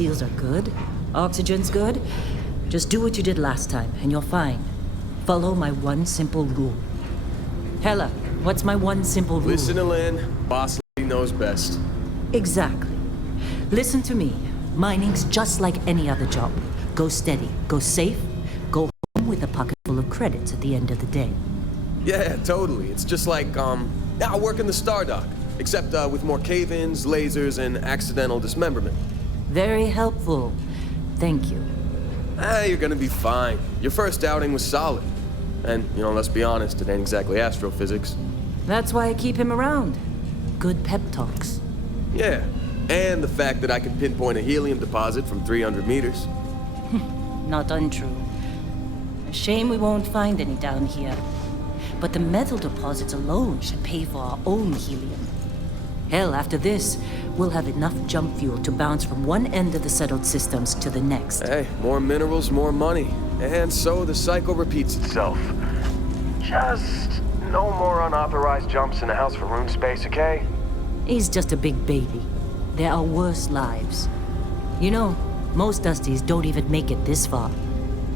seals are good, oxygen's good, just do what you did last time, and you're fine. Follow my one simple rule. Hella, what's my one simple rule? Listen to Lynn. Boss lady knows best. Exactly. Listen to me. Mining's just like any other job. Go steady, go safe, go home with a pocket full of credits at the end of the day. Yeah, totally. It's just like, I work in the Star Dock, except with more cave-ins, lasers, and accidental dismemberment. Very helpful. Thank you. You're gonna be fine. Your first outing was solid. And, let's be honest, it ain't exactly astrophysics. That's why I keep him around. Good pep talks. Yeah, and the fact that I can pinpoint a helium deposit from 300 meters. Not untrue. A shame we won't find any down here. But the metal deposits alone should pay for our own helium. Hell, after this, we'll have enough jump fuel to bounce from one end of the settled systems to the next. Hey, more minerals, more money. And so the cycle repeats itself. Just no more unauthorized jumps in the house for room space, okay? He's just a big baby. There are worse lives. You know, most Dusties don't even make it this far.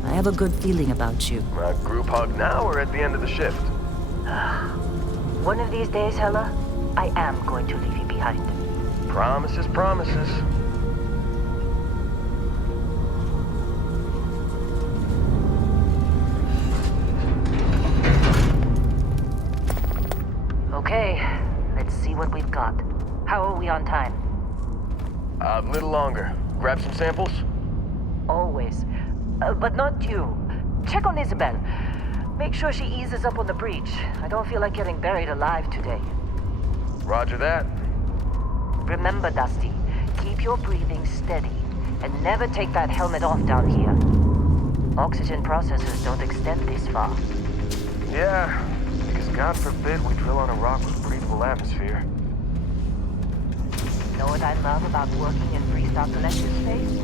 I have a good feeling about you. A group hug now or at the end of the shift? One of these days, Hella, I am going to leave you behind. Promises, promises. Okay, let's see what we've got. How are we on time? A little longer. Grab some samples? Always. But not you. Check on Isabel. Make sure she eases up on the breach. I don't feel like getting buried alive today. Roger that. Remember, Dusty, keep your breathing steady and never take that helmet off down here. Oxygen processors don't extend this far. Yeah, because God forbid we drill on a rock with breathable atmosphere. Know what I love about working in freestyle collective space?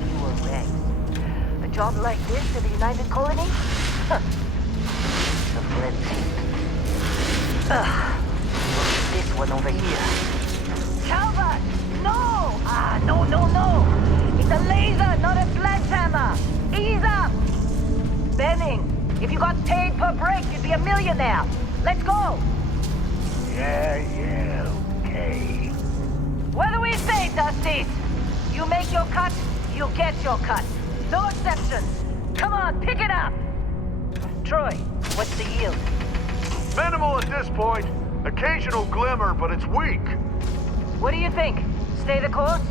Fewer regs. A job like this in the United Colony? Huh. The frenzy. Look at this one over here. Calvert! No! No! It's a laser, not a sledgehammer! Ease up! Benning, if you got paid per break, you'd be a millionaire. Let's go! Yeah, okay. What do we say, Dusties? You make your cut, you get your cut. No exceptions. Come on, pick it up! Troy, what's the yield? Minimal at this point. Occasional glimmer, but it's weak. What do you think? Stay the course?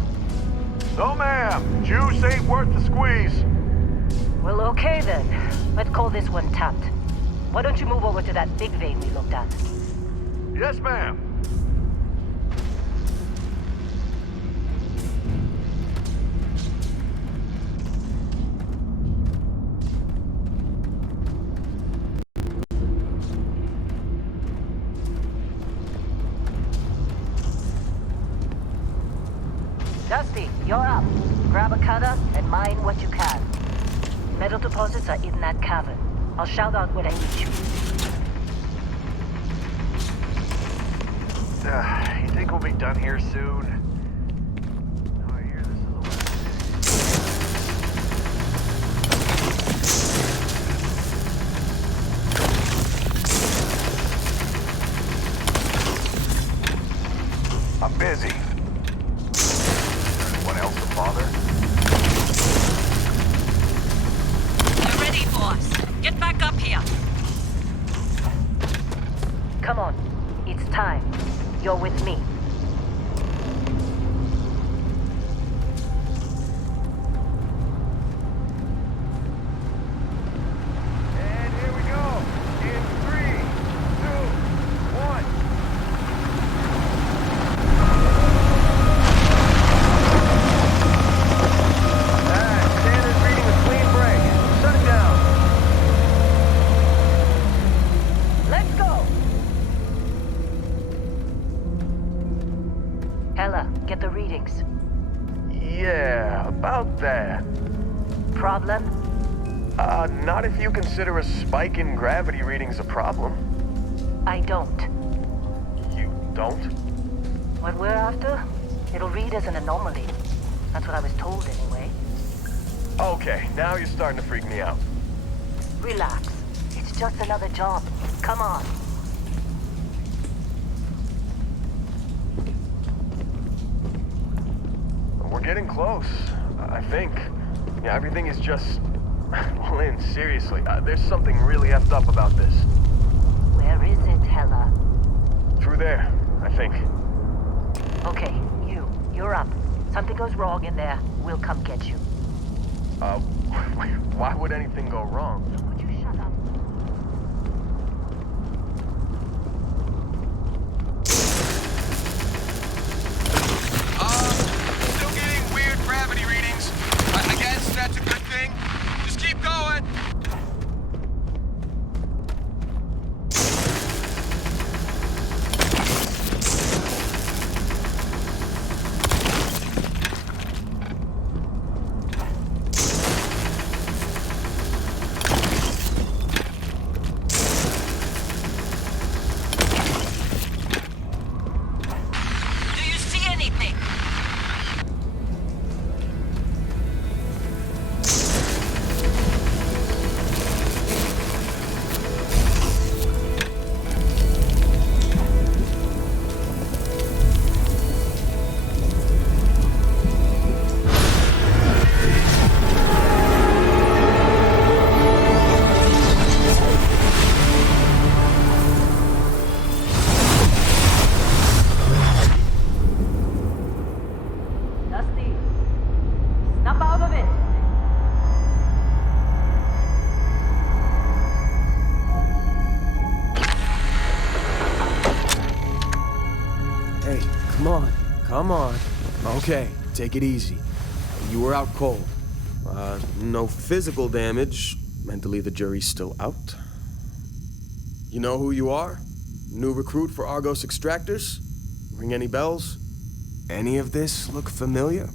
No, ma'am. Juice ain't worth the squeeze. Well, okay then. Let's call this one tapped. Why don't you move over to that big vein we looked at? Yes, ma'am. Dusty, you're up. Grab a cutter and mine what you can. Metal deposits are in that cavern. I'll shout out when I need you. You think we'll be done here soon? Oh, I hear this is a I'm busy. Anyone else to bother? We're ready, boss. Get back up here. Come on. It's time. You're with me. And here we go. In 3, 2, 1. Standard reading a clean break. Shut it down. Let's go! Hella, get the readings. Yeah, about that. Problem? Not if you consider a spike in gravity readings a problem. I don't. You don't? What we're after, it'll read as an anomaly. That's what I was told anyway. Okay, now you're starting to freak me out. Relax. It's just another job. Come on. We're getting close, I think. Yeah, everything is just... Well, Lynn, seriously, there's something really effed up about this. Where is it, Hella? Through there, I think. Okay, you're up. Something goes wrong in there, we'll come get you. Why would anything go wrong? Would you shut up? Still getting weird gravity readings. I guess that's a good thing. Just keep going. Come on. Okay, take it easy. You were out cold. No physical damage. Mentally, the jury's still out. You know who you are? New recruit for Argos Extractors? Ring any bells? Any of this look familiar?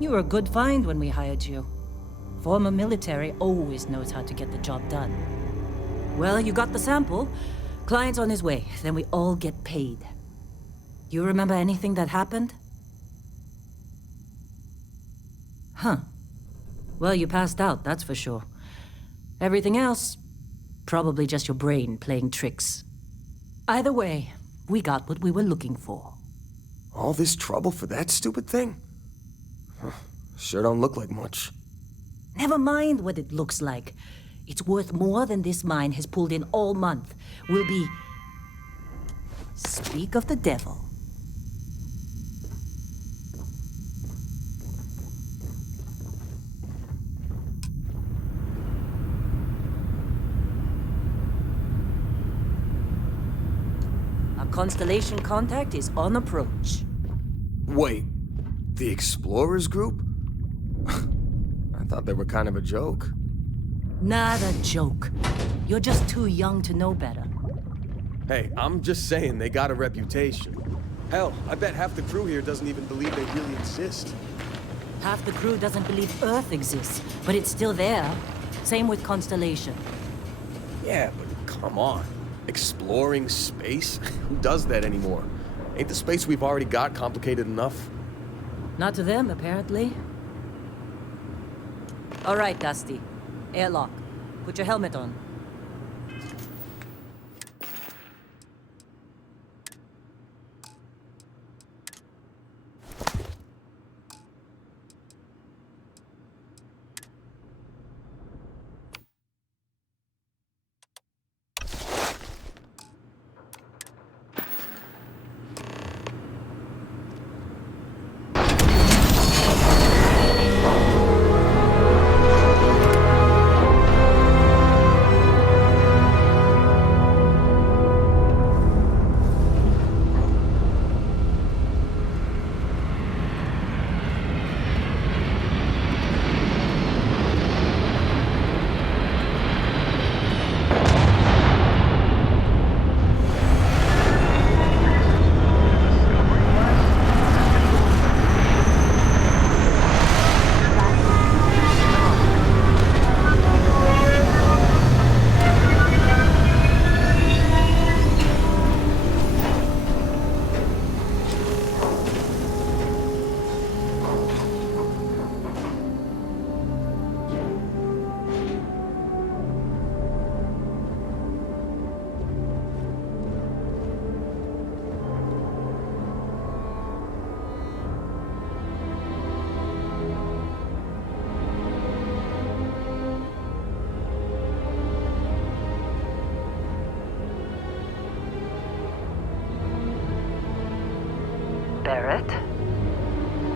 You were a good find when we hired you. Former military always knows how to get the job done. Well, you got the sample. Client's on his way, then we all get paid. You remember anything that happened? Huh. Well, you passed out, that's for sure. Everything else, probably just your brain playing tricks. Either way, we got what we were looking for. All this trouble for that stupid thing? Sure don't look like much. Never mind what it looks like. It's worth more than this mine has pulled in all month. We'll be... Speak of the devil. Our Constellation contact is on approach. Wait, the Explorers group? I thought they were kind of a joke. Not a joke. You're just too young to know better. Hey, I'm just saying they got a reputation. Hell, I bet half the crew here doesn't even believe they really exist. Half the crew doesn't believe Earth exists, but it's still there. Same with Constellation. Yeah, but come on. Exploring space? Who does that anymore? Ain't the space we've already got complicated enough? Not to them, apparently. All right, Dusty. Airlock. Put your helmet on. Barrett.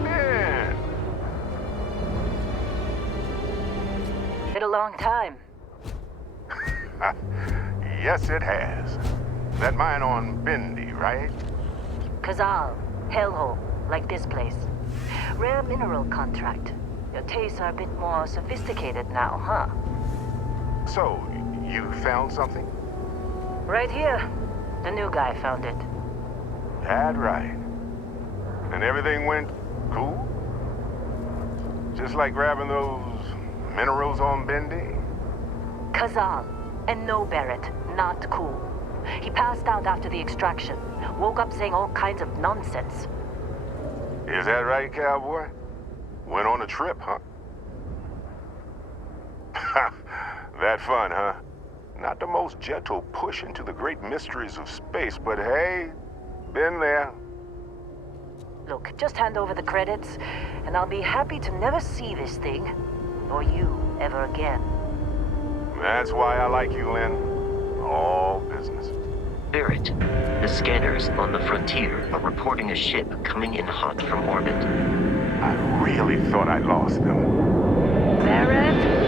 Man, Been a long time. yes it has. That mine on Bendy, right? Kazal, hellhole, like this place. Rare mineral contract. Your tastes are a bit more sophisticated now, huh? So, you found something? Right here. The new guy found it. That right. And everything went cool? Just like grabbing those minerals on Bendy? Kazal. And no, Barrett. Not cool. He passed out after the extraction. Woke up saying all kinds of nonsense. Is that right, cowboy? Went on a trip, huh? That fun, huh? Not the most gentle push into the great mysteries of space, but hey, been there. Look, just hand over the credits, and I'll be happy to never see this thing, or you, ever again. That's why I like you, Lynn. All business. Barrett, the scanners on the frontier are reporting a ship coming in hot from orbit. I really thought I lost them. Barrett?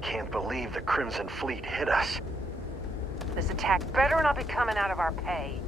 Can't believe the Crimson Fleet hit us. This attack better not be coming out of our pay.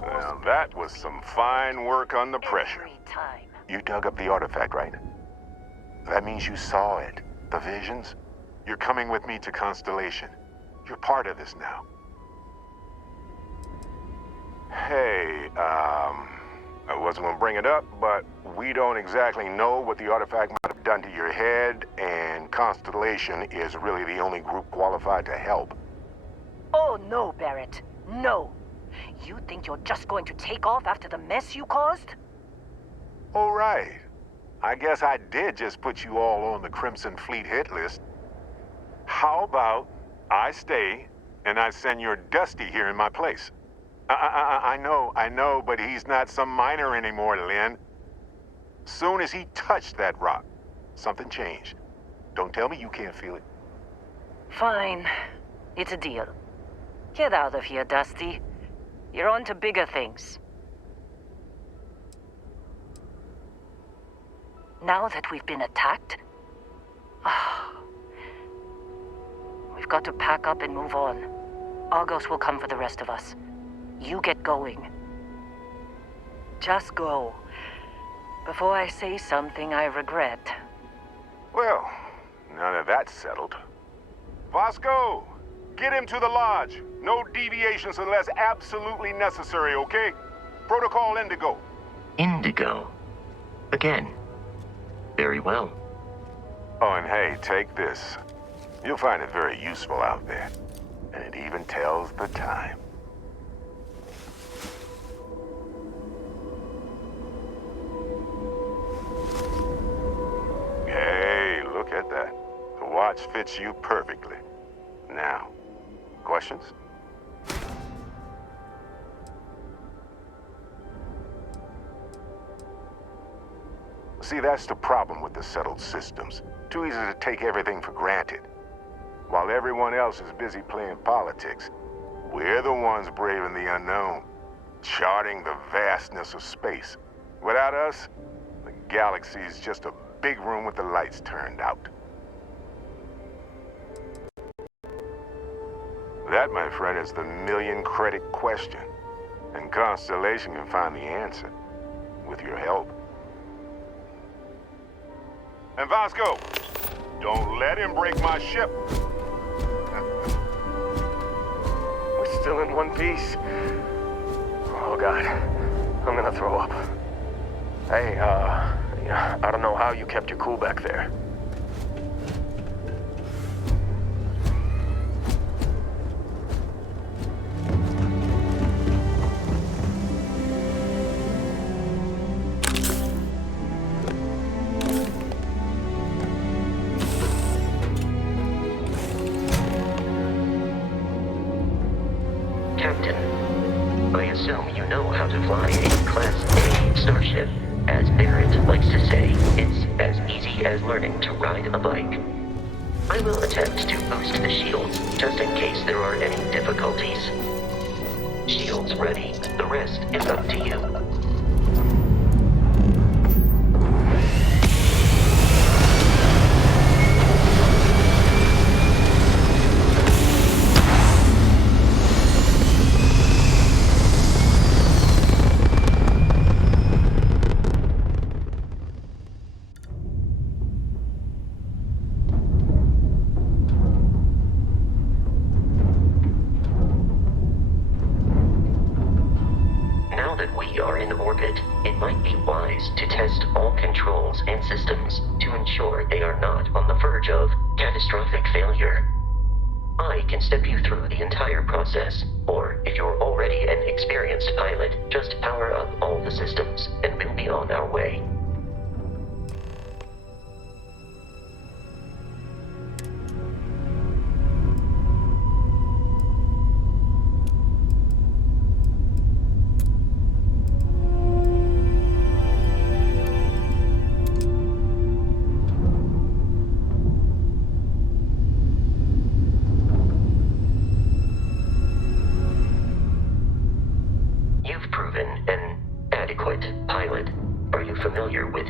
Now that was some fine work under pressure. Every time. You dug up the artifact, right? That means you saw it. The visions? You're coming with me to Constellation. You're part of this now. Hey, I wasn't gonna bring it up, but we don't exactly know what the artifact might have done to your head, and Constellation is really the only group qualified to help. Oh, no, Barrett. No. You think you're just going to take off after the mess you caused? Oh, right. I guess I did just put you all on the Crimson Fleet hit list. How about I stay and I send your Dusty here in my place? I know, but he's not some miner anymore, Lynn. Soon as he touched that rock, something changed. Don't tell me you can't feel it. Fine. It's a deal. Get out of here, Dusty. You're on to bigger things. Now that we've been attacked, we've got to pack up and move on. Argos will come for the rest of us. You get going. Just go. Before I say something I regret. Well, now that that's settled. Vasco, get him to the lodge. No deviations unless absolutely necessary, okay? Protocol Indigo. Indigo. Again. Very well. Oh, and hey, take this. You'll find it very useful out there. And it even tells the time. Hey, look at that. The watch fits you perfectly. Now, questions? See, that's the problem with the settled systems. Too easy to take everything for granted. While everyone else is busy playing politics, we're the ones braving the unknown, charting the vastness of space. Without us, the galaxy is just a big room with the lights turned out. That, my friend, is the million-credit question. And Constellation can find the answer, with your help. And Vasco, don't let him break my ship. We're still in one piece. Oh, God. I'm gonna throw up. Hey, yeah, I don't know how you kept your cool back there. Captain, I assume you know how to fly a Class A starship. As Barrett likes to say, it's as easy as learning to ride a bike. I will attempt to boost the shields, just in case there are any difficulties. Shields ready. The rest is up to you. To test all controls and systems to ensure they are not on the verge of catastrophic failure. I can step you through the entire process, or if you're already an experienced pilot, just power up all the systems and we'll be on our way.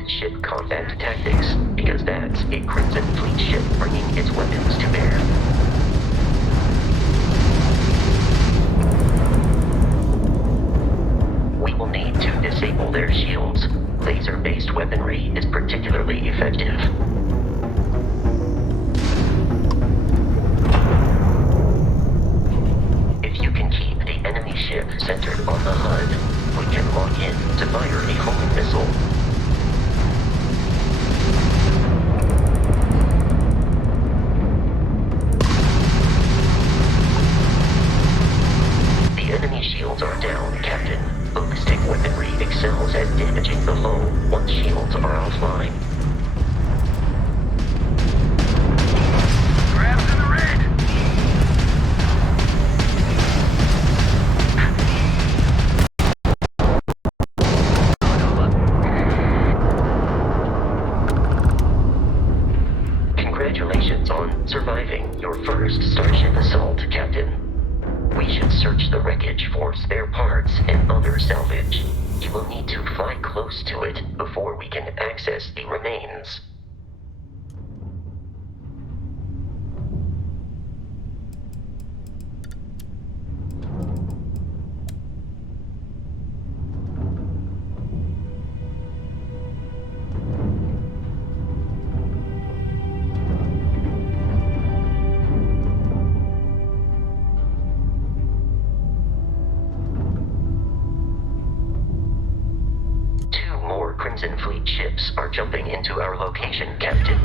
Ship combat tactics, because that's a Crimson Fleet ship bringing its weapons to bear. We will need to disable their shields. Laser-based weaponry is particularly effective. If you can keep the enemy ship centered on the HUD, we can lock in to fire a homing missile. Shields are down, Captain. Ballistic weaponry excels at damaging the hull once shields are offline. Grabs in the red! Congratulations on surviving your first Starship assault, Captain. We should search the wreckage for spare parts and other salvage. You will need to fly close to it before we can access the remains. Crimson Fleet ships are jumping into our location, Captain.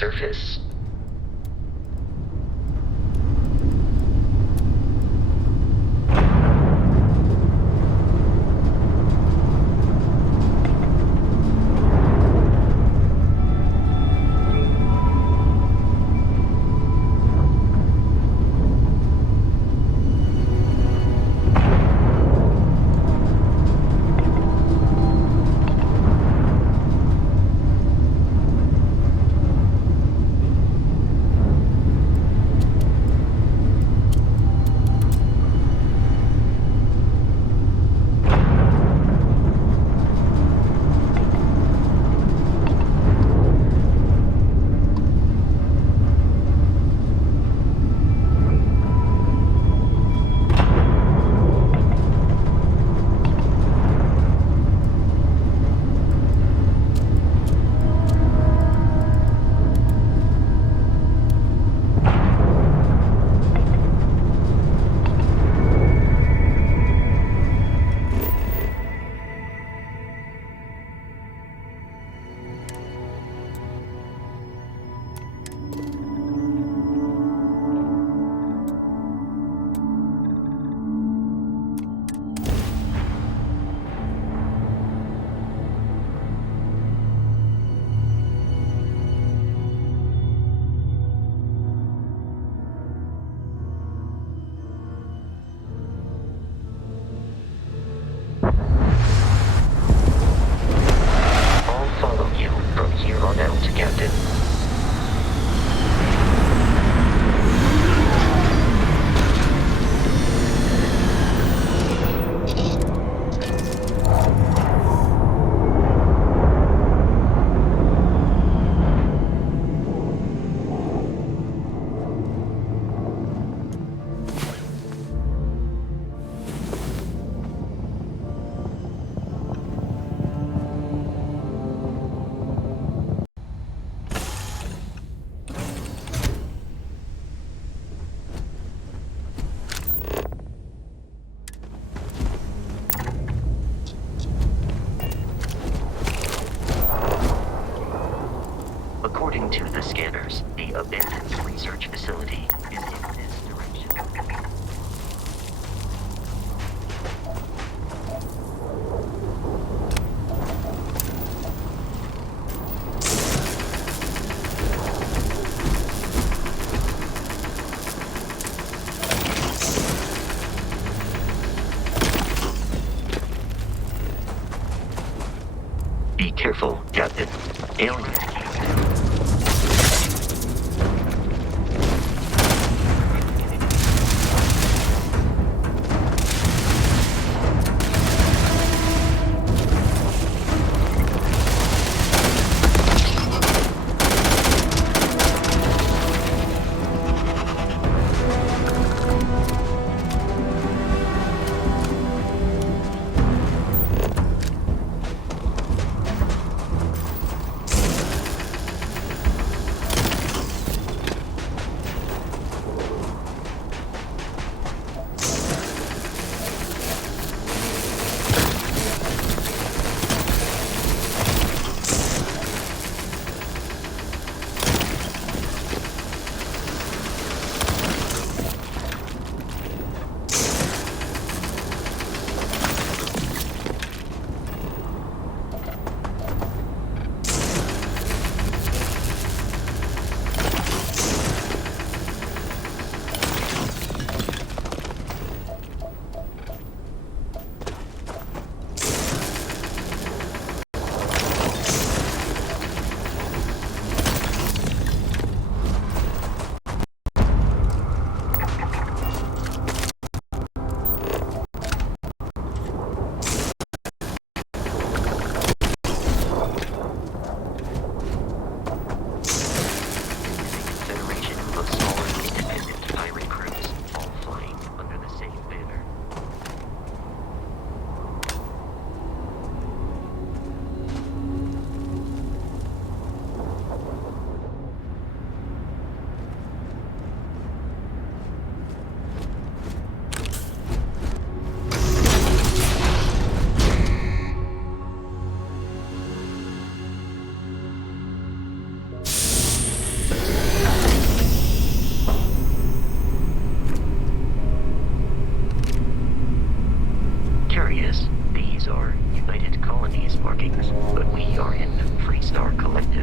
Surface. According to the scanners, the abandoned research facility is in this direction. Be careful, Captain. Alien.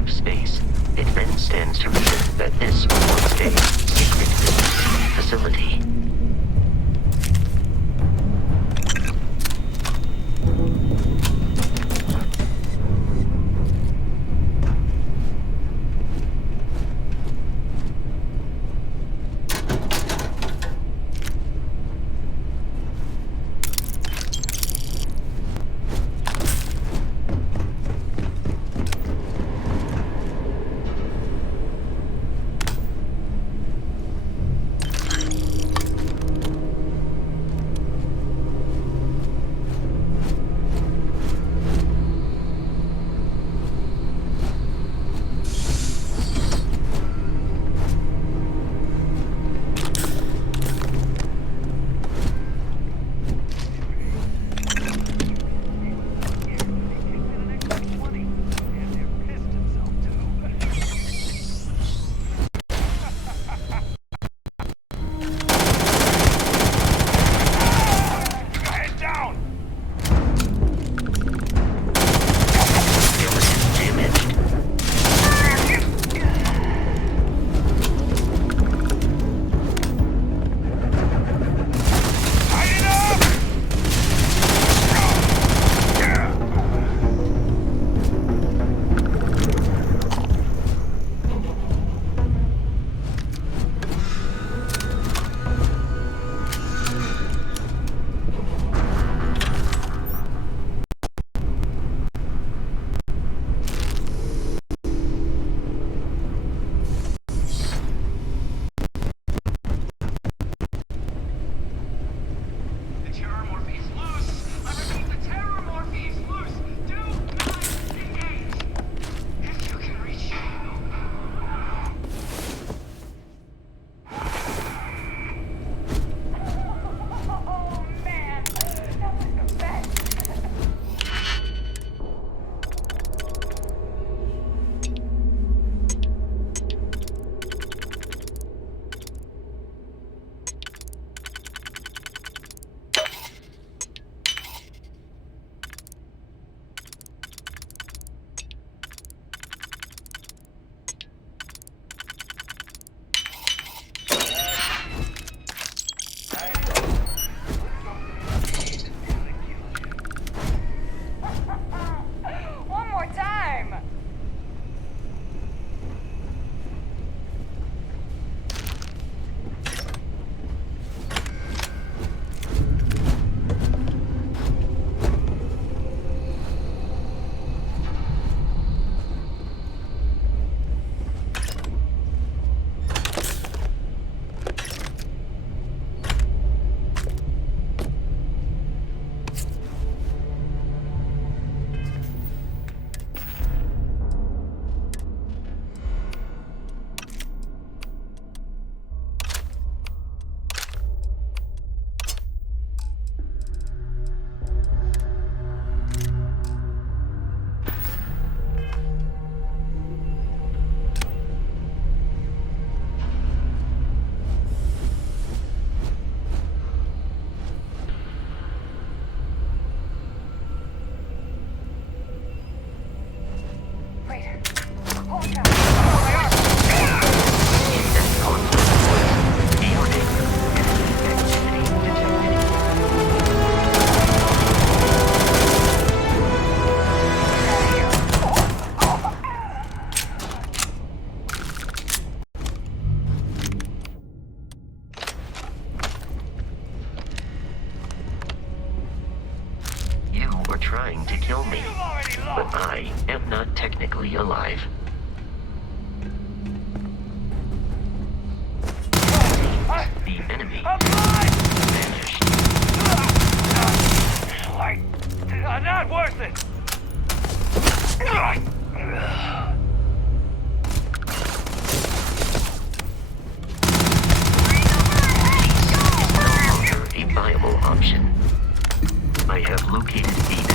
Space. It then stands to reason that this was once a secret facility. trying to kill me, but I am not technically alive. The enemy vanished. Like, not worth it! A viable option. I have located the enemy.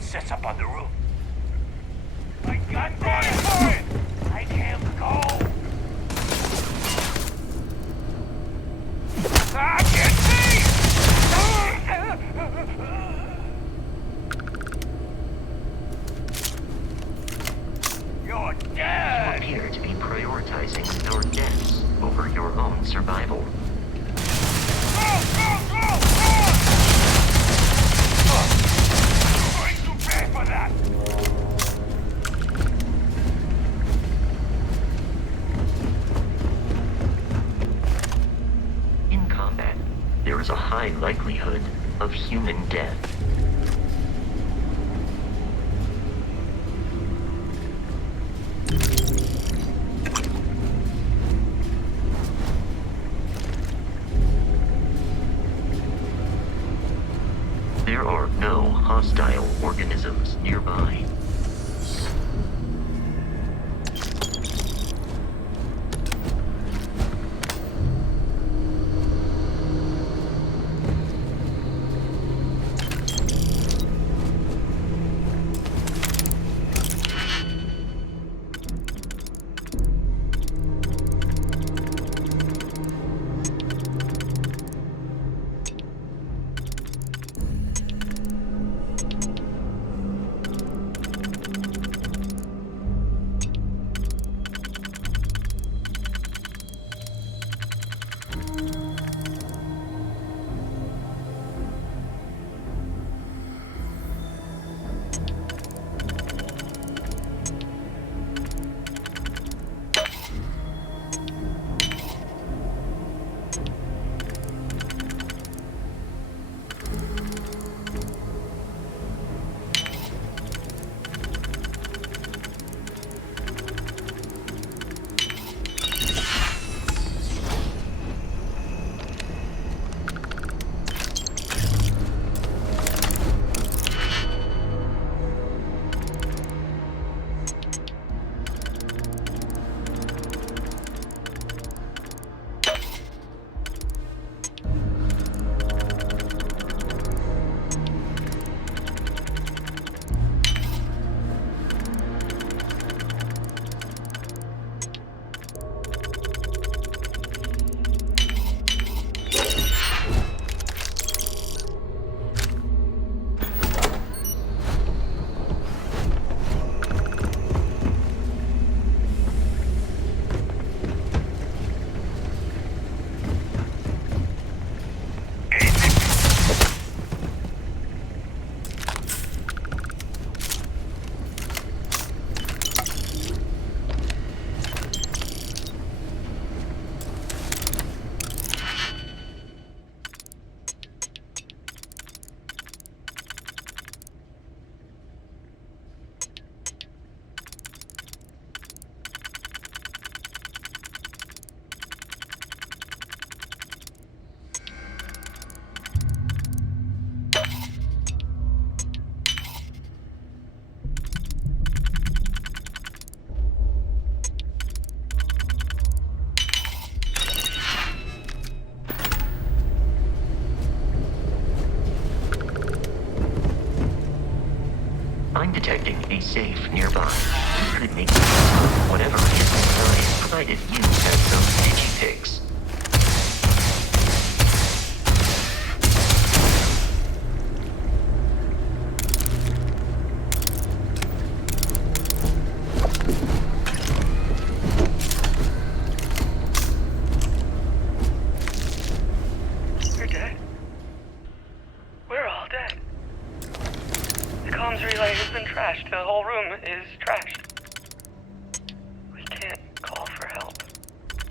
Sits up on the roof. My goddamn it! I can't go! I can't see! You're dead! You appear to be prioritizing your deaths over your own survival. For that. In combat, there is a high likelihood of human death. There are no hostile organisms nearby. I'm detecting a safe nearby. Could make whatever is inside, provided you have some digipics. We're dead. We're all dead. The comms relay has been trashed. The whole room is trashed. We can't call for help.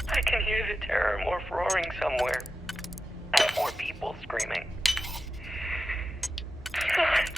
I can hear the terror morph roaring somewhere. And more people screaming. God.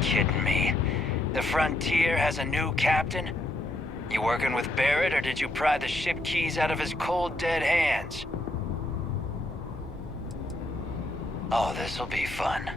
Kidding me. The Frontier has a new captain? You working with Barrett, or did you pry the ship keys out of his cold, dead hands? Oh, this'll be fun.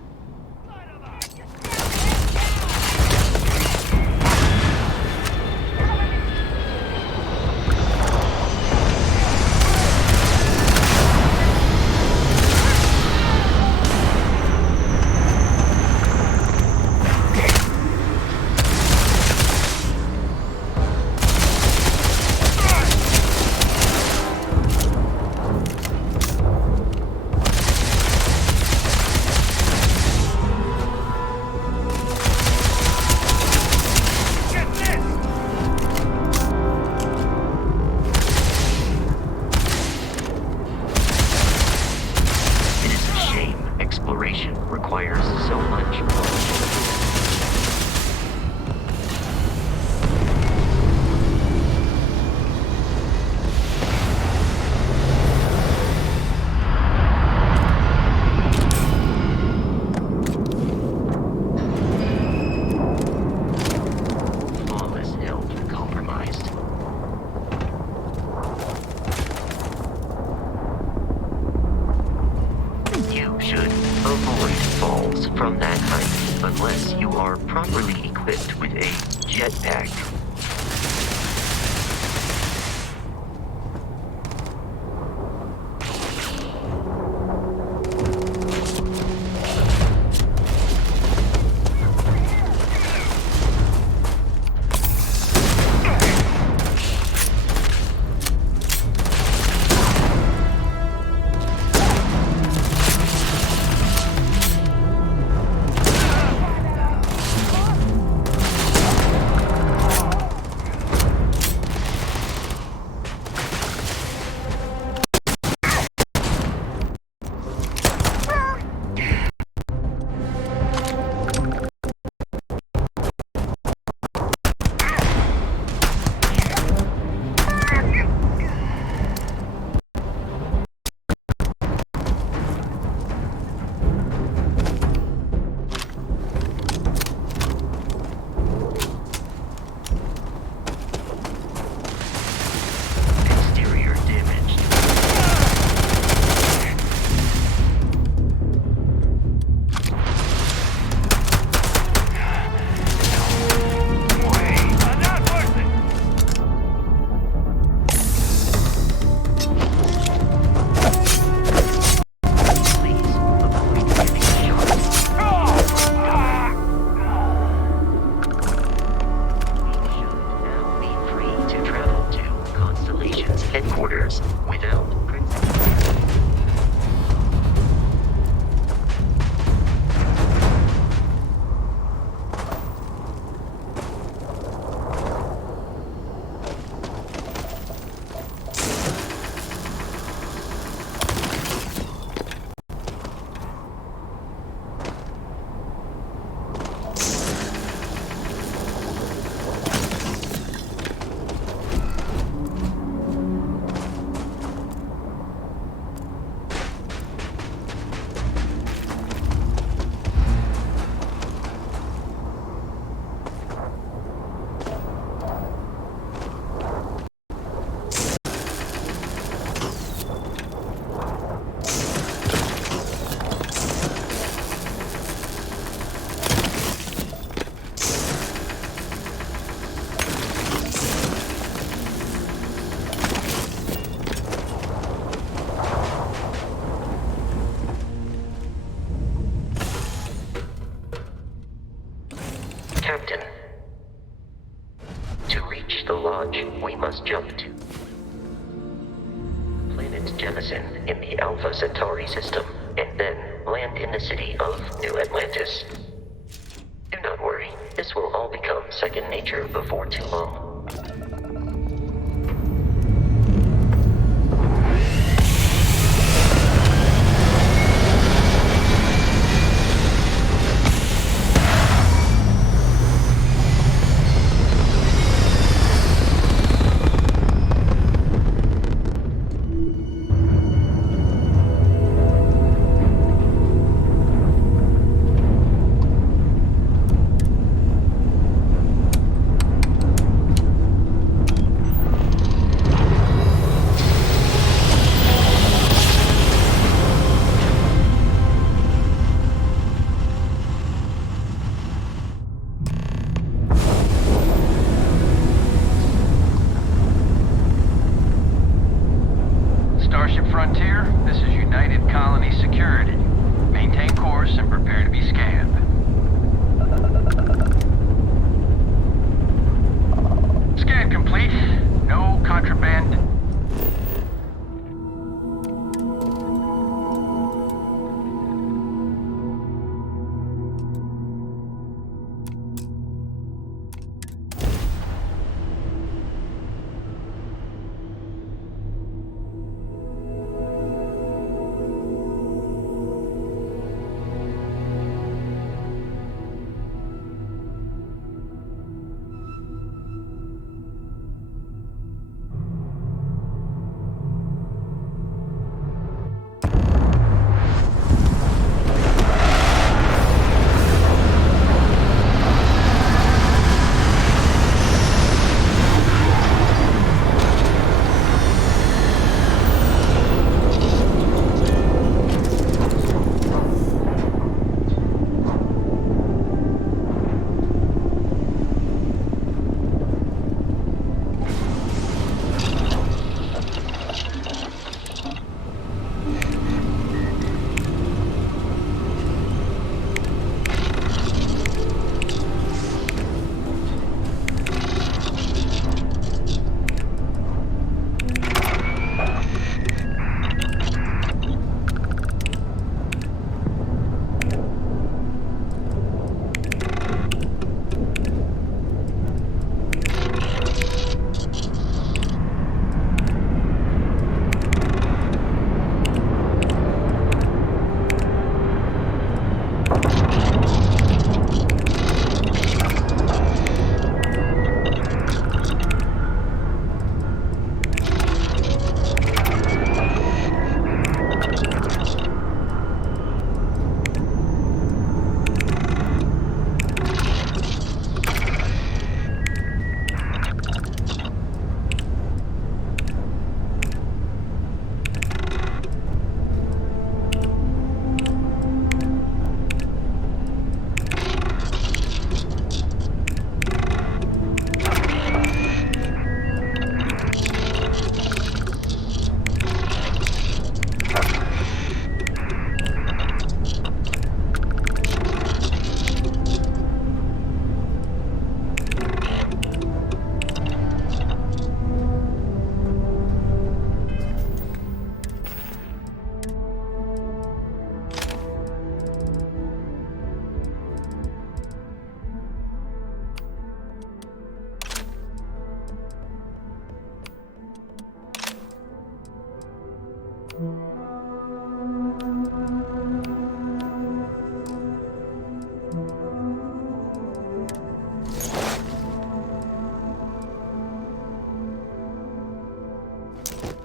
headquarters without Captain. To reach the lodge, we must jump to planet Jemison in the Alpha Centauri system, and then land in the city of New Atlantis. Do not worry, this will all become second nature before too long. Starship Frontier, this is United Colony Security. Maintain course and prepare to be scanned. Scan complete. No contraband.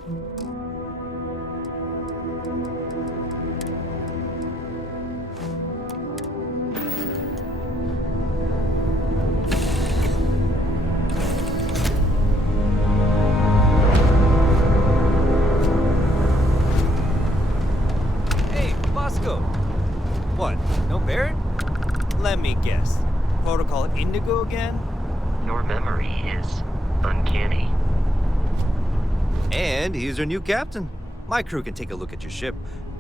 Hey, Bosco! What, no Barrett? Let me guess. Protocol Indigo again? Your memory is uncanny. And he's your new captain. My crew can take a look at your ship,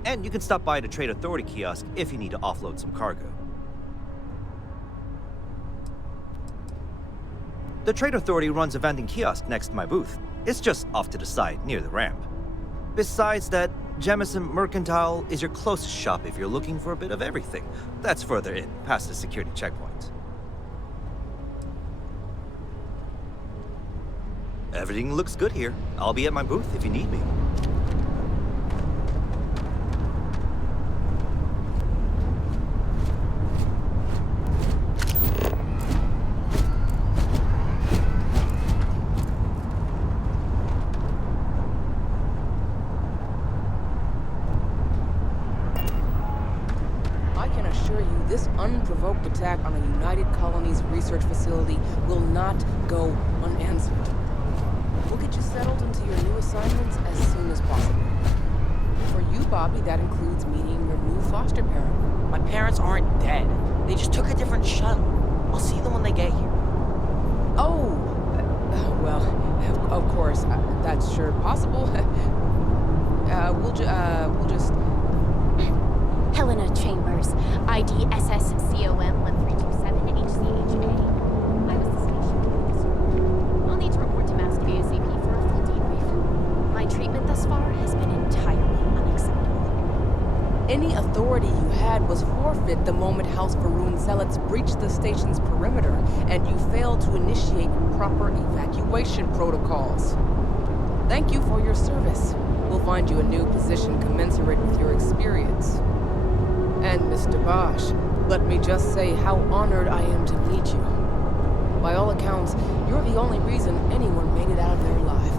and you can stop by the Trade Authority kiosk if you need to offload some cargo. The Trade Authority runs a vending kiosk next to my booth. It's just off to the side, near the ramp. Besides that, Jemison Mercantile is your closest shop if you're looking for a bit of everything. That's further in, past the security checkpoint. Everything looks good here. I'll be at my booth if you need me. I can assure you this unprovoked attack on a United Colonies research facility will not go unanswered. We'll get you settled into your new assignments as soon as possible. For you, Bobby, that includes meeting your new foster parent. My parents aren't dead. They just took a different shuttle. I'll see them when they get here. Oh, well, of course, that's sure possible. We'll just... Helena Chambers, ID SSCOM 1327 HCHA. I was the station officer. I'll need to report to Master ASAP for a full debrief. My treatment thus far has been entirely unacceptable. Any authority you had was forfeit the moment House Varun zealots breached the station's perimeter, and you failed to initiate proper evacuation protocols. Thank you for your service. We'll find you a new position commensurate with your experience. And Mr. Bosch, let me just say how honored I am to meet you. By all accounts, you're the only reason anyone made it out of there alive.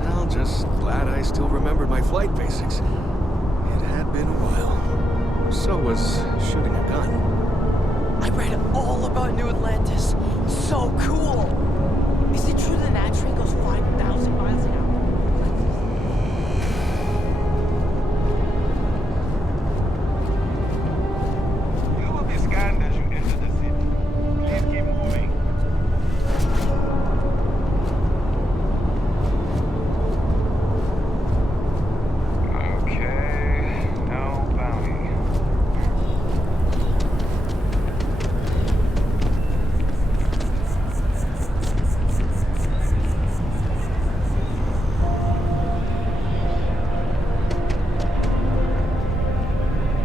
Well, just glad I still remembered my flight basics. It had been a while. So was shooting a gun. I read all about New Atlantis. So cool! Is it true the Nat train goes 5,000 miles an hour?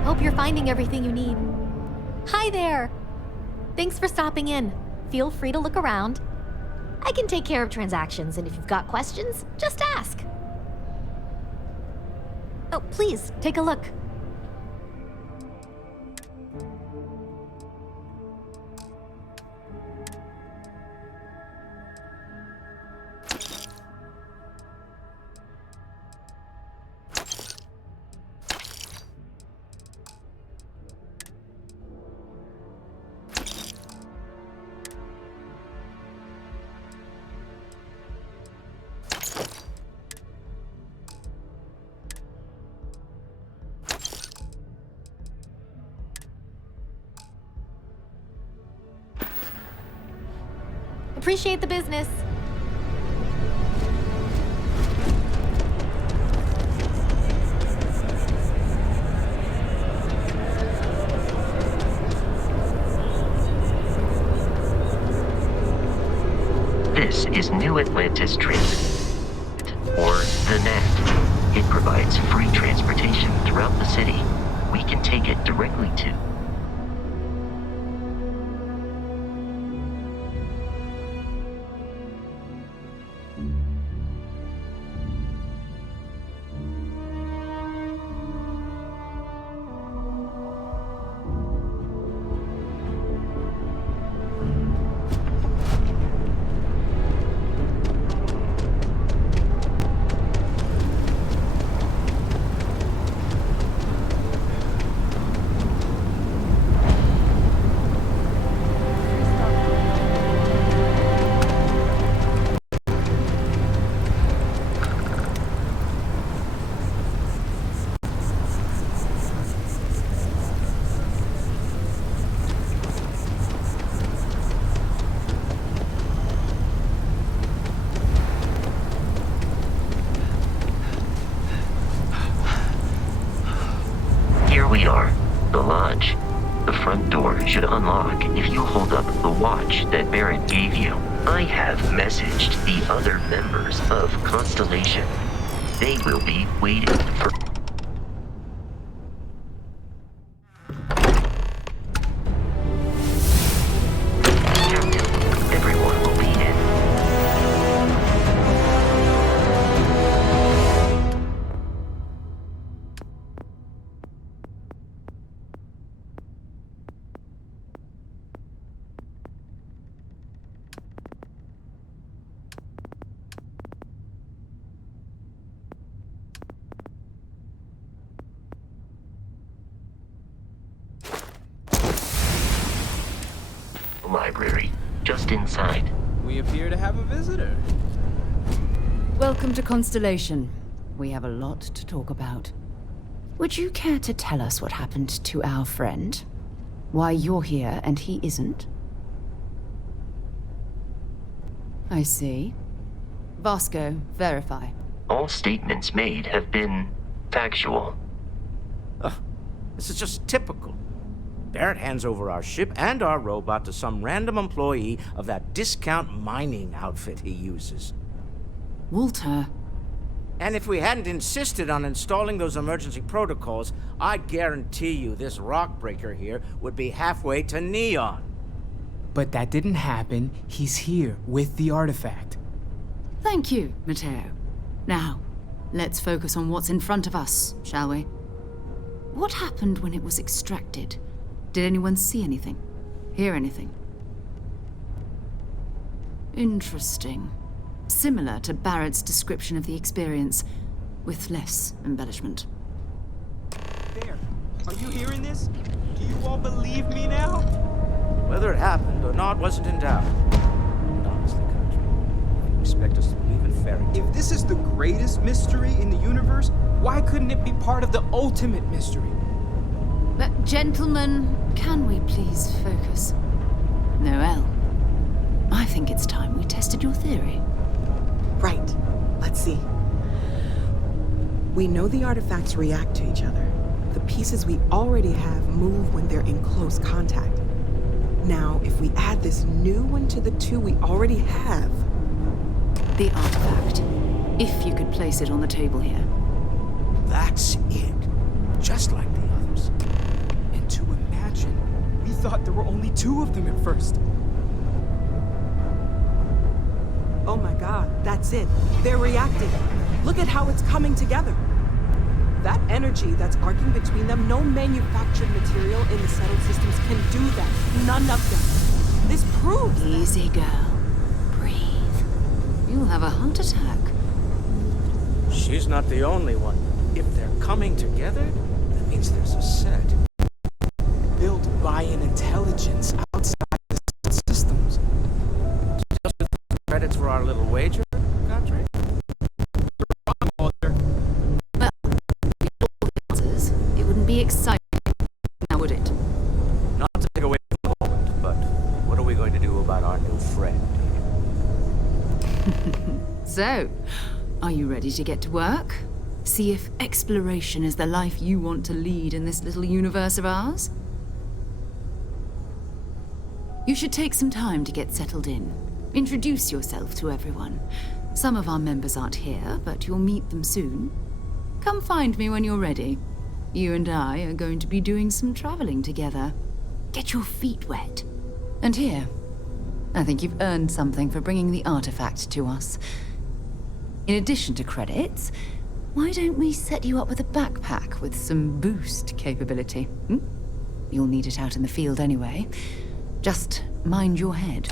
Hope you're finding everything you need. Hi there! Thanks for stopping in. Feel free to look around. I can take care of transactions, and if you've got questions, just ask. Oh, please, take a look. Appreciate the business. This is New Atlantis Transit, or the NAT. It provides free transportation throughout the city. We can take it directly to should unlock if you hold up the watch that Barrett gave you. I have messaged the other members of Constellation. They will be waiting for... Captain, everyone will be in. Library, just inside. We appear to have a visitor. Welcome to Constellation. We have a lot to talk about. Would you care to tell us what happened to our friend? Why you're here and he isn't? I see. Vasco, verify. All statements made have been factual. This is just typical. Barrett hands over our ship and our robot to some random employee of that discount mining outfit he uses. Walter. And if we hadn't insisted on installing those emergency protocols, I guarantee you this rock breaker here would be halfway to Neon. But that didn't happen. He's here with the artifact. Thank you, Matteo. Now, let's focus on what's in front of us, shall we? What happened when it was extracted? Did anyone see anything? Hear anything? Interesting. Similar to Barrett's description of the experience, with less embellishment. There. Are you hearing this? Do you all believe me now? Whether it happened or not wasn't in doubt. And honestly, Country, you expect us to believe in fairy tales? If this is the greatest mystery in the universe, why couldn't it be part of the ultimate mystery? But gentlemen, can we please focus? Noel, I think it's time we tested your theory. Right. Let's see. We know the artifacts react to each other. The pieces we already have move when they're in close contact. Now, if we add this new one to the two we already have... The artifact. If you could place it on the table here. That's it. Just like the others. And to imagine, we thought there were only two of them at first. Oh my god, that's it. They're reacting. Look at how it's coming together. That energy that's arcing between them, no manufactured material in the settled systems can do that. None of them. This proves Easy, girl. Breathe. You'll have a heart attack. She's not the only one. If they're coming together, that means there's a set. Built by an intelligence outside the systems. Credits for our little wager, Country? Well, it wouldn't be exciting now, would it? Not to take away from the moment, but what are we going to do about our new friend? So, are you ready to get to work? See if exploration is the life you want to lead in this little universe of ours? You should take some time to get settled in. Introduce yourself to everyone. Some of our members aren't here, but you'll meet them soon. Come find me when you're ready. You and I are going to be doing some traveling together. Get your feet wet. And here, I think you've earned something for bringing the artifact to us. In addition to credits, why don't we set you up with a backpack with some boost capability? Hmm? You'll need it out in the field anyway. Just mind your head.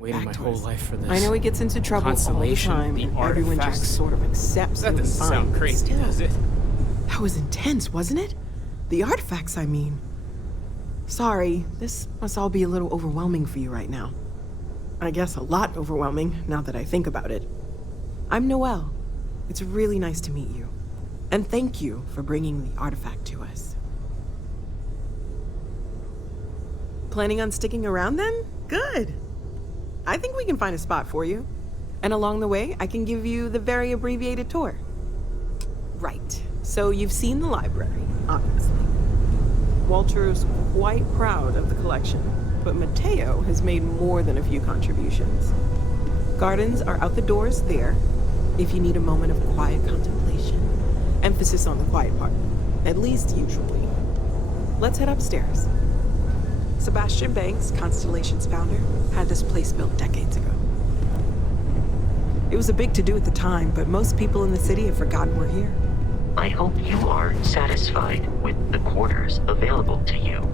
Waiting my to whole us. life for this. I know he gets into trouble all the Constellation, time, the and everyone artifacts. just sort of accepts That him doesn't fine, sound but crazy, still. does it? That was intense, wasn't it? The artifacts, I mean. Sorry, this must all be a little overwhelming for you right now. I guess a lot overwhelming, now that I think about it. I'm Noelle. It's really nice to meet you. And thank you for bringing the artifact to us. Planning on sticking around then? Good. I think we can find a spot for you. And along the way, I can give you the very abbreviated tour. Right. So you've seen the library, obviously. Walter's quite proud of the collection, but Mateo has made more than a few contributions. Gardens are out the doors there, if you need a moment of quiet contemplation. Emphasis on the quiet part, at least usually. Let's head upstairs. Sebastian Banks, Constellation's founder, had this place built decades ago. It was a big to-do at the time, but most people in the city have forgotten we're here. I hope you are satisfied with the quarters available to you.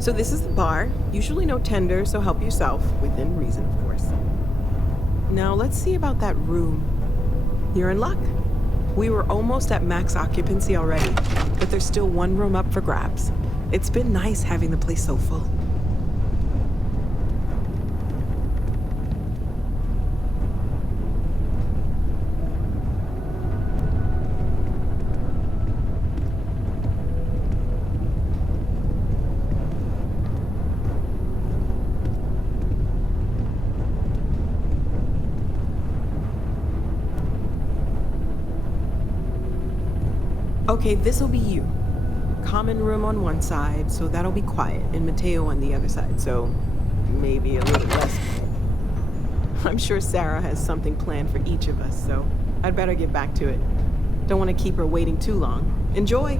So this is the bar. Usually no tender, so help yourself, within reason, of course. Now let's see about that room. You're in luck. We were almost at max occupancy already, but there's still one room up for grabs. It's been nice having the place so full. Okay, this'll be you. Common room on one side, so that'll be quiet, and Mateo on the other side, so maybe a little less quiet. I'm sure Sarah has something planned for each of us, so I'd better get back to it. Don't want to keep her waiting too long. Enjoy!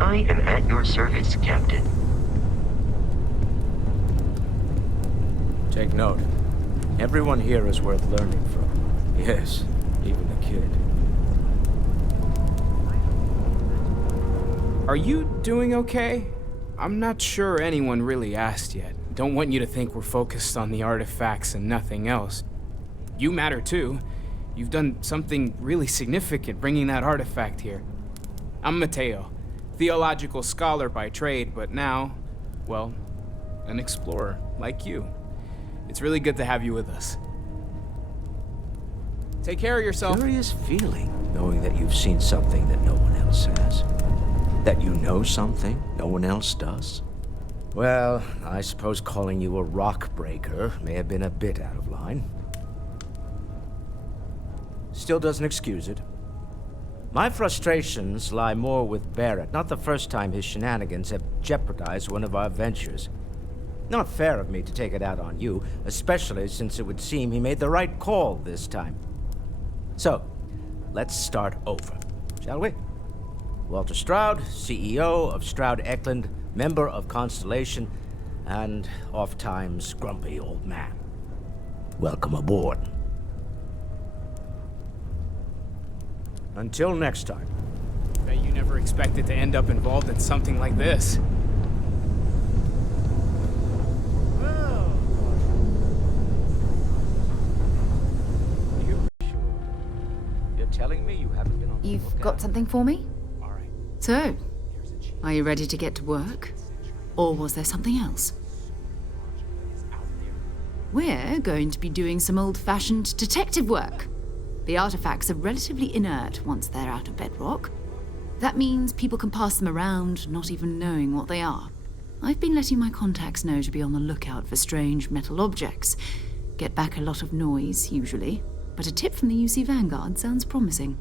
I am at your service, Captain. Take note. Everyone here is worth learning from. Yes, even the kid. Are you doing okay? I'm not sure anyone really asked yet. Don't want you to think we're focused on the artifacts and nothing else. You matter too. You've done something really significant bringing that artifact here. I'm Mateo, theological scholar by trade, but now, well, an explorer like you. It's really good to have you with us. Take care of yourself. Curious feeling, knowing that you've seen something that no one else has. That you know something no one else does. Well, I suppose calling you a rock breaker may have been a bit out of line. Still doesn't excuse it. My frustrations lie more with Barrett, not the first time his shenanigans have jeopardized one of our ventures. Not fair of me to take it out on you, especially since it would seem he made the right call this time. So, let's start over, shall we? Walter Stroud, CEO of Stroud Eklund, member of Constellation, and oft-times grumpy old man. Welcome aboard. Until next time. Bet you never expected to end up involved in something like this. You're telling me you haven't been on the You've lookout? got something for me? So, are you ready to get to work? Or was there something else? We're going to be doing some old-fashioned detective work. The artifacts are relatively inert once they're out of bedrock. That means people can pass them around, not even knowing what they are. I've been letting my contacts know to be on the lookout for strange metal objects. Get back a lot of noise, usually, but a tip from the UC Vanguard sounds promising.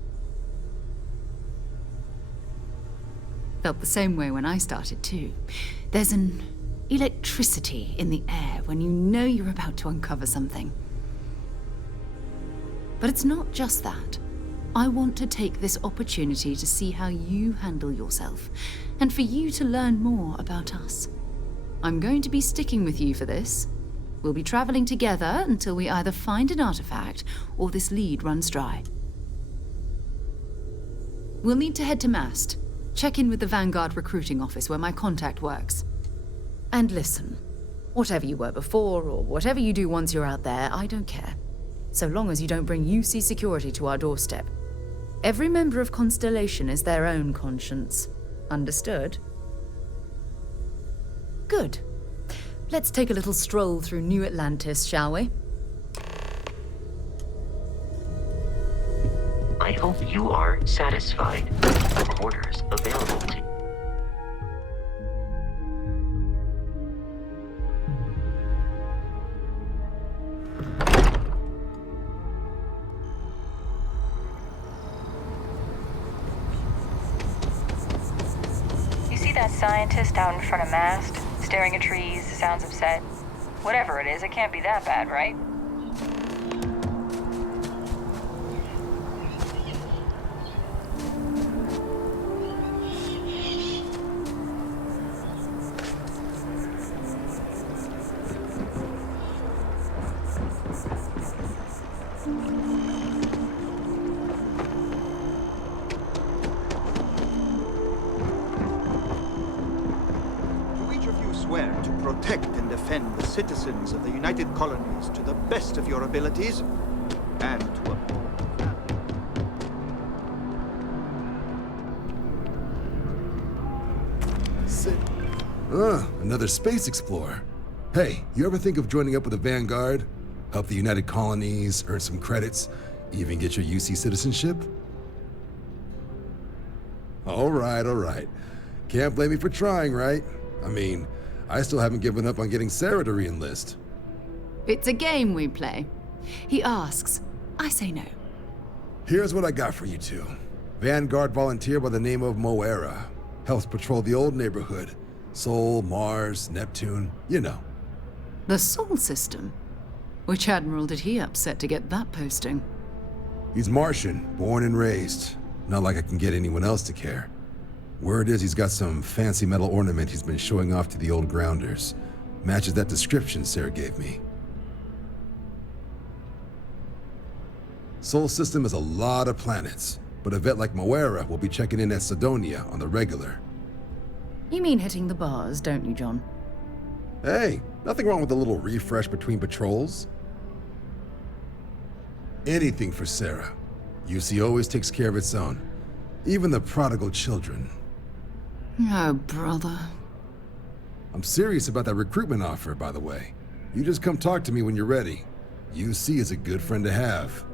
Felt the same way when I started, too. There's an electricity in the air when you know you're about to uncover something. But it's not just that. I want to take this opportunity to see how you handle yourself, and for you to learn more about us. I'm going to be sticking with you for this. We'll be traveling together until we either find an artifact or this lead runs dry. We'll need to head to Mast. Check in with the Vanguard recruiting office where my contact works. And listen, whatever you were before or whatever you do once you're out there, I don't care. So long as you don't bring UC security to our doorstep. Every member of Constellation is their own conscience. Understood? Good. Let's take a little stroll through New Atlantis, shall we? I hope you are satisfied with the quarters available to you. You see that scientist out in front of Mast, staring at trees, sounds upset? Whatever it is, it can't be that bad, right? Protect and defend the citizens of the United Colonies to the best of your abilities, and to uphold. Another space explorer. Hey, you ever think of joining up with the Vanguard? Help the United Colonies, earn some credits, even get your UC citizenship? All right. Can't blame me for trying, right? I mean, I still haven't given up on getting Sarah to re-enlist. It's a game we play. He asks, I say no. Here's what I got for you two. Vanguard volunteer by the name of Moera. Helps patrol the old neighborhood. Sol, Mars, Neptune, you know. The Sol system? Which admiral did he upset to get that posting? He's Martian, born and raised. Not like I can get anyone else to care. Word is he's got some fancy metal ornament he's been showing off to the old grounders. Matches that description Sarah gave me. Sol system has a lot of planets, but a vet like Moera will be checking in at Sidonia on the regular. You mean hitting the bars, don't you, John? Hey, nothing wrong with a little refresh between patrols. Anything for Sarah. UC always takes care of its own. Even the prodigal children. Oh, brother. I'm serious about that recruitment offer, by the way. You just come talk to me when you're ready. UC is a good friend to have.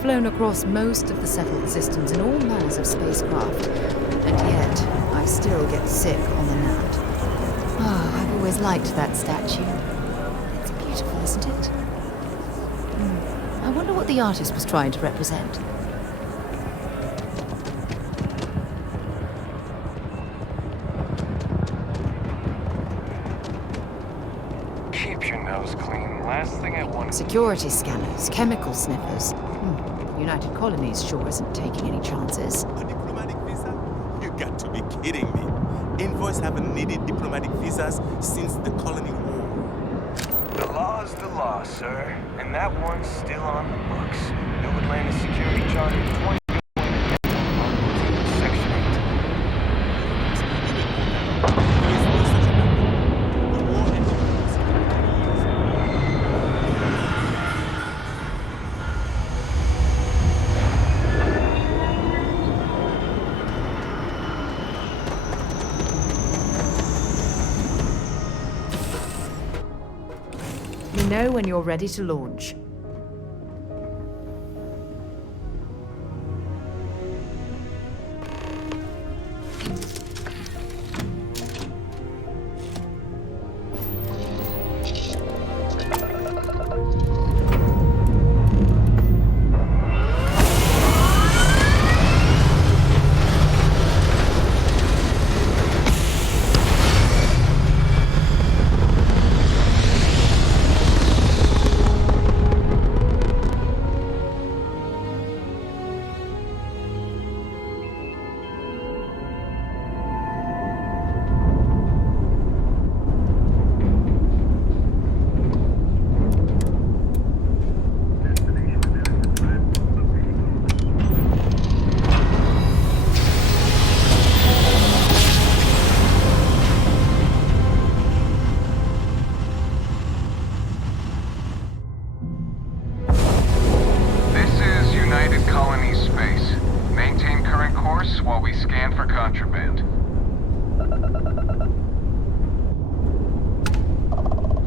flown across most of the settled systems in all manners of spacecraft, and yet I still get sick on the gnat. Oh, I've always liked that statue. It's beautiful, isn't it? I wonder what the artist was trying to represent. Keep your nose clean. Last thing I want. Security scanners, chemical sniffers. United Colonies sure isn't taking any chances. A diplomatic visa? You got to be kidding me. Envoys haven't needed diplomatic visas since the colony war. The law's the law, sir. And that one's still on the books. New Atlantis Security Charter 20. Section 8. You know when you're ready to launch.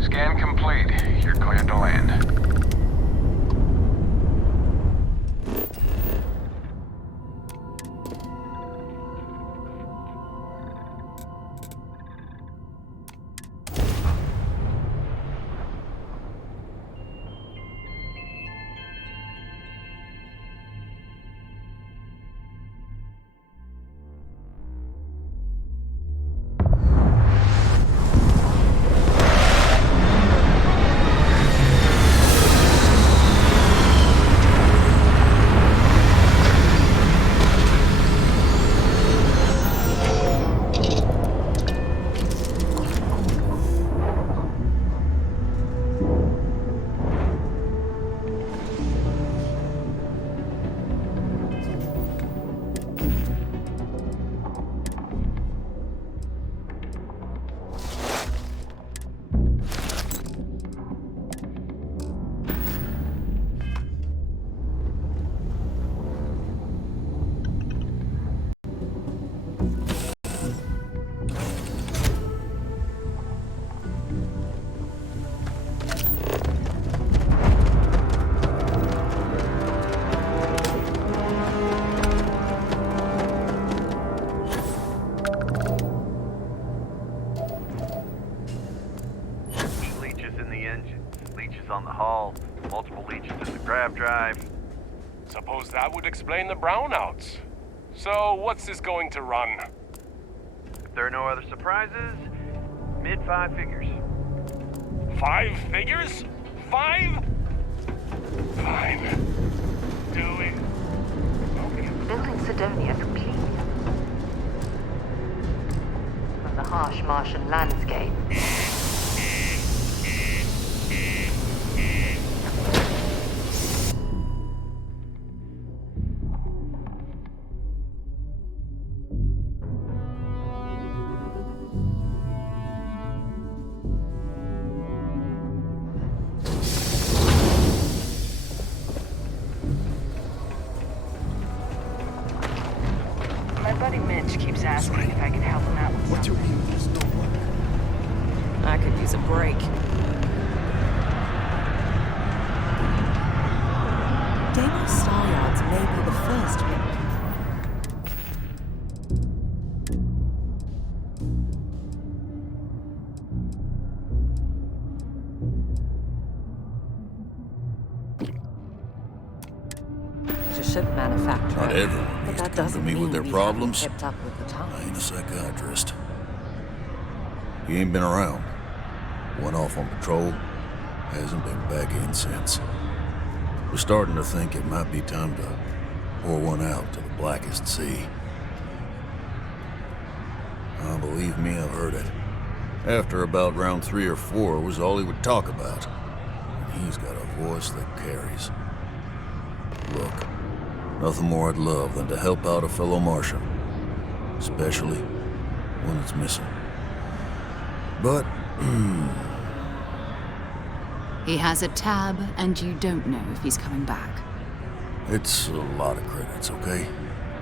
Scan complete. You're cleared to land. On the hull, multiple leeches in the grav drive. Suppose that would explain the brownouts. So, what's this going to run? If there are no other surprises, mid-5 figures. 5 figures? 5? Fine. Do it. Okay. Building Sidonia complete. From the harsh Martian landscape. ship manufacturer. Not everyone but needs to that come to doesn't me with mean their we problems. haven't kept up with the times. I ain't a psychiatrist. He ain't been around. Went off on patrol. Hasn't been back in since. We're starting to think it might be time to pour one out to the blackest sea. Oh, believe me, I've heard it. After about round 3 or 4 was all he would talk about. And he's got a voice that carries. Look, nothing more I'd love than to help out a fellow Martian. Especially when it's missing. But, He has a tab, and you don't know if he's coming back. it's a lot of credits, okay?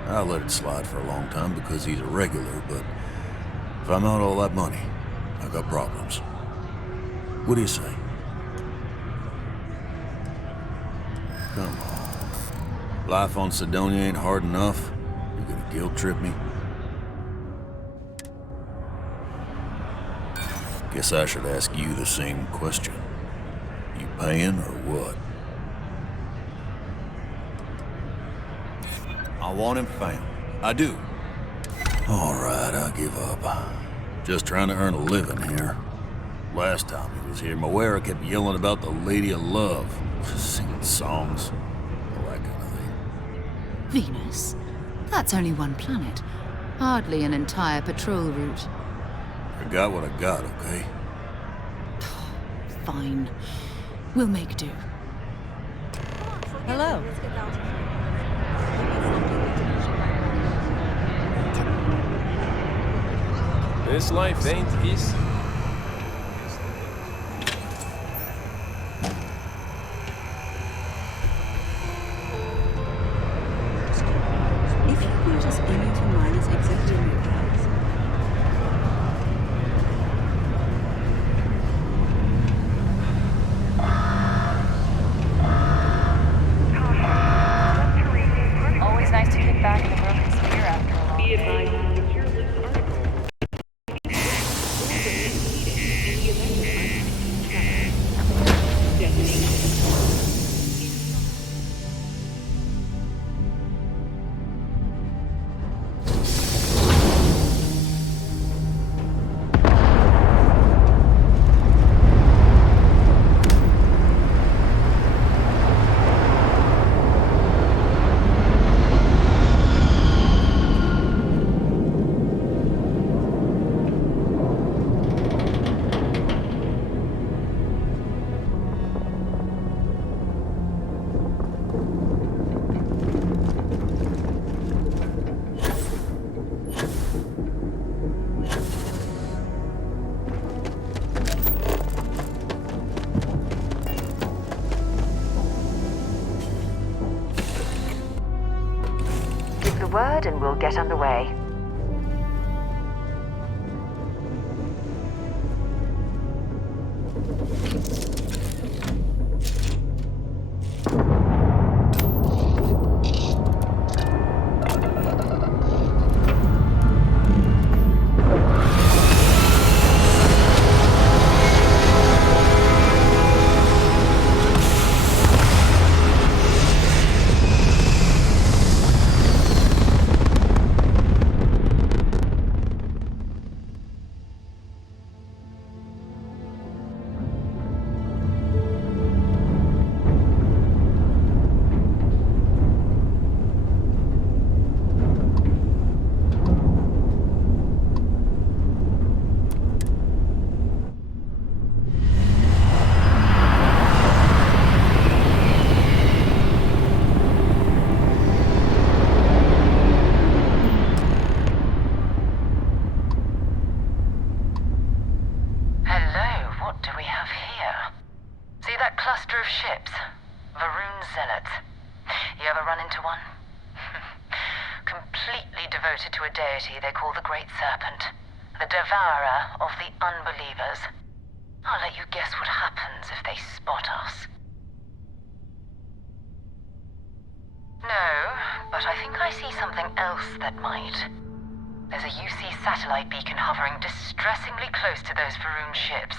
I let it slide for a long time because he's a regular, but if I'm out all that money, I got problems. What do you say? Come on. Life on Cydonia ain't hard enough. You're gonna guilt trip me? Guess I should ask you the same question. You paying or what? I want him found. I do. All right, I'll give up. Just trying to earn a living here. Last time he was here, Moira kept yelling about the Lady of Love, singing songs, all that kind of thing. Venus? That's only one planet. Hardly an entire patrol route. I got what I got, okay? Fine. We'll make do. Hello. This life ain't easy. If you brought us any to Miner's executive reports. Always nice to kick back in the broken spear after a long day. Word and we'll get underway. devoted to a deity they call the Great Serpent, the devourer of the unbelievers. I'll let you guess what happens if they spot us. No, but I think I see something else that might. There's a UC satellite beacon hovering distressingly close to those Faroon ships.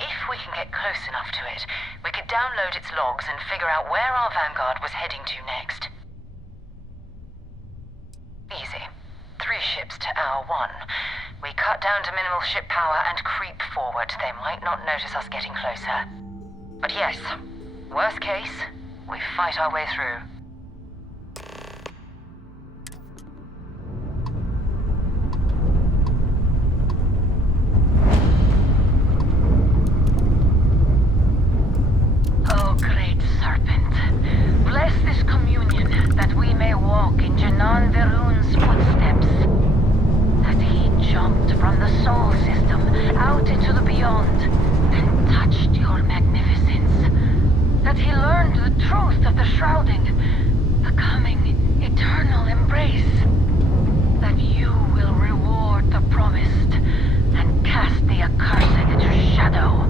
If we can get close enough to it, we could download its logs and figure out where our vanguard was heading to next. Easy. 3 ships to our 1. We cut down to minimal ship power and creep forward. They might not notice us getting closer. But yes, worst case, we fight our way through. Oh, great serpent, bless this communion that we may walk in Janan Verun's footsteps. That he jumped from the soul system out into the beyond and touched your magnificence. That he learned the truth of the shrouding, the coming eternal embrace. That you will reward the promised and cast the accursed into shadow.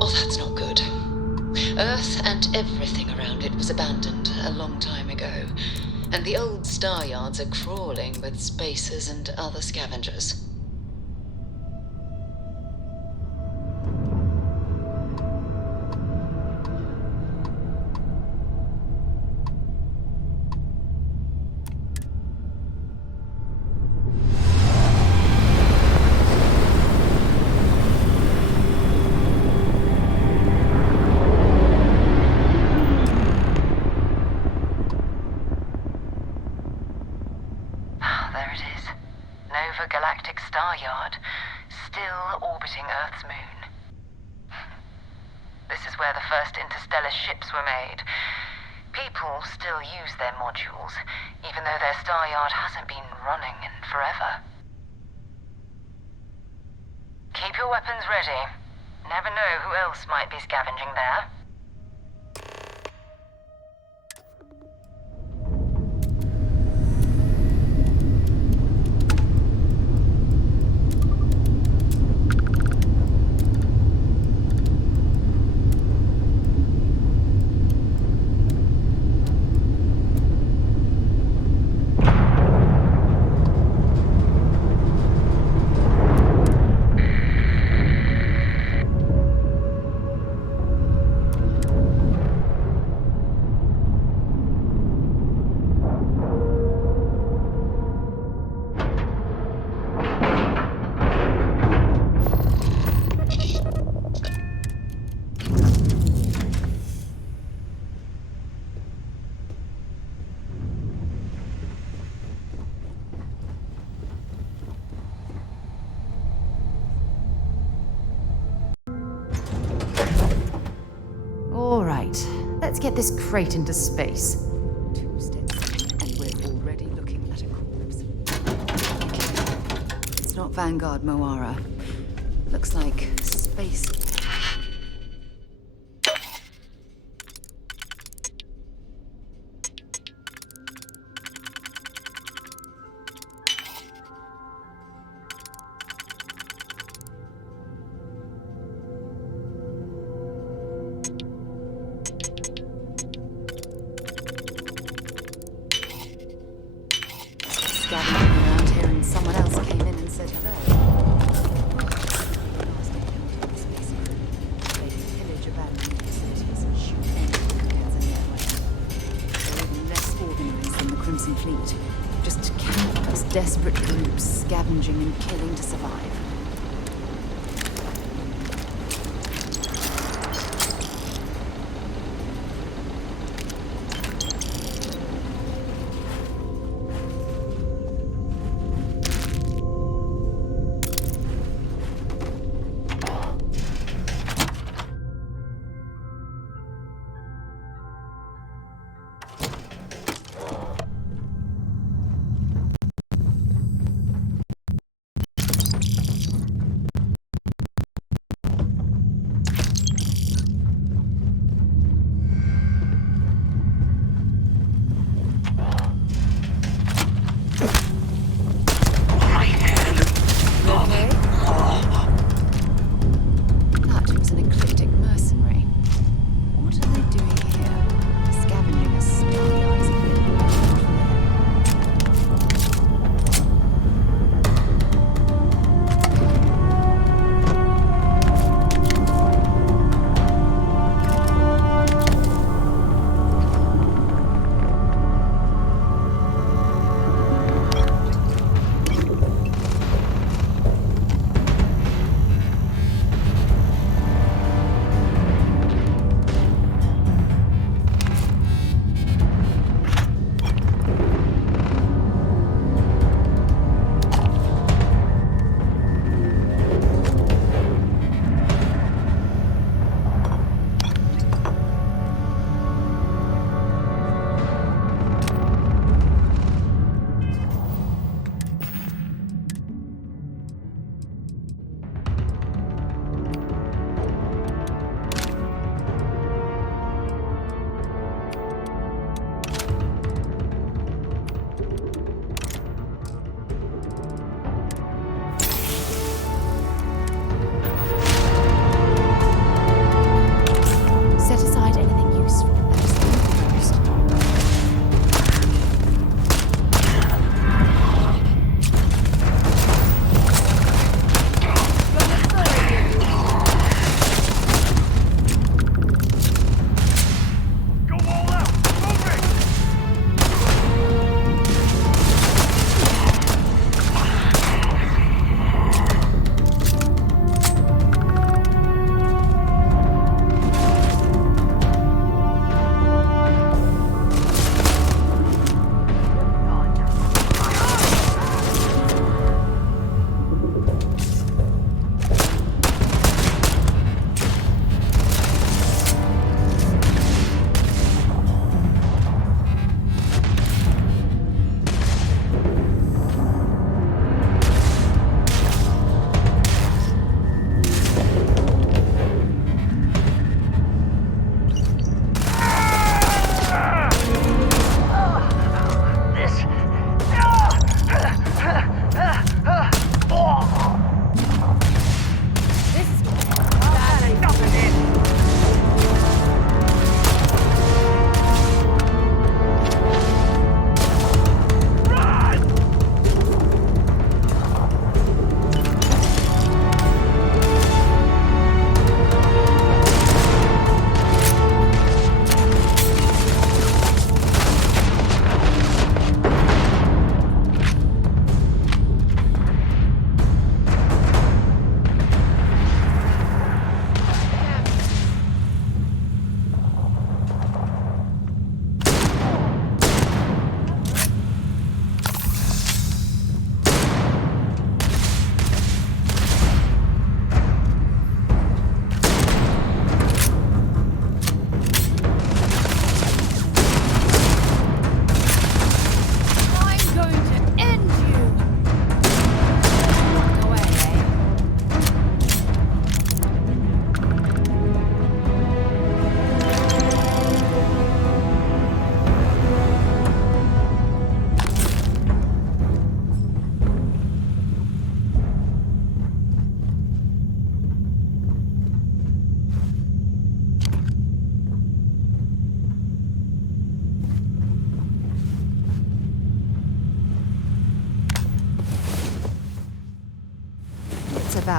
Oh, that's not good. Earth and everything around it was abandoned a long time ago, and the old star yards are crawling with spacers and other scavengers. Galactic star yard, still orbiting Earth's moon. This is where the first interstellar ships were made. People still use their modules, even though their star yard hasn't been running in forever. Keep your weapons ready. Never know who else might be scavenging there. Let's get this crate into space. 2 steps, and we're already looking at a corpse. It's not Vanguard Moara. Looks like space. Desperate groups scavenging and killing to survive.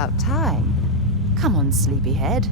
about time. Come on, sleepyhead.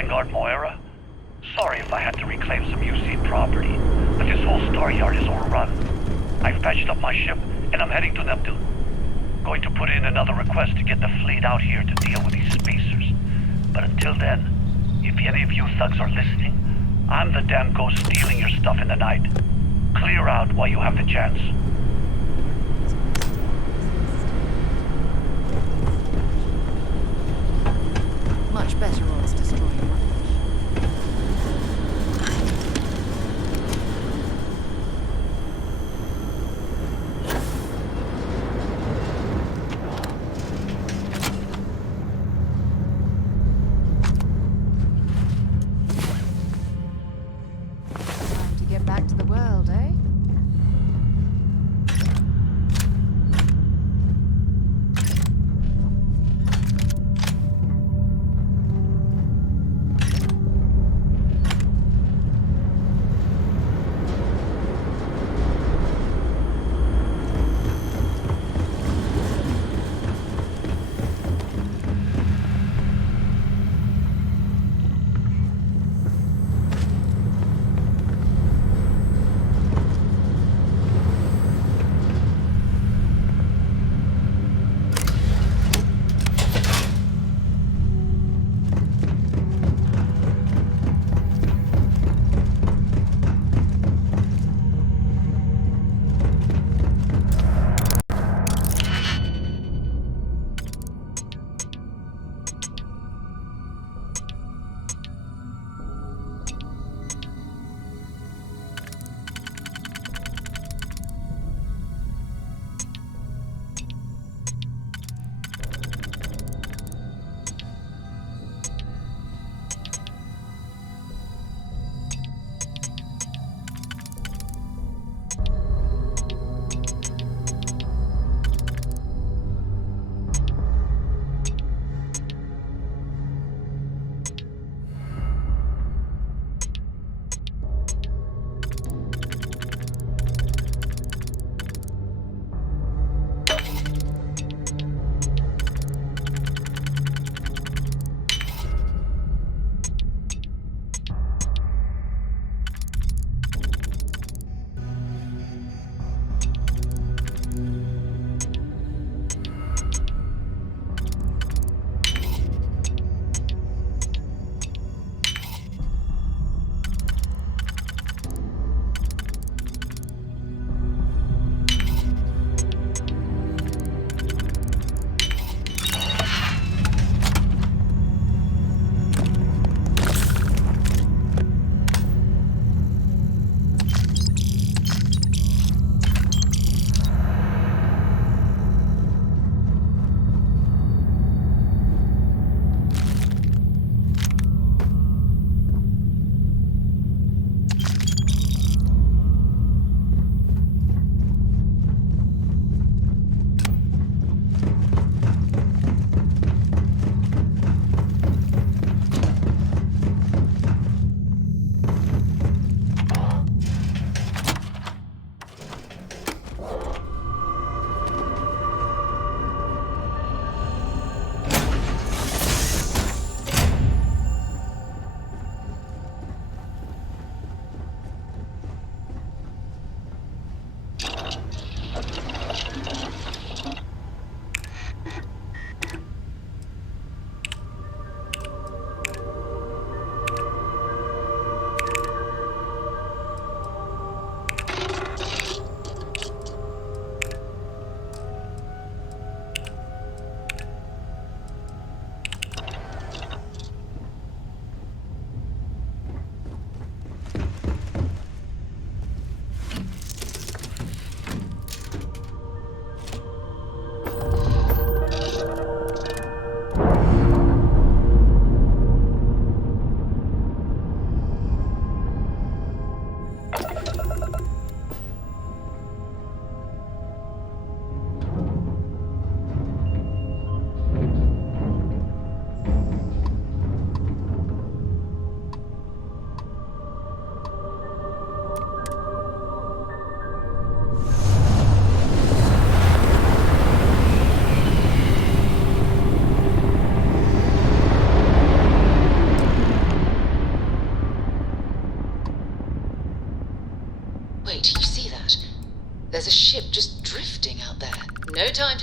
Vanguard, Moira. Sorry if I had to reclaim some UC property, but this whole Staryard is overrun. I've patched up my ship, and I'm heading to Neptune. Going to put in another request to get the fleet out here to deal with these spacers. But until then, if any of you thugs are listening, I'm the damn ghost stealing your stuff in the night. Clear out while you have the chance. Much better odds destroying rubbish. Time to get back to the world, eh?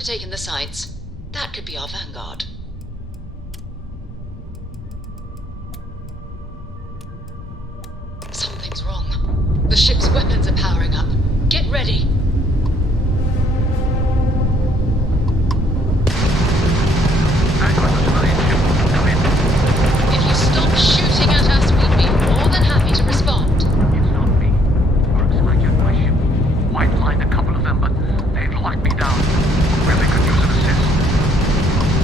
taken the sights. That could be our vanguard. Something's wrong. The ship's weapons are powering up. Get ready. If you stop shooting at us, we'd be more than happy to respond. It's not me. Rook's hijacked my ship. White lined a couple of them, but they've locked me down. Really could use an assist.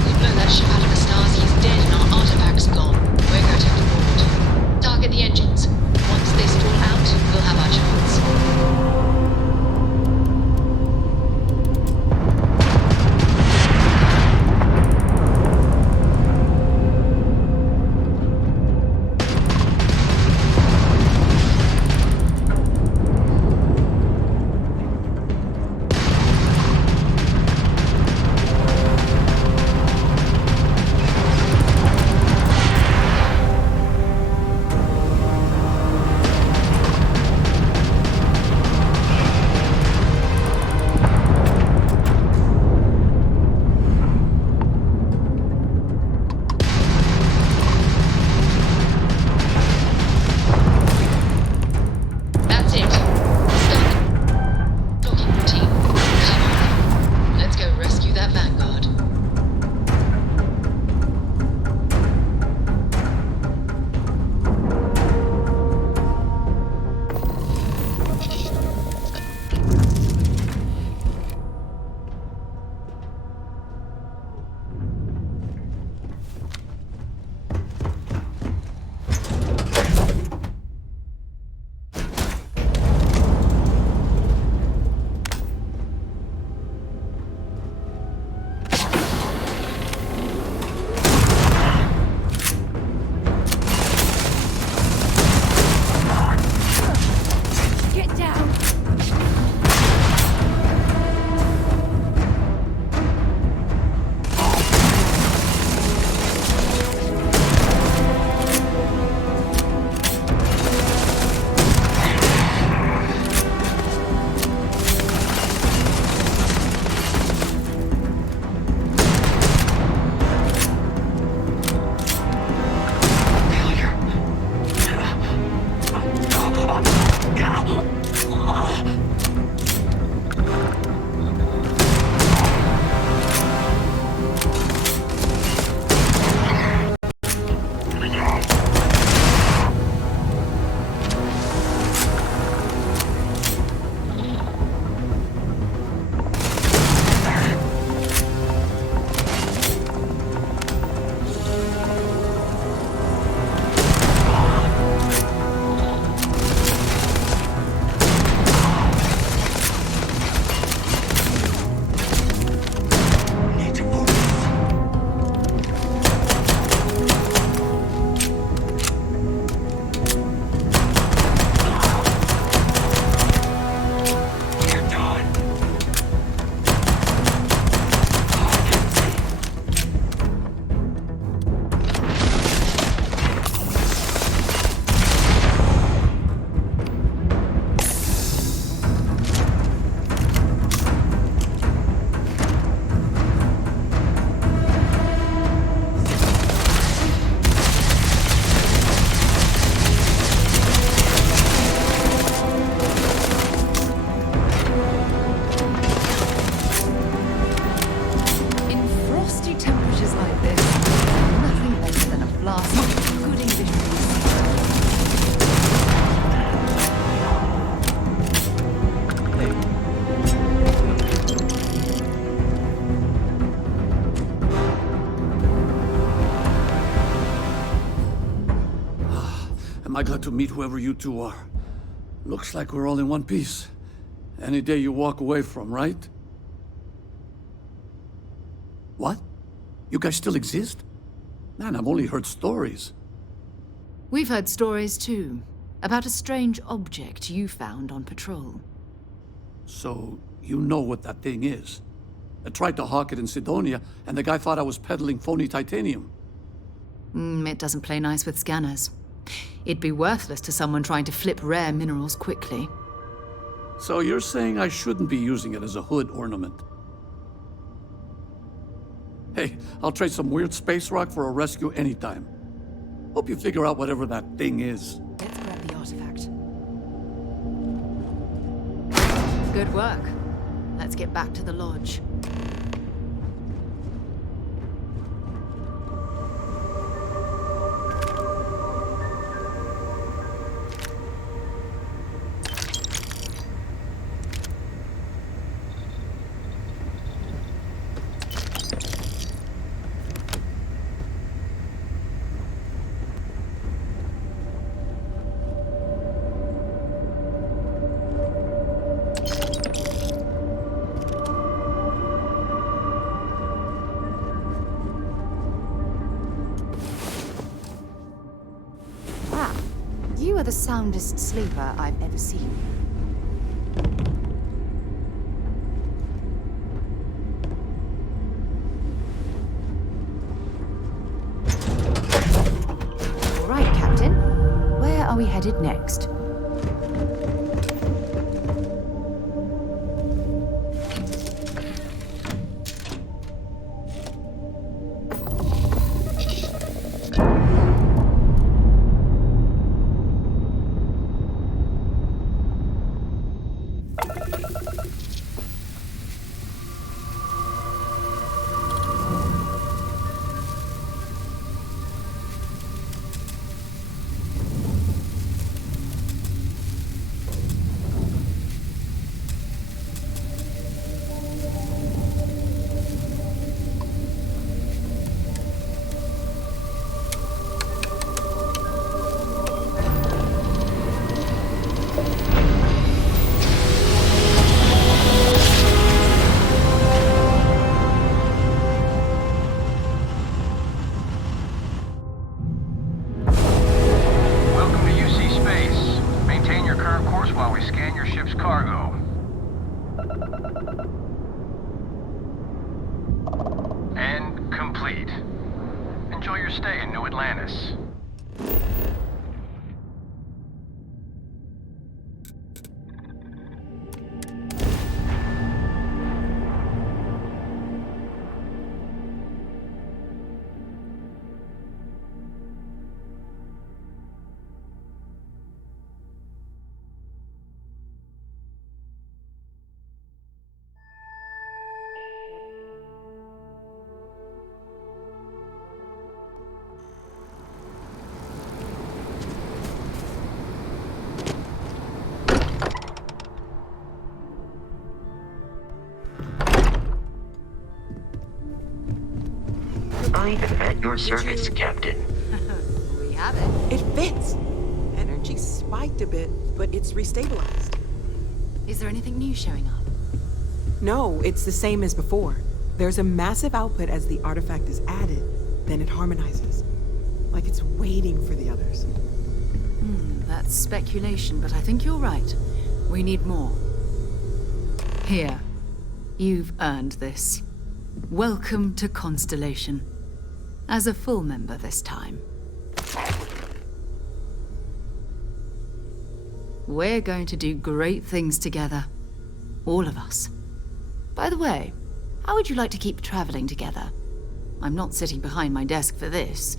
We blow that ship out of the stars, he's dead and our artifact's gone. We're going to have to board. Target the engines. Once they stall out, we'll have our chance. I got to meet whoever you two are. Looks like we're all in one piece. Any day you walk away from, right? What? You guys still exist? Man, I've only heard stories. We've heard stories too, about a strange object you found on patrol. So, you know what that thing is? I tried to hawk it in Sidonia, and the guy thought I was peddling phony titanium. It doesn't play nice with scanners. It'd be worthless to someone trying to flip rare minerals quickly. So you're saying I shouldn't be using it as a hood ornament? Hey, I'll trade some weird space rock for a rescue anytime. Hope you figure out whatever that thing is. Let's grab the artifact. Good work. Let's get back to the lodge. You are the soundest sleeper I've ever seen. All right, Captain. Where are we headed next? I am at your service, Captain. We have it. It fits. Energy spiked a bit, but it's restabilized. Is there anything new showing up? No, it's the same as before. There's a massive output as the artifact is added, then it harmonizes. Like it's waiting for the others. That's speculation, but I think you're right. We need more. Here. You've earned this. Welcome to Constellation. As a full member this time. We're going to do great things together. All of us. By the way, how would you like to keep traveling together? I'm not sitting behind my desk for this.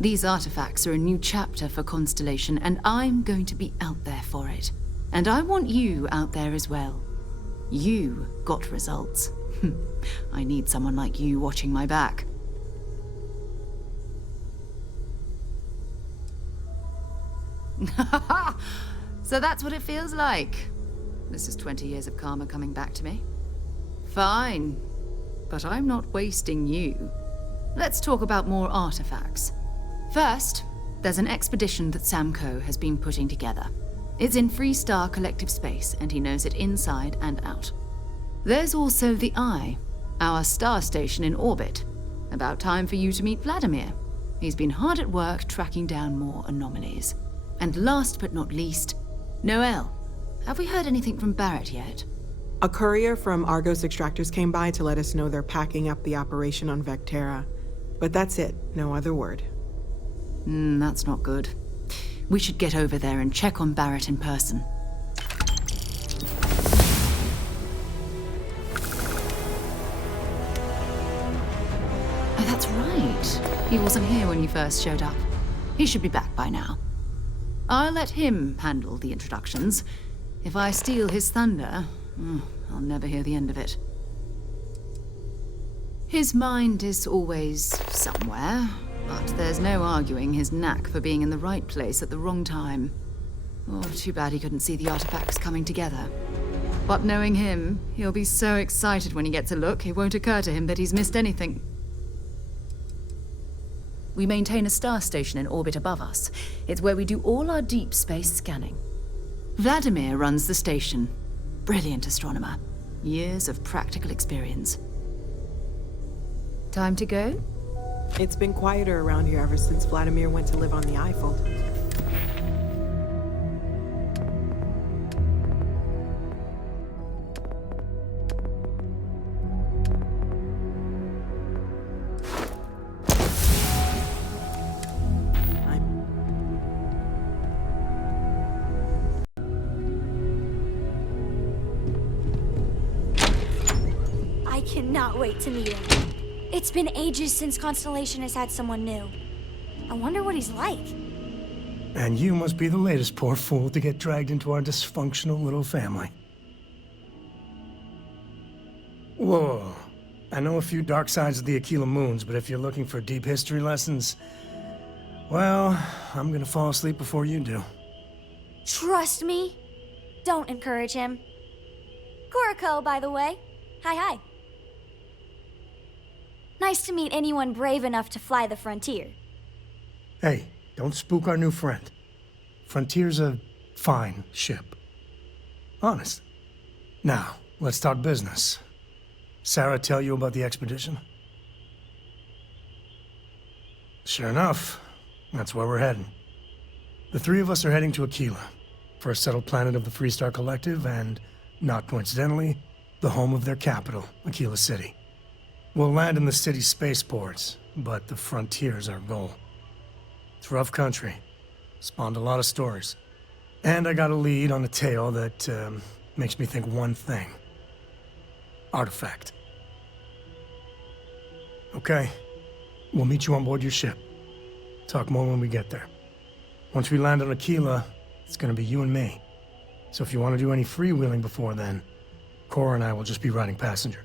These artifacts are a new chapter for Constellation, and I'm going to be out there for it. And I want you out there as well. You got results. I need someone like you watching my back. So that's what it feels like. This is 20 years of karma coming back to me. Fine. But I'm not wasting you. Let's talk about more artifacts. First, there's an expedition that Samco has been putting together. It's in Freestar Collective Space, and he knows it inside and out. There's also the Eye, our star station in orbit. About time for you to meet Vladimir. He's been hard at work tracking down more anomalies. And last but not least, Noel. Have we heard anything from Barrett yet? A courier from Argos Extractors came by to let us know they're packing up the operation on Vectera. But that's it, no other word. That's not good. We should get over there and check on Barrett in person. right. He wasn't here when you first showed up. He should be back by now. I'll let him handle the introductions. If I steal his thunder, I'll never hear the end of it. His mind is always somewhere, but there's no arguing his knack for being in the right place at the wrong time. Oh, too bad he couldn't see the artifacts coming together. But knowing him, he'll be so excited when he gets a look, it won't occur to him that he's missed anything. We maintain a star station in orbit above us. It's where we do all our deep space scanning. Vladimir runs the station. Brilliant astronomer. Years of practical experience. Time to go? It's been quieter around here ever since Vladimir went to live on the Eiffel. I cannot wait to meet him. It's been ages since Constellation has had someone new. I wonder what he's like. And you must be the latest poor fool to get dragged into our dysfunctional little family. Whoa. I know a few dark sides of the Aquila Moons, but if you're looking for deep history lessons, well, I'm gonna fall asleep before you do. Trust me. Don't encourage him. Koriko, by the way. Hi. Nice to meet anyone brave enough to fly the Frontier. Hey, don't spook our new friend. Frontier's a fine ship. Honest. Now, let's talk business. Sarah tell you about the expedition? Sure enough, that's where we're heading. The three of us are heading to Aquila, for a settled planet of the Freestar Collective and, not coincidentally, the home of their capital, Aquila City. We'll land in the city's spaceports, but the Frontier's our goal. It's rough country. Spawned a lot of stories. And I got a lead on a tale that makes me think one thing. Artifact. Okay. We'll meet you on board your ship. Talk more when we get there. Once we land on Aquila, it's gonna be you and me. So if you want to do any freewheeling before then, Cora and I will just be riding passenger.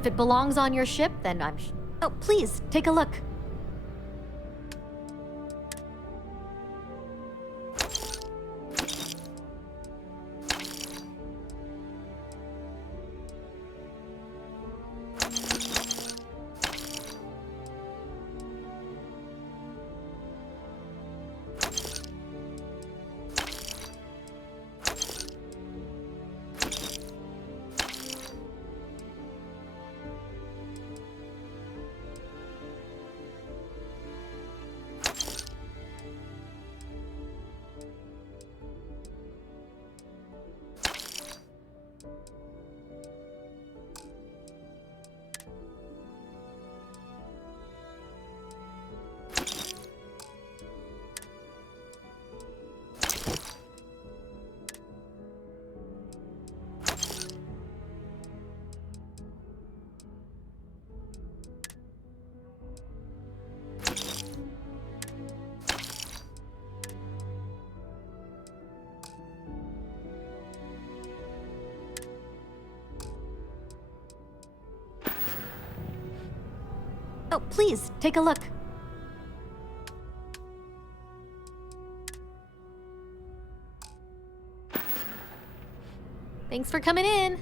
If it belongs on your ship, then Oh, please, take a look. Oh, please, take a look. Thanks for coming in.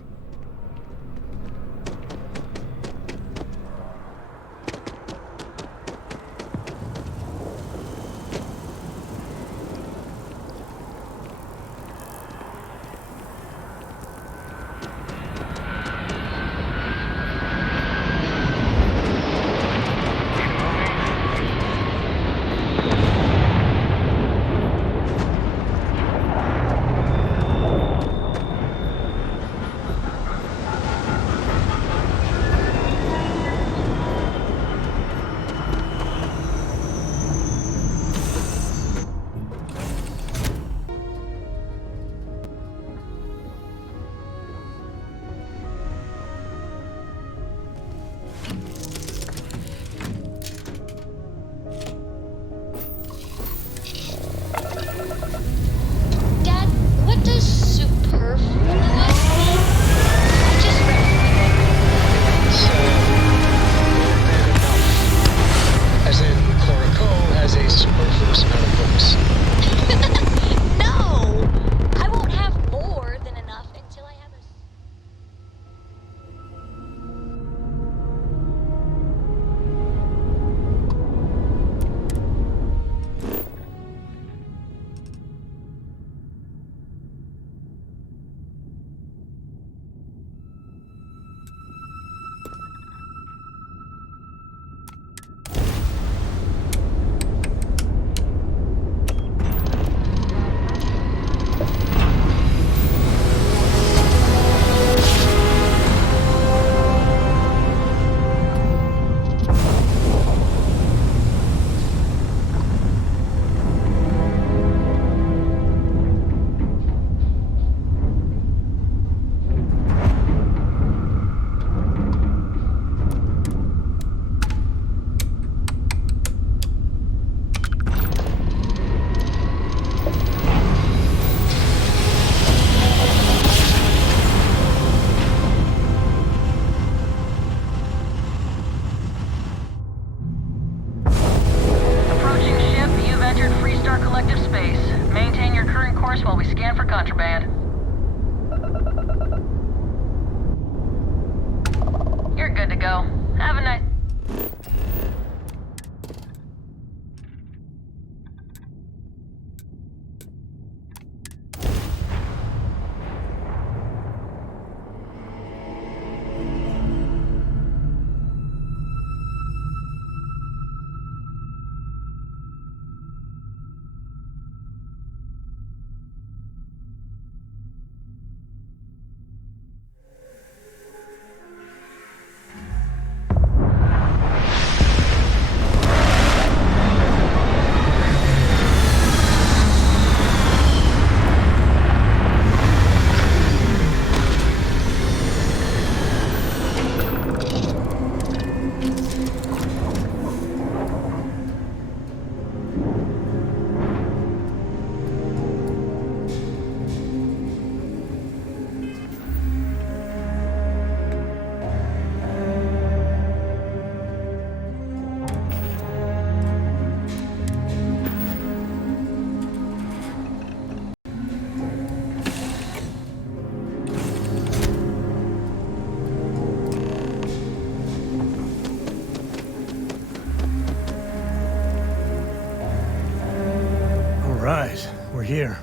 here.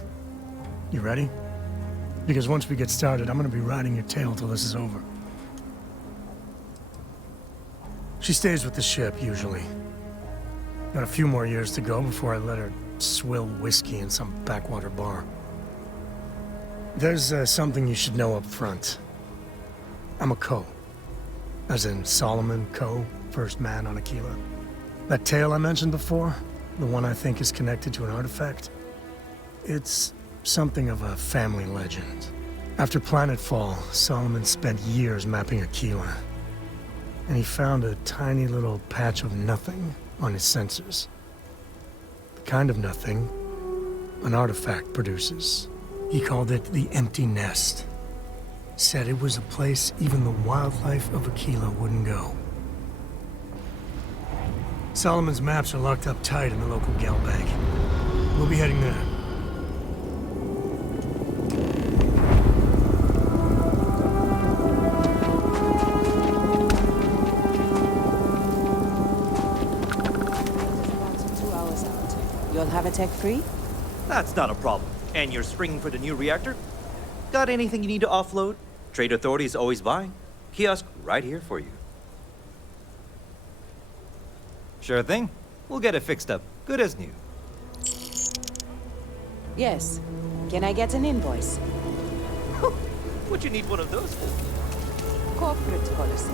You ready? Because once we get started, I'm gonna be riding your tail till this is over. She stays with the ship, usually. Got a few more years to go before I let her swill whiskey in some backwater bar. There's something you should know up front. I'm a Co. As in Solomon Co., first man on Aquila. That tale I mentioned before, the one I think is connected to an artifact, it's something of a family legend. After planetfall, Solomon spent years mapping Aquila, and he found a tiny little patch of nothing on his sensors. The kind of nothing an artifact produces. He called it the Empty Nest. Said it was a place even the wildlife of Aquila wouldn't go. Solomon's maps are locked up tight in the local gal bank. We'll be heading there. You'll have a tech free? That's not a problem. And you're springing for the new reactor? Got anything you need to offload? Trade Authority is always buying. Kiosk right here for you. Sure thing. We'll get it fixed up. Good as new. Yes. Can I get an invoice? What you need one of those for? Corporate policy.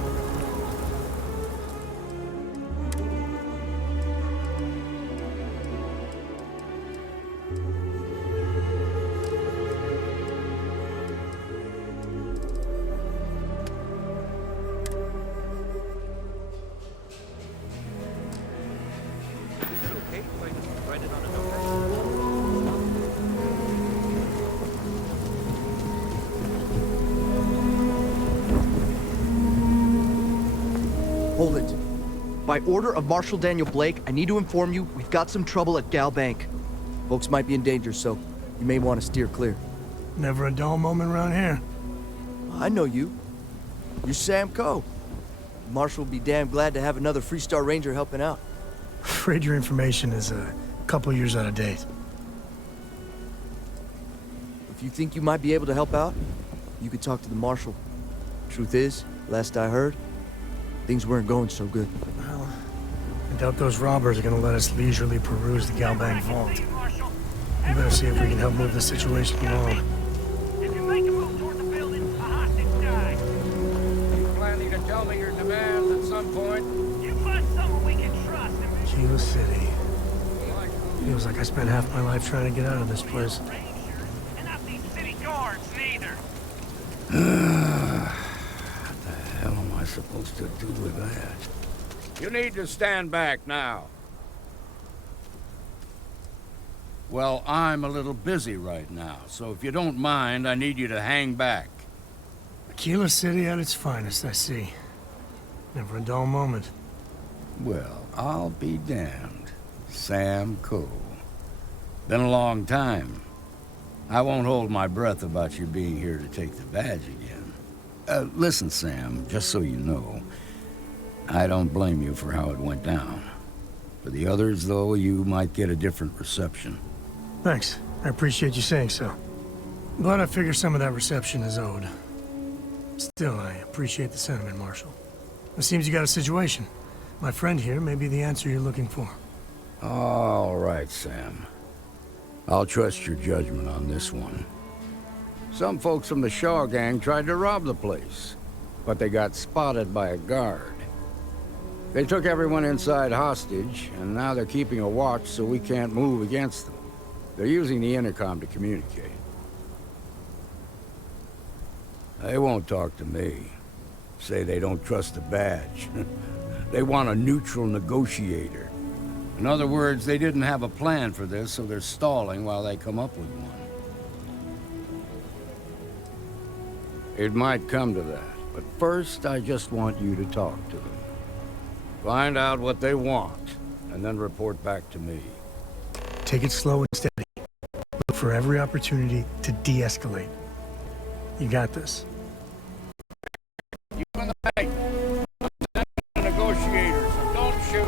Hold it. By order of Marshal Daniel Blake, I need to inform you we've got some trouble at Gal Bank. Folks might be in danger, so you may want to steer clear. Never a dull moment around here. I know you. You're Sam Coe. Marshal will be damn glad to have another Freestar Ranger helping out. Afraid your information is a couple years out of date. If you think you might be able to help out, you could talk to the Marshal. Truth is, last I heard, things weren't going so good. Well, I doubt those robbers are gonna let us leisurely peruse the Galbank vault. We better see if we can help move the situation along. If you make a move toward the building, a hostage dies. You planning to tell me your demands at some point? You find someone we can trust and... Kilo City. Feels like I spent half my life trying to get out of this place. And not these city guards, neither. What the hell am I supposed to do with that? You need to stand back now. Well, I'm a little busy right now, so if you don't mind, I need you to hang back. Aquila City at its finest, I see. Never a dull moment. Well, I'll be damned. Sam Coe. Been a long time. I won't hold my breath about you being here to take the badge again. Listen, Sam, just so you know, I don't blame you for how it went down. For the others, though, you might get a different reception. Thanks. I appreciate you saying so. Glad I figure some of that reception is owed. Still, I appreciate the sentiment, Marshal. It seems you got a situation. My friend here may be the answer you're looking for. All right, Sam. I'll trust your judgment on this one. Some folks from the Shaw gang tried to rob the place, but they got spotted by a guard. They took everyone inside hostage, and now they're keeping a watch so we can't move against them. They're using the intercom to communicate. They won't talk to me. Say they don't trust the badge. They want a neutral negotiator. In other words, they didn't have a plan for this, so they're stalling while they come up with one. It might come to that, but first I just want you to talk to them. Find out what they want, and then report back to me. Take it slow and steady. Look for every opportunity to de-escalate. You got this. You in the bank. I'm the negotiator, so don't shoot.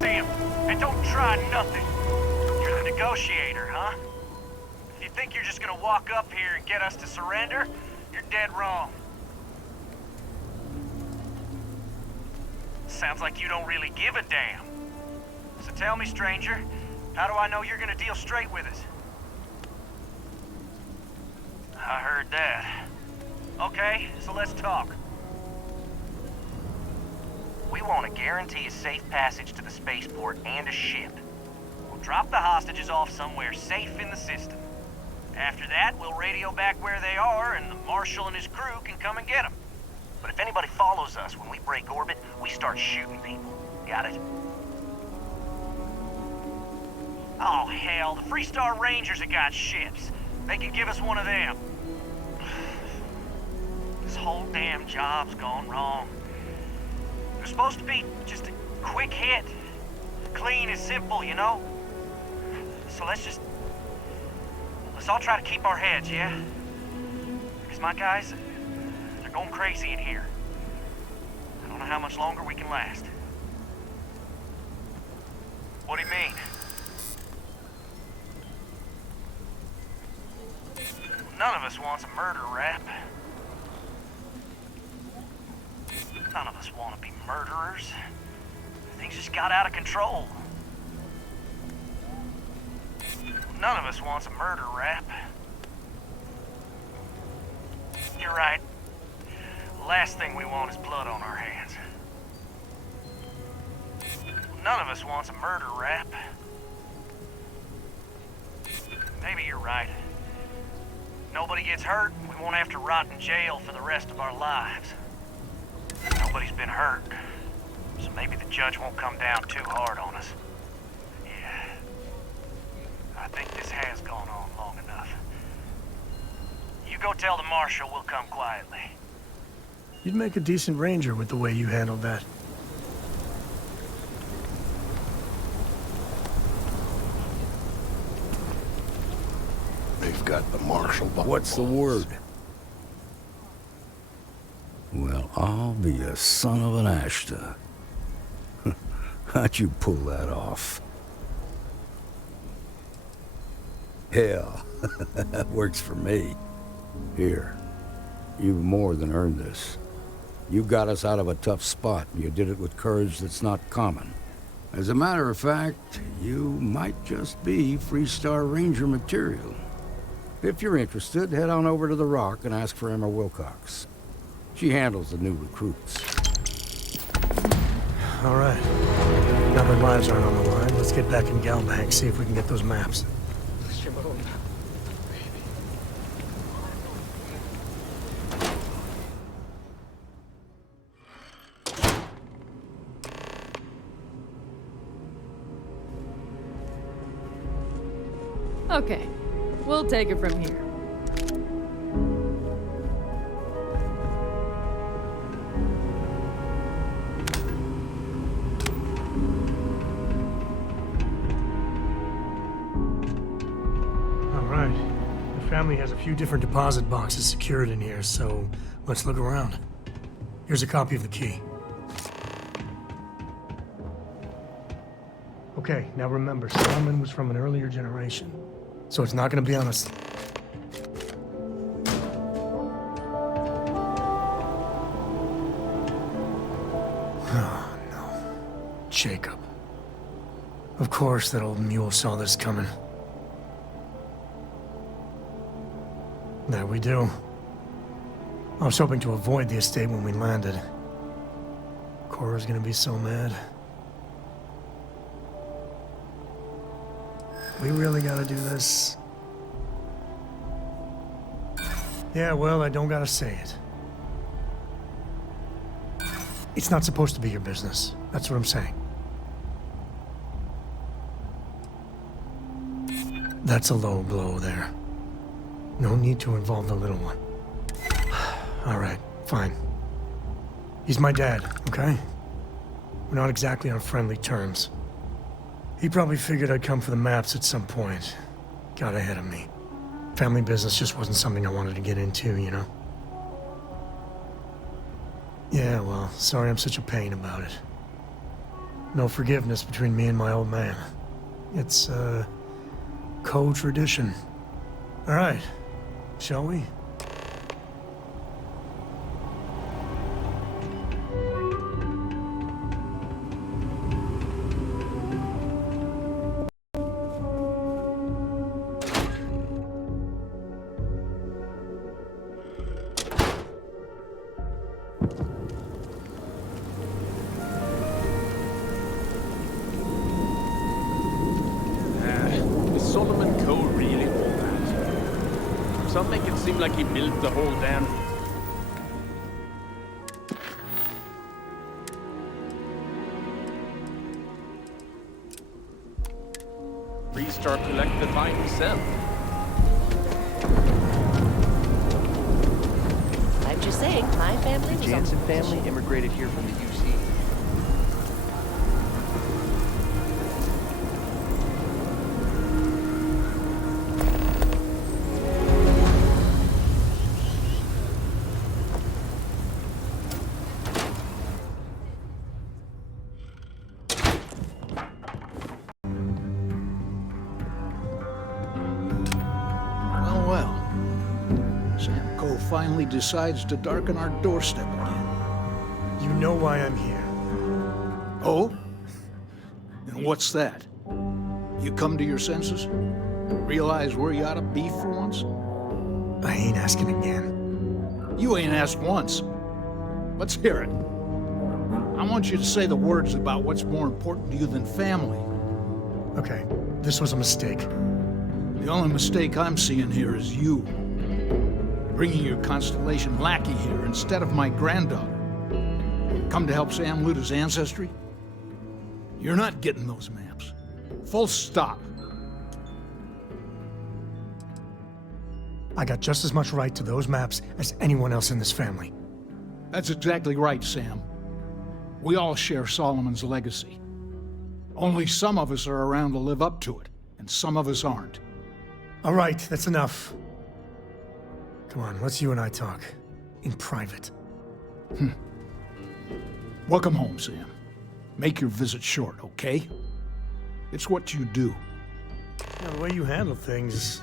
Sam, and don't try nothing. You're the negotiator, huh? get us to surrender, you're dead wrong. Sounds like you don't really give a damn. So tell me, stranger, how do I know you're gonna deal straight with us? I heard that. Okay, so let's talk. We want to guarantee a safe passage to the spaceport and a ship. We'll drop the hostages off somewhere safe in the system. After that, we'll radio back where they are, and the Marshal and his crew can come and get them. But if anybody follows us when we break orbit, we start shooting people. Got it? Oh, hell, the Freestar Rangers have got ships. They can give us one of them. This whole damn job's gone wrong. It was supposed to be just a quick hit. Clean and simple, you know? So let's all try to keep our heads, yeah? Because my guys, they're going crazy in here. I don't know how much longer we can last. What do you mean? None of us wants a murder rap. None of us want to be murderers. Things just got out of control. None of us wants a murder rap. You're right. The last thing we want is blood on our hands. None of us wants a murder rap. Maybe you're right. Nobody gets hurt, we won't have to rot in jail for the rest of our lives. Nobody's been hurt, so maybe the judge won't come down too hard on us. Yeah, I think this has gone on long enough. You go tell the Marshal we'll come quietly. You'd make a decent ranger with the way you handled that. They've got the Marshal. What's the word? Well, I'll be a son of an Ashta. How'd you pull that off? Hell, that works for me. Here, you've more than earned this. You got us out of a tough spot, and you did it with courage that's not common. As a matter of fact, you might just be Freestar Ranger material. If you're interested, head on over to the Rock and ask for Emma Wilcox. She handles the new recruits. All right. Now that lives aren't on the line, let's get back in Galbank, see if we can get those maps. Okay, we'll take it from here. Family has a few different deposit boxes secured in here, so let's look around. Here's a copy of the key. Okay, now remember, Solomon was from an earlier generation, so it's not gonna be on us. Oh, no. Jacob. Of course that old mule saw this coming. There we do. I was hoping to avoid the estate when we landed. Cora's gonna be so mad. We really gotta do this? Yeah, well, I don't gotta say it. It's not supposed to be your business. That's what I'm saying. That's a low blow there. No need to involve the little one. All right, fine. He's my dad, okay? We're not exactly on friendly terms. He probably figured I'd come for the maps at some point. Got ahead of me. Family business just wasn't something I wanted to get into, you know? Yeah, well, sorry I'm such a pain about it. No forgiveness between me and my old man. It's, co-tradition. All right. Shall we? Some make it seem like he built the whole damn... Three-star collected by himself. I'm just saying, my family was on Jansen family immigrated here from the UC. Finally decides to darken our doorstep again. You know why I'm here. Oh? And what's that? You come to your senses? Realize where you ought to be for once? I ain't asking again. You ain't asked once. Let's hear it. I want you to say the words about what's more important to you than family. Okay, this was a mistake. The only mistake I'm seeing here is you. Bringing your Constellation lackey here instead of my granddaughter. Come to help Sam loot his ancestry? You're not getting those maps. Full stop. I got just as much right to those maps as anyone else in this family. That's exactly right, Sam. We all share Solomon's legacy. Only some of us are around to live up to it, and some of us aren't. All right, that's enough. Come on, let's you and I talk. In private. Welcome home, Sam. Make your visit short, okay? It's what you do. Yeah, the way you handle things,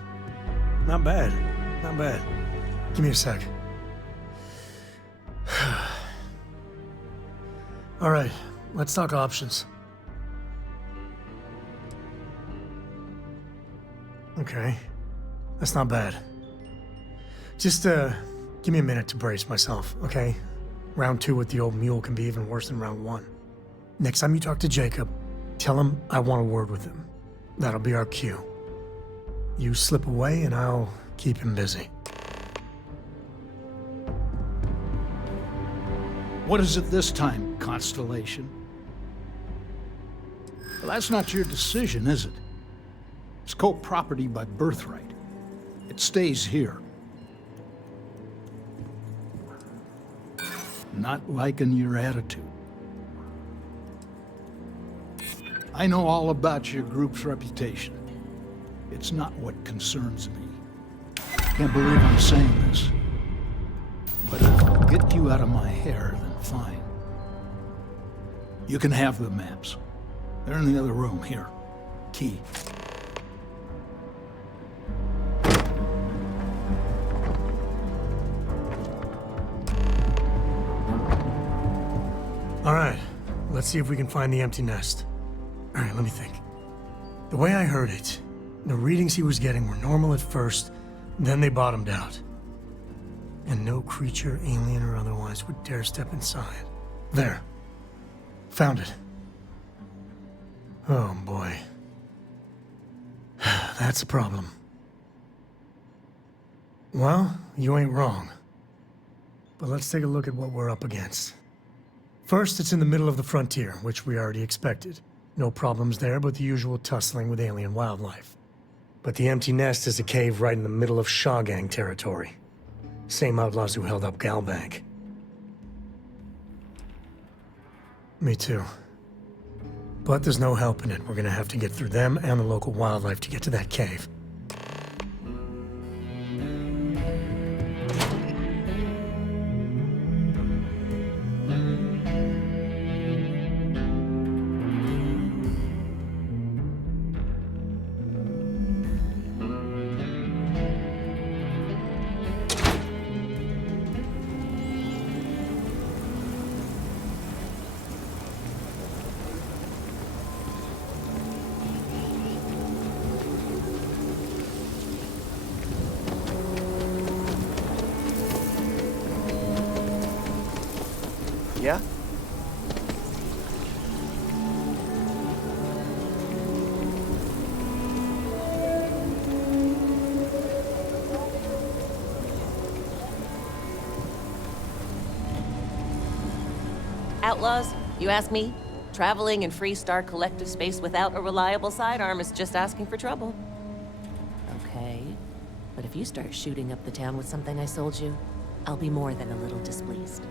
not bad. Not bad. Give me a sec. All right, let's talk options. Okay, that's not bad. Just, give me a minute to brace myself, okay? Round 2 with the old mule can be even worse than round 1. Next time you talk to Jacob, tell him I want a word with him. That'll be our cue. You slip away and I'll keep him busy. What is it this time, Constellation? Well, that's not your decision, is it? It's co-property by birthright. It stays here. Not liking your attitude. I know all about your group's reputation. It's not what concerns me. Can't believe I'm saying this. But if it'll get you out of my hair, then fine. You can have the maps. They're in the other room, here. Key. All right, let's see if we can find the empty nest. All right, let me think. The way I heard it, the readings he was getting were normal at first, then they bottomed out. And no creature, alien or otherwise, would dare step inside. There. Found it. Oh boy. That's a problem. Well, you ain't wrong. But let's take a look at what we're up against. First, it's in the middle of the frontier, which we already expected. No problems there, but the usual tussling with alien wildlife. But the empty nest is a cave right in the middle of Shawgang territory. Same outlaws who held up Galbank. Me too. But there's no helping it. We're gonna have to get through them and the local wildlife to get to that cave. Yeah? Outlaws, you ask me? Traveling in Freestar collective space without a reliable sidearm is just asking for trouble. Okay, but if you start shooting up the town with something I sold you, I'll be more than a little displeased.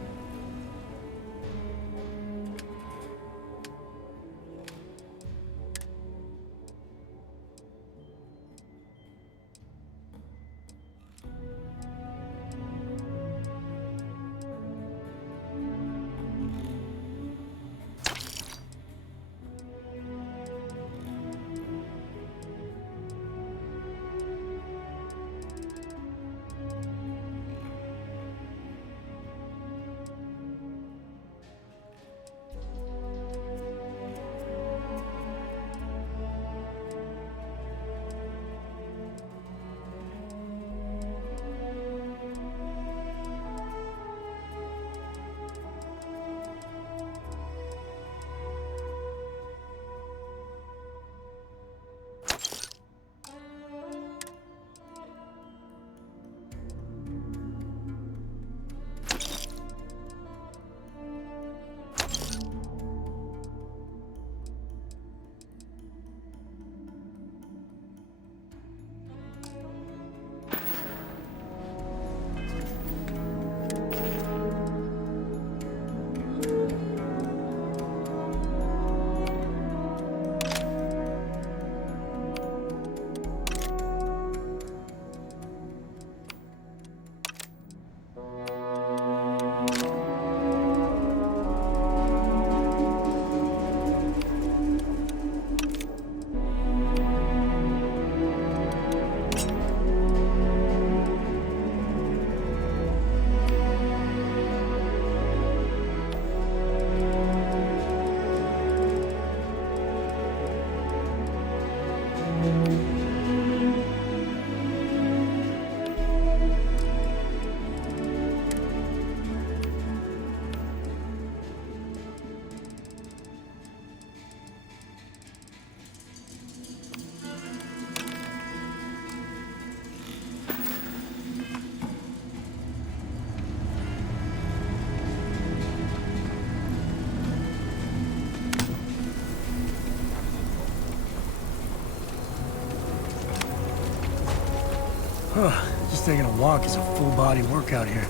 Just taking a walk is a full-body workout here.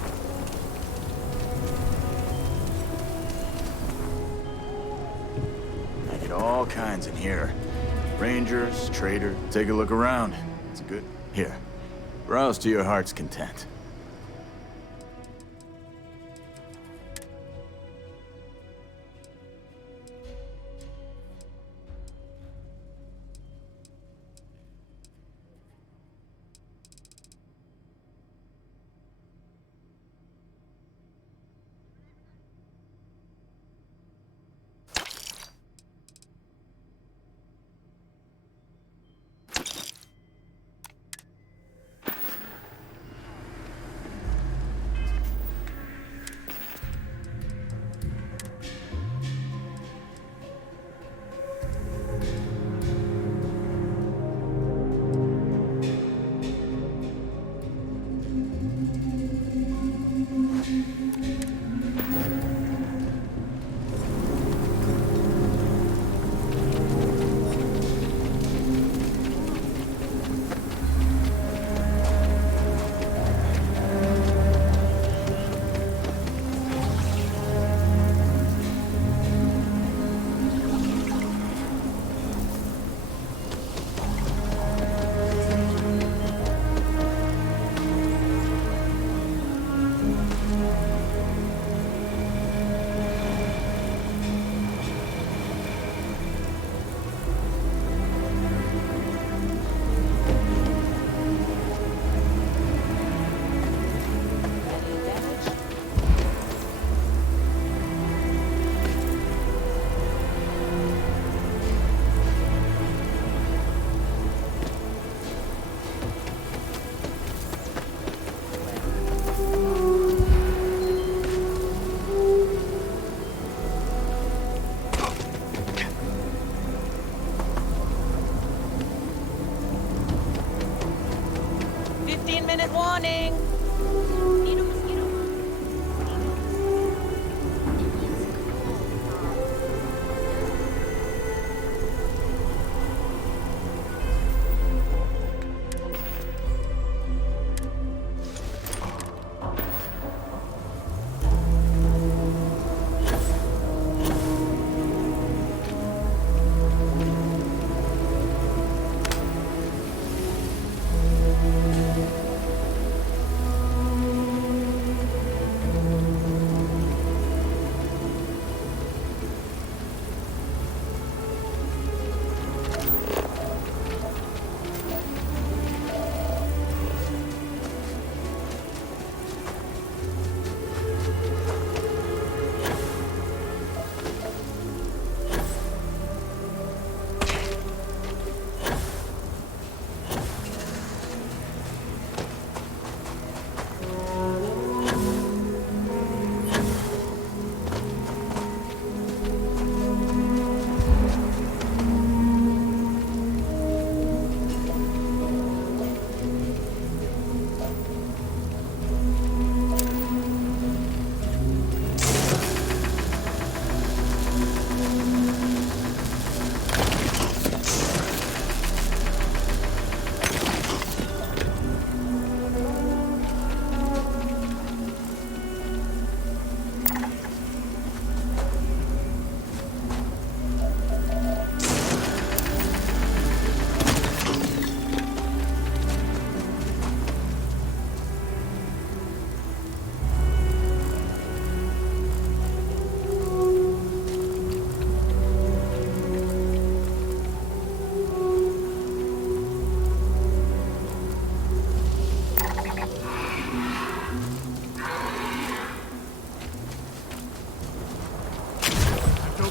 I get all kinds in here. Rangers, trader, take a look around. It's a good... Here. Browse to your heart's content.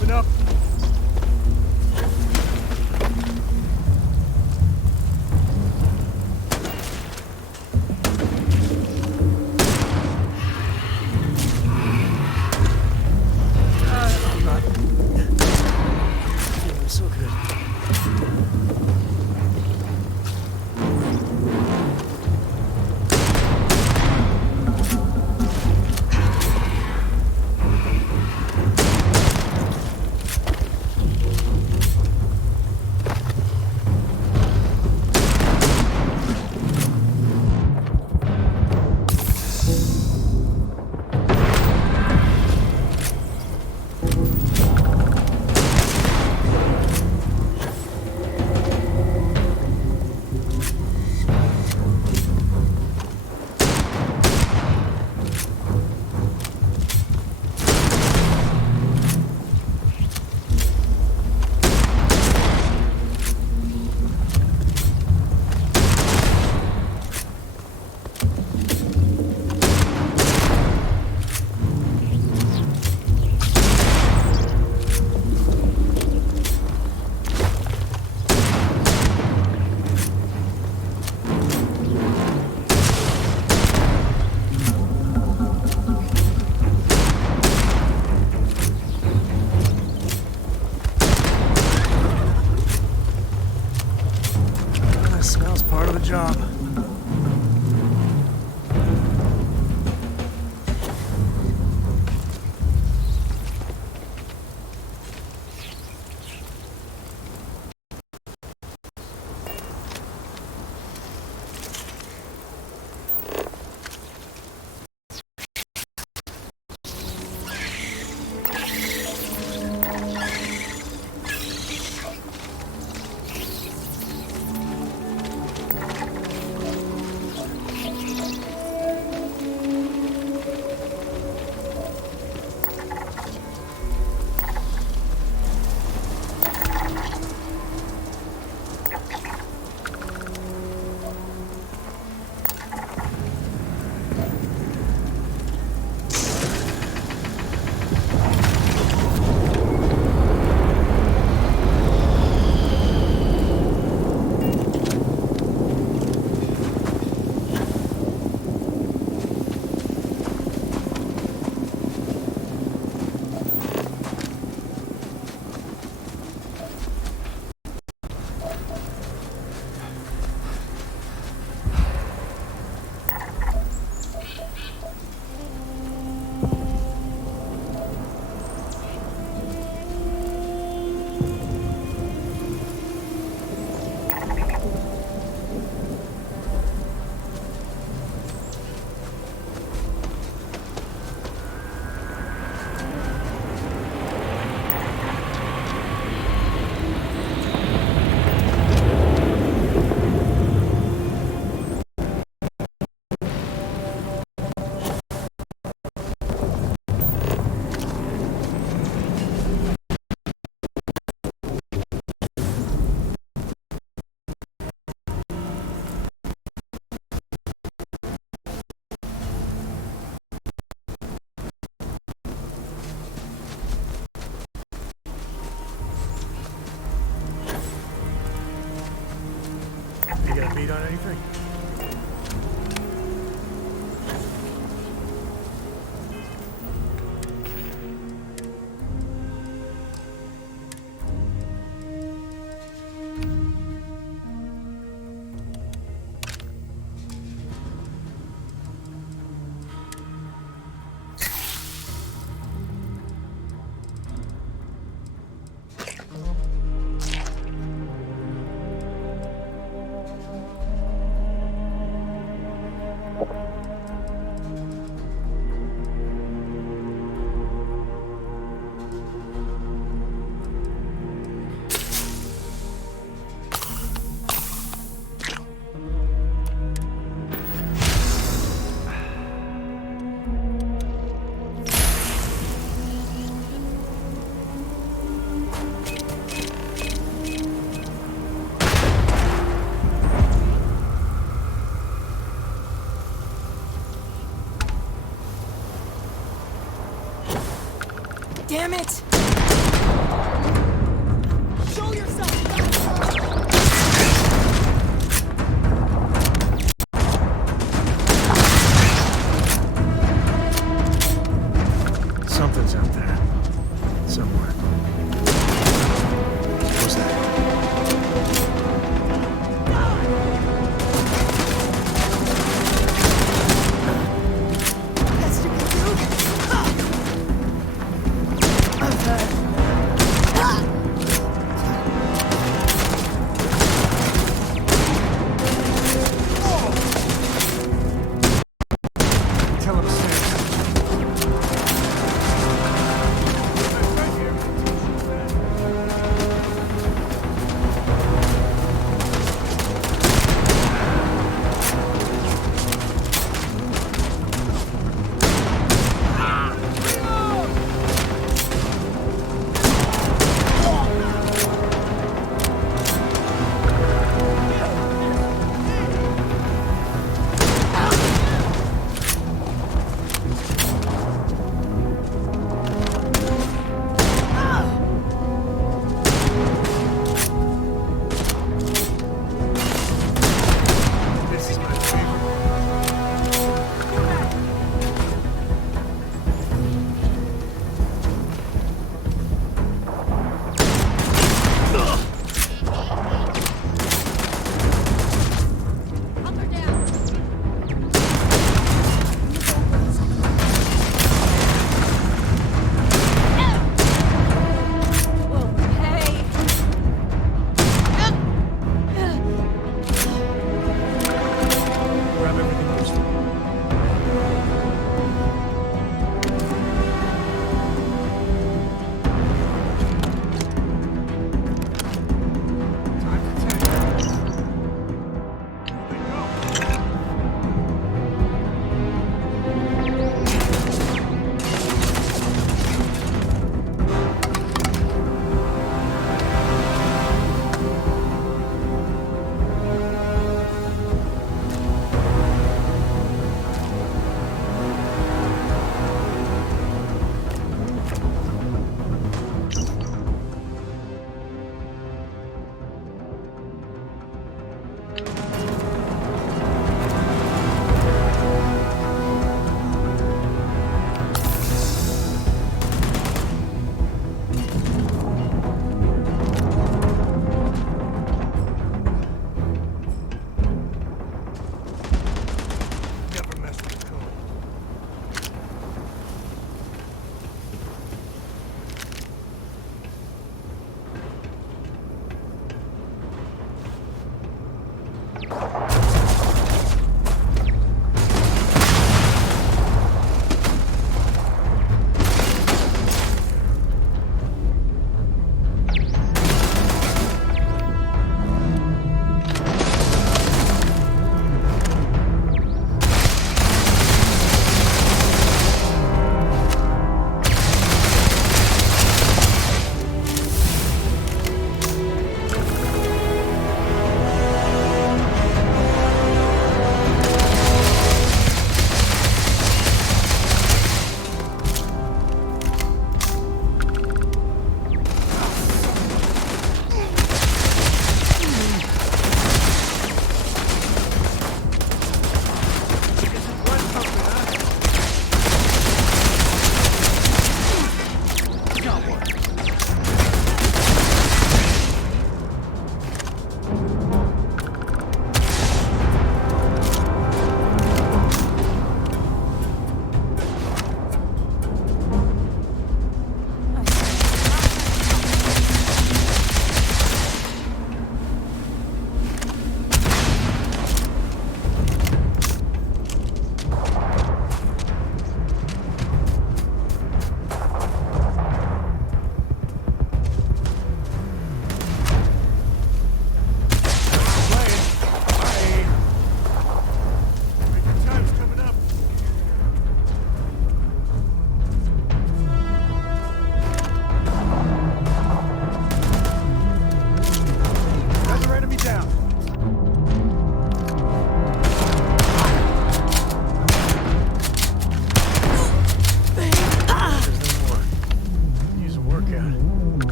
Open up. I'm not feeling so good. Smell's part of the job. You got a beat on anything? Damn it! intel upstairs.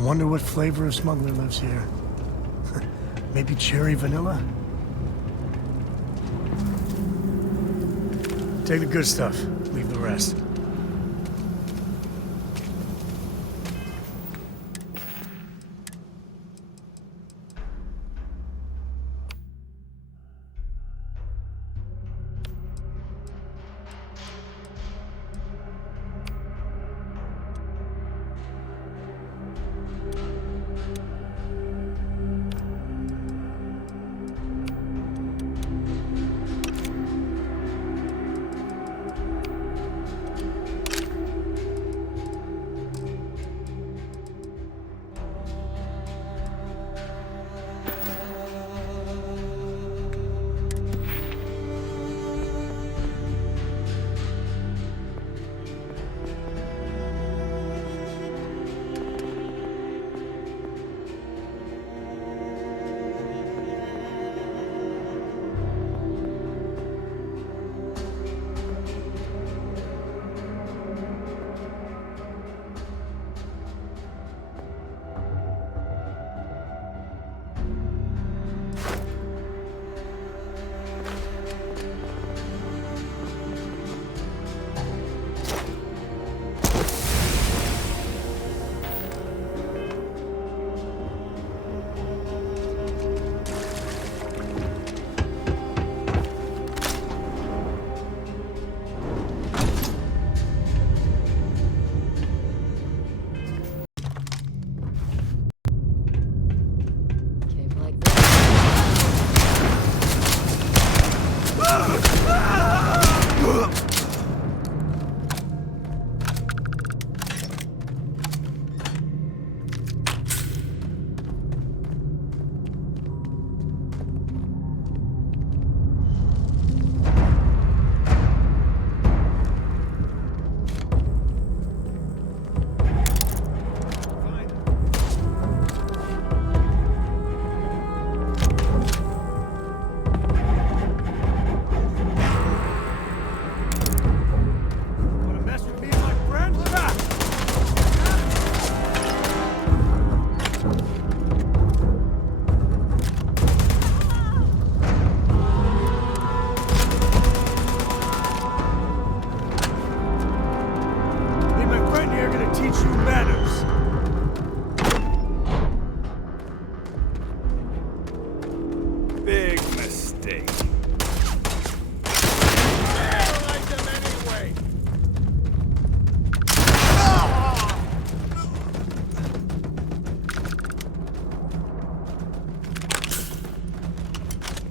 I wonder what flavor of smuggler lives here. Maybe cherry vanilla? Take the good stuff, leave the rest.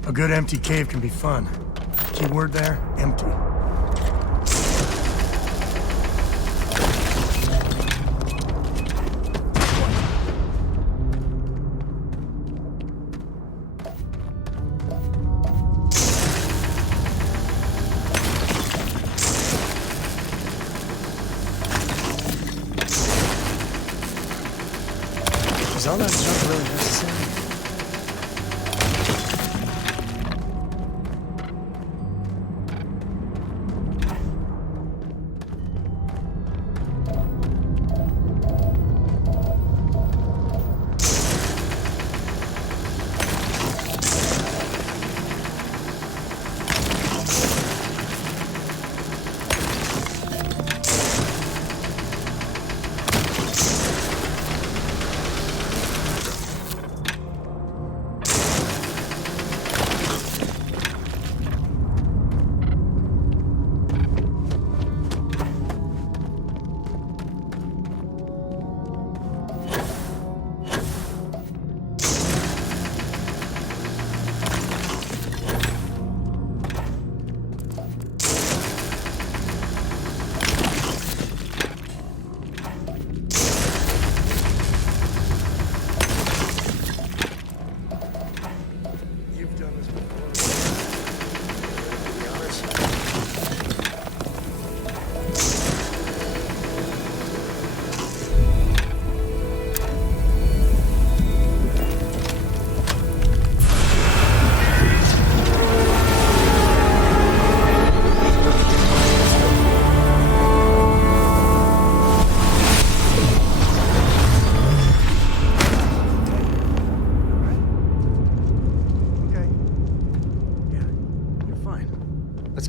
A good empty cave can be fun. Keyword there, empty. Is all that junk really necessary?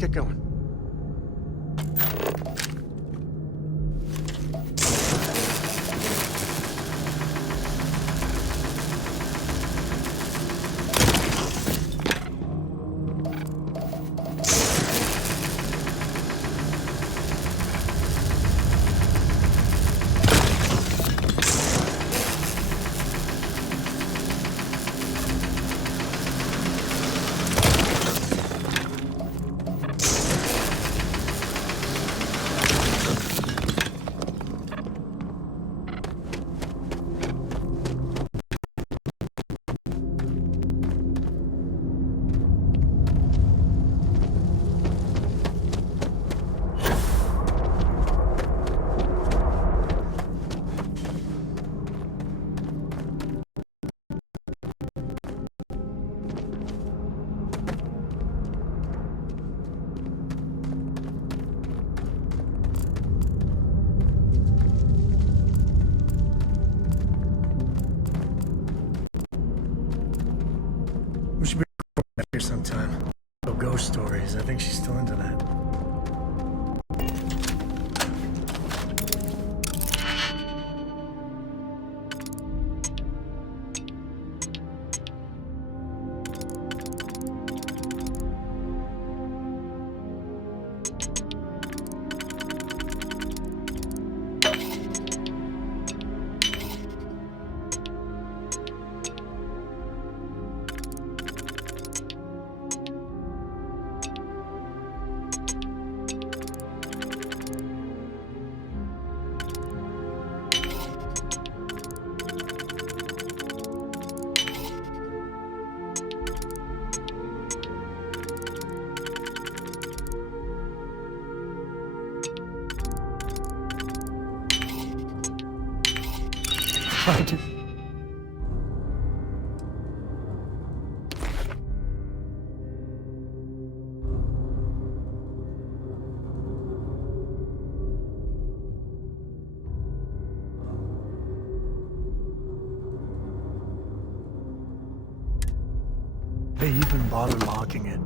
get going. We should be back here sometime. Oh, ghost stories. I think she's still into that. Right. They even bother locking it.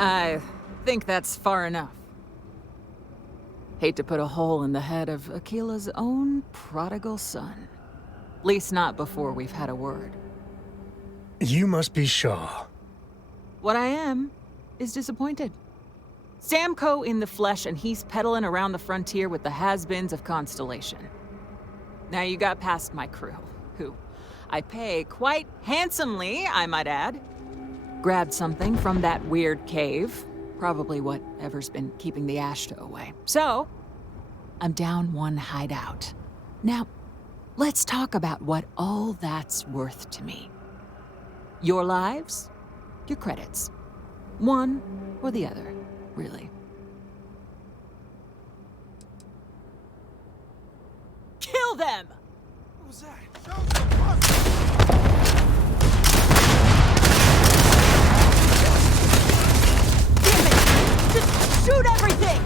I think that's far enough. Hate to put a hole in the head of Aquila's own prodigal son. At least not before we've had a word. You must be Shaw. What I am is disappointed. Samco in the flesh, and he's peddling around the frontier with the has-beens of Constellation. Now you got past my crew, who I pay quite handsomely, I might add. Grabbed something from that weird cave. Probably whatever's been keeping the Ashta away. So, I'm down one hideout. Now, let's talk about what all that's worth to me. Your lives, your credits. One or the other, really. Kill them! What was that? Show some muscle! Just shoot everything!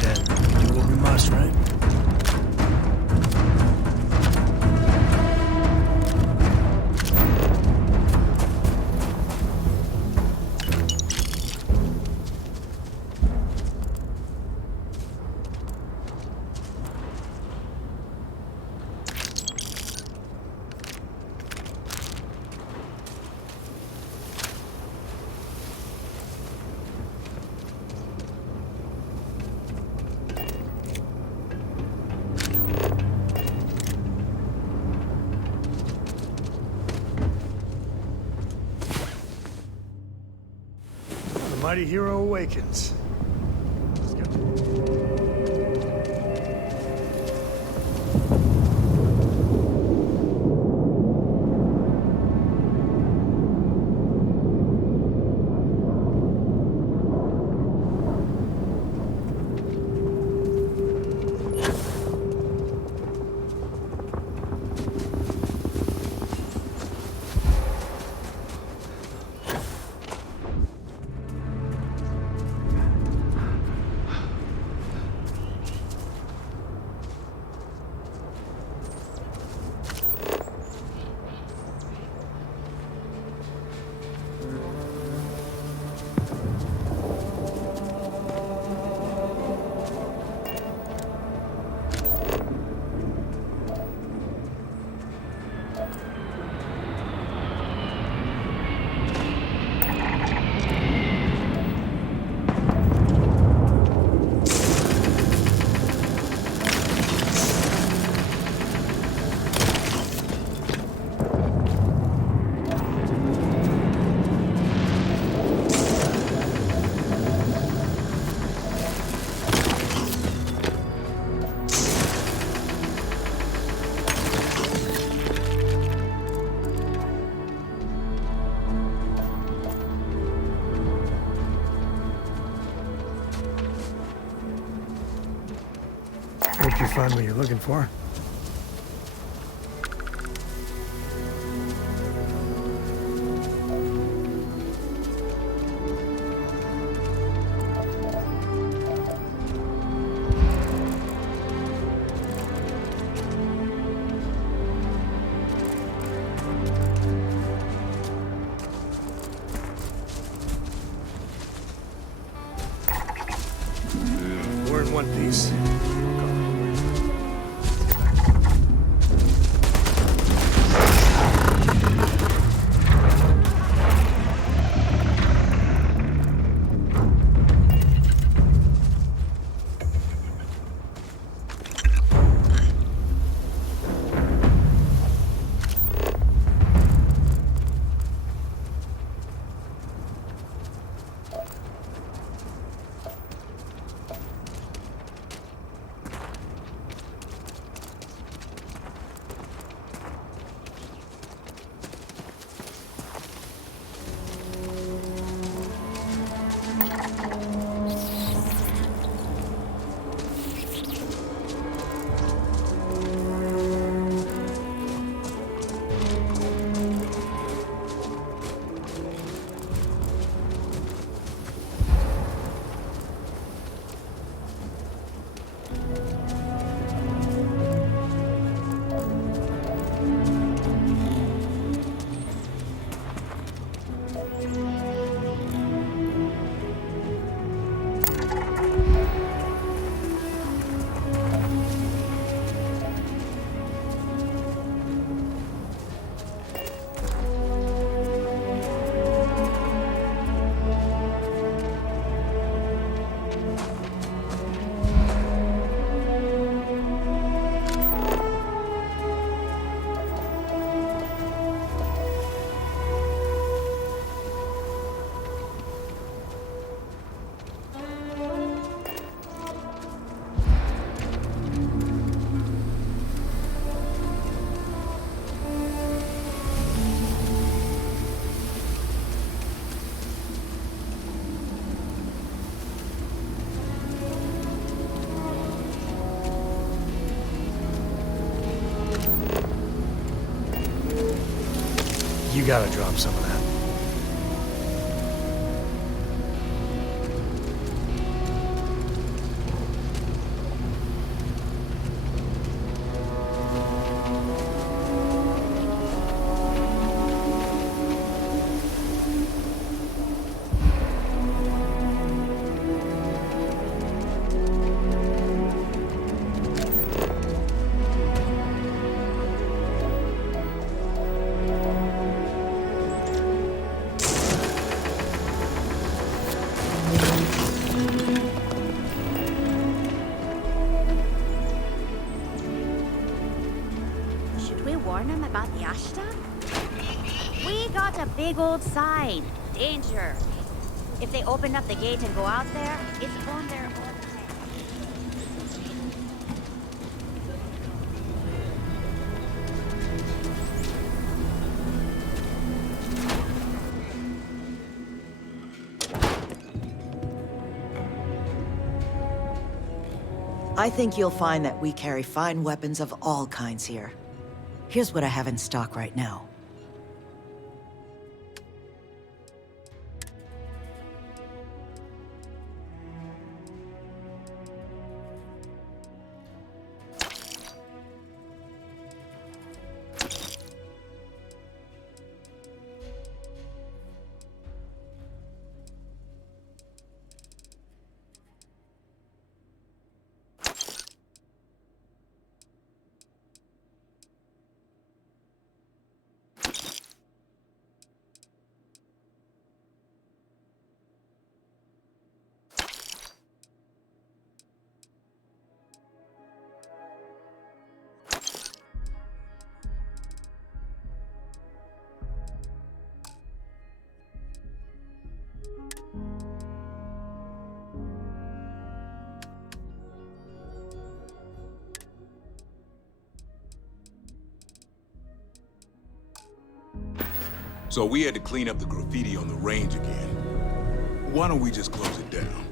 Then we do what we must, right? Mighty hero awakens. Let's go. Hope you find what you're looking for. We're in one piece. You gotta drop some of that. warn them about the Ashta? We got a big old sign. Danger. If they open up the gate and go out there, it's on their own. I think you'll find that we carry fine weapons of all kinds here. Here's what I have in stock right now. So we had to clean up the graffiti on the range again. Why don't we just close it down?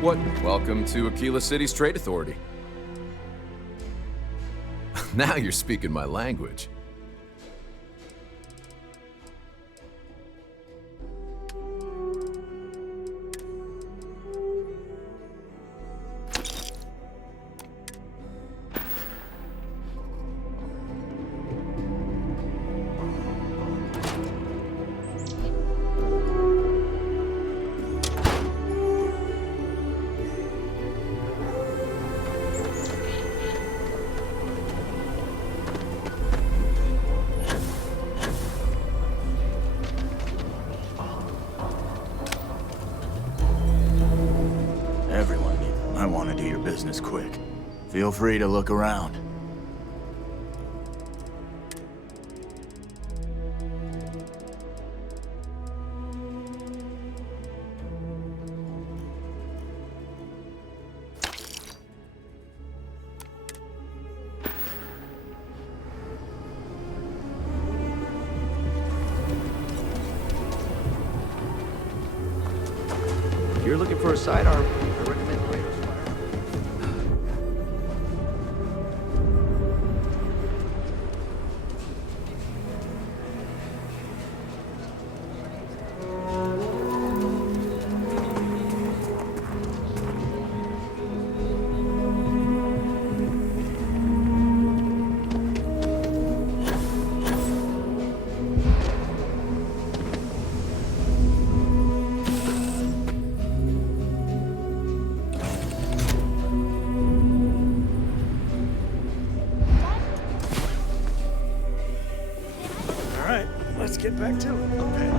What? Welcome to Aquila City's Trade Authority. Now you're speaking my language. Business quick. Feel free to look around. If you're looking for a sidearm, I recommend Raiders Fire. Let's get back to it. Okay.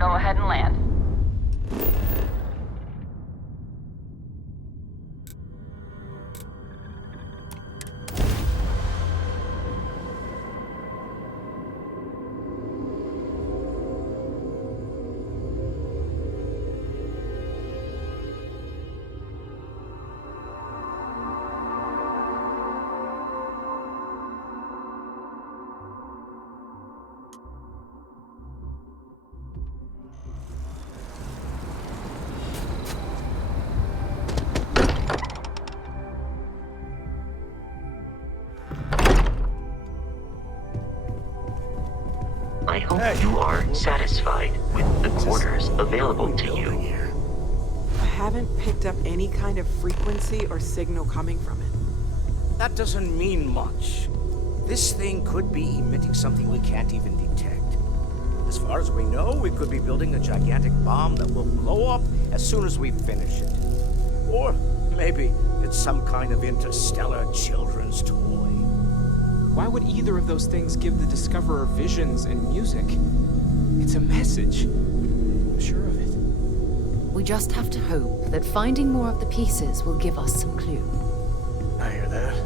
Go ahead and land. I hope you are satisfied with the quarters available to you. I haven't picked up any kind of frequency or signal coming from it. That doesn't mean much. This thing could be emitting something we can't even detect. As far as we know, it could be building a gigantic bomb that will blow up as soon as we finish it. Or maybe it's some kind of interstellar children's toy. Why would either of those things give the Discoverer visions and music? It's a message. I'm sure of it. We just have to hope that finding more of the pieces will give us some clue. I hear that.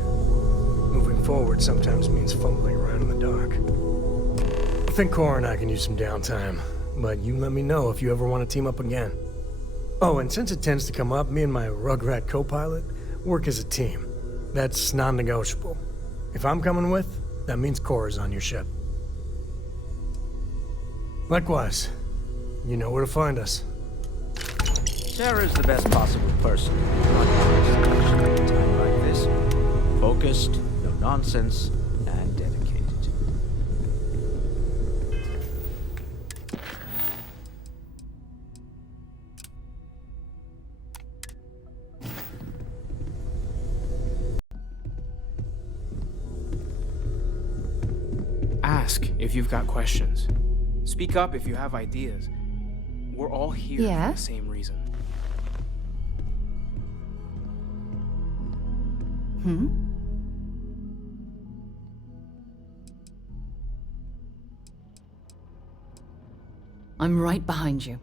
Moving forward sometimes means fumbling around in the dark. I think Cora and I can use some downtime, but you let me know if you ever want to team up again. Oh, and since it tends to come up, me and my Rugrat co-pilot work as a team. That's non-negotiable. If I'm coming with, that means Cora's on your ship. Likewise, you know where to find us. Sarah's the best possible person. At a time like this, focused, no nonsense, and dedicated. Ask if you've got questions. Speak up if you have ideas. We're all here for the same reason. I'm right behind you.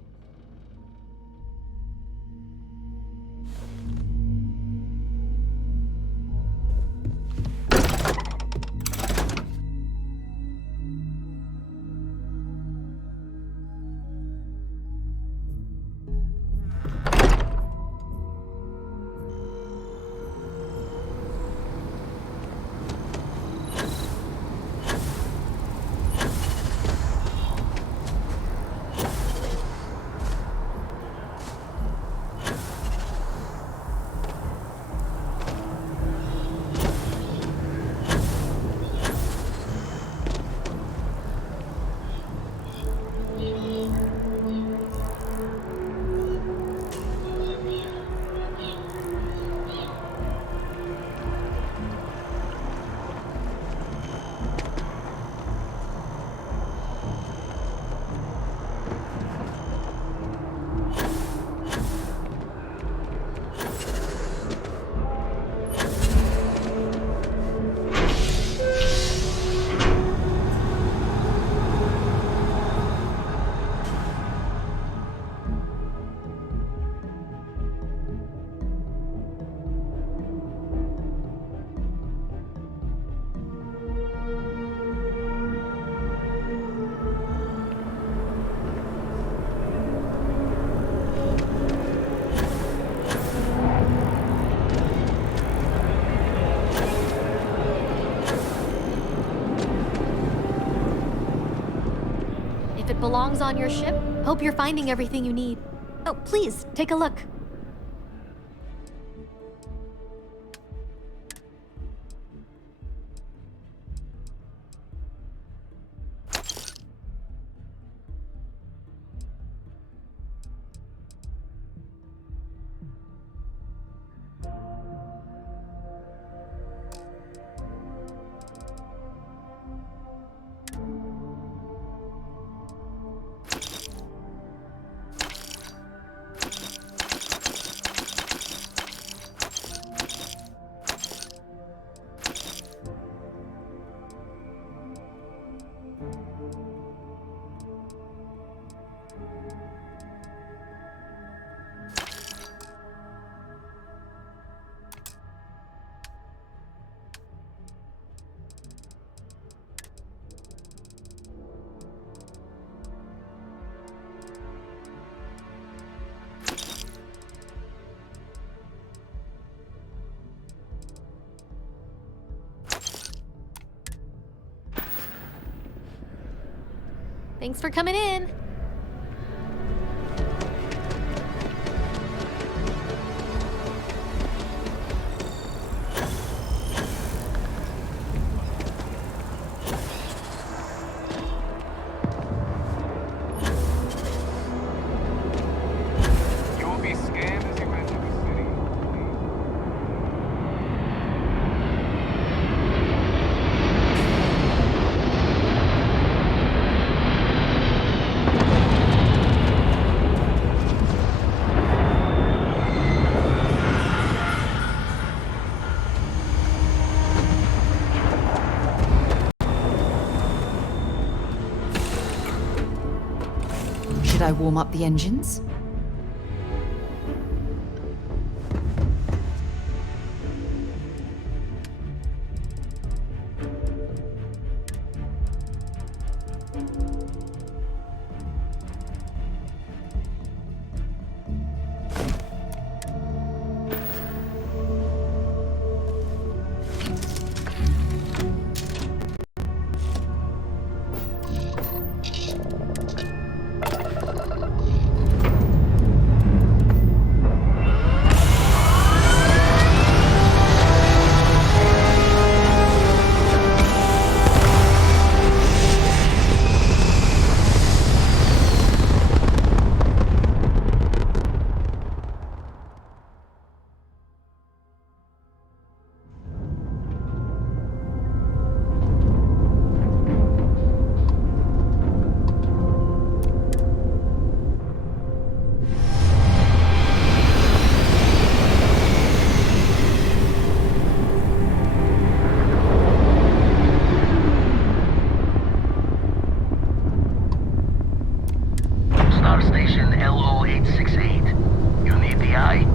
Belongs on your ship? Hope you're finding everything you need. Oh, please, take a look. Thanks for coming in. You will be scanned as you enter the city. Should I warm up the engines? Star Station LO868. You need the eye?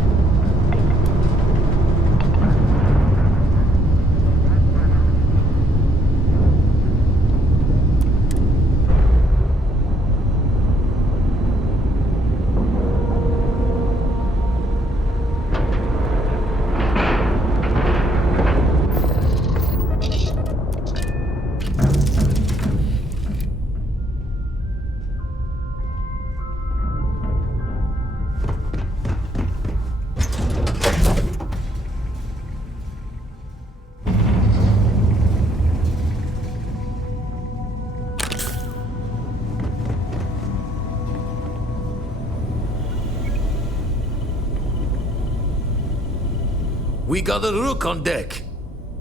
We got a Rook on deck.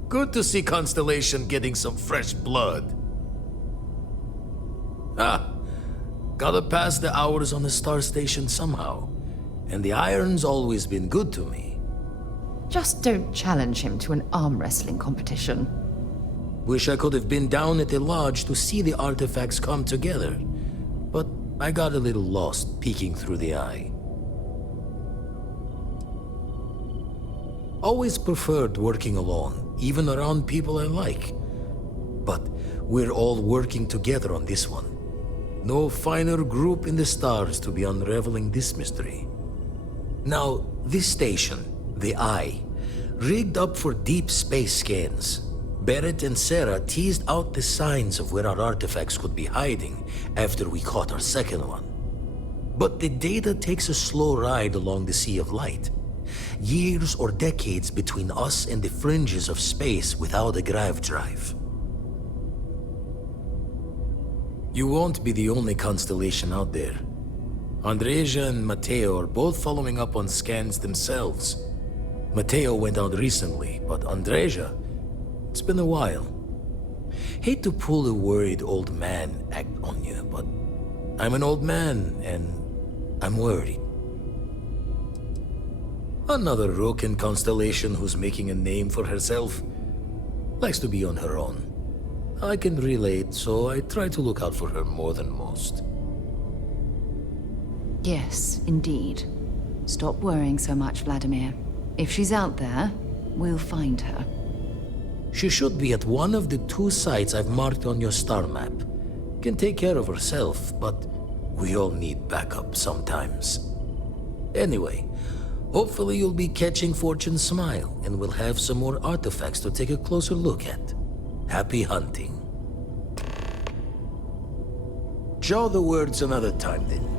Good to see Constellation getting some fresh blood. Gotta pass the hours on the Star Station somehow. And the iron's always been good to me. Just don't challenge him to an arm wrestling competition. Wish I could have been down at the lodge to see the artifacts come together. But I got a little lost peeking through the eye. Always preferred working alone, even around people I like. But we're all working together on this one. No finer group in the stars to be unraveling this mystery. Now, this station, the Eye, rigged up for deep space scans. Barrett and Sarah teased out the signs of where our artifacts could be hiding after we caught our second one. But the data takes a slow ride along the Sea of Light. Years or decades between us and the fringes of space without a grav drive. You won't be the only constellation out there. Andreja and Mateo are both following up on scans themselves. Mateo went out recently, but Andreja, it's been a while. Hate to pull a worried old man act on you, but I'm an old man and I'm worried. Another Rook in Constellation who's making a name for herself. Likes to be on her own. I can relate, so I try to look out for her more than most. Yes, indeed. Stop worrying so much, Vladimir. If she's out there, we'll find her. She should be at one of the 2 sites I've marked on your star map. Can take care of herself, but we all need backup sometimes. Anyway, hopefully you'll be catching Fortune's smile, and we'll have some more artifacts to take a closer look at. Happy hunting. Jaw the words another time, then.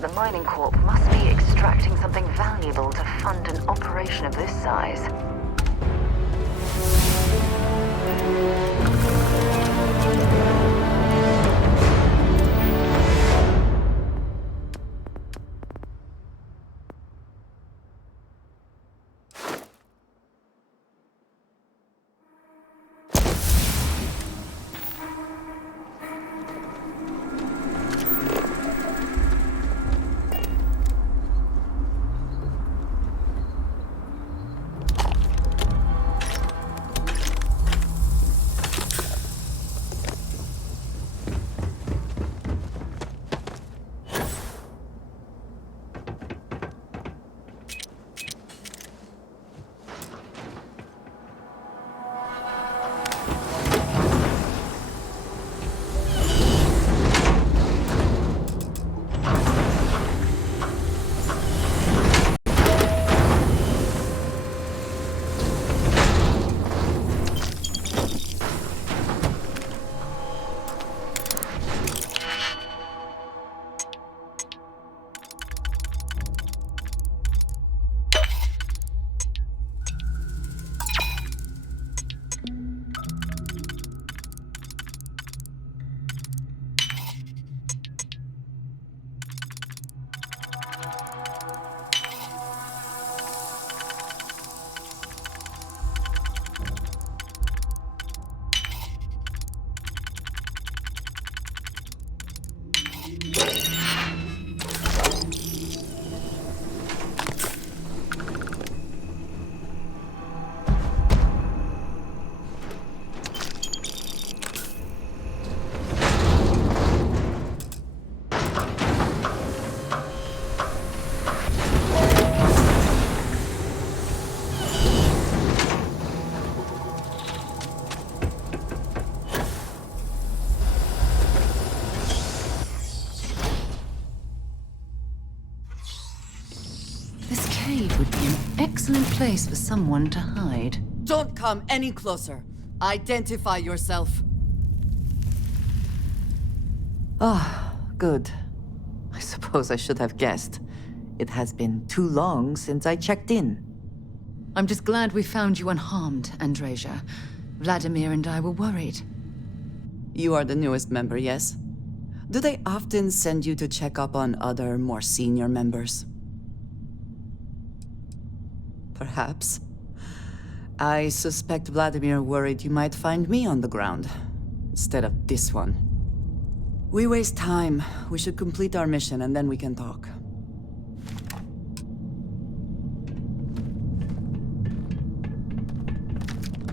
The mining corp must be extracting something valuable to fund an operation of this size. excellent place for someone to hide. Don't come any closer. Identify yourself. Ah, good. I suppose I should have guessed. It has been too long since I checked in. I'm just glad we found you unharmed, Andreja. Vladimir and I were worried. You are the newest member, yes? Do they often send you to check up on other, more senior members? Perhaps. I suspect Vladimir worried you might find me on the ground, instead of this one. We waste time. We should complete our mission and then we can talk.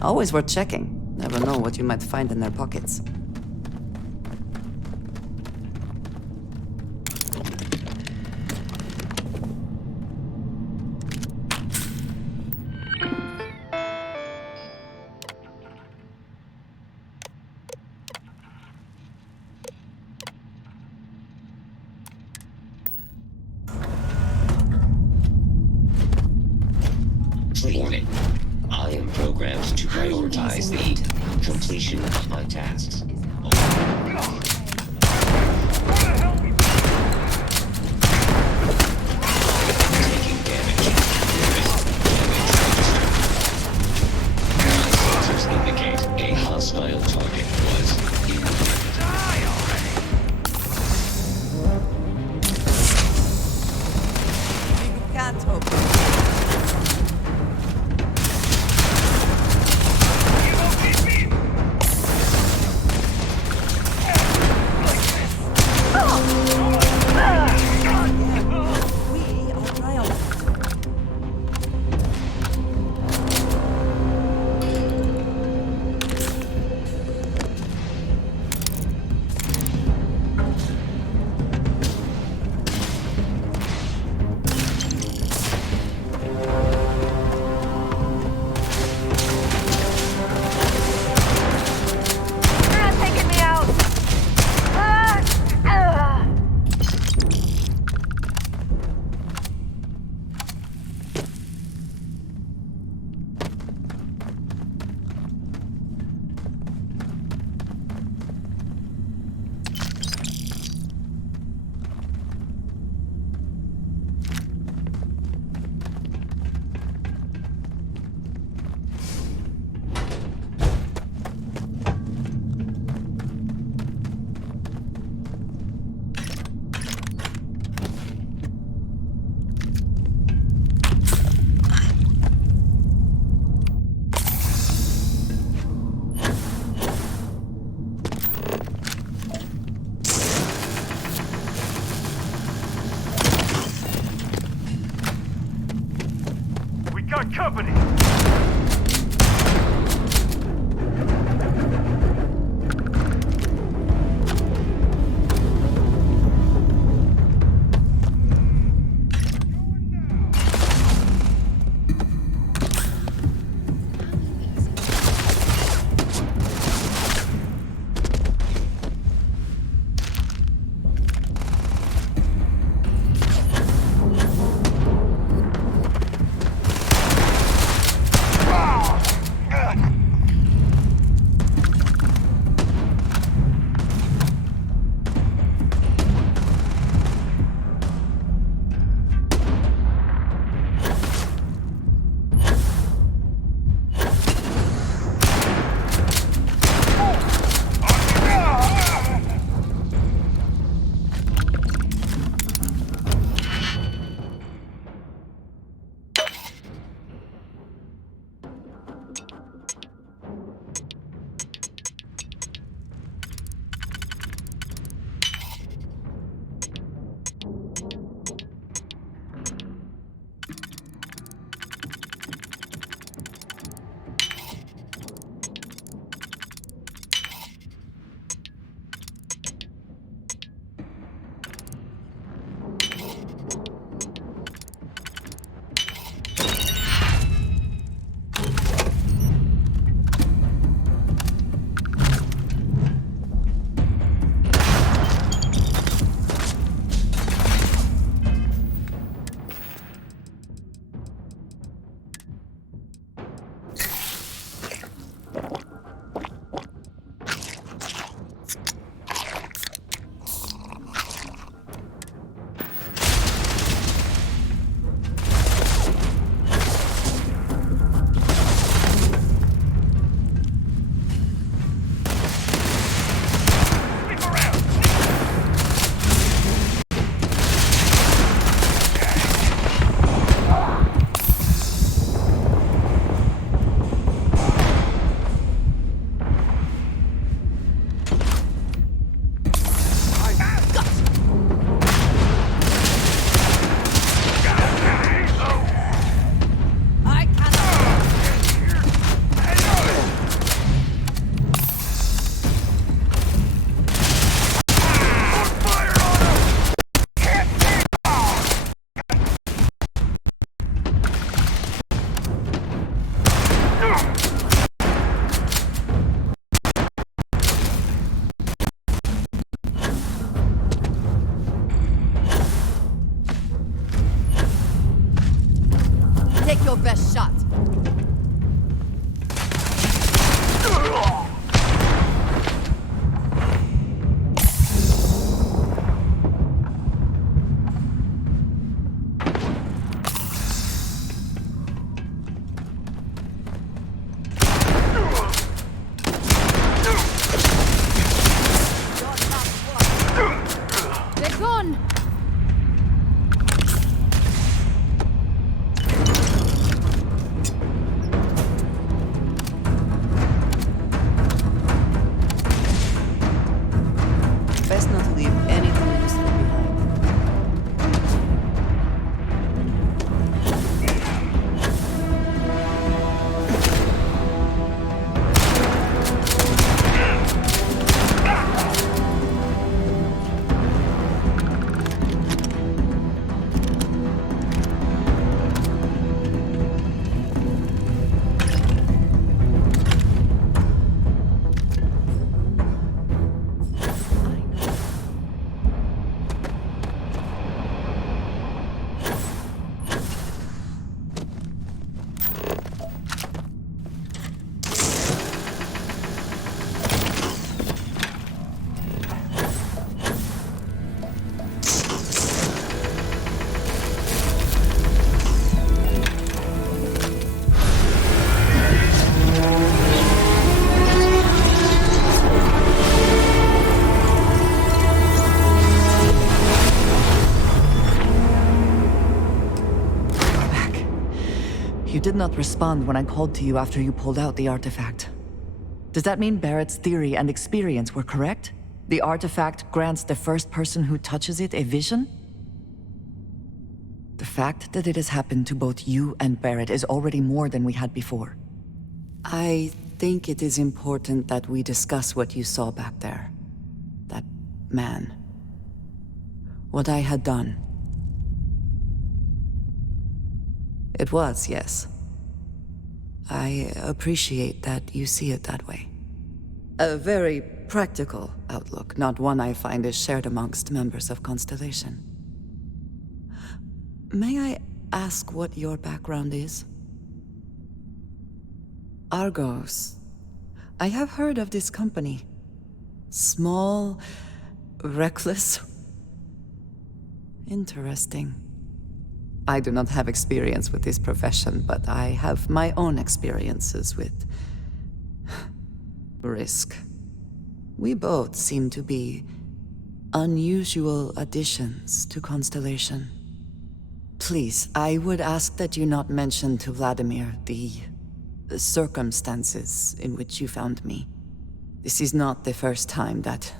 Always worth checking. Never know what you might find in their pockets. Warning. I am programmed to prioritize the completion of my tasks. Taking damage. My sensors indicate a hostile target was in the You can't open. did not respond when I called to you after you pulled out the artifact. Does that mean Barrett's theory and experience were correct? The artifact grants the first person who touches it a vision? The fact that it has happened to both you and Barrett is already more than we had before. I think it is important that we discuss what you saw back there. That man. What I had done. It was, yes. I appreciate that you see it that way. A very practical outlook, not one I find is shared amongst members of Constellation. May I ask what your background is? Argos. I have heard of this company. Small, reckless. Interesting. I do not have experience with this profession, but I have my own experiences with risk. We both seem to be unusual additions to Constellation. Please, I would ask that you not mention to Vladimir the circumstances in which you found me. This is not the first time that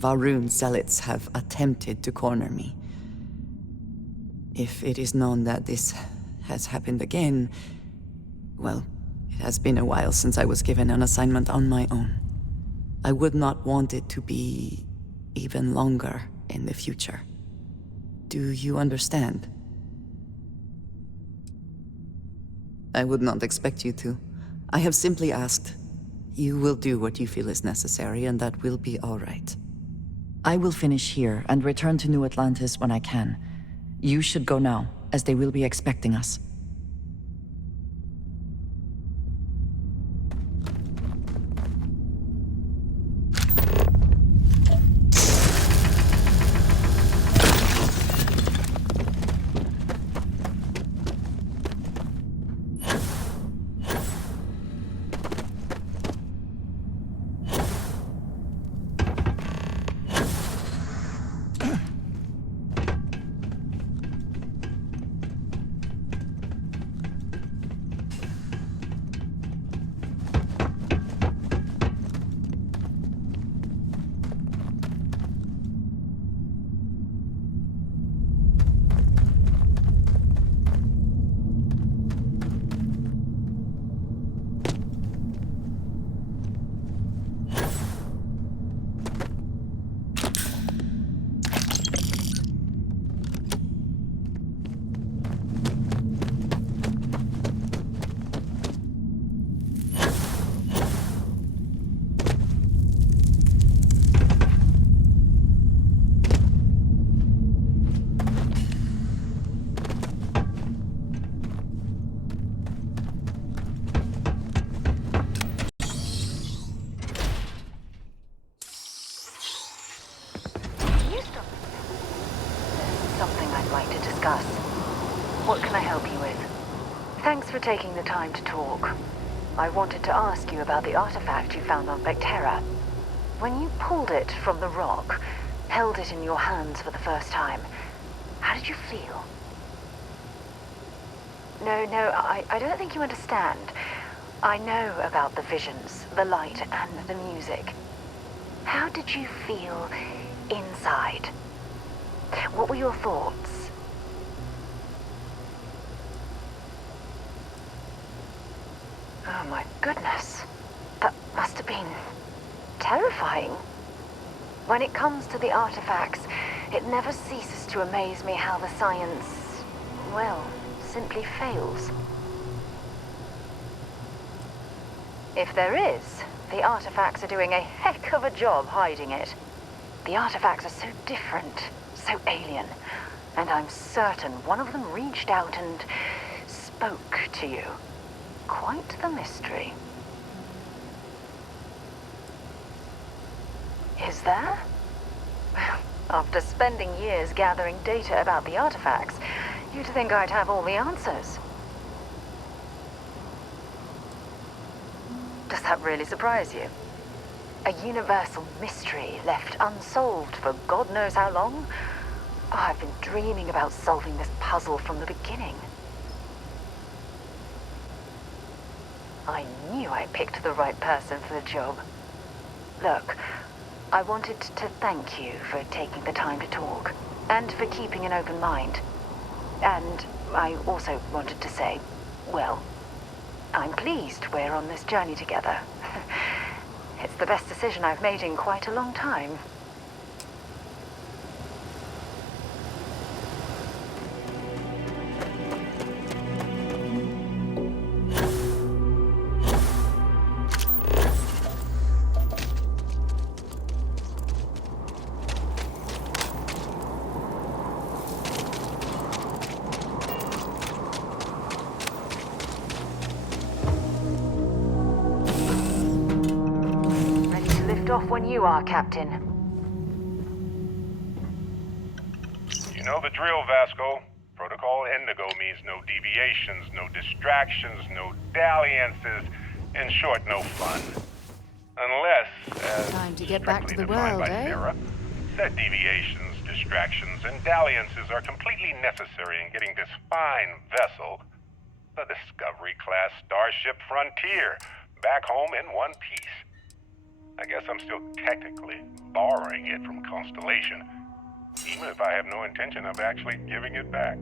Va'ruun zealots have attempted to corner me. If it is known that this has happened again, well, it has been a while since I was given an assignment on my own. I would not want it to be even longer in the future. Do you understand? I would not expect you to. I have simply asked. You will do what you feel is necessary, and that will be all right. I will finish here and return to New Atlantis when I can. You should go now, as they will be expecting us. Thanks for taking the time to talk. I wanted to ask you about the artifact you found on Vectera. When you pulled it from the rock, held it in your hands for the first time, how did you feel? No, I don't think you understand. I know about the visions, the light, and the music. How did you feel inside? What were your thoughts? Oh my goodness. That must have been terrifying. When it comes to the artifacts, it never ceases to amaze me how the science, well, simply fails. If there is, the artifacts are doing a heck of a job hiding it. The artifacts are so different, so alien, and I'm certain one of them reached out and spoke to you. Quite the mystery. Is there? After spending years gathering data about the artifacts, you'd think I'd have all the answers. Does that really surprise you? A universal mystery left unsolved for God knows how long? Oh, I've been dreaming about solving this puzzle from the beginning. I knew I picked the right person for the job. Look, I wanted to thank you for taking the time to talk, and for keeping an open mind. And I also wanted to say, well, I'm pleased we're on this journey together. It's the best decision I've made in quite a long time. Off when you are, Captain. You know the drill, Vasco. Protocol Indigo means no deviations, no distractions, no dalliances, in short, no fun. Unless, as Time to get back to the world, by eh? Sarah, that deviations, distractions, and dalliances are completely necessary in getting this fine vessel, the Discovery-class Starship Frontier, back home in one piece. I guess I'm still technically borrowing it from Constellation, even if I have no intention of actually giving it back.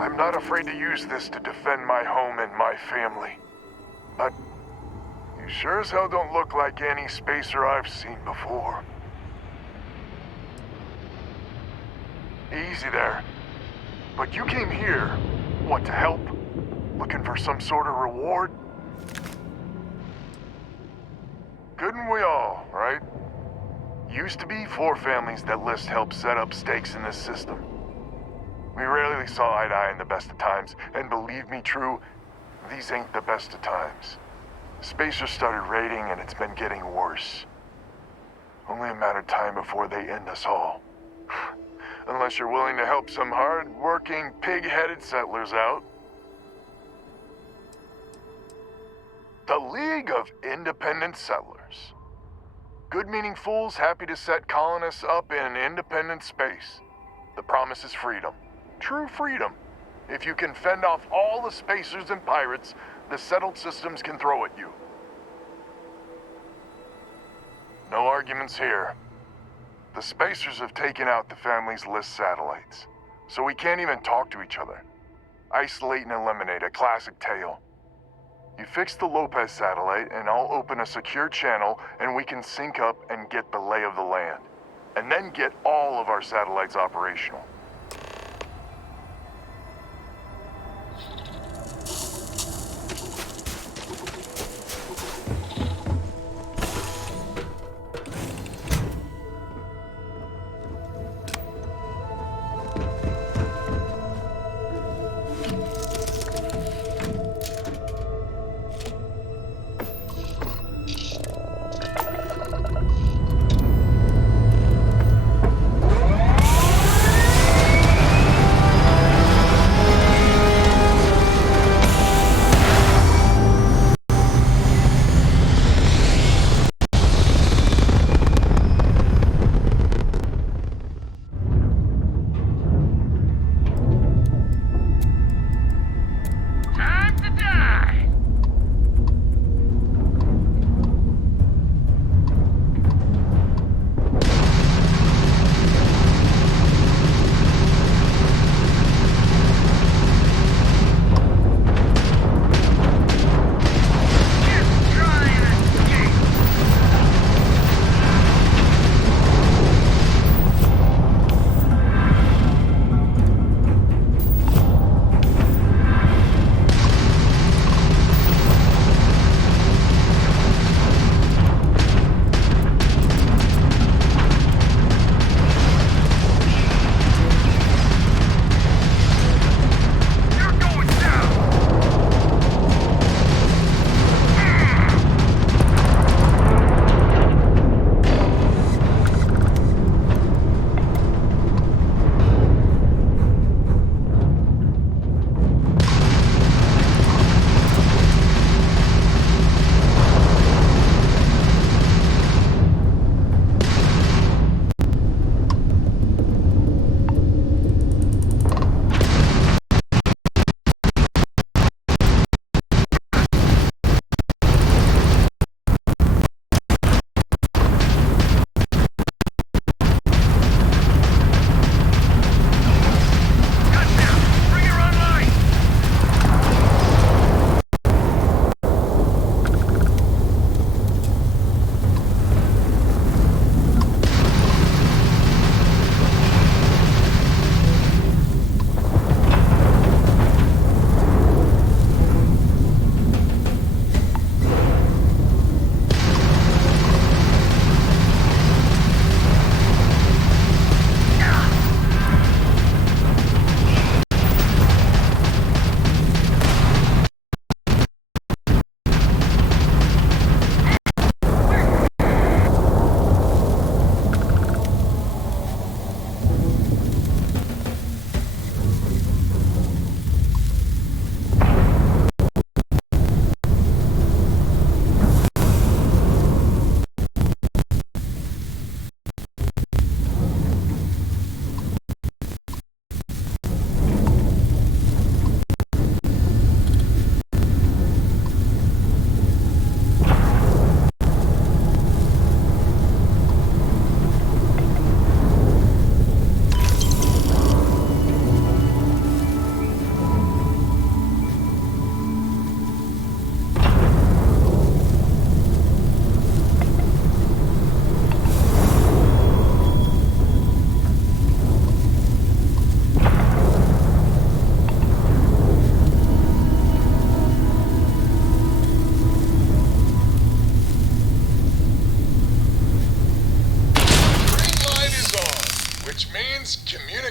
I'm not afraid to use this to defend my home and my family. But you sure as hell don't look like any spacer I've seen before. Easy there. But you came here, what, to help? Looking for some sort of reward? Couldn't we all, right? Used to be 4 families that List helped set up stakes in this system. We rarely saw eye to eye in the best of times, and believe me, True, these ain't the best of times. Spacers started raiding, and it's been getting worse. Only a matter of time before they end us all. Unless you're willing to help some hard-working, pig-headed settlers out. The League of Independent Settlers. Good-meaning fools happy to set colonists up in independent space. The promise is freedom. True freedom. If you can fend off all the spacers and pirates the settled systems can throw at you. No arguments here. The Spacers have taken out the family's list satellites, so we can't even talk to each other. Isolate and eliminate, a classic tale. You fix the Lopez satellite and I'll open a secure channel and we can sync up and get the lay of the land. And then get all of our satellites operational.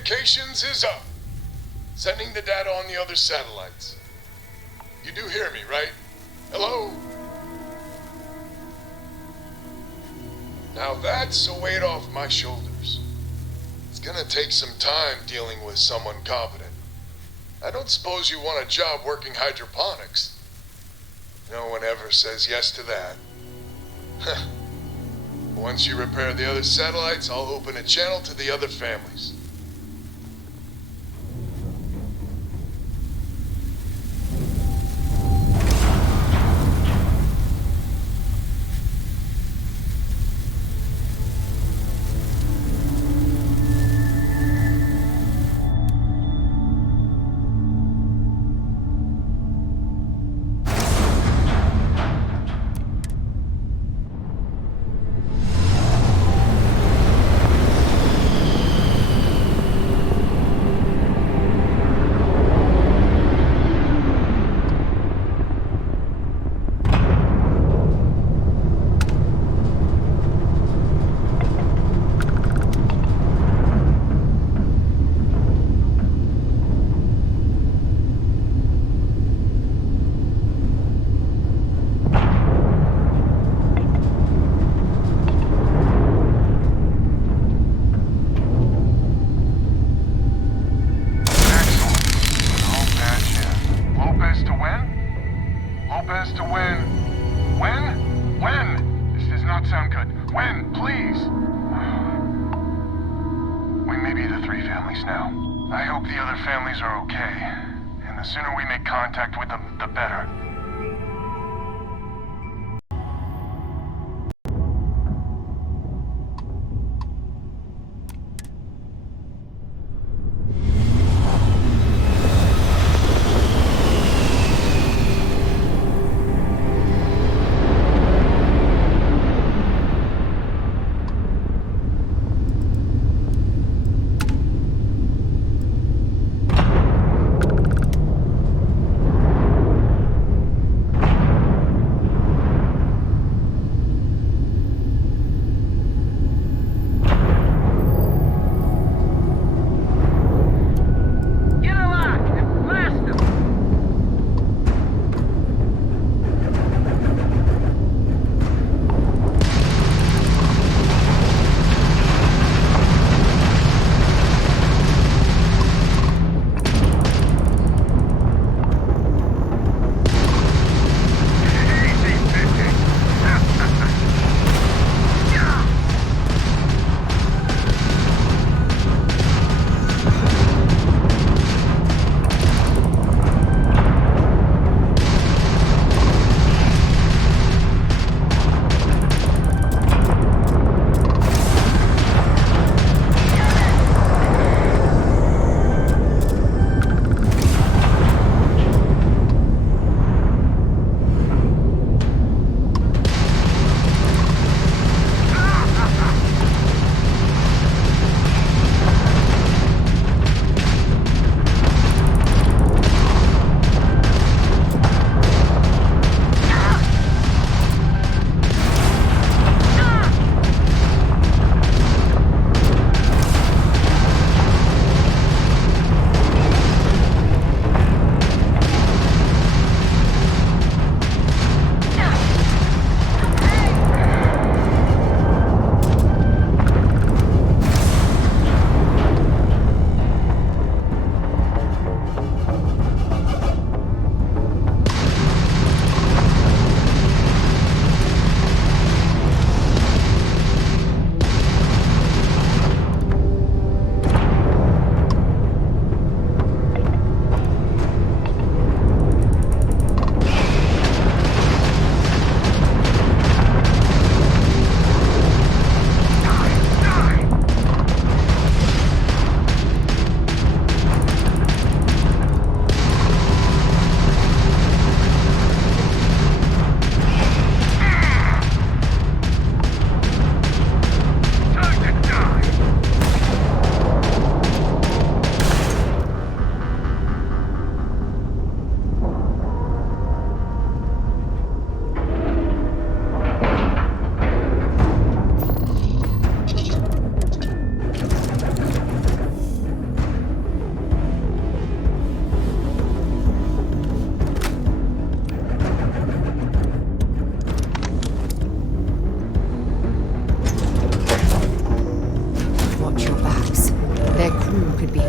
Communications is up. Sending the data on the other satellites. You do hear me, right? Hello? Now that's a weight off my shoulders. It's gonna take some time dealing with someone competent. I don't suppose you want a job working hydroponics. No one ever says yes to that. Once you repair the other satellites, I'll open a channel to the other families. When, please? We may be the 3 families now. I hope the other families are okay. And the sooner we make contact with them, the better.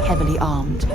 heavily armed.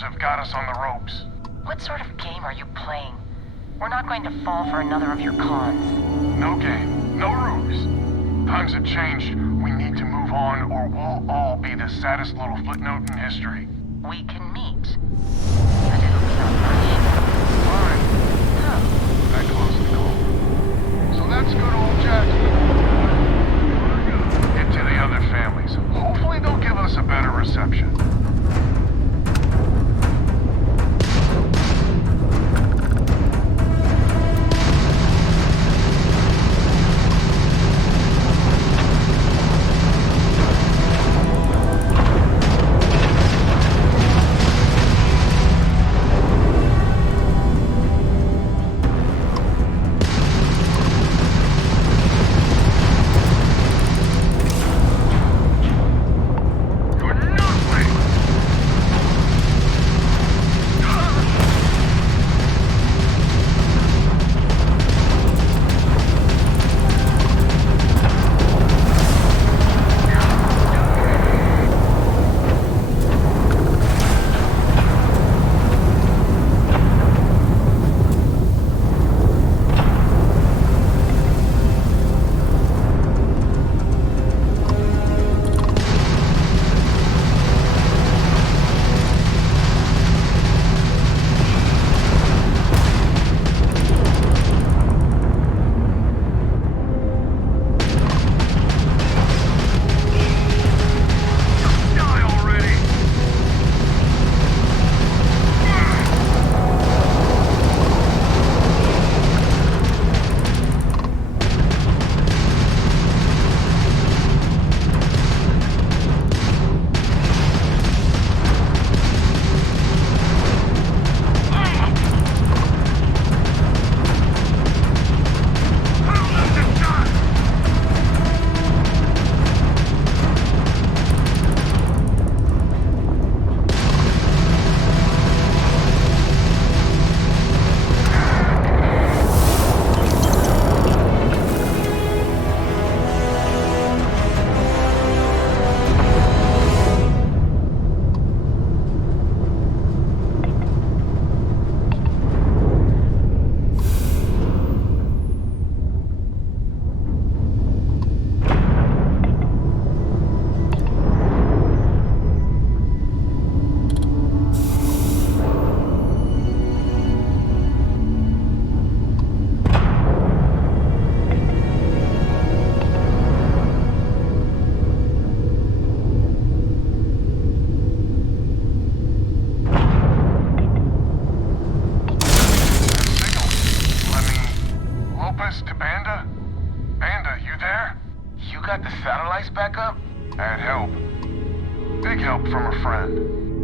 Rangers have got us on the ropes. What sort of game are you playing? We're not going to fall for another of your cons. No game, no ruse. Times have changed. We need to move on, or we'll all be the saddest little footnote in history. We can meet. But it'll be on my Fine. Oh. That closed the call. So that's good old Jackie. Get to the other families. Hopefully they'll give us a better reception.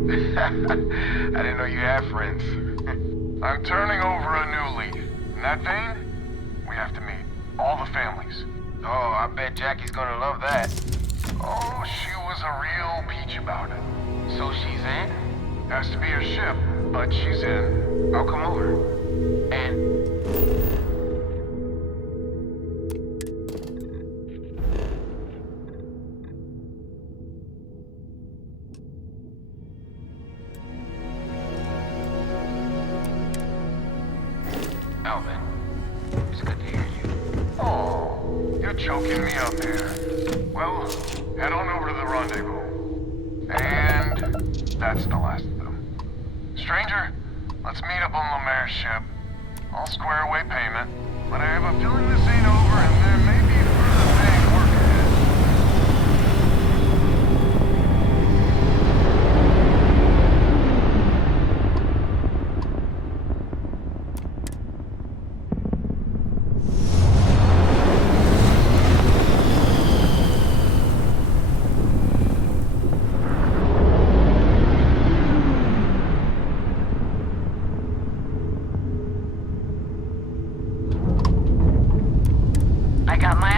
I didn't know you had friends. I'm turning over a new lead. In that vein, we have to meet all the families. Oh, I bet Jackie's gonna love that. Oh, she was a real peach about it. So she's in? Has to be a ship, but she's in. I'll come over. And... Alvin, it's good to hear you. Oh, you're choking me up here. Well, head on over to the rendezvous. And that's the last of them. Stranger, let's meet up on Lemaire's ship. I'll square away payment, but I have a feeling this ain't over and there may be further paying work ahead. I got my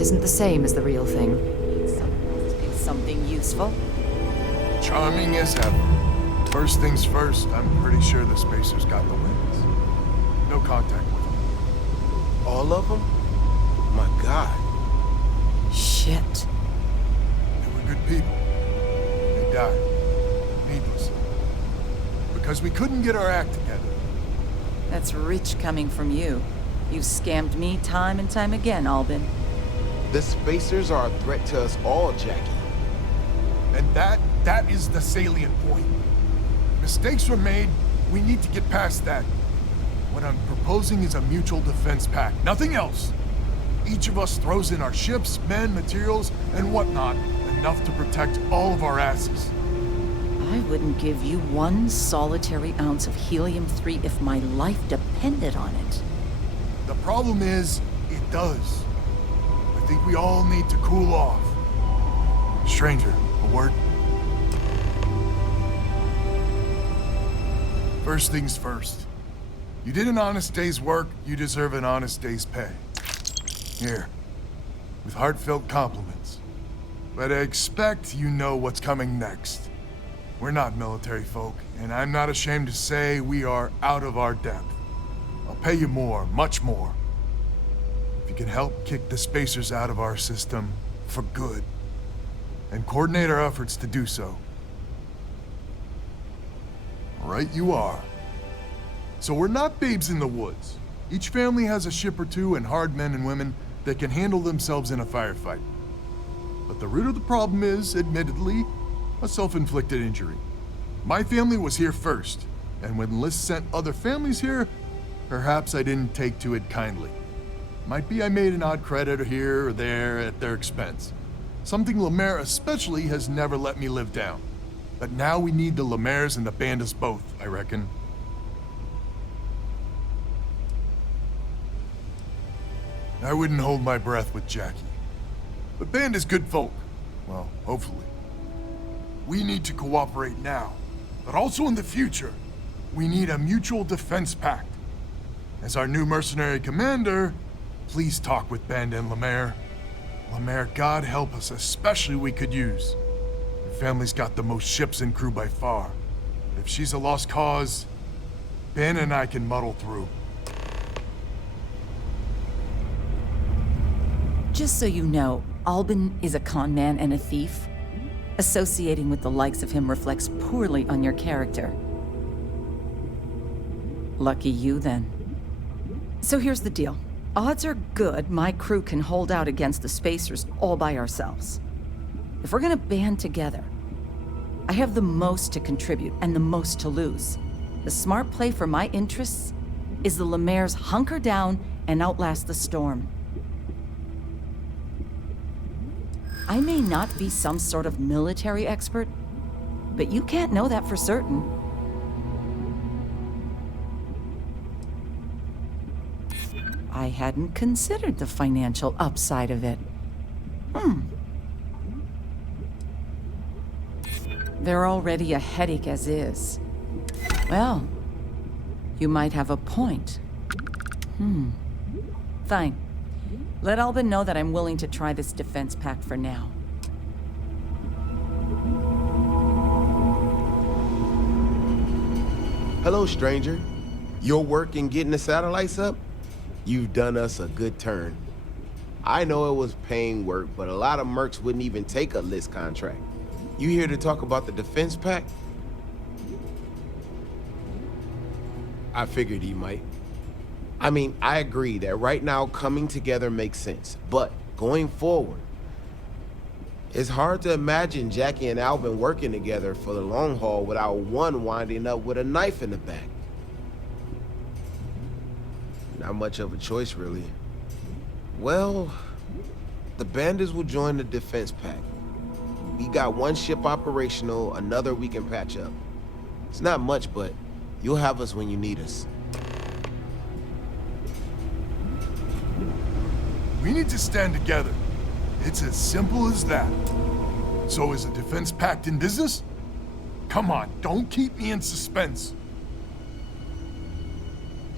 it isn't the same as the real thing. Something useful? Charming as ever. First things first, I'm pretty sure the Spacers got the wins. No contact with them. All of them? My God. Shit. They were good people. They died. Needlessly. Because we couldn't get our act together. That's rich coming from you. You've scammed me time and time again, Albin. The Spacers are a threat to us all, Jackie. And that is the salient point. Mistakes were made, we need to get past that. What I'm proposing is a mutual defense pact, nothing else. Each of us throws in our ships, men, materials, and whatnot, enough to protect all of our asses. I wouldn't give you one solitary ounce of helium-3 if my life depended on it. The problem is, it does. I think we all need to cool off. Stranger, a word? First things first. You did an honest day's work, you deserve an honest day's pay. Here, with heartfelt compliments. But I expect you know what's coming next. We're not military folk, and I'm not ashamed to say we are out of our depth. I'll pay you more, much more. If you can help kick the Spacers out of our system for good, and coordinate our efforts to do so. Right you are. So we're not babes in the woods. Each family has a ship or two and hard men and women that can handle themselves in a firefight. But the root of the problem is, admittedly, a self-inflicted injury. My family was here first, and when Liz sent other families here, perhaps I didn't take to it kindly. Might be I made an odd credit here or there at their expense. Something Lemaire especially has never let me live down. But now we need the Lemaires and the Bandas both, I reckon. I wouldn't hold my breath with Jackie. But Banda's good folk. Well, hopefully. We need to cooperate now, but also in the future. We need a mutual defense pact. As our new mercenary commander, please talk with Banda and Lemaire. Lemaire, God help us, especially we could use. Her family's got the most ships and crew by far. But if she's a lost cause, Ben and I can muddle through. Just so you know, Albin is a con man and a thief. Associating with the likes of him reflects poorly on your character. Lucky you, then. So here's the deal. Odds are good my crew can hold out against the Spacers all by ourselves. If we're gonna band together, I have the most to contribute and the most to lose. The smart play for my interests is the Lemaire's hunker down and outlast the storm. I may not be some sort of military expert, but you can't know that for certain. I hadn't considered the financial upside of it. They're already a headache as is. Well, you might have a point. Fine. Let Albin know that I'm willing to try this defense pact for now. Hello, stranger. Your work in getting the satellites up? You've done us a good turn. I know it was paying work, but a lot of mercs wouldn't even take a list contract. You here to talk about the defense pact? I figured he might. I mean, I agree that right now coming together makes sense, but going forward, it's hard to imagine Jackie and Albin working together for the long haul without one winding up with a knife in the back. Not much of a choice, really. Well, the Bandits will join the defense pact. We got one ship operational, another we can patch up. It's not much, but you'll have us when you need us. We need to stand together. It's as simple as that. So is a defense pact in business? Come on, don't keep me in suspense.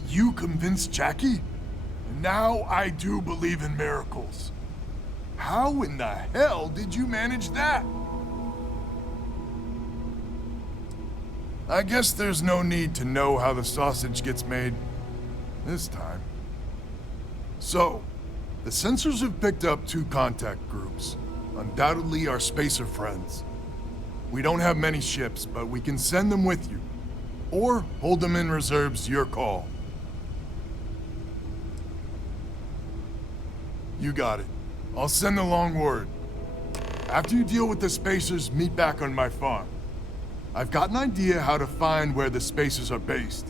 You convinced Jackie? Now I do believe in miracles. How in the hell did you manage that? I guess there's no need to know how the sausage gets made this time. So, the sensors have picked up 2 contact groups. Undoubtedly our spacer friends. We don't have many ships, but we can send them with you. Or hold them in reserves, your call. You got it. I'll send along word. After you deal with the spacers, meet back on my farm. I've got an idea how to find where the spacers are based.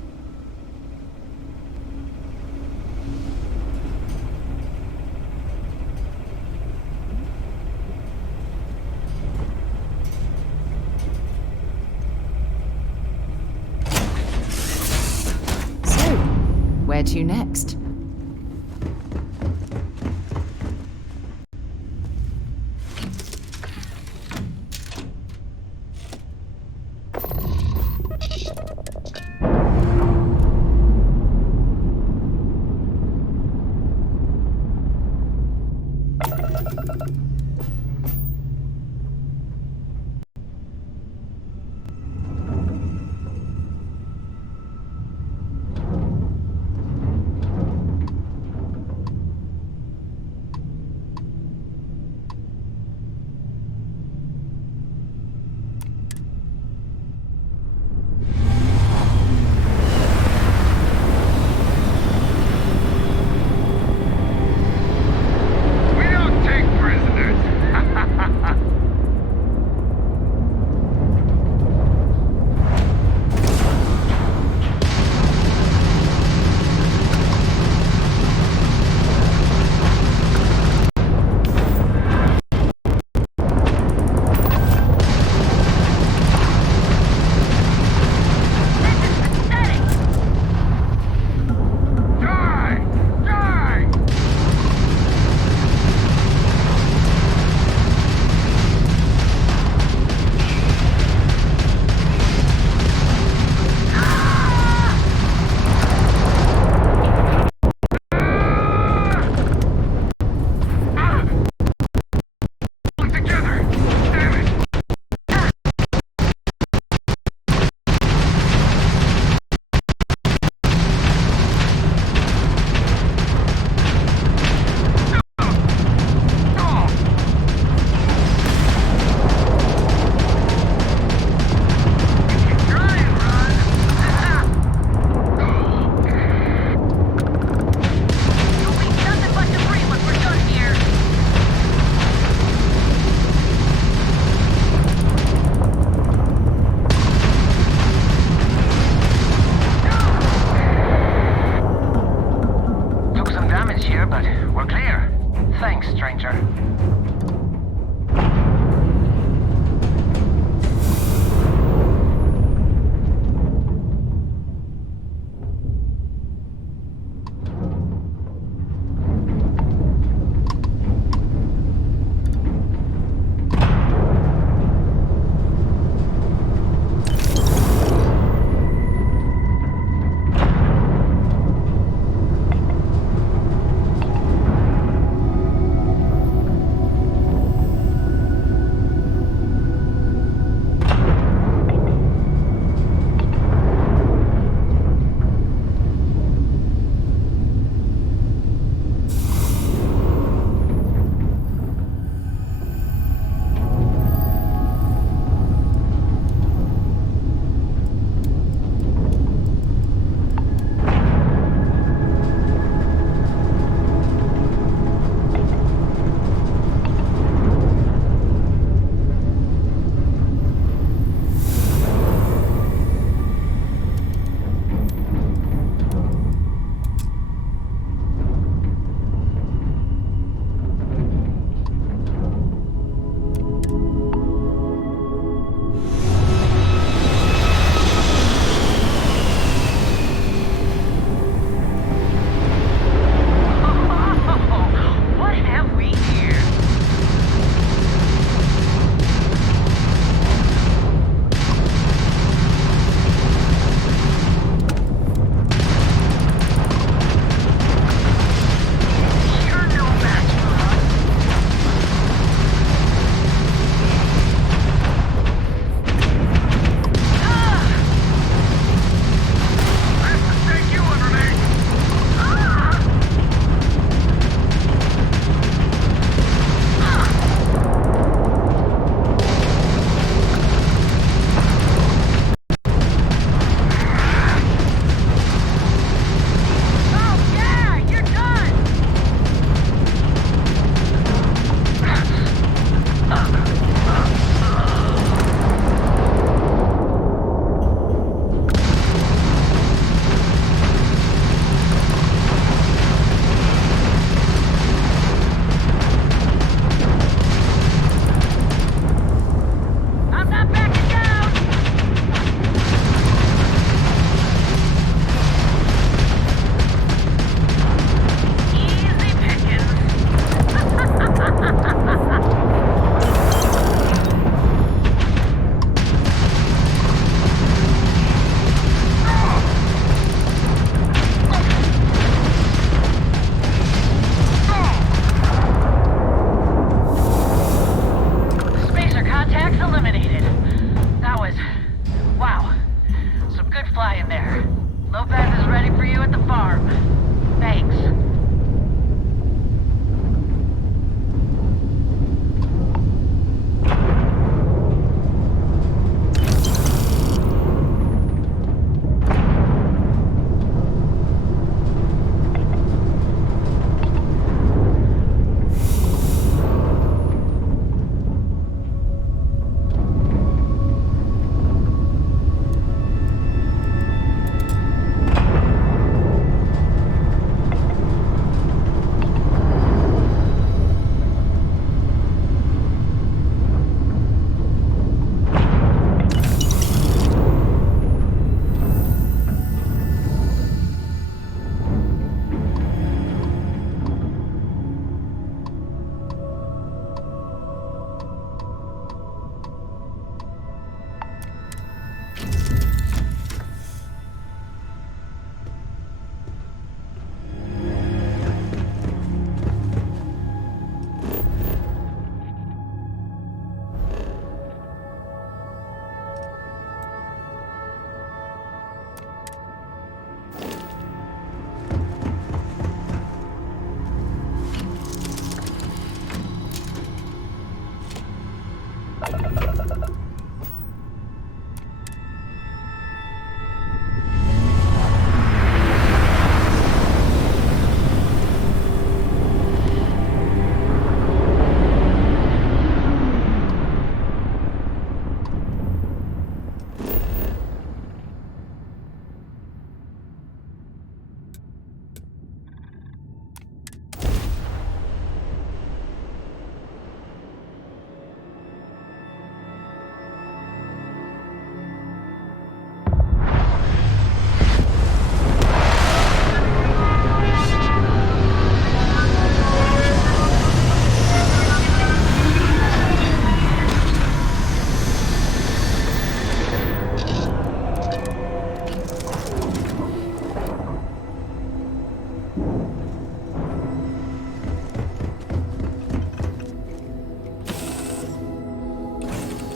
So, where to next?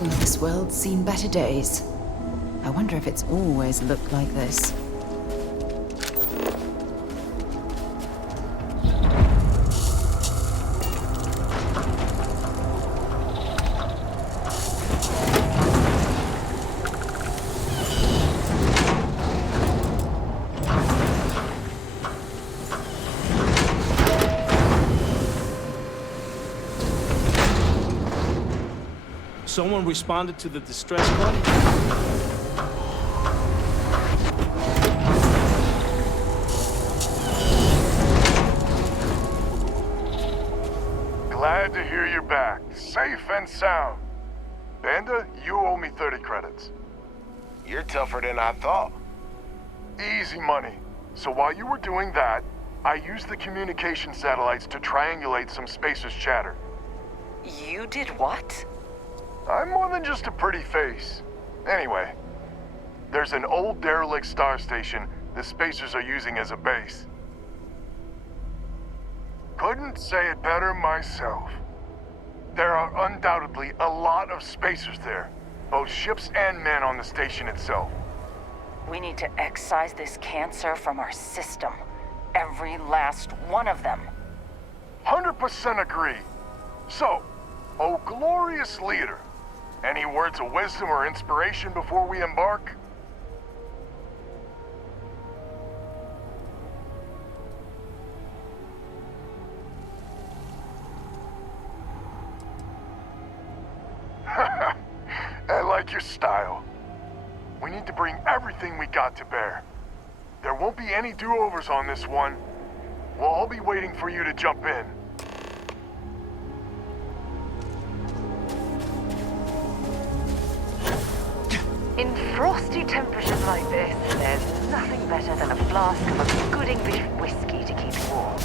This world's seen better days. I wonder if it's always looked like this. Someone responded to the distress call? Glad to hear you're back, safe and sound. Banda, you owe me 30 credits. You're tougher than I thought. Easy money. So while you were doing that, I used the communication satellites to triangulate some Spacer's chatter. You did what? I'm more than just a pretty face. Anyway, there's an old derelict star station the Spacers are using as a base. Couldn't say it better myself. There are undoubtedly a lot of Spacers there, both ships and men on the station itself. We need to excise this cancer from our system. Every last one of them. 100% agree. So, oh glorious leader, any words of wisdom or inspiration before we embark? I like your style. We need to bring everything we got to bear. There won't be any do-overs on this one. We'll all be waiting for you to jump in. In frosty temperatures like this, there's nothing better than a flask of a good English whiskey to keep you warm.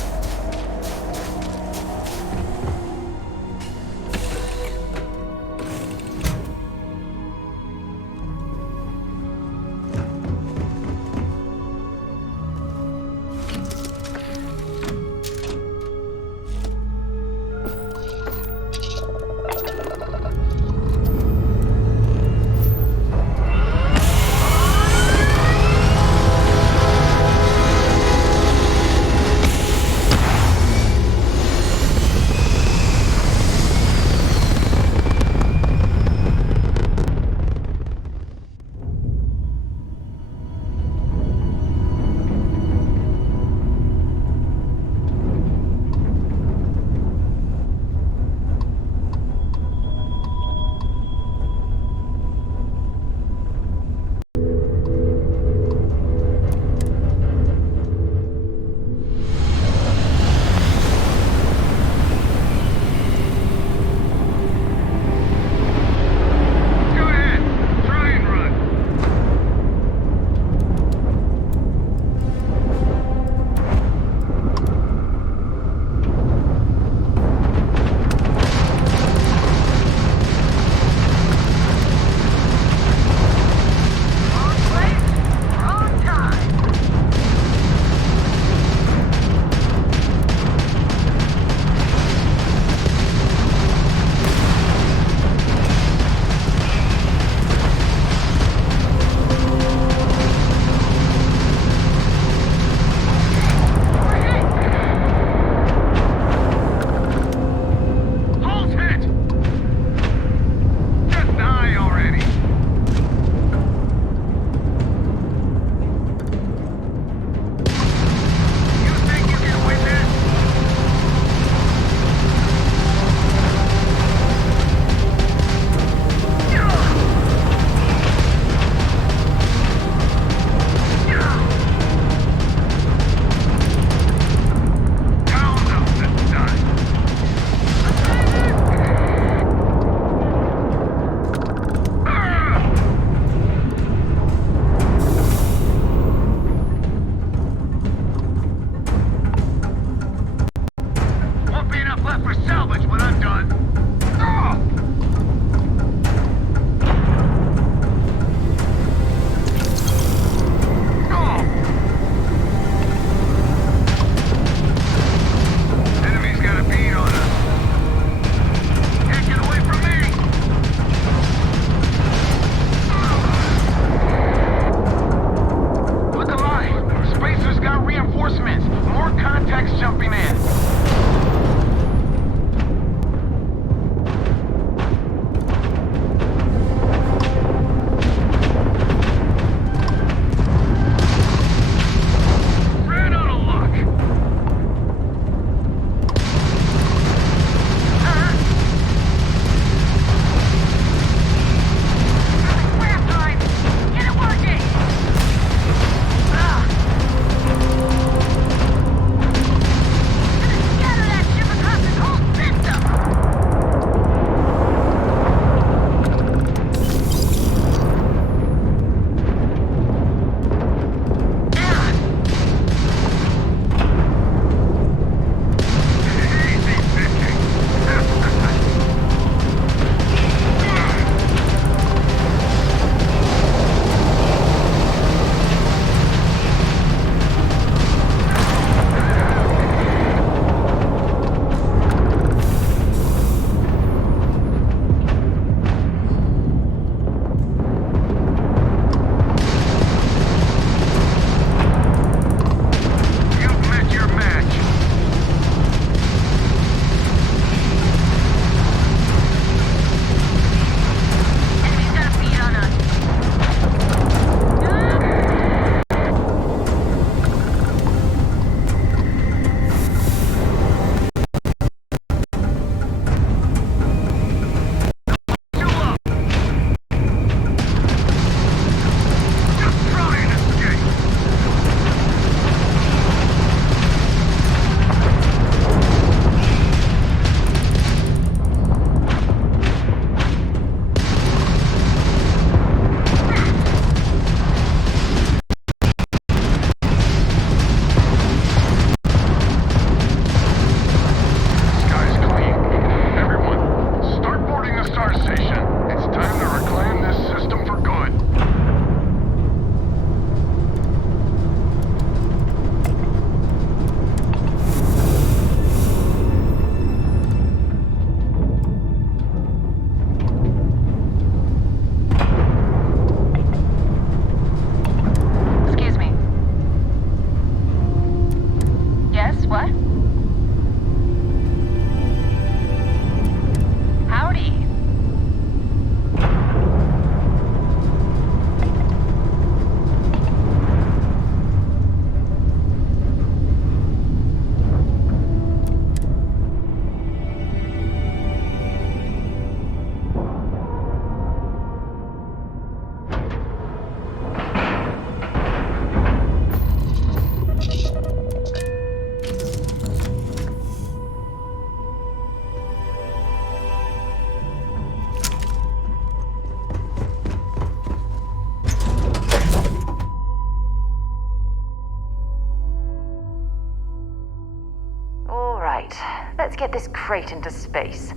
get this crate into space.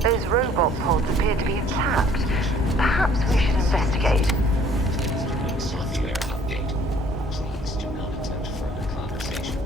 Those robot pods appear to be intact. Perhaps we should investigate. Software update. Please do not attempt further conversation.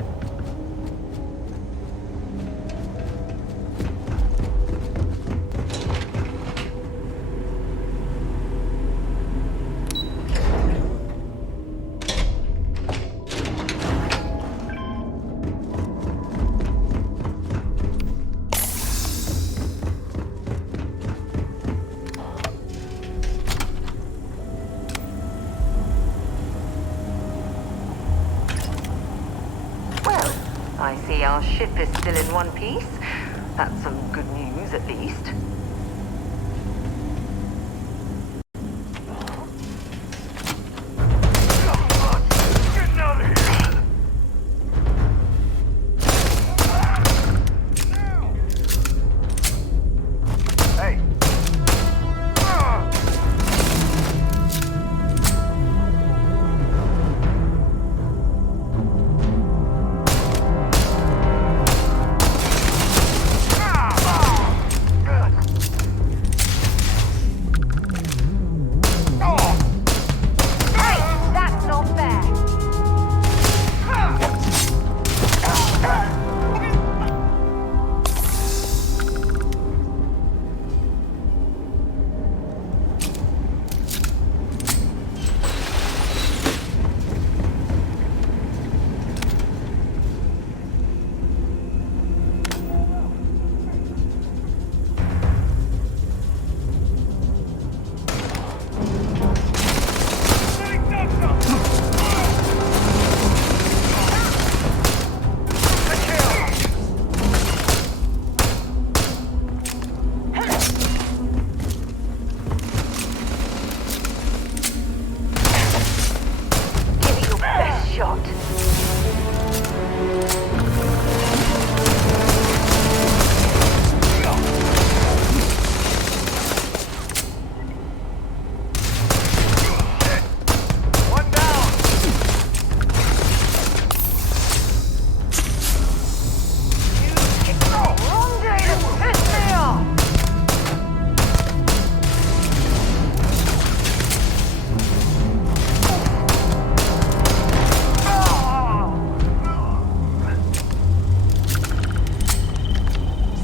I see our ship is still in one piece. That's some good news, at least.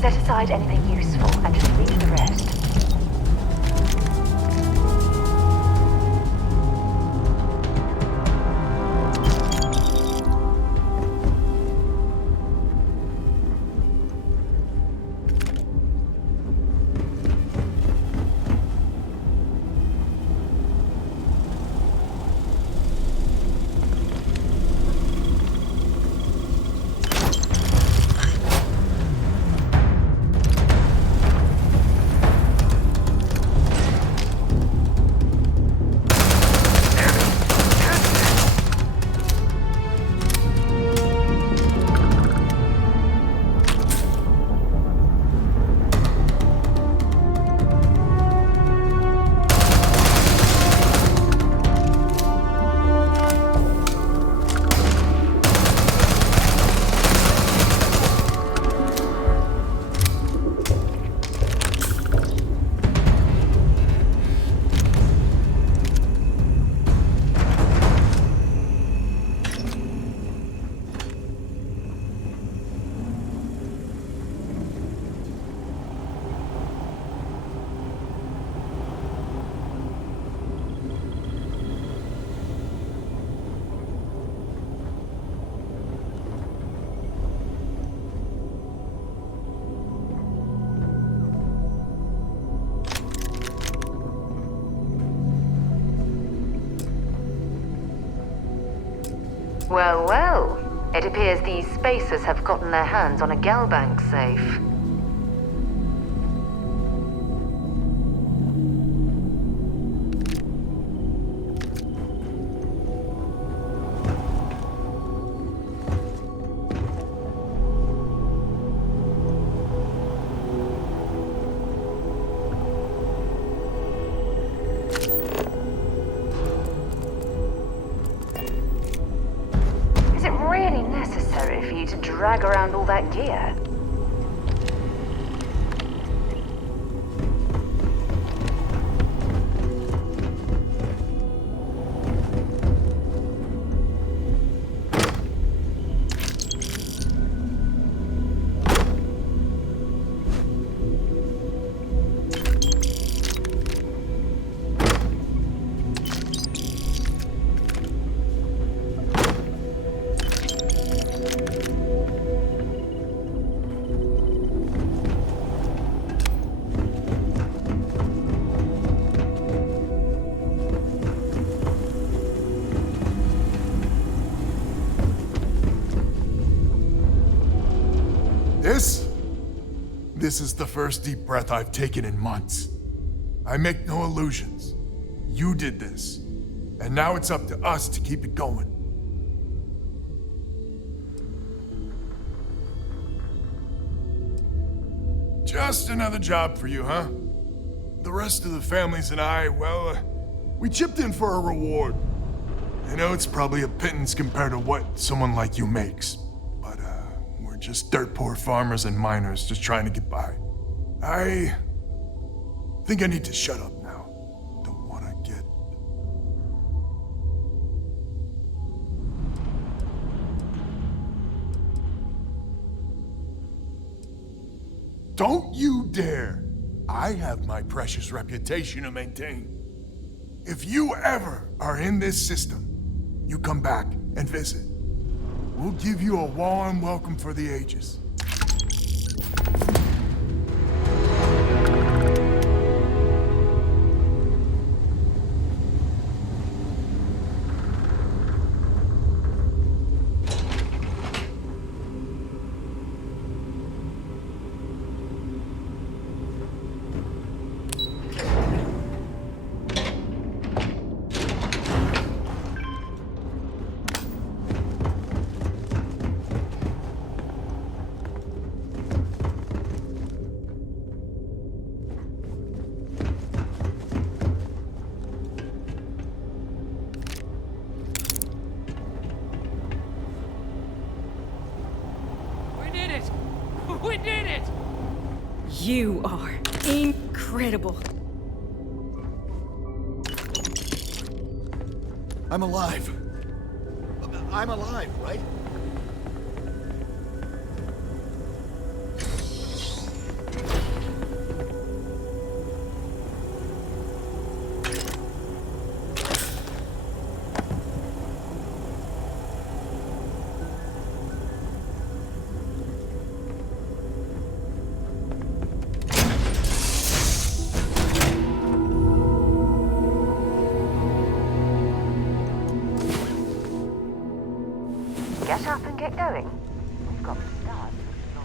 Set aside anything useful and just leave the rest. Well, well. It appears these spacers have gotten their hands on a Galbank safe. For you to drag around all that gear. This is the first deep breath I've taken in months. I make no illusions. You did this. And now it's up to us to keep it going. Just another job for you, huh? The rest of the families and I, well, we chipped in for a reward. I know it's probably a pittance compared to what someone like you makes. Just dirt poor farmers and miners just trying to get by. I think I need to shut up now. Don't want to get... Don't you dare! I have my precious reputation to maintain. If you ever are in this system, you come back and visit. We'll give you a warm welcome for the ages. We did it! You are incredible. I'm alive. I'm alive, right? Get up and get going. We've got the stars to explore.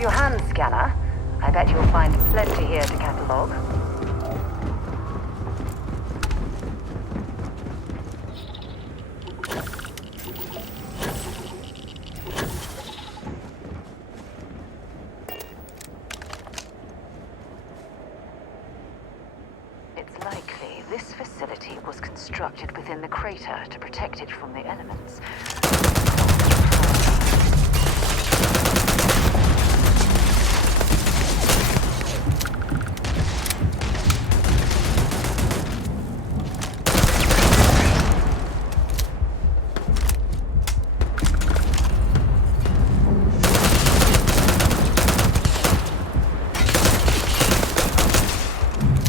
have your hand scanner? I bet you'll find plenty here to catalogue. It's likely this facility was constructed within the crater to protect it from the elements.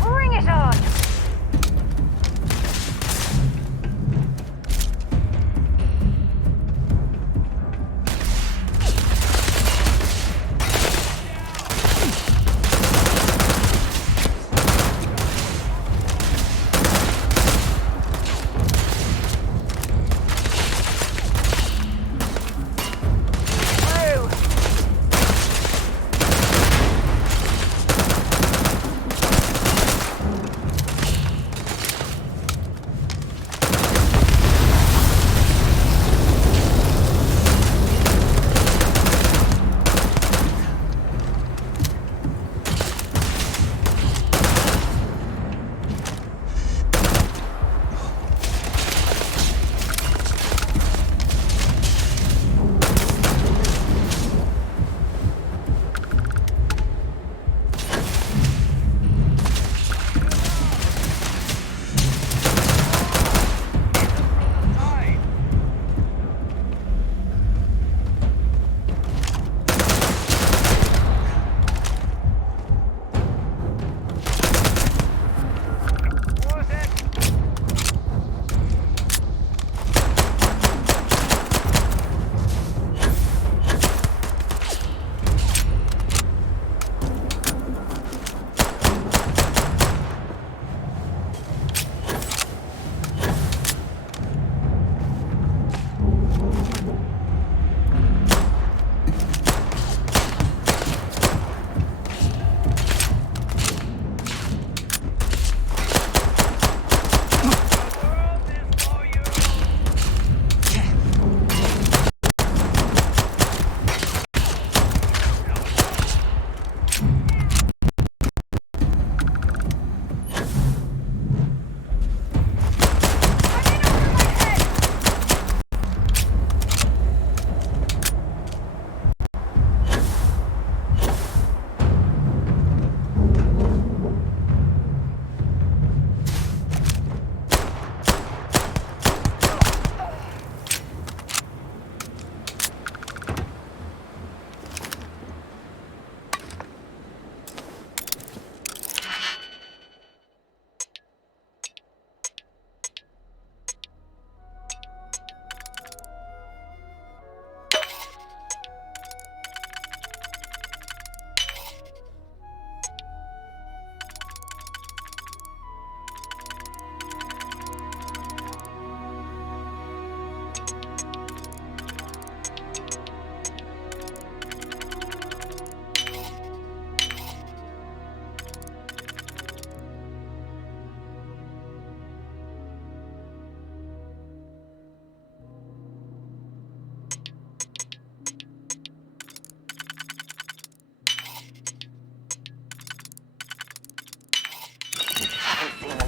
Bring it on!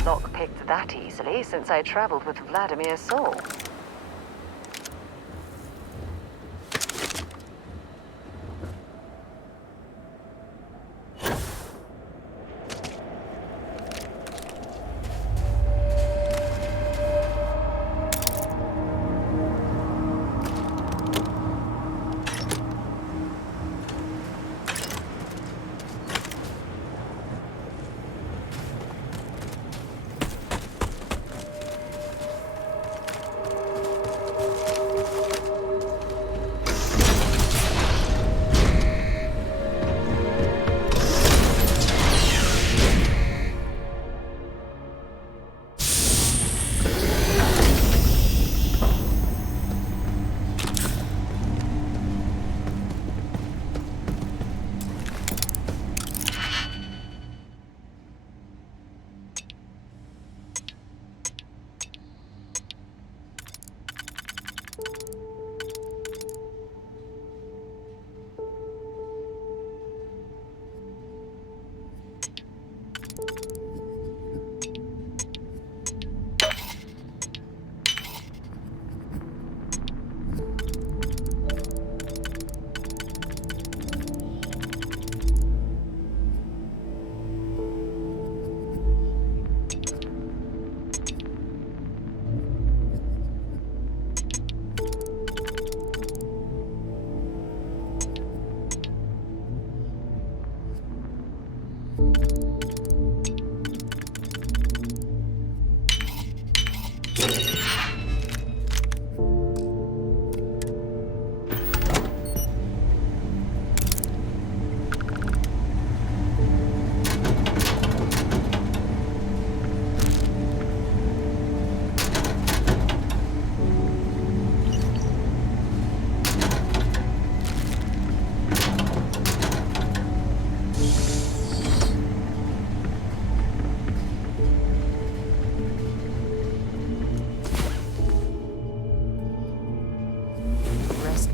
Lock picked that easily since I traveled with Vladimir's soul.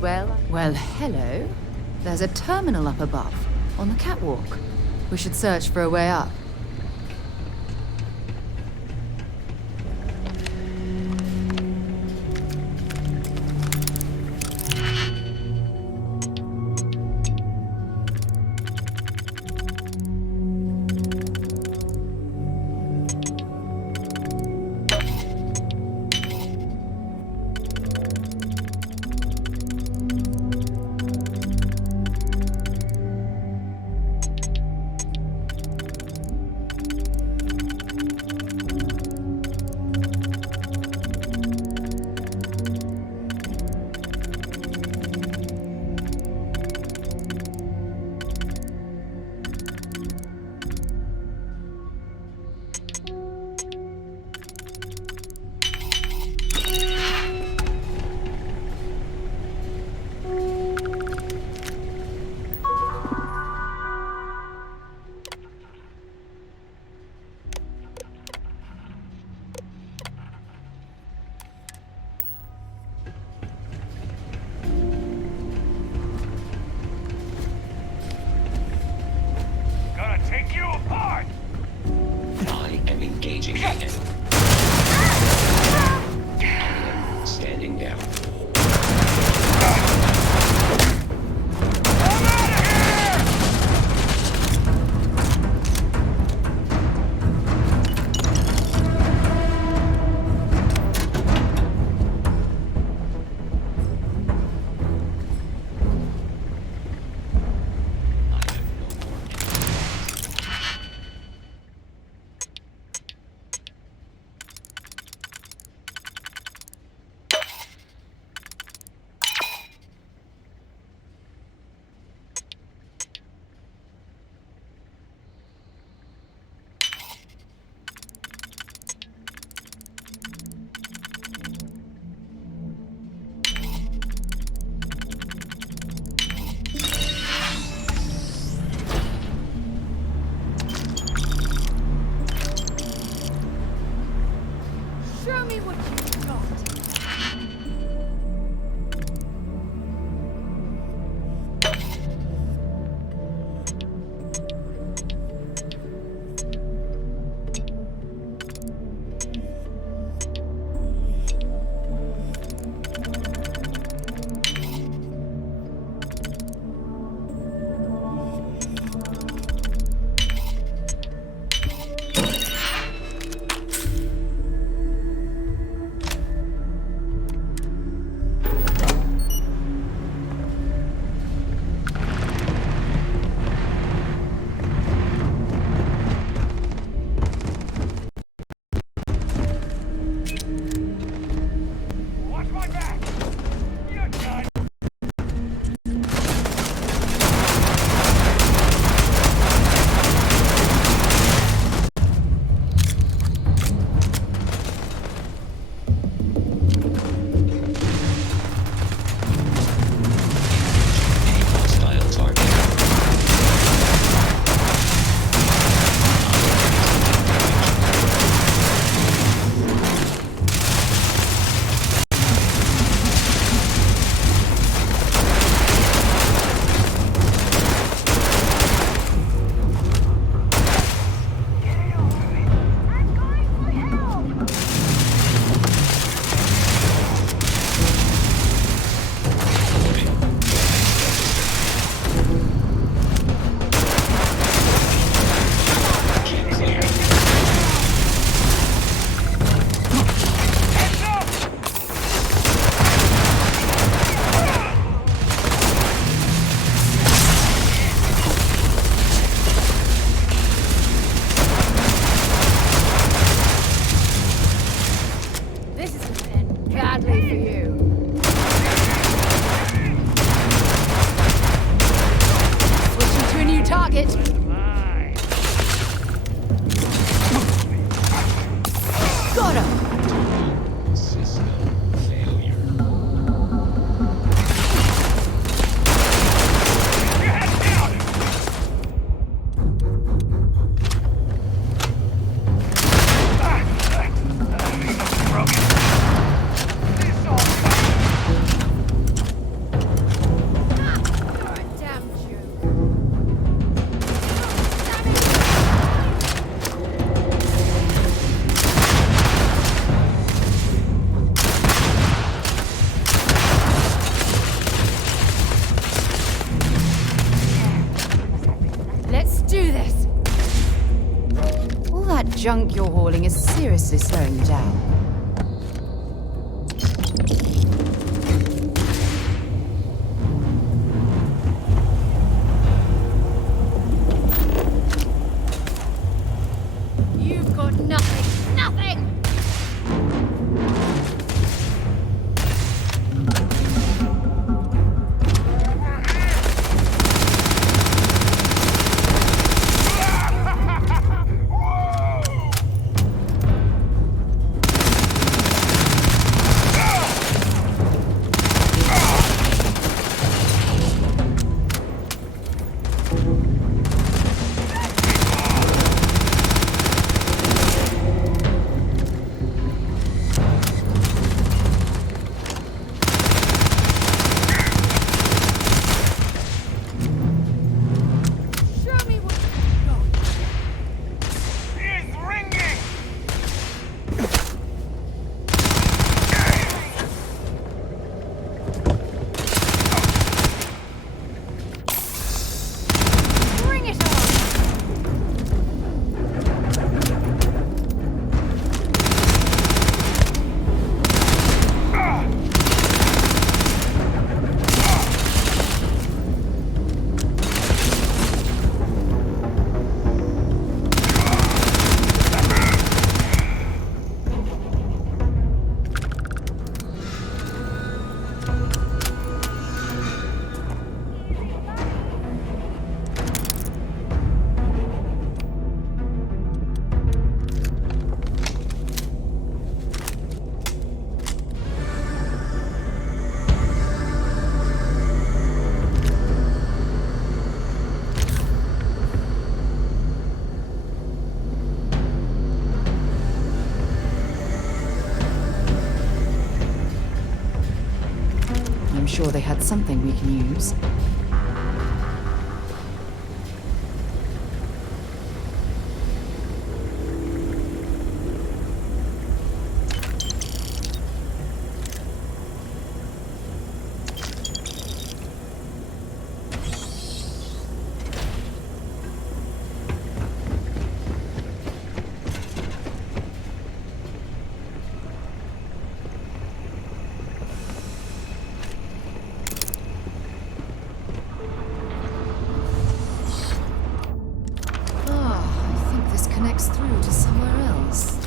Well, hello. There's a terminal up above, on the catwalk. We should search for a way up. Take you apart! I am engaging the enemy. I am standing down. this! All that junk you're hauling is seriously slowing you down. You've got nothing! Nothing! I'm sure they had something we can use. Through to somewhere else.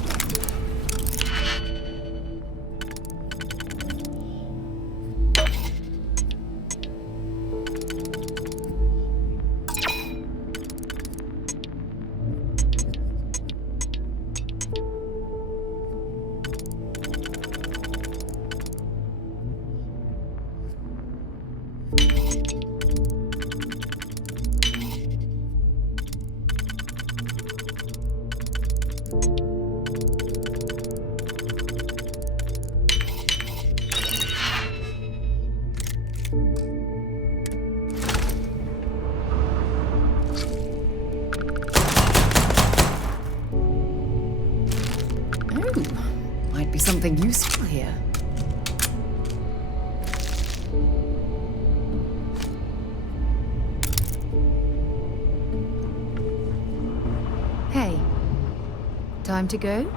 Something useful here. Hey, time to go?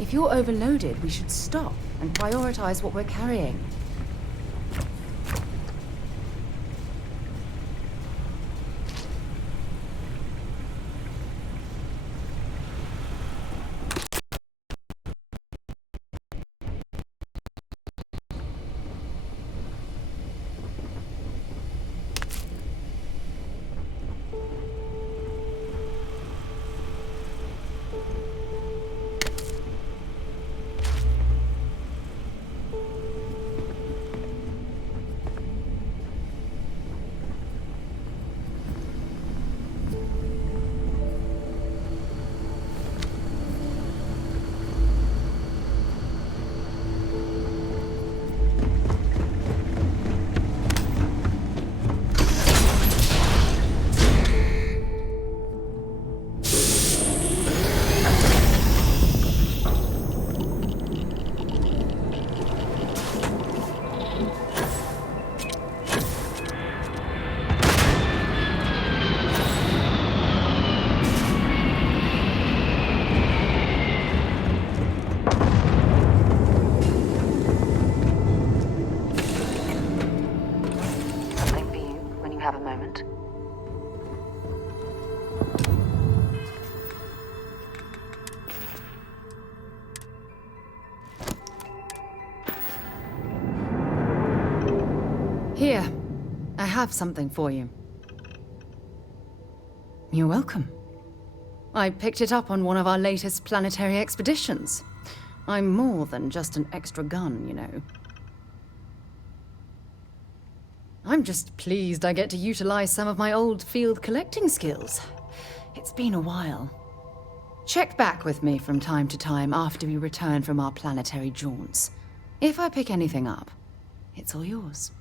If you're overloaded, we should stop and prioritize what we're carrying. Have a moment. Here, I have something for you. You're welcome. I picked it up on one of our latest planetary expeditions. I'm more than just an extra gun, you know. I'm just pleased I get to utilize some of my old field collecting skills. It's been a while. Check back with me from time to time after we return from our planetary jaunts. If I pick anything up, it's all yours.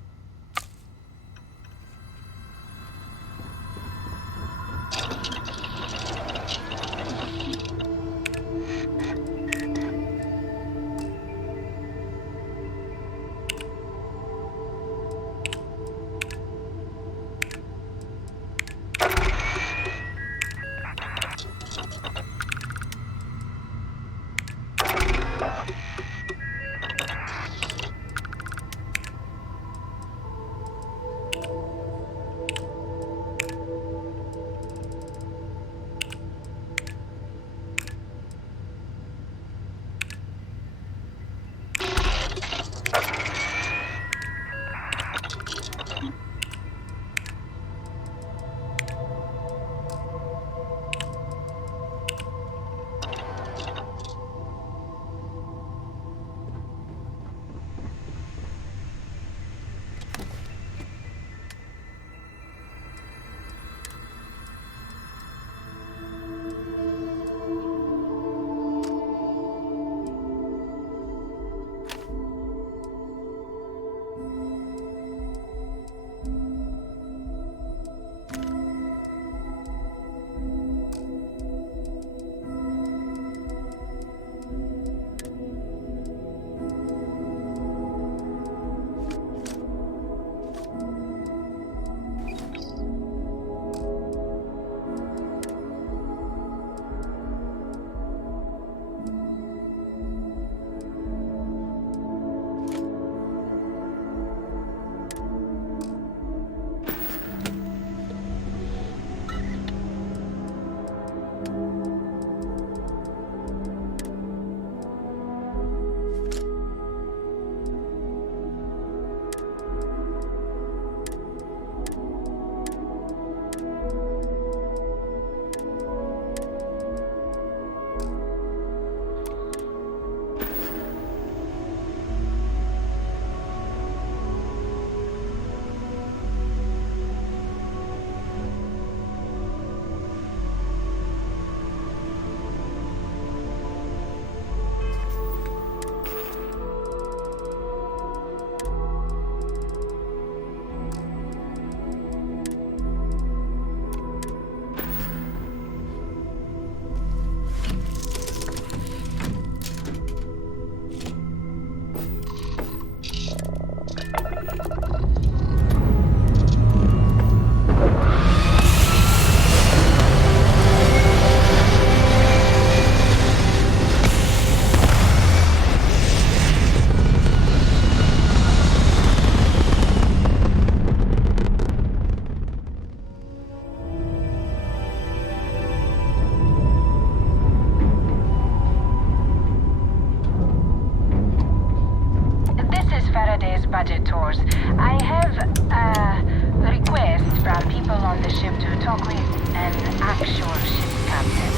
Saturday's budget tours. I have a request from people on the ship to talk with an actual ship captain.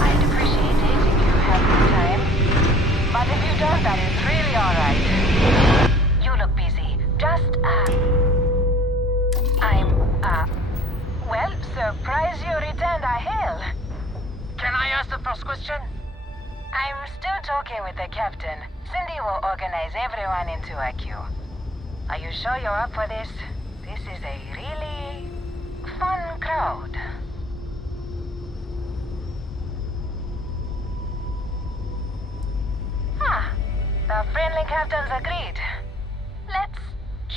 I'd appreciate it if you have the time. But if you don't, that is really alright. You look busy. Just, well, surprise you returned a hail. Can I ask the first question? I'm still talking with the captain. Cindy will organize everyone into a queue. Are you sure you're up for this? This is a really fun crowd. The friendly captains agreed. Let's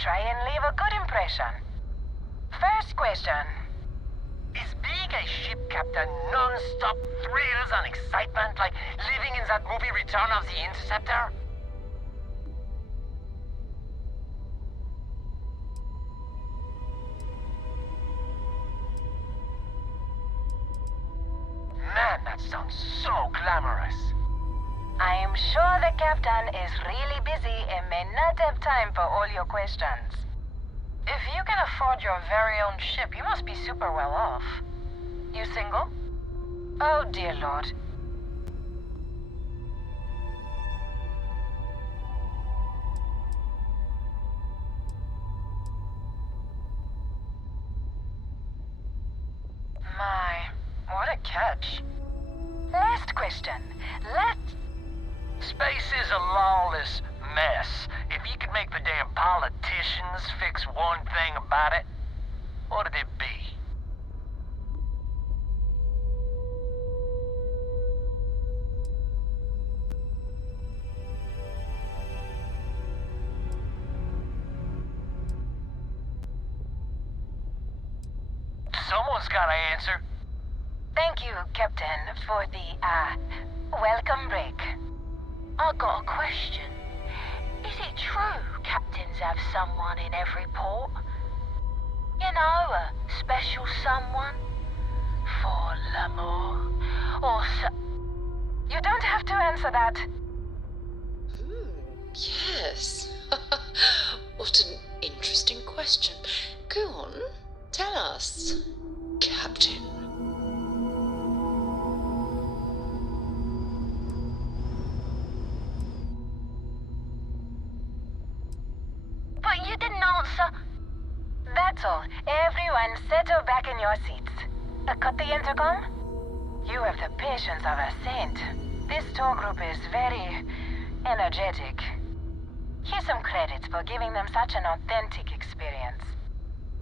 try and leave a good impression. First question. Is being a ship captain non-stop thrills and excitement like living in that movie Return of the Interceptor? Man, that sounds so glamorous. I am sure the captain is really busy and may not have time for all your questions. If you can afford your very own ship, you must be super well off. You single? Oh, dear Lord. My, what a catch. Last question. Space is a lawless mess. If you could make the damn politicians fix one thing about it, what'd it be? Someone's gotta answer. Thank you, Captain, for the, welcome break. I got a question. Is it true captains have someone in every port? You know, a special someone? For l'amour? Or You don't have to answer that. Yes. What an interesting question. Go on, tell us, Captain. But you didn't answer. That's all. Everyone settle back in your seats. Cut the intercom? You have the patience of a saint. This tour group is very energetic. Here's some credits for giving them such an authentic experience.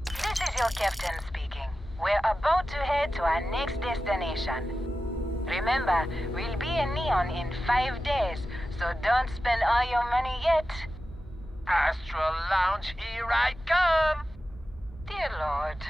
This is your captain speaking. We're about to head to our next destination. Remember, we'll be in Neon in 5 days, so don't spend all your money yet. Astral Lounge, here I come! Dear Lord.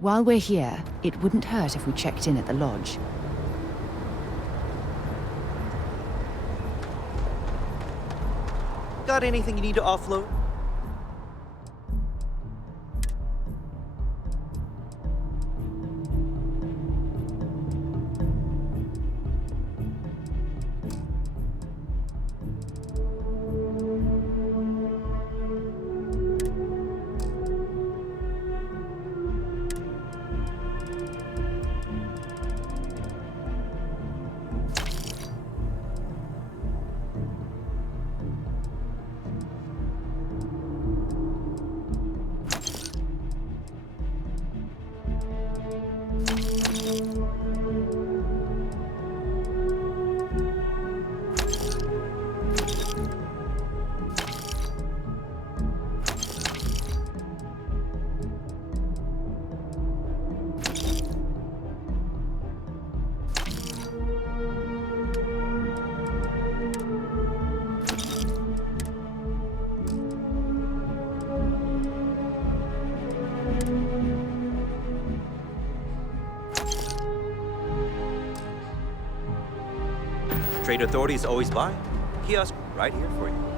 While we're here, it wouldn't hurt if we checked in at the lodge. Got anything you need to offload? Trade authorities always buy. Kiosk right here for you.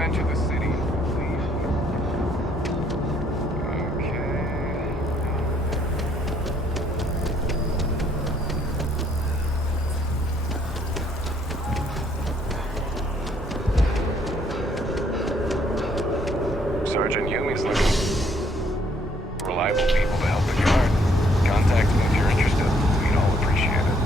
enter the city. Sergeant Yumi's looking for reliable people to help the guard. Contact me if you're interested. We'd all appreciate it.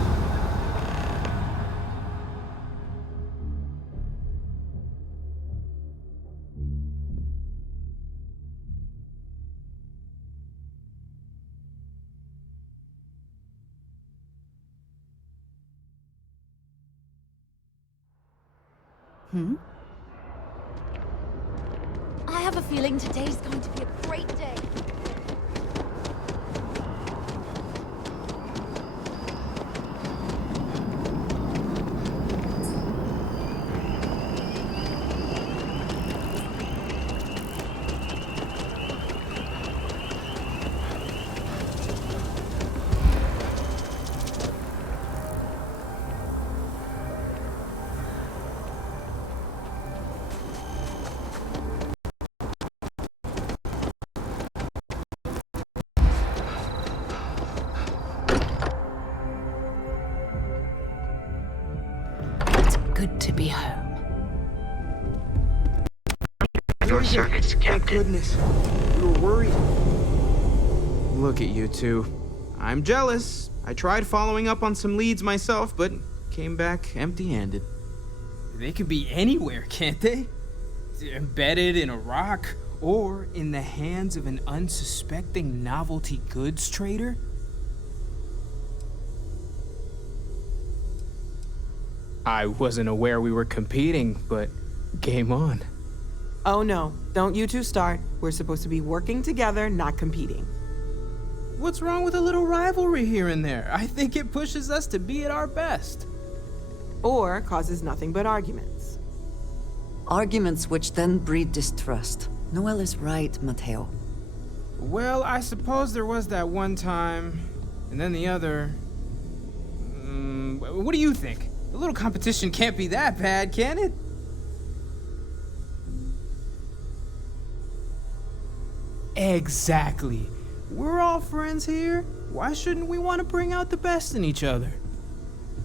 I have a feeling today's going to be a great day. good to be home. Your service, Thank Captain. goodness. We were worried. Look at you two. I'm jealous. I tried following up on some leads myself, but came back empty-handed. They could be anywhere, can't they? Embedded in a rock, or in the hands of an unsuspecting novelty goods trader? I wasn't aware we were competing, but game on. Oh no, don't you two start. We're supposed to be working together, not competing. What's wrong with a little rivalry here and there? I think it pushes us to be at our best. Or causes nothing but arguments. Arguments which then breed distrust. Noel is right, Mateo. Well, I suppose there was that one time, and then the other. What do you think? A little competition can't be that bad, can it? Exactly. We're all friends here. Why shouldn't we want to bring out the best in each other?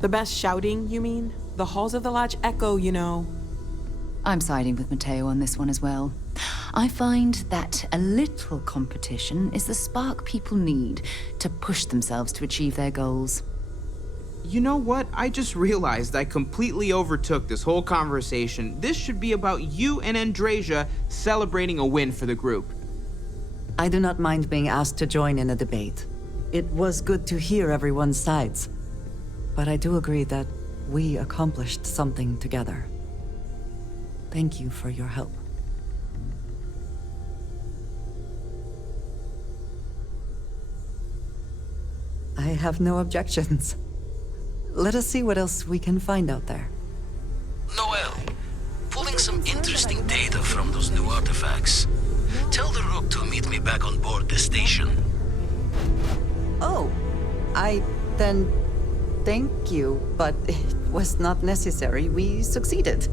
The best shouting, you mean? The halls of the lodge echo, you know. I'm siding with Mateo on this one as well. I find that a little competition is the spark people need to push themselves to achieve their goals. You know what? I just realized I completely overtook this whole conversation. This should be about you and Andrasia celebrating a win for the group. I do not mind being asked to join in a debate. It was good to hear everyone's sides. But I do agree that we accomplished something together. Thank you for your help. I have no objections. Let us see what else we can find out there. Noel, pulling some interesting data from those new artifacts. Tell the Rook to meet me back on board the station. Oh, then thank you, but it was not necessary. We succeeded.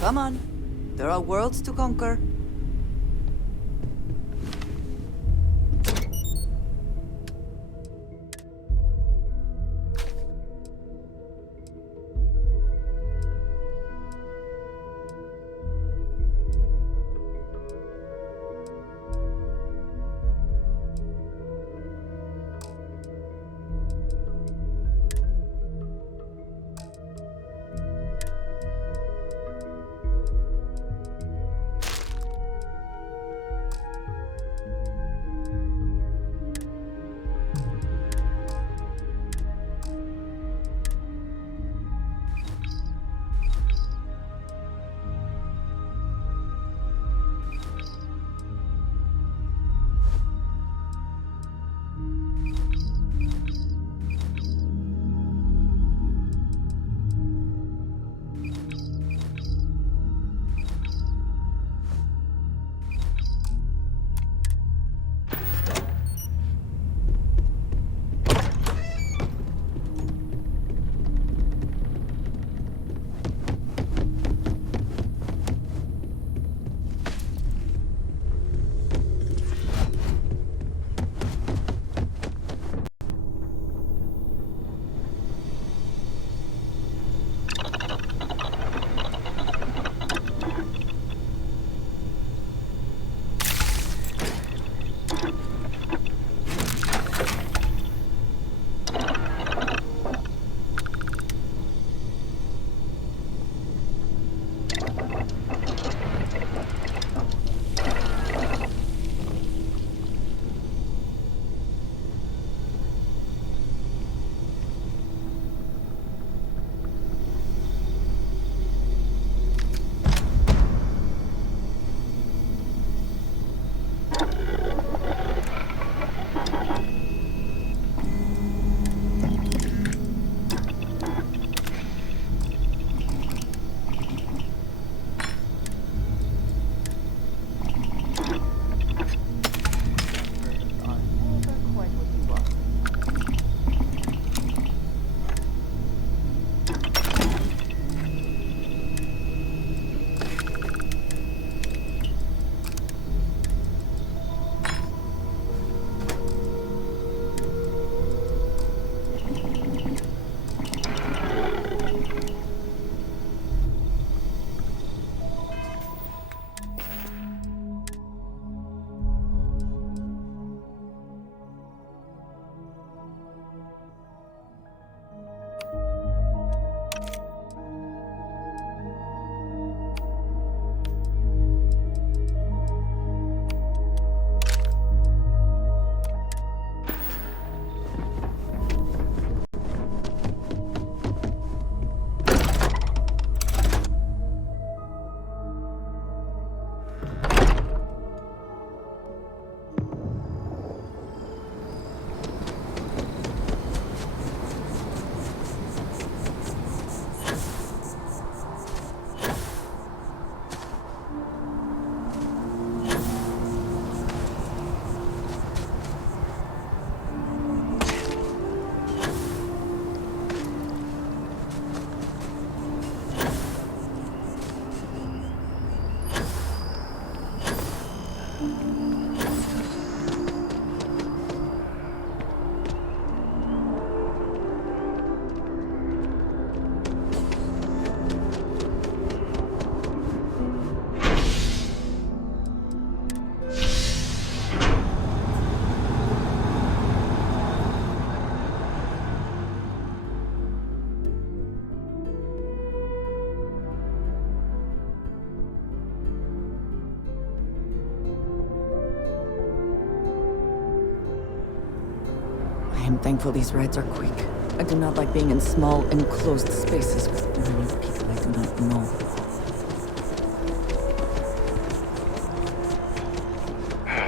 Come on. There are worlds to conquer. am thankful these rides are quick. I do not like being in small, enclosed spaces with many people I do not know.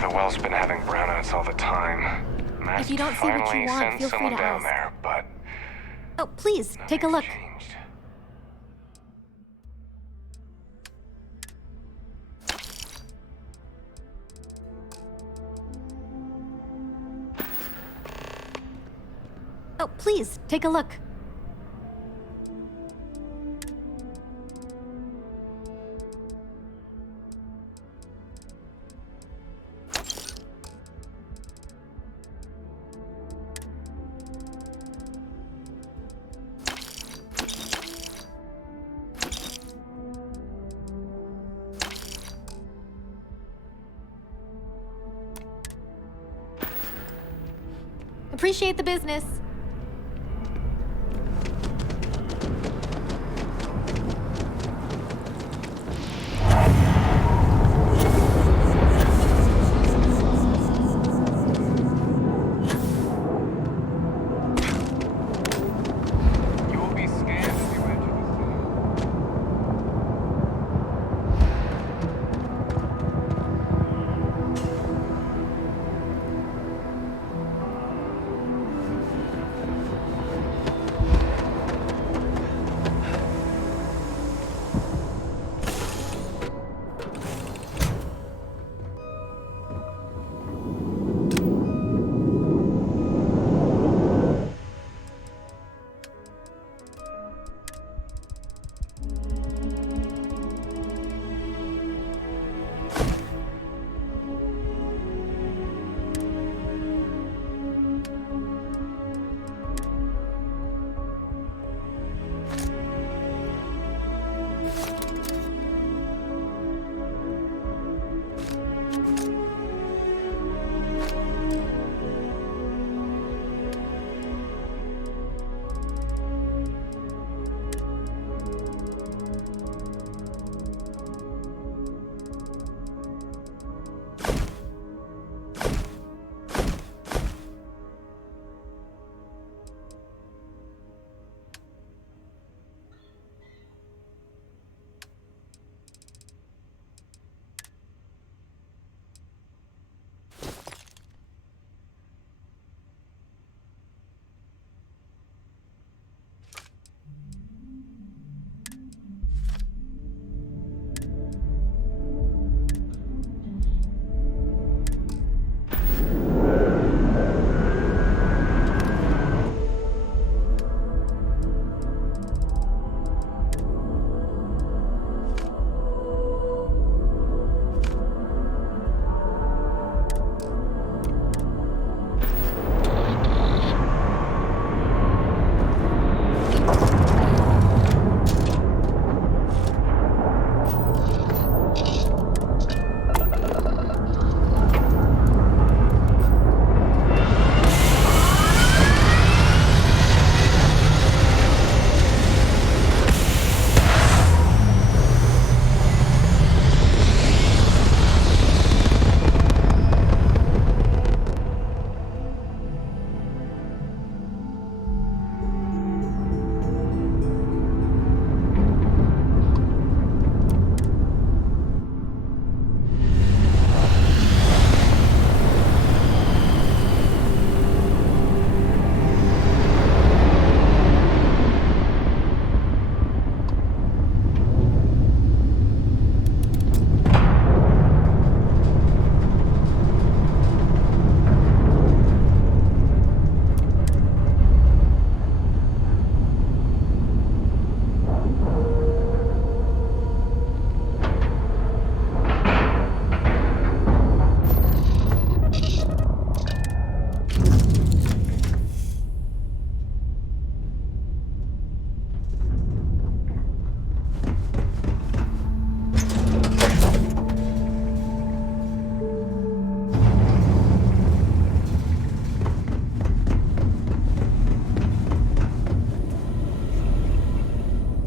The well's been having brownouts all the time. If you don't see what you want, feel free to down ask. there, but Oh, please, take a look. Oh, please, take a look. Appreciate the business.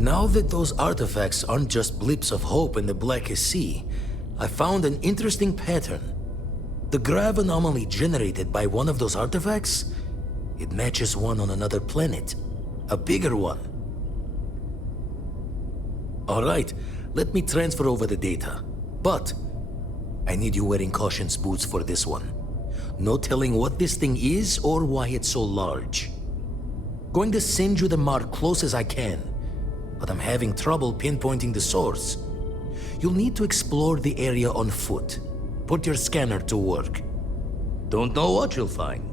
Now that those artifacts aren't just blips of hope in the blackest sea, I found an interesting pattern. The grav anomaly generated by one of those artifacts It matches one on another planet. A bigger one. Alright, let me transfer over the data. But I need you wearing caution's boots for this one. No telling what this thing is or why it's so large. Going to send you the mark close as I can, but I'm having trouble pinpointing the source. You'll need to explore the area on foot. Put your scanner to work. Don't know what you'll find.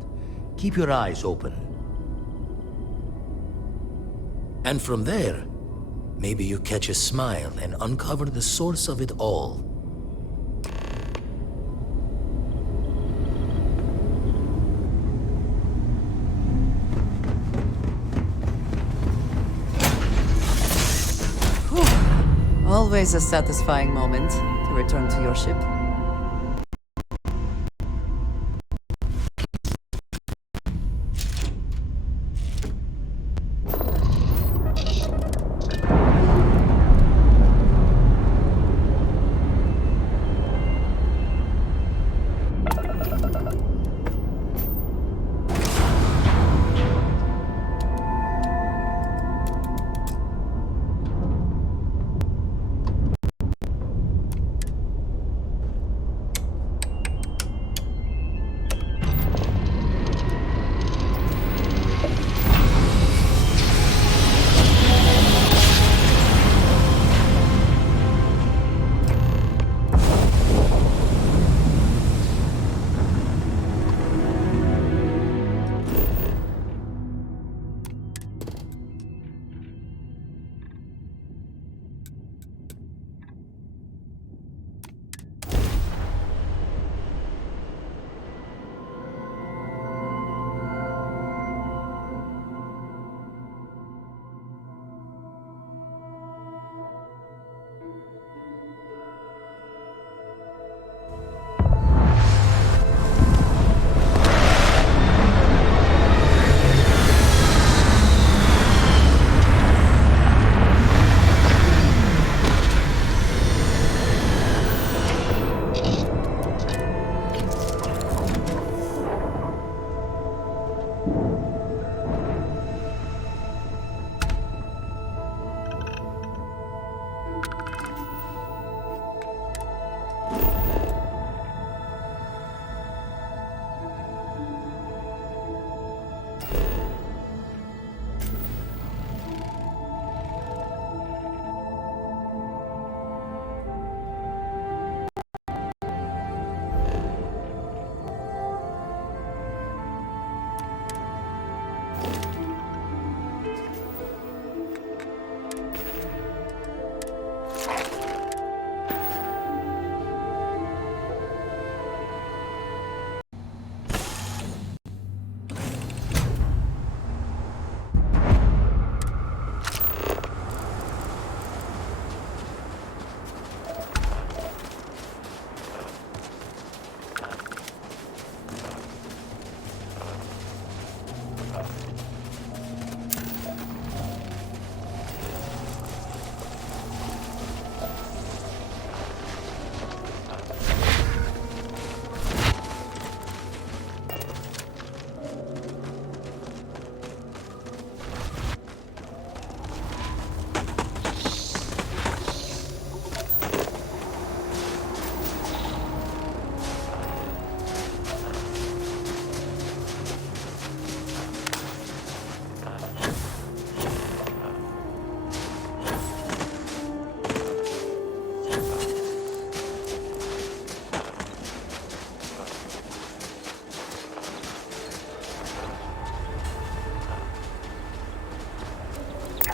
Keep your eyes open. And from there, maybe you catch a smile and uncover the source of it all. Always a satisfying moment to return to your ship.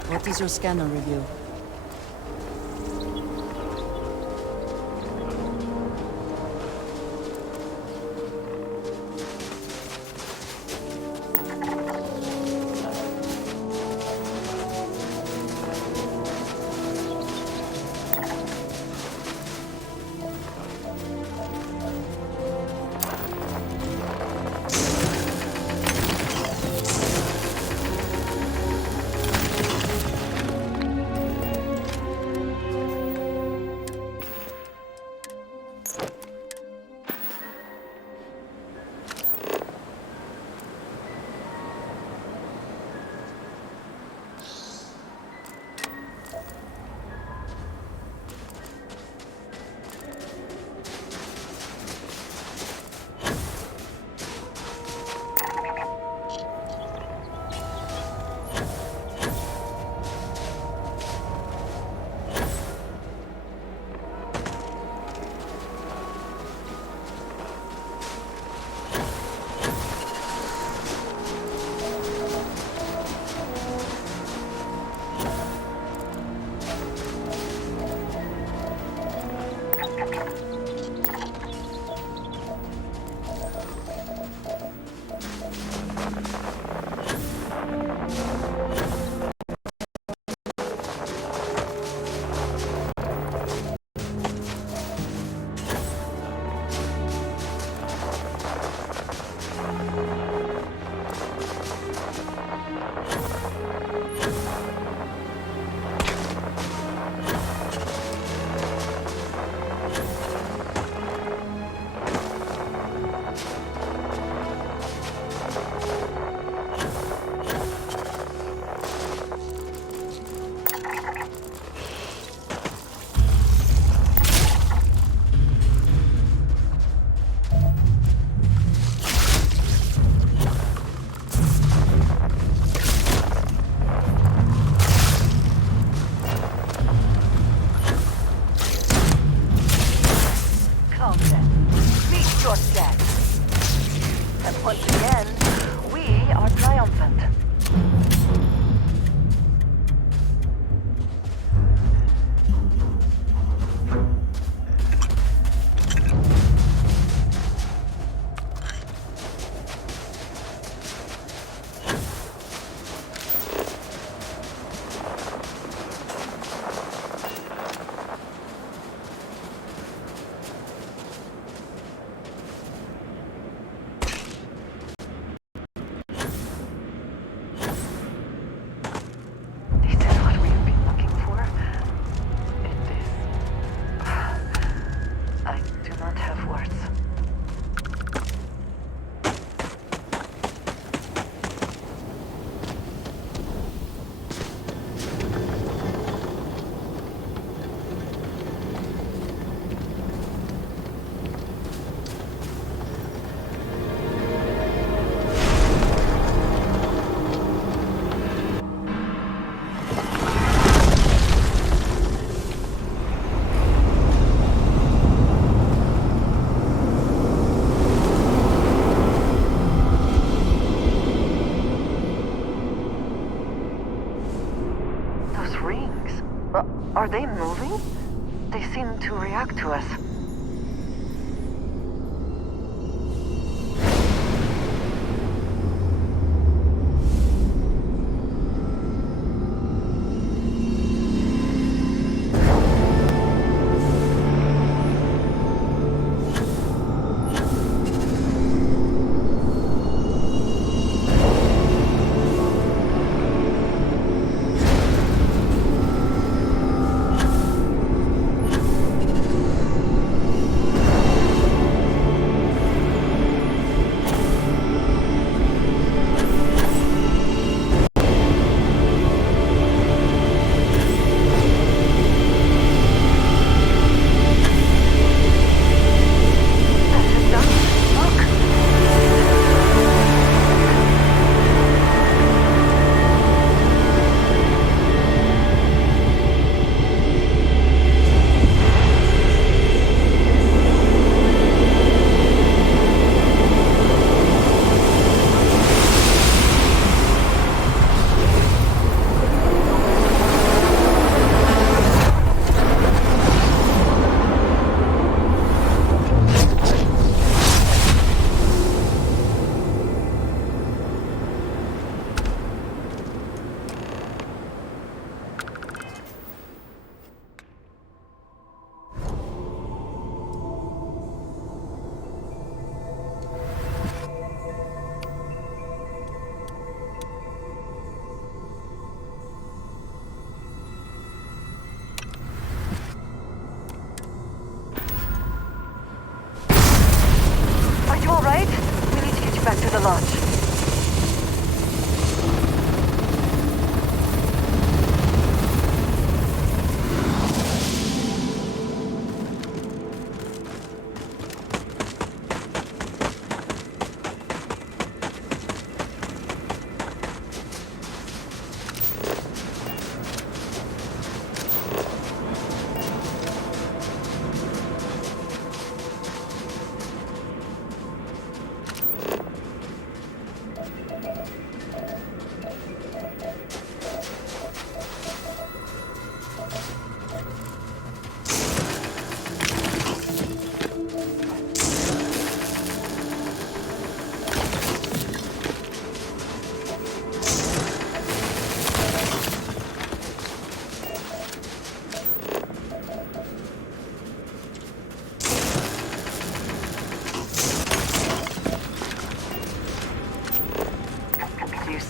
What is your scanner review? we are triumphant. Are they moving? They seem to react to us. Back to the launch.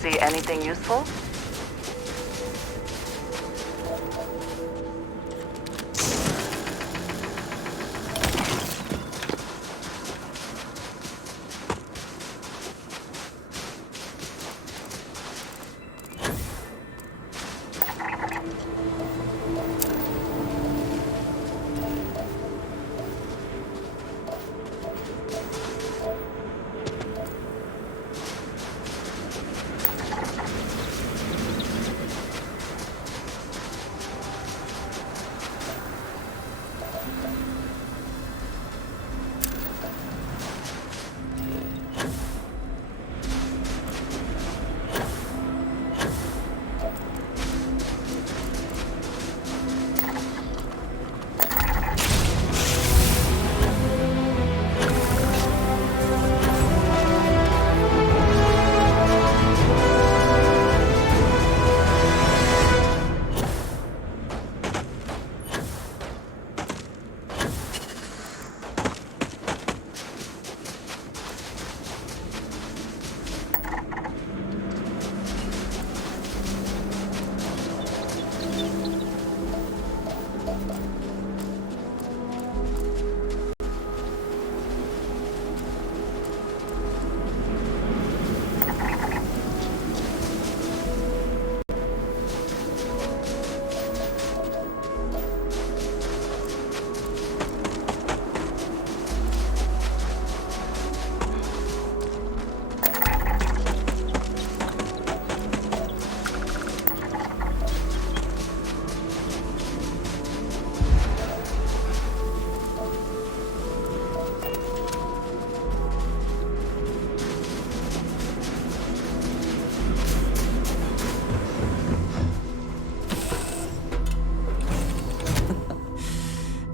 See anything useful?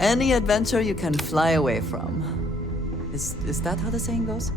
Any adventure you can fly away from. Is that how the saying goes?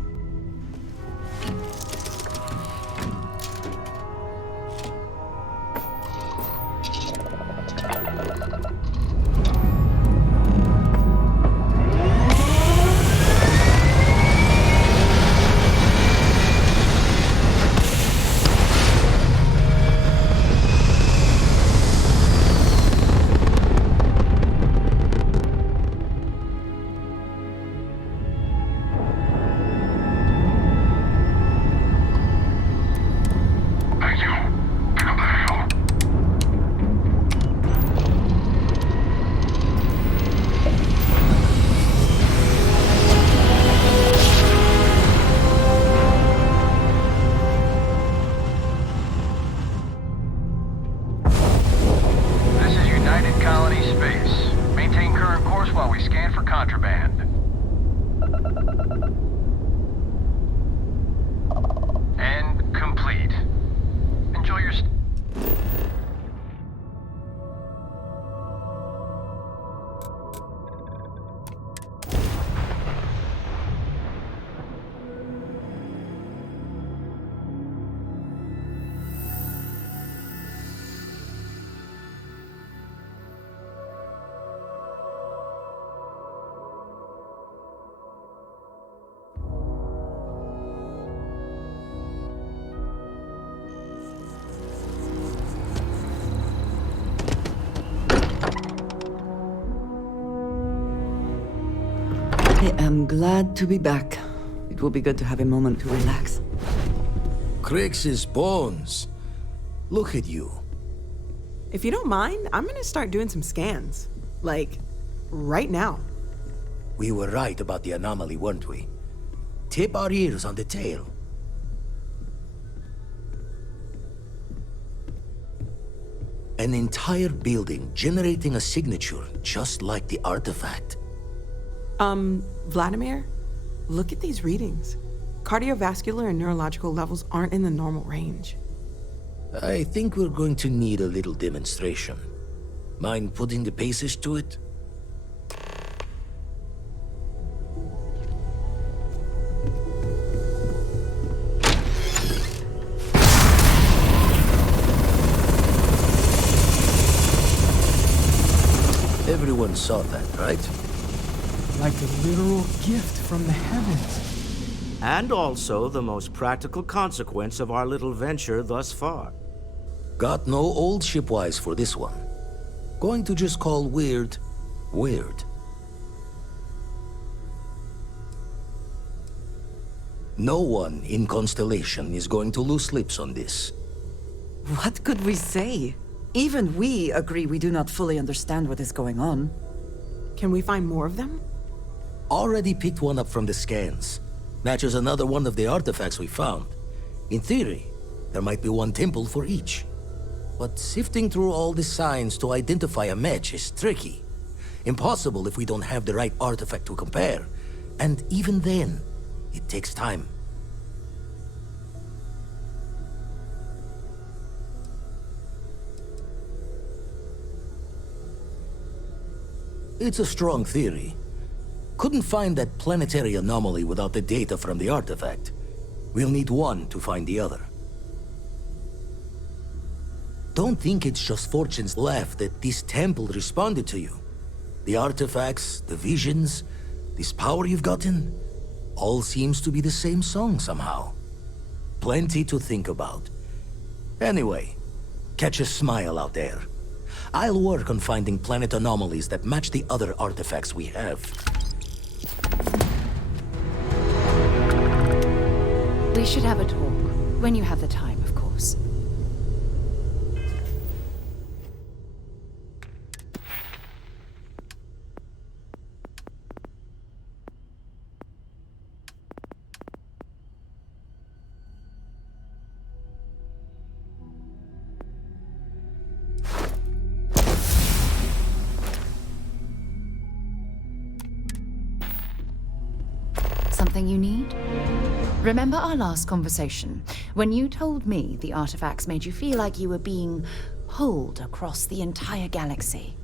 I am glad to be back. It will be good to have a moment to relax. Crix's bones. Look at you. If you don't mind, I'm gonna start doing some scans. Like, right now. We were right about the anomaly, weren't we? Tip our ears on the tail. An entire building generating a signature just like the artifact. Vladimir, look at these readings. Cardiovascular and neurological levels aren't in the normal range. I think we're going to need a little demonstration. Mind putting the paces to it? Everyone saw that, right? Like a literal gift from the heavens. And also the most practical consequence of our little venture thus far. Got no old shipwise for this one. Going to just call weird, weird. No one in Constellation is going to lose lips on this. What could we say? Even we agree we do not fully understand what is going on. Can we find more of them? Already picked one up from the scans. Matches another one of the artifacts we found. In theory, there might be one temple for each. But sifting through all the signs to identify a match is tricky. Impossible if we don't have the right artifact to compare. And even then, it takes time. It's a strong theory. Couldn't find that planetary anomaly without the data from the artifact. We'll need one to find the other. Don't think it's just fortune's laugh that this temple responded to you. The artifacts, the visions, this power you've gotten, all seems to be the same song somehow. Plenty to think about. Anyway, catch a smile out there. I'll work on finding planet anomalies that match the other artifacts we have. We should have a talk. When you have the time, of course. Something you need? Remember our last conversation, when you told me the artifacts made you feel like you were being pulled across the entire galaxy?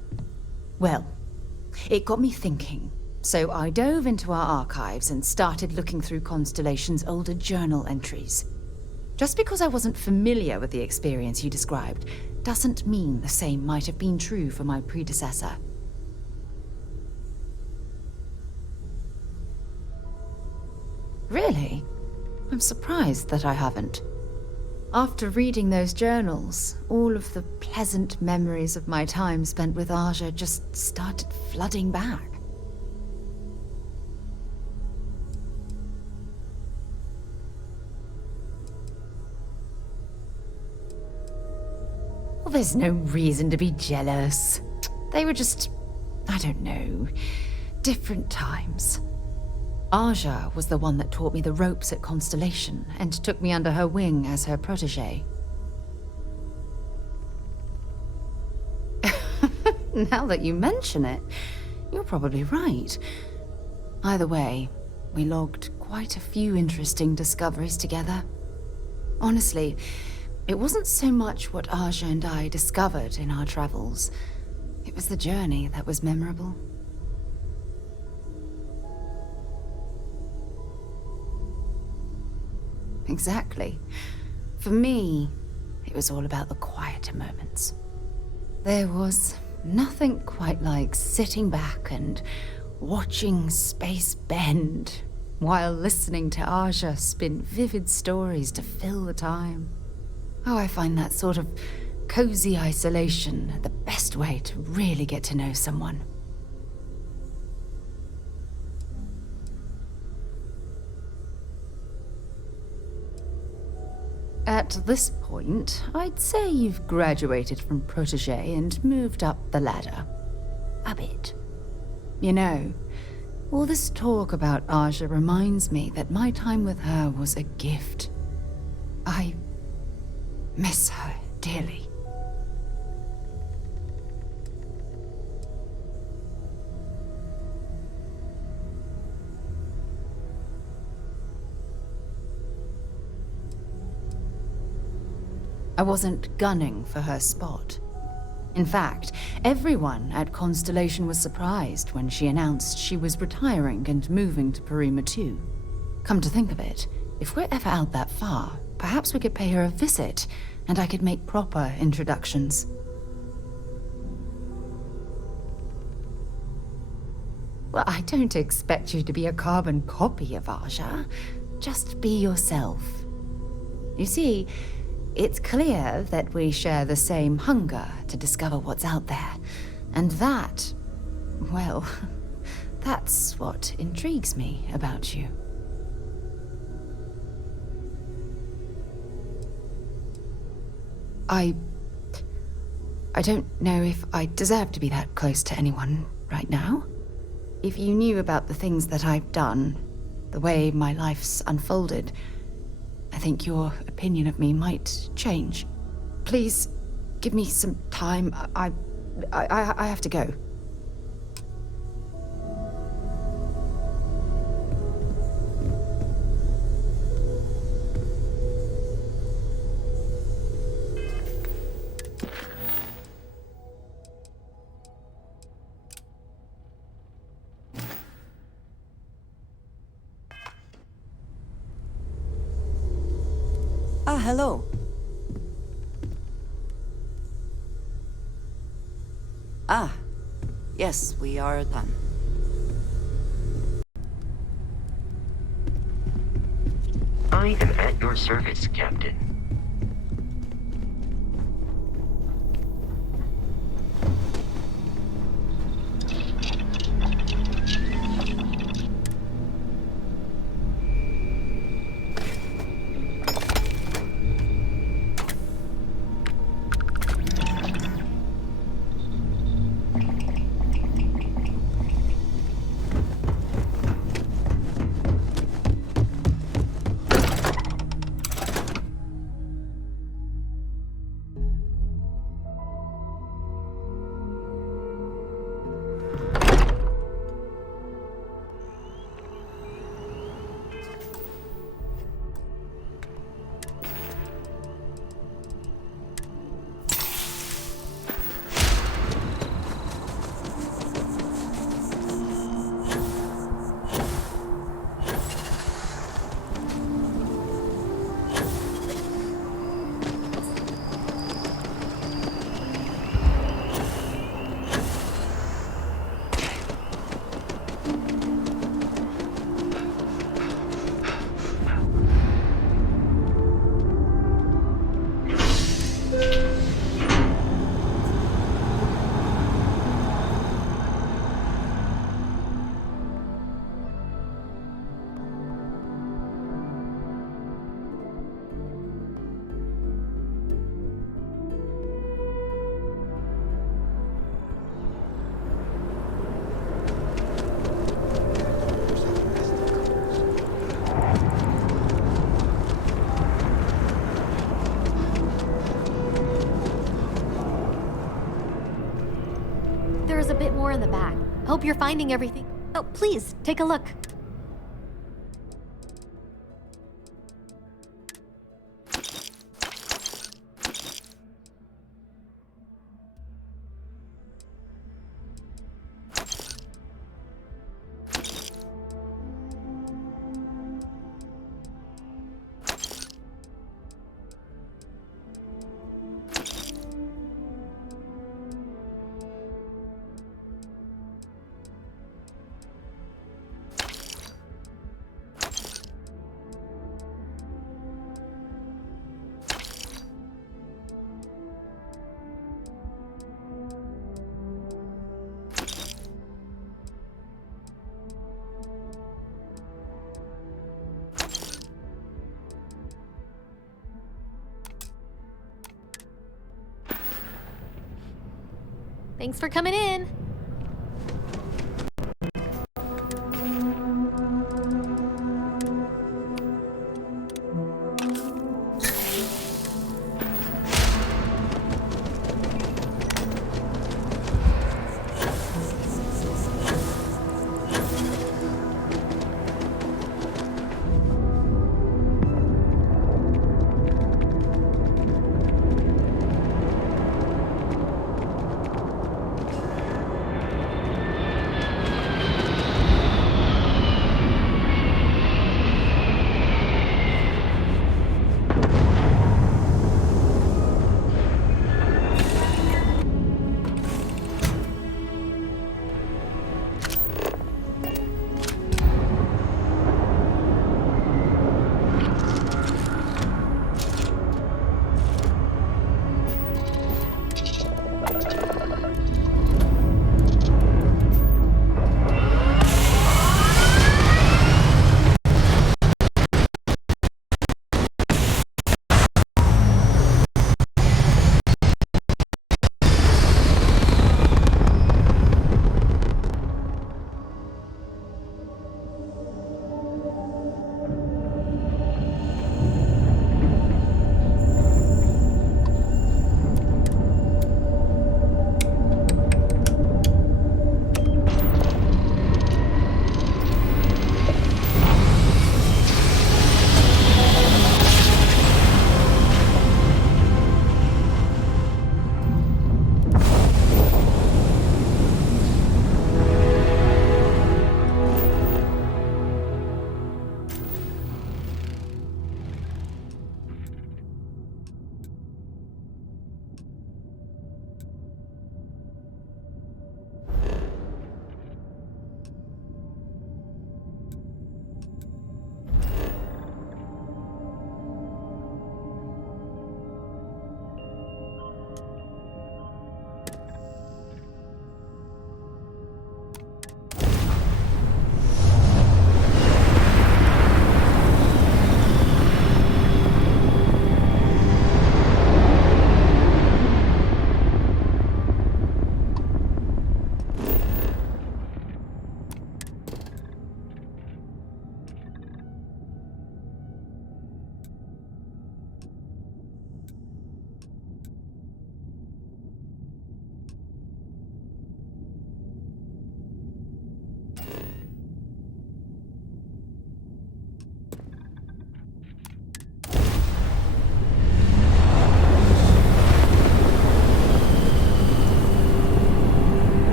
Well, It got me thinking. So I dove into our archives and started looking through Constellation's older journal entries. Just because I wasn't familiar with the experience you described doesn't mean the same might have been true for my predecessor. Really? I'm surprised that I haven't. After reading those journals, all of the pleasant memories of my time spent with Aja just started flooding back. Well, there's no reason to be jealous. They were just, I don't know, different times. Aja was the one that taught me the ropes at Constellation and took me under her wing as her protege. Now that you mention it, you're probably right. Either way, we logged quite a few interesting discoveries together. Honestly, it wasn't so much what Aja and I discovered in our travels. It was the journey that was memorable. Exactly. For me, it was all about the quieter moments. There was nothing quite like sitting back and watching space bend while listening to Aja spin vivid stories to fill the time. Oh, I find that sort of cozy isolation the best way to really get to know someone. At this point, I'd say you've graduated from protege and moved up the ladder. A bit. You know, all this talk about Aja reminds me that my time with her was a gift. I miss her dearly. I wasn't gunning for her spot. In fact, everyone at Constellation was surprised when she announced she was retiring and moving to Parima 2. Come to think of it, if we're ever out that far, perhaps we could pay her a visit, and I could make proper introductions. Well, I don't expect you to be a carbon copy of Aja. Just be yourself. You see, it's clear that we share the same hunger to discover what's out there. And that, well, that's what intrigues me about you. I don't know if I deserve to be that close to anyone right now. If you knew about the things that I've done, the way my life's unfolded, I think your opinion of me might change. Please, give me some time. I have to go. Hello. Yes, we are done. I am at your service, Captain. more in the back. Hope you're finding everything. Oh, please, take a look. Thanks for coming in.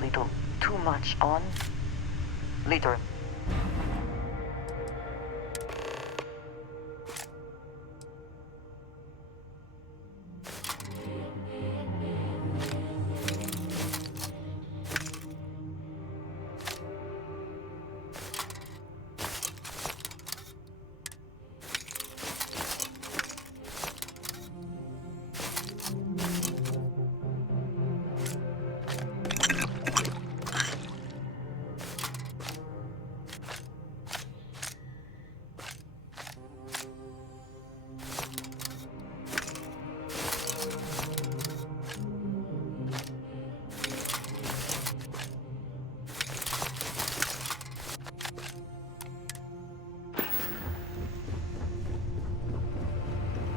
little too much on? Later.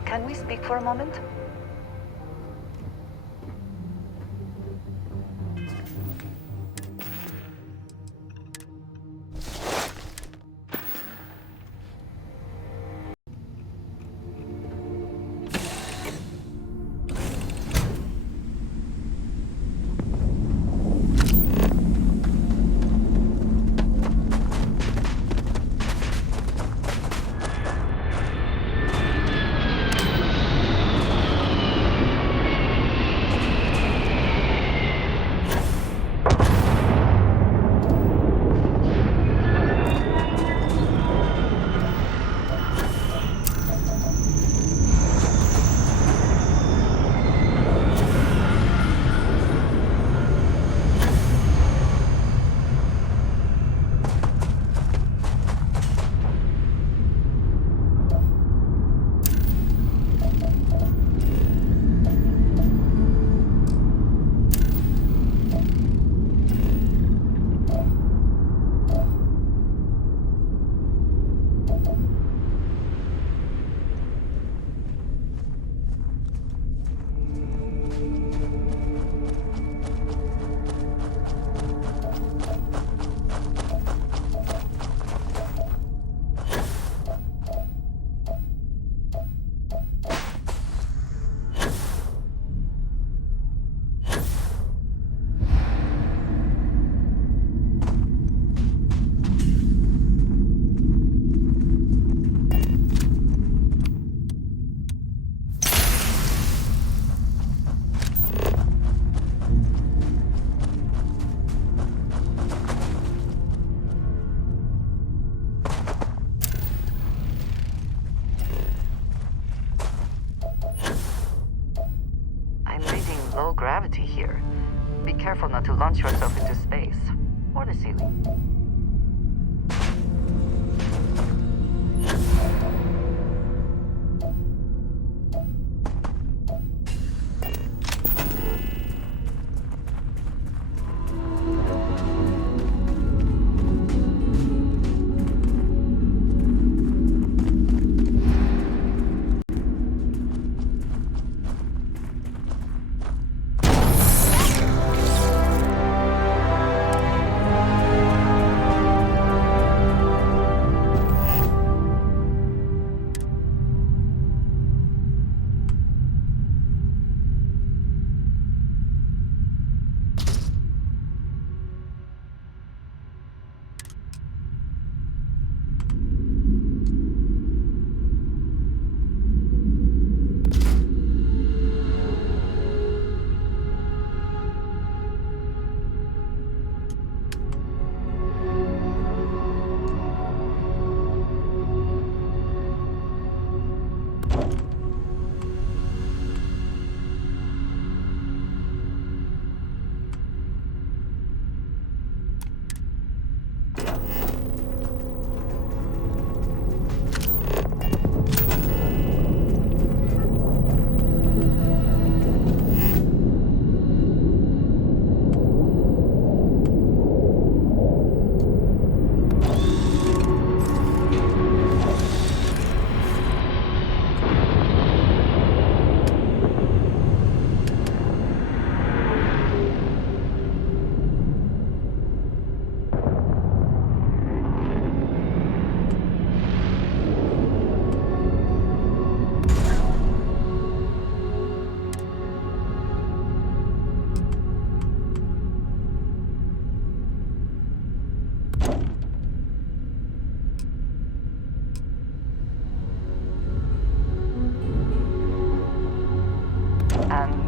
Can we speak for a moment? Low gravity here. Be careful not to launch yourself into space or the ceiling.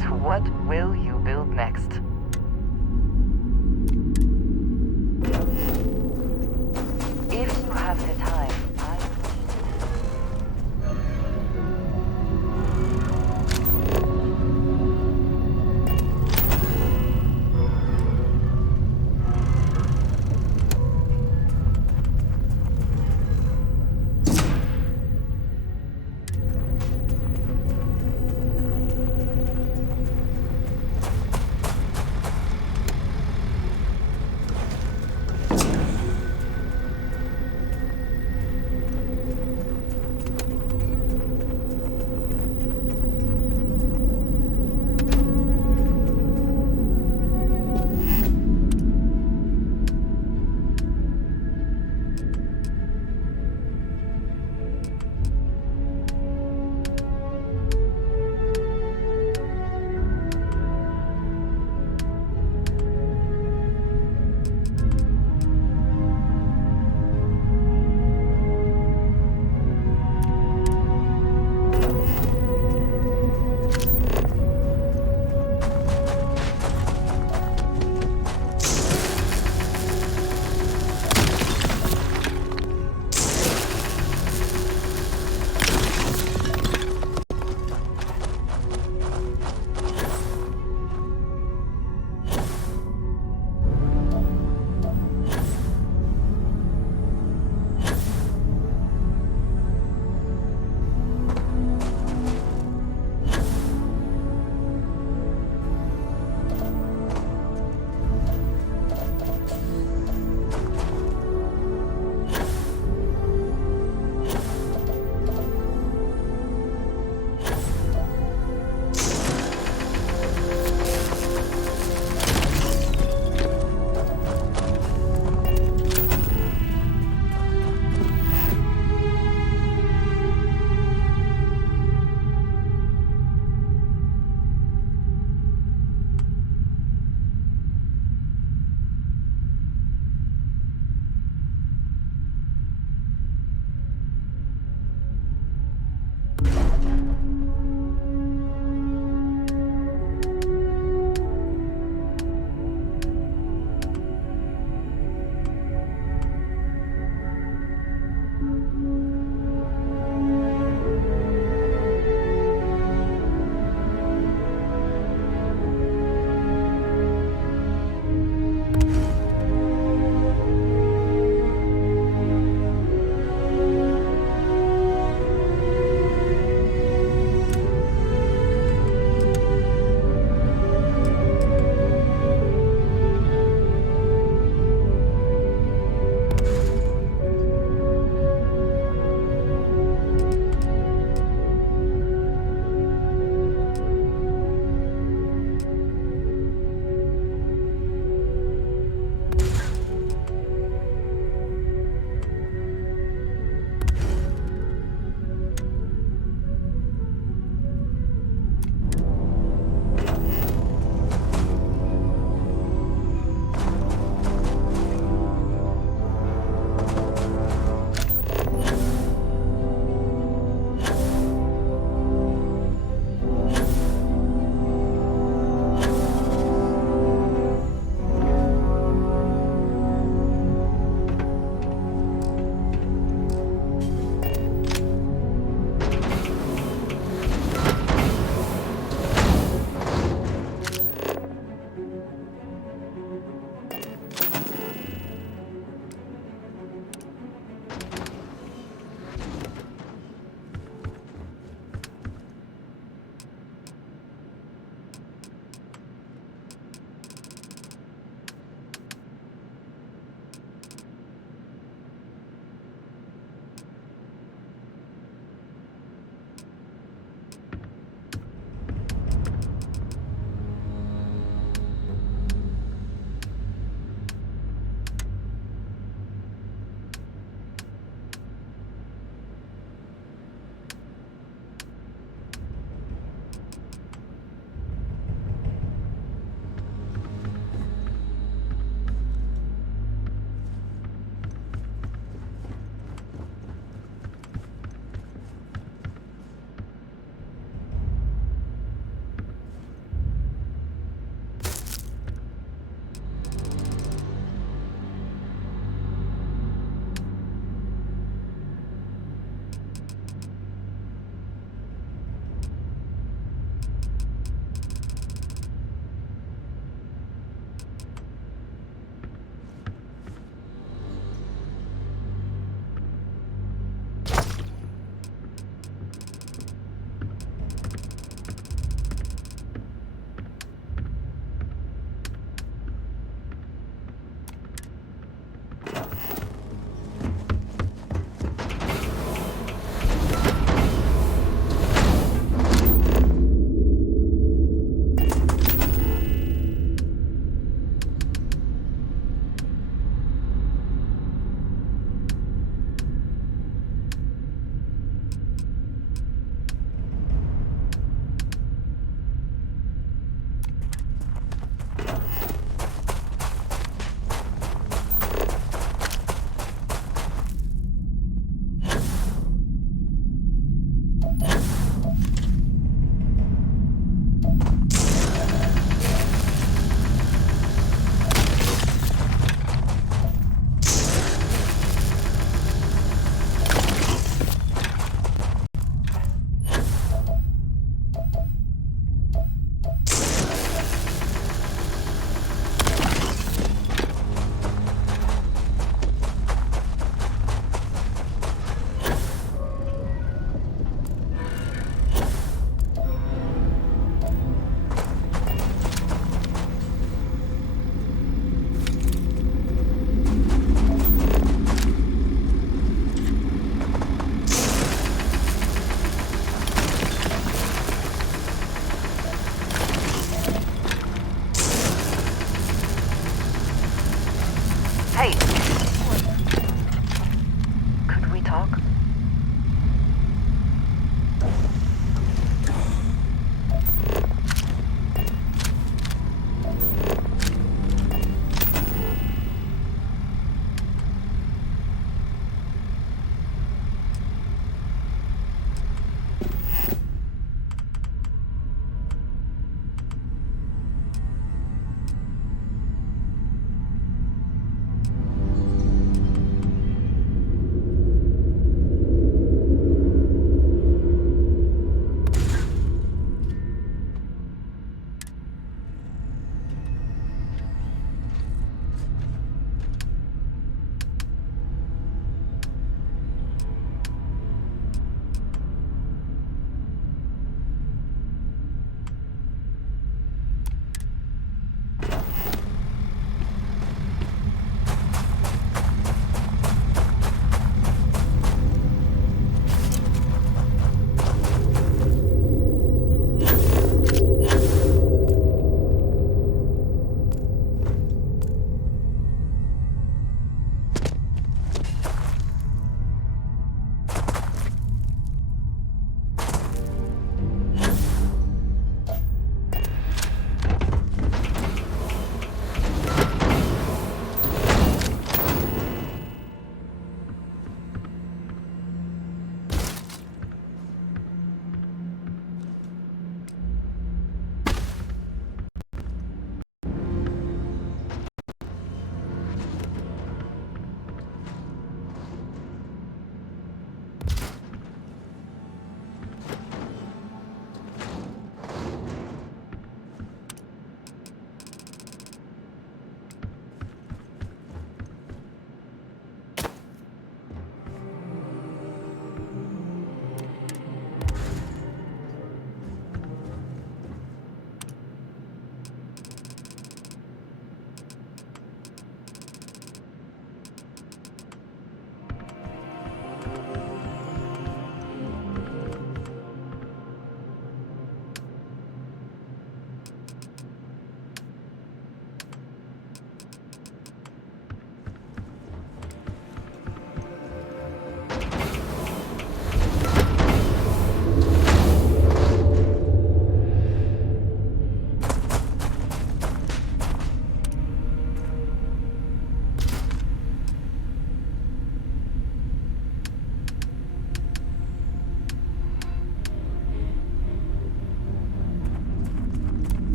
What will you build next? If you have the time,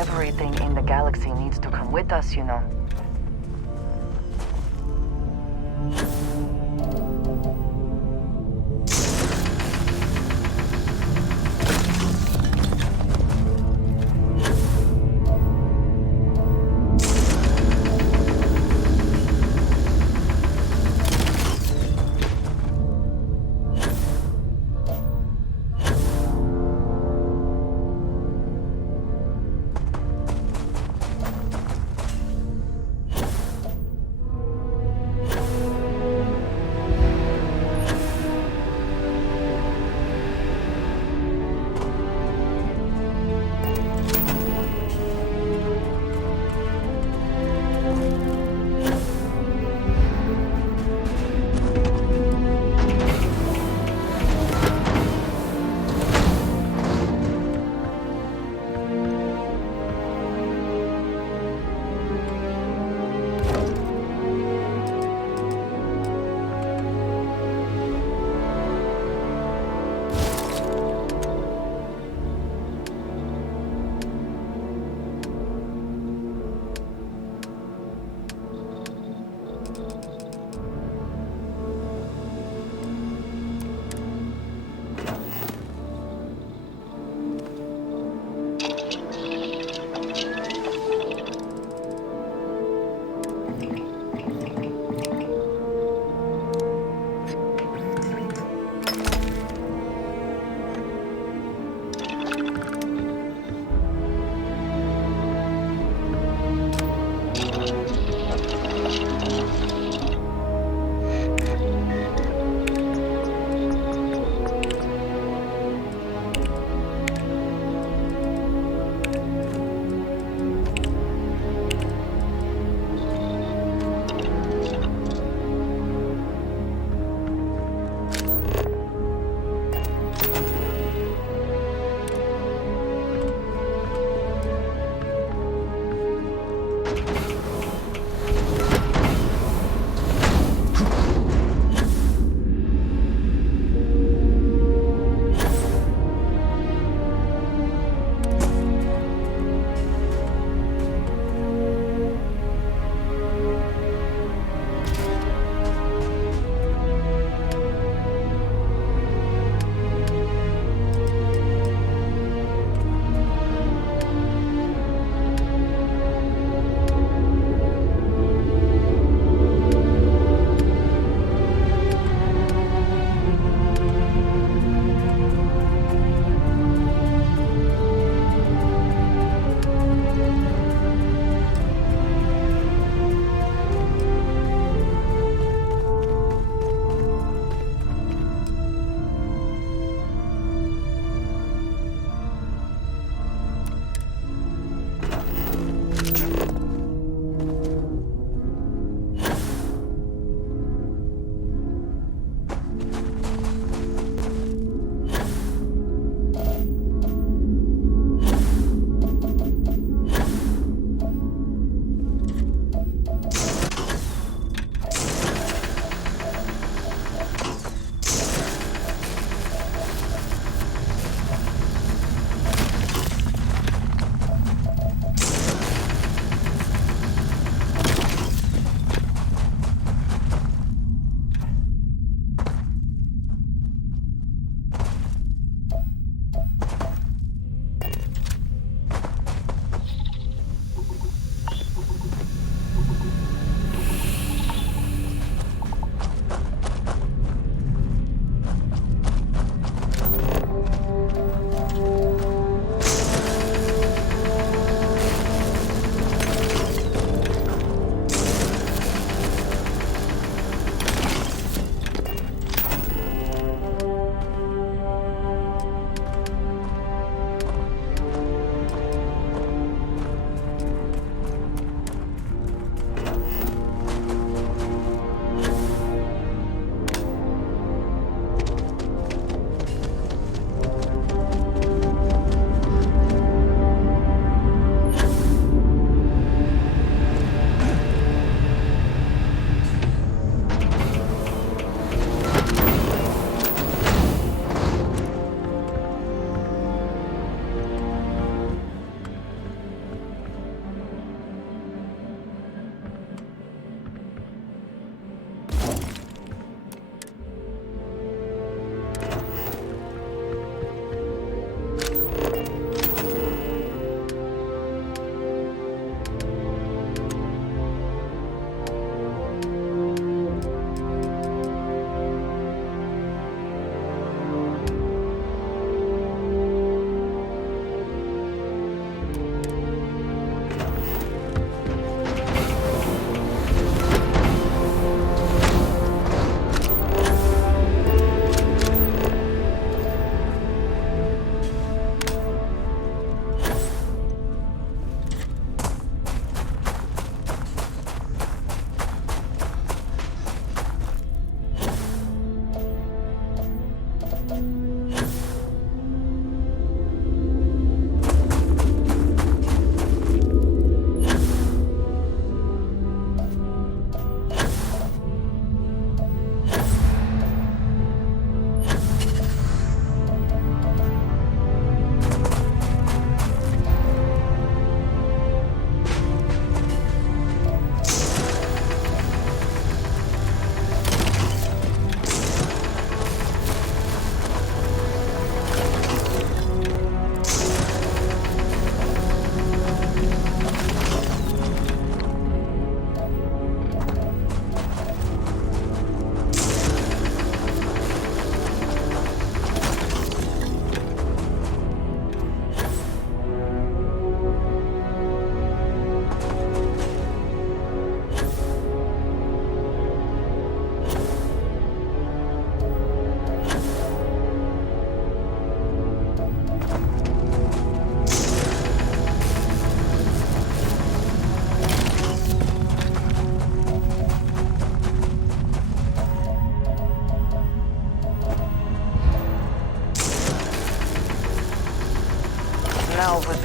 everything in the galaxy needs to come with us, you know.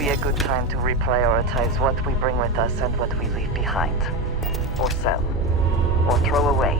be a good time to reprioritize what we bring with us and what we leave behind. Or sell. Or throw away.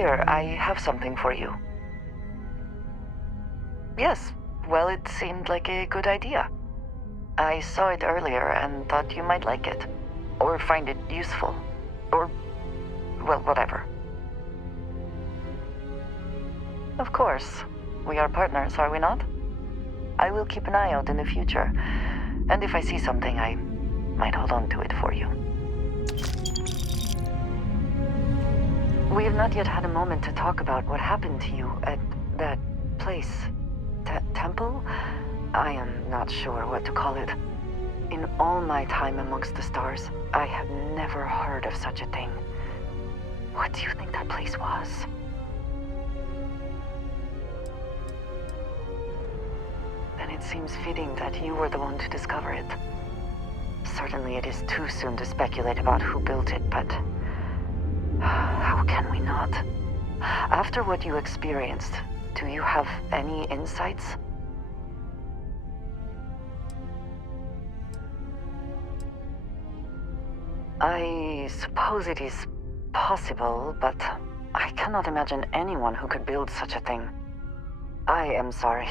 Here, I have something for you. Yes, well, it seemed like a good idea. I saw it earlier and thought you might like it. Or find it useful. Or, well, whatever. Of course. We are partners, are we not? I will keep an eye out in the future. And if I see something, I might hold on to it for you. We have not yet had a moment to talk about what happened to you at that place. Temple? I am not sure what to call it. In all my time amongst the stars, I have never heard of such a thing. What do you think that place was? Then it seems fitting that you were the one to discover it. Certainly it is too soon to speculate about who built it, but how can we not? After what you experienced, do you have any insights? I suppose it is possible, but I cannot imagine anyone who could build such a thing. I am sorry.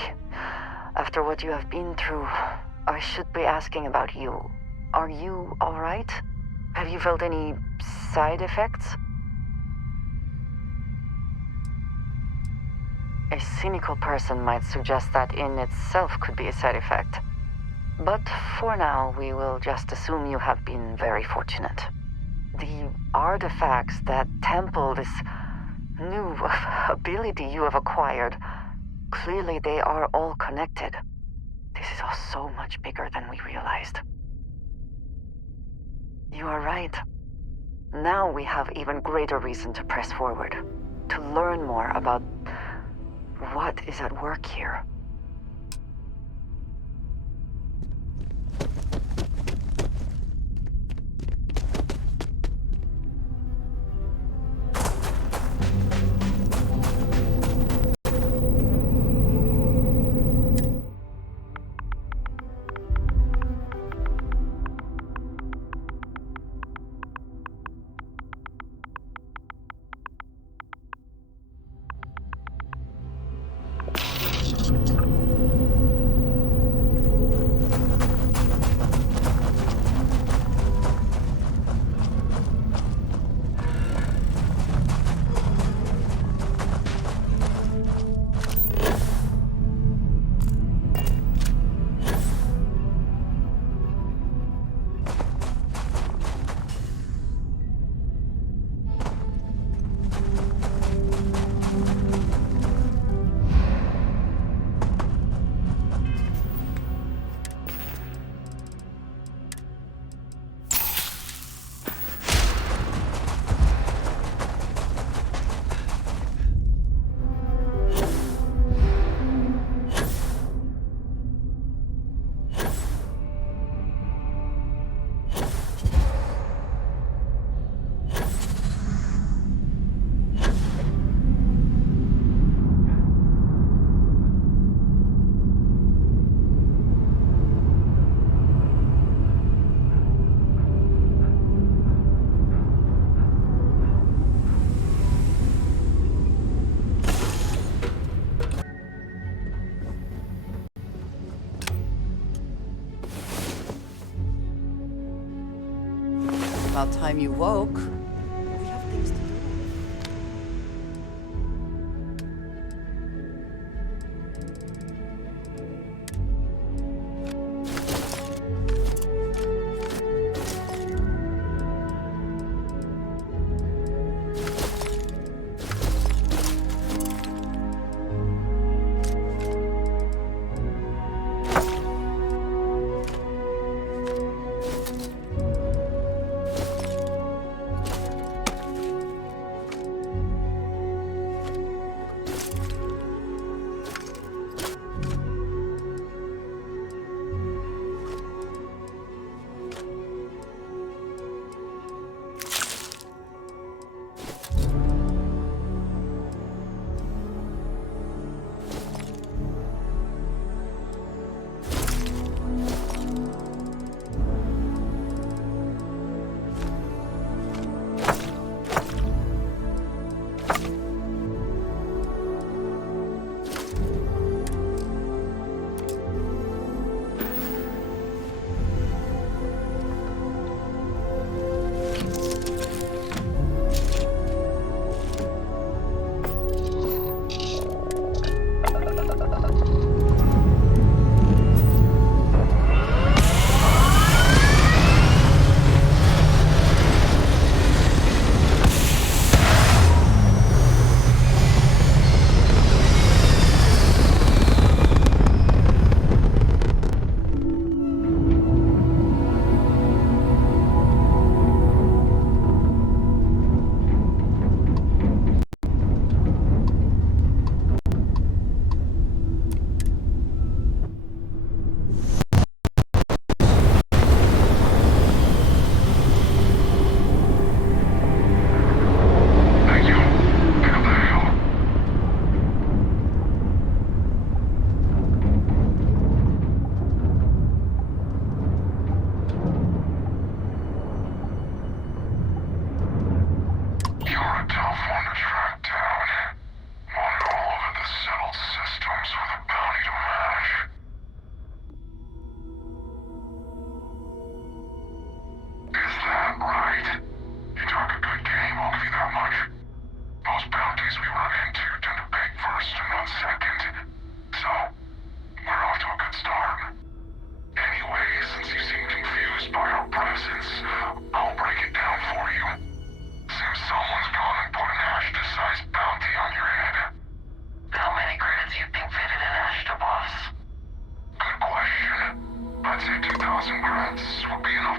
After what you have been through, I should be asking about you. Are you all right? Have you felt any side effects? A cynical person might suggest that in itself could be a side effect. But for now, we will just assume you have been very fortunate. The artifacts, that temple, this new ability you have acquired, clearly they are all connected. This is all so much bigger than we realized. You are right. Now we have even greater reason to press forward, to learn more about what is at work here. About time you woke. We have things to do.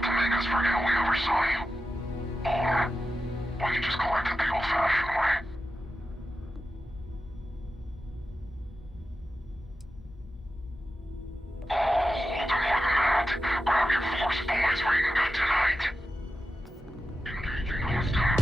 enough to make us forget we ever saw you. Or we could just collect it the old-fashioned way. Oh, do more than that. Grab your force boys, we're eating good tonight. Engaging hostile.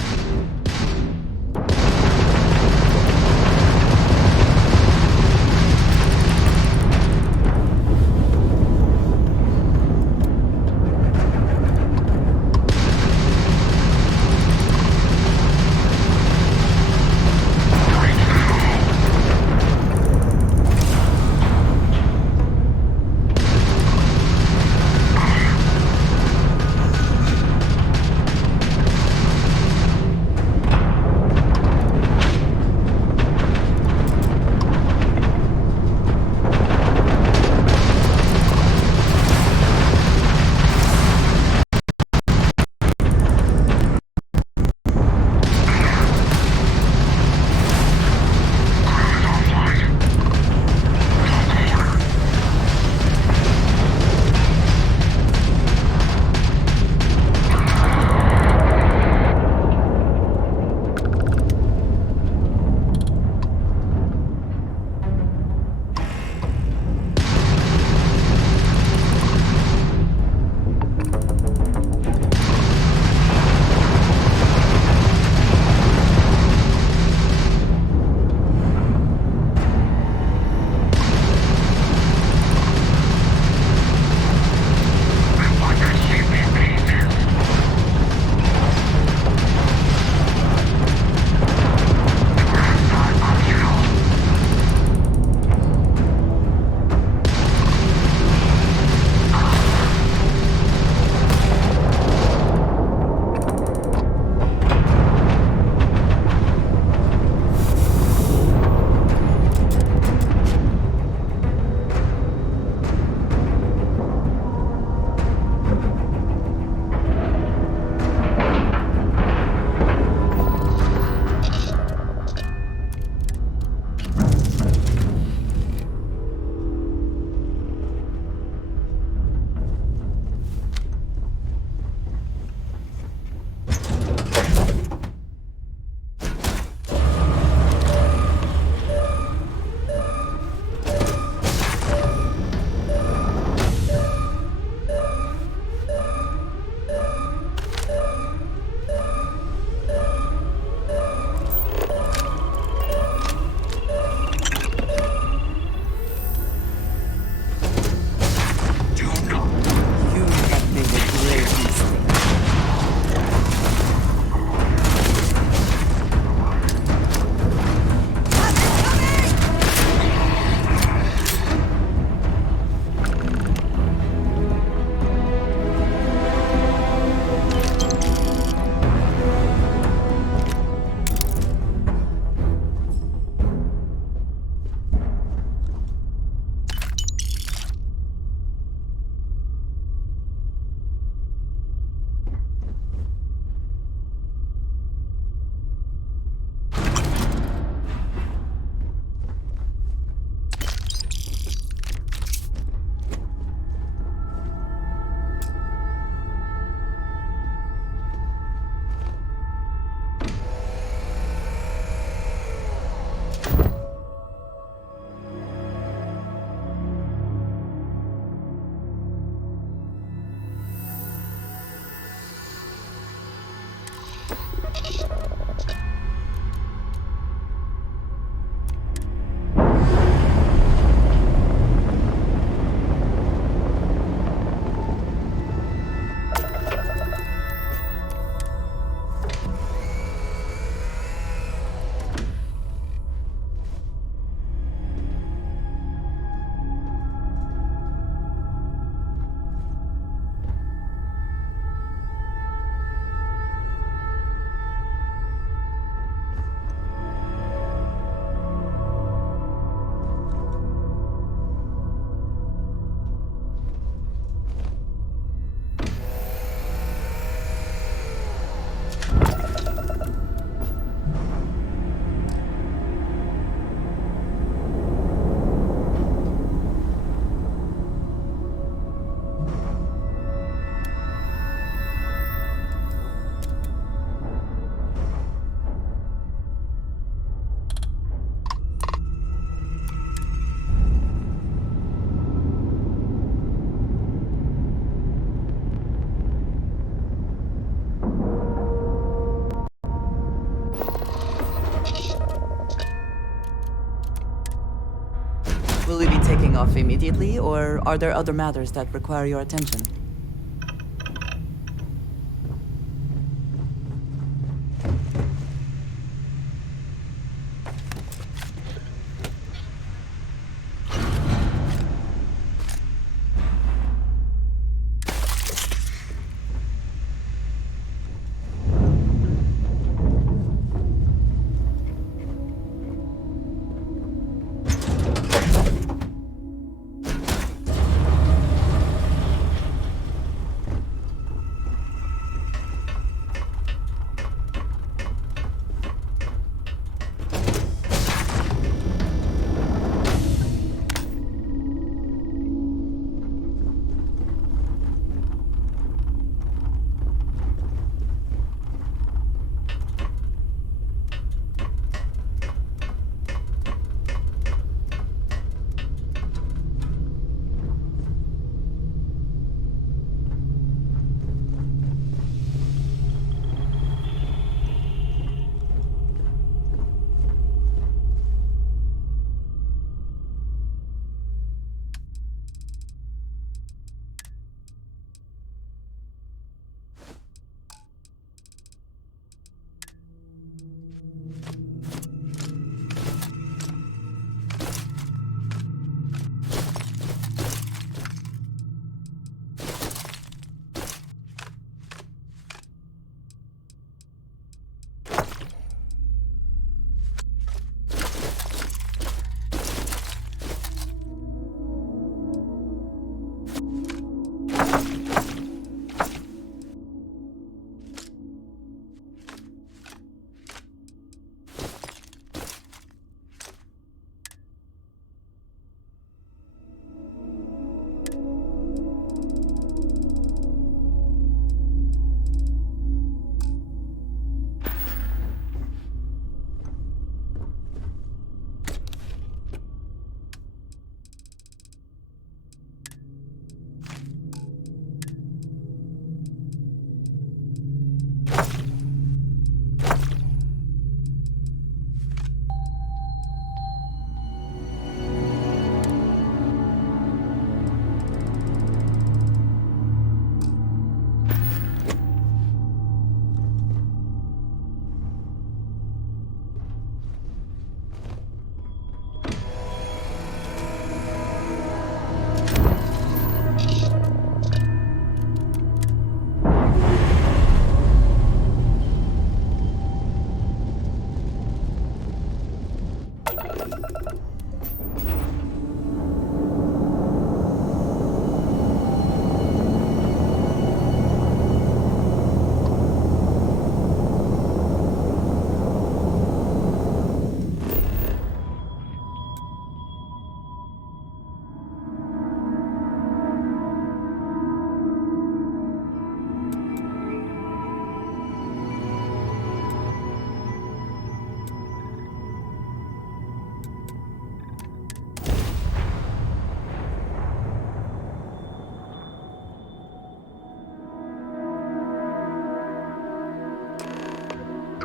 off immediately, or are there other matters that require your attention?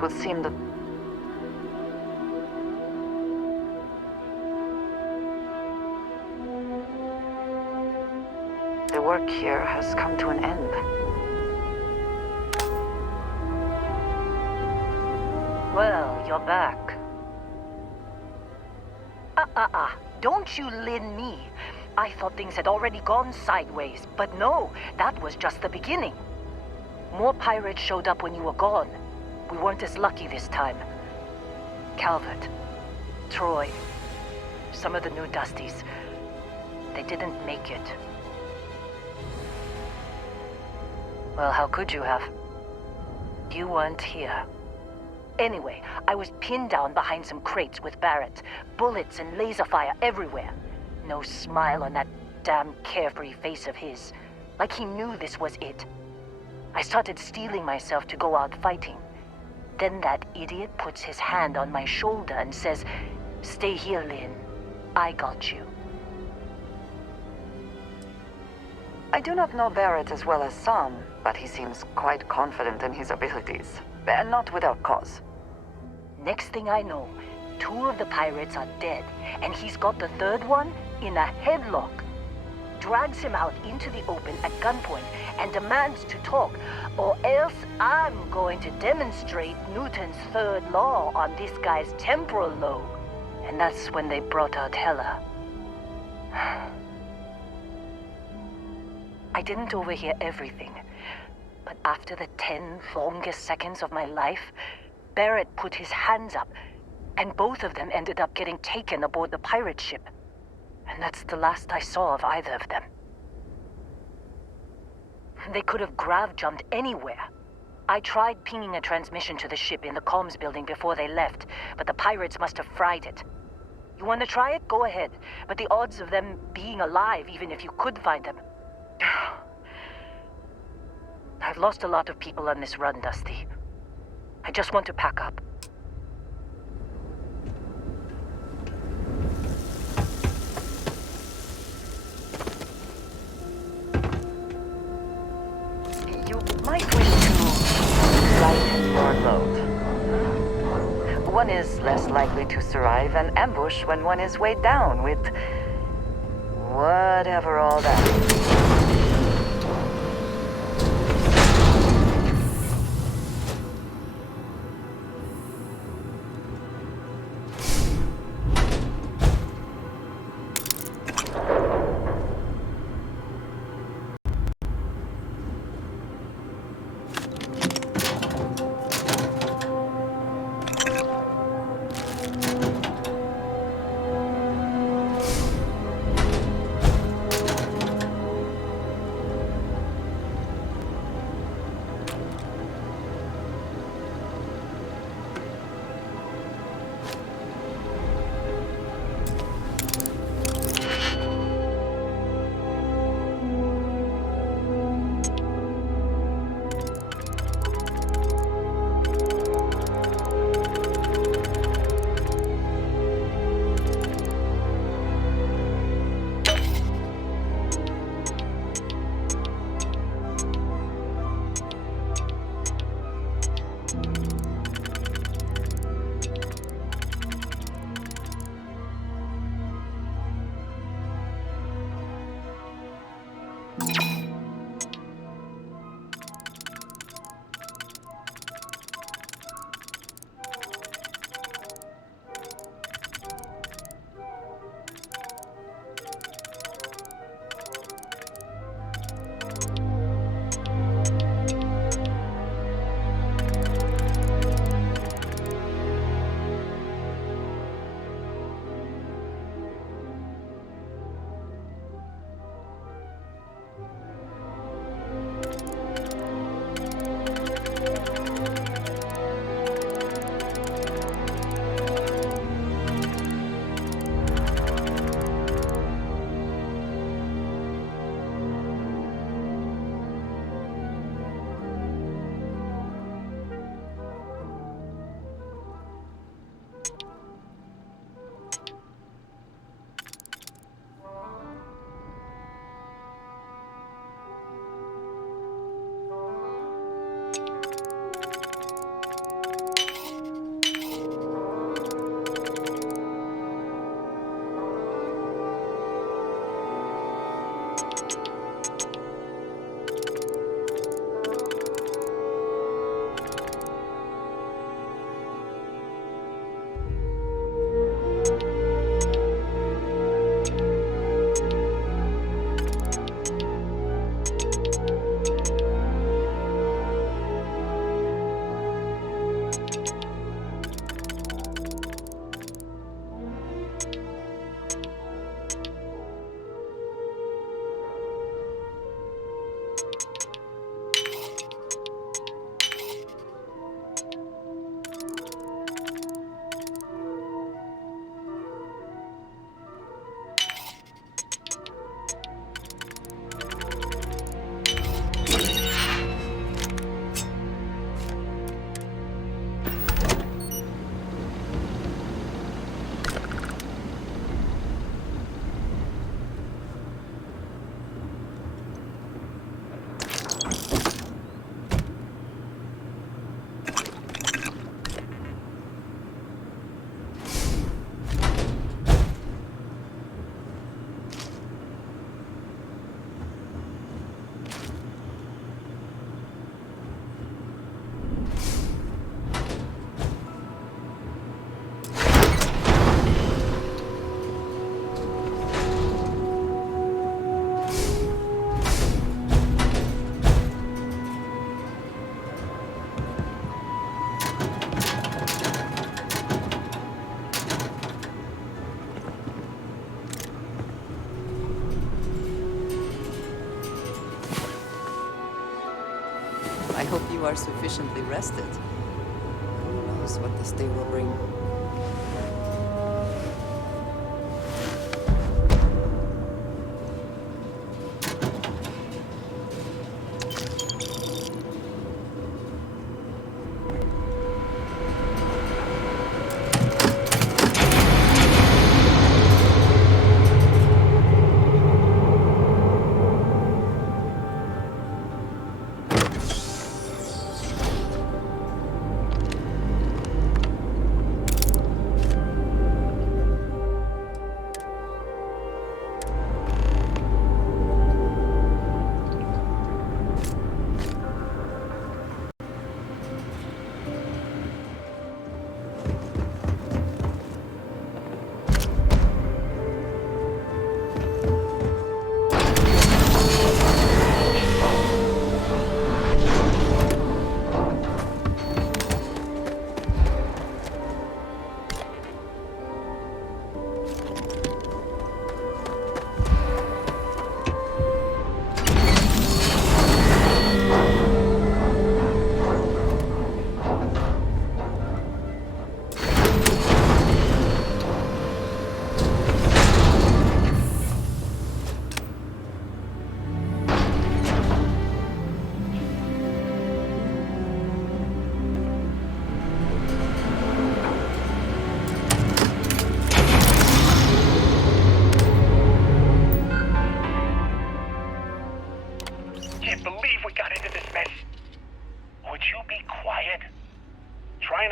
Would seem that the work here has come to an end. Well, you're back. Don't you lin me. I thought things had already gone sideways, but no, that was just the beginning. More pirates showed up when you were gone. We weren't as lucky this time. Calvert, Troy, some of the new Dusties, they didn't make it. Well, how could you have? You weren't here. Anyway, I was pinned down behind some crates with Barrett. Bullets and laser fire everywhere. No smile on that damn carefree face of his. Like he knew this was it. I started steeling myself to go out fighting. Then that idiot puts his hand on my shoulder and says, "Stay here, Lynn. I got you." I do not know Barrett as well as some, but he seems quite confident in his abilities. And not without cause. Next thing I know, 2 of the pirates are dead, and he's got the 3rd one in a headlock, drags him out into the open at gunpoint, and demands to talk, or else I'm going to demonstrate Newton's third law on this guy's temporal lobe. And that's when they brought out Hela. I didn't overhear everything, but after the 10 longest seconds of my life, Barrett put his hands up, and both of them ended up getting taken aboard the pirate ship. And that's the last I saw of either of them. They could have grav-jumped anywhere. I tried pinging a transmission to the ship in the comms building before they left, but the pirates must have fried it. You want to try it? Go ahead. But the odds of them being alive, even if you could find them... I've lost a lot of people on this run, Dusty. I just want to pack up. You might wish to lighten your load. One is less likely to survive an ambush when one is weighed down with... whatever all that is. I hope you are sufficiently rested. Who knows what this day will bring?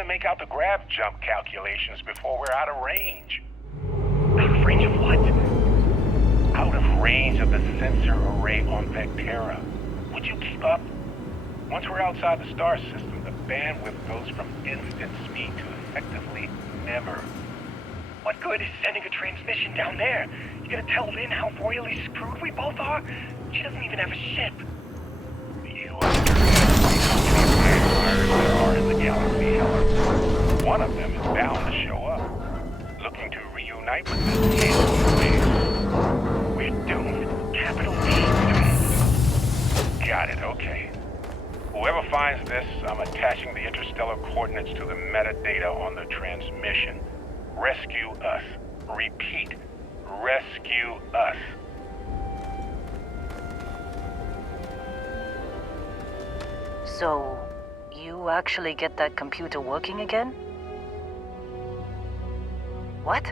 Make out the grav jump calculations before we're out of range. Out of range of what? Out of range of the sensor array on Vectera. Would you keep up? Once we're outside the star system, the bandwidth goes from instant speed to effectively never. What good is sending a transmission down there? You gonna tell Lynn how royally screwed we both are? She doesn't even have a ship. You underestimate how many vampires there are in the galaxy, Heller. One of them is bound to show up, looking to reunite with this alien race. We're doomed. Capital D doomed. Got it, okay. Whoever finds this, I'm attaching the interstellar coordinates to the metadata on the transmission. Rescue us. Repeat. Rescue us. So, you actually get that computer working again? What?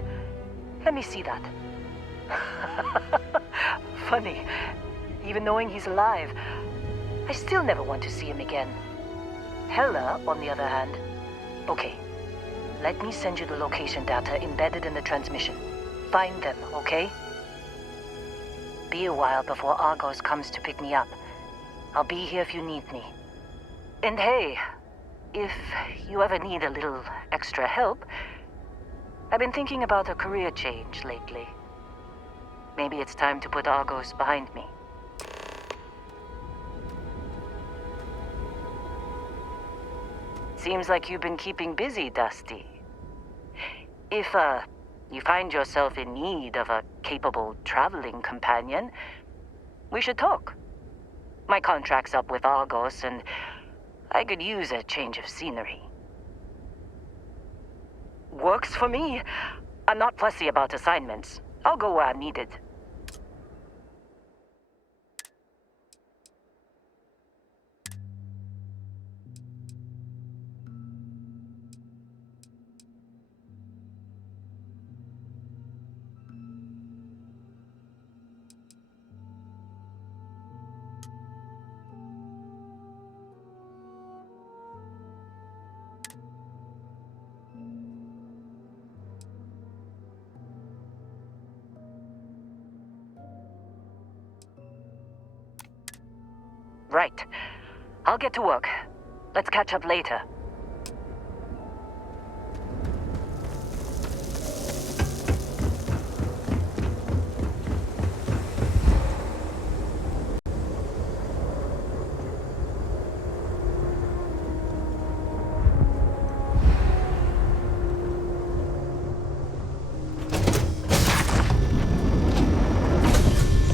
Let me see that. Funny. Even knowing he's alive, I still never want to see him again. Hella, on the other hand. Okay. Let me send you the location data embedded in the transmission. Find them, okay? Be a while before Argos comes to pick me up. I'll be here if you need me. And hey, if you ever need a little extra help, I've been thinking about a career change lately. Maybe it's time to put Argos behind me. Seems like you've been keeping busy, Dusty. If, you find yourself in need of a capable traveling companion, we should talk. My contract's up with Argos, and I could use a change of scenery. Works for me. I'm not fussy about assignments. I'll go where I'm needed. Right. I'll get to work. Let's catch up later.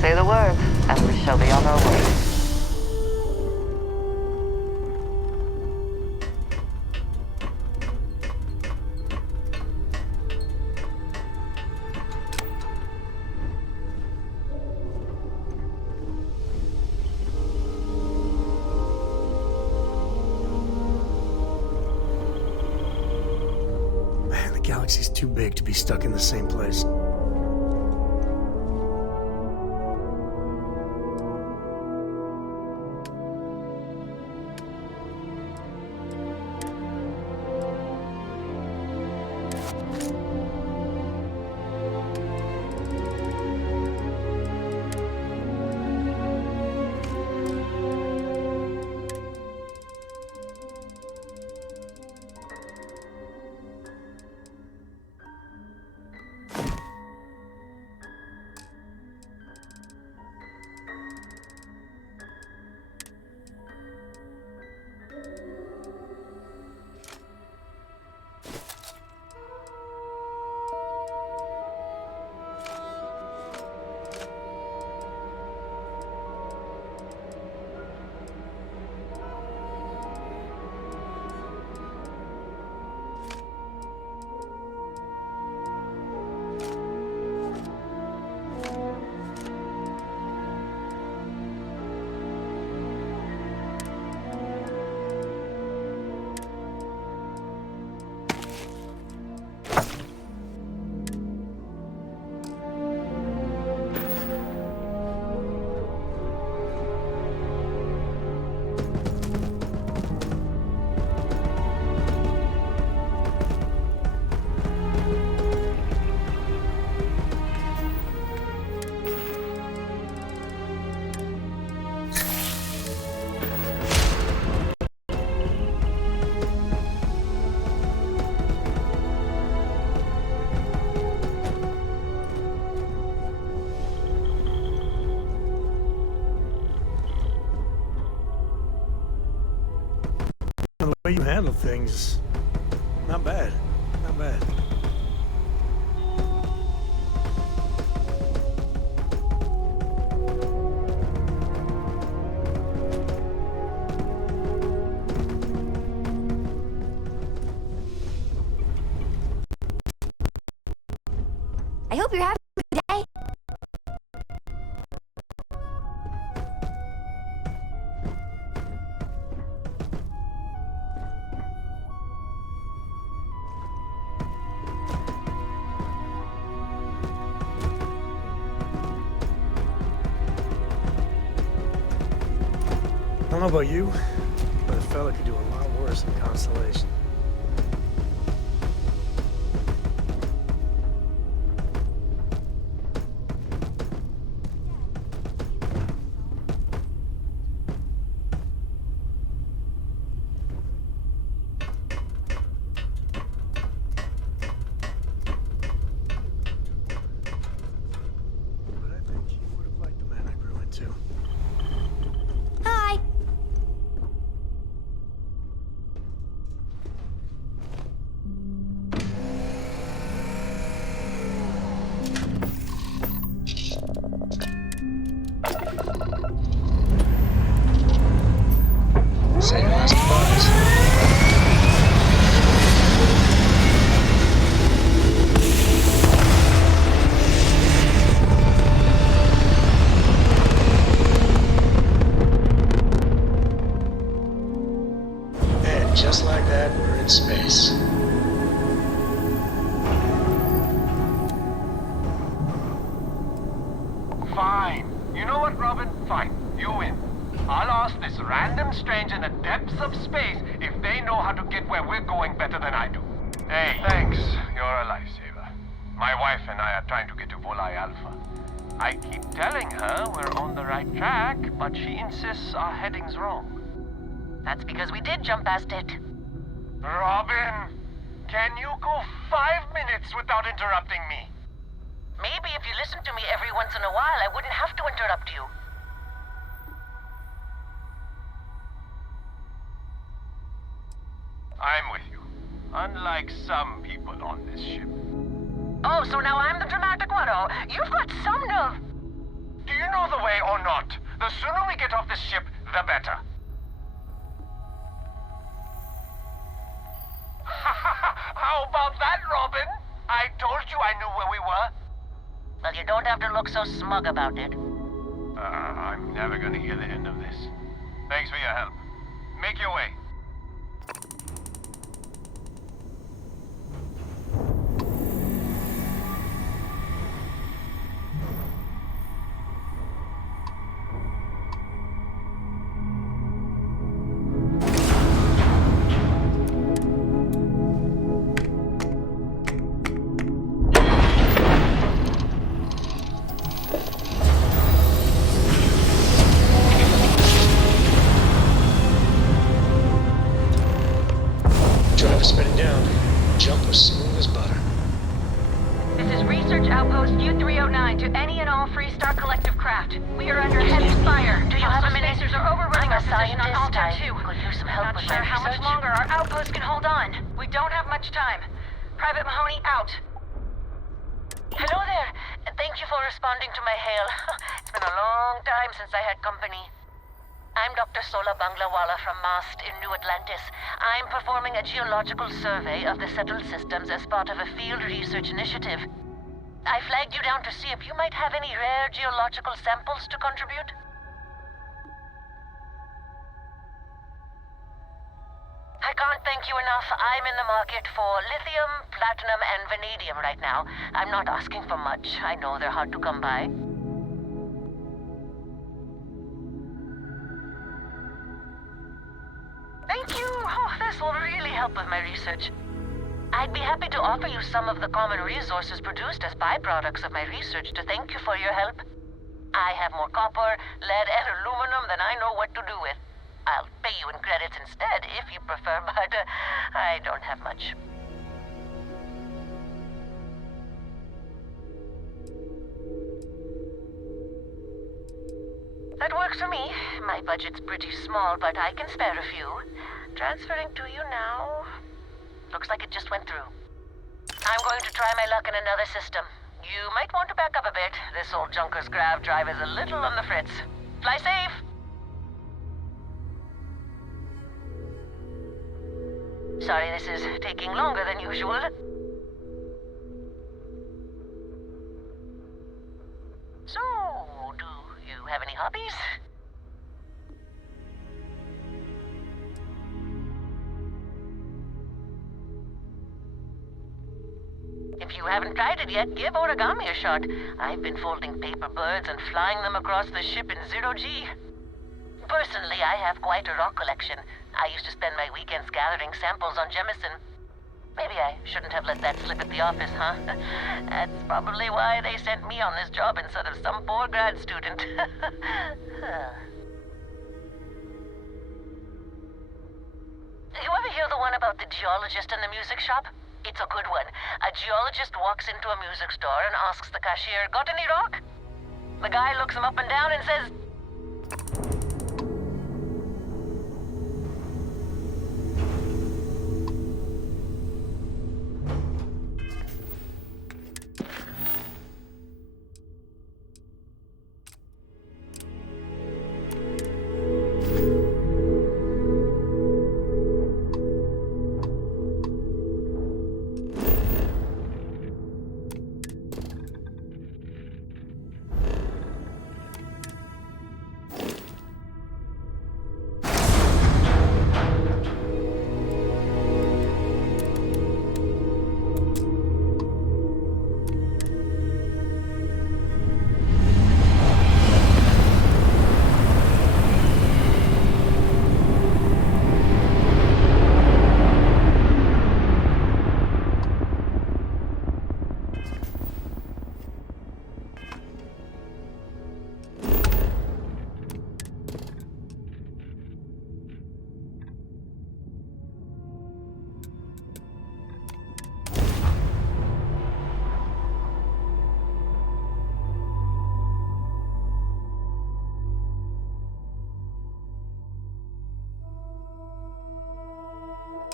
Say the word, and we shall be on our way. galaxy's too big to be stuck in the same place. The way you handle things, not bad, not bad. I hope you're having a good day. I don't know about you, but a fella could do a lot worse than Constellation. But I think you would have liked the man I grew into. Hi. Say last advice. And just like that, we're in space. Fine. You know what, Robin? Fine. You win. I'll ask this random stranger in the depths of space if they know how to get where we're going better than I do. Hey, thanks. You're a lifesaver. My wife and I are trying to get to Volai Alpha. I keep telling her we're on the right track, but she insists our heading's wrong. That's because we did jump past it. Robin, can you go 5 minutes without interrupting me? Maybe if you listened to me every once in a while, I wouldn't have to interrupt you. I'm with you. Unlike some people on this ship. Oh, so now I'm the dramatic one, oh? You've got some nerve. Do you know the way or not? The sooner we get off this ship, the better. How about that, Robin? I told you I knew where we were. Well, you don't have to look so smug about it. I'm never gonna hear the end of this. Thanks for your help. Make your way. driver spinning down. Jump was smooth as butter. This is Research Outpost U-309 to any and all Freestar Collective craft. We are under heavy fire. Do you have a minute? Spacers are overrunning our position on Altar 2. Could use some help Not with sure my how much research. longer our outpost can hold on. We don't have much time. Private Mahoney out. Hello there. Thank you for responding to my hail. It's been a long time since I had company. I'm Dr. Sola Banglawala from MAST in New Atlantis. I'm performing a geological survey of the settled systems as part of a field research initiative. I flagged you down to see if you might have any rare geological samples to contribute. I can't thank you enough. I'm in the market for lithium, platinum, and vanadium right now. I'm not asking for much. I know they're hard to come by. Thank you! Oh, this will really help with my research. I'd be happy to offer you some of the common resources produced as byproducts of my research to thank you for your help. I have more copper, lead, and aluminum than I know what to do with. I'll pay you in credits instead, if you prefer, but I don't have much. That works for me. My budget's pretty small, but I can spare a few. Transferring to you now. Looks like it just went through. I'm going to try my luck in another system. You might want to back up a bit. This old junker's grav drive is a little on the fritz. Fly safe! Sorry this is taking longer than usual. So, do you have any hobbies? If you haven't tried it yet, give origami a shot. I've been folding paper birds and flying them across the ship in 0G. Personally, I have quite a rock collection. I used to spend my weekends gathering samples on Jemison. Maybe I shouldn't have let that slip at the office, huh? That's probably why they sent me on this job instead of some poor grad student. You ever hear the one about the geologist in the music shop? It's a good one. A geologist walks into a music store and asks the cashier, "Got any rock?" The guy looks him up and down and says,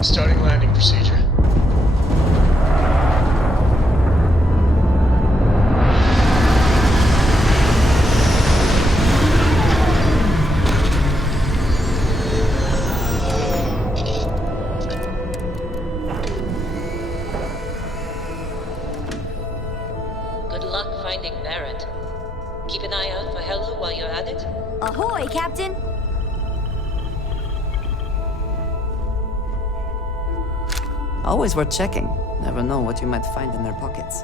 Starting landing procedure. Good luck finding Barrett. Keep an eye out for Hello while you're at it. Ahoy, Captain! Always worth checking. Never know what you might find in their pockets.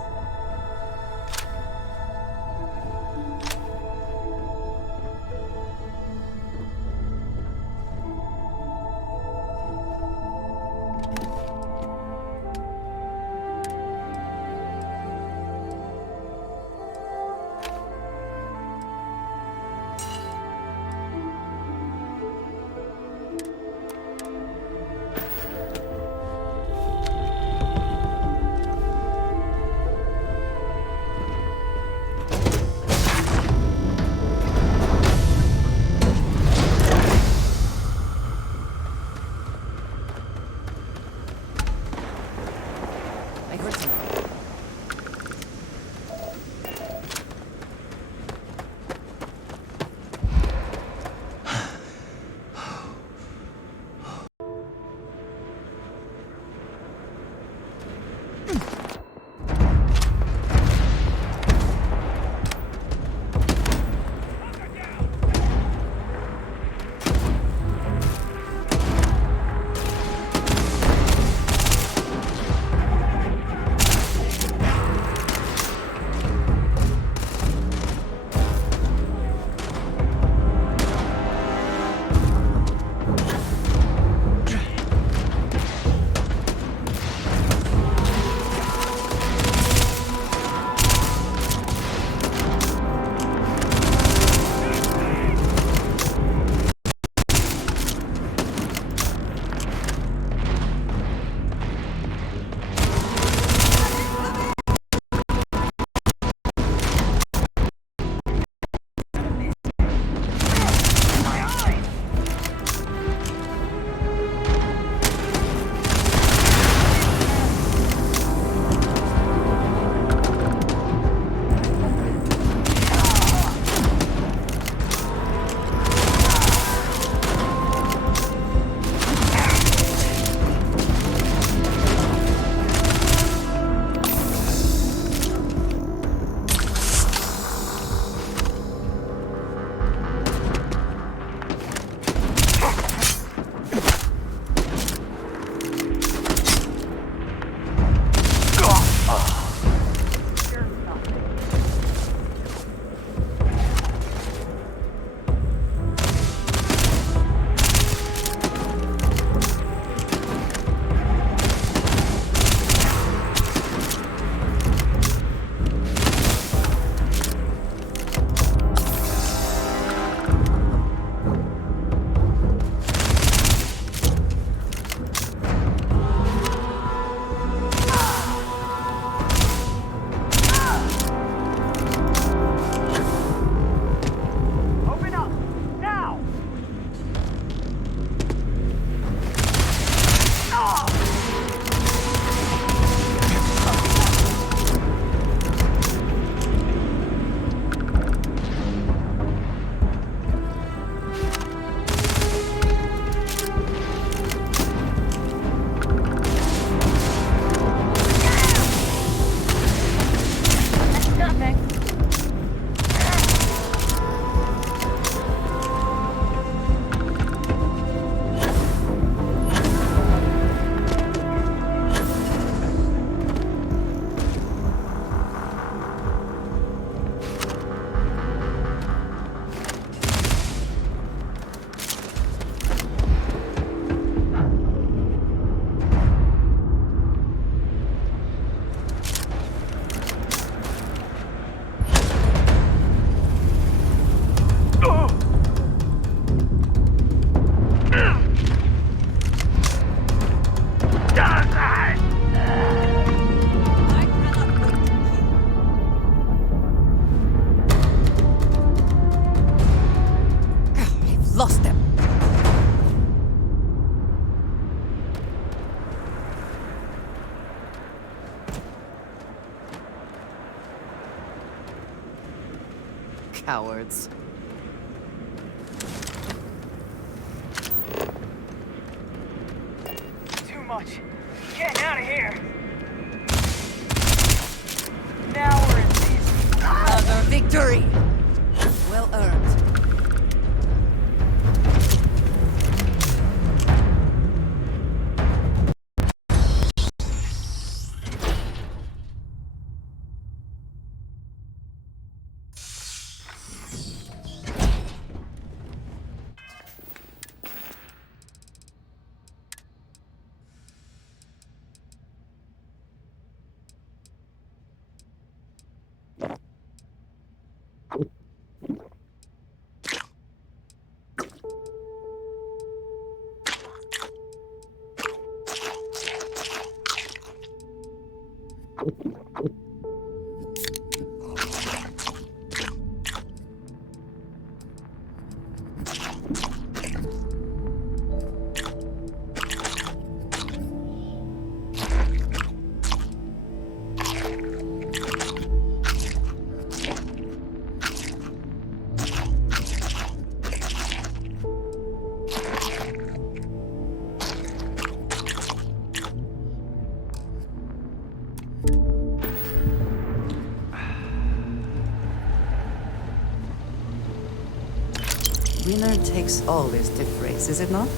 Lost them. Cowards. Too much. Getting out of here. Now we're in peace. Another victory. Well earned. Winner takes all is the phrase, is it not?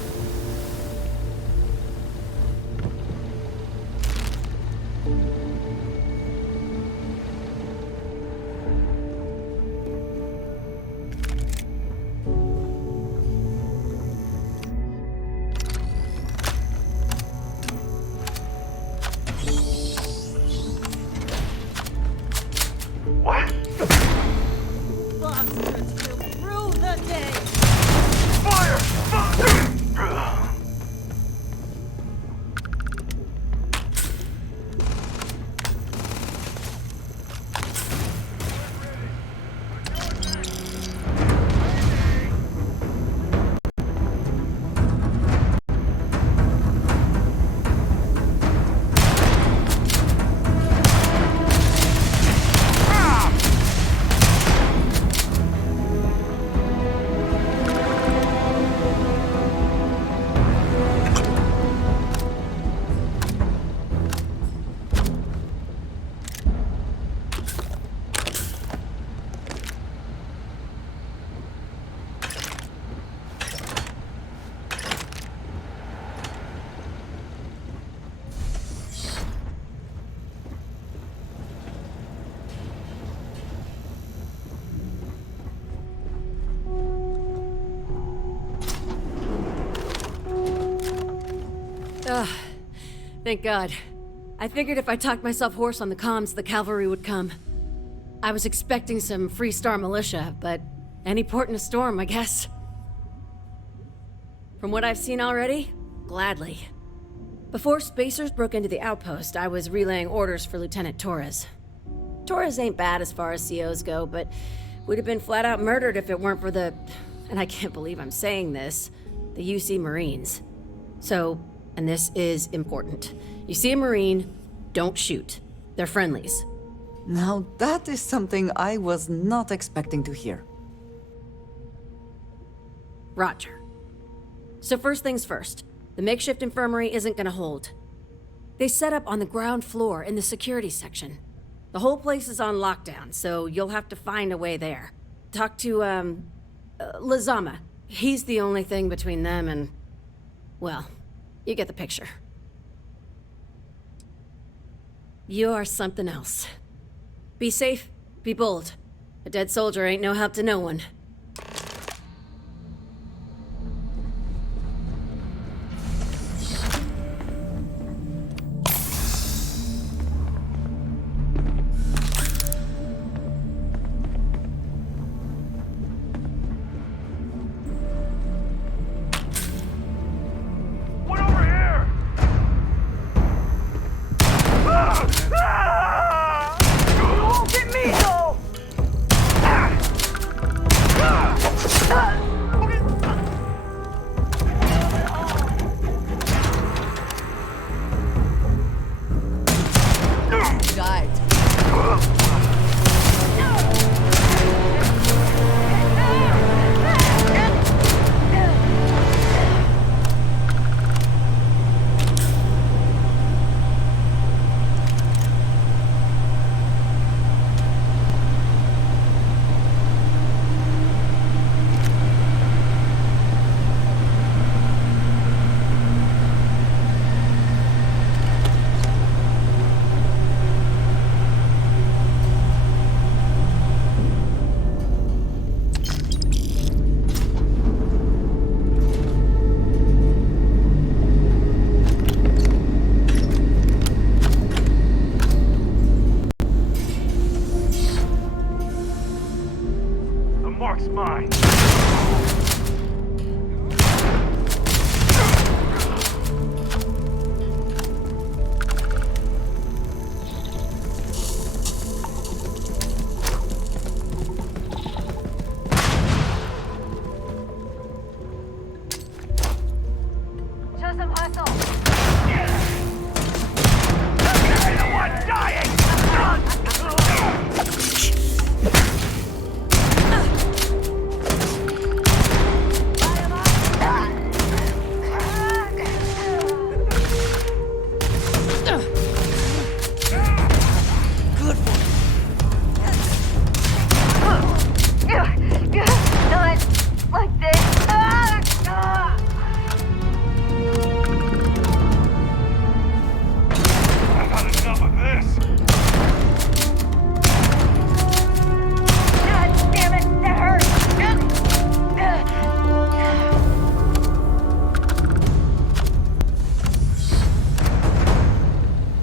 Thank God. I figured if I talked myself hoarse on the comms, the cavalry would come. I was expecting some Free Star militia, but any port in a storm, I guess. From what I've seen already, gladly. Before Spacers broke into the Outpost, I was relaying orders for Lieutenant Torres. Torres ain't bad as far as COs go, but we'd have been flat out murdered if it weren't for the... and I can't believe I'm saying this... the UC Marines. So... and this is important. You see a Marine, don't shoot. They're friendlies. Now that is something I was not expecting to hear. Roger. So first things first, the makeshift infirmary isn't gonna hold. They set up on the ground floor in the security section. The whole place is on lockdown, so you'll have to find a way there. Talk to, Lazama. He's the only thing between them and... well... you get the picture. You are something else. Be safe, be bold. A dead soldier ain't no help to no one.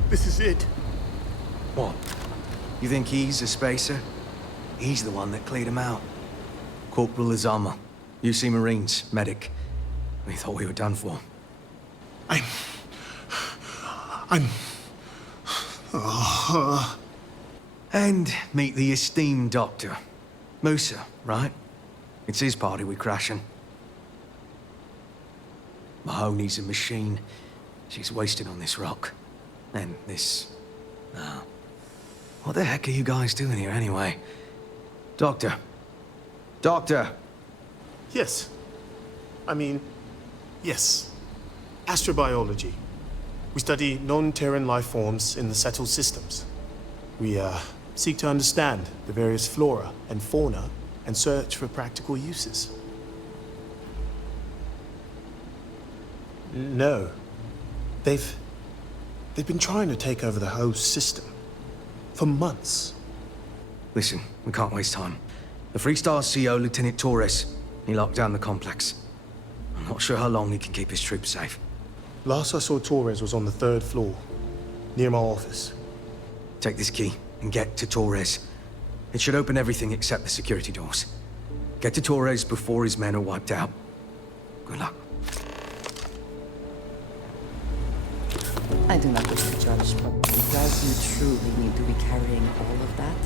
This is it. What? You think he's a spacer? He's the one that cleared him out. Corporal Azama, UC Marines, medic. We thought we were done for. And meet the esteemed doctor. Musa, right? It's his party we're crashing. Mahoney's a machine. She's wasted on this rock. And this... what the heck are you guys doing here anyway? Doctor. Doctor! Yes. Yes. Astrobiology. We study non-Terran life forms in the settled systems. We, seek to understand the various flora and fauna and search for practical uses. No. They've been trying to take over the whole system. For months. Listen, we can't waste time. The Free Star's CO, Lieutenant Torres, he locked down the complex. I'm not sure how long he can keep his troops safe. Last I saw Torres was on the 3rd floor, near my office. Take this key and get to Torres. It should open everything except the security doors. Get to Torres before his men are wiped out. Good luck. I do not wish to judge, but does you truly need to be carrying all of that?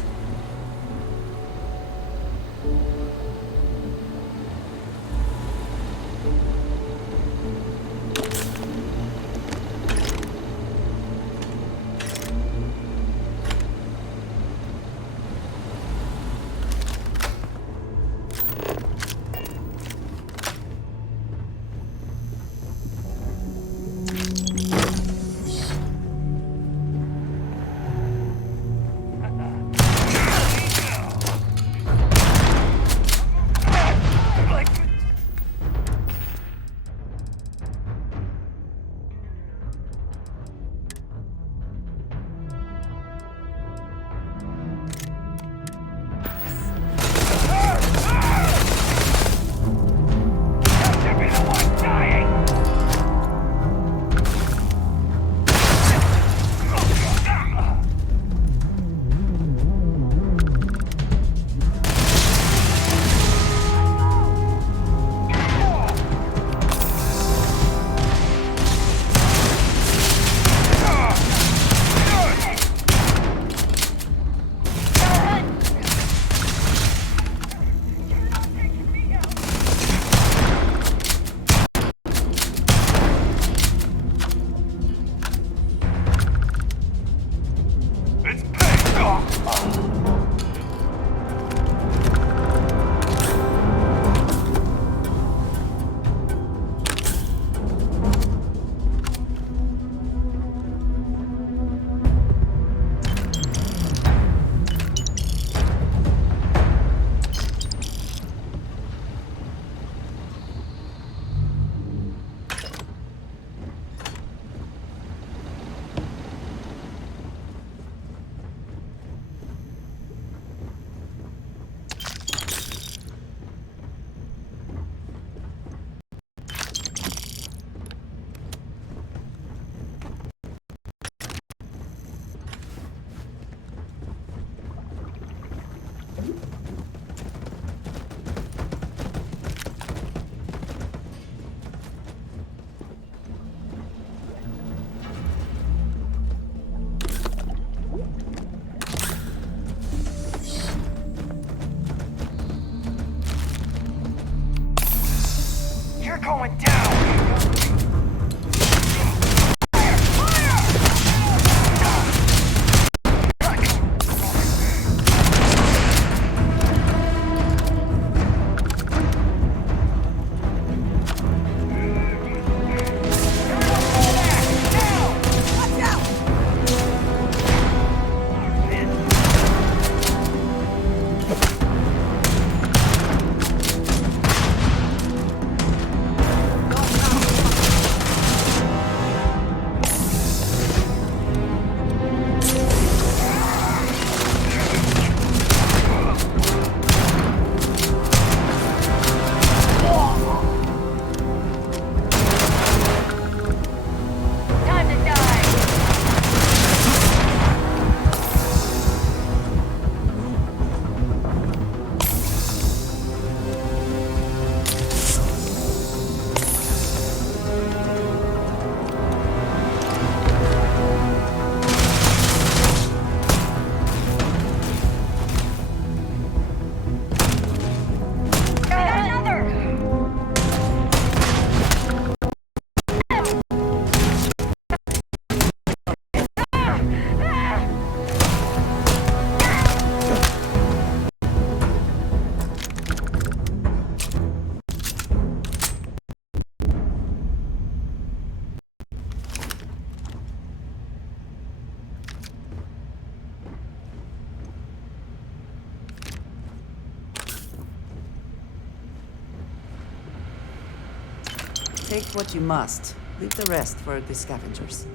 Take what you must. Leave the rest for the scavengers.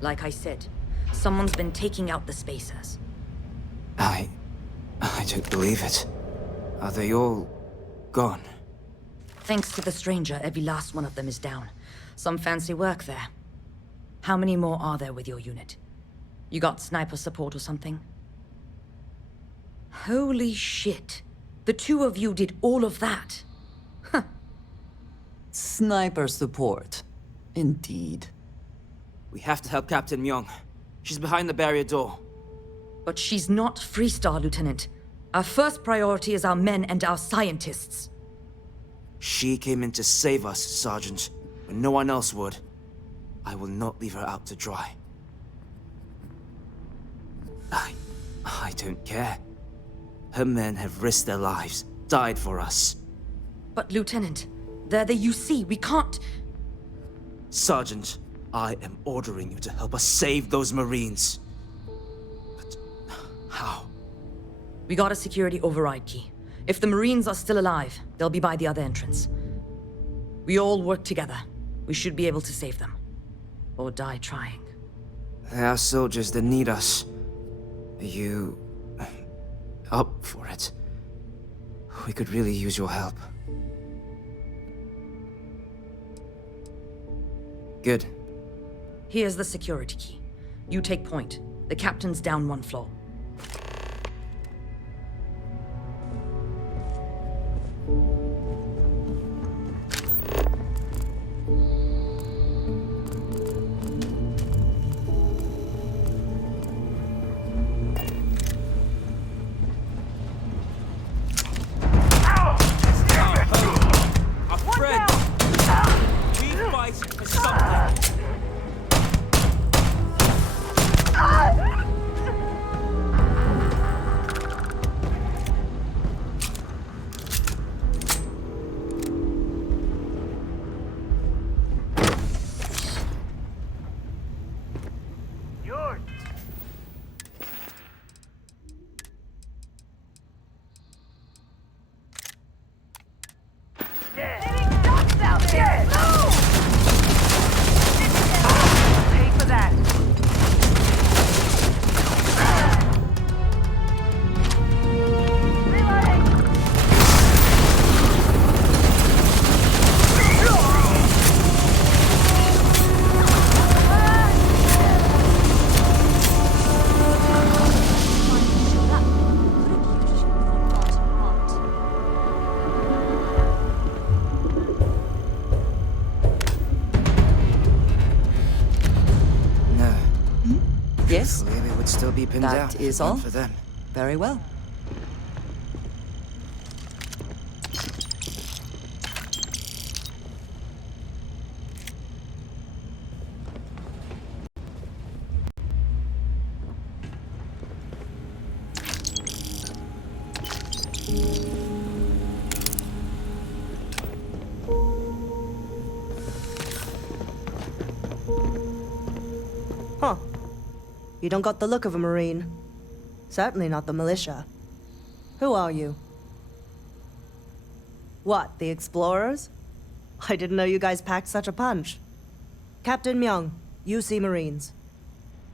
Like I said, someone's been taking out the spacers. I don't believe it. Are they all gone? Thanks to the stranger, every last one of them is down. Some fancy work there. How many more are there with your unit? You got sniper support or something? Holy shit. The two of you did all of that. Huh. Sniper support. Indeed. We have to help Captain Myung. She's behind the barrier door. But she's not Freestar, Lieutenant. Our first priority is our men and our scientists. She came in to save us, Sergeant, when no one else would. I will not leave her out to dry. I don't care. Her men have risked their lives, died for us. But Lieutenant, they're the UC. We can't... Sergeant, I am ordering you to help us save those Marines. But how? We got a security override key. If the Marines are still alive, they'll be by the other entrance. We all work together. We should be able to save them. Or die trying. There are soldiers that need us. Are you... up for it? We could really use your help. Good. Here's the security key. You take point. The captain's down one floor. Yes? Hopefully we would still be pinned down. That is all? For them. Very well. Huh. You don't got the look of a Marine. Certainly not the militia. Who are you? What, the explorers? I didn't know you guys packed such a punch. Captain Myung, UC Marines.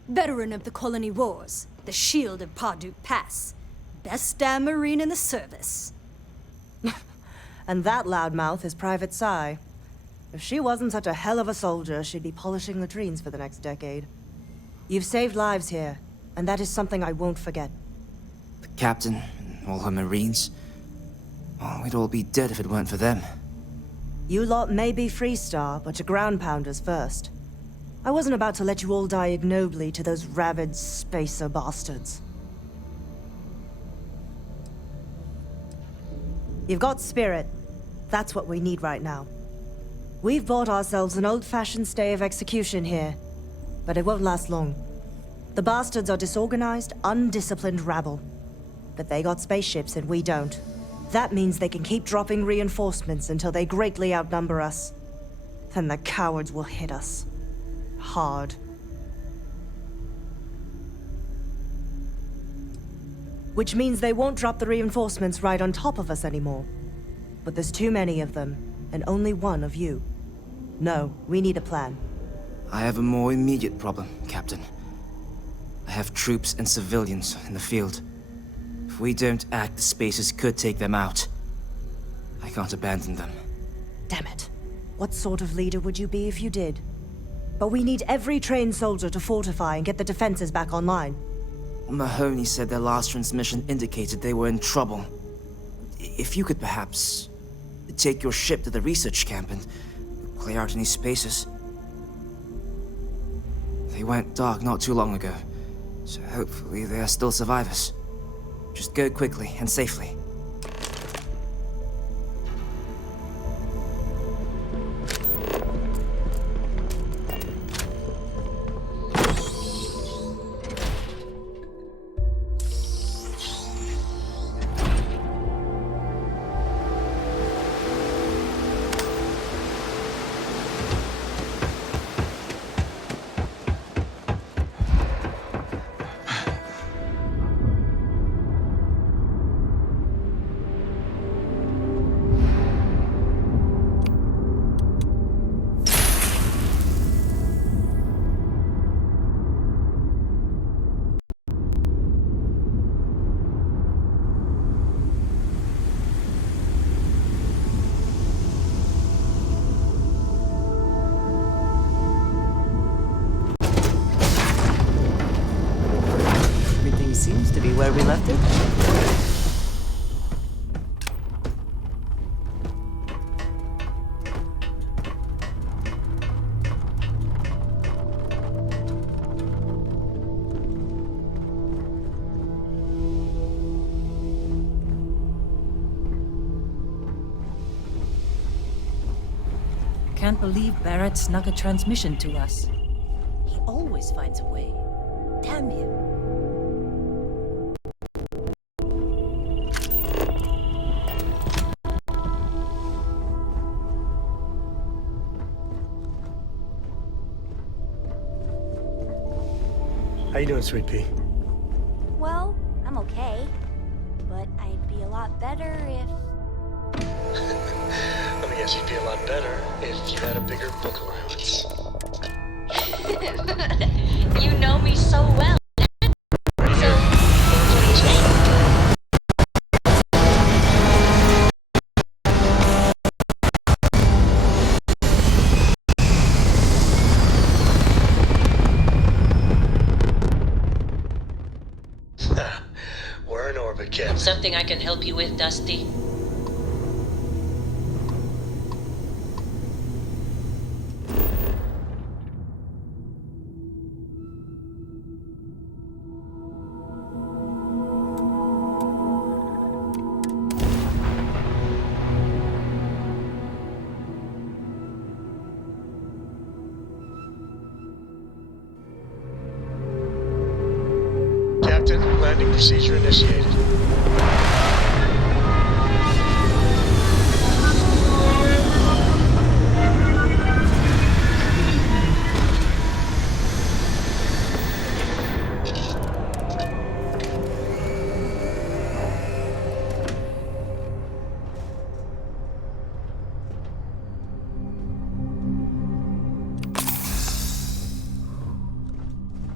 Veteran of the Colony Wars, the shield of Parduk Pass. Best damn Marine in the service. And that loudmouth is Private Psy. If she wasn't such a hell of a soldier, she'd be polishing latrines for the next decade. You've saved lives here, and that is something I won't forget. The captain and all her Marines. Oh, we'd all be dead if it weren't for them. You lot may be Freestar, but you're Groundpounders first. I wasn't about to let you all die ignobly to those rabid spacer bastards. You've got spirit. That's what we need right now. We've bought ourselves an old-fashioned stay of execution here, but it won't last long. The bastards are disorganized, undisciplined rabble. But they got spaceships and we don't. That means they can keep dropping reinforcements until they greatly outnumber us. Then the cowards will hit us. Hard. Which means they won't drop the reinforcements right on top of us anymore. But there's too many of them, and only one of you. No, we need a plan. I have a more immediate problem, Captain. I have troops and civilians in the field. If we don't act, the Spacers could take them out. I can't abandon them. Damn it. What sort of leader would you be if you did? But we need every trained soldier to fortify and get the defenses back online. Mahoney said their last transmission indicated they were in trouble. If you could perhaps take your ship to the research camp and clear out any Spacers. They went dark not too long ago, so hopefully they are still survivors. Just go quickly and safely. Seems to be where we left it. Can't believe Barrett snuck a transmission to us. He always finds a way. Damn him. How you doing, Sweet Pea? Well, I'm okay. But I'd be a lot better if... Let me guess, you'd be a lot better if you had a bigger book allowance. You know me so well. We're in orbit, Captain. Something I can help you with, Dusty? Captain, landing procedure initiated.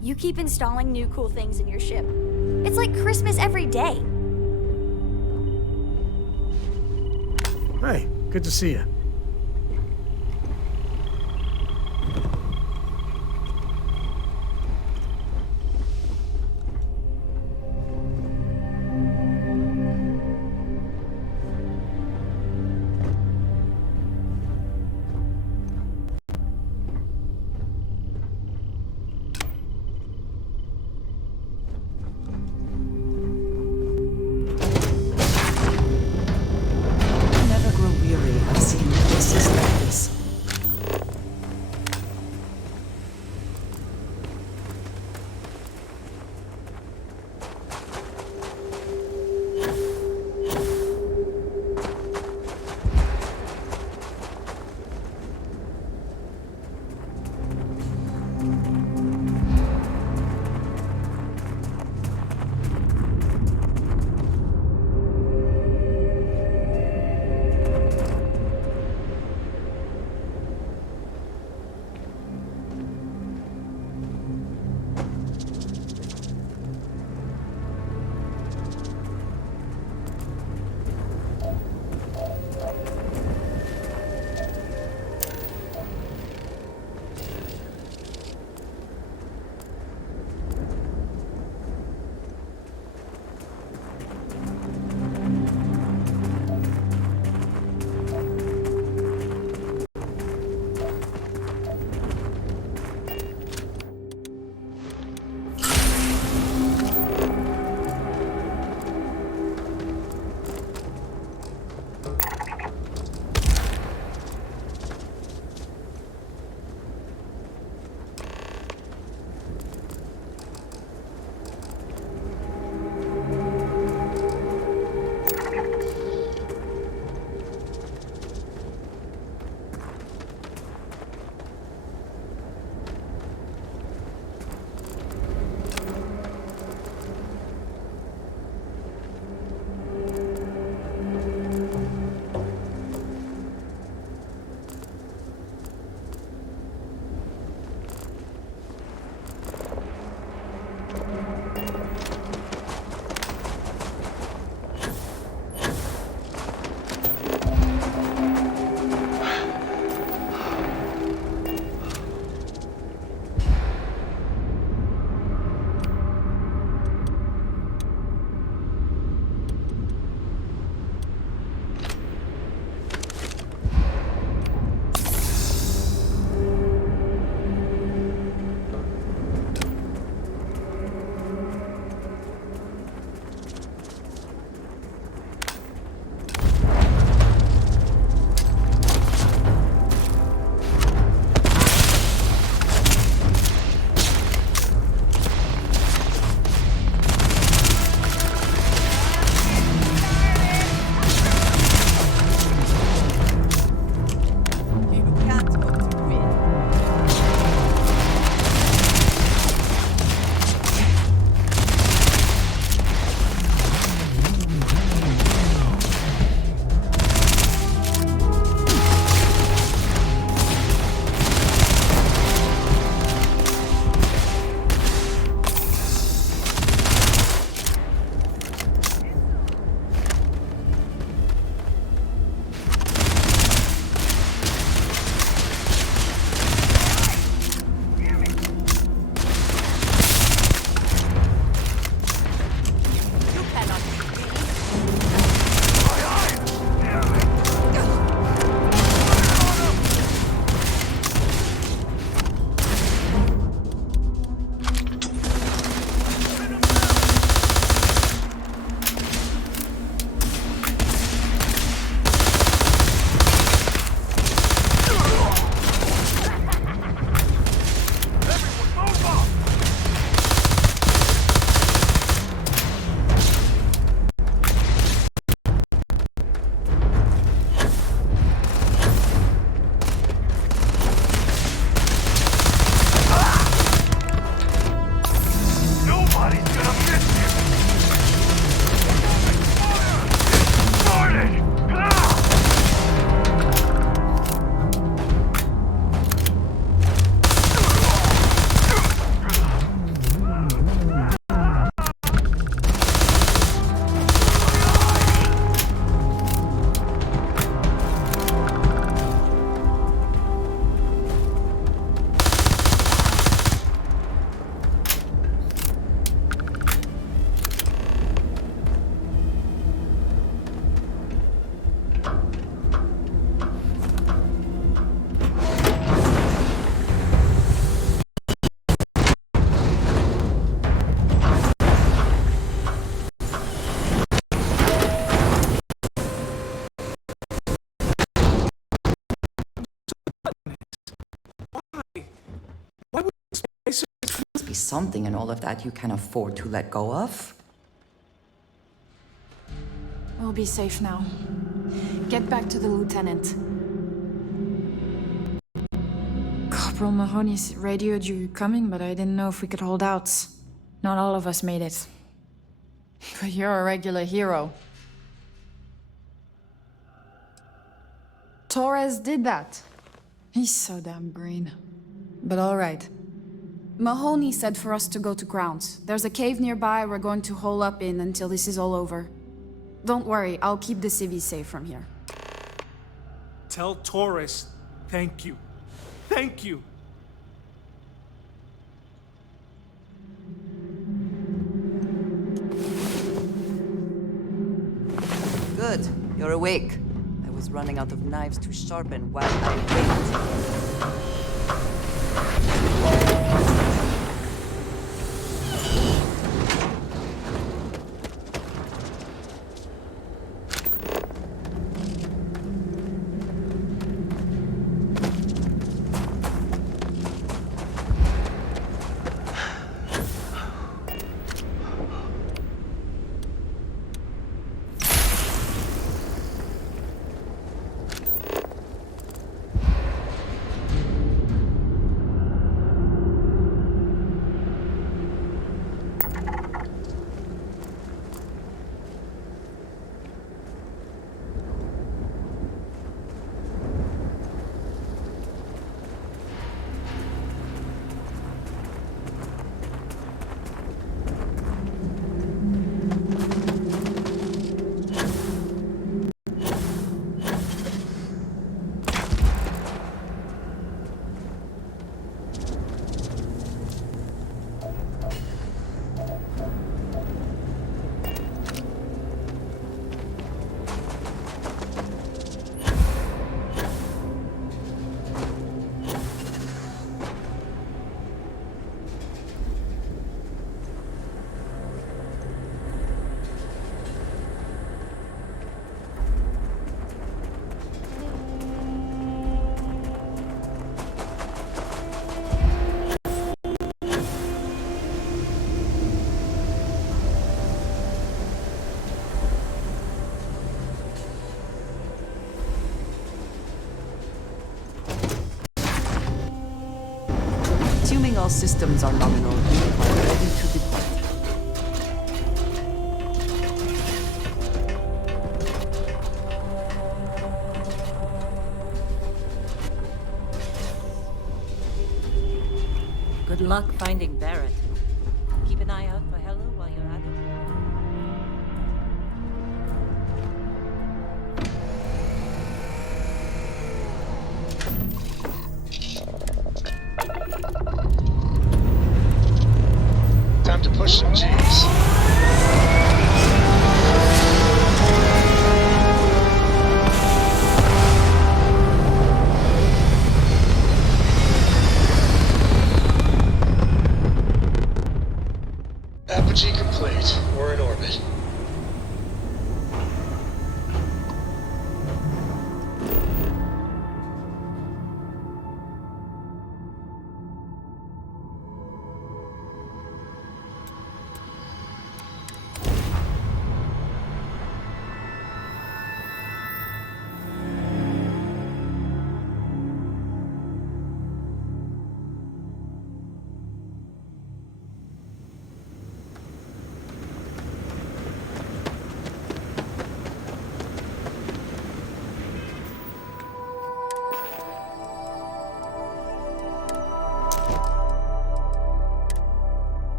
You keep installing new cool things in your ship. It's like Christmas every day. Hey, good to see you. something in all of that you can afford to let go of. We'll be safe now. Get back to the lieutenant. Corporal Mahoney's radioed you coming, but I didn't know if we could hold out. Not all of us made it. But you're a regular hero. Torres did that. He's so damn green. But all right. Mahoney said for us to go to grounds. There's a cave nearby we're going to hole up in until this is all over. Don't worry, I'll keep the civvies safe from here. Tell Torres, thank you. Thank you. Good, you're awake. I was running out of knives to sharpen while I waited. All systems are nominal. You are ready to depart. Good luck finding Barrett. Keep an eye out for Hello while you're at it. Time to push some G's. Apogee complete. We're in orbit.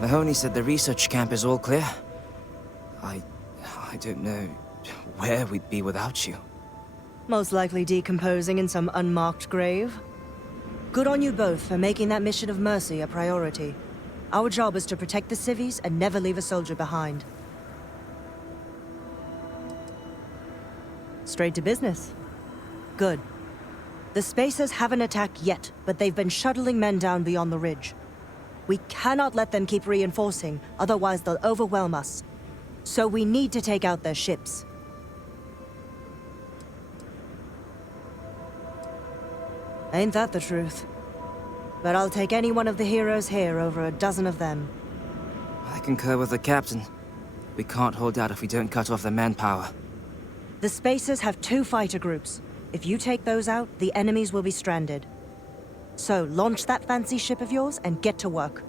Mahoney said the research camp is all clear. I don't know where we'd be without you. Most likely decomposing in some unmarked grave. Good on you both for making that mission of mercy a priority. Our job is to protect the civvies and never leave a soldier behind. Straight to business. Good. The Spacers haven't attacked yet, but they've been shuttling men down beyond the ridge. We cannot let them keep reinforcing, otherwise they'll overwhelm us. So we need to take out their ships. Ain't that the truth? But I'll take any one of the heroes here over a dozen of them. I concur with the captain. We can't hold out if we don't cut off their manpower. The Spacers have 2 fighter groups. If you take those out, the enemies will be stranded. So, launch that fancy ship of yours and get to work.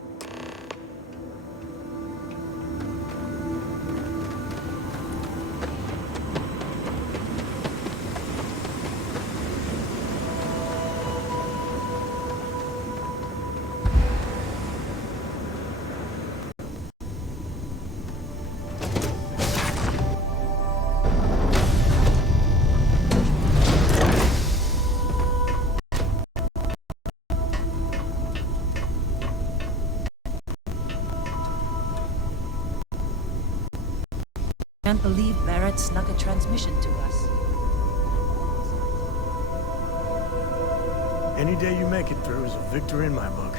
Can't believe Barrett snuck a transmission to us. Any day you make it through is a victory in my book.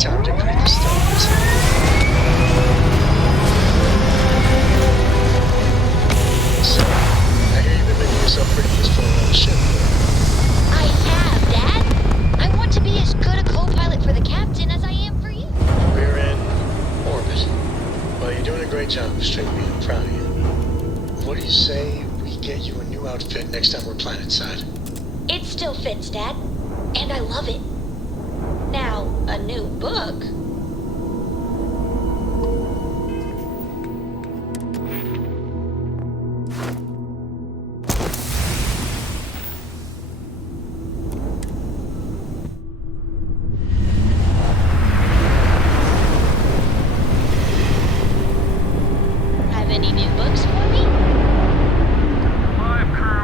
Time to greet the stars. So, I hear you've been making yourself pretty useful on the ship. I have, Dad. I want to be as good a co-pilot for the captain as I am for you. We're in orbit. Well, you're doing a great job, Straight. I'm proud of you. What do you say we get you a new outfit next time we're planetside? It still fits, Dad. And I love it. Now, a new book. Have any new books for me? Live crew.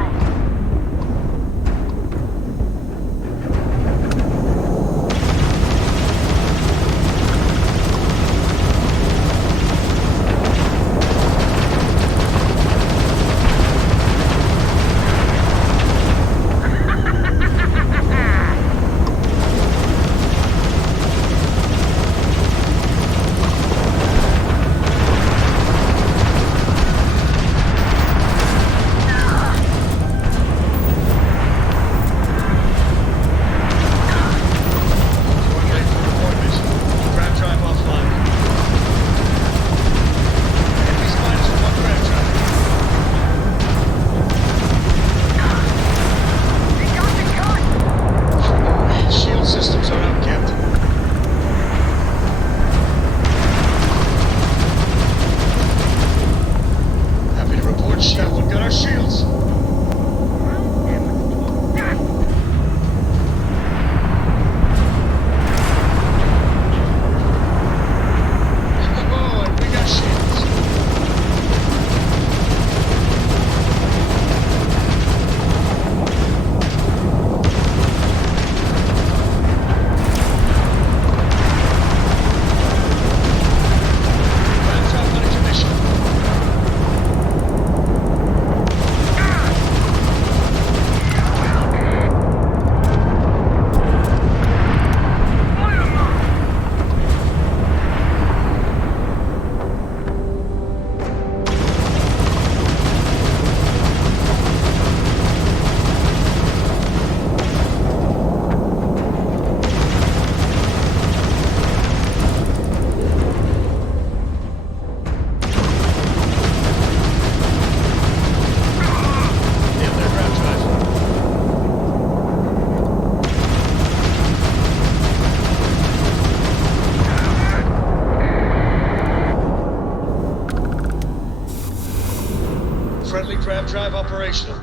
Friendly crab drive operational.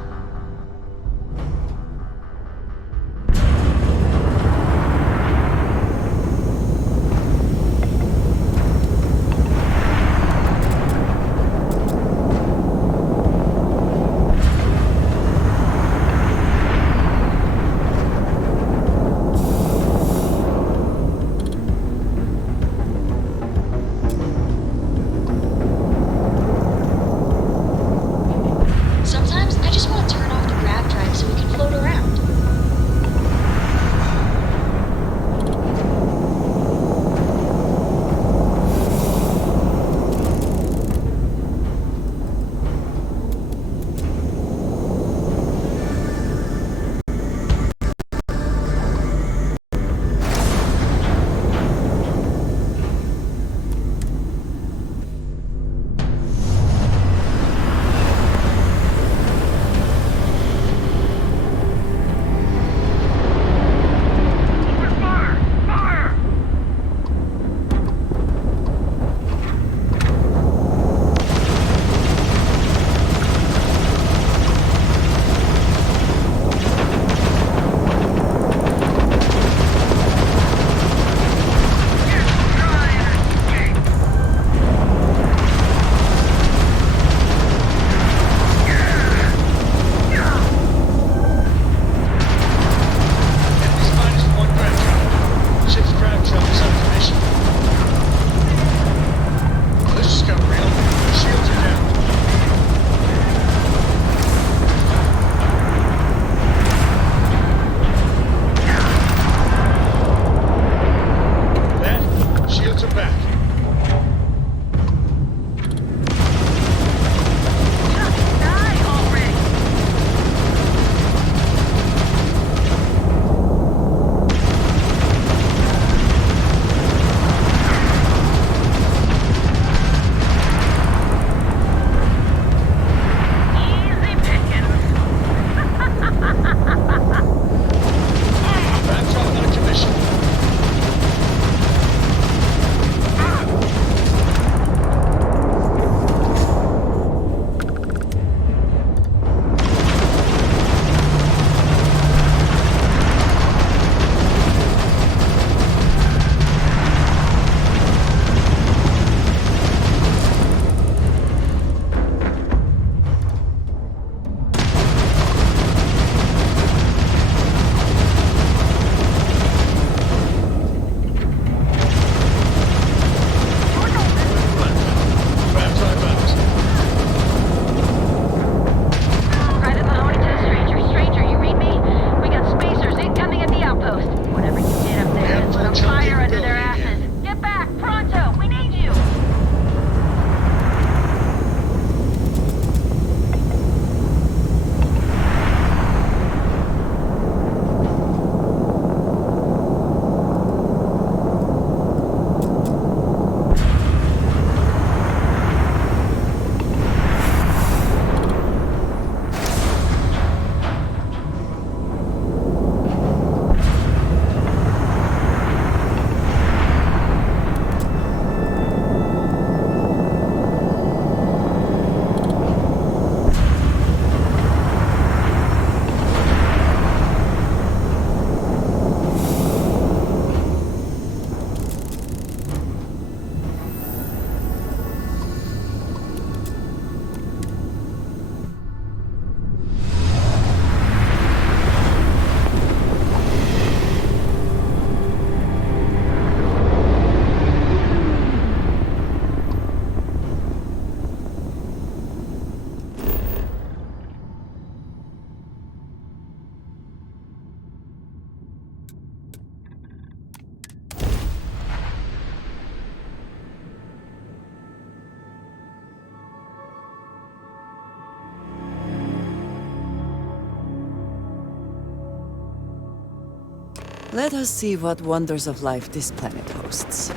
Let us see what wonders of life this planet hosts.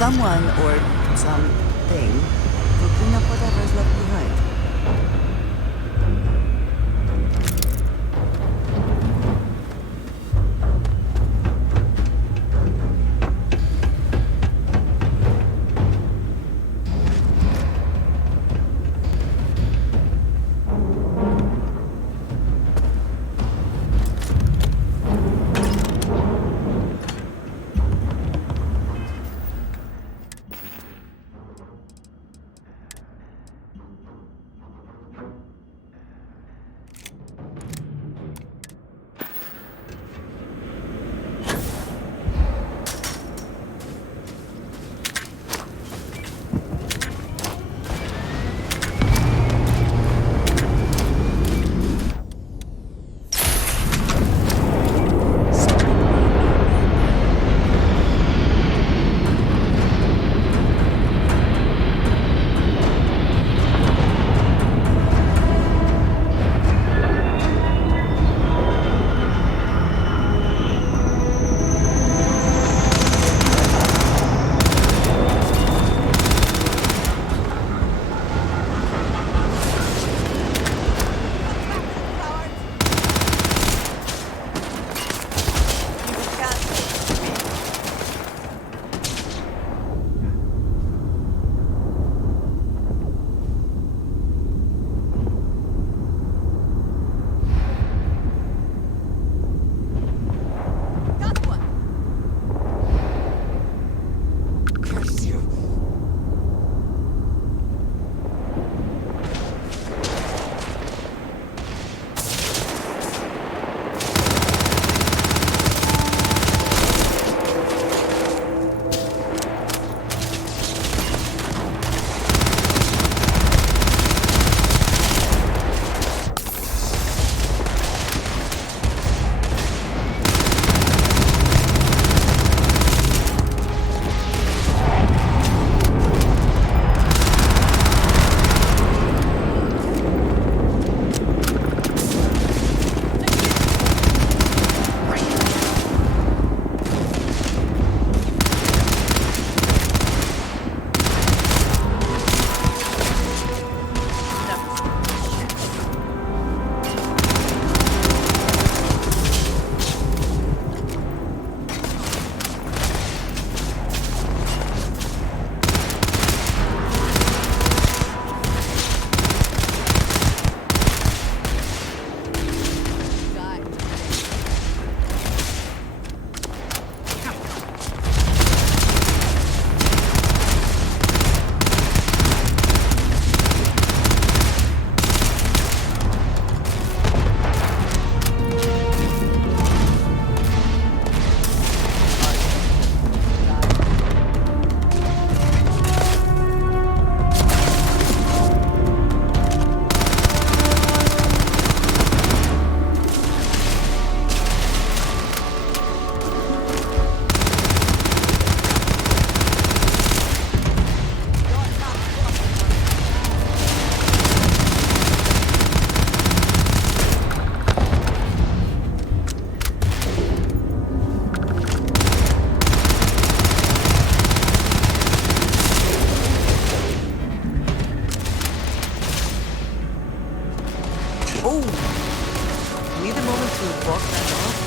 Someone or something will clean up whatever's left behind. Oh! Need a moment to walk that off?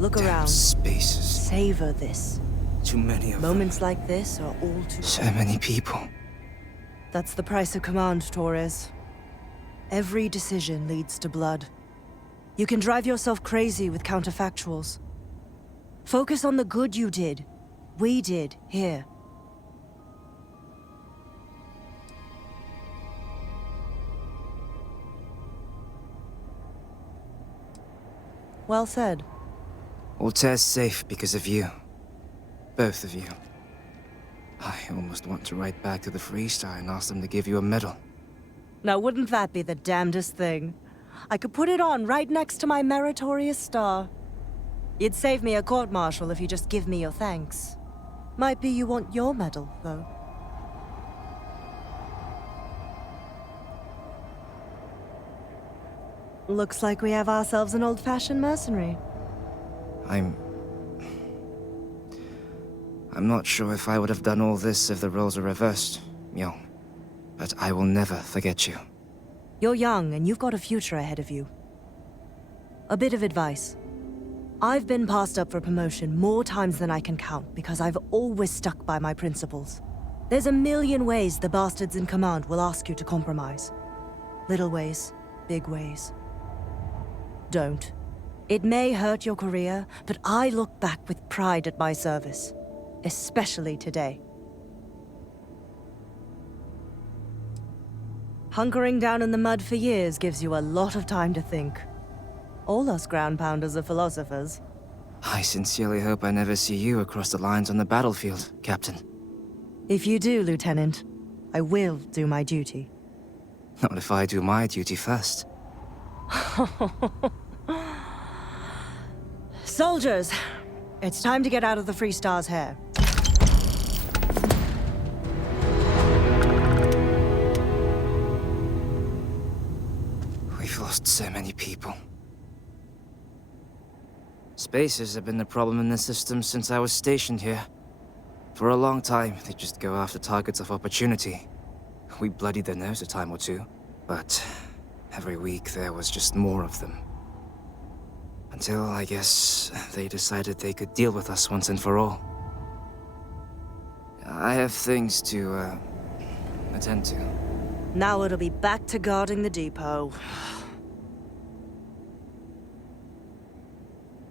Look around. Spaces. Savor this. Too many of Moments like this are all too... So many people. That's the price of command, Torres. Every decision leads to blood. You can drive yourself crazy with counterfactuals. Focus on the good you did. We did, here. Well said. Altair's safe because of you. Both of you. I almost want to write back to the Freestar and ask them to give you a medal. Now wouldn't that be the damnedest thing? I could put it on right next to my meritorious star. You'd save me a court-martial if you just give me your thanks. Might be you want your medal, though. Looks like we have ourselves an old-fashioned mercenary. I'm not sure if I would have done all this if the roles were reversed, Myo. But I will never forget you. You're young, and you've got a future ahead of you. A bit of advice. I've been passed up for promotion more times than I can count because I've always stuck by my principles. There's a million ways the bastards in command will ask you to compromise. Little ways, big ways. Don't. It may hurt your career, but I look back with pride at my service. Especially today. Hunkering down in the mud for years gives you a lot of time to think. All us Groundpounders are philosophers. I sincerely hope I never see you across the lines on the battlefield, Captain. If you do, Lieutenant, I will do my duty. Not if I do my duty first. Soldiers, it's time to get out of the Freestar's hair. We've lost so many people. Spacers have been the problem in the system since I was stationed here. For a long time, they just go after targets of opportunity. We bloodied their nose a time or two, but every week there was just more of them. Until, I guess, they decided they could deal with us once and for all. I have things to, attend to. Now it'll be back to guarding the depot.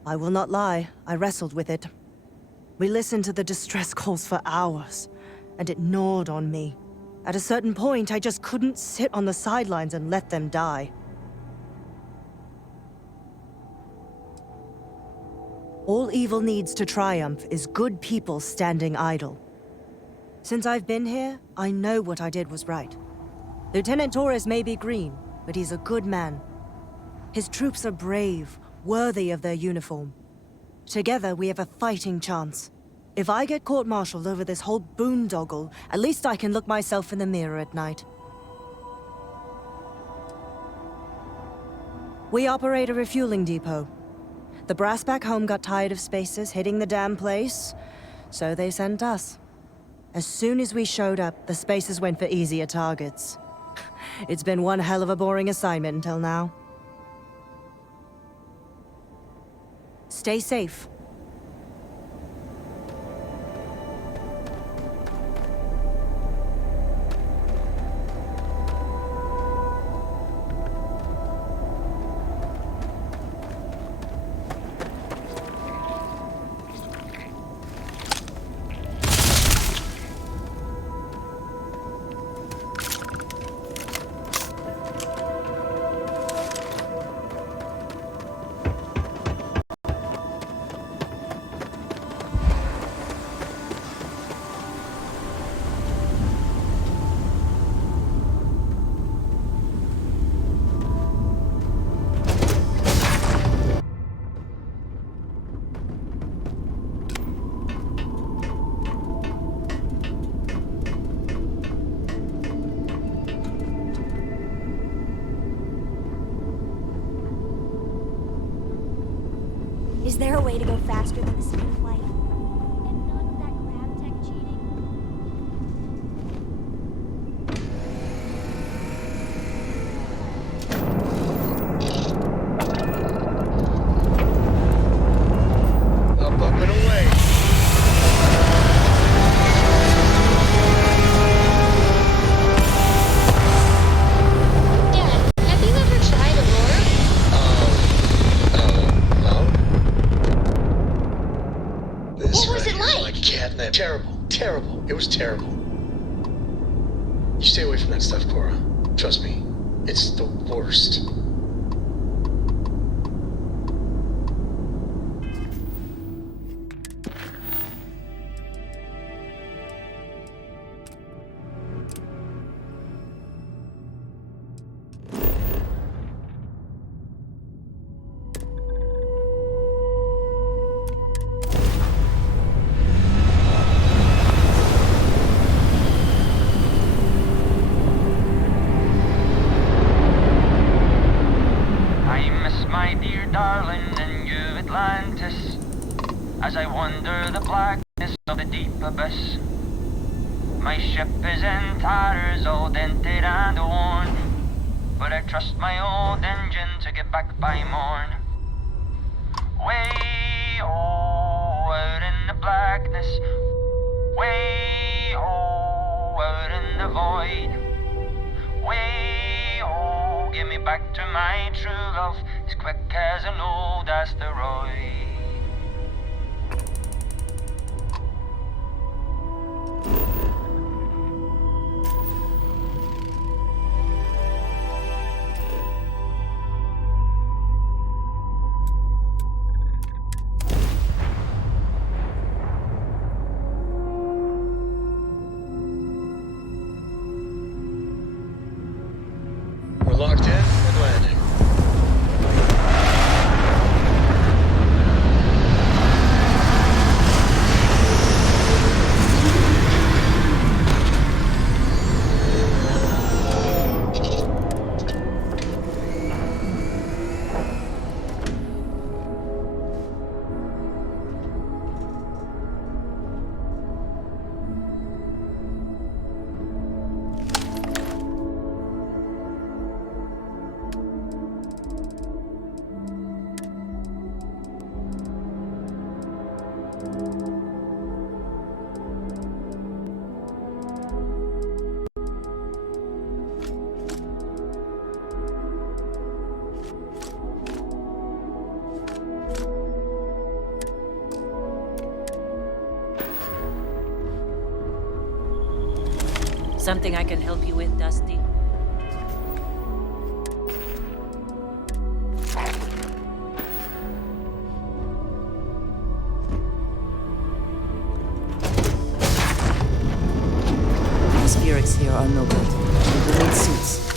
I will not lie, I wrestled with it. We listened to the distress calls for hours, and it gnawed on me. At a certain point, I just couldn't sit on the sidelines and let them die. All evil needs to triumph is good people standing idle. Since I've been here, I know what I did was right. Lieutenant Torres may be green, but he's a good man. His troops are brave, worthy of their uniform. Together, we have a fighting chance. If I get court-martialed over this whole boondoggle, at least I can look myself in the mirror at night. We operate a refueling depot. The brass back home got tired of spacers hitting the damn place, so they sent us. As soon as we showed up, the spacers went for easier targets. It's been one hell of a boring assignment until now. Stay safe. Is there a way to go faster than the speed of light? And none of that grab tech cheating? Up and away. Dad, have you ever tried Aurora? This What was right it here is like? Catnip. Terrible. Terrible. It was terrible. You stay away from that stuff, Cora. Trust me. It's the worst. As I wander the blackness of the deep abyss, my ship is in tatters, all dented and worn, but I trust my old engine to get back by morn. Way out in the blackness, way out in the void, way get me back to my true love, as quick as an old asteroid. We're locked in and landing. Something I can help you with, Dusty? Atmospherics here are no good. We will need suits.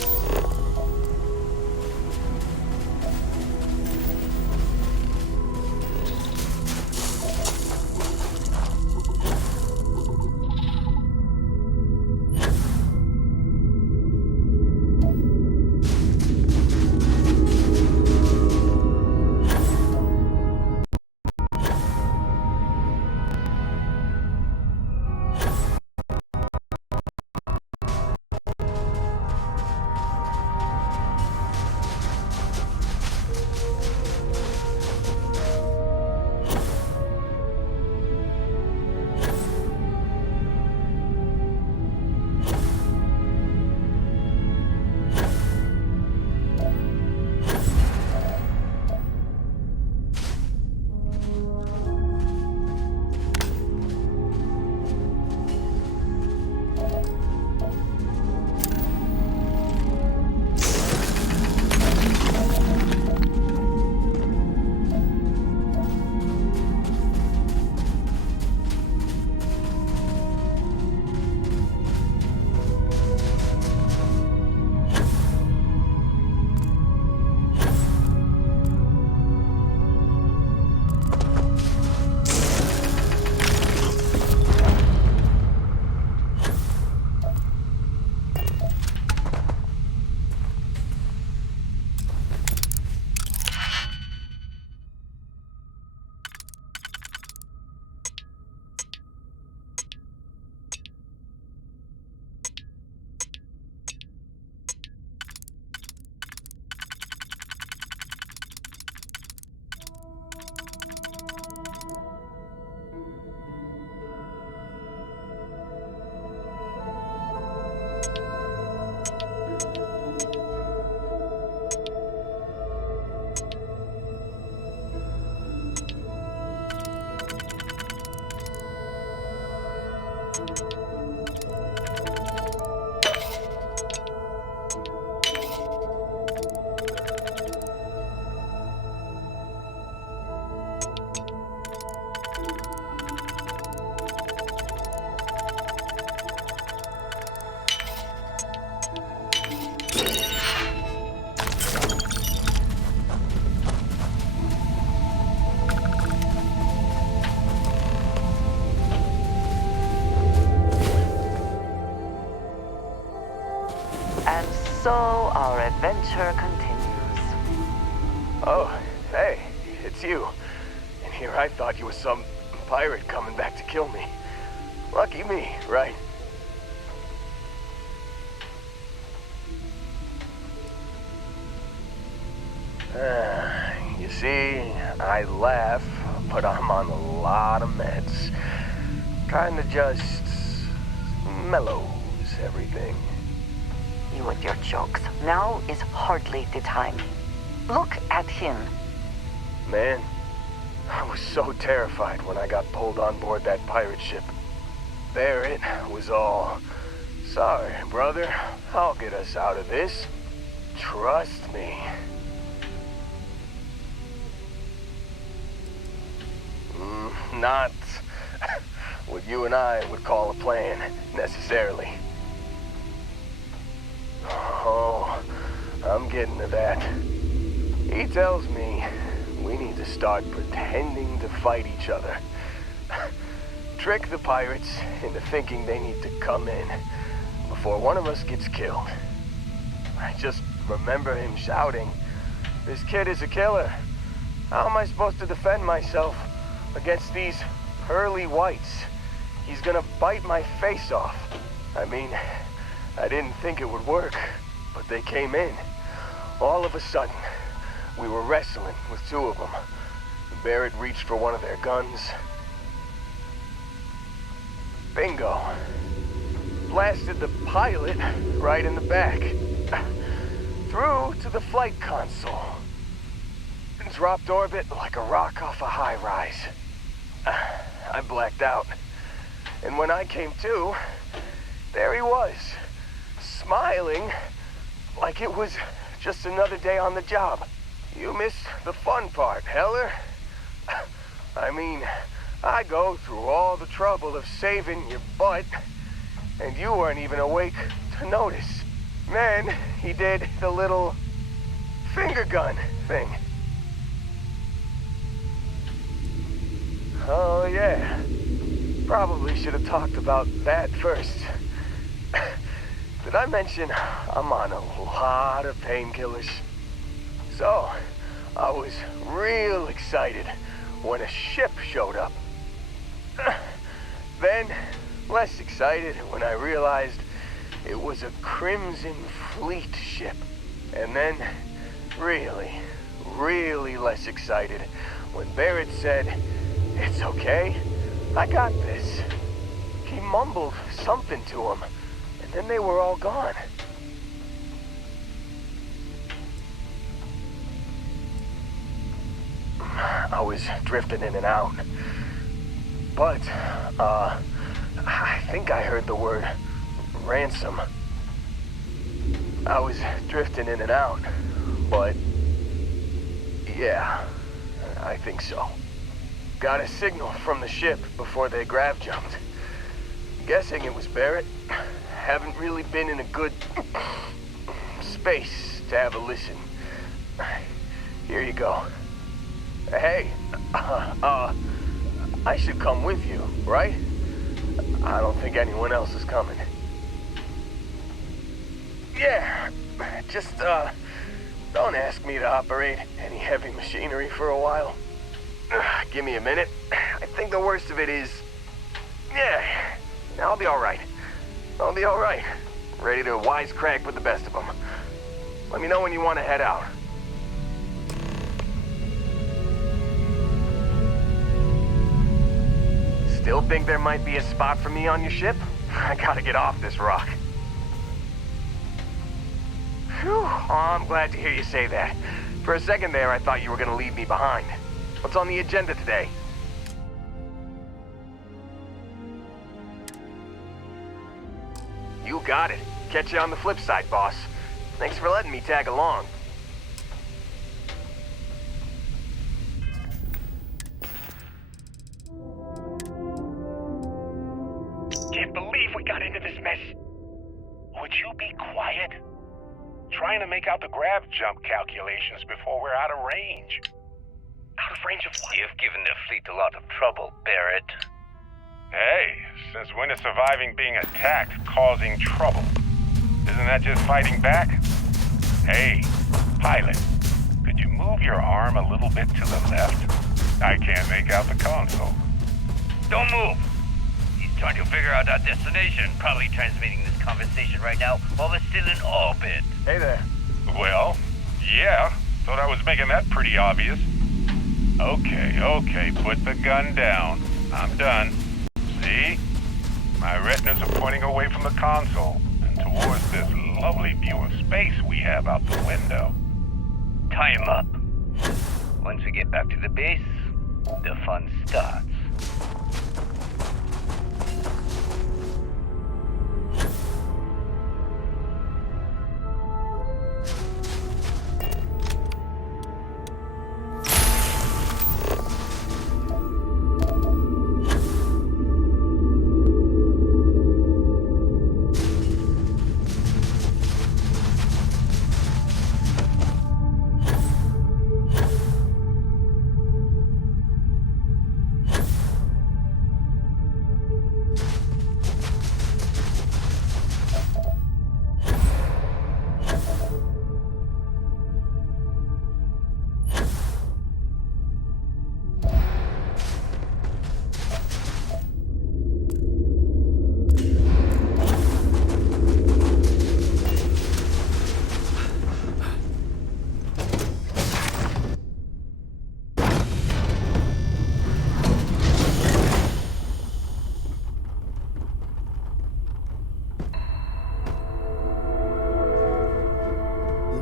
So our adventure continues. Oh, hey, it's you. And here I thought you were some pirate coming back to kill me. Lucky me, right? You see, I laugh, but I'm on a lot of meds. Kinda just mellows everything. You and your jokes. Now is hardly the time. Look at him. Man, I was so terrified when I got pulled on board that pirate ship. There it was all. Sorry, brother. I'll get us out of this. Trust me. Not what you and I would call a plan, necessarily. Oh, I'm getting to that. He tells me we need to start pretending to fight each other. Trick the pirates into thinking they need to come in before one of us gets killed. I just remember him shouting, "This kid is a killer. How am I supposed to defend myself against these pearly whites? He's gonna bite my face off." I mean, I didn't think it would work, but they came in. All of a sudden, we were wrestling with two of them. Barrett reached for one of their guns. Bingo. Blasted the pilot right in the back. Through to the flight console. Dropped orbit like a rock off a high rise. I blacked out. And when I came to, there he was, smiling like it was just another day on the job. You missed the fun part, Heller. I mean, I go through all the trouble of saving your butt, and you weren't even awake to notice. Then he did the little finger gun thing. Oh yeah, probably should have talked about that first. Did I mention I'm on a lot of painkillers? So, I was real excited when a ship showed up. Then, less excited when I realized it was a Crimson Fleet ship. And then, really less excited when Barrett said, "It's okay, I got this." He mumbled something to him, and then they were all gone. I was drifting in and out. But, I think I heard the word ransom. I was drifting in and out, but yeah, I think so. Got a signal from the ship before they grav jumped. Guessing it was Barrett. Haven't really been in a good space to have a listen. Here you go. Hey, I should come with you, right? I don't think anyone else is coming. Yeah, just, don't ask me to operate any heavy machinery for a while. Give me a minute. I think the worst of it is... Yeah, I'll be alright. I'll be alright. Ready to wisecrack with the best of them. Let me know when you want to head out. Still think there might be a spot for me on your ship? I gotta get off this rock. Phew, oh, I'm glad to hear you say that. For a second there, I thought you were gonna leave me behind. What's on the agenda today? You got it. Catch you on the flip side, boss. Thanks for letting me tag along. Can't believe we got into this mess. Would you be quiet? Trying to make out the grav jump calculations before we're out of range. Out of range of what? You've given the fleet a lot of trouble, Barrett. Hey, since when is surviving being attacked causing trouble? Isn't that just fighting back? Hey, pilot, could you move your arm a little bit to the left? I can't make out the console. Don't move! He's trying to figure out our destination, probably transmitting this conversation right now while we're still in orbit. Hey there. Well, yeah, thought I was making that pretty obvious. Okay, put the gun down. I'm done. See? My retinas are pointing away from the console and towards this lovely view of space we have out the window. Time up. Once we get back to the base, the fun starts.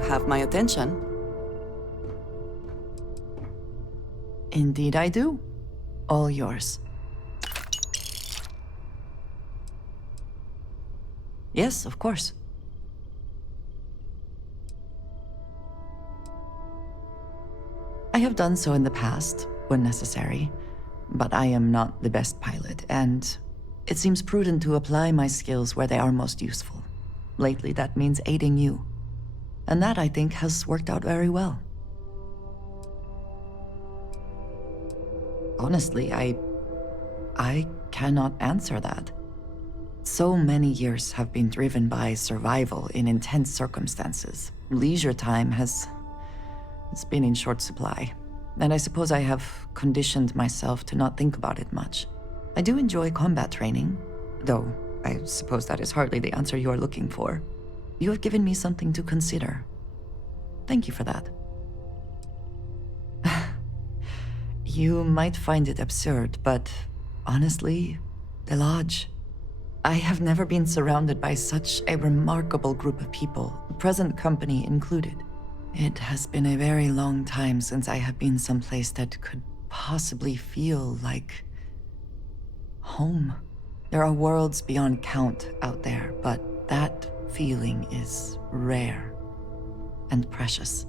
Have my attention. Indeed I do. All yours. Yes, of course. I have done so in the past, when necessary, but I am not the best pilot, and it seems prudent to apply my skills where they are most useful. Lately, that means aiding you. And that, I think, has worked out very well. Honestly, I cannot answer that. So many years have been driven by survival in intense circumstances. Leisure time it's been in short supply. And I suppose I have conditioned myself to not think about it much. I do enjoy combat training, though I suppose that is hardly the answer you are looking for. You have given me something to consider. Thank you for that. You might find it absurd, but honestly, the Lodge. I have never been surrounded by such a remarkable group of people, present company included. It has been a very long time since I have been someplace that could possibly feel like home. There are worlds beyond count out there, but that feeling is rare and precious.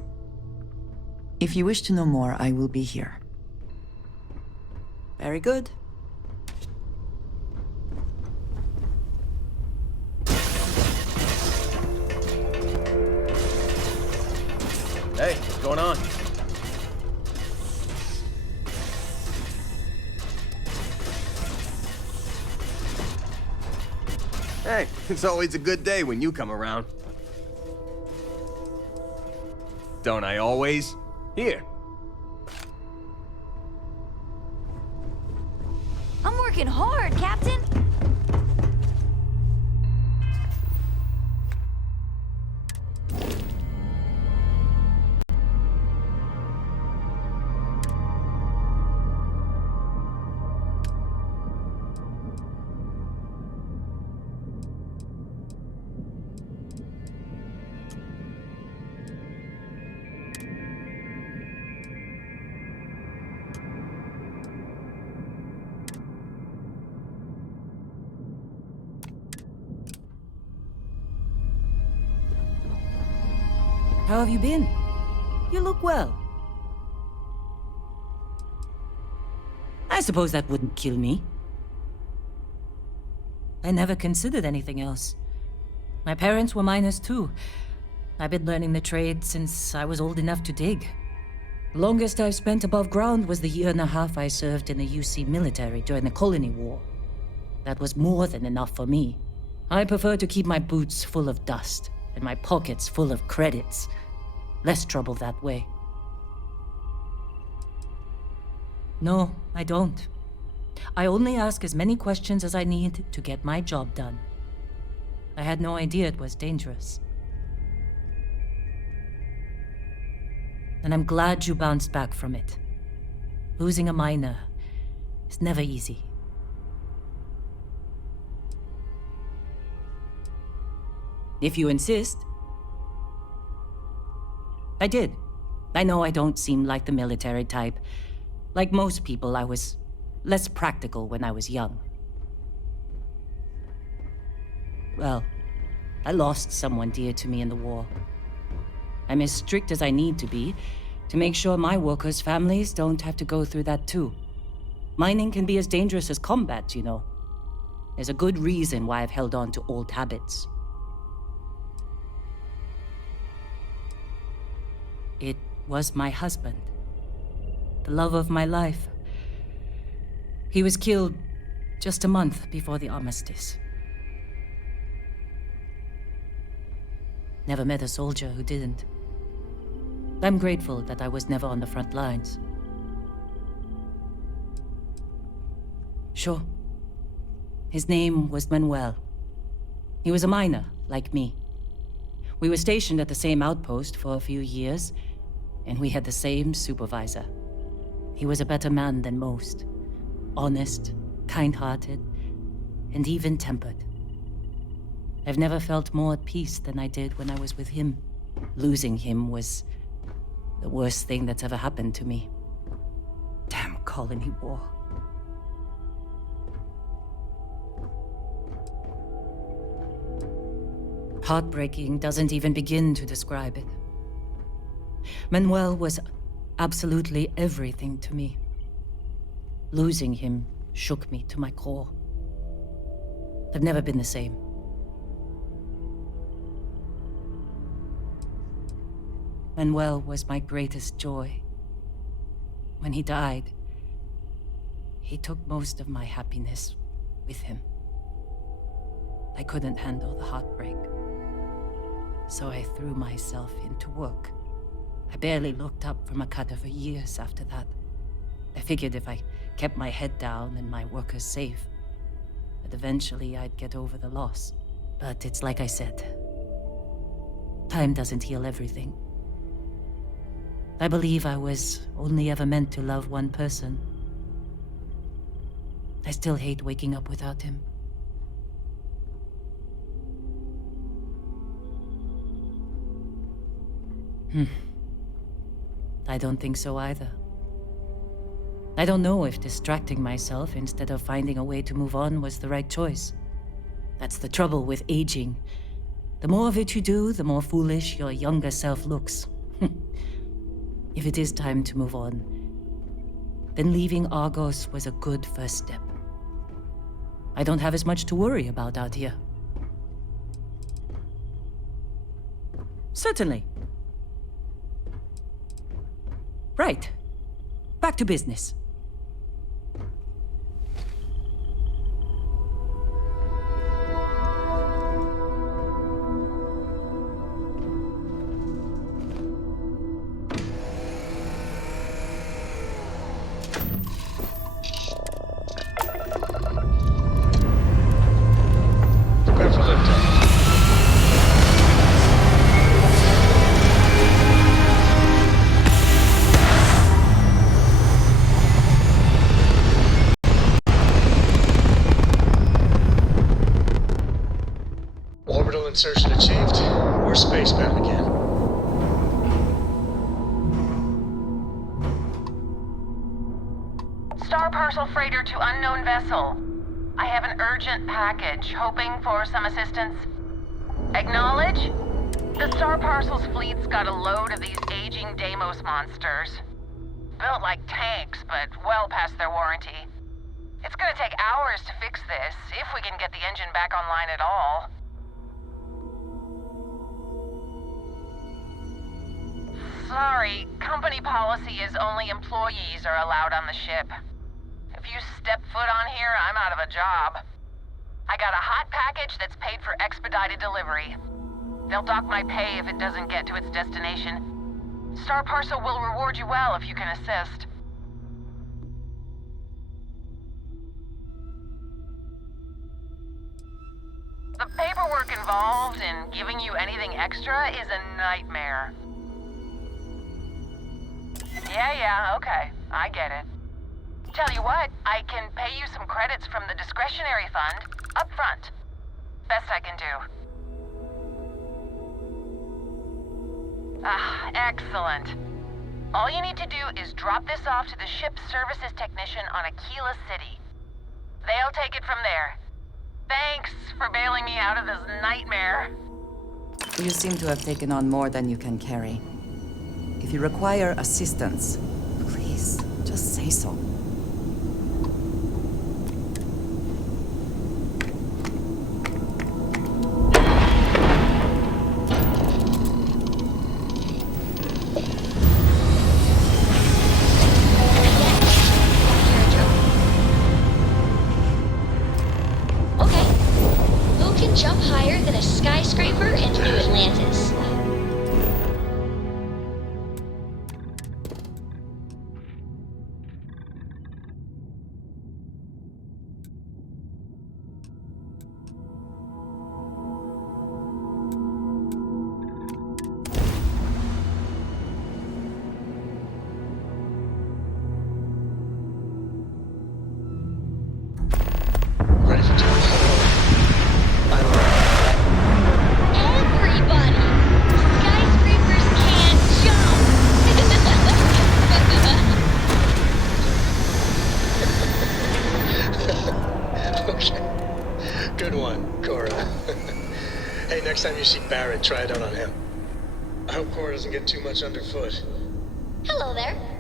If you wish to know more, I will be here. Very good. Hey, what's going on? Hey, it's always a good day when you come around. Don't I always? Here. I'm working hard, Captain. How have you been? You look well. I suppose that wouldn't kill me. I never considered anything else. My parents were miners too. I've been learning the trade since I was old enough to dig. The longest I've spent above ground was the year and a half I served in the UC military during the Colony War. That was more than enough for me. I prefer to keep my boots full of dust and my pockets full of credits. Less trouble that way. No, I don't. I only ask as many questions as I need to get my job done. I had no idea it was dangerous. And I'm glad you bounced back from it. Losing a miner is never easy. If you insist. I did. I know I don't seem like the military type. Like most people, I was less practical when I was young. Well, I lost someone dear to me in the war. I'm as strict as I need to be to make sure my workers' families don't have to go through that too. Mining can be as dangerous as combat, you know. There's a good reason why I've held on to old habits. It was my husband. The love of my life. He was killed just a month before the armistice. Never met a soldier who didn't. I'm grateful that I was never on the front lines. Sure. His name was Manuel. He was a miner, like me. We were stationed at the same outpost for a few years, and we had the same supervisor. He was a better man than most. Honest, kind-hearted, and even-tempered. I've never felt more at peace than I did when I was with him. Losing him was the worst thing that's ever happened to me. Damn Colony War. Heartbreaking doesn't even begin to describe it. Manuel was absolutely everything to me. Losing him shook me to my core. I've never been the same. Manuel was my greatest joy. When he died, he took most of my happiness with him. I couldn't handle the heartbreak, so I threw myself into work. I barely looked up from Akata for years after that. I figured if I kept my head down and my workers safe, that eventually I'd get over the loss. But it's like I said, time doesn't heal everything. I believe I was only ever meant to love one person. I still hate waking up without him. I don't think so either. I don't know if distracting myself instead of finding a way to move on was the right choice. That's the trouble with aging. The more of it you do, the more foolish your younger self looks. If it is time to move on, then leaving Argos was a good first step. I don't have as much to worry about out here. Certainly. Right. Back to business. Insertion achieved. We're spacebound again. Star parcel freighter to unknown vessel. I have an urgent package, hoping for some assistance. Acknowledge? The Star Parcel's fleet's got a load of these aging Deimos monsters. Built like tanks, but well past their warranty. It's gonna take hours to fix this, if we can get the engine back online at all. Sorry, company policy is only employees are allowed on the ship. If you step foot on here, I'm out of a job. I got a hot package that's paid for expedited delivery. They'll dock my pay if it doesn't get to its destination. Star Parcel will reward you well if you can assist. The paperwork involved in giving you anything extra is a nightmare. Yeah, okay. I get it. Tell you what, I can pay you some credits from the discretionary fund up front. Best I can do. Ah, excellent. All you need to do is drop this off to the ship's services technician on Aquila City. They'll take it from there. Thanks for bailing me out of this nightmare. You seem to have taken on more than you can carry. If you require assistance, please, just say so. Okay. Who can jump higher than a skyscraper in New Atlantis? Hey, next time you see Barrett, try it out on him. I hope Cora doesn't get too much underfoot. Hello there.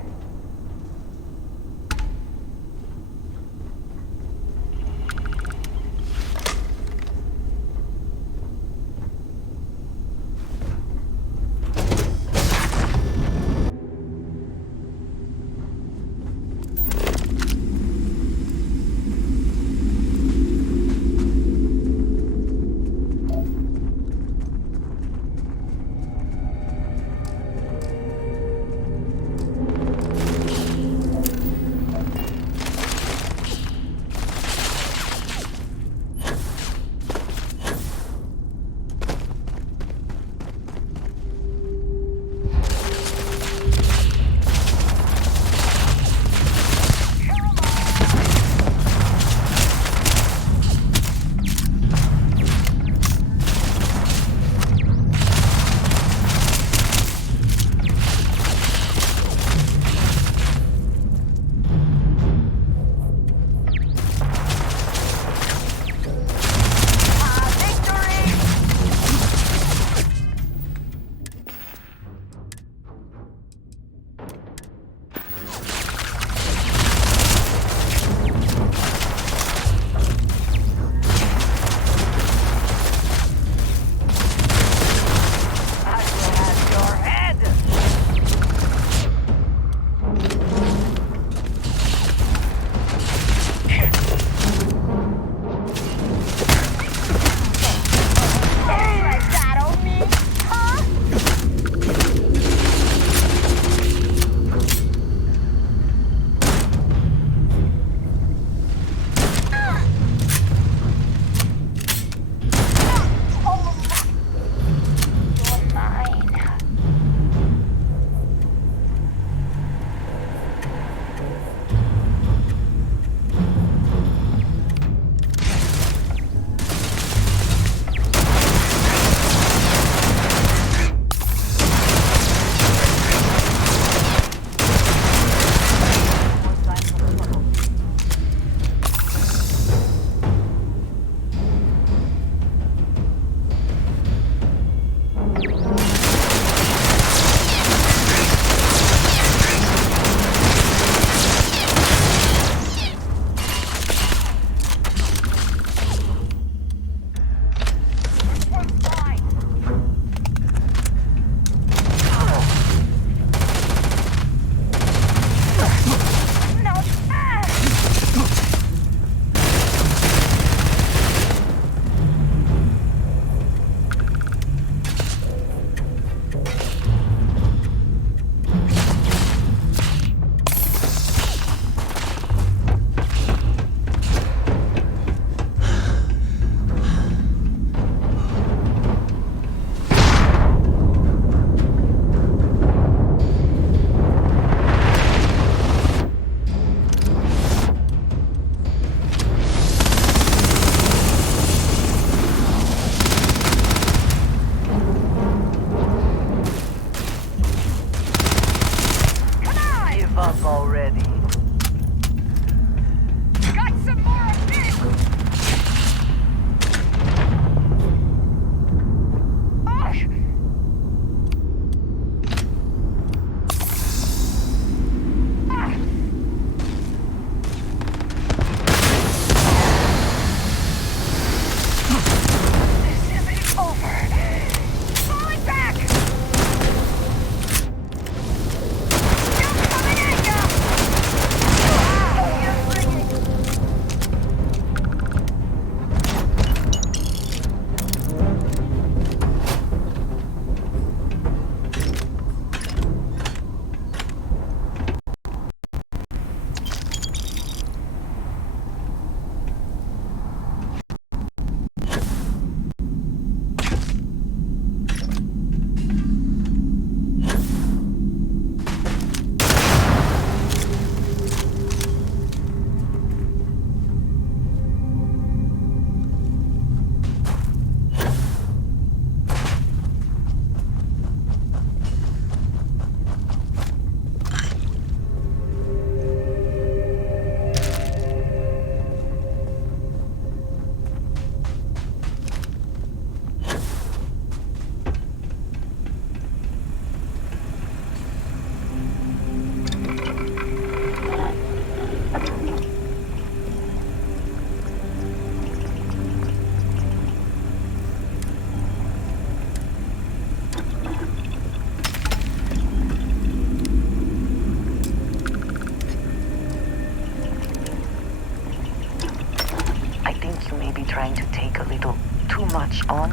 like you may be trying to take a little too much on.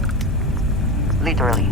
Literally.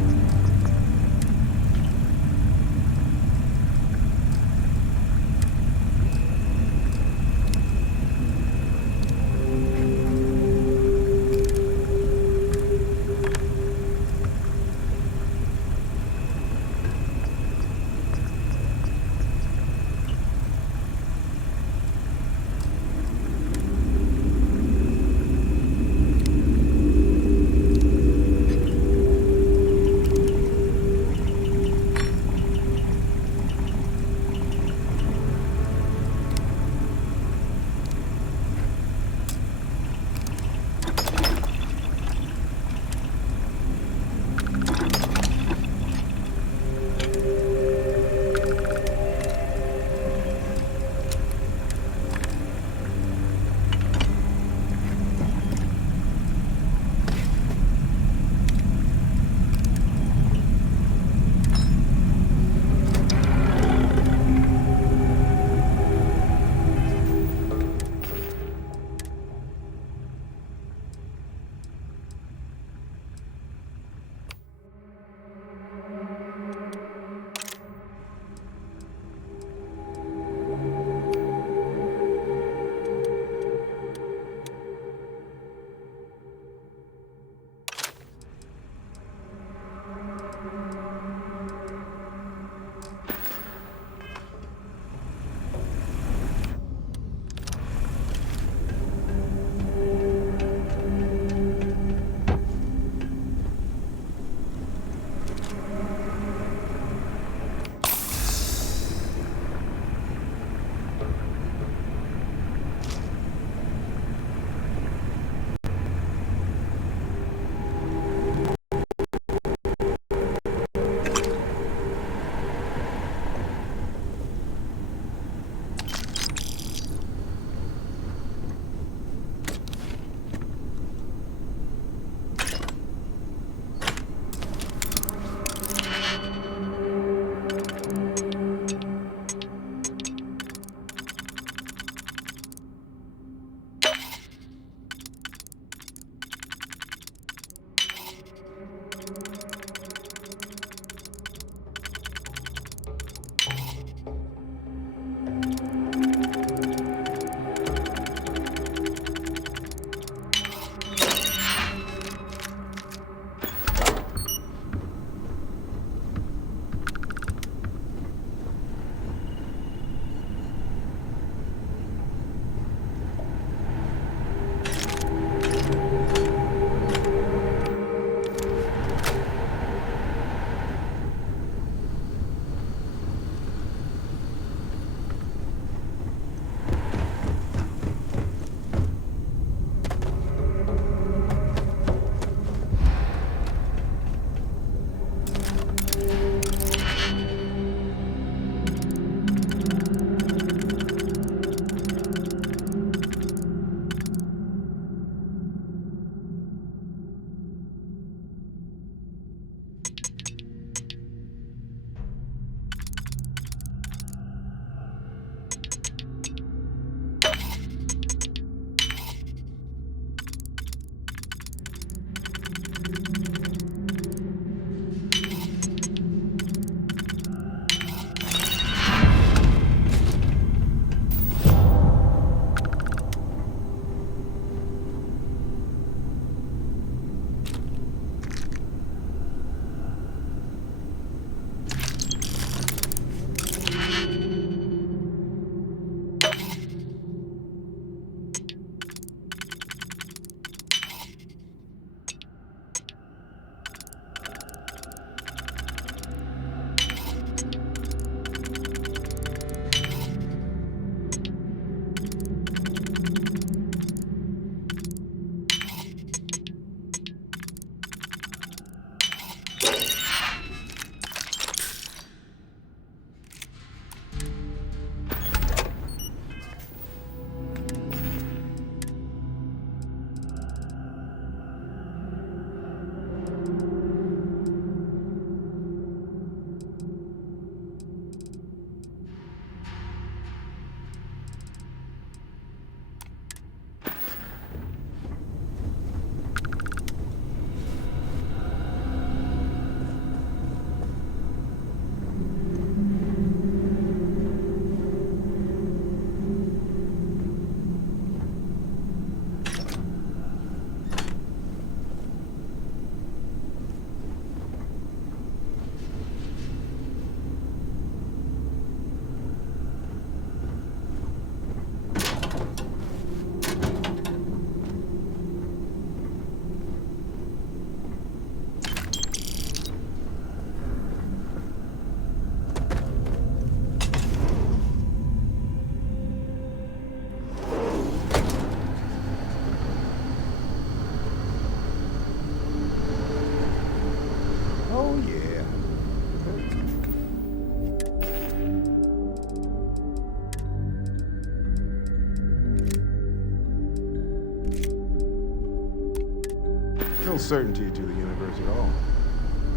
certainty to the universe at all.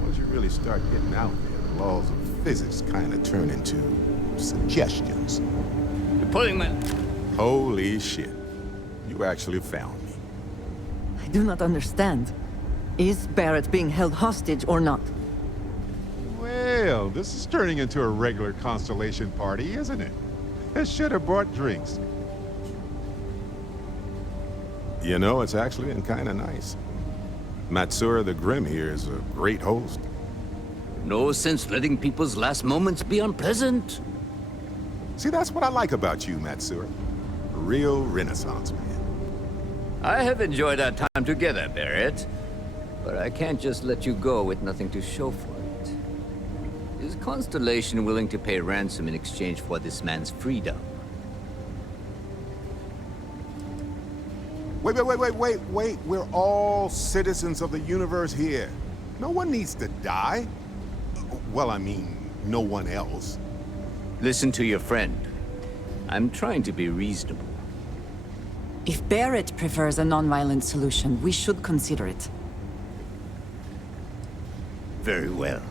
Once you really start getting out there, the laws of physics kind of turn into suggestions. You're pulling me. Holy shit. You actually found me. I do not understand. Is Barrett being held hostage or not? Well, this is turning into a regular Constellation party, isn't it? I should have brought drinks. You know, it's actually been kind of nice. Matsura the Grim here is a great host. No sense letting people's last moments be unpleasant. See, that's what I like about you, Matsura. A real Renaissance man. I have enjoyed our time together, Barrett. But I can't just let you go with nothing to show for it. Is Constellation willing to pay ransom in exchange for this man's freedom? Wait. We're all citizens of the universe here. No one needs to die. Well, I mean, no one else. Listen to your friend. I'm trying to be reasonable. If Barrett prefers a non-violent solution, we should consider it. Very well.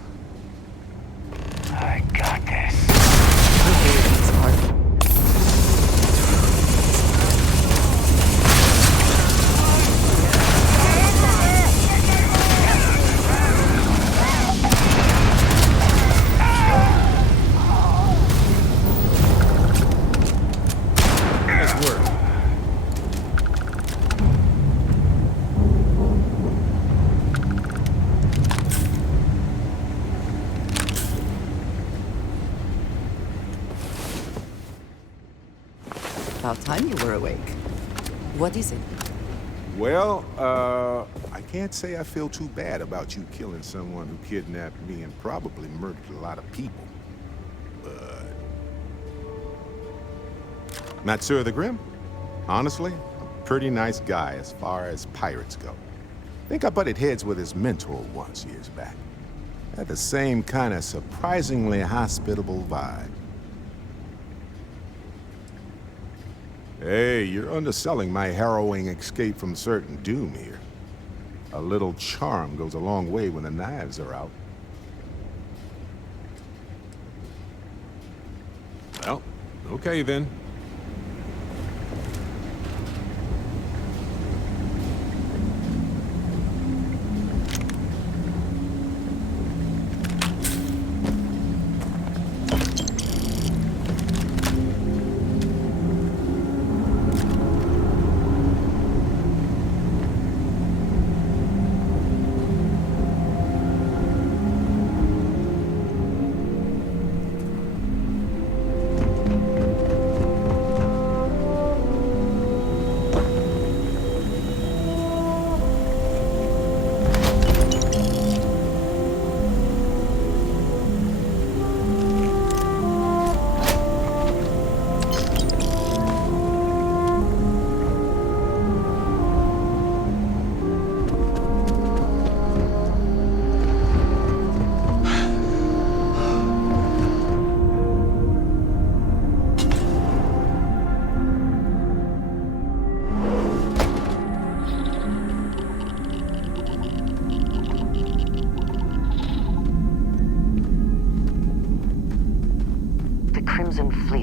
I got this. About time you were awake. What is it? Well, I can't say I feel too bad about you killing someone who kidnapped me and probably murdered a lot of people. But... Matsura the Grim? Honestly, a pretty nice guy as far as pirates go. Think I butted heads with his mentor once years back. Had the same kind of surprisingly hospitable vibe. Hey, you're underselling my harrowing escape from certain doom here. A little charm goes a long way when the knives are out. Well, okay then.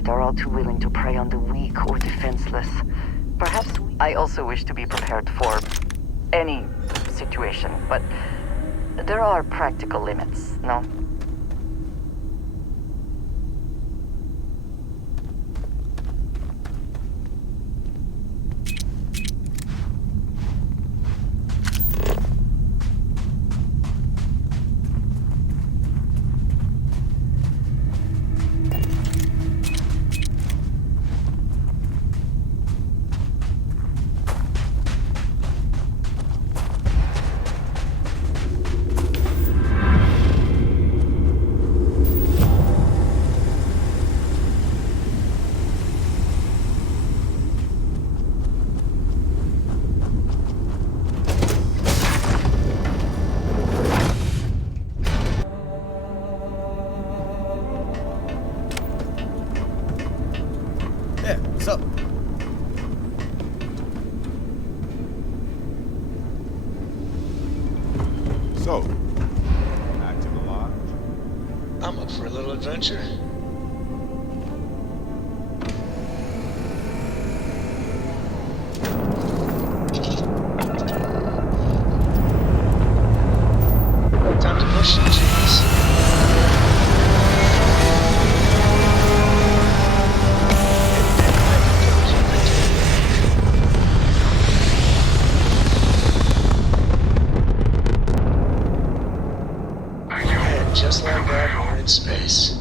Are all too willing to prey on the weak or defenseless. Perhaps I also wish to be prepared for any situation, but there are practical limits, no? So, back to the lodge? I'm up for a little adventure. Time to push some cheese. And just like that, we're in space.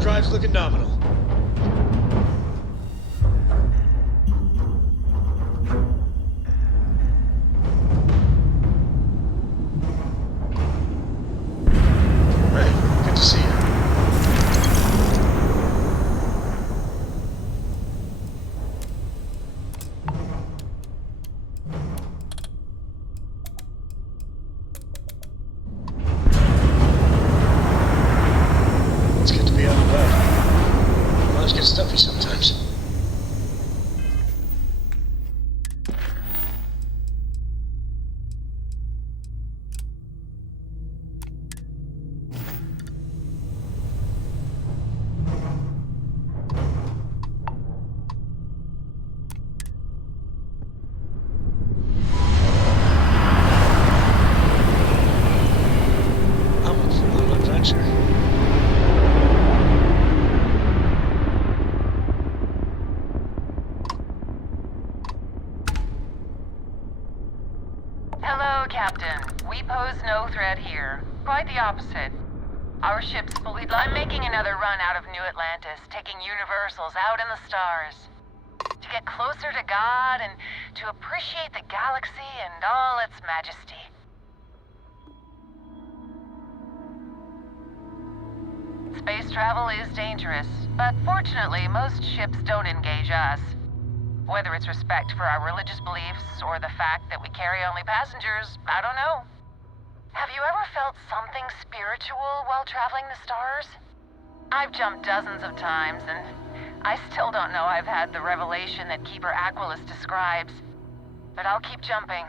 Drive's looking nominal. Hey, good to see you. It's good to be on the road. Lives get stuffy sometimes. I'm up for a little adventure. Hello, Captain. We pose no threat here. Quite the opposite. Our ship's fully... I'm making another run out of New Atlantis, taking Universals out in the stars. To get closer to God and to appreciate the galaxy and all its majesty. Space travel is dangerous, but fortunately, most ships don't engage us. Whether it's respect for our religious beliefs or the fact that we carry only passengers, I don't know. Have you ever felt something spiritual while traveling the stars? I've jumped dozens of times, and I still don't know I've had the revelation that Keeper Aquilus describes. But I'll keep jumping.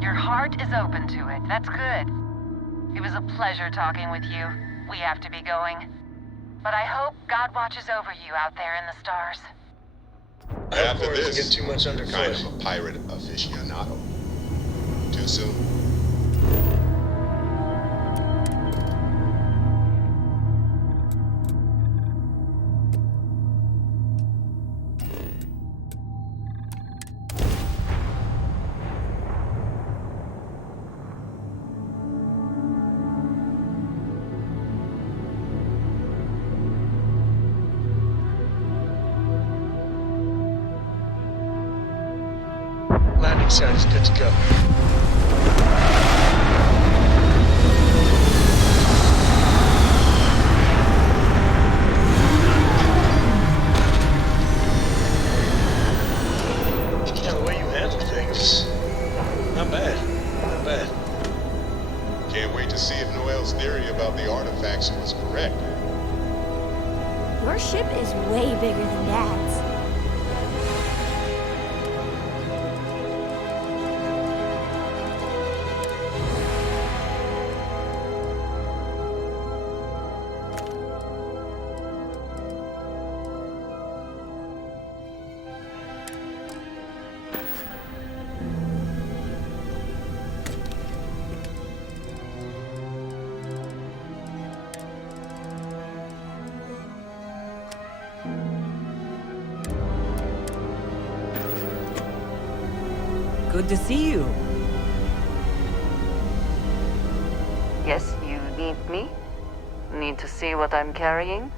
Your heart is open to it. That's good. It was a pleasure talking with you. We have to be going. But I hope God watches over you out there in the stars. After this, get too much underfoot. Kind of a pirate aficionado. Too soon. Landing site is good to go. Yeah, the way you handle things, not bad. Not bad. Can't wait to see if Noel's theory about the artifacts was correct. Your ship is way bigger than Dad's. Good to see you. Yes, you need me? Need to see what I'm carrying?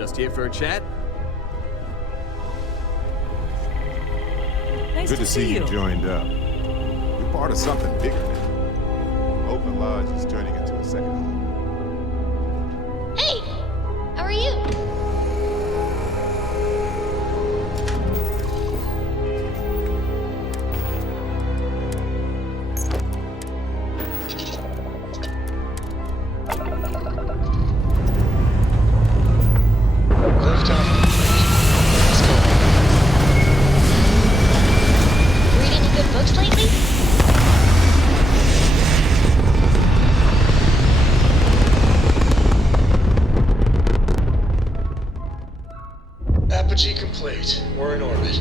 Just here for a chat? Nice Good to see you joined up. You're part of something bigger now. Hope the lodge is turning into a second home. Hey! How are you? Lift off. Let's go. Read any good books lately? Apogee complete. We're in orbit.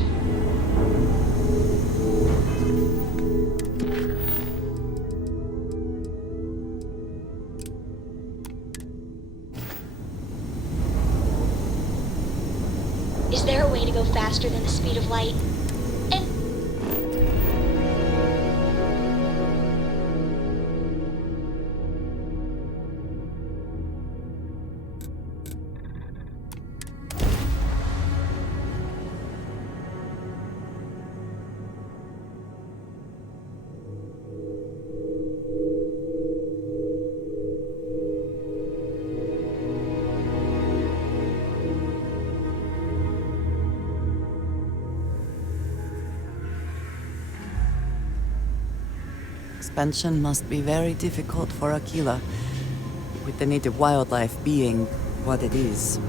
Is there a way to go faster than the speed of light? And Expansion must be very difficult for Aquila, with the native wildlife being what it is.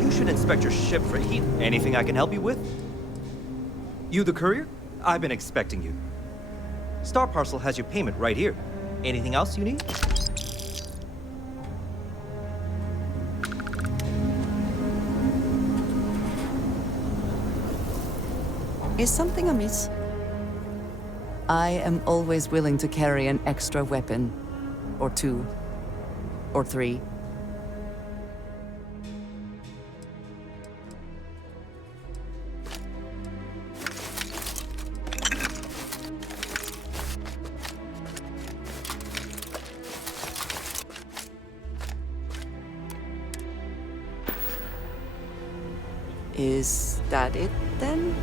You should inspect your ship for heat. Anything I can help you with? You the courier? I've been expecting you. Star Parcel has your payment right here. Anything else you need? Is something amiss? I am always willing to carry an extra weapon. Or two. Or three. Is that it then?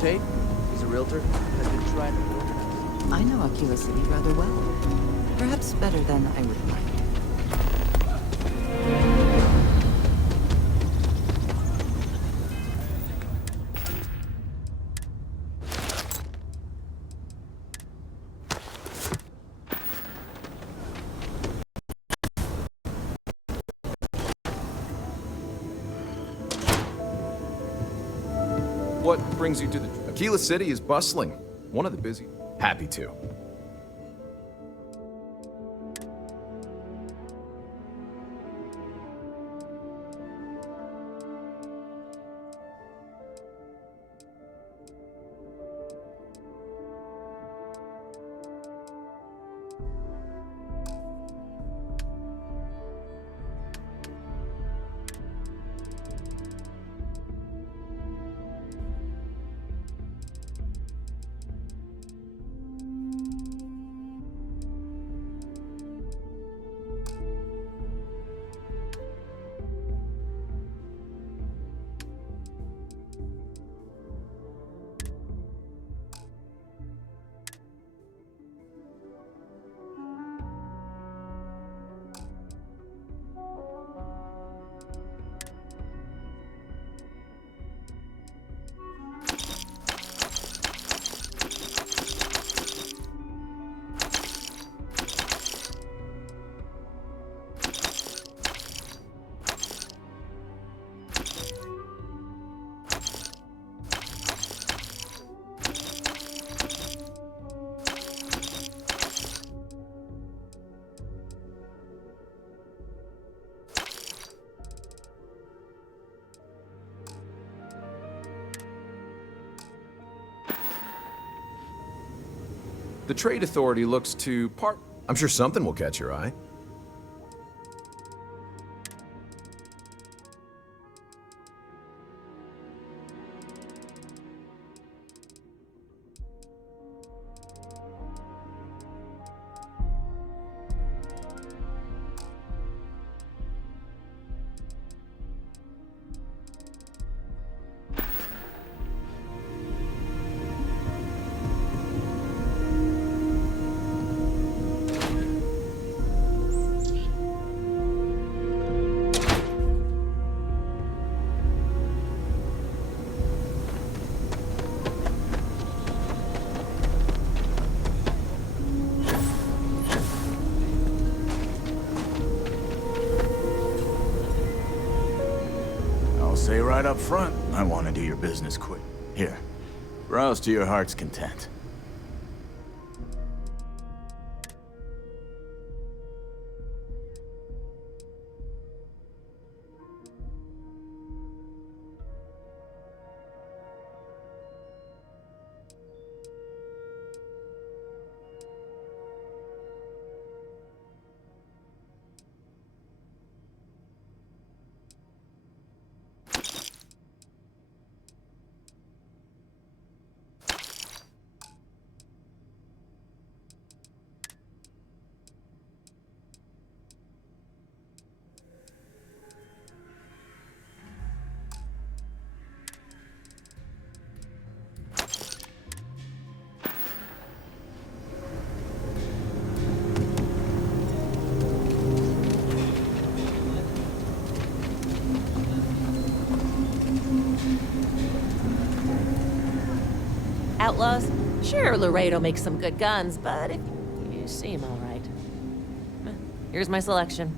Tate, he's a realtor, has been trying to organize. I know Aquila City rather well. Perhaps better than I would like. What brings you to the... Aquila City is bustling. One of the busy... Happy to. The Trade Authority looks to part... I'm sure something will catch your eye. Say right up front, I want to do your business quick. Here, browse to your heart's content. Outlaws? Sure, Laredo makes some good guns, but if you seem all right. Here's my selection.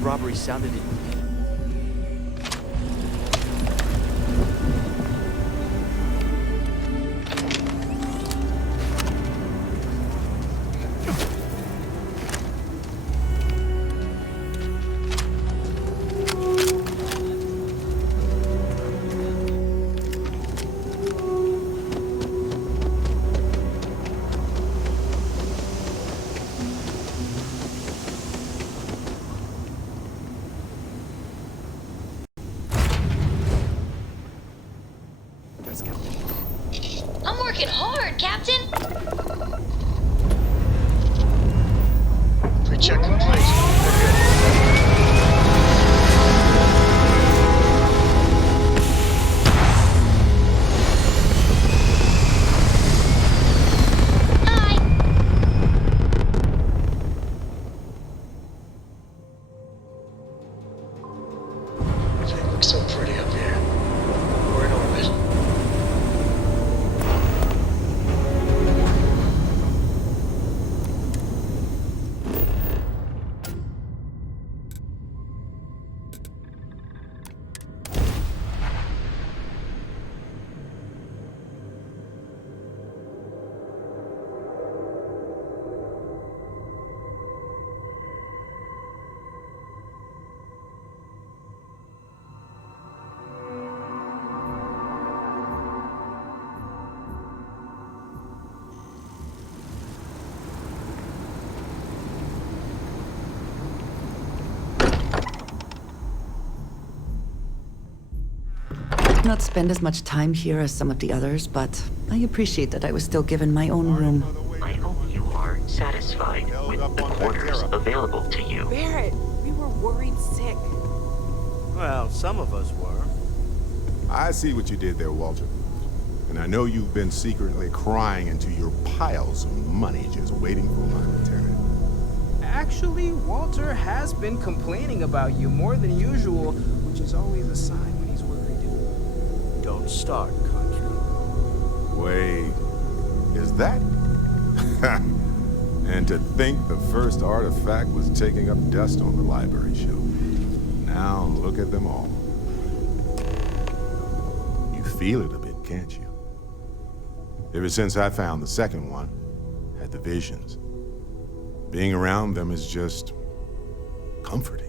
robbery sounded in... I'm working hard, Captain. Pre-check complete. We're good. Everything looks so pretty up here. We're in orbit. Not spend as much time here as some of the others, but I appreciate that I was still given my own room. I hope you are satisfied with the quarters available to you. Barrett, we were worried sick. Well, some of us were. I see what you did there, Walter. And I know you've been secretly crying into your piles of money just waiting for my return. Actually, Walter has been complaining about you more than usual, which is always a sign when he's worried. Don't start, country. Wait, is that? And to think the first artifact was taking up dust on the library shelf. Now look at them all. You feel it a bit, can't you? Ever since I found the second one, had the visions. Being around them is just comforting.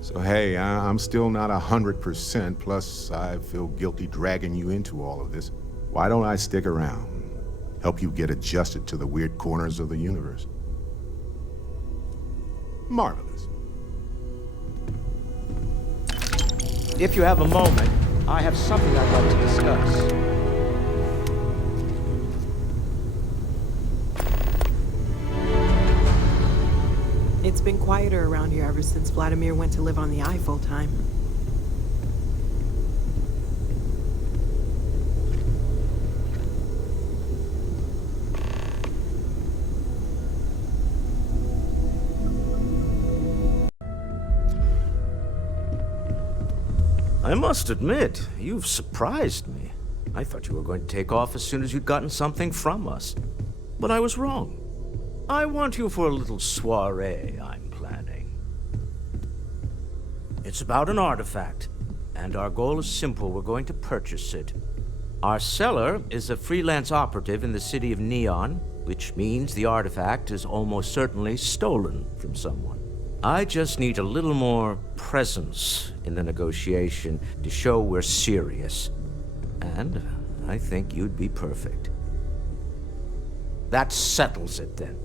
So hey, I'm still not 100%, plus I feel guilty dragging you into all of this. Why don't I stick around? Help you get adjusted to the weird corners of the universe. Marvelous. If you have a moment, I have something I'd like to discuss. It's been quieter around here ever since Vladimir went to live on the Eye full time. I must admit, you've surprised me. I thought you were going to take off as soon as you'd gotten something from us. But I was wrong. I want you for a little soiree I'm planning. It's about an artifact, and our goal is simple. We're going to purchase it. Our seller is a freelance operative in the city of Neon, which means the artifact is almost certainly stolen from someone. I just need a little more presence in the negotiation to show we're serious. And I think you'd be perfect. That settles it then.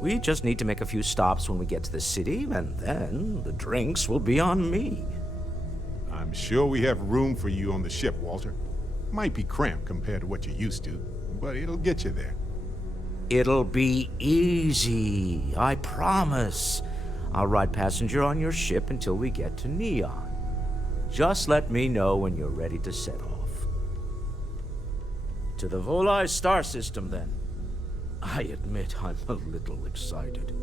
We just need to make a few stops when we get to the city, and then the drinks will be on me. I'm sure we have room for you on the ship, Walter. Might be cramped compared to what you're used to, but it'll get you there. It'll be easy, I promise. I'll ride passenger on your ship until we get to Neon. Just let me know when you're ready to set off. To the Volai star system, then. I admit I'm a little excited.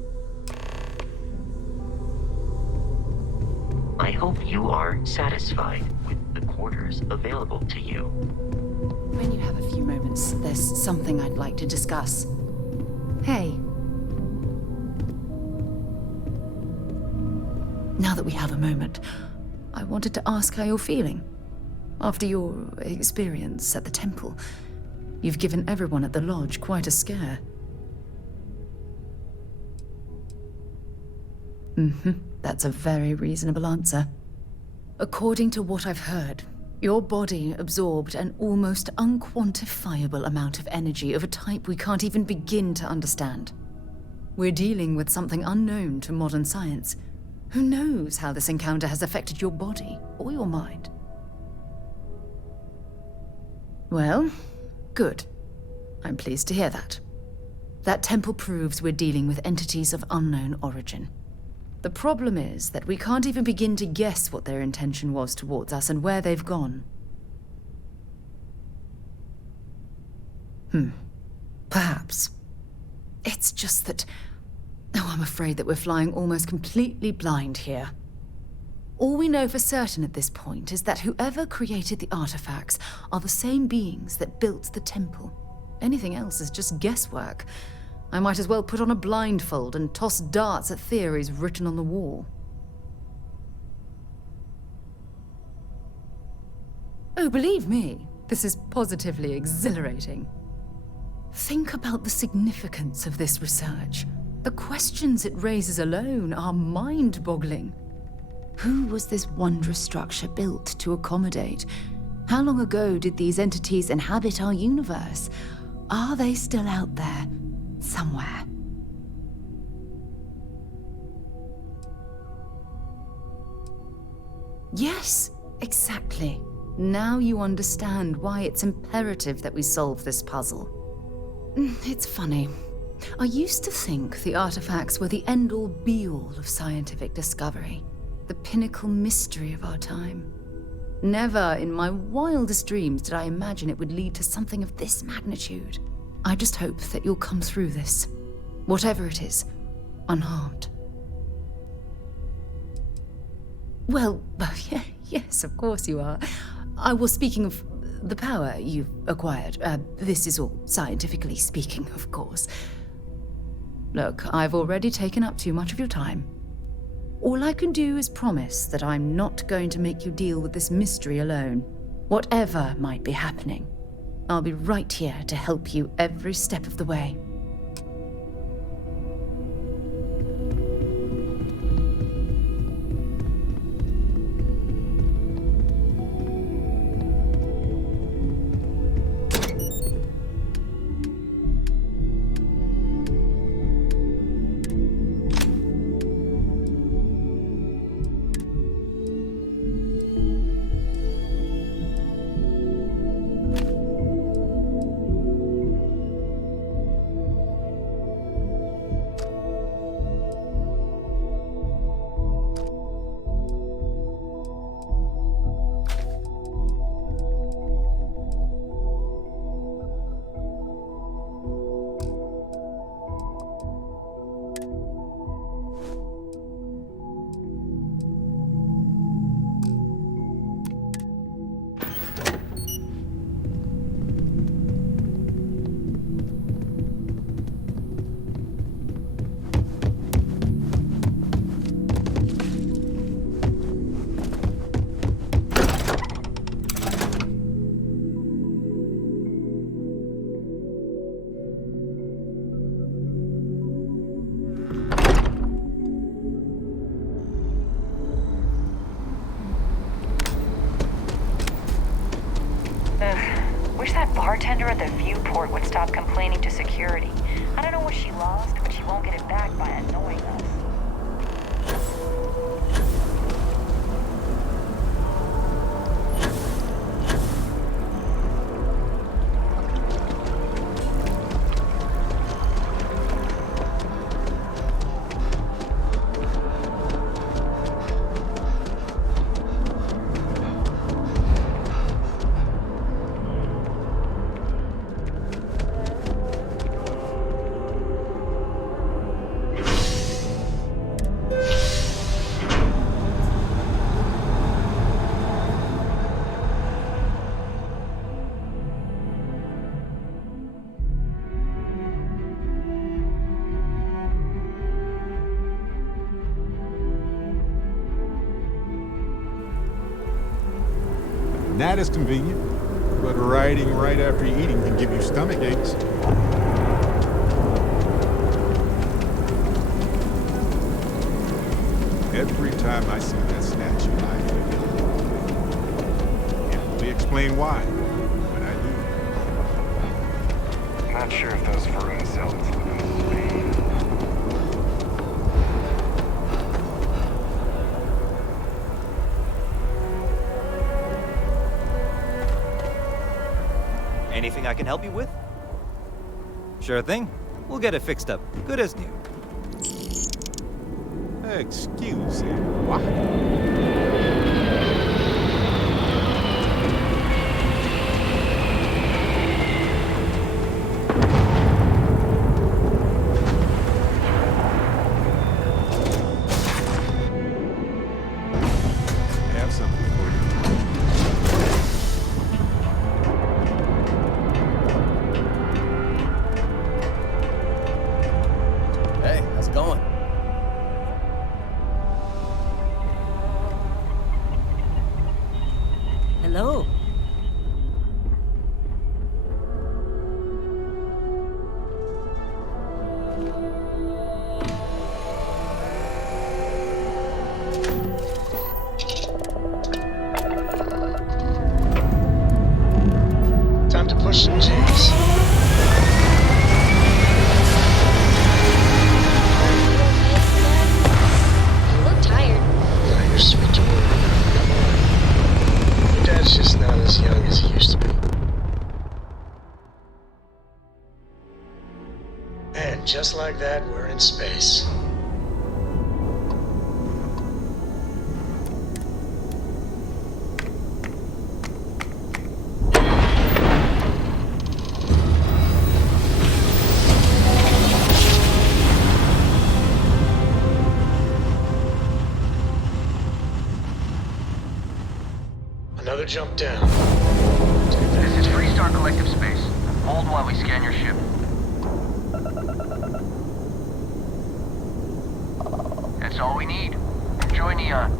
I hope you are satisfied with the quarters available to you. When you have a few moments, there's something I'd like to discuss. Hey. Now that we have a moment, I wanted to ask how you're feeling. After your experience at the temple, you've given everyone at the lodge quite a scare. That's a very reasonable answer. According to what I've heard, your body absorbed an almost unquantifiable amount of energy of a type we can't even begin to understand. We're dealing with something unknown to modern science. Who knows how this encounter has affected your body or your mind? Well, good. I'm pleased to hear that. That temple proves we're dealing with entities of unknown origin. The problem is that we can't even begin to guess what their intention was towards us and where they've gone. Perhaps. It's just that... Oh, I'm afraid that we're flying almost completely blind here. All we know for certain at this point is that whoever created the artifacts are the same beings that built the temple. Anything else is just guesswork. I might as well put on a blindfold and toss darts at theories written on the wall. Oh, believe me, this is positively exhilarating. Think about the significance of this research. The questions it raises alone are mind-boggling. Who was this wondrous structure built to accommodate? How long ago did these entities inhabit our universe? Are they still out there? Somewhere. Yes, exactly. Now you understand why it's imperative that we solve this puzzle. It's funny. I used to think the artifacts were the end-all be-all of scientific discovery, the pinnacle mystery of our time. Never in my wildest dreams did I imagine it would lead to something of this magnitude. I just hope that you'll come through this, whatever it is, unharmed. Well, yes, of course you are. I was speaking of the power you've acquired. This is all scientifically speaking, of course. Look, I've already taken up too much of your time. All I can do is promise that I'm not going to make you deal with this mystery alone. Whatever might be happening, I'll be right here to help you every step of the way. Wish that bartender at the viewport would stop complaining to security. I don't know what she lost, but she won't get it back by annoying us. that is convenient. But riding right after eating can give you stomach aches. Every time I see that statue, I feel it. Can't really explain why, but I do. Not sure if those Varun zealots would move me. Anything I can help you with? Sure thing. We'll get it fixed up. Good as new. Excuse me. What? Hello. Time to push some G's. You look tired. Yeah, you're sweet to worry about. Don't worry. Your dad's just not as young as he used to be. And just like that, we're in space. Another jump down. This is Freestar Collective Space. Hold while we scan your ship. That's all we need. Enjoy Neon.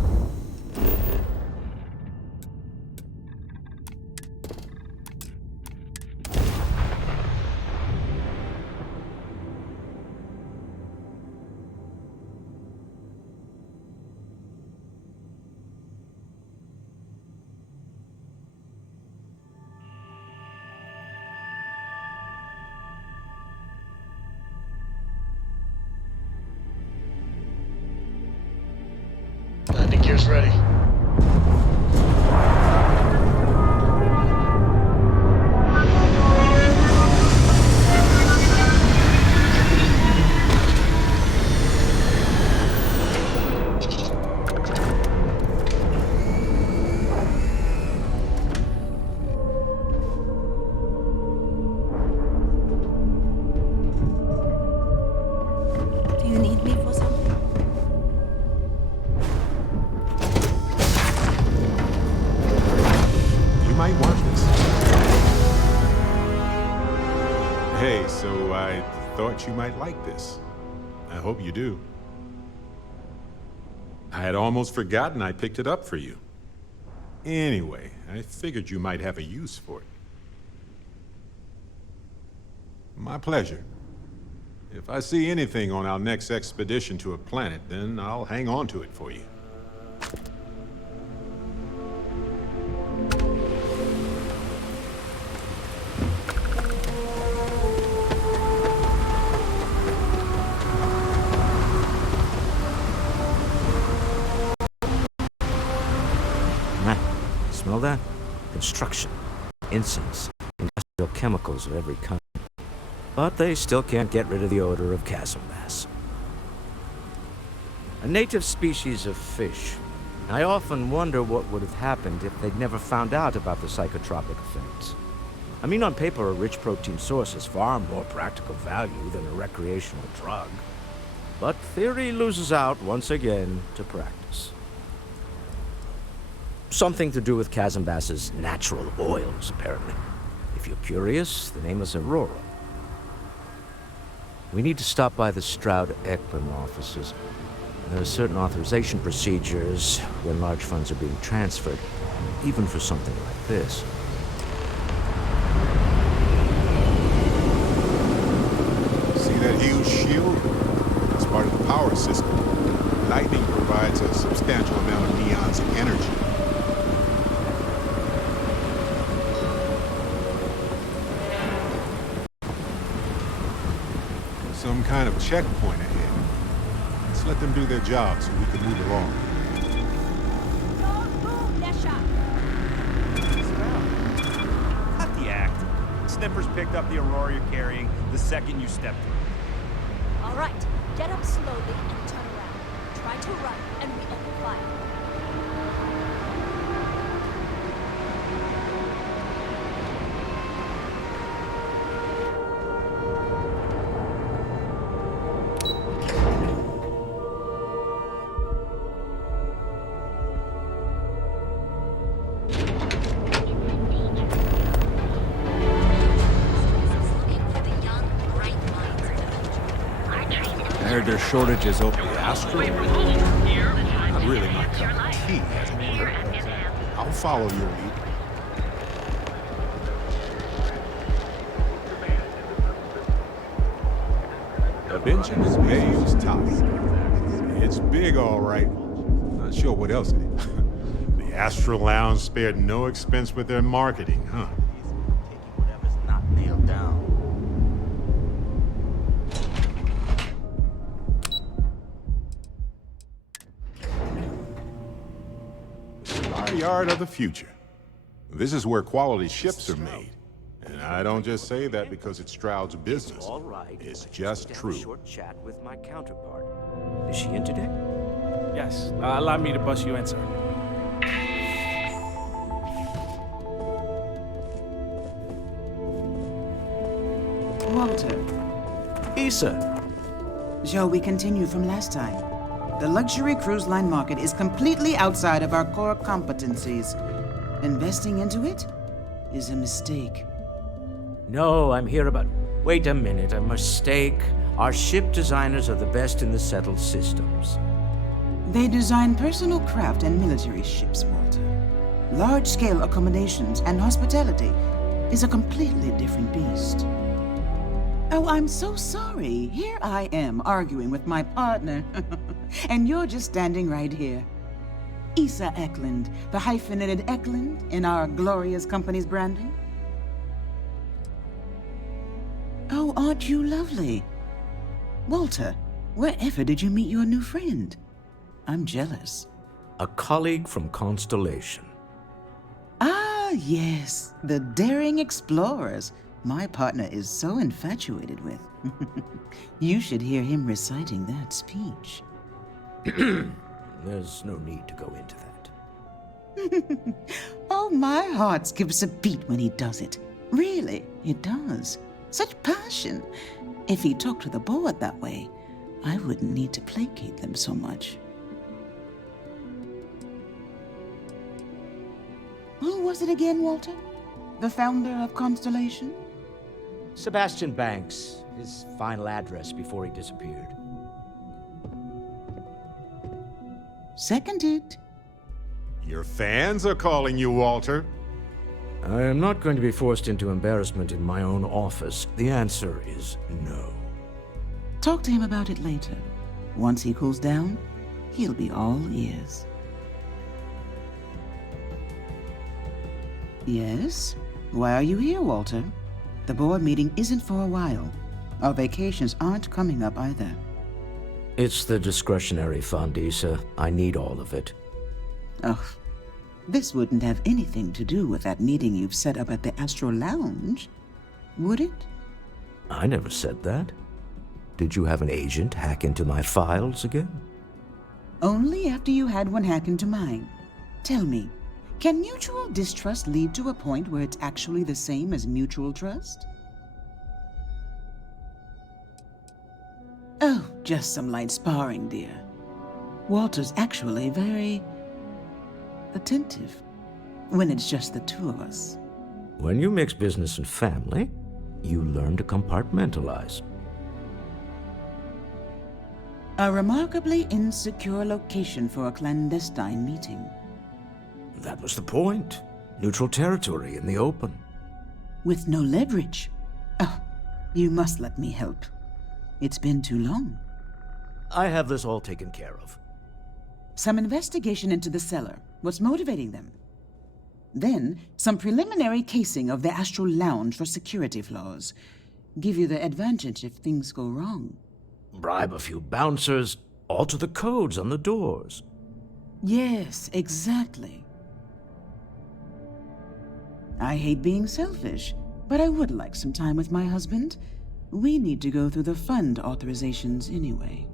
Landing gear's ready. Do you need me for something? You might want this. Hey, so I thought you might like this. I hope you do. I had almost forgotten I picked it up for you. Anyway, I figured you might have a use for it. My pleasure. If I see anything on our next expedition to a planet, then I'll hang on to it for you. Smell that? Construction, incense, industrial chemicals of every kind. But they still can't get rid of the odor of chasm bass. A native species of fish. I often wonder what would have happened if they'd never found out about the psychotropic effects. I mean, on paper, a rich protein source has far more practical value than a recreational drug. But theory loses out once again to practice. Something to do with chasm bass's natural oils, apparently. If you're curious, the name is Aurora. We need to stop by the Stroud-Ekman offices. There are certain authorization procedures when large funds are being transferred. even for something like this. See that huge shield? It's part of the power system. Lightning provides a substantial amount of Neon's energy. Some kind of checkpoint ahead. Let's let them do their job so we can move along. Cut the act. Snippers picked up the Aurora you're carrying the second you stepped through. All right, get up slowly and turn around. Try to run, and we open fire. I heard there's shortages over the Astral. Not really my cup of tea, as it were. I'll follow your lead. The Benjamin's Bay's top. It's big, all right. Not sure what else it is. The Astral Lounge spared no expense with their marketing, huh? Not nailed down. Our yard of the future. This is where quality ships are made. And I don't just say that because it's Stroud's business. All right. It's just Have a true. short chat with my counterpart. Is she in today? Yes, allow me to bust you in, sir. Walter. Issa. Shall we continue from last time? The luxury cruise line market is completely outside of our core competencies. Investing into it is a mistake. No, I'm here about... Wait a minute, a mistake. Our ship designers are the best in the settled systems. They design personal craft and military ships, Walter. Large-scale accommodations and hospitality is a completely different beast. Oh, I'm so sorry. Here I am arguing with my partner, and you're just standing right here. Issa Eklund, the hyphenated Eklund in our glorious company's branding. Oh, aren't you lovely? Walter, wherever did you meet your new friend? I'm jealous. A colleague from Constellation. Ah, yes, the daring explorers my partner is so infatuated with. You should hear him reciting that speech. There's no need to go into that. Oh, my heart skips a beat when he does it. Really, it does. Such passion. If he talked to the board that way, I wouldn't need to placate them so much. Who was it again, Walter? The founder of Constellation? Sebastian Banks, his final address before he disappeared. Seconded. Your fans are calling you, Walter. I am not going to be forced into embarrassment in my own office. The answer is no. Talk to him about it later. Once he cools down, he'll be all ears. Yes? Why are you here, Walter? The board meeting isn't for a while. Our vacations aren't coming up either. It's the discretionary fund, Issa. I need all of it. Ugh. This wouldn't have anything to do with that meeting you've set up at the Astral Lounge, would it? I never said that. Did you have an agent hack into my files again? Only after you had one hack into mine. Tell me, can mutual distrust lead to a point where it's actually the same as mutual trust? Oh, just some light sparring, dear. Walter's actually very attentive when it's just the two of us. When you mix business and family, you learn to compartmentalize. A remarkably insecure location for a clandestine meeting. That was the point. Neutral territory in the open. With no leverage. Oh, you must let me help. It's been too long. I have this all taken care of. Some investigation into the cellar. What's motivating them? Then, some preliminary casing of the Astral Lounge for security flaws. Give you the advantage if things go wrong. Bribe a few bouncers, alter the codes on the doors. Yes, exactly. I hate being selfish, but I would like some time with my husband. We need to go through the fund authorizations anyway.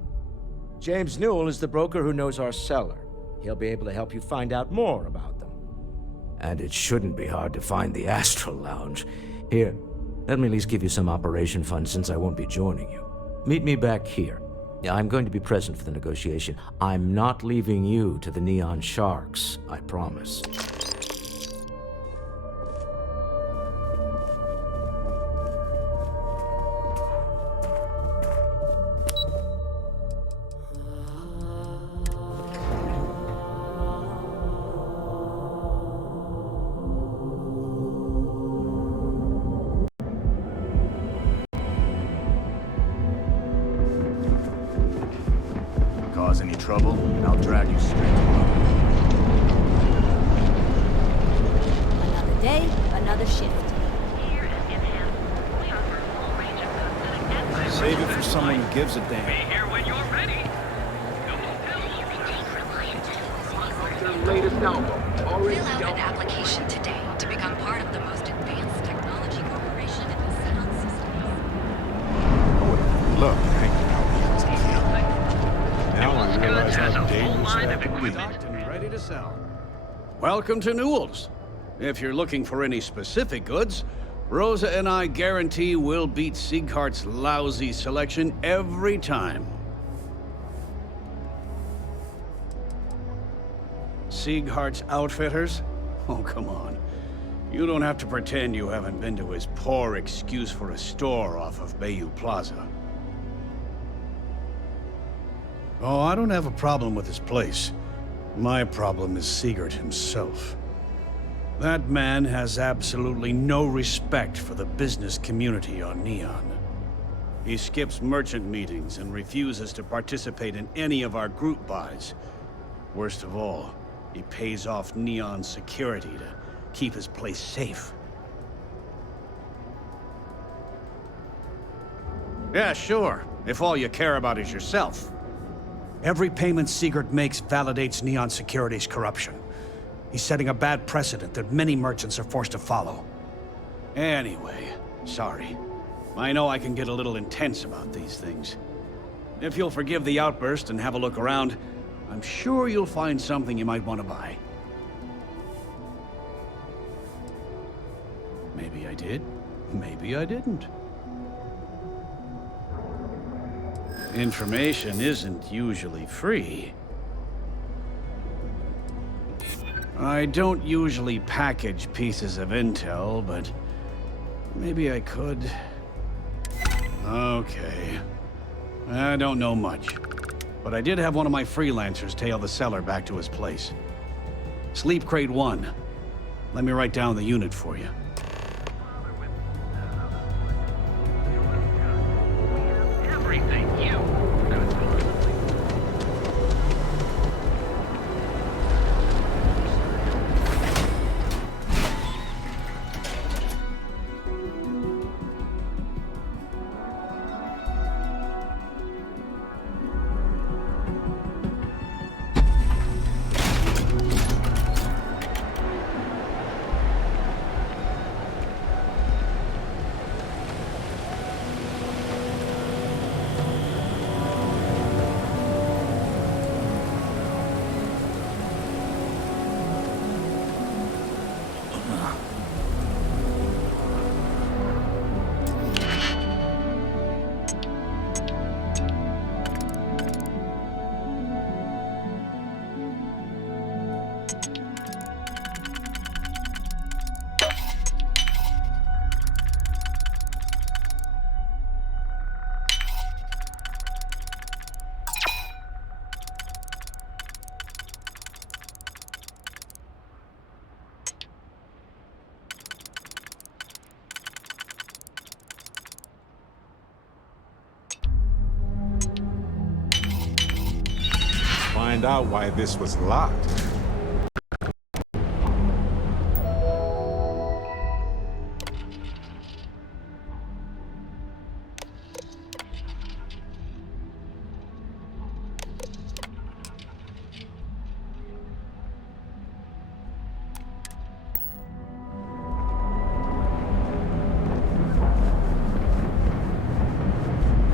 James Newell is the broker who knows our cellar. He'll be able to help you find out more about them. And it shouldn't be hard to find the Astral Lounge. Here, let me at least give you some operation funds since I won't be joining you. Meet me back here. I'm going to be present for the negotiation. I'm not leaving you to the Neon Sharks, I promise. Cause any trouble, and I'll drag you straight to Another day, another shift. Save it for someone who gives a damn. Be here when you're ready. Their latest album, already Fill out an application today to become part of the most advanced technology corporation in the Xenon system. Look, hanging out here. Now I realize how dangerous that can be. Stocked and ready to sell. Welcome to Newell's. If you're looking for any specific goods, Rosa and I guarantee we'll beat Sieghart's lousy selection every time. Sieghart's Outfitters? Oh, come on. You don't have to pretend you haven't been to his poor excuse for a store off of Bayou Plaza. Oh, I don't have a problem with his place. My problem is Siegert himself. That man has absolutely no respect for the business community on Neon. He skips merchant meetings and refuses to participate in any of our group buys. Worst of all, he pays off Neon security to keep his place safe. Yeah, sure, if all you care about is yourself. Every payment Siegert makes validates Neon Security's corruption. He's setting a bad precedent that many merchants are forced to follow. Anyway, sorry. I know I can get a little intense about these things. If you'll forgive the outburst and have a look around, I'm sure you'll find something you might want to buy. Maybe I did, maybe I didn't. Information isn't usually free. I don't usually package pieces of intel, but maybe I could. Okay. I don't know much, but I did have one of my freelancers tail the cellar back to his place. Sleep Crate 1. Let me write down the unit for you. Everything you. find out why this was locked.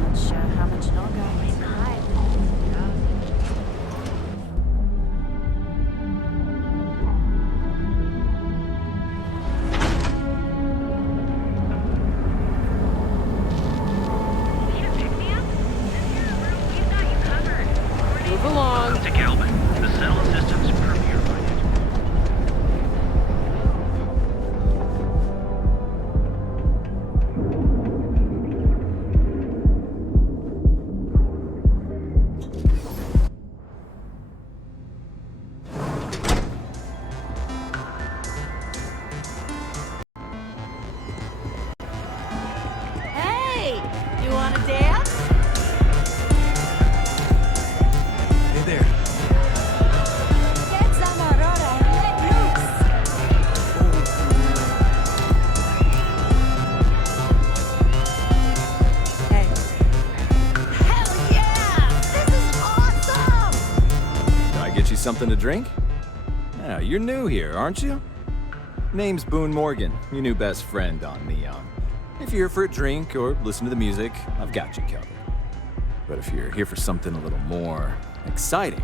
Not sure how much longer I can hide. Move along. To Calvin, the Settle Systems Premier Project. Hey! You wanna dance? Hey there. Get some Aurora and let loose! Hey. Hell yeah! This is awesome! Can I get you something to drink? Yeah, you're new here, aren't you? Name's Boone Morgan, your new best friend on Neon. If you're here for a drink or listen to the music, I've got you covered. But if you're here for something a little more exciting,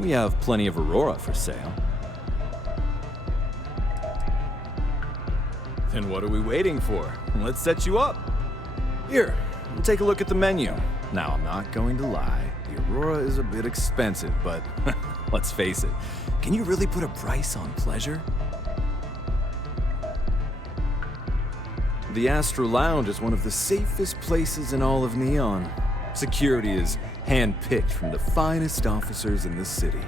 we have plenty of Aurora for sale. Then what are we waiting for? Let's set you up. Here, take a look at the menu. Now, I'm not going to lie, the Aurora is a bit expensive, but let's face it, can you really put a price on pleasure? The Astro Lounge is one of the safest places in all of Neon. Security is hand-picked from the finest officers in the city.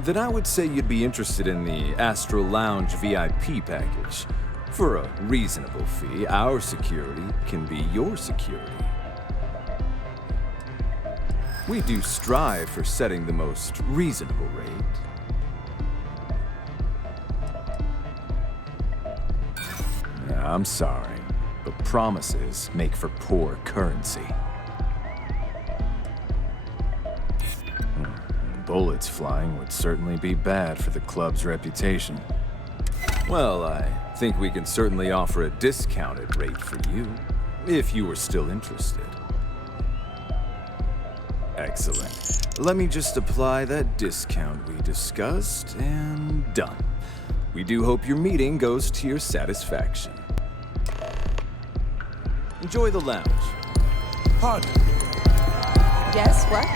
Then I would say you'd be interested in the Astro Lounge VIP package. For a reasonable fee, our security can be your security. We do strive for setting the most reasonable rate. I'm sorry, but promises make for poor currency. Bullets flying would certainly be bad for the club's reputation. Well, I think we can certainly offer a discounted rate for you, if you were still interested. Excellent. Let me just apply that discount we discussed, and done. We do hope your meeting goes to your satisfaction. Enjoy the lounge. Pardon. Yes, what?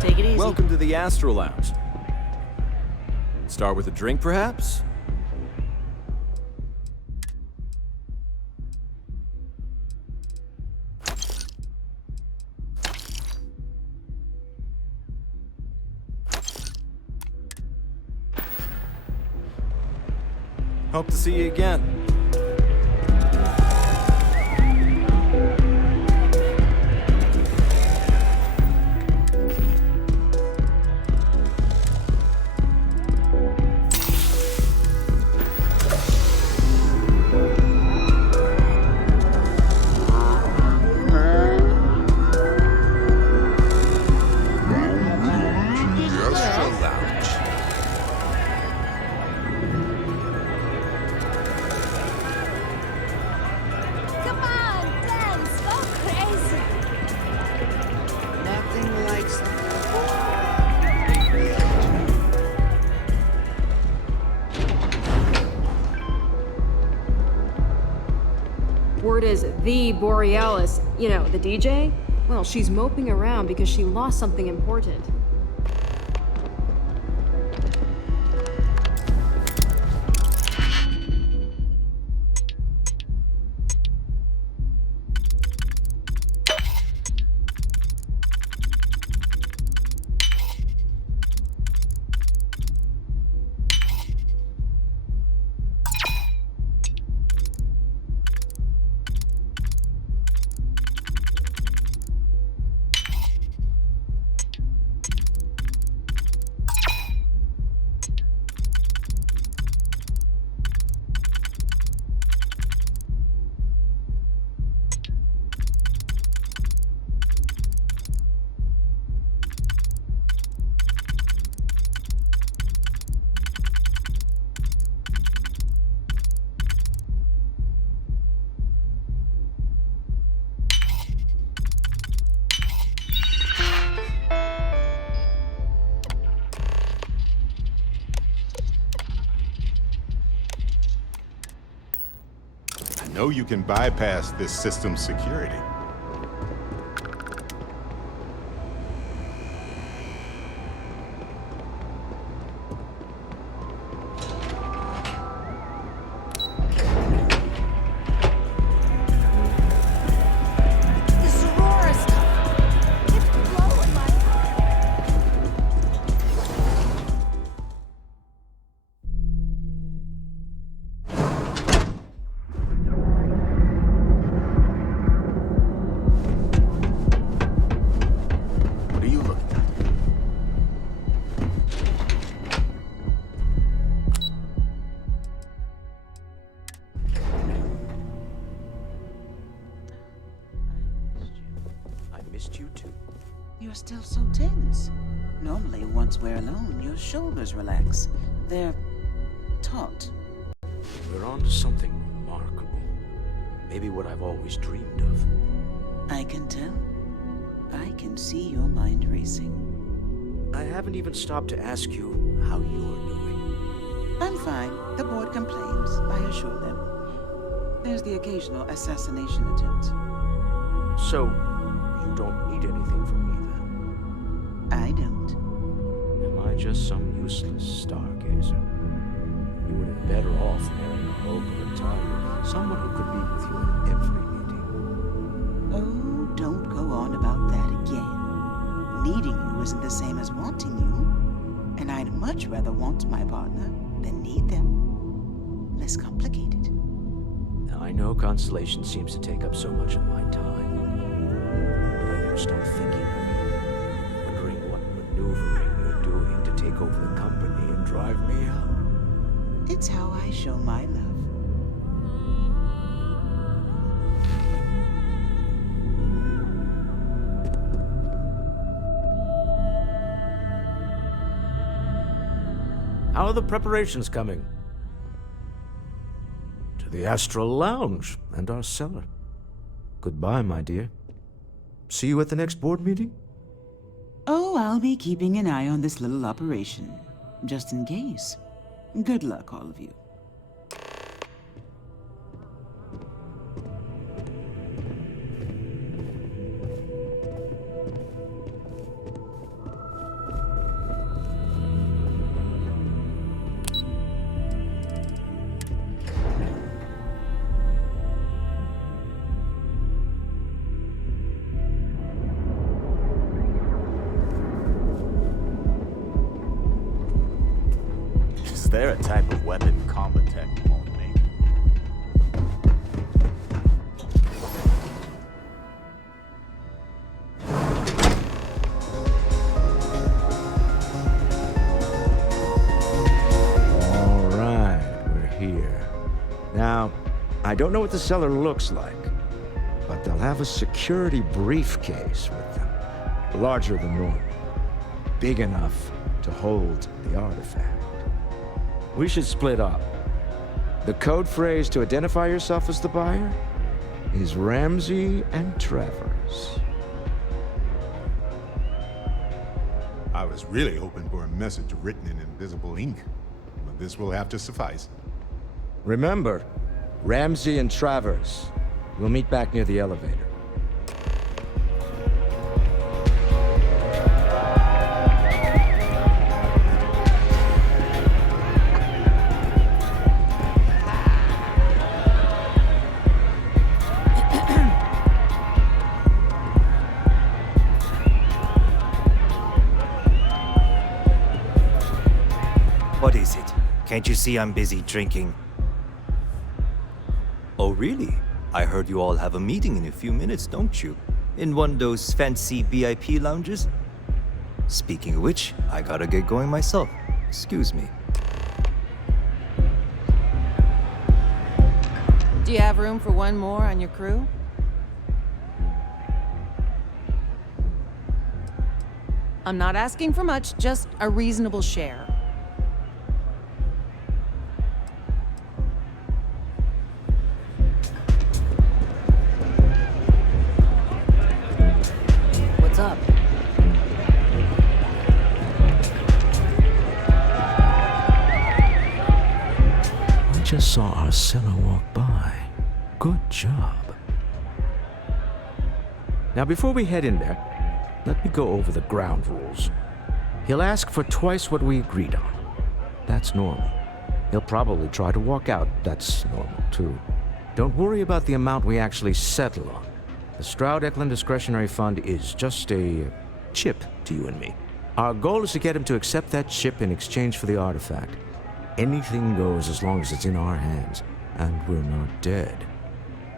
Take it easy. Welcome to the Astro Lounge. Start with a drink, perhaps? Hope to see you again. Come on, dance, go crazy! Nothing like Word is the Borealis, you know, the DJ? Well, she's moping around because she lost something important. know you can bypass this system's security. You're still so tense. Normally, once we're alone, your shoulders relax. They're taut. We're on to something remarkable. Maybe what I've always dreamed of. I can tell. I can see your mind racing. I haven't even stopped to ask you how you're doing. I'm fine. The board complains. I assure them. There's the occasional assassination attempt. So, you don't need anything from me then? I don't. Am I just some useless stargazer? You would have better off marrying a hope or a tiger, someone who could be with you at every meeting. Oh, don't go on about that again. Needing you isn't the same as wanting you. And I'd much rather want my partner than need them. Less complicated. Now, I know Constellation seems to take up so much of my time. But I never stop thinking of you. Wondering what maneuvering you're doing to take over the company and drive me out. It's how I show my love. How are the preparations coming? To the Astral Lounge and our cellar. Goodbye, my dear. See you at the next board meeting? Oh, I'll be keeping an eye on this little operation, just in case. Good luck, all of you. Is there a type of weapon combat tech won't make? All right, we're here. Now, I don't know what the cellar looks like, but they'll have a security briefcase with them. Larger than normal. Big enough to hold the artifact. We should split up. The code phrase to identify yourself as the buyer is Ramsey and Travers. I was really hoping for a message written in invisible ink, but this will have to suffice. Remember, Ramsey and Travers. We'll meet back near the elevator. What is it? Can't you see I'm busy drinking? Oh, really? I heard you all have a meeting in a few minutes, don't you? In one of those fancy VIP lounges? Speaking of which, I gotta get going myself. Excuse me. Do you have room for one more on your crew? I'm not asking for much, just a reasonable share. What's up? I just saw our cellar walk by. Good job. Now, before we head in there, let me go over the ground rules. He'll ask for twice what we agreed on. That's normal. He'll probably try to walk out. That's normal, too. Don't worry about the amount we actually settle on. The Stroud-Eklund Discretionary Fund is just a chip to you and me. Our goal is to get him to accept that chip in exchange for the artifact. Anything goes as long as it's in our hands, and we're not dead.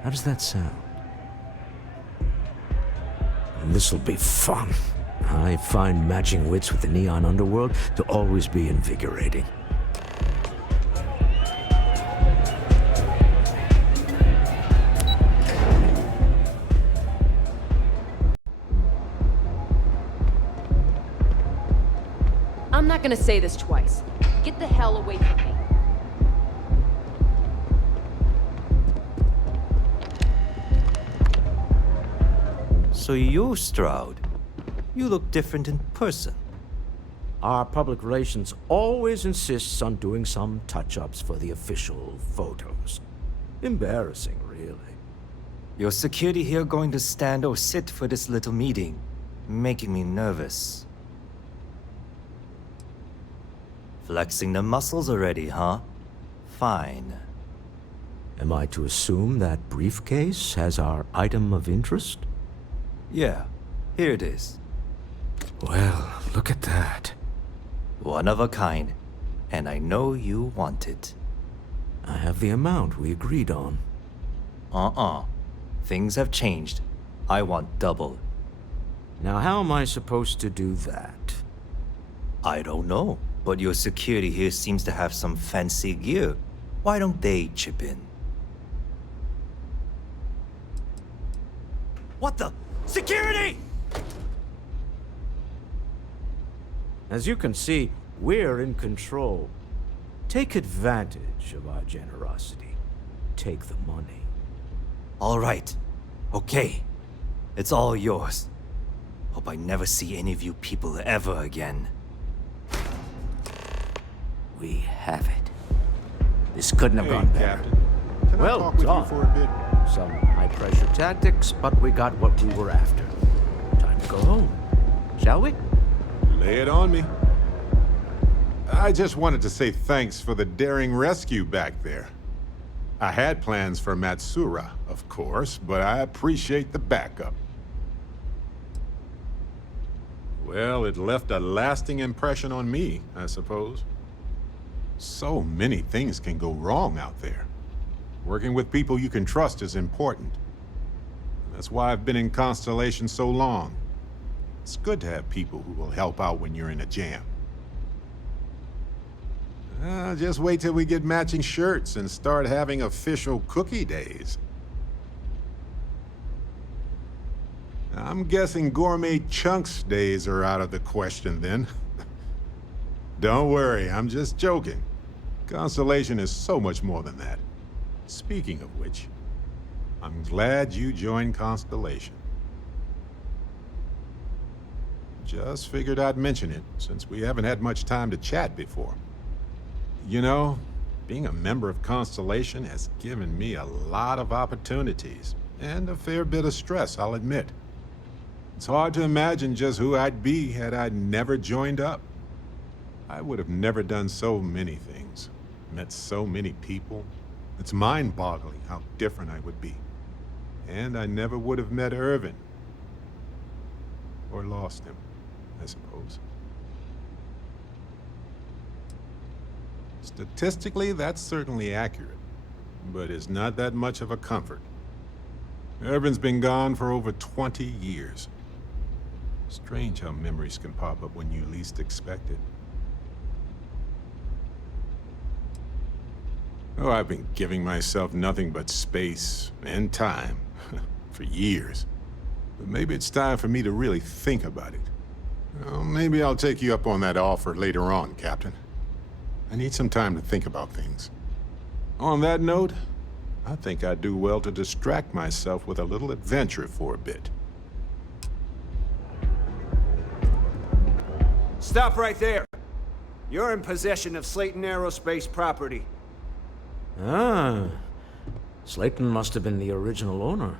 How does that sound? This'll be fun. I find matching wits with the Neon Underworld to always be invigorating. I'm not gonna say this twice. Get the hell away from me. So you're Stroud. You look different in person. Our public relations always insists on doing some touch-ups for the official photos. Embarrassing, really. Your security here going to stand or sit for this little meeting, making me nervous. Flexing the muscles already, huh? Fine. Am I to assume that briefcase has our item of interest? Yeah, here it is. Well, look at that. One of a kind, and I know you want it. I have the amount we agreed on. Things have changed. I want double. Now, how am I supposed to do that? I don't know, but your security here seems to have some fancy gear. Why don't they chip in? What the? Security! As you can see, we're in control. Take advantage of our generosity. Take the money. All right. Okay. It's all yours. Hope I never see any of you people ever again. We have it. This couldn't have gone better. Captain. Can Well I talk with done. you for a bit? Some high-pressure tactics, but we got what we were after. Time to go home. Shall we? Lay it on me. I just wanted to say thanks for the daring rescue back there. I had plans for Matsura, of course, but I appreciate the backup. Well, it left a lasting impression on me, I suppose. So many things can go wrong out there. Working with people you can trust is important. That's why I've been in Constellation so long. It's good to have people who will help out when you're in a jam. Just wait till we get matching shirts and start having official cookie days. I'm guessing gourmet chunks days are out of the question then. Don't worry, I'm just joking. Constellation is so much more than that. Speaking of which, I'm glad you joined Constellation. Just figured I'd mention it, since we haven't had much time to chat before. You know, being a member of Constellation has given me a lot of opportunities, and a fair bit of stress, I'll admit. It's hard to imagine just who I'd be had I never joined up. I would have never done so many things, met so many people. It's mind-boggling how different I would be. And I never would have met Irvin. Or lost him, I suppose. Statistically, that's certainly accurate, but it's not that much of a comfort. Irvin's been gone for over 20 years. Strange how memories can pop up when you least expect it. Oh, I've been giving myself nothing but space and time for years. But maybe it's time for me to really think about it. Well, maybe I'll take you up on that offer later on, Captain. I need some time to think about things. On that note, I think I'd do well to distract myself with a little adventure for a bit. Stop right there. You're in possession of Slayton Aerospace property. Ah. Slayton must have been the original owner.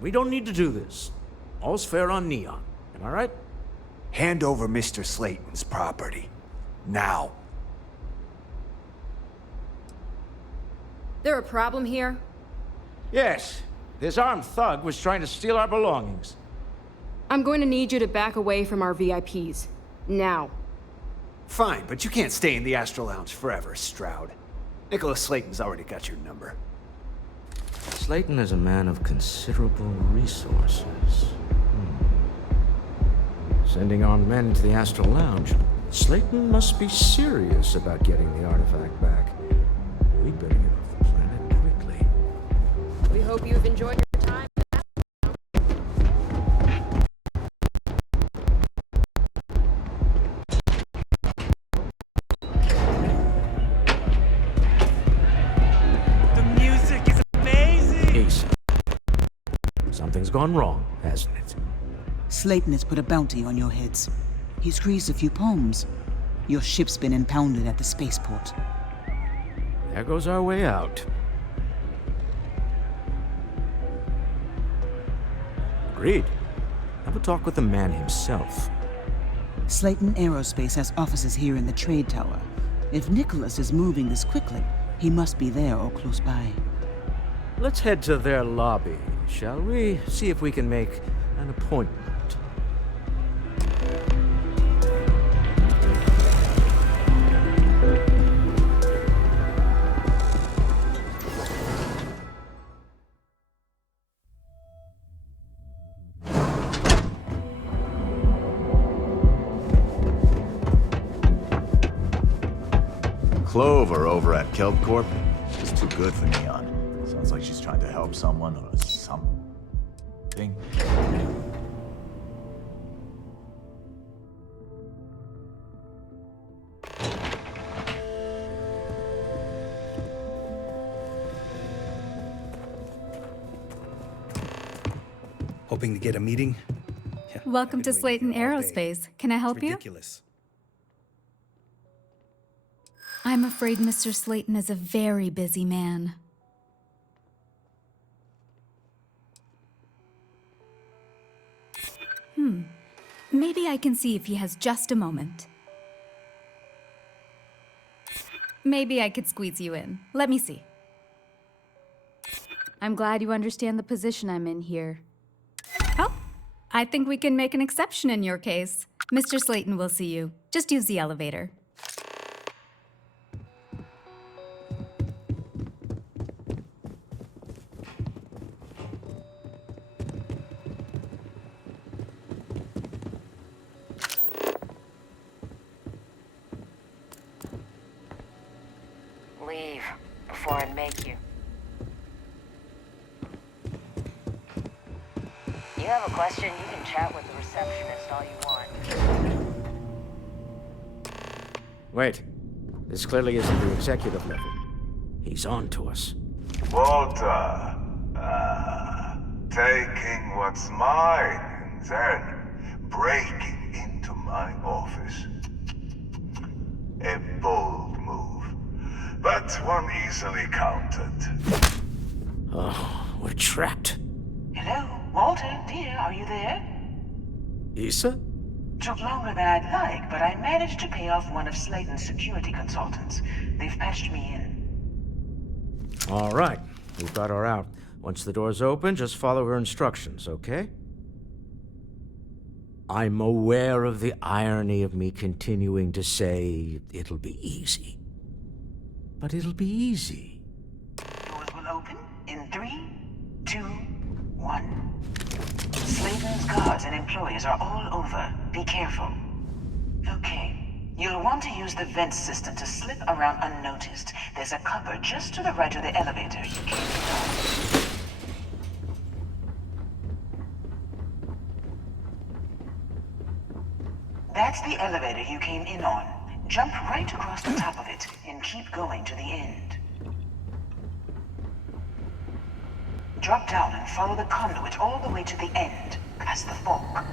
We don't need to do this. All's fair on Neon. Am I right? Hand over Mr. Slayton's property. Now. There a problem here? Yes. This armed thug was trying to steal our belongings. I'm going to need you to back away from our VIPs. Now. Fine, but you can't stay in the Astro Lounge forever, Stroud. Nicholas Slayton's already got your number. Slayton is a man of considerable resources. Sending armed men to the Astral Lounge. Slayton must be serious about getting the artifact back. We better get off the planet quickly. We hope you've enjoyed your time. The music is amazing! Ace. Something's gone wrong, hasn't it? Slayton has put a bounty on your heads. He's greased a few palms. Your ship's been impounded at the spaceport. There goes our way out. Agreed. Have a talk with the man himself. Slayton Aerospace has offices here in the trade tower. If Nicholas is moving this quickly, he must be there or close by. Let's head to their lobby, shall we? See if we can make an appointment. Clover over at Kelp Corp is too good for Neon. Sounds like she's trying to help someone or something. Hoping to get a meeting? Yeah, Welcome to Slayton Aerospace. Can I help you? ridiculous. I'm afraid Mr. Slayton is a very busy man. Maybe I can see if he has just a moment. Maybe I could squeeze you in. Let me see. I'm glad you understand the position I'm in here. Oh, I think we can make an exception in your case. Mr. Slayton will see you. Just use the elevator. Leave before I make you. You have a question, you can chat with the receptionist all you want. Wait. This clearly isn't the executive level. He's on to us. Walter, taking what's mine and then breaking into my office. A bold move, but one easily countered. Oh, we're trapped. Hello, Walter, dear, are you there? Issa? Took longer than I'd like, but I managed to pay off one of Slayton's security consultants. They've patched me in. All right. We've got her out. Once the door's open, just follow her instructions, okay? I'm aware of the irony of me continuing to say it'll be easy. But it'll be easy. Doors will open in 3, 2, 1. Slayton's guards and employees are all over. Be careful. Okay. You'll want to use the vent system to slip around unnoticed. There's a cupboard just to the right of the elevator you came in on. That's the elevator you came in on. Jump right across the top of it and keep going to the end. Drop down and follow the conduit all the way to the end, past the fork.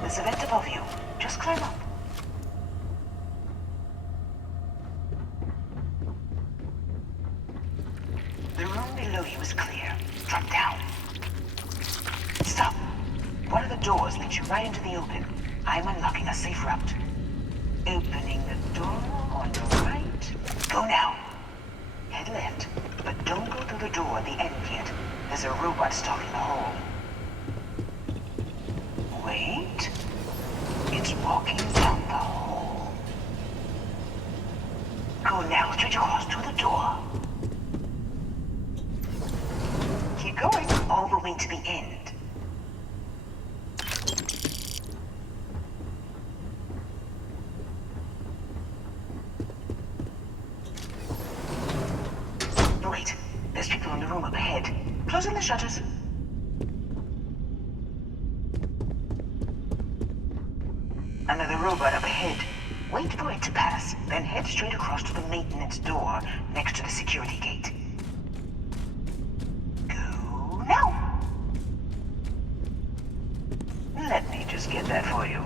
There's a vent above you. Just climb up. The room below you is clear. Drop down. Stop. One of the doors leads you right into the open. I'm unlocking a safe route. Opening the door on your right. Go now. Head left, but don't go through the door at the end yet. There's a robot stalking the hole. Wait. It's walking down the hole. Go now, straight across to the door. Keep going, all the way to the end. Wait, there's people in the room up ahead. Closing the shutters. Another robot up ahead. Wait for it to pass, then head straight across to the maintenance door next to the security gate. Go now! Let me just get that for you.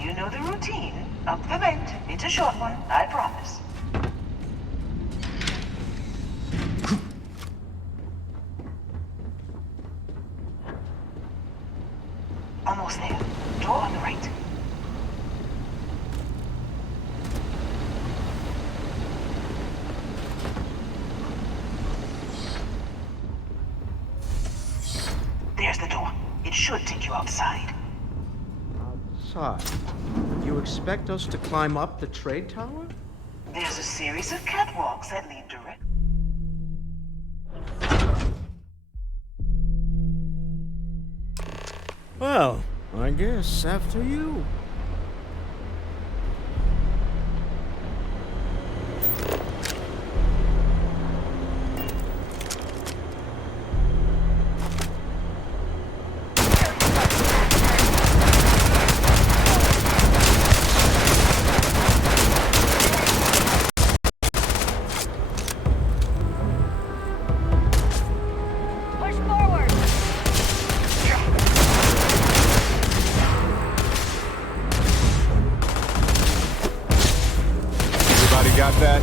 You know the routine. Up the vent. It's a short one, I promise. Almost there. Door on the right. There's the door. It should take you outside. Outside? You expect us to climb up the trade tower? There's a series of catwalks that lead direct. Well, I guess after you. Got that?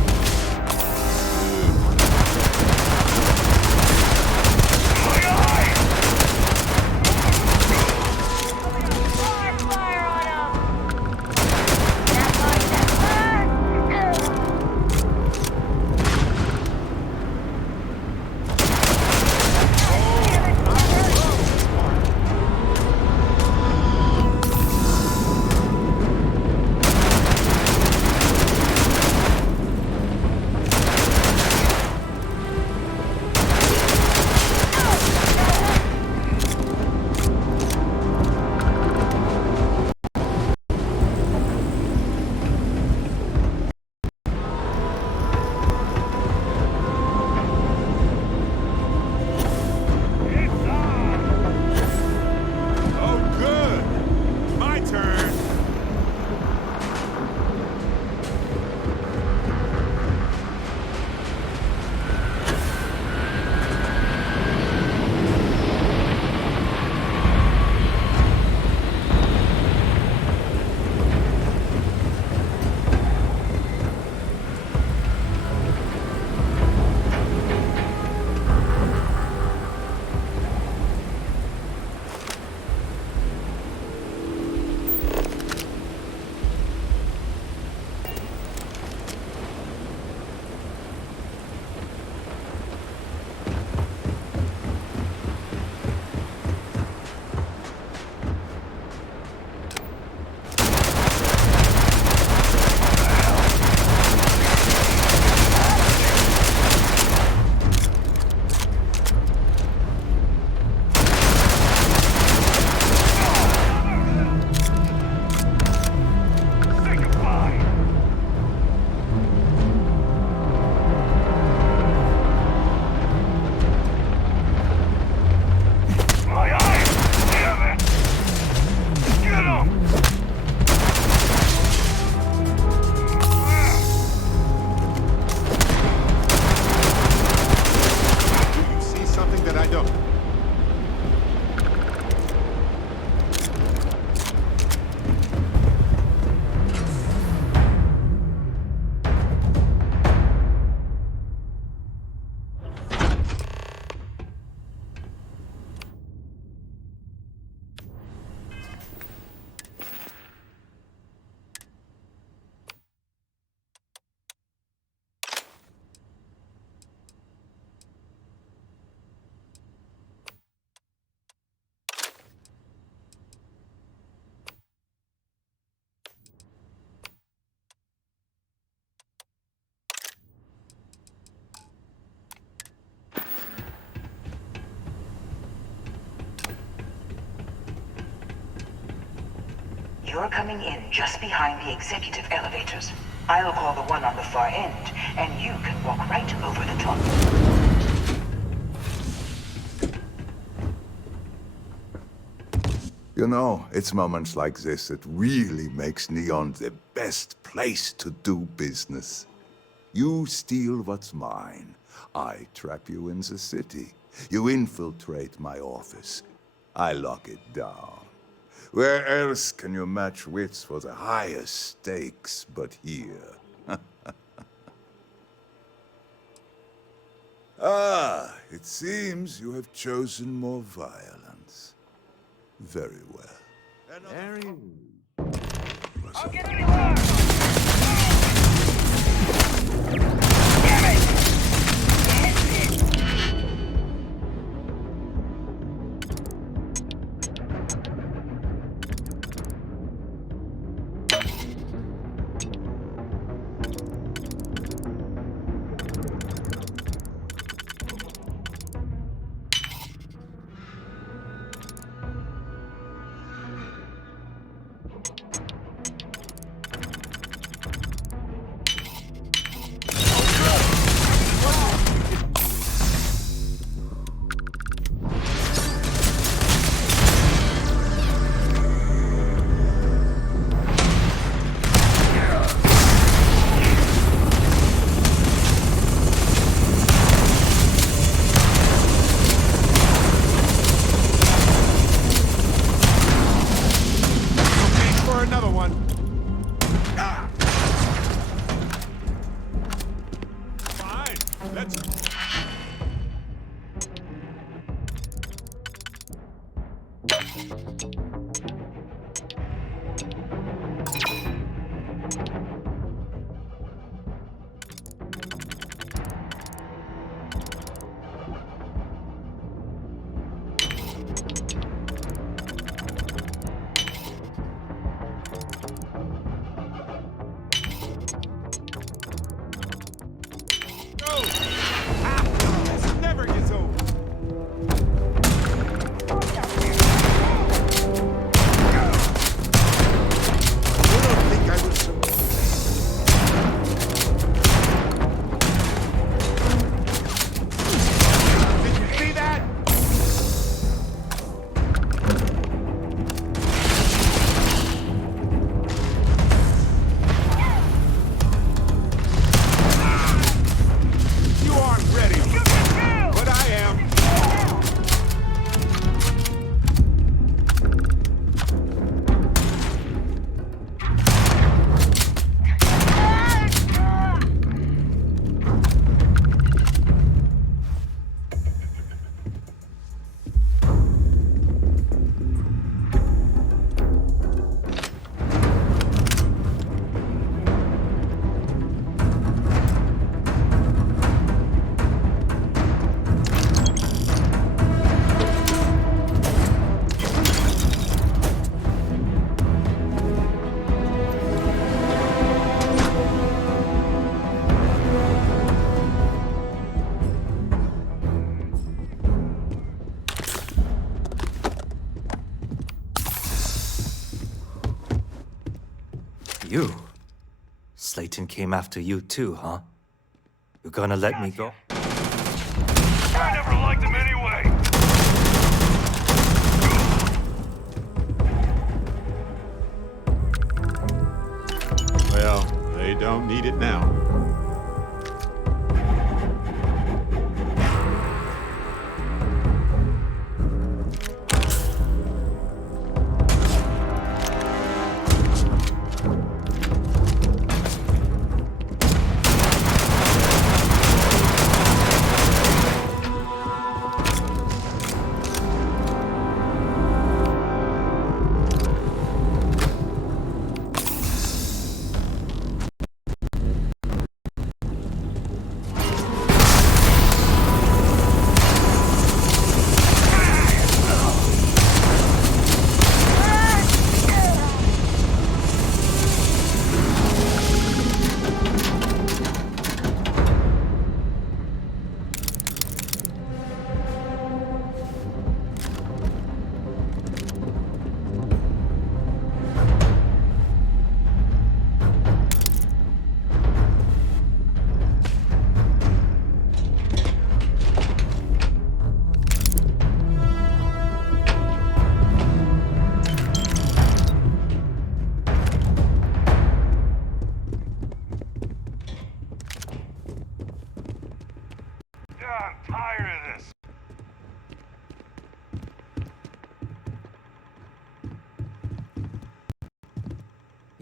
you're coming in just behind the executive elevators. I'll call the one on the far end, and you can walk right over the top. You know, it's moments like this that really makes Neon the best place to do business. You steal what's mine. I trap you in the city. You infiltrate my office. I lock it down. Where else can you match wits for the highest stakes but here? Ah, it seems you have chosen more violence. Very well. Very I'll get You? Slayton came after you too, huh? You're gonna let me go? I never liked him anyway! Well, they don't need it now.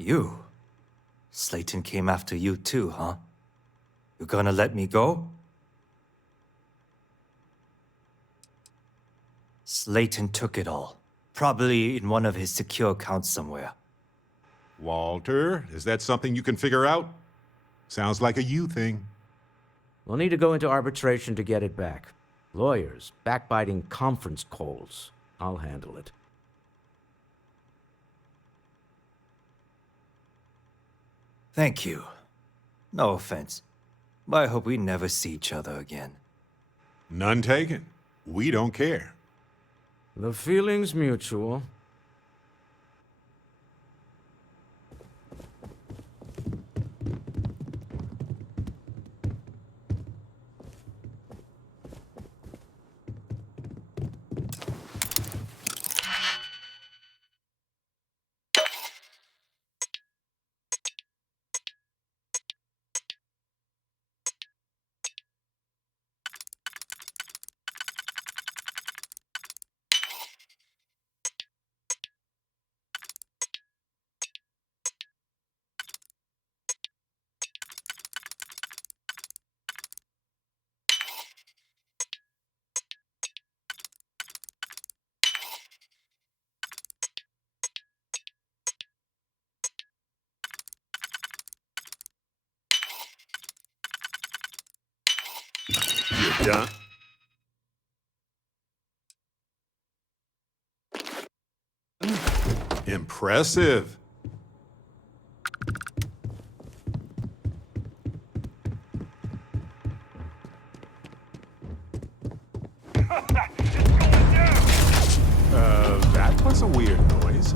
You? Slayton came after you too, huh? You gonna let me go? Slayton took it all. Probably in one of his secure accounts somewhere. Walter, is that something you can figure out? Sounds like a you thing. We'll need to go into arbitration to get it back. Lawyers, backbiting conference calls. I'll handle it. Thank you. No offense, but I hope we never see each other again. None taken. We don't care. The feeling's mutual. You're done. Impressive. That was a weird noise.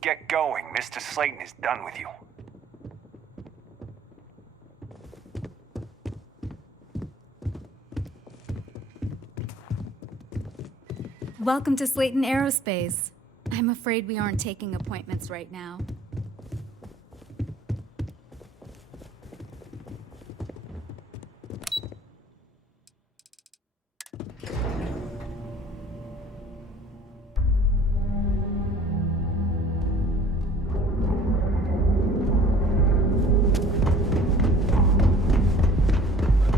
Get going. Mr. Slayton is done with you. Welcome to Slayton Aerospace. I'm afraid we aren't taking appointments right now.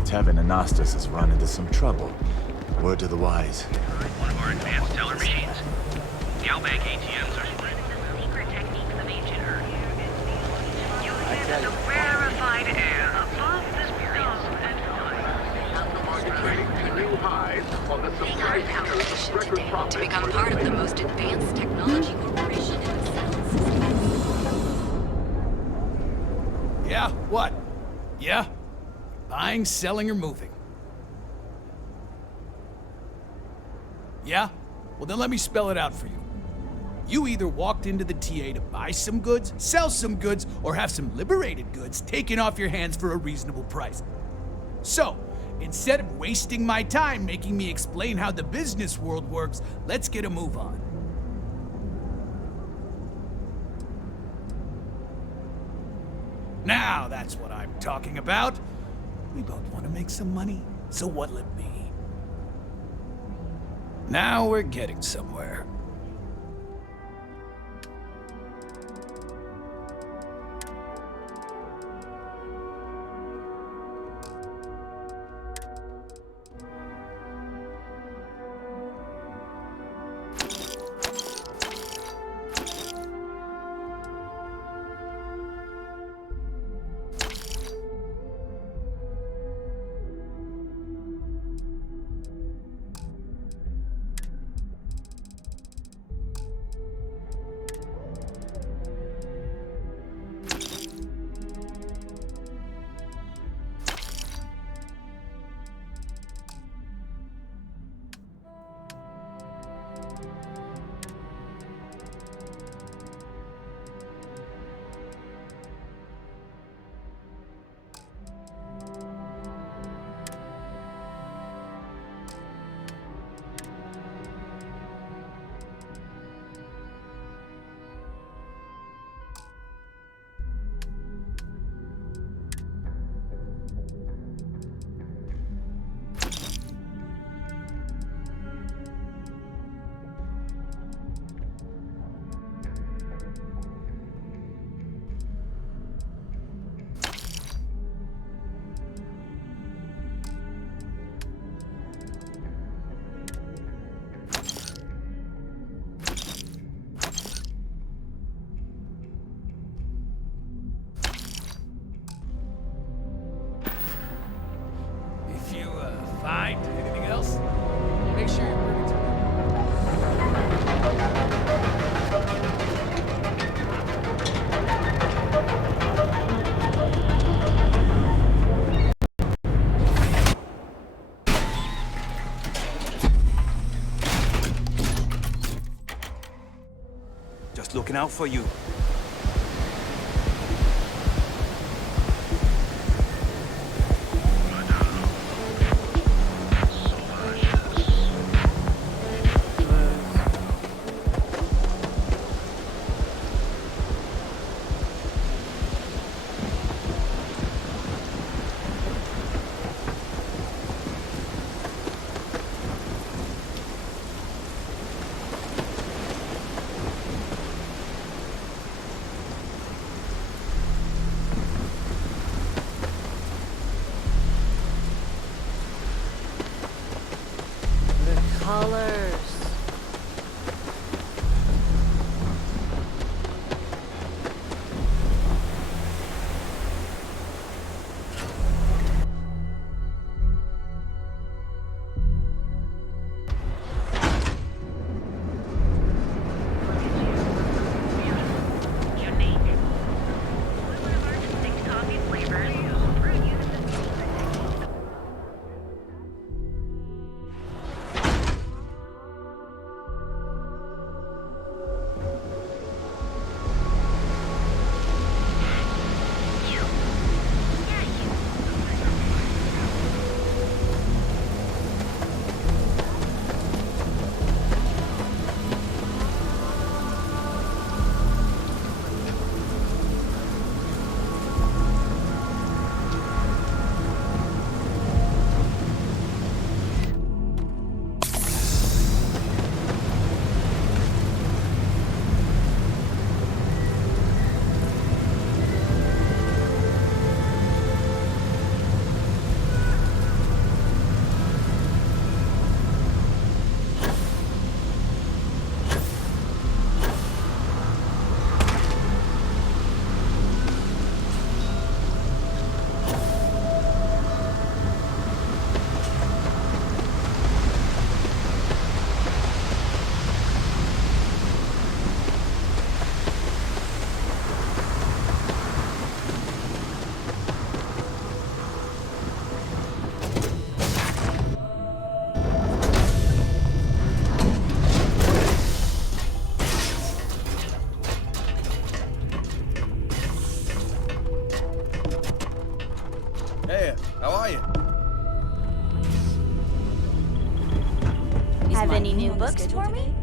Tevin Anastas has run into some trouble. Word to the wise. One of our advanced teller machines. The Outback ATMs are spreading the secret techniques of ancient Earth. Using the rarefied air above this place and to become part of the most advanced technology corporation in the solar system. Yeah? What? Yeah? Buying, selling, or moving? Yeah? Well, then let me spell it out for you. You either walked into the TA to buy some goods, sell some goods, or have some liberated goods taken off your hands for a reasonable price. So, instead of wasting my time making me explain how the business world works, let's get a move on. Now that's what I'm talking about. We both want to make some money, so what'll it be? Now we're getting somewhere. Find anything else? Make sure you bring it to Just looking out for you. Colors. Hey, how are you? Have any new books for me?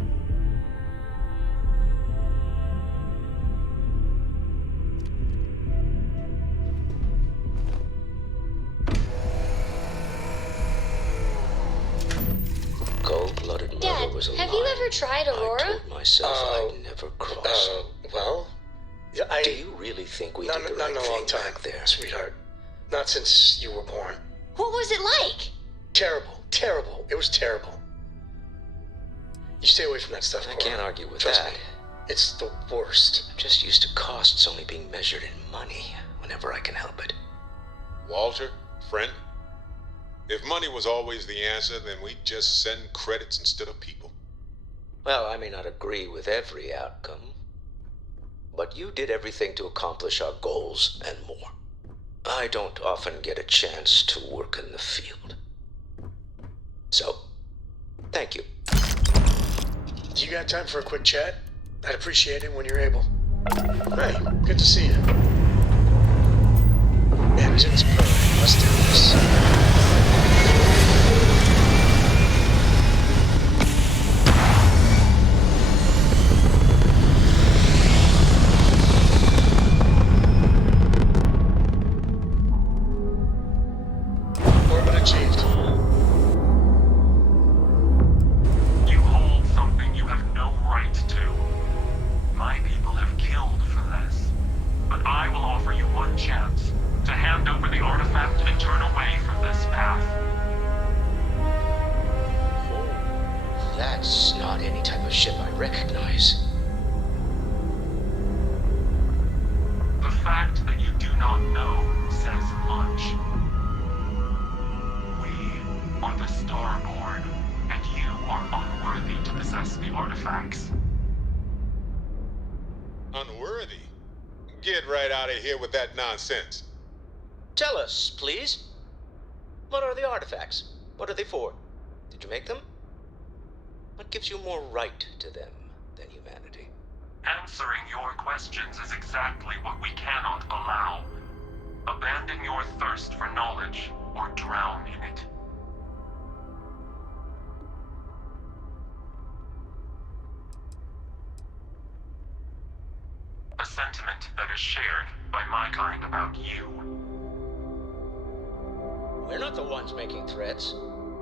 ever tried Aurora? I told myself I'd never cross. Well, yeah, Do you really think we did the right not in a long thing time, back there? sweetheart. Not since you were born. What was it like? Terrible, terrible. It was terrible. You stay away from that stuff, I Cora. can't argue with Trust that. me. It's the worst. I'm just used to costs only being measured in money whenever I can help it. Walter, friend, if money was always the answer, then we'd just send credits instead of people. Well, I may not agree with every outcome, but you did everything to accomplish our goals and more. I don't often get a chance to work in the field. So, thank you. You got time for a quick chat? I'd appreciate it when you're able. Hey, good to see you. Engines purring. Let's do this. Orbit achieved. You hold something you have no right to. My people have killed for this. But I will offer you one chance to hand over the artifact and turn away from this path. Oh, that's not any type of ship I recognize. The fact that you do not know says much. We are the Starborn, and you are unworthy to possess the artifacts. Unworthy? Get right out of here with that nonsense. Tell us, please. What are the artifacts? What are they for? Did you make them? What gives you more right to them than humanity? Answering your questions is exactly what we cannot allow. Abandon your thirst for knowledge, or drown in it. A sentiment that is shared by my kind about you. We're not the ones making threats.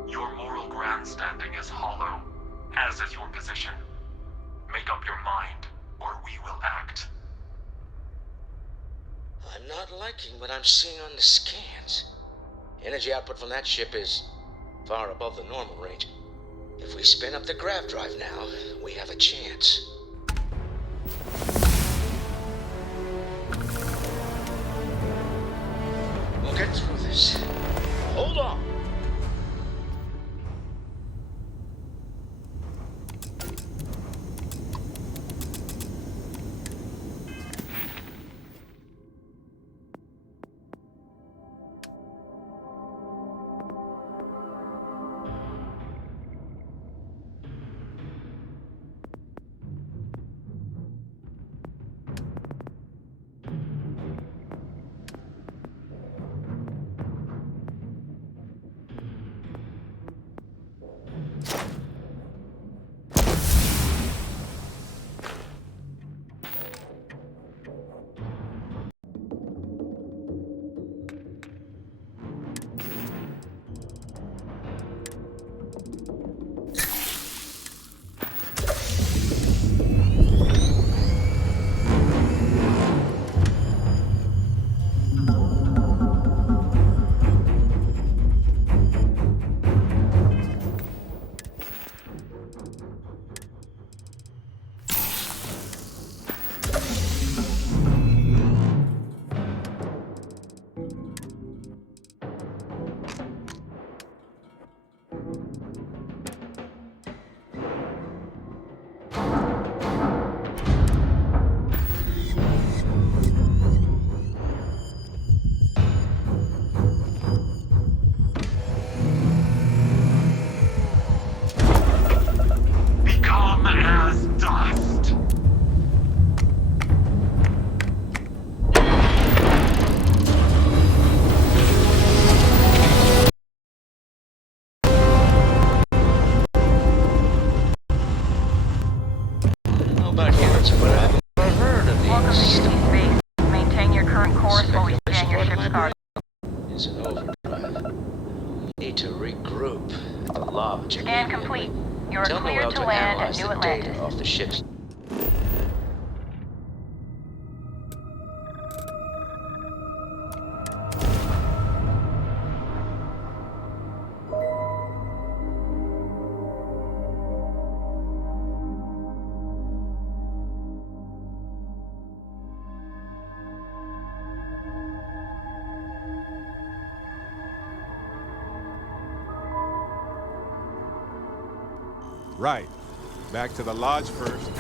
Your moral grandstanding is hollow, as is your position. Make up your mind, or we will act. I'm not liking what I'm seeing on the scans. Energy output from that ship is far above the normal range. If we spin up the grav drive now, we have a chance. We'll get through this. Hold on. It's an overdrive. Need to regroup at the lodge. Scan complete. You're Tell cleared Noel to to land at analyze New the data Atlantis. off the ship's. Right. Back to the lodge first.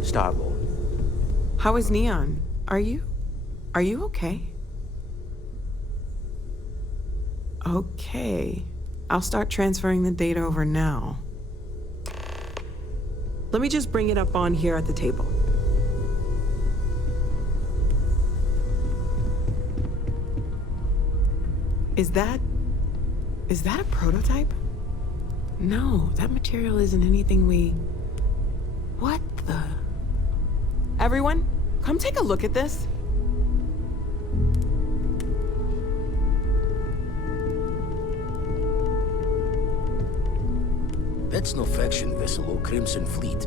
Starborn. How is Neon? Are you okay? Okay. I'll start transferring the data over now. Let me just bring it up on here at the table. Is that a prototype? No, that material isn't anything we... What the... Everyone, come take a look at this. That's no faction vessel or Crimson Fleet.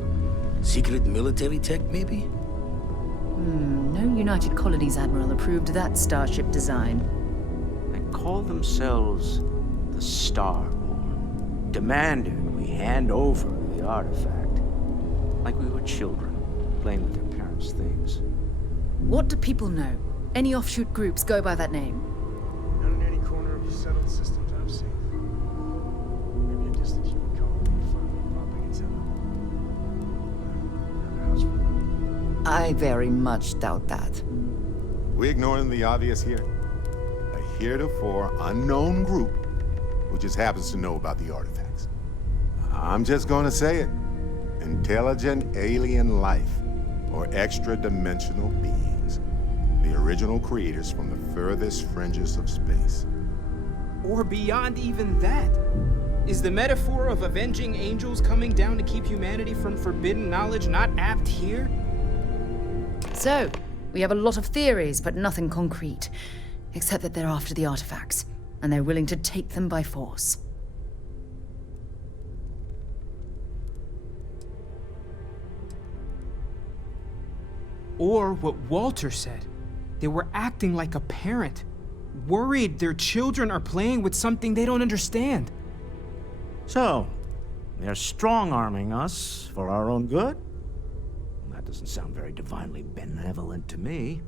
Secret military tech, maybe? No United Colonies Admiral approved that starship design. They call themselves the Starborn. Demanded we hand over the artifact. Like we were children, playing with their parents' things. What do people know? Any offshoot groups go by that name? Not in any corner of the settled systems I've seen. Maybe a distant human colony finally popping its head up. Another house for I very much doubt that. We ignoring the obvious here? A heretofore unknown group who just happens to know about the artifacts. I'm just gonna say it. Intelligent alien life, or extra-dimensional beings. The original creators from the furthest fringes of space. Or beyond even that. Is the metaphor of avenging angels coming down to keep humanity from forbidden knowledge not apt here? So, we have a lot of theories, but nothing concrete. Except that they're after the artifacts, and they're willing to take them by force. Or what Walter said. They were acting like a parent. Worried their children are playing with something they don't understand. So, they're strong-arming us for our own good? That doesn't sound very divinely benevolent to me.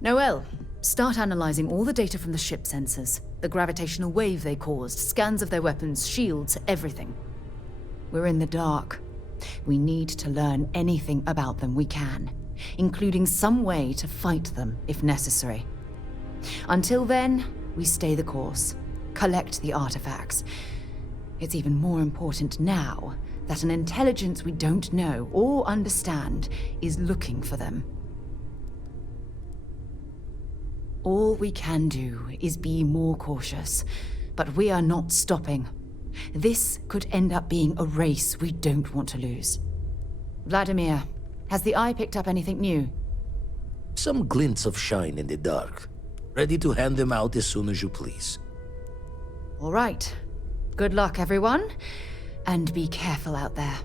Noel, start analyzing all the data from the ship sensors. The gravitational wave they caused, scans of their weapons, shields, everything. We're in the dark. We need to learn anything about them we can, including some way to fight them if necessary. Until then, we stay the course, collect the artifacts. It's even more important now that an intelligence we don't know or understand is looking for them. All we can do is be more cautious, but we are not stopping. This could end up being a race we don't want to lose. Vladimir, has the Eye picked up anything new? Some glints of shine in the dark. Ready to hand them out as soon as you please. All right. Good luck, everyone. And be careful out there.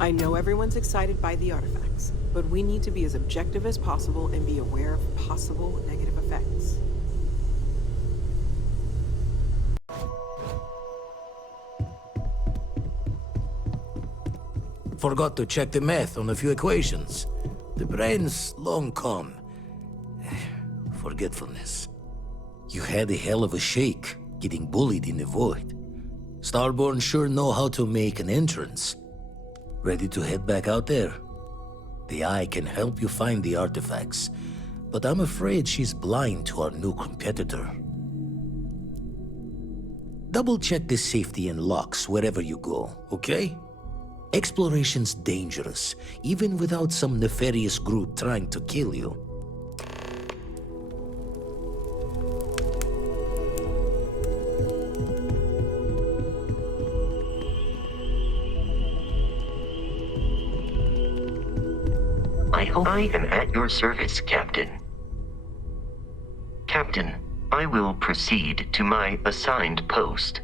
I know everyone's excited by the artifacts, but we need to be as objective as possible and be aware of possible negative effects. Forgot to check the math on a few equations. The brain's long gone. Forgetfulness. You had a hell of a shake, getting bullied in the void. Starborn sure know how to make an entrance. Ready to head back out there? The Eye can help you find the artifacts, but I'm afraid she's blind to our new competitor. Double-check the safety and locks wherever you go, okay? Exploration's dangerous, even without some nefarious group trying to kill you. I am at your service, Captain. Captain, I will proceed to my assigned post.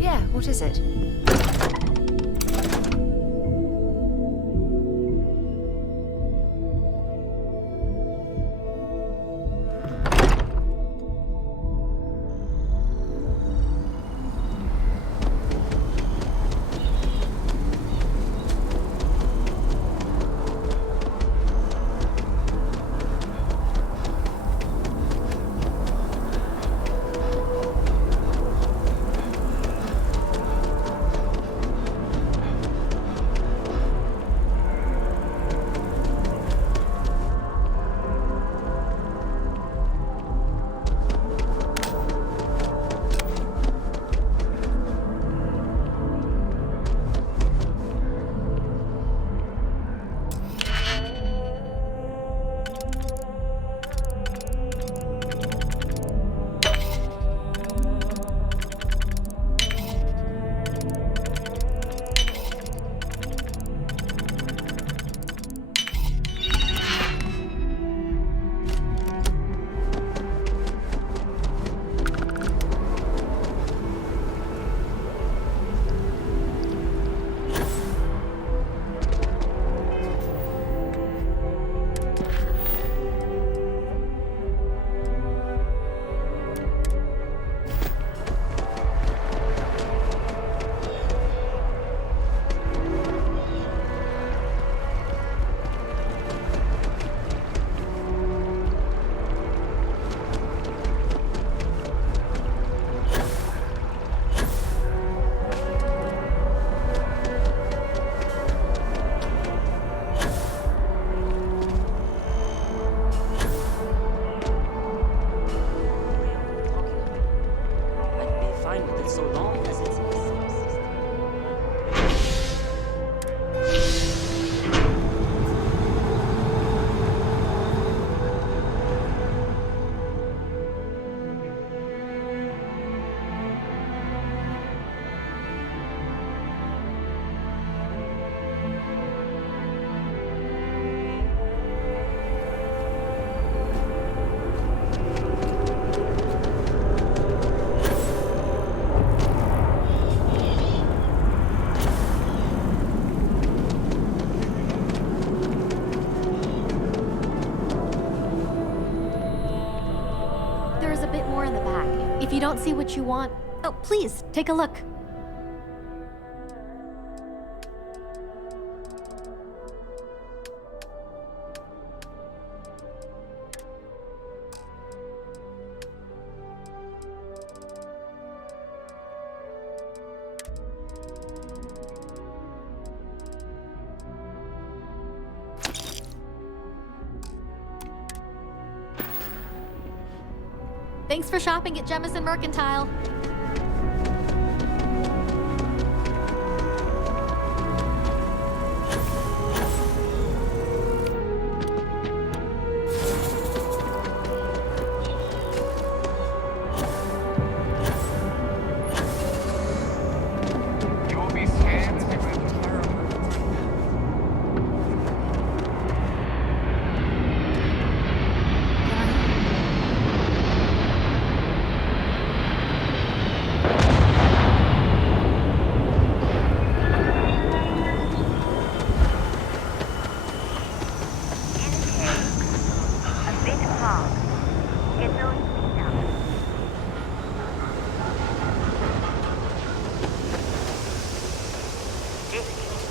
Yeah, what is it? If you don't see what you want, oh, please, take a look. Thanks for shopping at Jemison Mercantile.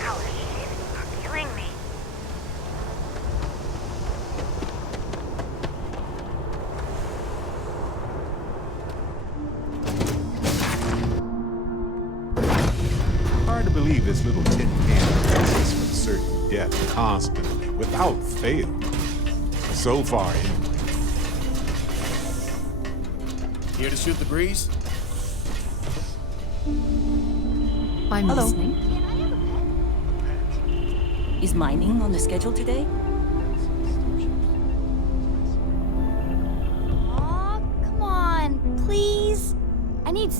Oh shit, you're killing me. Hard to believe this little tin can exists from certain death constantly, without fail. So far, anyway. Here to shoot the breeze? I'm Hello. listening. Is mining on the schedule today? Aw, come on, please. I need.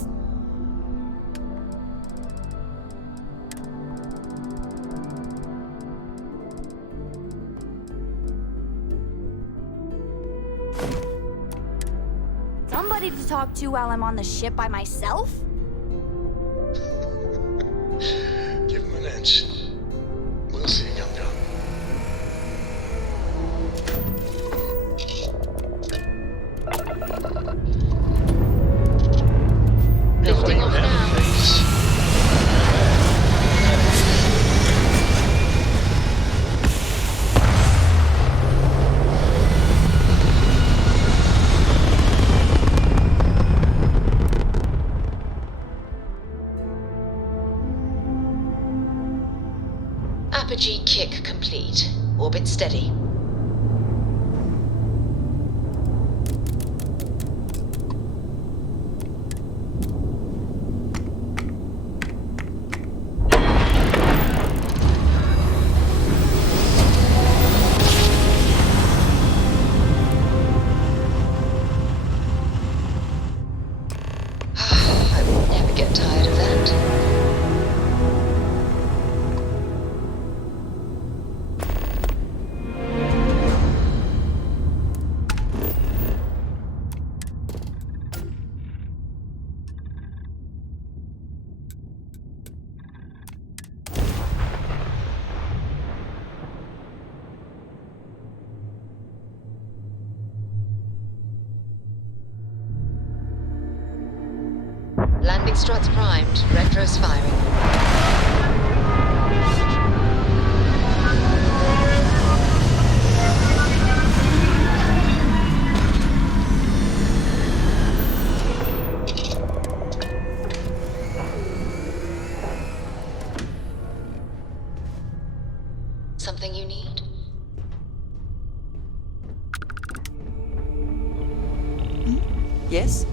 Somebody to talk to while I'm on the ship by myself? Give him an inch. We'll see, young John. Lifting off now. Apogee kick complete. Orbit steady. I will never get tired of that. Landing struts primed. Retros firing. Something you need? Yes?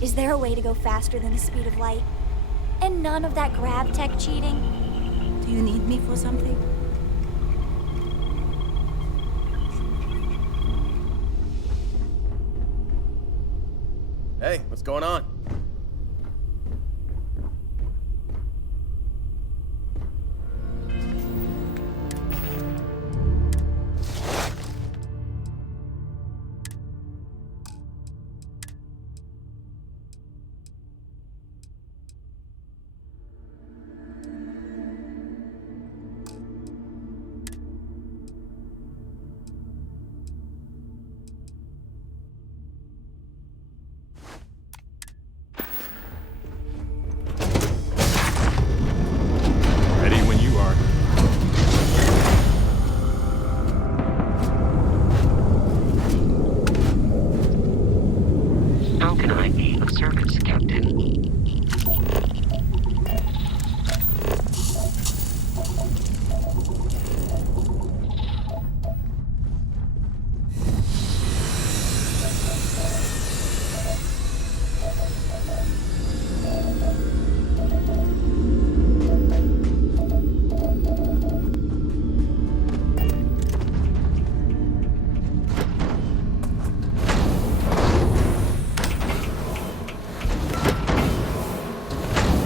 Is there a way to go faster than the speed of light? And none of that grav tech cheating? Do you need me for something? Hey, what's going on? Ready when you are. How can I be of service, Captain?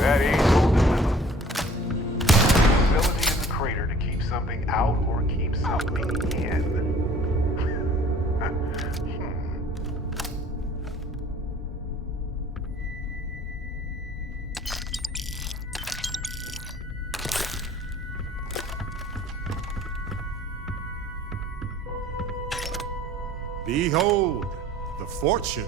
That ain't no dilemma. Facility in the crater to keep something out or keep something in. Behold, the fortune.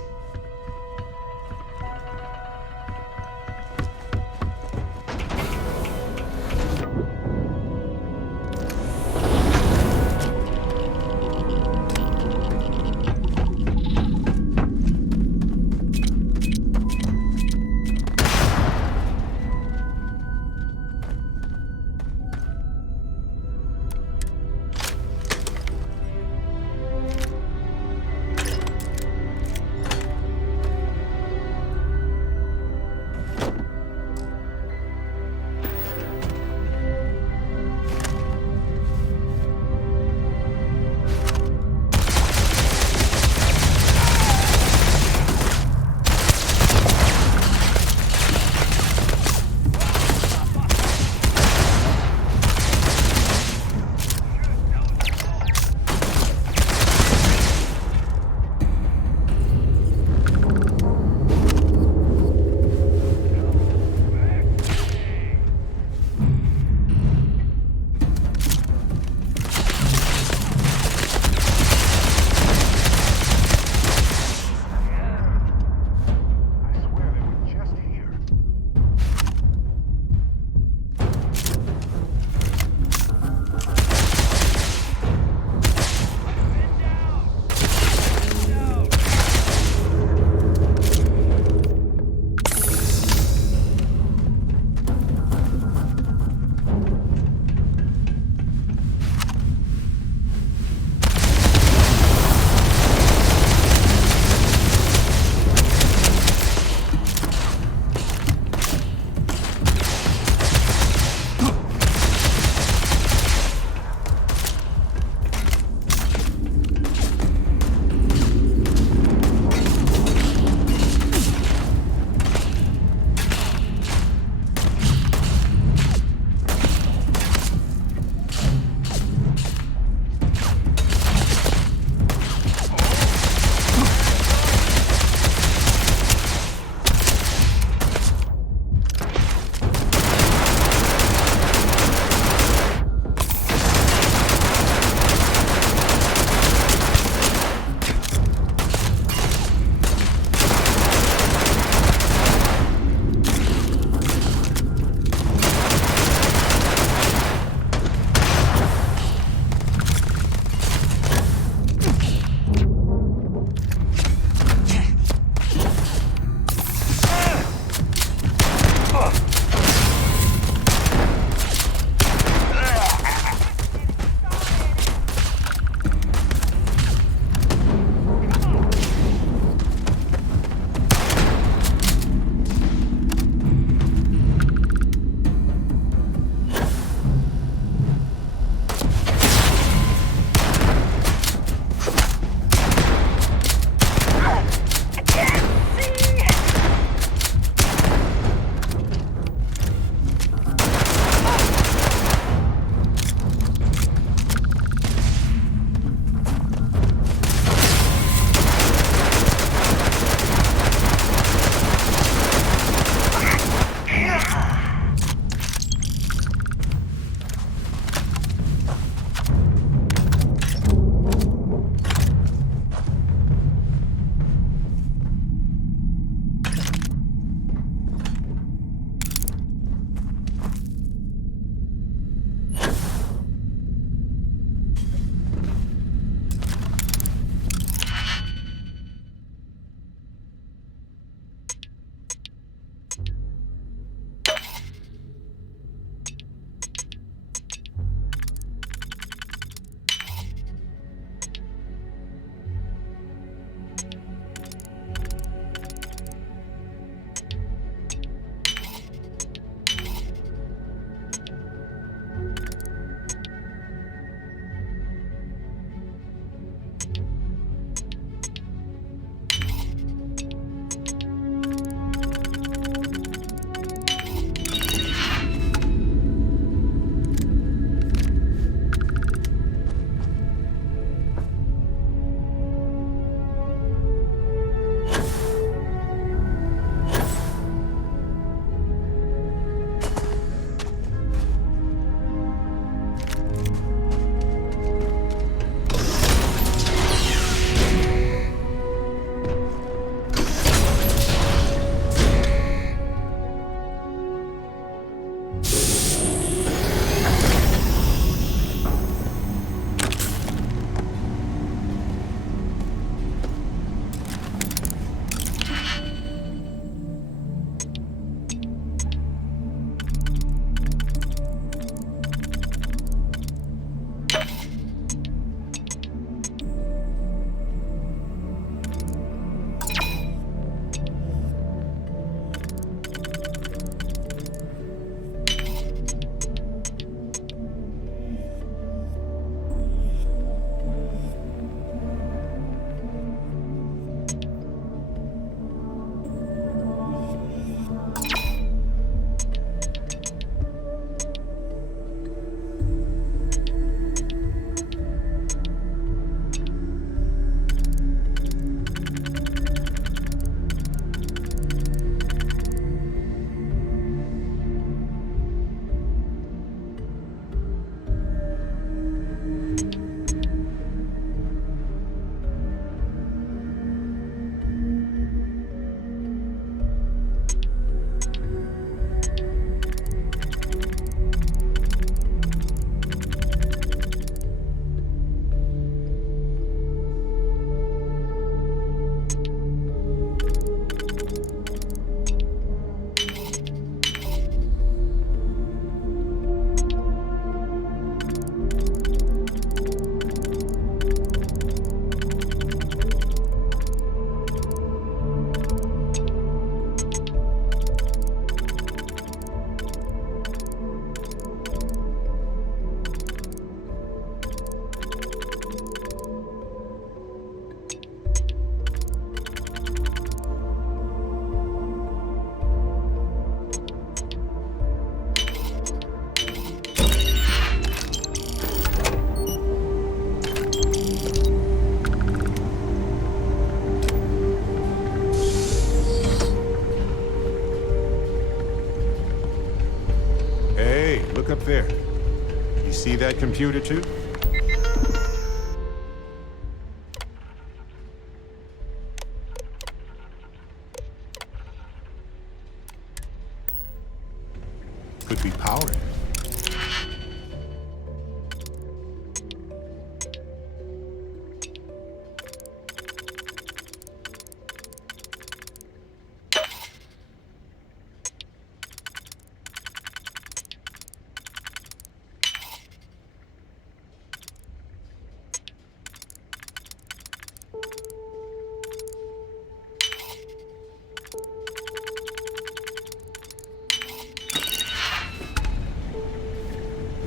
Look up there. You see that computer too? Could be powered.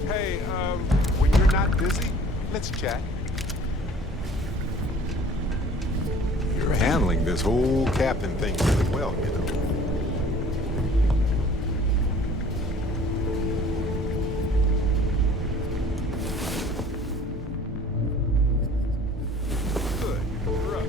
Hey, when you're not busy, let's chat. You're handling this whole captain thing really well, you know. Good. You're up.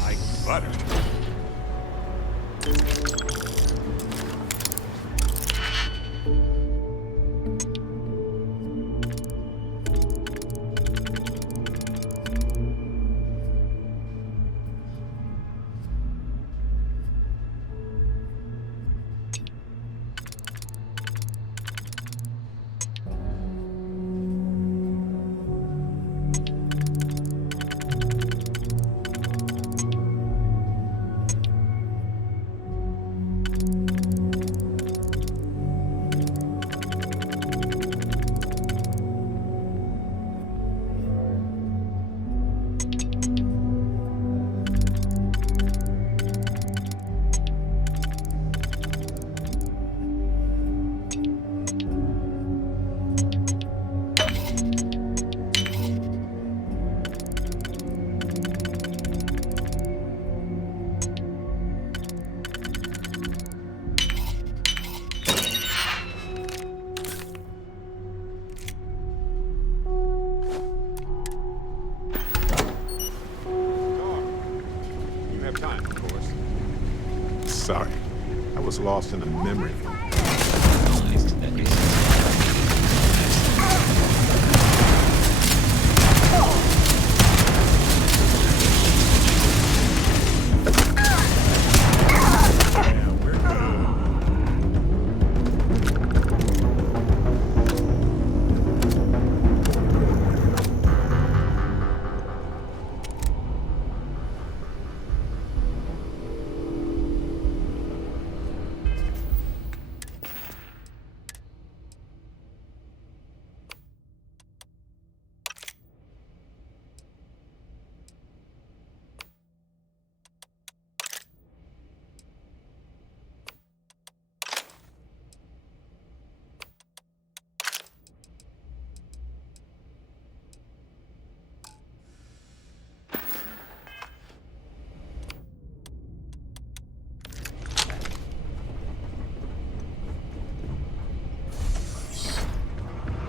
Like butter. Time, of course. Sorry, I was lost in a memory.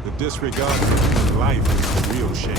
The disregard for human life is the real shame.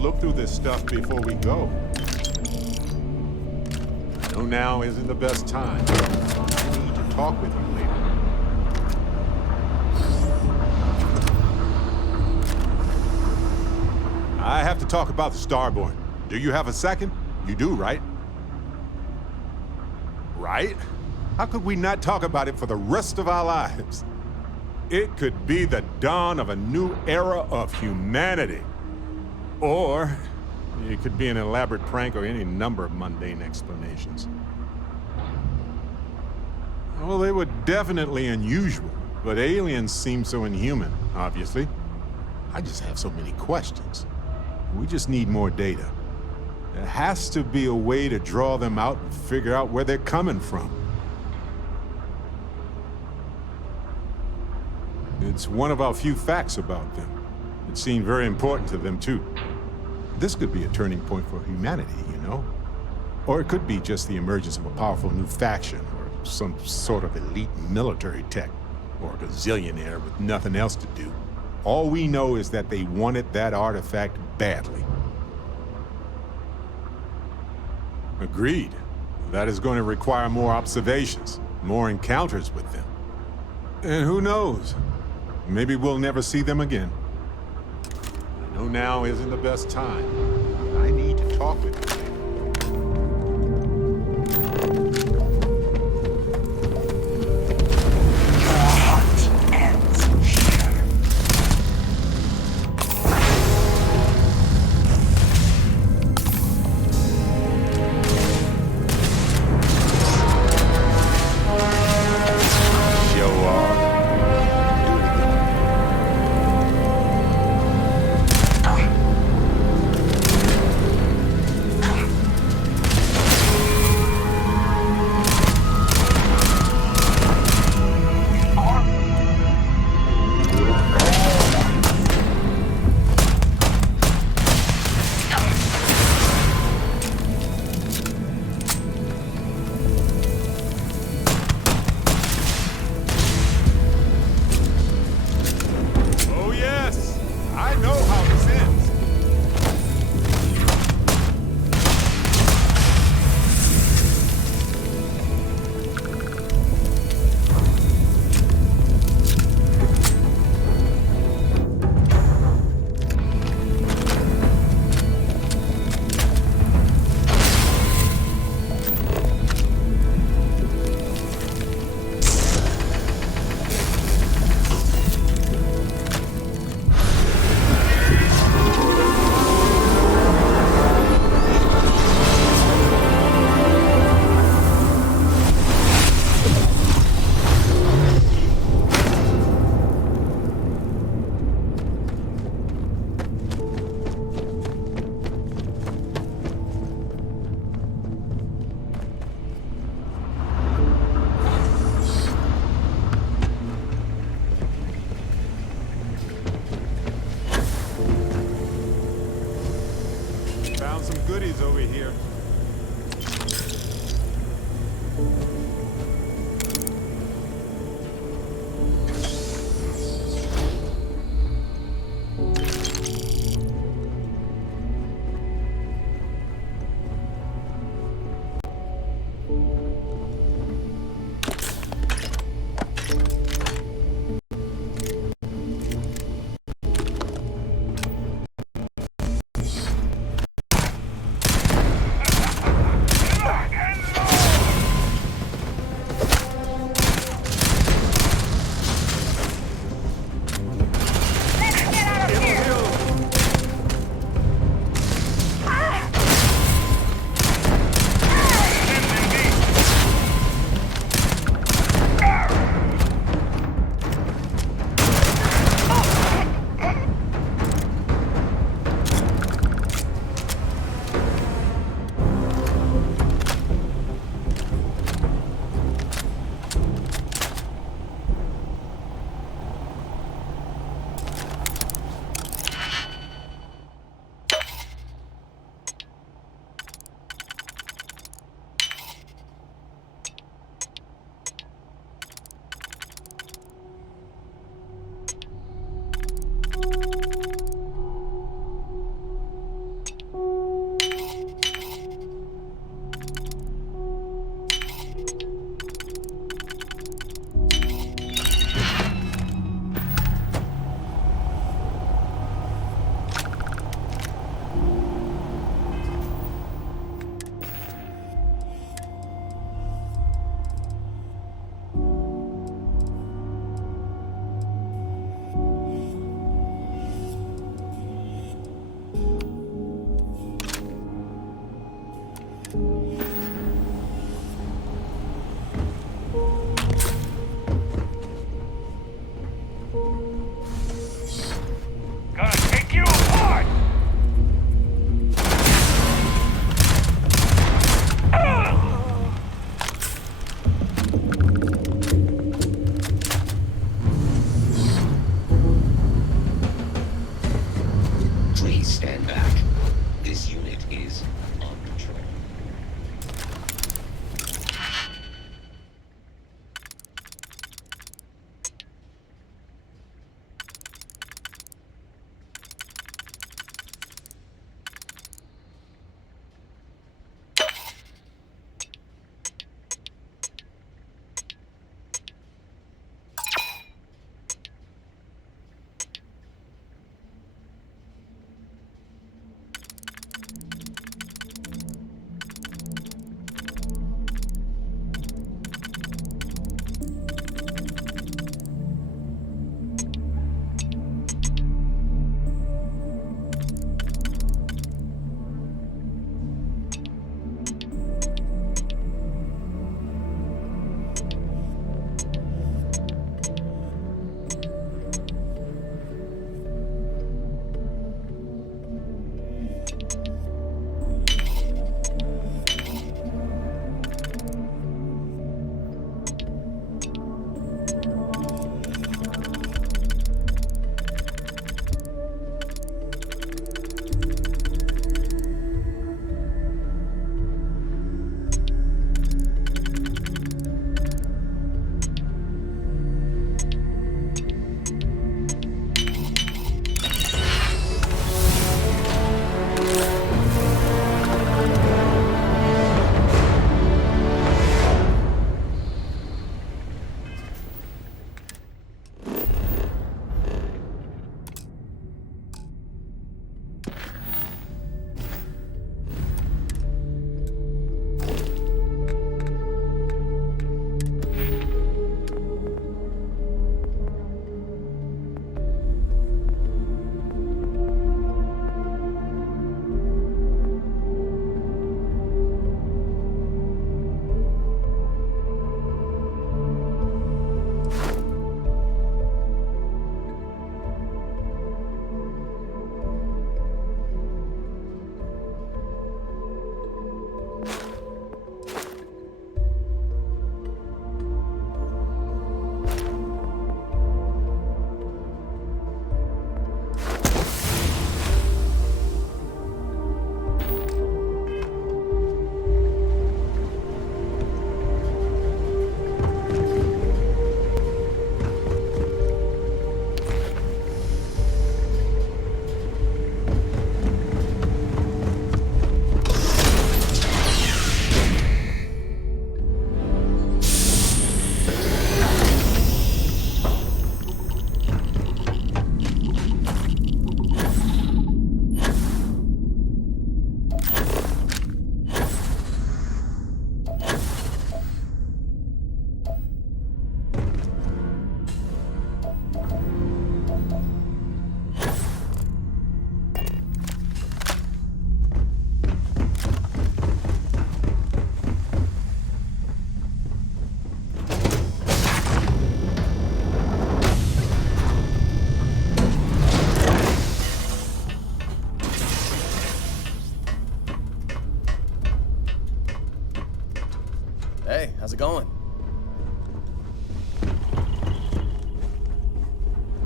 look through this stuff before we go. I know now isn't the best time. I need to talk with you later. I have to talk about the Starborn. Do you have a second? You do, right? Right? How could we not talk about it for the rest of our lives? It could be the dawn of a new era of humanity. Or it could be an elaborate prank or any number of mundane explanations. Well, they were definitely unusual, but aliens seem so inhuman, obviously. I just have so many questions. We just need more data. There has to be a way to draw them out and figure out where they're coming from. It's one of our few facts about them. It seemed very important to them, too. This could be a turning point for humanity, you know? Or it could be just the emergence of a powerful new faction, or some sort of elite military tech, or a gazillionaire with nothing else to do. All we know is that they wanted that artifact badly. Agreed. That is going to require more observations, more encounters with them. And who knows? Maybe we'll never see them again. I know now isn't the best time. I need to talk with you.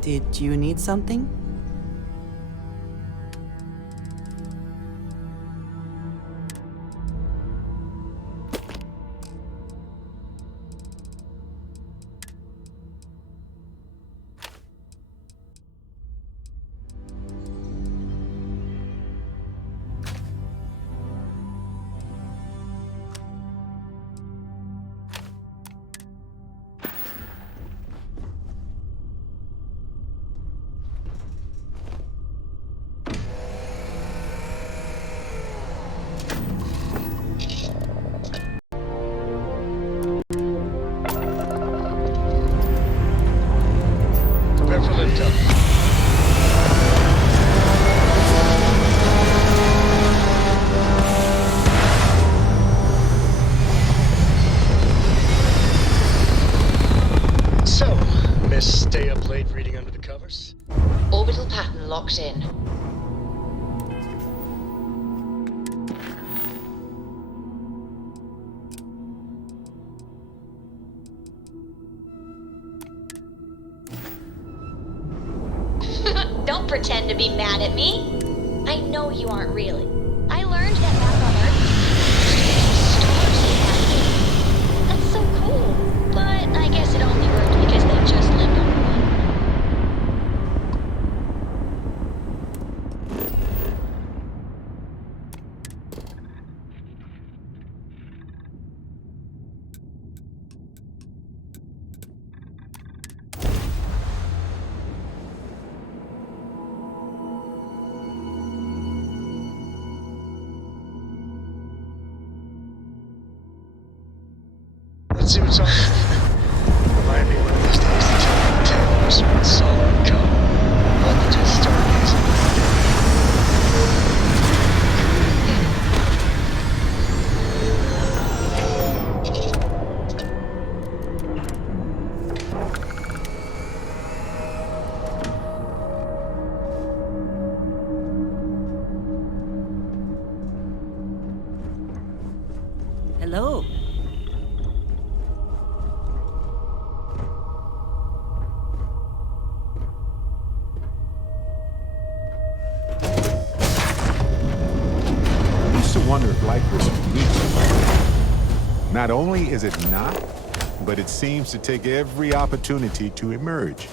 Did you need something? Prepare for liftoff. So, Miss Stay Up Late reading under the covers? Orbital pattern locked in. Don't pretend to be mad at me. I know you aren't really. I learned that math on Earth used to use stars. That's so cool. But I guess it only worked because they just lived on one. Let's see what's on. Remind me one of these days to tell you tales when solid come. Not just stargazing. Hello. I used to wonder if life was unique. Not only is it not, but it seems to take every opportunity to emerge.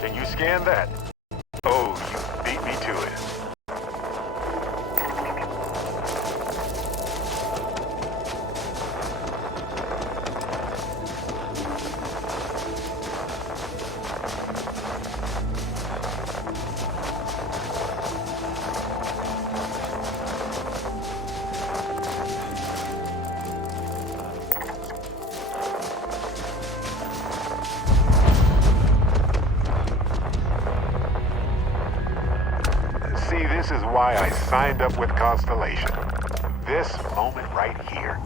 Can you scan that? Oh, you beat me to it. See, this is why I signed up with Constellation. This moment right here.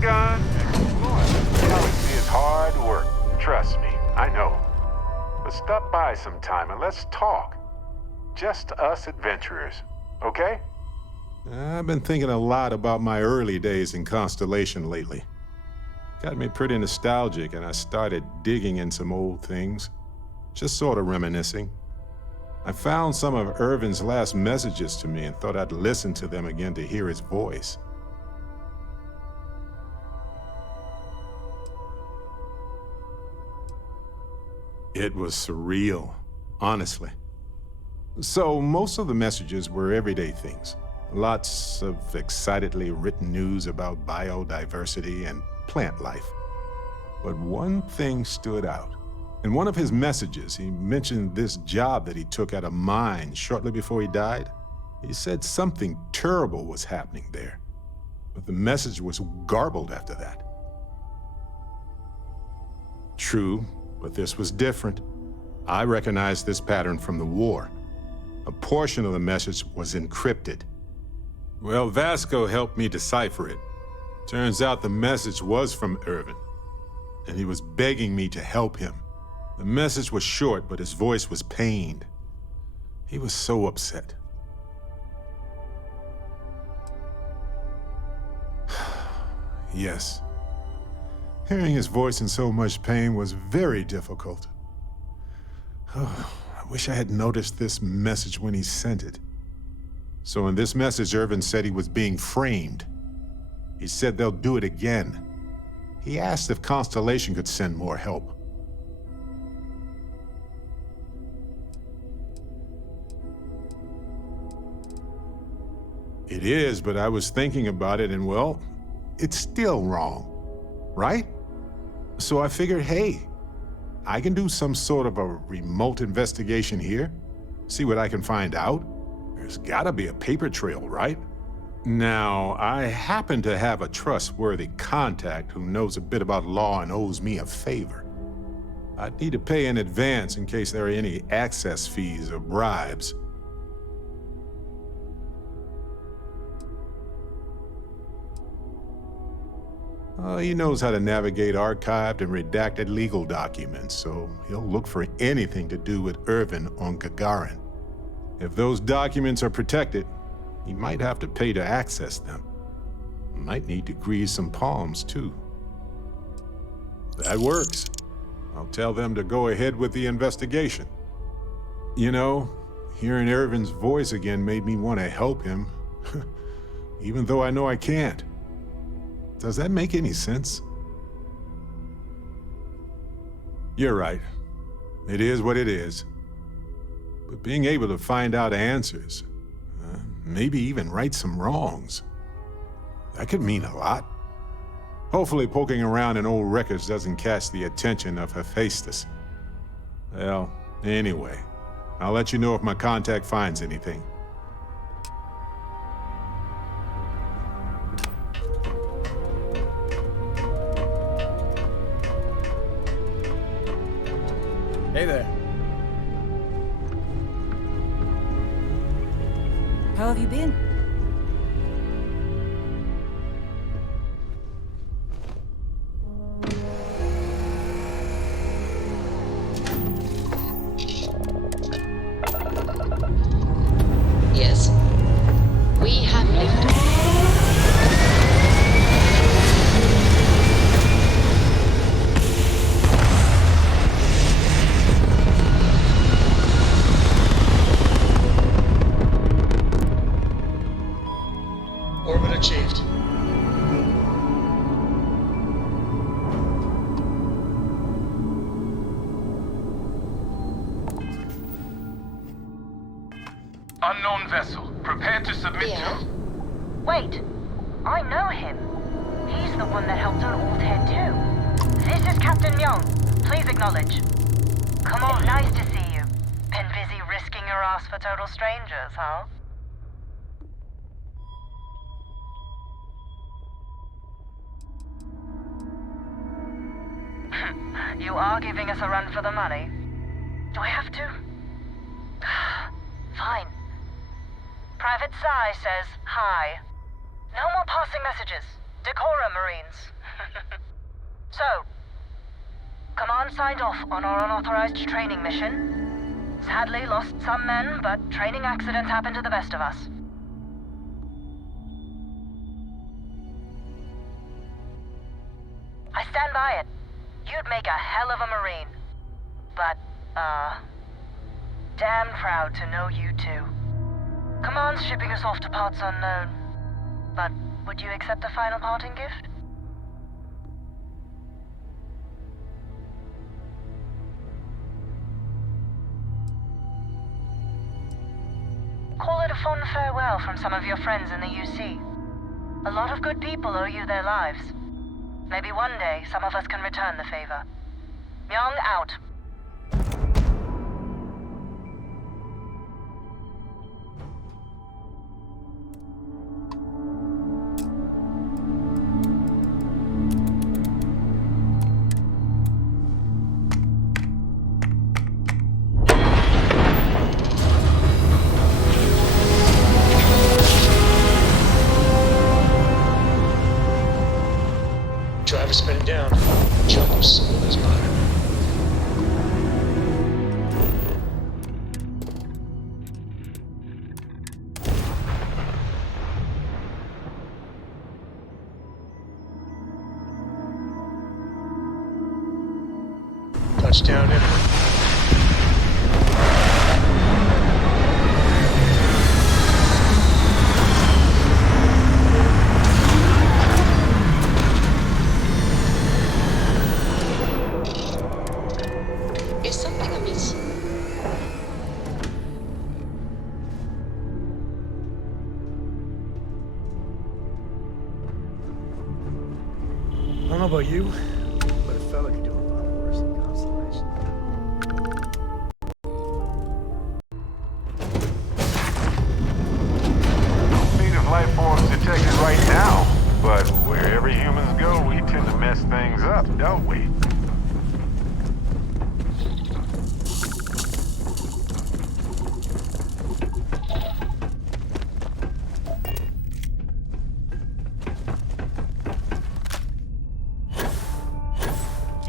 shotgun, exploring the galaxy is hard work. Trust me, I know. But stop by sometime and let's talk. Just us adventurers, okay? I've been thinking a lot about my early days in Constellation lately. Got me pretty nostalgic, and I started digging in some old things. Just sort of reminiscing. I found some of Irvin's last messages to me and thought I'd listen to them again to hear his voice. It was surreal, honestly. So most of the messages were everyday things. Lots of excitedly written news about biodiversity and plant life. But one thing stood out. In one of his messages, he mentioned this job that he took at a mine shortly before he died. He said something terrible was happening there, but the message was garbled after that. True, but this was different. I recognized this pattern from the war. A portion of the message was encrypted. Well, Vasco helped me decipher it. Turns out the message was from Irvin, and he was begging me to help him. The message was short, but his voice was pained. He was so upset. Yes. Hearing his voice in so much pain was very difficult. Oh, I wish I had noticed this message when he sent it. So in this message, Irvin said he was being framed. He said they'll do it again. He asked if Constellation could send more help. It is, but I was thinking about it and, well, it's still wrong, right? So I figured, hey, I can do some sort of a remote investigation here, see what I can find out. There's gotta be a paper trail, right? Now, I happen to have a trustworthy contact who knows a bit about law and owes me a favor. I'd need to pay in advance in case there are any access fees or bribes. He knows how to navigate archived and redacted legal documents, so he'll look for anything to do with Irvin on Gagarin. If those documents are protected, he might have to pay to access them. Might need to grease some palms, too. That works. I'll tell them to go ahead with the investigation. You know, hearing Irvin's voice again made me want to help him, even though I know I can't. Does that make any sense? You're right. It is what it is. But being able to find out answers, maybe even right some wrongs, that could mean a lot. Hopefully poking around in old records doesn't catch the attention of Hephaestus. Well, anyway, I'll let you know if my contact finds anything. Hey there. How have you been? Yes. We have liftoff. Orbit achieved. Unknown vessel. Prepare to submit to... Wait, I know him. He's the one that helped Unearthed head too. This is Captain Young. Please acknowledge. Come on, nice to see you. Been busy risking your ass for total strangers, huh? You are giving us a run for the money. Do I have to? Fine. Private Psy says hi. No more passing messages. Decorum, Marines. So, Command signed off on our unauthorized training mission. Sadly lost some men, but training accidents happen to the best of us. I stand by it. You'd make a hell of a Marine. But, damn proud to know you too. Command's shipping us off to parts unknown. But would you accept a final parting gift? Call it a fond farewell from some of your friends in the UC. A lot of good people owe you their lives. Maybe one day some of us can return the favor. Myung out. Driver spinning down. Jump soul is mine. Touchdown in. Is something amiss? I don't know about you, but a fella could do a lot worse than Constellation. Native life forms detected right now, but wherever humans go, we tend to mess things up, don't we?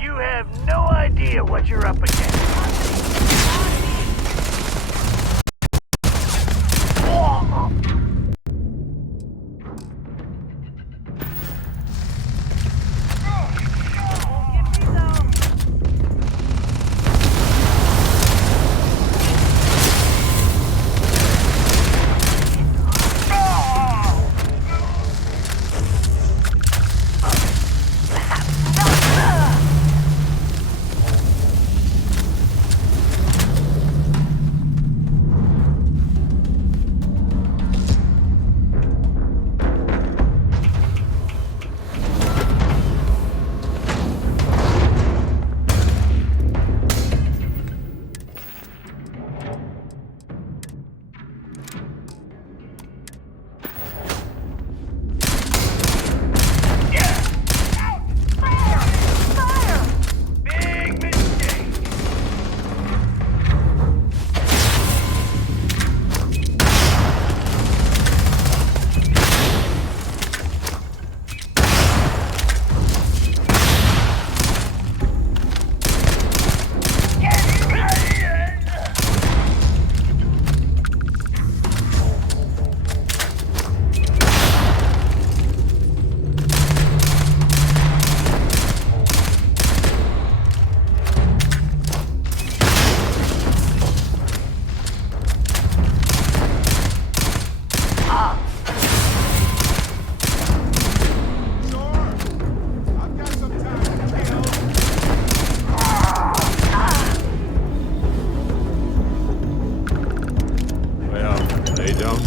You have no idea what you're up against.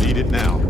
Need it now.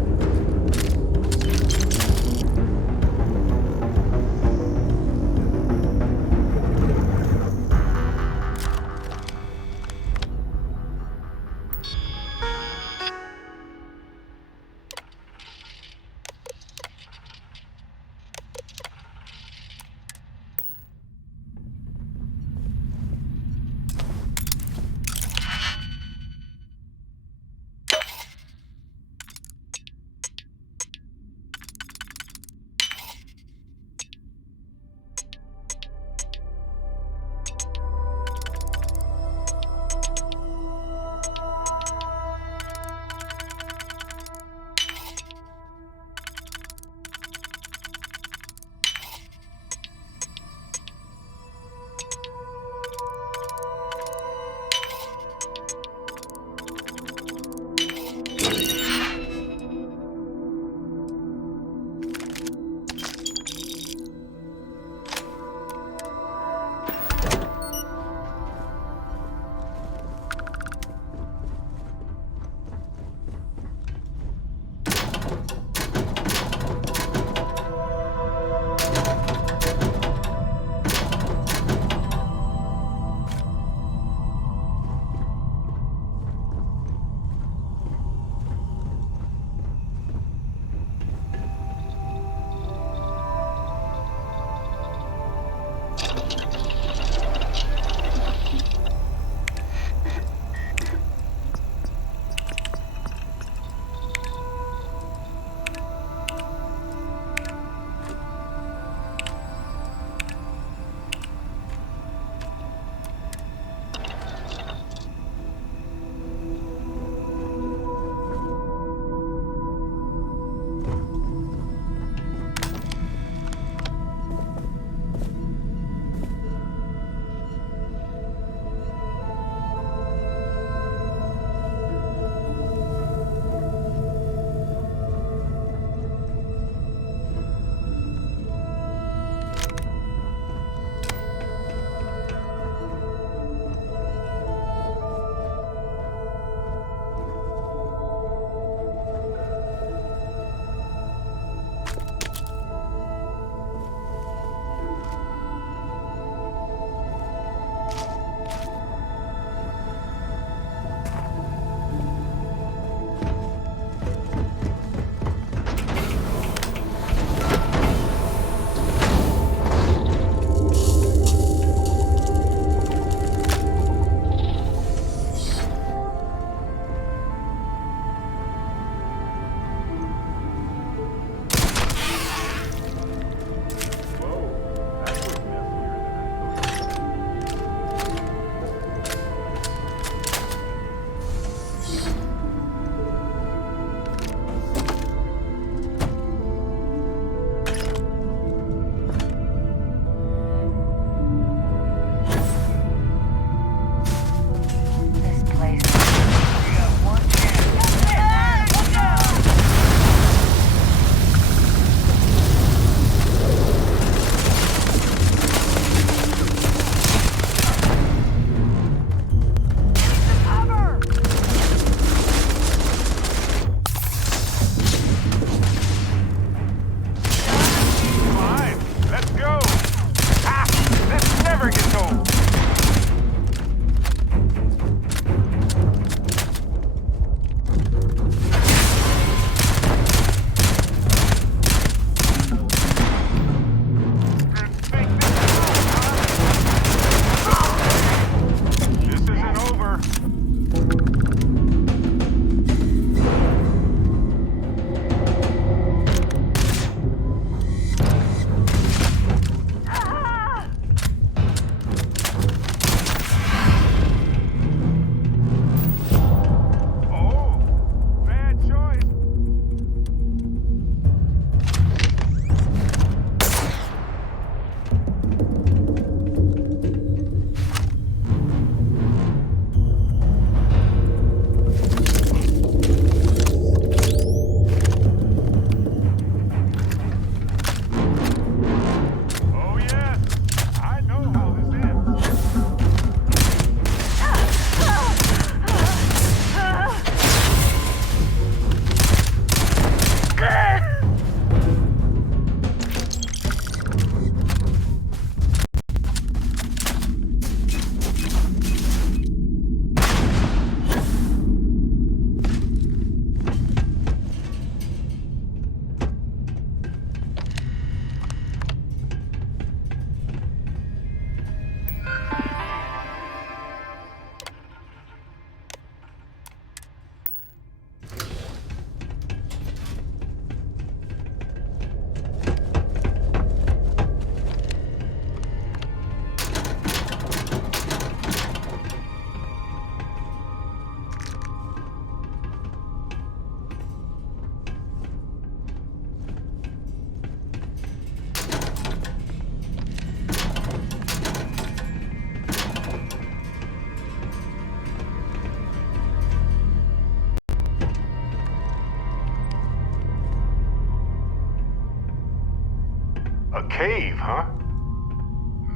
A cave, huh?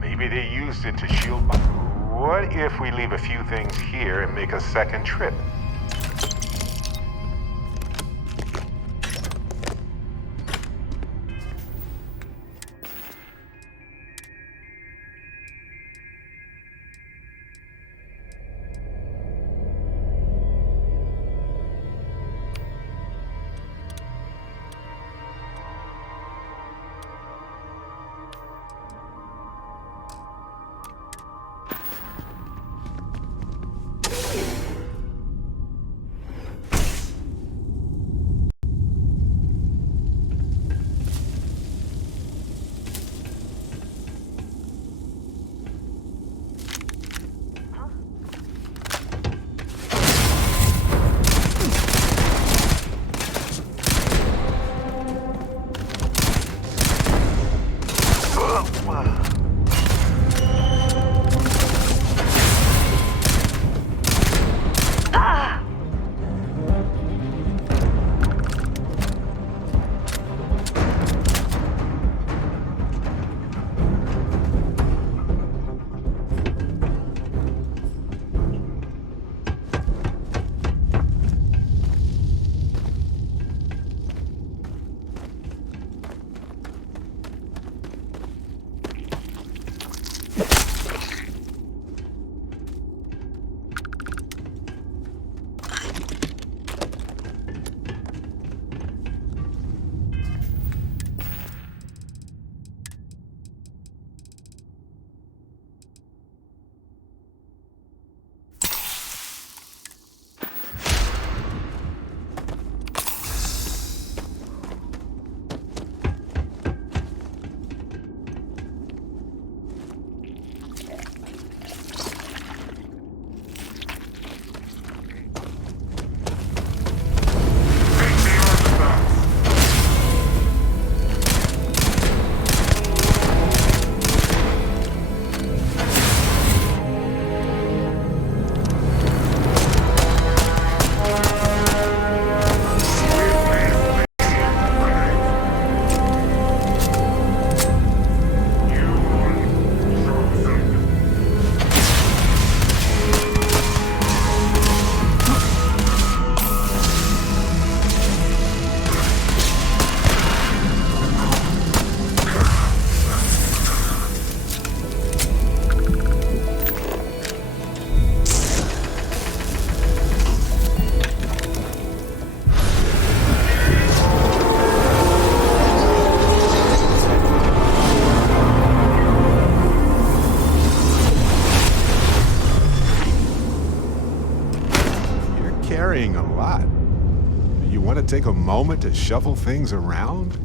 Maybe they used it to shield. What if we leave a few things here and make a second trip? Carrying a lot. You want to take a moment to shuffle things around?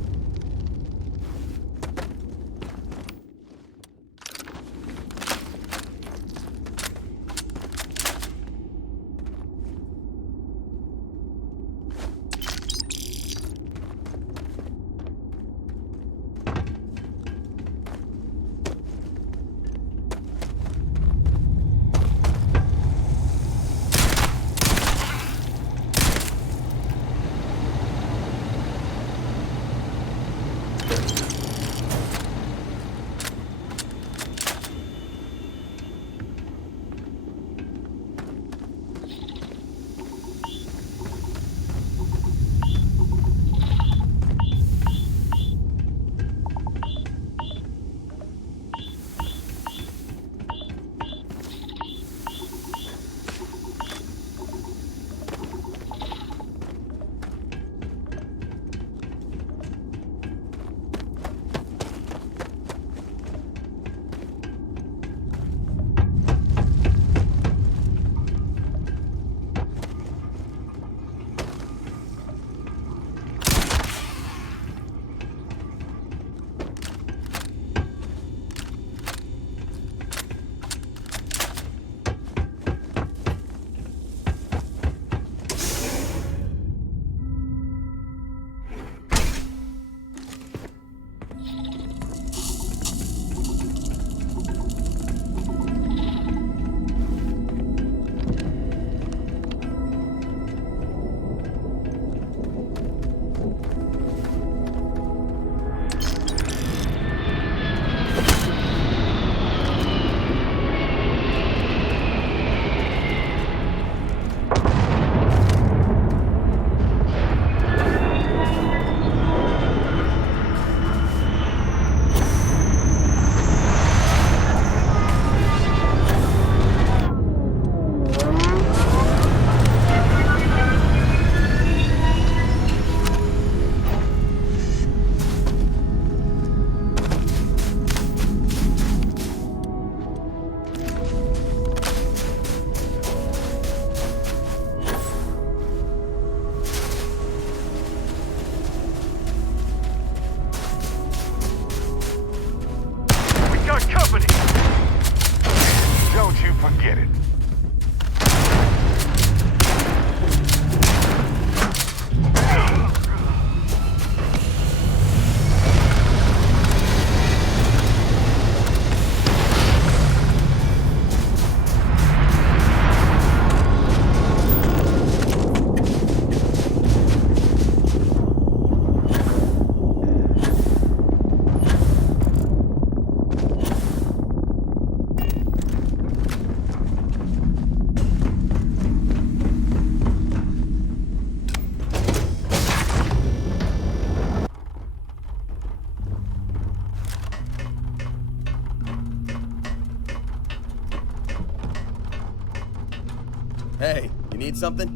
Hey, you need something?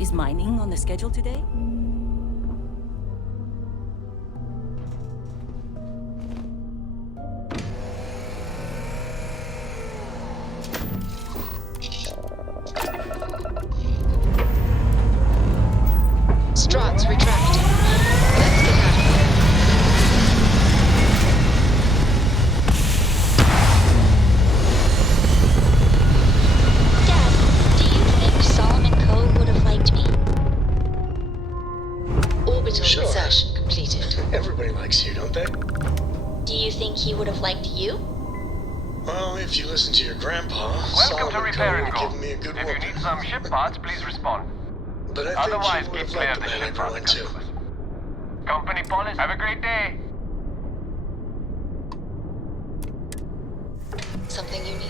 Is mining on the schedule today? Struts retracting. Let's get out of here. Dad, do you think Solomon Coe would have liked me? Orbital Sure. insertion completed. Everybody likes you, don't they? Do you think he would have liked you? Well, if you listen to your grandpa, Welcome to Solomon Repair Coe and would Go. give me a good If whooping. you need some ship parts, please respond. But I Otherwise, think you would keep have clear liked of the the man ship everyone too. Company policy. Have a great day. Something you need?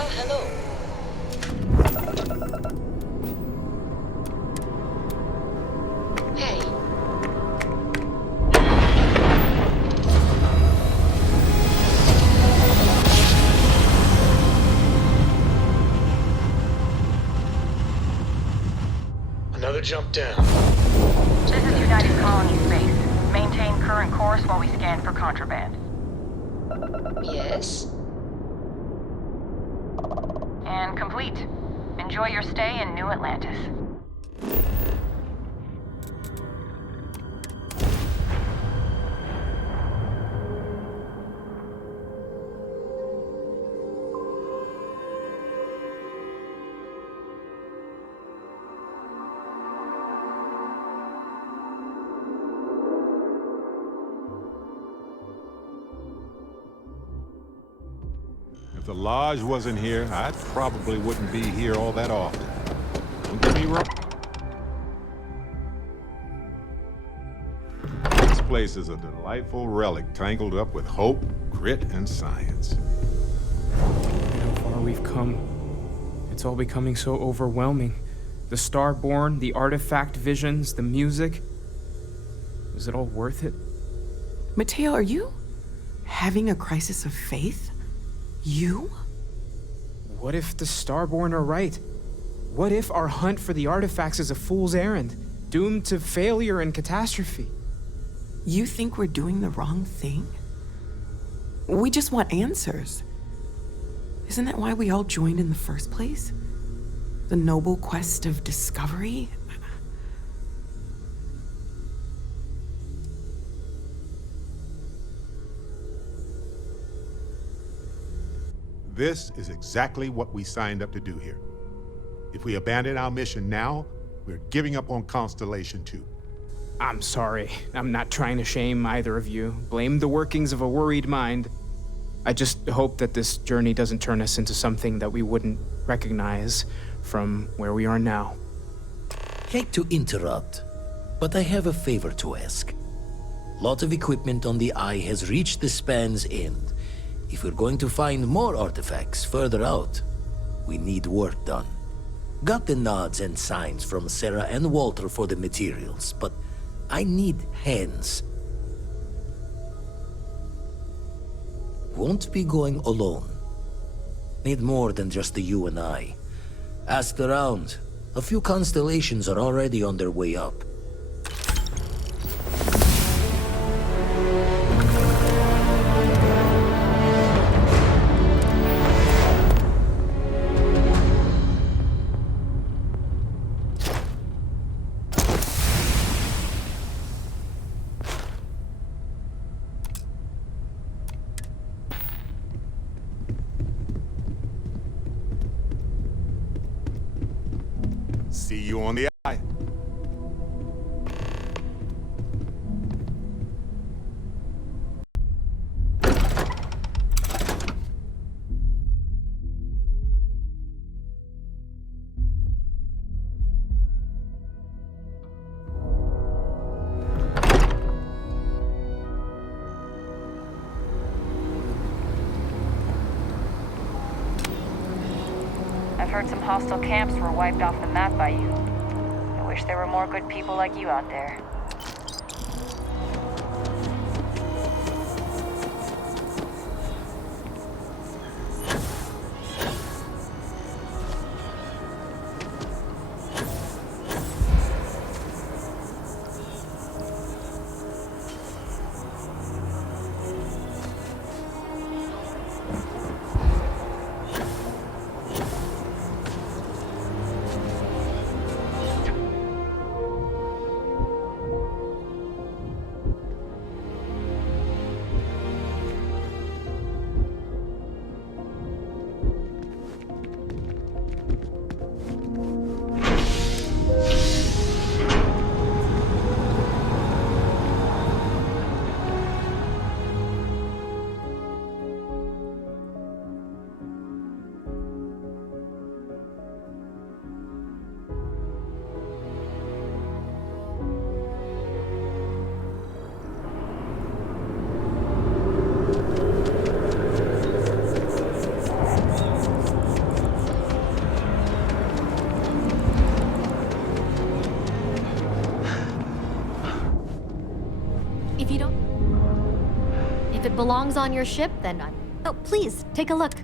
Oh, hello. Hey. Another jump down. This is United Colony Space. Maintain current course while we scan for contraband. Yes? And complete. Enjoy your stay in New Atlantis. If the Lodge wasn't here, I probably wouldn't be here all that often. Don't get me wrong. This place is a delightful relic tangled up with hope, grit, and science. Look at how far we've come. It's all becoming so overwhelming. The Starborn, the artifact visions, the music. Was it all worth it? Mateo, are you having a crisis of faith? You? What if the Starborn are right? What if our hunt for the artifacts is a fool's errand, doomed to failure and catastrophe? You think we're doing the wrong thing? We just want answers. Isn't that why we all joined in the first place? The noble quest of discovery? This is exactly what we signed up to do here. If we abandon our mission now, we're giving up on Constellation 2. I'm sorry. I'm not trying to shame either of you. Blame the workings of a worried mind. I just hope that this journey doesn't turn us into something that we wouldn't recognize from where we are now. Hate to interrupt, but I have a favor to ask. Lot of equipment on the Eye has reached the span's end. If we're going to find more artifacts further out, we need work done. Got the nods and signs from Sarah and Walter for the materials, but I need hands. Won't be going alone. Need more than just the you and I. Asked around. A few constellations are already on their way up. See you on the Eye. heard some hostile camps were wiped off the map by you. I wish there were more good people like you out there. If it belongs on your ship, then oh, please, take a look.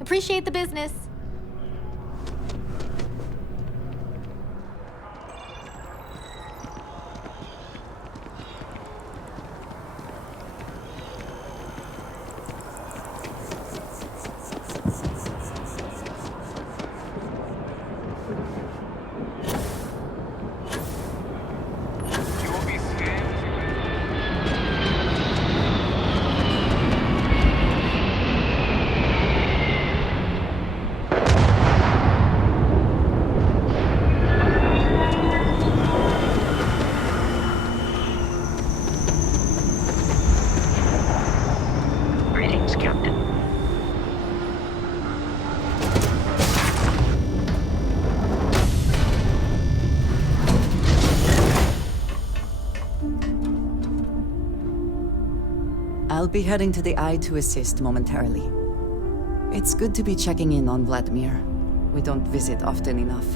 Appreciate the business. I'll be heading to the Eye to assist momentarily. It's good to be checking in on Vladimir. We don't visit often enough.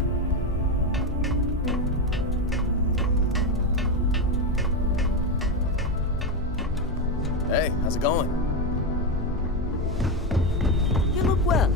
Hey, how's it going? You look well.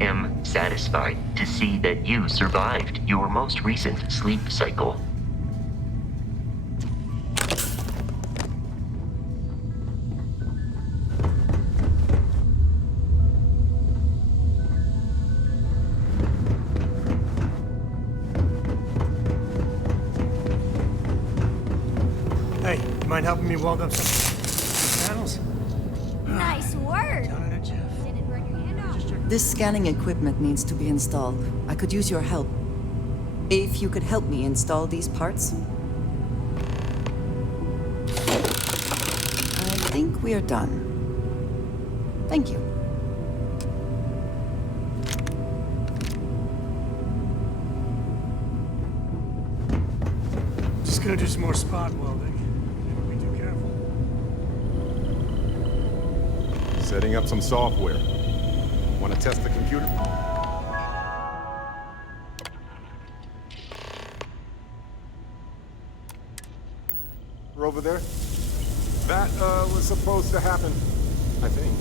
am satisfied to see that you survived your most recent sleep cycle. Hey, you mind helping me weld up some panels? Nice work. This scanning equipment needs to be installed. I could use your help. If you could help me install these parts. I think we are done. Thank you. Just gonna do some more spot welding. Never be too careful. Setting up some software. Want to test the computer? We're over there. That, was supposed to happen, I think.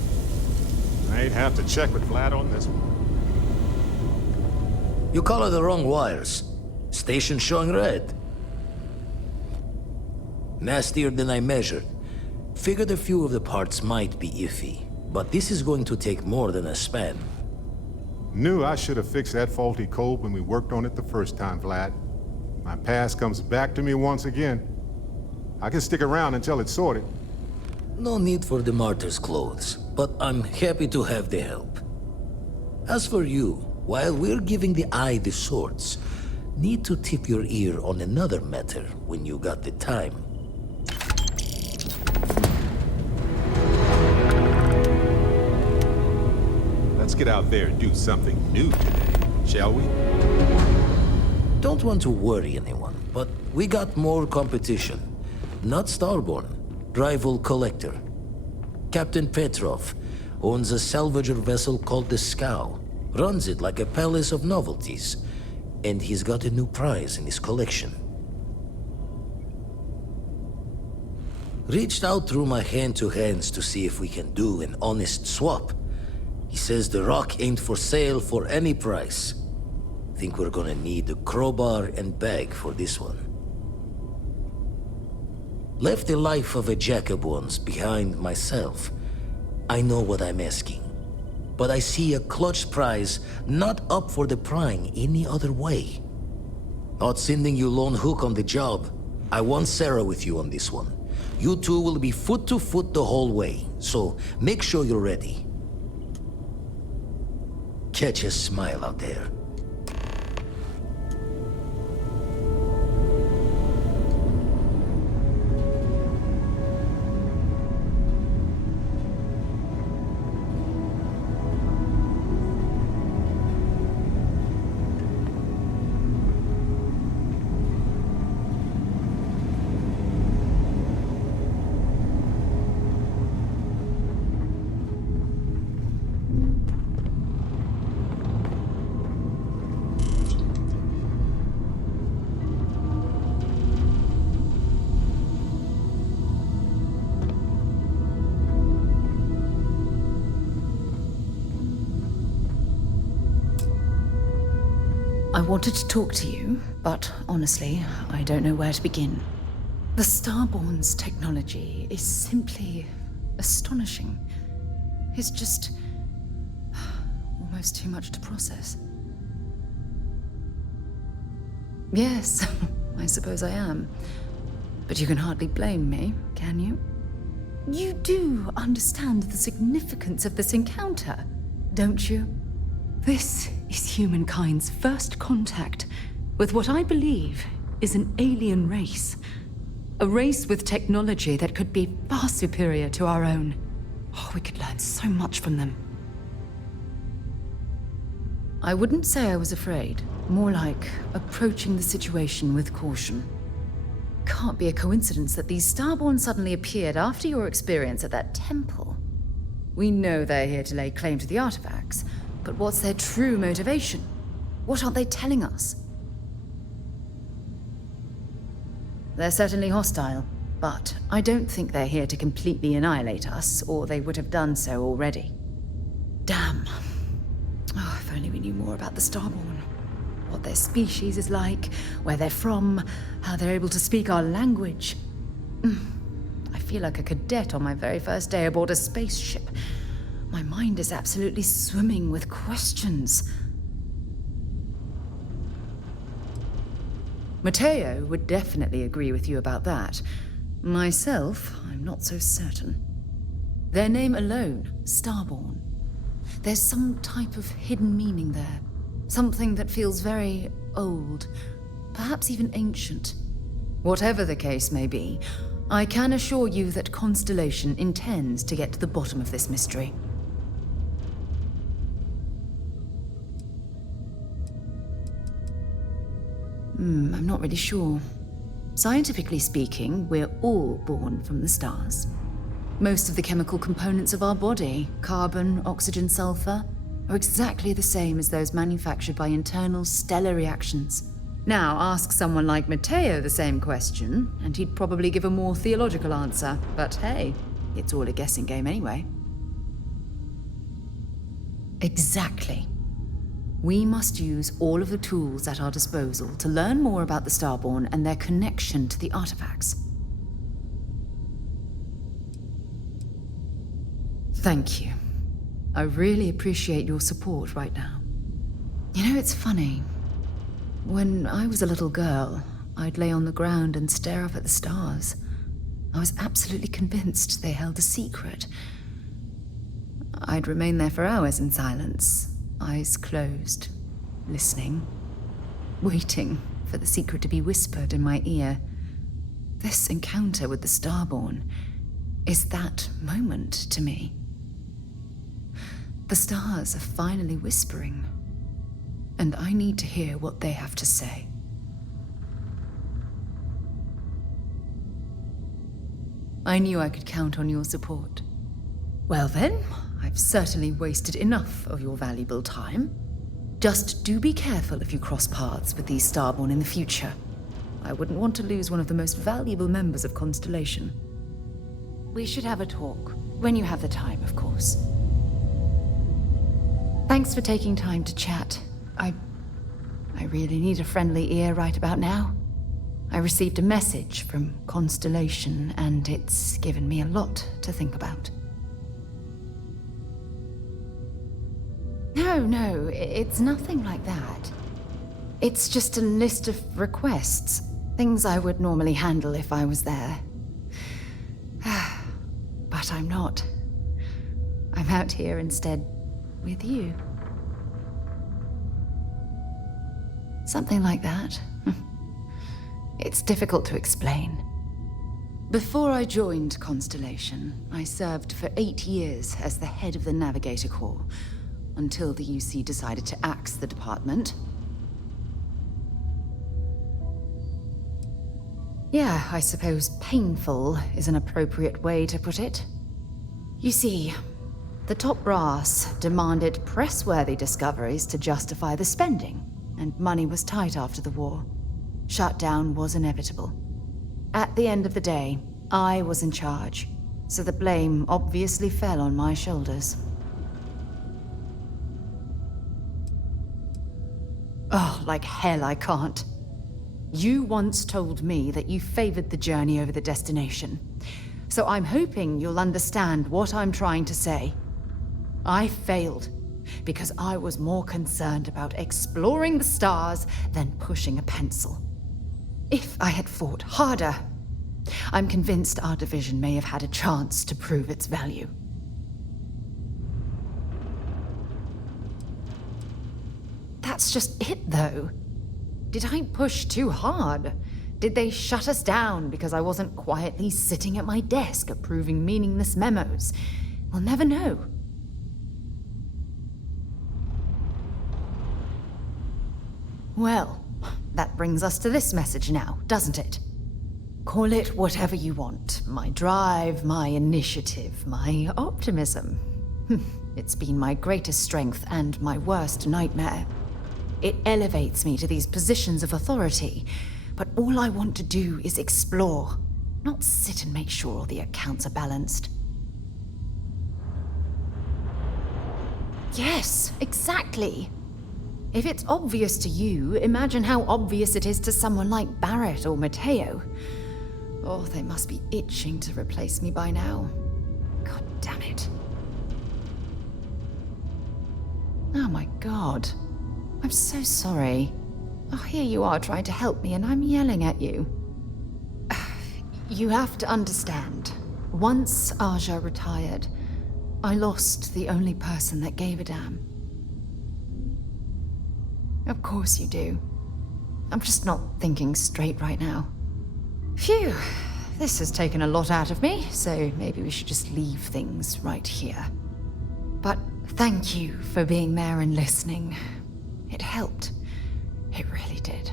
I'd have to check with Vlad on this one. You colored the wrong wires. Station showing red. Nastier than I measured. Figured a few of the parts might be iffy. But this is going to take more than a span. Knew I should have fixed that faulty code when we worked on it the first time, Vlad. My past comes back to me once again. I can stick around until it's sorted. No need for the martyr's clothes, but I'm happy to have the help. As for you, while we're giving the eye the swords, need to tip your ear on another matter when you got the time. Let's get out there and do something new today, shall we? Don't want to worry anyone, but we got more competition. Not Starborn, rival collector. Captain Petrov owns a salvager vessel called the Scow. Runs it like a palace of novelties. And he's got a new prize in his collection. Reached out through my hand-to-hands to see if we can do an honest swap. He says the rock ain't for sale for any price. Think we're gonna need a crowbar and bag for this one. Left the life of a jacob once behind myself. I know what I'm asking. But I see a clutch prize not up for the prying any other way. Not sending you lone hook on the job. I want Sarah with you on this one. You two will be foot to foot the whole way, so make sure you're ready. Catch a smile out there. I wanted to talk to you, but honestly, I don't know where to begin. The Starborn's technology is simply astonishing. It's just almost too much to process. Yes, I suppose I am. But you can hardly blame me, can you? You do understand the significance of this encounter, don't you? This is humankind's first contact with what I believe is an alien race. A race with technology that could be far superior to our own. Oh, we could learn so much from them. I wouldn't say I was afraid. More like approaching the situation with caution. Can't be a coincidence that these Starborn suddenly appeared after your experience at that temple. We know they're here to lay claim to the artifacts, but what's their true motivation? What aren't they telling us? They're certainly hostile, but I don't think they're here to completely annihilate us, or they would have done so already. Damn. Oh, if only we knew more about the Starborn. What their species is like, where they're from, how they're able to speak our language. I feel like a cadet on my very first day aboard a spaceship. My mind is absolutely swimming with questions. Mateo would definitely agree with you about that. Myself, I'm not so certain. Their name alone, Starborn. There's some type of hidden meaning there. Something that feels very old, perhaps even ancient. Whatever the case may be, I can assure you that Constellation intends to get to the bottom of this mystery. I'm not really sure. Scientifically speaking, we're all born from the stars. Most of the chemical components of our body, carbon, oxygen, sulfur, are exactly the same as those manufactured by internal stellar reactions. Now, ask someone like Mateo the same question, and he'd probably give a more theological answer. But hey, it's all a guessing game anyway. Exactly. We must use all of the tools at our disposal to learn more about the Starborn and their connection to the artifacts. Thank you. I really appreciate your support right now. You know, it's funny. When I was a little girl, I'd lay on the ground and stare up at the stars. I was absolutely convinced they held a secret. I'd remain there for hours in silence, eyes closed, listening, waiting for the secret to be whispered in my ear. This encounter with the Starborn is that moment to me. The stars are finally whispering, and I need to hear what they have to say. I knew I could count on your support. Well then, I've certainly wasted enough of your valuable time. Just do be careful if you cross paths with these Starborn in the future. I wouldn't want to lose one of the most valuable members of Constellation. We should have a talk, when you have the time, of course. Thanks for taking time to chat. I really need a friendly ear right about now. I received a message from Constellation, and it's given me a lot to think about. No, it's nothing like that. It's just a list of requests, things I would normally handle if I was there. But I'm not. I'm out here instead with you. Something like that. It's difficult to explain. Before I joined Constellation, I served for 8 years as the head of the Navigator Corps, until the UC decided to axe the department. Yeah, I suppose painful is an appropriate way to put it. You see, the top brass demanded press-worthy discoveries to justify the spending, and money was tight after the war. Shutdown was inevitable. At the end of the day, I was in charge, so the blame obviously fell on my shoulders. Oh, like hell I can't. You once told me that you favored the journey over the destination, so I'm hoping you'll understand what I'm trying to say. I failed because I was more concerned about exploring the stars than pushing a pencil. If I had fought harder, I'm convinced our division may have had a chance to prove its value. That's just it, though. Did I push too hard? Did they shut us down because I wasn't quietly sitting at my desk approving meaningless memos? We'll never know. Well, that brings us to this message now, doesn't it? Call it whatever you want. My drive, my initiative, my optimism. It's been my greatest strength and my worst nightmare. It elevates me to these positions of authority, but all I want to do is explore, not sit and make sure all the accounts are balanced. Yes, exactly. If it's obvious to you, imagine how obvious it is to someone like Barrett or Mateo. Oh, they must be itching to replace me by now. God damn it. Oh my god. I'm so sorry. Oh, here you are trying to help me and I'm yelling at you. You have to understand. Once Aja retired, I lost the only person that gave a damn. Of course you do. I'm just not thinking straight right now. Phew, this has taken a lot out of me, so maybe we should just leave things right here. But thank you for being there and listening. It helped. It really did.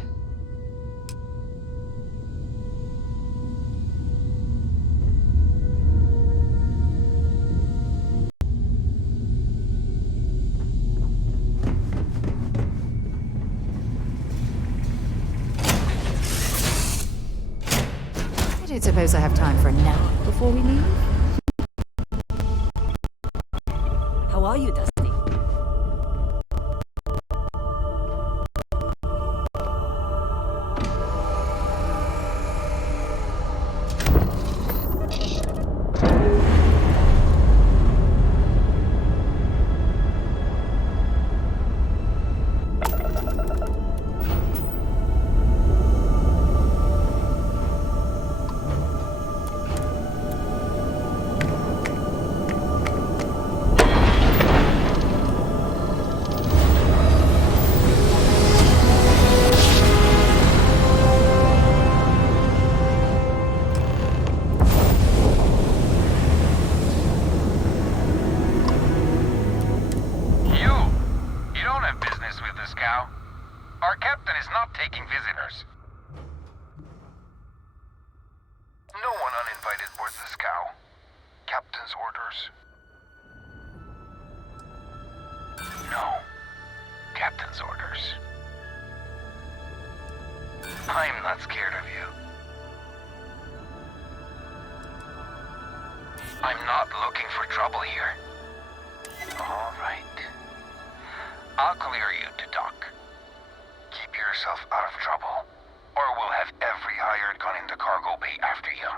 I don't suppose I have time for a nap before we leave? How are you, Dusty? I'm not scared of you. I'm not looking for trouble here. All right. I'll clear you to dock. Keep yourself out of trouble, or we'll have every hired gun in the cargo bay after you.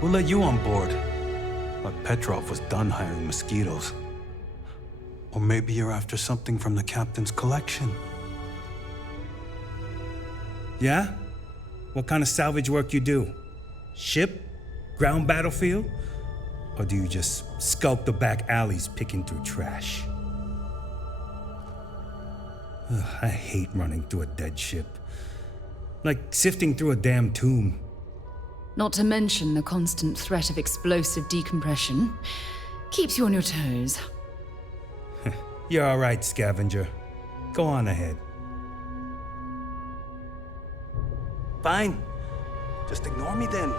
We'll let you on board. But Petrov was done hiring mosquitoes. Or maybe you're after something from the captain's collection. Yeah? What kind of salvage work you do? Ship? Ground battlefield? Or do you just skulk the back alleys picking through trash? Ugh, I hate running through a dead ship. Like sifting through a damn tomb. Not to mention the constant threat of explosive decompression. Keeps you on your toes. You're all right, scavenger. Go on ahead. Fine. Just ignore me then.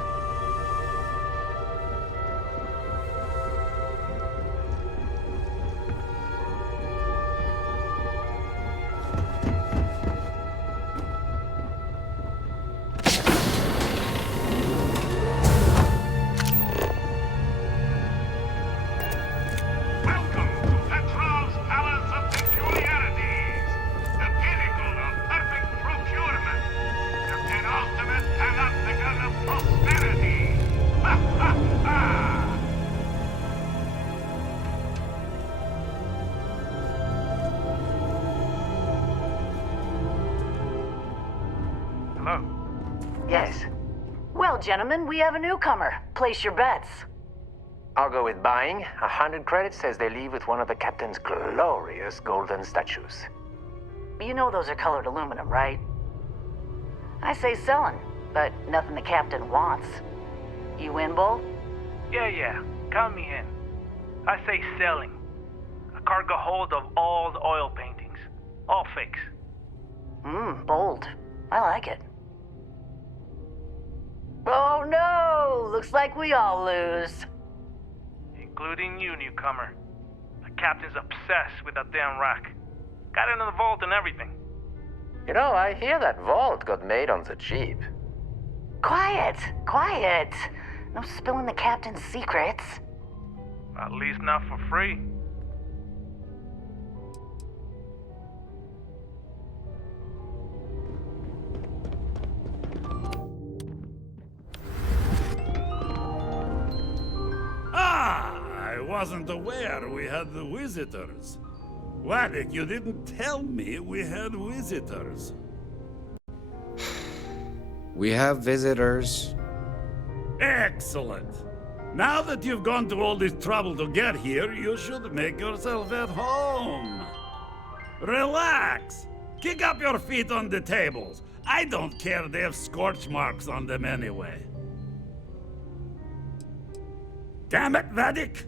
Yes. Well, gentlemen, we have a newcomer. Place your bets. I'll go with buying. 100 credits says they leave with one of the captain's glorious golden statues. You know those are colored aluminum, right? I say selling, but nothing the captain wants. You in, Bull? Yeah. Count me in. I say selling. A cargo hold of all the oil paintings. All fakes. Bold. I like it. Oh no! Looks like we all lose. Including you, newcomer. The captain's obsessed with that damn rack. Got it in the vault and everything. You know, I hear that vault got made on the cheap. Quiet! No spilling the captain's secrets. At least not for free. I wasn't aware we had the visitors. Waddick, you didn't tell me we had visitors. We have visitors. Excellent. Now that you've gone to all this trouble to get here, you should make yourself at home. Relax. Kick up your feet on the tables. I don't care they have scorch marks on them anyway. Damn it, Waddick!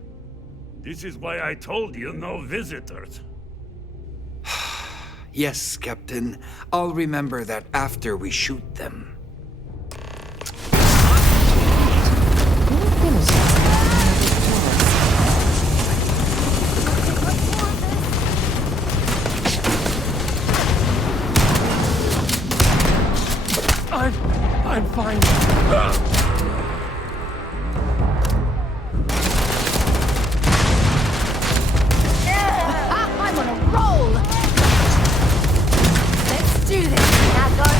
This is why I told you no visitors. Yes, Captain. I'll remember that after we shoot them. I'm fine. I'm on a roll! Let's do this! Now go.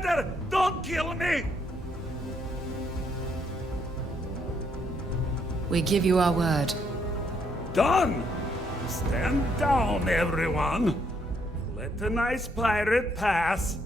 Commander, don't kill me! We give you our word. Done! Stand down, everyone. Let the nice pirate pass.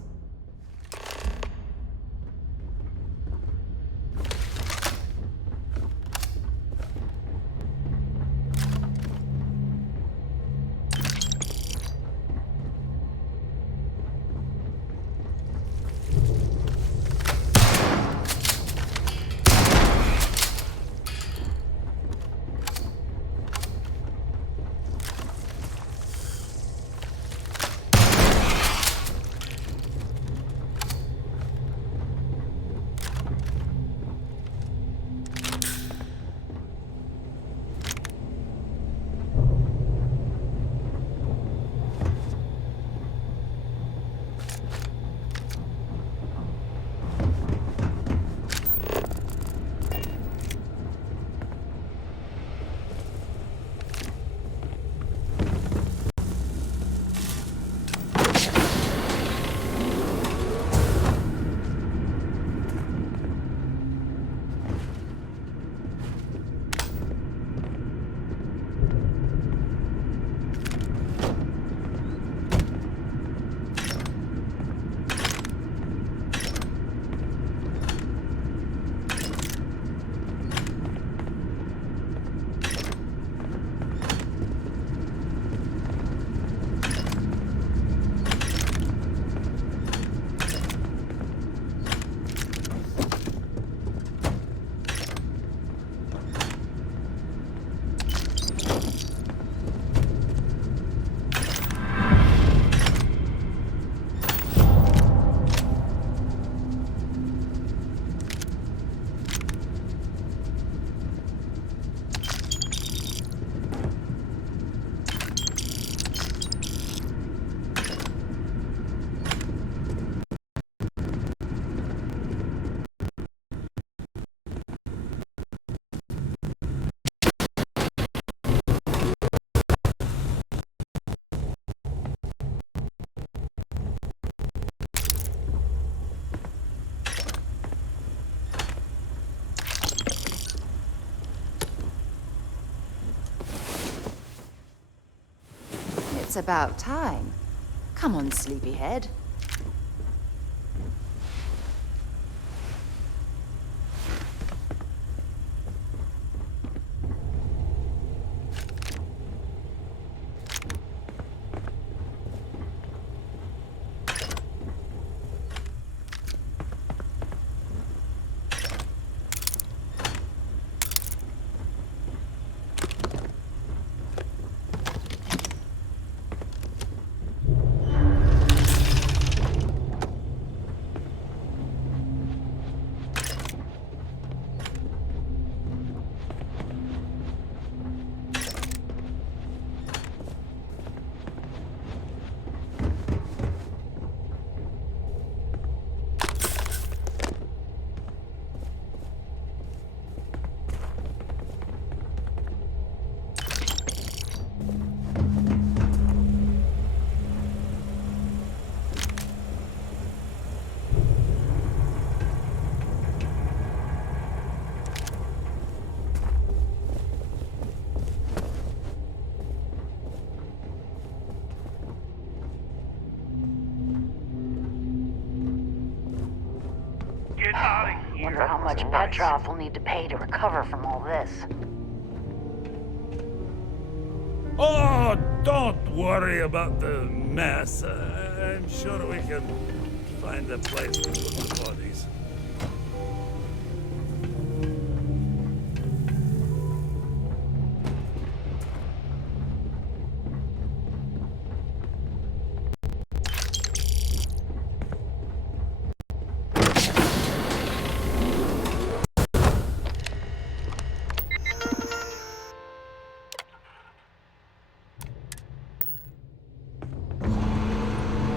It's about time. Come on, sleepyhead. Wonder how much Petrov will need to pay to recover from all this. Oh, don't worry about the mess. I'm sure we can find a place to put the bodies.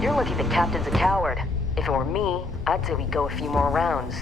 You're lucky the captain's a coward. If it were me, I'd say we'd go a few more rounds.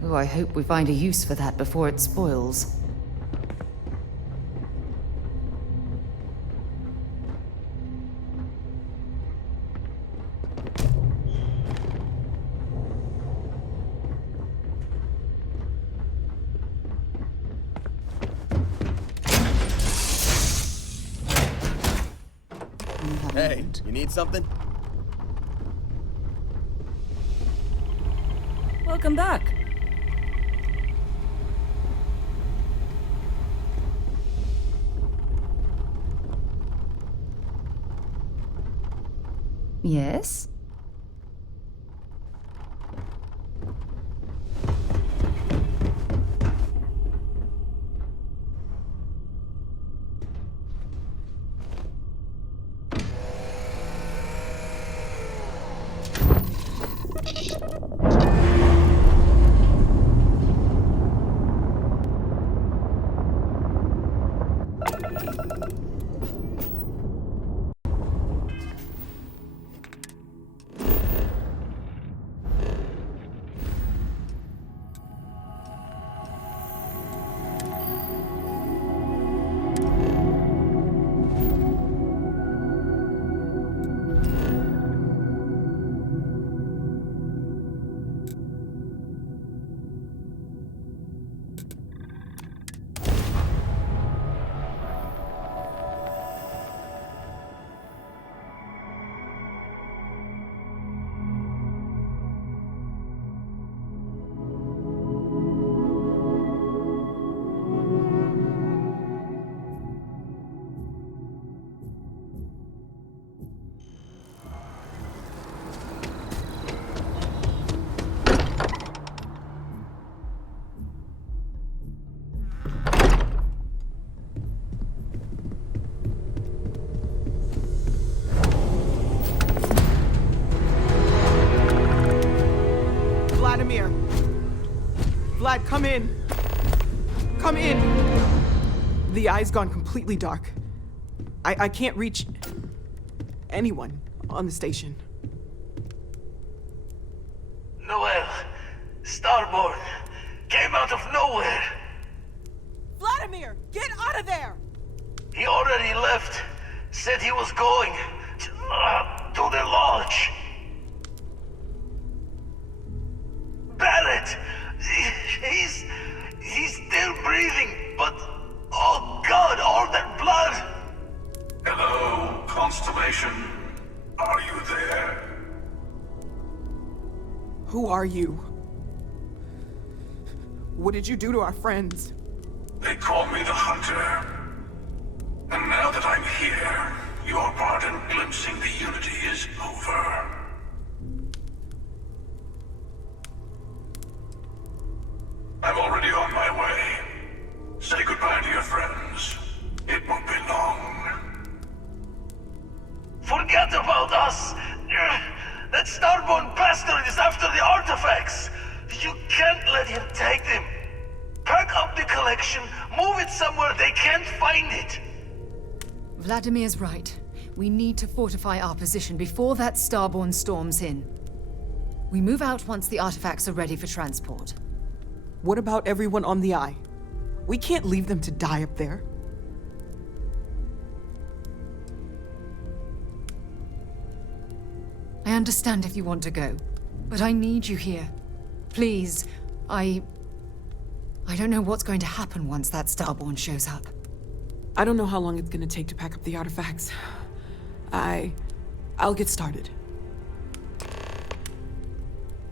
Oh, I hope we find a use for that before it spoils. Hey, you need something? Welcome back. Yes? Vlad, come in. Come in. The eye's gone completely dark. I can't reach anyone on the station. Noel, Starborn, came out of nowhere. Vladimir, get out of there! He already left. Said he was going to the lodge. Barrett! He's still breathing, but oh God, all that blood! Hello, Constellation. Are you there? Who are you? What did you do to our friends? They call me the Hunter. And now that I'm here, your part in glimpsing the Unity is over. I'm already on my way. Say goodbye to your friends. It won't be long. Forget about us! That Starborn bastard is after the artifacts! You can't let him take them! Pack up the collection, move it somewhere they can't find it! Vladimir's right. We need to fortify our position before that Starborn storms in. We move out once the artifacts are ready for transport. What about everyone on the Eye? We can't leave them to die up there. I understand if you want to go, but I need you here. Please, I don't know what's going to happen once that Starborn shows up. I don't know how long it's gonna take to pack up the artifacts. I'll get started.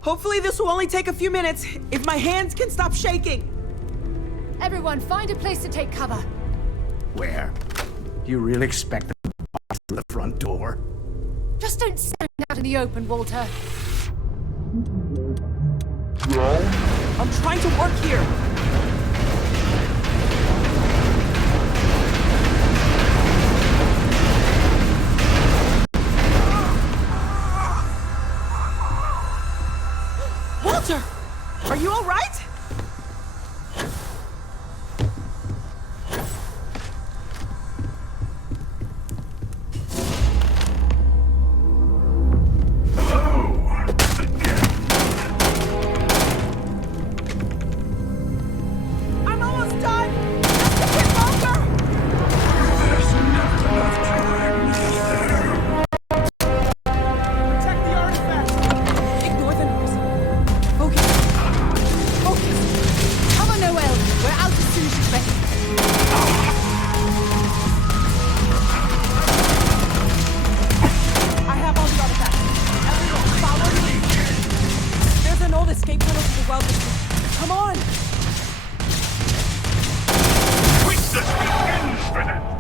Hopefully this will only take a few minutes, if my hands can stop shaking! Everyone, find a place to take cover. Where? You really expect them to walk through the front door? Just don't stand out in the open, Walter. I'm trying to work here! Walter! Are you all right? old escape tunnel to the well district. Come on! Weakness begins with it.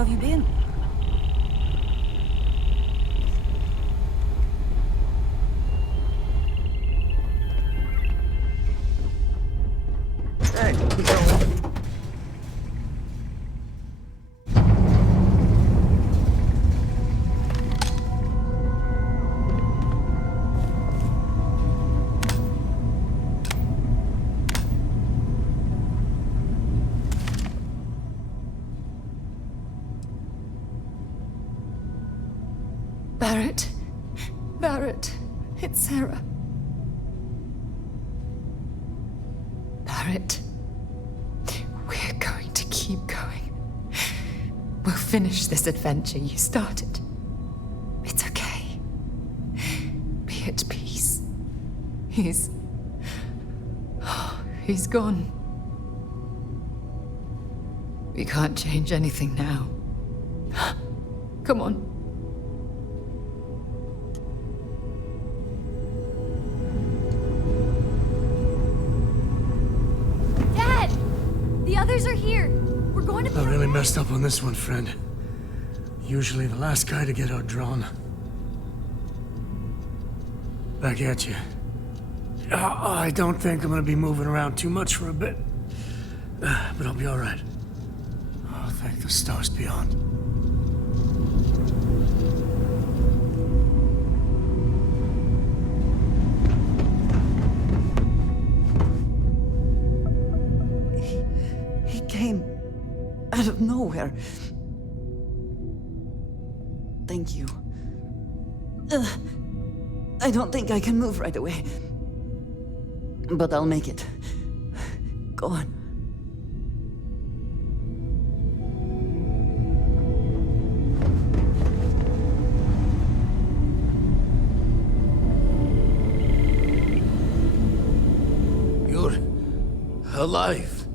have you been? Hey, Barrett, it's Sarah. Barrett, we're going to keep going. We'll finish this adventure you started. It's okay. Be at peace. He's gone. We can't change anything now. Come on. Dad! The others are here. We're going to... I really messed up on this one, friend. Usually the last guy to get outdrawn. Back at you. I don't think I'm gonna be moving around too much for a bit. But I'll be alright. Oh, thank the stars beyond. He came out of nowhere. Thank you. I don't think I can move right away. But I'll make it. Go on. You're alive.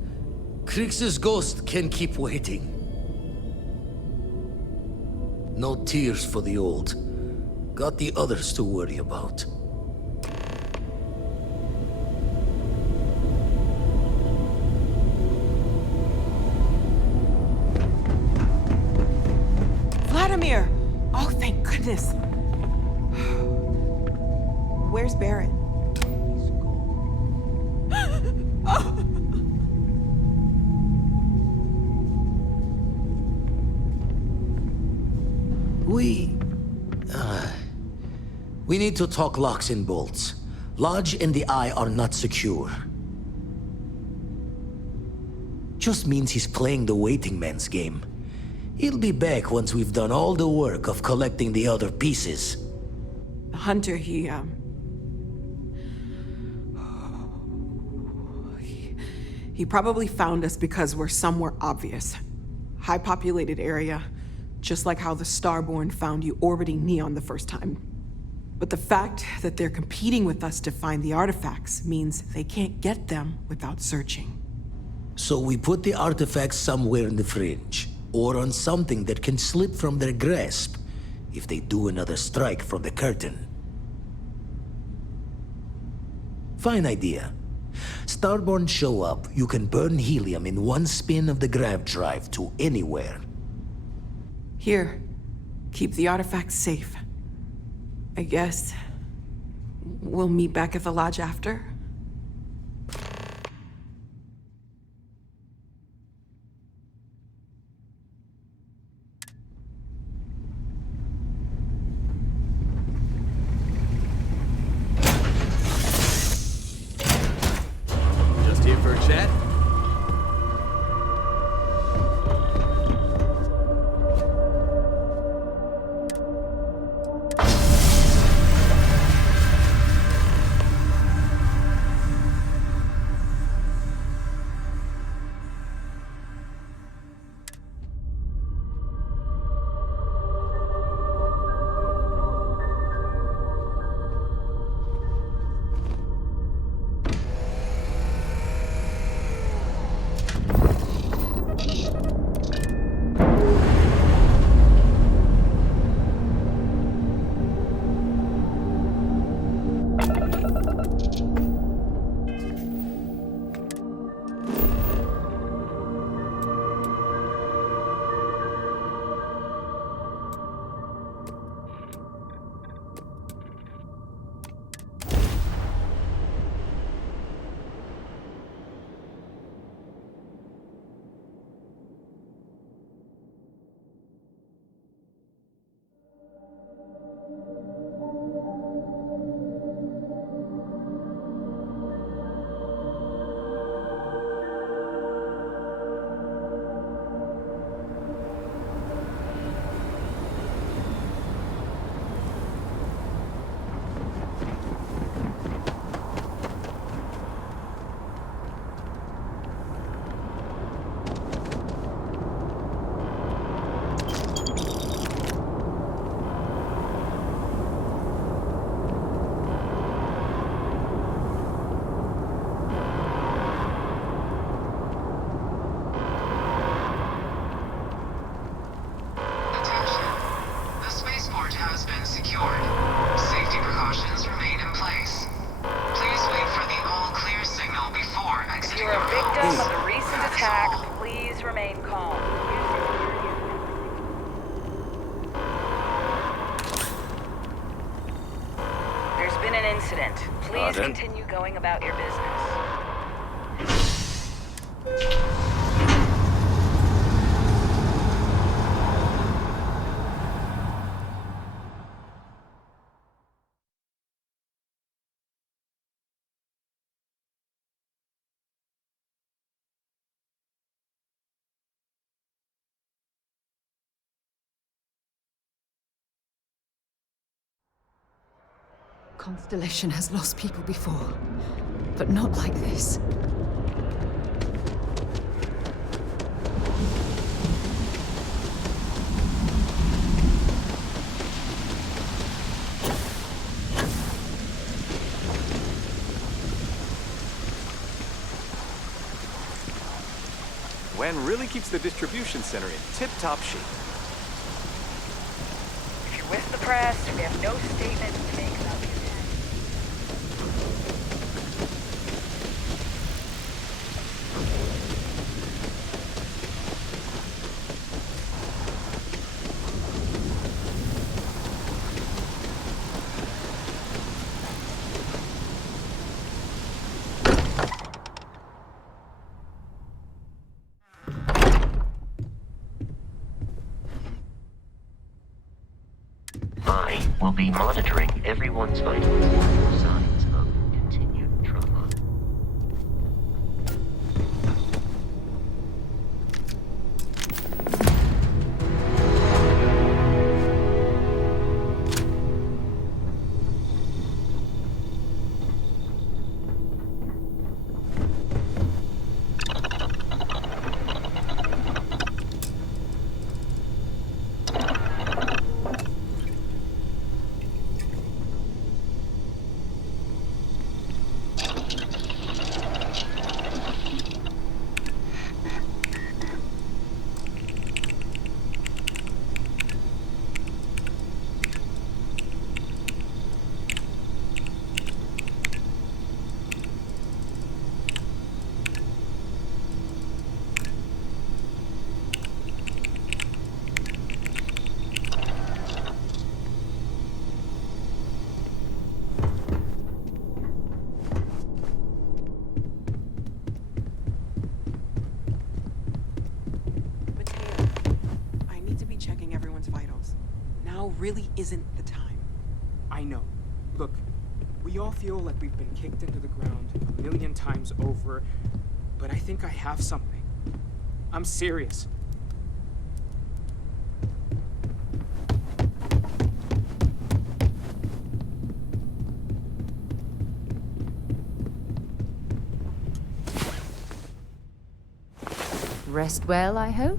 Krix's ghost can keep waiting. No tears for the old. Got the others to worry about. Vladimir! Oh, thank goodness. Where's Barrett? We need to talk locks and bolts. Lodge and the Eye are not secure. Just means he's playing the waiting man's game. He'll be back once we've done all the work of collecting the other pieces. The hunter, he probably found us because we're somewhere obvious. High-populated area, just like how the Starborn found you orbiting Neon the first time. But the fact that they're competing with us to find the artifacts means they can't get them without searching. So we put the artifacts somewhere in the fringe, or on something that can slip from their grasp if they do another strike from the curtain. Fine idea. Starborn show up, you can burn helium in one spin of the grav drive to anywhere. Here, keep the artifacts safe. I guess we'll meet back at the lodge after? Just here for a chat? If you're a victim of the recent attack, please remain calm. There's been an incident. Please continue going about your business. Constellation has lost people before, but not like this. Gwen really keeps the distribution center in tip-top shape. If you're with the press, we have no statement to make about the attack. I will be monitoring everyone's vitals for signs of continued trauma. Really isn't the time. I know. Look, we all feel like we've been kicked into the ground a million times over, but I think I have something. I'm serious. Rest well, I hope?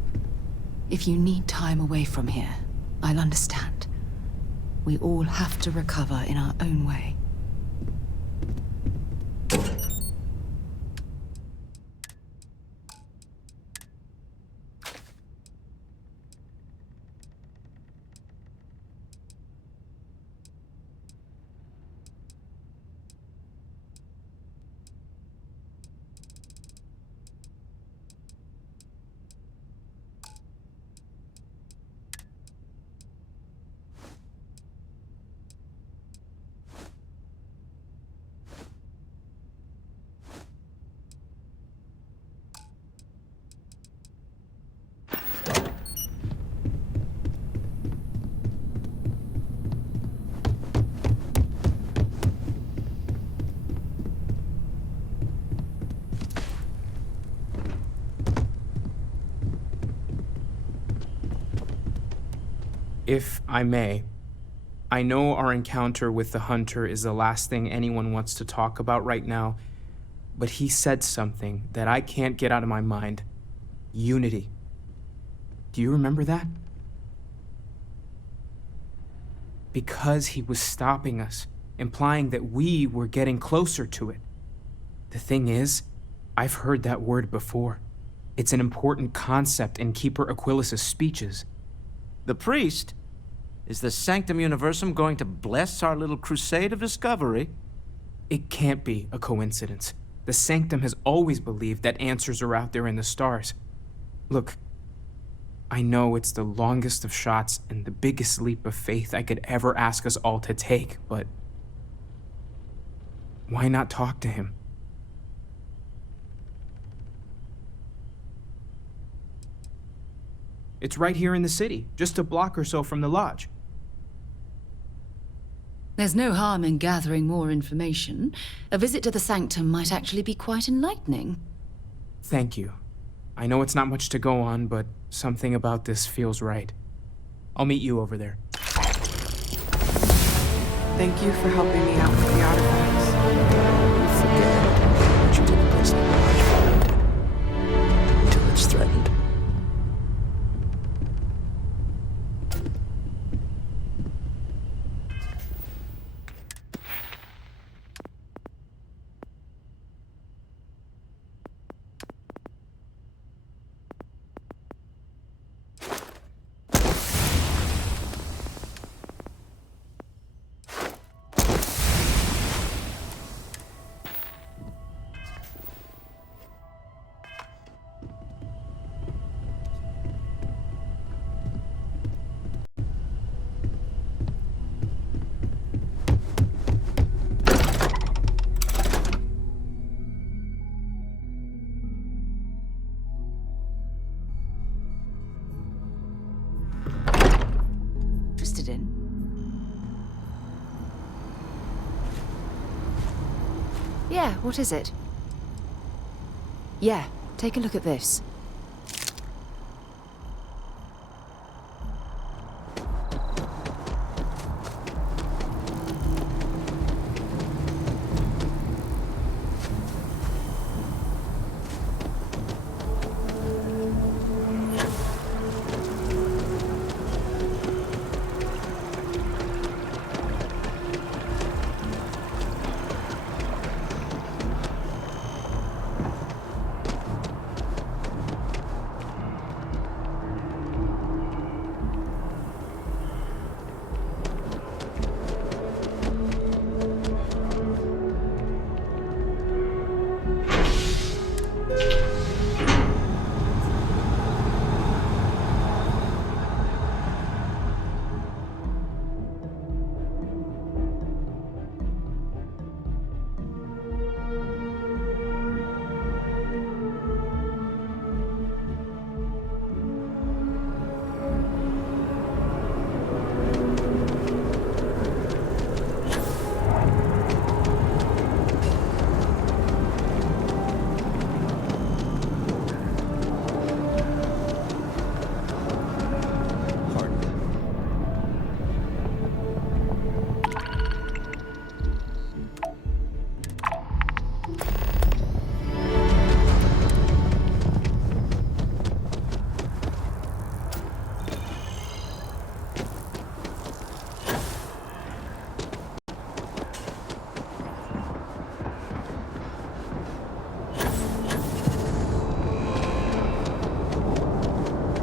If you need time away from here, I'll understand. We all have to recover in our own way. If I may, I know our encounter with the Hunter is the last thing anyone wants to talk about right now, but he said something that I can't get out of my mind. Unity. Do you remember that? Because he was stopping us, implying that we were getting closer to it. The thing is, I've heard that word before. It's an important concept in Keeper Aquilas's speeches. The priest? Is the Sanctum Universum going to bless our little crusade of discovery? It can't be a coincidence. The Sanctum has always believed that answers are out there in the stars. Look, I know it's the longest of shots and the biggest leap of faith I could ever ask us all to take, but why not talk to him? It's right here in the city, just a block or so from the lodge. There's no harm in gathering more information. A visit to the Sanctum might actually be quite enlightening. Thank you. I know it's not much to go on, but something about this feels right. I'll meet you over there. Thank you for helping me out with the artifacts. Forget what you did place the lodge behind until it's threatened. Interested in? Yeah, what is it? Yeah, take a look at this.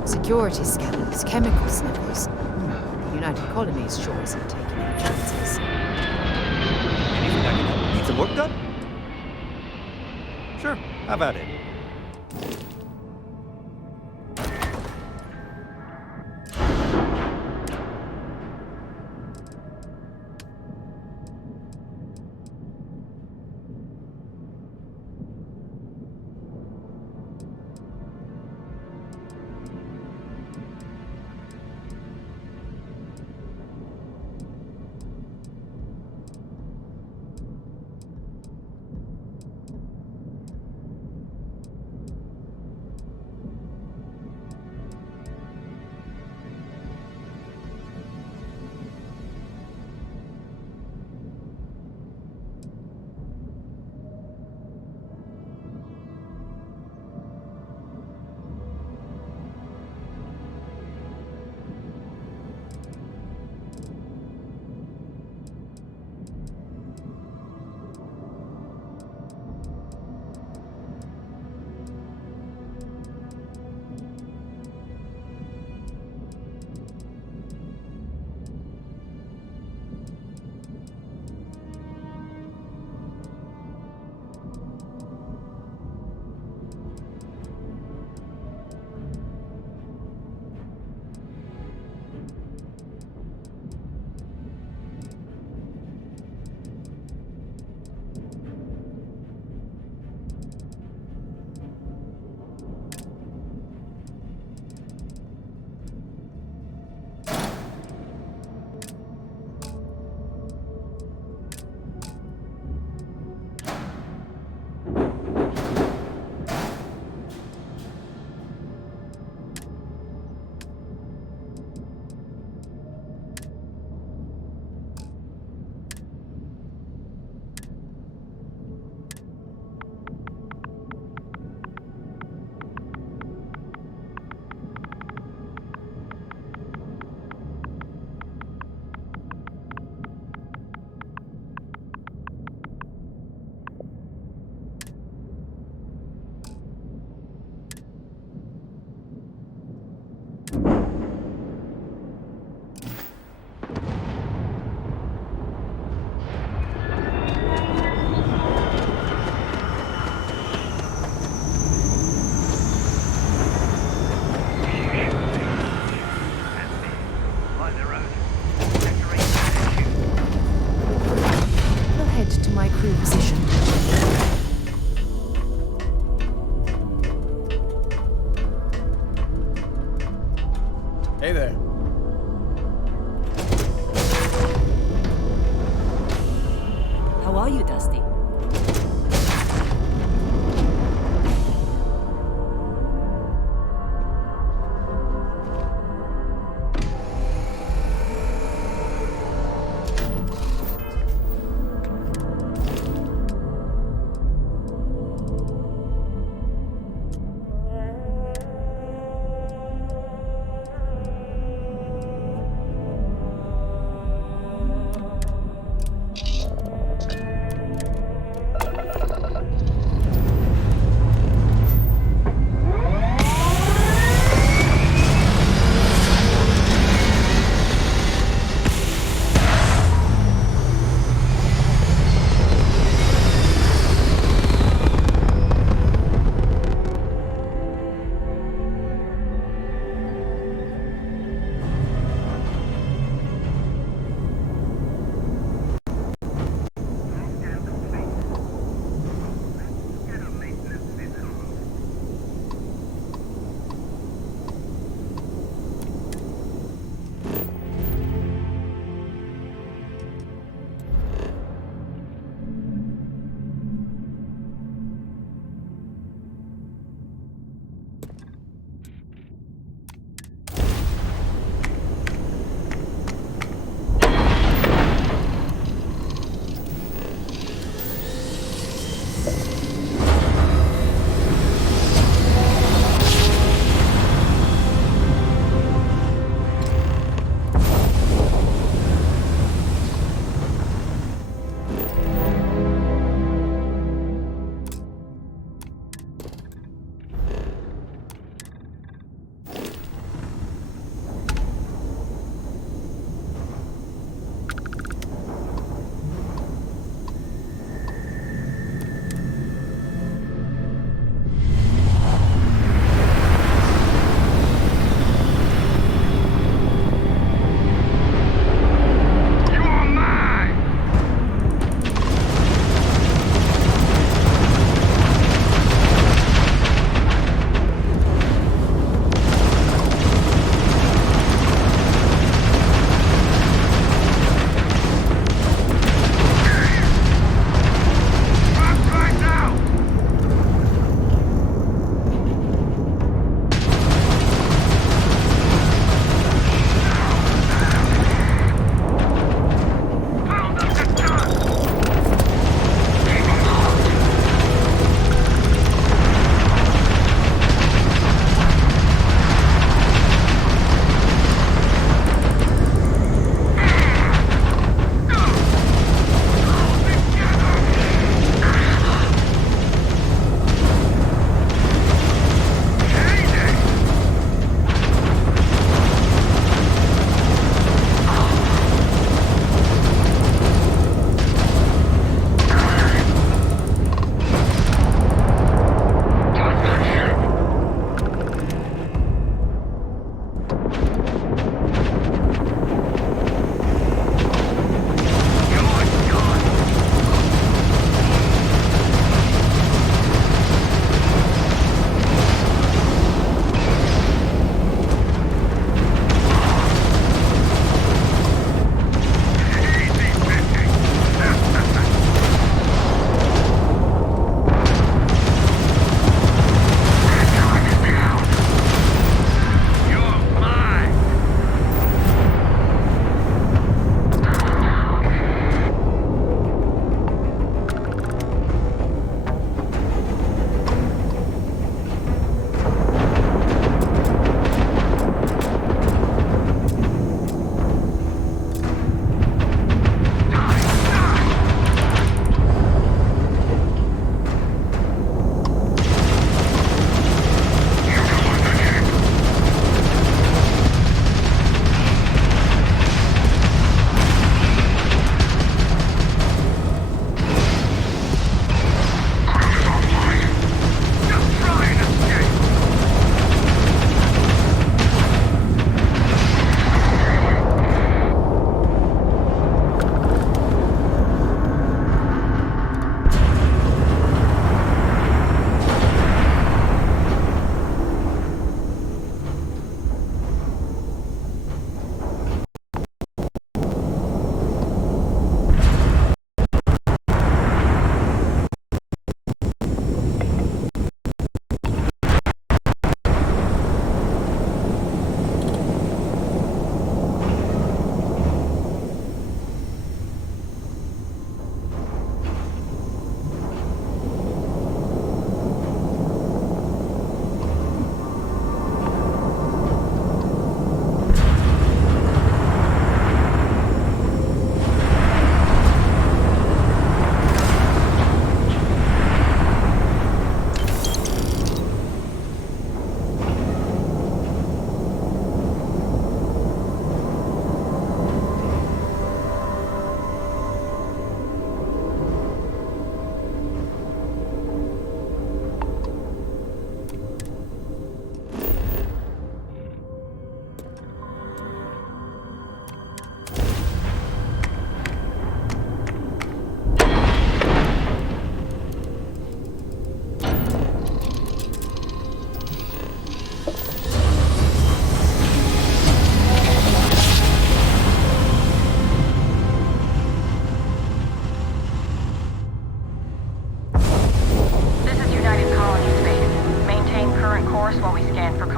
Security scanners, chemical sniffers. The United Colonies sure isn't taking any chances. Anything I can help? Need some work done? Sure, how about it?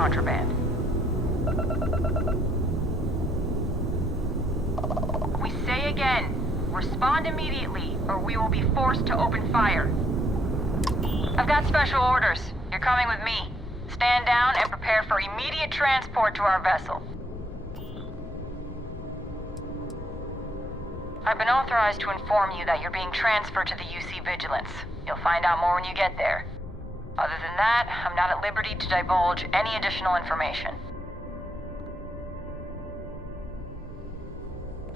contraband. We say again, respond immediately, or we will be forced to open fire. I've got special orders. You're coming with me. Stand down and prepare for immediate transport to our vessel. I've been authorized to inform you that you're being transferred to the UC Vigilance. You'll find out more when you get there. Other than that, I'm not at liberty to divulge any additional information.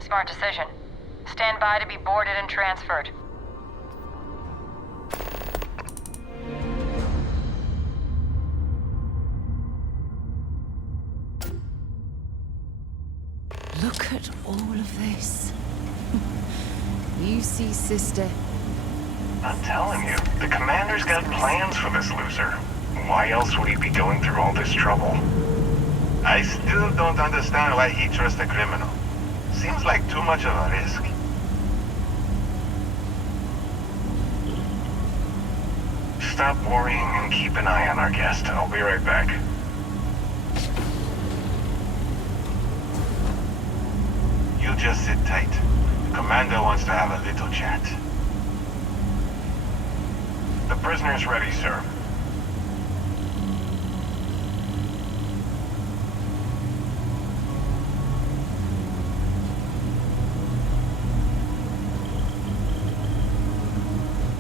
Smart decision. Stand by to be boarded and transferred. Look at all of this. You see, sister. I'm telling you, the commander's got plans for this loser. Why else would he be going through all this trouble? I still don't understand why he trusts a criminal. Seems like too much of a risk. Stop worrying and keep an eye on our guest. I'll be right back. You just sit tight. The commander wants to have a little chat. The prisoner's ready, sir.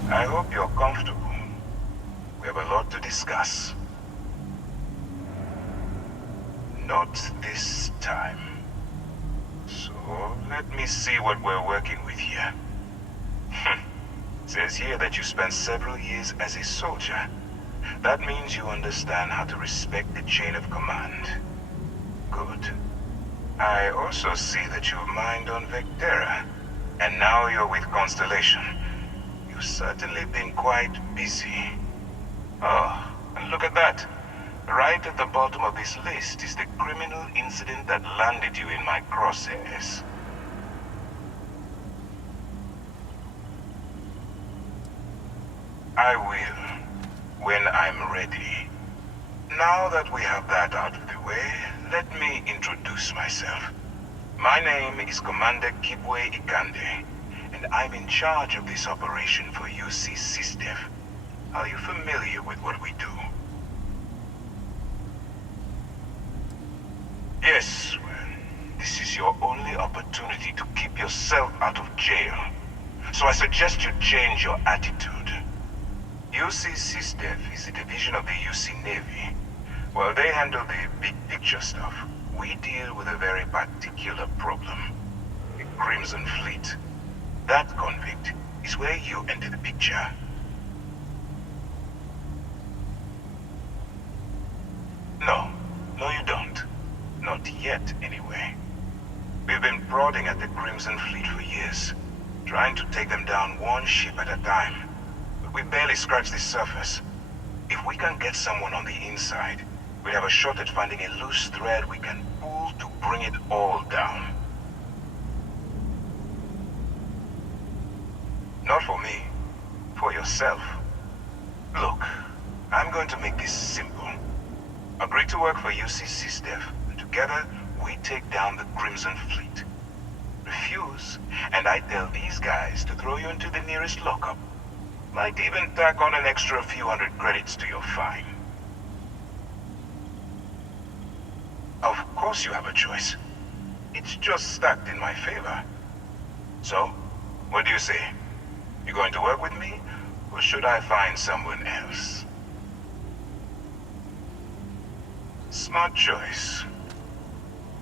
I hope you're comfortable. We have a lot to discuss. Not this time. So, let me see what we're working with here. Says here that you spent several years as a soldier. That means you understand how to respect the chain of command. Good. I also see that you've mined on Vectera, and now you're with Constellation. You've certainly been quite busy. Oh, and look at that. Right at the bottom of this list is the criminal incident that landed you in my crosshairs. I will, when I'm ready. Now that we have that out of the way, let me introduce myself. My name is Commander Kibwe Ikande, and I'm in charge of this operation for UC SysDef. Are you familiar with what we do? Yes, well, this is your only opportunity to keep yourself out of jail. So I suggest you change your attitude. UC SysDef is a division of the UC Navy. While they handle the big picture stuff, we deal with a very particular problem. The Crimson Fleet. That convict is where you enter the picture. No, you don't. Not yet, anyway. We've been prodding at the Crimson Fleet for years, trying to take them down one ship at a time. But we barely scratched the surface. If we can get someone on the inside, we have a shot at finding a loose thread we can pull to bring it all down. Not for me. For yourself. Look, I'm going to make this simple. Agree to work for UC SysDef, and together, we take down the Crimson Fleet. Refuse, and I tell these guys to throw you into the nearest lockup. Might even tack on an extra few hundred credits to your fine. Of course you have a choice. It's just stacked in my favor. So, what do you say? You going to work with me, or should I find someone else? Smart choice.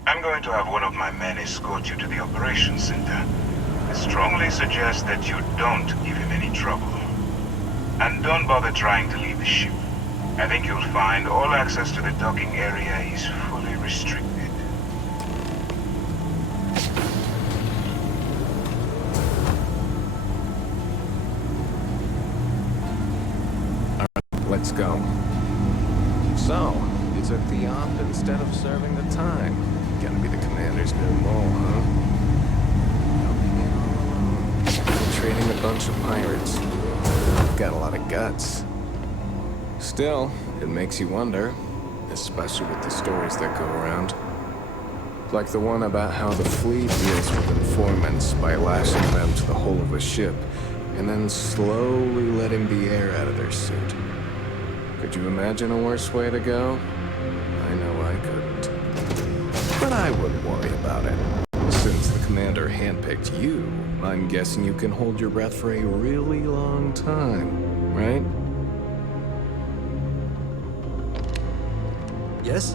I'm going to have one of my men escort you to the operations center. I strongly suggest that you don't give him any trouble. And don't bother trying to leave the ship. I think you'll find all access to the docking area is fully restricted. Let's go. So, you took the op instead of serving the time. Gonna be the commander's new mole, huh? Trading a bunch of pirates. Got a lot of guts. Still, it makes you wonder, especially with the stories that go around. Like the one about how the fleet deals with informants by lashing them to the hull of a ship, and then slowly letting the air out of their suit. Could you imagine a worse way to go? I know I couldn't. But I wouldn't worry about it. Since the commander handpicked you, I'm guessing you can hold your breath for a really long time, right? Yes?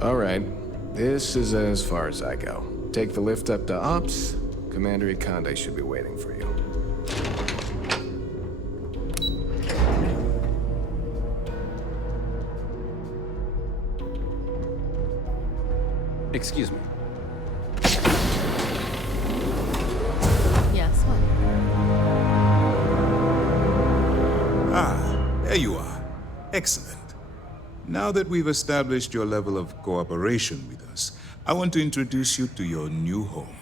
All right. This is as far as I go. Take the lift up to Ops. Commander Ikande should be waiting for you. Excuse me. Yes, what? Ah, there you are. Excellent. Now that we've established your level of cooperation with us, I want to introduce you to your new home.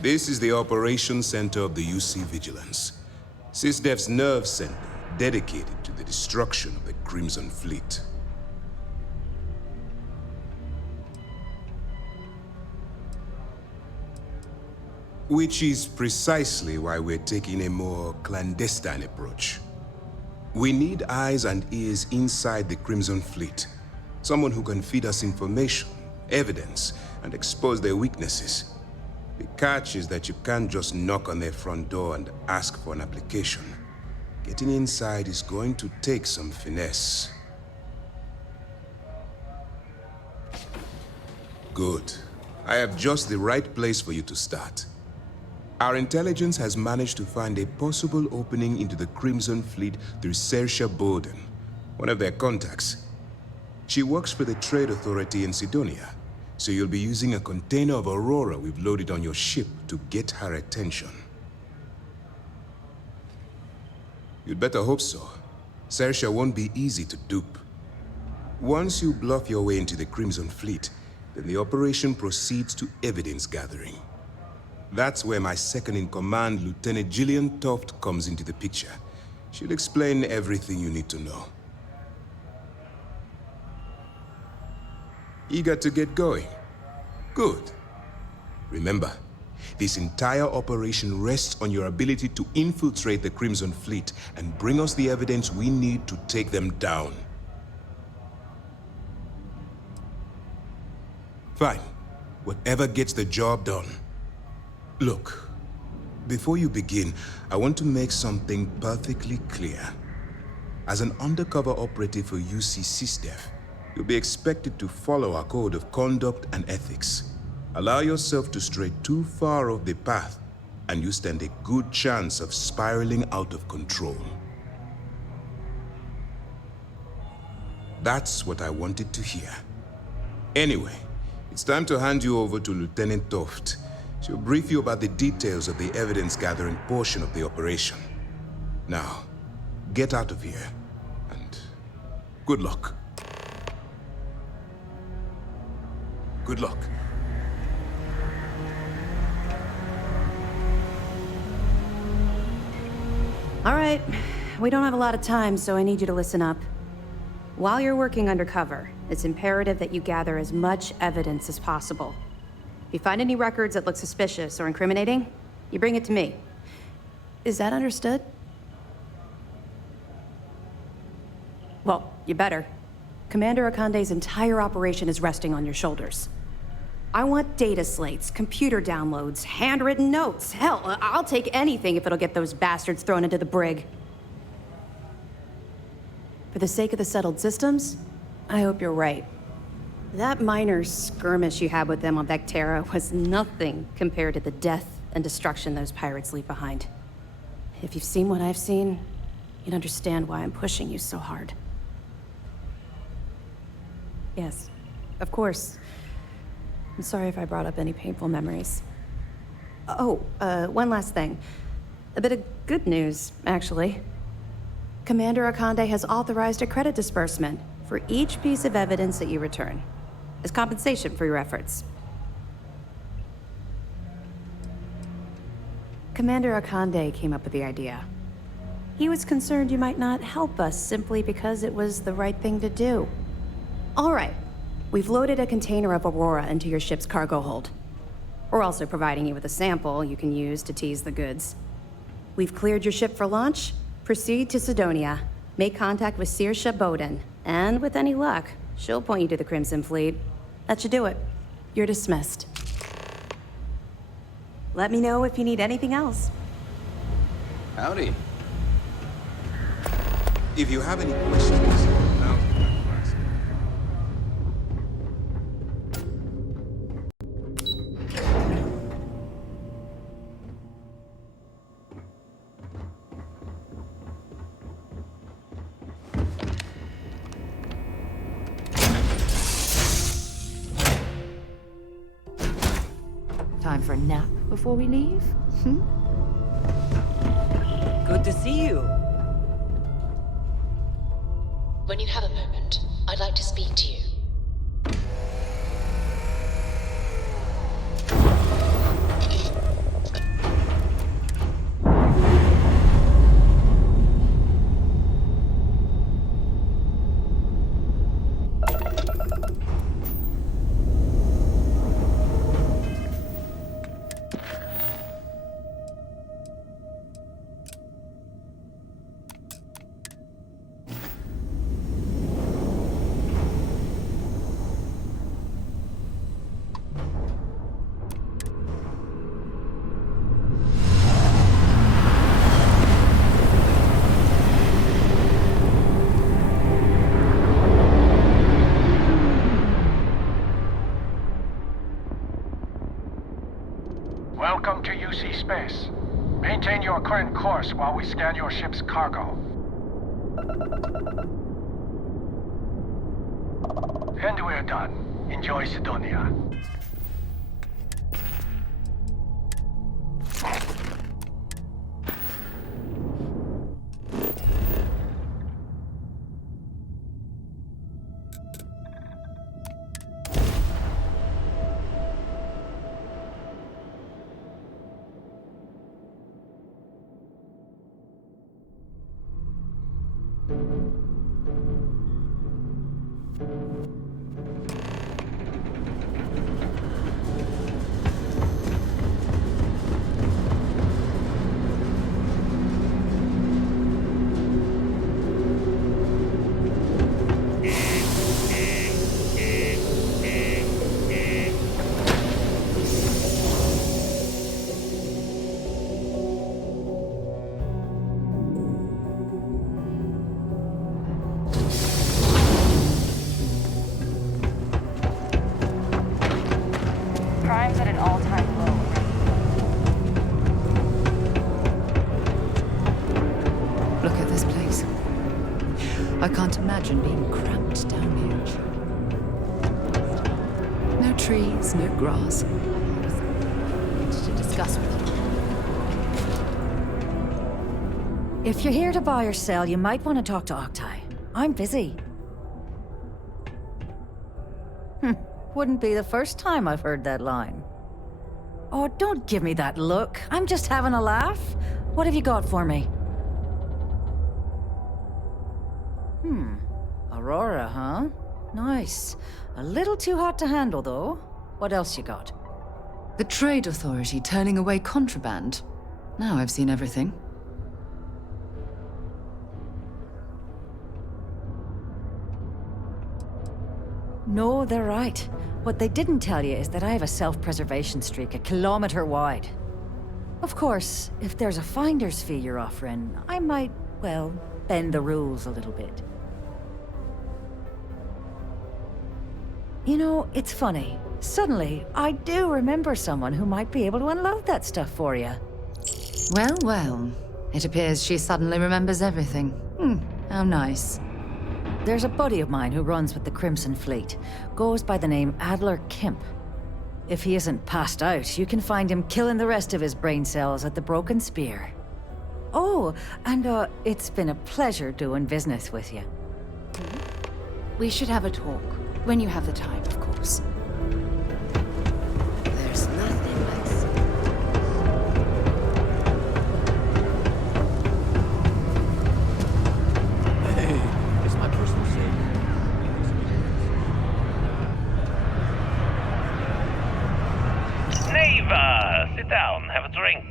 This is the Operations Center of the UC Vigilance, SysDef's nerve center dedicated to the destruction of the Crimson Fleet. Which is precisely why we're taking a more clandestine approach. We need eyes and ears inside the Crimson Fleet. Someone who can feed us information, evidence, and expose their weaknesses. The catch is that you can't just knock on their front door and ask for an application. Getting inside is going to take some finesse. Good. I have just the right place for you to start. Our intelligence has managed to find a possible opening into the Crimson Fleet through Saoirse Bowden, one of their contacts. She works for the Trade Authority in Sidonia, so you'll be using a container of Aurora we've loaded on your ship to get her attention. You'd better hope so. Saoirse won't be easy to dupe. Once you bluff your way into the Crimson Fleet, then the operation proceeds to evidence gathering. That's where my second-in-command, Lieutenant Gillian Toft, comes into the picture. She'll explain everything you need to know. Eager to get going? Good. Remember, this entire operation rests on your ability to infiltrate the Crimson Fleet and bring us the evidence we need to take them down. Fine. Whatever gets the job done. Look, before you begin, I want to make something perfectly clear. As an undercover operative for UC SysDef, you'll be expected to follow our code of conduct and ethics. Allow yourself to stray too far off the path, and you stand a good chance of spiraling out of control. That's what I wanted to hear. Anyway, it's time to hand you over to Lieutenant Toft. She'll brief you about the details of the evidence-gathering portion of the operation. Now, get out of here, and good luck. Good luck. All right, we don't have a lot of time, so I need you to listen up. While you're working undercover, it's imperative that you gather as much evidence as possible. If you find any records that look suspicious or incriminating, you bring it to me. Is that understood? Well, you better. Commander Ikande's entire operation is resting on your shoulders. I want data slates, computer downloads, handwritten notes. Hell, I'll take anything if it'll get those bastards thrown into the brig. For the sake of the settled systems, I hope you're right. That minor skirmish you had with them on Vectera was nothing compared to the death and destruction those pirates leave behind. If you've seen what I've seen, you'd understand why I'm pushing you so hard. Yes, of course. I'm sorry if I brought up any painful memories. Oh, one last thing. A bit of good news, actually. Commander Akande has authorized a credit disbursement for each piece of evidence that you return, as compensation for your efforts. Commander Akande came up with the idea. He was concerned you might not help us simply because it was the right thing to do. All right, we've loaded a container of Aurora into your ship's cargo hold. We're also providing you with a sample you can use to tease the goods. We've cleared your ship for launch. Proceed to Sidonia. Make contact with Saoirse Bowden. And with any luck, she'll point you to the Crimson Fleet. That should do it. You're dismissed. Let me know if you need anything else. Howdy. If you have any questions, now Time for a nap before we leave? Good to see you. When you have a moment, I'd like to speak to you. Welcome to UC Space. Maintain your current course while we scan your ship's cargo. And we're done. Enjoy Sidonia. Crime's at an all-time low. Look at this place. I can't imagine being cramped down here. No trees, no grass. To discuss with you. If you're here to buy or sell, you might want to talk to Octai. I'm busy. Wouldn't be the first time I've heard that line. Oh, don't give me that look. I'm just having a laugh. What have you got for me? Aurora, huh? Nice. A little too hot to handle, though. What else you got? The Trade Authority turning away contraband. Now I've seen everything. No, they're right. What they didn't tell you is that I have a self-preservation streak 1 kilometer wide. Of course, if there's a finder's fee you're offering, I might, well, bend the rules a little bit. You know, it's funny. Suddenly, I do remember someone who might be able to unload that stuff for you. Well, well. It appears she suddenly remembers everything. How nice. There's a buddy of mine who runs with the Crimson Fleet. Goes by the name Adler Kemp. If he isn't passed out, you can find him killing the rest of his brain cells at the Broken Spear. Oh, and it's been a pleasure doing business with you. We should have a talk. When you have the time, of course. There's nothing like Hey, it's my personal save. Neva, sit down, have a drink.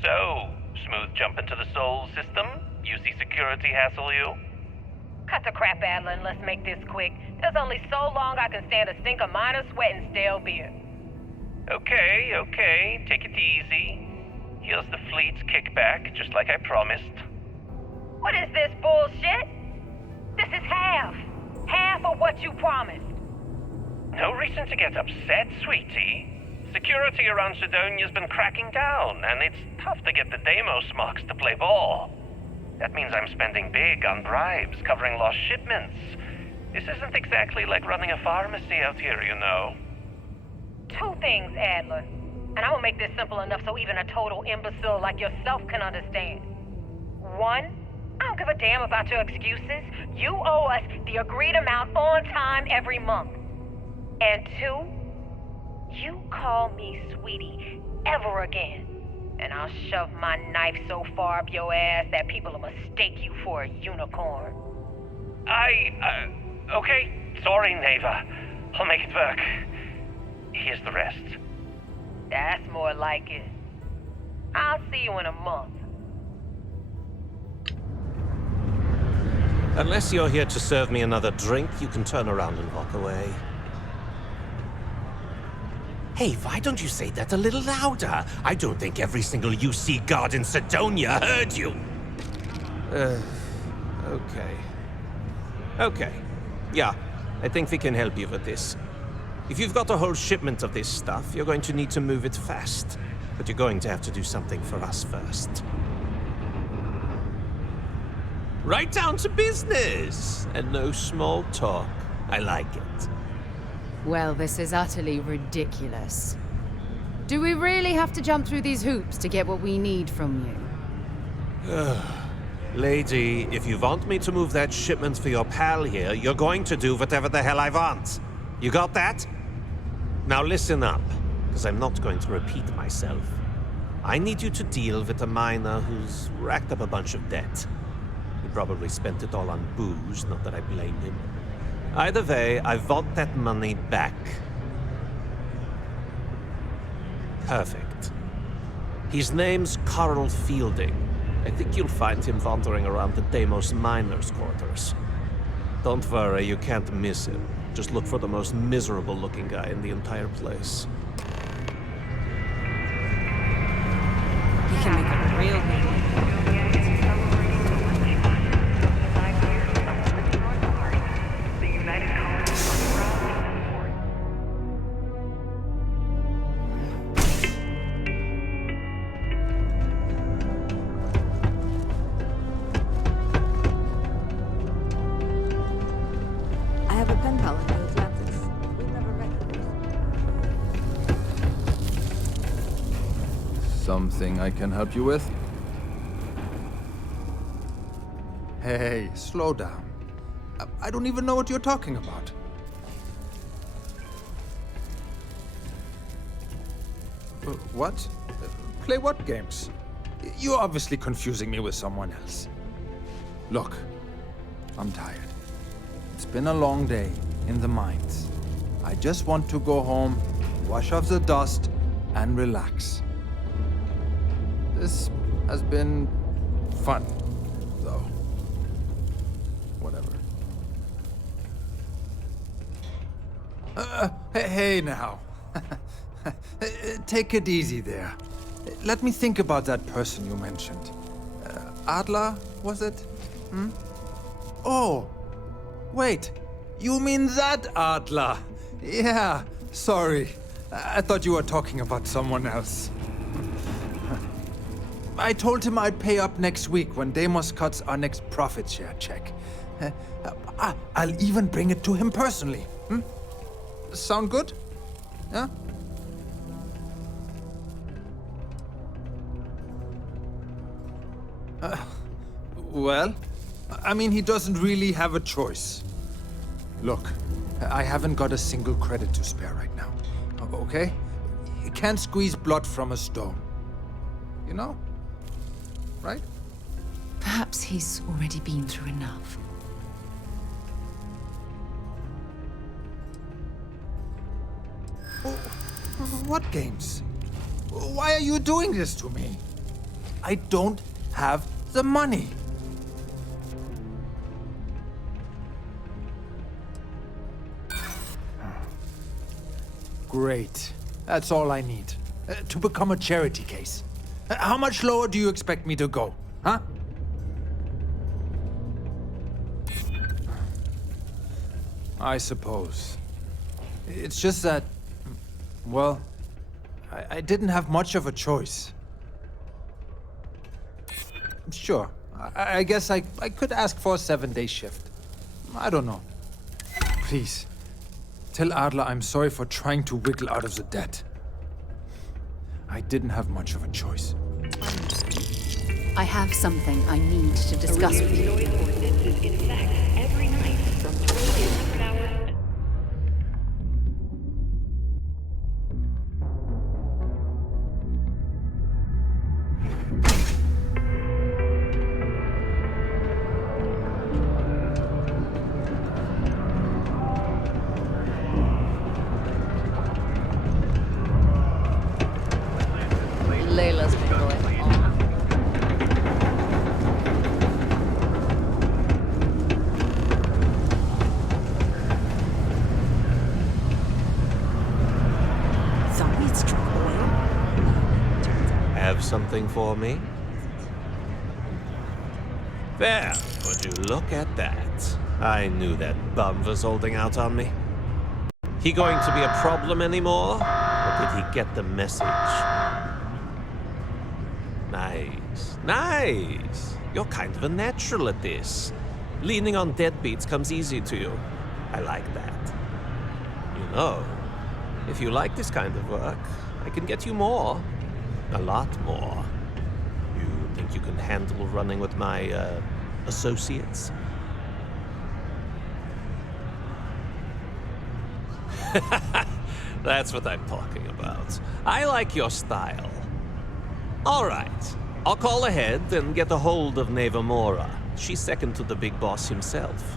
So, smooth jump into the Soul system? You see security hassle you? Cut the crap, Adler, and let's make this quick. There's only so long I can stand a stink of minor sweat and stale beer. Okay, take it easy. Here's the fleet's kickback, just like I promised. What is this bullshit? This is half. Half of what you promised. No reason to get upset, sweetie. Security around Sidonia's been cracking down, and it's tough to get the Deimos marks to play ball. That means I'm spending big on bribes, covering lost shipments. This isn't exactly like running a pharmacy out here, you know. Two things, Adler. And I will make this simple enough so even a total imbecile like yourself can understand. One, I don't give a damn about your excuses. You owe us the agreed amount on time every month. And two, you call me sweetie ever again, and I'll shove my knife so far up your ass that people will mistake you for a unicorn. Okay. Sorry, Neva. I'll make it work. Here's the rest. That's more like it. I'll see you in a month. Unless you're here to serve me another drink, you can turn around and walk away. Hey, why don't you say that a little louder? I don't think every single UC guard in Sidonia heard you. Okay. Yeah, I think we can help you with this. If you've got a whole shipment of this stuff, you're going to need to move it fast. But you're going to have to do something for us first. Right down to business! And no small talk. I like it. Well, this is utterly ridiculous. Do we really have to jump through these hoops to get what we need from you? Lady, if you want me to move that shipment for your pal here, you're going to do whatever the hell I want. You got that? Now listen up, because I'm not going to repeat myself. I need you to deal with a miner who's racked up a bunch of debt. He probably spent it all on booze, not that I blame him. Either way, I want that money back. Perfect. His name's Carl Fielding. I think you'll find him wandering around the Deimos miners' quarters. Don't worry, you can't miss him. Just look for the most miserable-looking guy in the entire place. You can make a real good one. I have a pen pal in the Atlantis. We've never met. Something I can help you with? Hey, slow down. I don't even know what you're talking about. What? Play what games? You're obviously confusing me with someone else. Look, I'm tired. It's been a long day in the mines. I just want to go home, wash off the dust, and relax. This has been fun, though. Whatever. Hey now. Take it easy there. Let me think about that person you mentioned. Adler, was it? Hmm? Oh, wait. You mean that Adler? Yeah, sorry. I thought you were talking about someone else. I told him I'd pay up next week when Deimos cuts our next profit share check. I'll even bring it to him personally. Hmm? Sound good? Yeah? Well, I mean, he doesn't really have a choice. Look, I haven't got a single credit to spare right now. Okay? You can't squeeze blood from a stone. You know? Right? Perhaps he's already been through enough. What games? Why are you doing this to me? I don't have the money. Great. That's all I need. To become a charity case. How much lower do you expect me to go? Huh? I suppose. It's just that... Well, I didn't have much of a choice. Sure. I guess I could ask for a 7-day shift. I don't know. Please. Tell Adler I'm sorry for trying to wiggle out of the debt. I didn't have much of a choice. I have something I need to discuss with you. Noise ordinance is in effect every night from 2200 hours. Layla's been going on. Zombies drink oil? Have something for me? There, would you look at that? I knew that bum was holding out on me. He going to be a problem anymore? Or did he get the message? Nice, nice. You're kind of a natural at this. Leaning on deadbeats comes easy to you. I like that. You know, if you like this kind of work, I can get you more. A lot more. You think you can handle running with my, associates? That's what I'm talking about. I like your style. All right. I'll call ahead and get a hold of Nevamora. She's second to the big boss himself.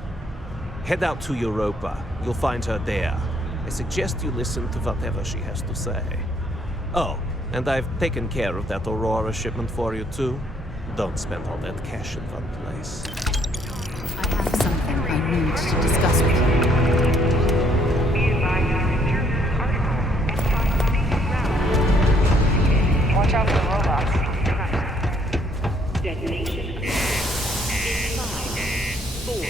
Head out to Europa. You'll find her there. I suggest you listen to whatever she has to say. Oh, and I've taken care of that Aurora shipment for you too. Don't spend all that cash in one place. I have something I need to discuss with you. Watch out for robots. Detonation. 5, 4, 3, 2, 1.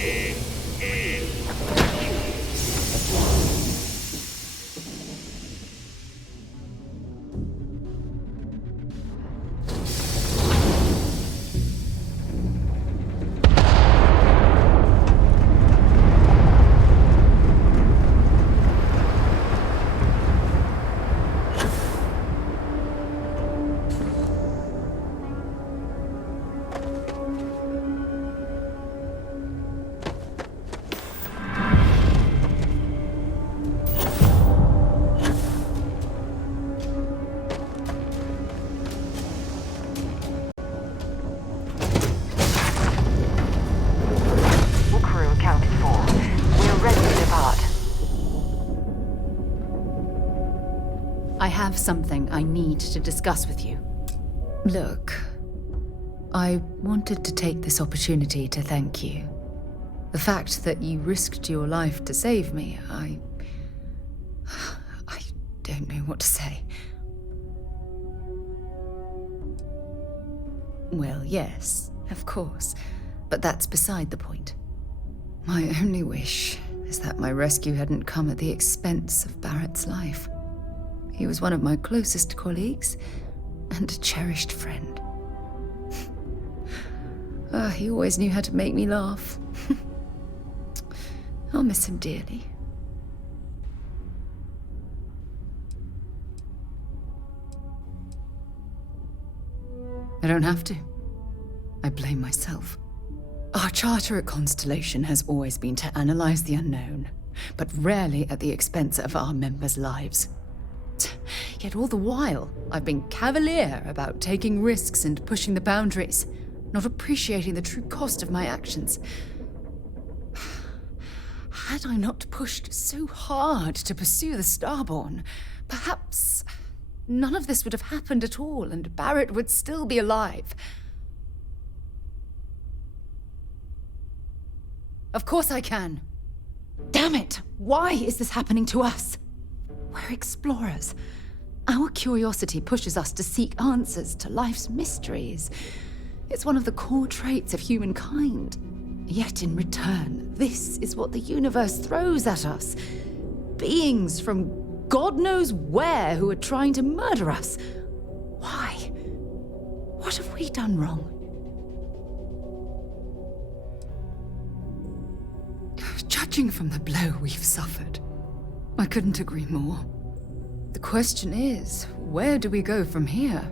I have something I need to discuss with you. Look, I wanted to take this opportunity to thank you. The fact that you risked your life to save me, I don't know what to say. Well, yes, of course, but that's beside the point. My only wish is that my rescue hadn't come at the expense of Barrett's life. He was one of my closest colleagues and a cherished friend. He always knew how to make me laugh. I'll miss him dearly. I don't have to. I blame myself. Our charter at Constellation has always been to analyze the unknown, but rarely at the expense of our members' lives. Yet all the while, I've been cavalier about taking risks and pushing the boundaries, not appreciating the true cost of my actions. Had I not pushed so hard to pursue the Starborn, perhaps none of this would have happened at all, and Barrett would still be alive. Of course I can. Damn it! Why is this happening to us? We're explorers. Our curiosity pushes us to seek answers to life's mysteries. It's one of the core traits of humankind. Yet in return, this is what the universe throws at us. Beings from God knows where who are trying to murder us. Why? What have we done wrong? Judging from the blow we've suffered, I couldn't agree more. The question is, where do we go from here?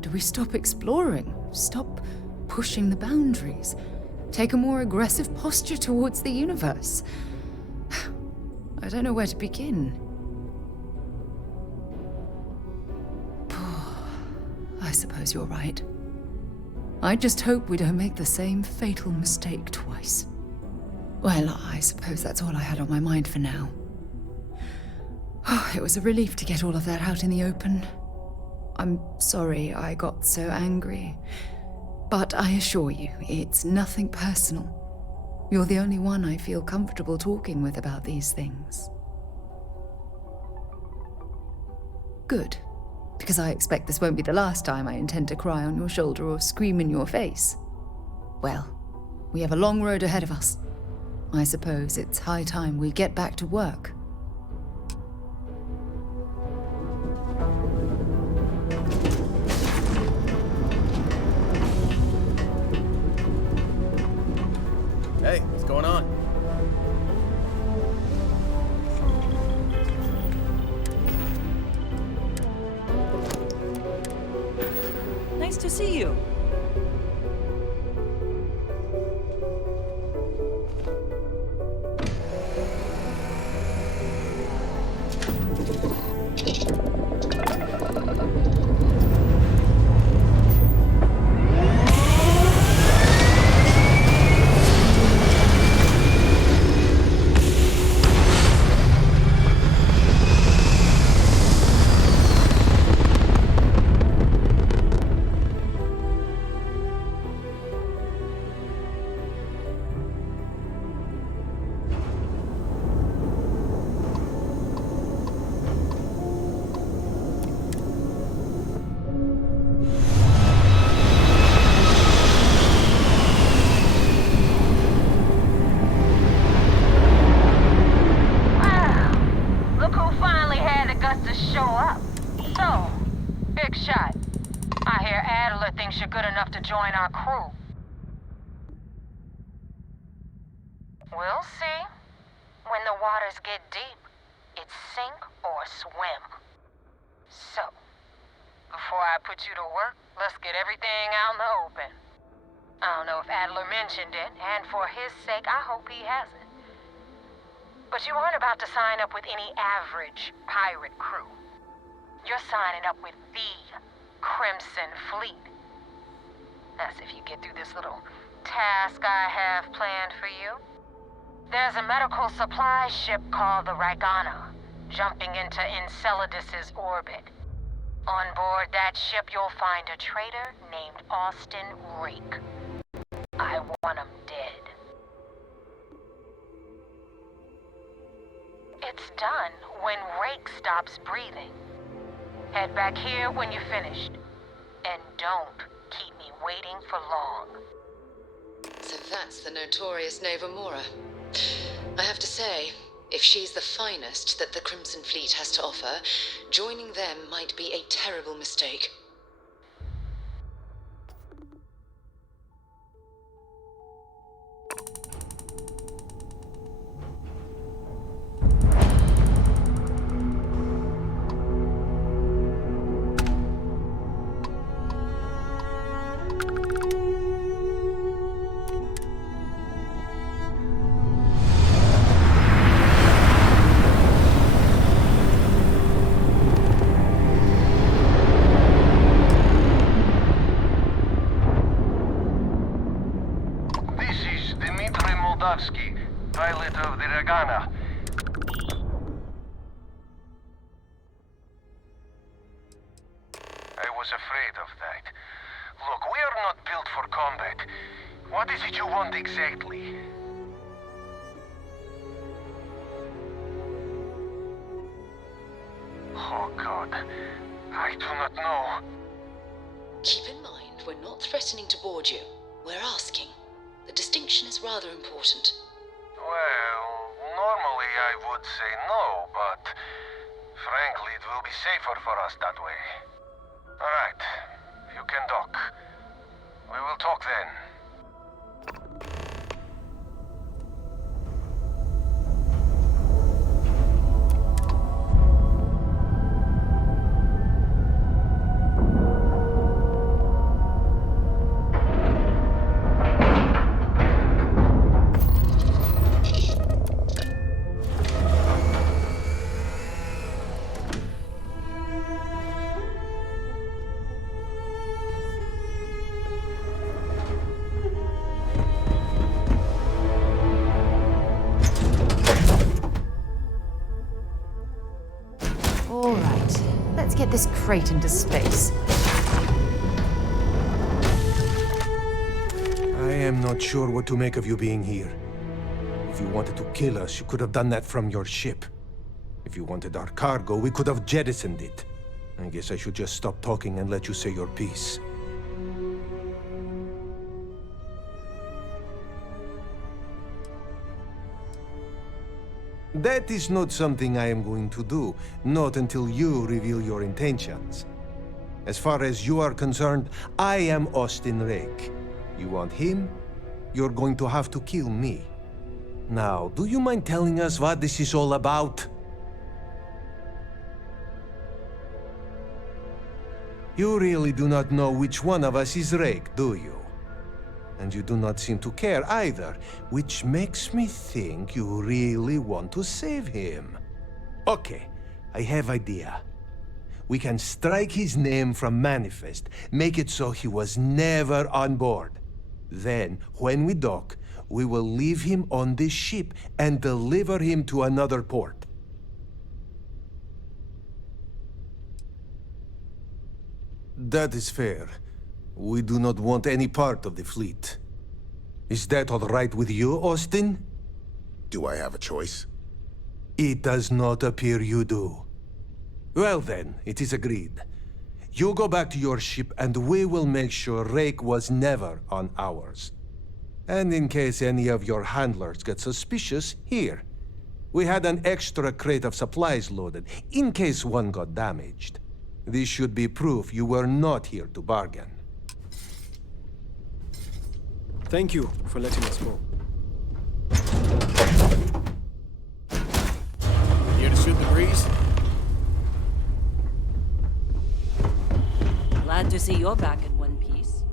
Do we stop exploring? Stop pushing the boundaries? Take a more aggressive posture towards the universe? I don't know where to begin. I suppose you're right. I just hope we don't make the same fatal mistake twice. Well, I suppose that's all I had on my mind for now. It was a relief to get all of that out in the open. I'm sorry I got so angry. But I assure you, it's nothing personal. You're the only one I feel comfortable talking with about these things. Good, because I expect this won't be the last time I intend to cry on your shoulder or scream in your face. Well, we have a long road ahead of us. I suppose it's high time we get back to work. Hey, what's going on? Nice to see you. Join our crew. We'll see. When the waters get deep, it's sink or swim. So, before I put you to work, let's get everything out in the open. I don't know if Adler mentioned it, and for his sake, I hope he hasn't. But you aren't about to sign up with any average pirate crew. You're signing up with the Crimson Fleet. That's if you get through this little task I have planned for you. There's a medical supply ship called the Ragana, jumping into Enceladus's orbit. On board that ship, you'll find a traitor named Austin Rake. I want him dead. It's done when Rake stops breathing. Head back here when you're finished. And don't keep me waiting for long. So that's the notorious Nova Mora. I have to say, if she's the finest that the Crimson Fleet has to offer, joining them might be a terrible mistake. Moldavsky, pilot of the Ragana. I was afraid of that. Look, we are not built for combat. What is it you want exactly? Oh God, I do not know. Keep in mind, we're not threatening to board you. We're asking. The distinction is rather important. Well, normally I would say no, but frankly it will be safer for us that way. Alright, you can dock. We will talk then. All right, let's get this crate into space. I am not sure what to make of you being here. If you wanted to kill us, you could have done that from your ship. If you wanted our cargo, we could have jettisoned it. I guess I should just stop talking and let you say your piece. That is not something I am going to do, not until you reveal your intentions. As far as you are concerned, I am Austin Rake. You want him? You're going to have to kill me. Now, do you mind telling us what this is all about? You really do not know which one of us is Rake, do you? And you do not seem to care either, which makes me think you really want to save him. Okay, I have idea. We can strike his name from Manifest, make it so he was never on board. Then, when we dock, we will leave him on this ship and deliver him to another port. That is fair. We do not want any part of the fleet. Is that all right with you, Austin? Do I have a choice? It does not appear you do. Well then, it is agreed. You go back to your ship and we will make sure Rake was never on ours. And in case any of your handlers get suspicious, here. We had an extra crate of supplies loaded, in case one got damaged. This should be proof you were not here to bargain. Thank you for letting us go. Here to shoot the breeze? Glad to see you're back in one piece.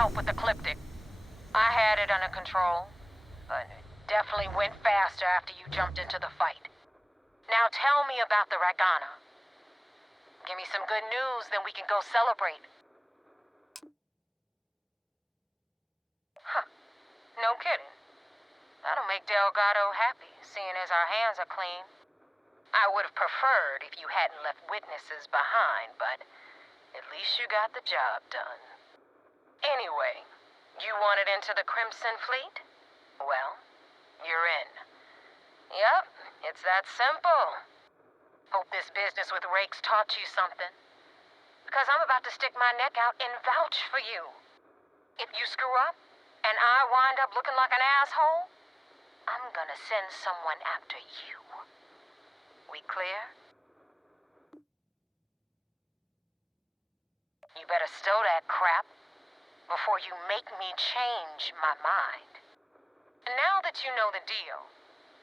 help with the Ecliptic. I had it under control, but it definitely went faster after you jumped into the fight. Now tell me about the Ragana. Give me some good news, then we can go celebrate. Huh. No kidding. That'll make Delgado happy, seeing as our hands are clean. I would have preferred if you hadn't left witnesses behind, but at least you got the job done. Anyway, you wanted into the Crimson Fleet? Well, you're in. Yep, it's that simple. Hope this business with Rakes taught you something. Because I'm about to stick my neck out and vouch for you. If you screw up, and I wind up looking like an asshole, I'm gonna send someone after you. We clear? You better stow that crap before you make me change my mind. And now that you know the deal,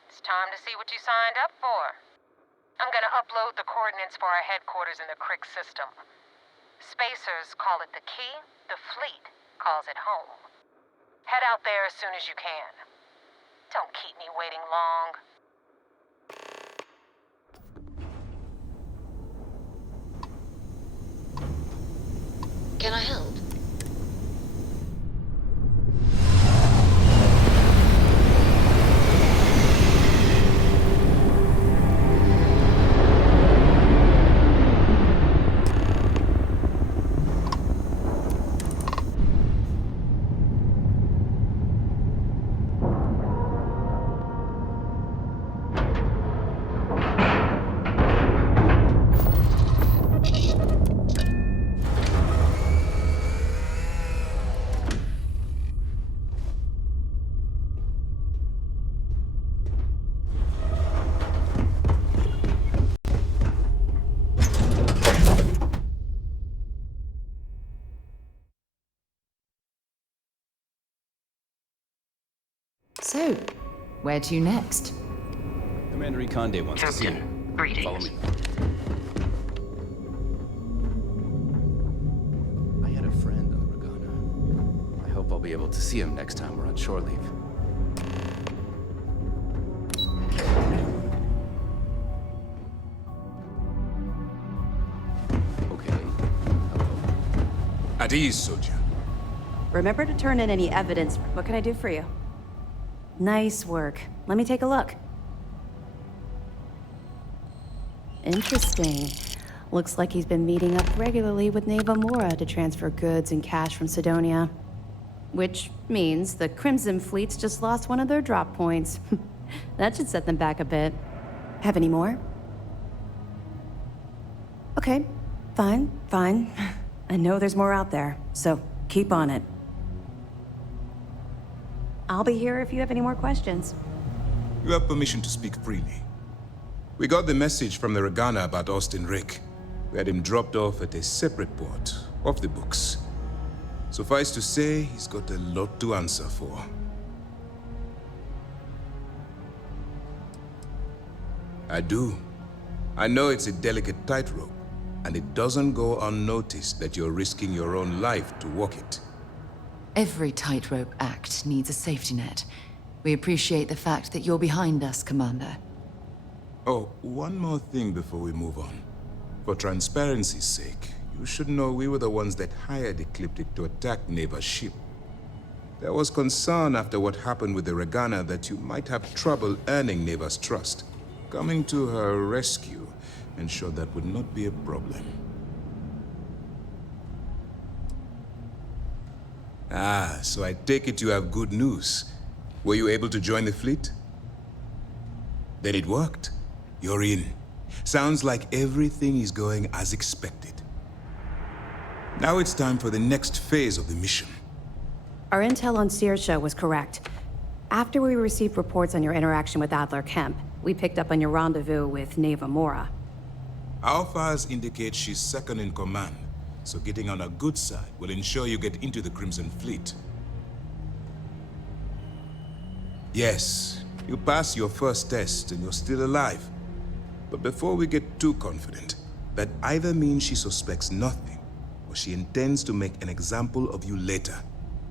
it's time to see what you signed up for. I'm gonna upload the coordinates for our headquarters in the Crick system. Spacers call it the key, the fleet calls it home. Head out there as soon as you can. Don't keep me waiting long. Can I help? So, where to next? Commander Ikonde wants to see you. Greetings. Follow me. I had a friend on the Ragana. I hope I'll be able to see him next time we're on shore leave. Okay. Hello. At ease, soldier. Remember to turn in any evidence. What can I do for you? Nice work. Let me take a look. Interesting. Looks like he's been meeting up regularly with Naevamura to transfer goods and cash from Sidonia. Which means the Crimson Fleet's just lost one of their drop points. That should set them back a bit. Have any more? Okay, fine. I know there's more out there, so keep on it. I'll be here if you have any more questions. You have permission to speak freely. We got the message from the Ragana about Austin Rick. We had him dropped off at a separate port, off the books. Suffice to say, he's got a lot to answer for. I do. I know it's a delicate tightrope, and it doesn't go unnoticed that you're risking your own life to walk it. Every tightrope act needs a safety net. We appreciate the fact that you're behind us, Commander. Oh, one more thing before we move on. For transparency's sake, you should know we were the ones that hired Ecliptic to attack Neva's ship. There was concern after what happened with the Ragana that you might have trouble earning Neva's trust. Coming to her rescue ensured that would not be a problem. Ah, so I take it you have good news. Were you able to join the fleet? Then it worked. You're in. Sounds like everything is going as expected. Now it's time for the next phase of the mission. Our intel on Saoirse was correct. After we received reports on your interaction with Adler Kemp, we picked up on your rendezvous with Naevamura. Our files indicate she's second in command, so getting on her good side will ensure you get into the Crimson Fleet. Yes, you pass your first test and you're still alive. But before we get too confident, that either means she suspects nothing, or she intends to make an example of you later.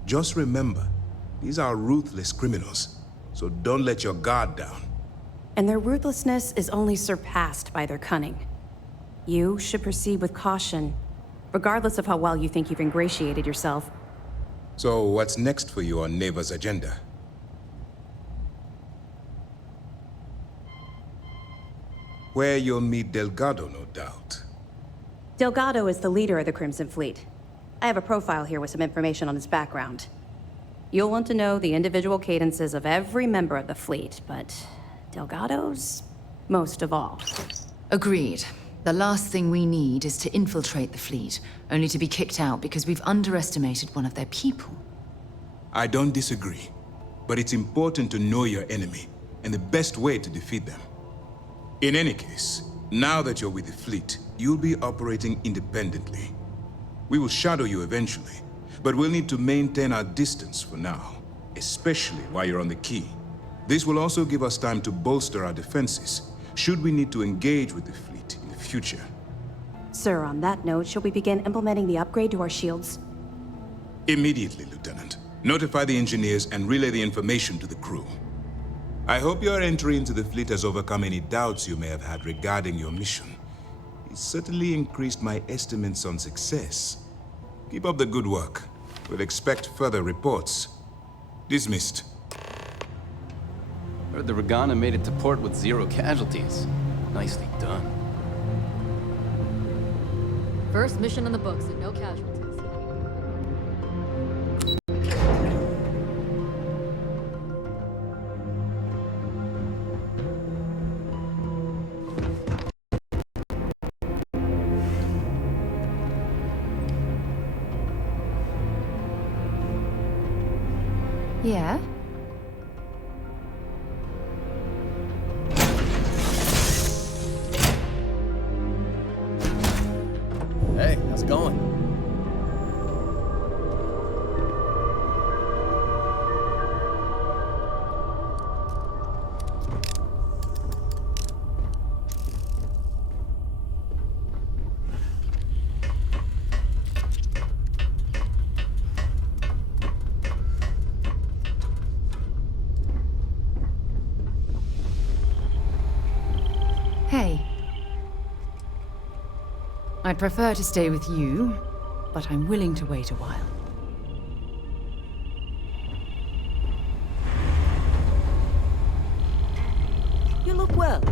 Just remember, these are ruthless criminals, so don't let your guard down. And their ruthlessness is only surpassed by their cunning. You should proceed with caution, regardless of how well you think you've ingratiated yourself. So what's next for you on Neva's agenda? Where you'll meet Delgado, no doubt. Delgado is the leader of the Crimson Fleet. I have a profile here with some information on his background. You'll want to know the individual cadences of every member of the fleet, but Delgado's most of all. Agreed. The last thing we need is to infiltrate the fleet, only to be kicked out because we've underestimated one of their people. I don't disagree, but it's important to know your enemy and the best way to defeat them. In any case, now that you're with the fleet, you'll be operating independently. We will shadow you eventually, but we'll need to maintain our distance for now, especially while you're on the key. This will also give us time to bolster our defenses, should we need to engage with the fleet in the future. Sir, on that note, shall we begin implementing the upgrade to our shields? Immediately, Lieutenant. Notify the engineers and relay the information to the crew. I hope your entry into the fleet has overcome any doubts you may have had regarding your mission. It certainly increased my estimates on success. Keep up the good work. We'll expect further reports. Dismissed. Heard the Regana made it to port with 0 casualties. Nicely done. First mission in the books and no casualties. Yeah? Hey, how's it going? Hey. I'd prefer to stay with you, but I'm willing to wait a while. You look well.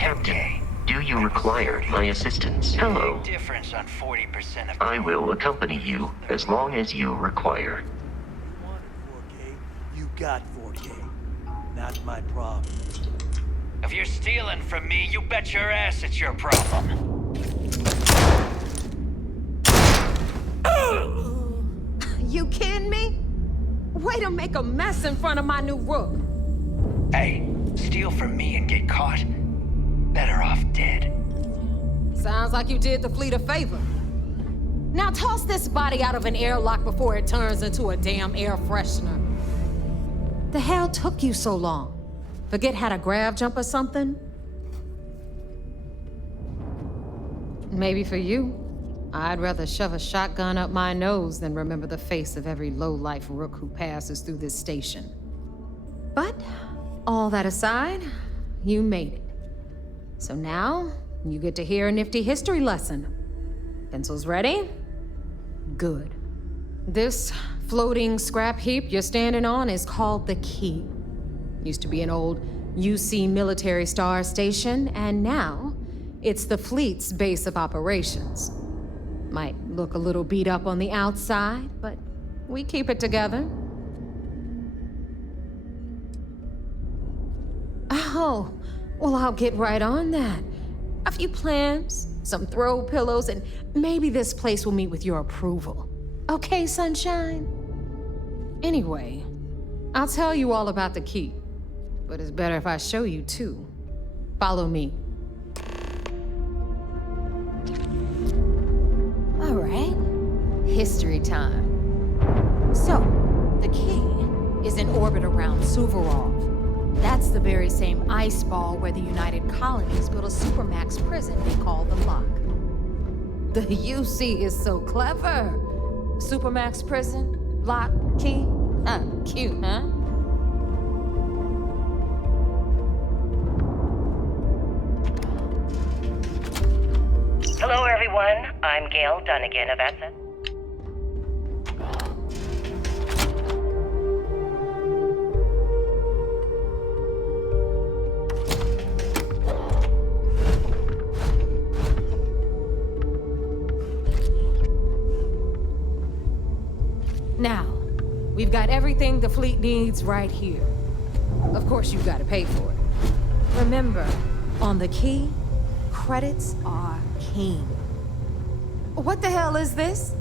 Captain, do you require my assistance? Hello. Difference on 40% of... I will accompany you as long as you require. You got 4K. Not my problem. If you're stealing from me, you bet your ass it's your problem. You kidding me? Way to make a mess in front of my new Rook. Hey, steal from me and get caught. Better off dead. Sounds like you did the fleet a favor. Now toss this body out of an airlock before it turns into a damn air freshener. The hell took you so long? Forget how to grav jump or something? Maybe for you, I'd rather shove a shotgun up my nose than remember the face of every low-life Rook who passes through this station. But, all that aside, you made it. So now, you get to hear a nifty history lesson. Pencils ready? Good. This floating scrap heap you're standing on is called the Key. Used to be an old UC military star station, and now it's the fleet's base of operations. Might look a little beat up on the outside, but we keep it together. Oh, well, I'll get right on that. A few plans, some throw pillows, and maybe this place will meet with your approval. Okay, sunshine? Anyway, I'll tell you all about the Key, but it's better if I show you too. Follow me. All right, history time. So, the Key is in orbit around Suvorov. That's the very same ice ball where the United Colonies built a supermax prison they call the Lock. The UC is so clever. Supermax prison, Lock, Key. Cute, huh? Hello, everyone. I'm Gail Dunnigan of Asset. Now, we've got everything the fleet needs right here. Of course, you've got to pay for it. Remember, on the Key, credits are king. What the hell is this?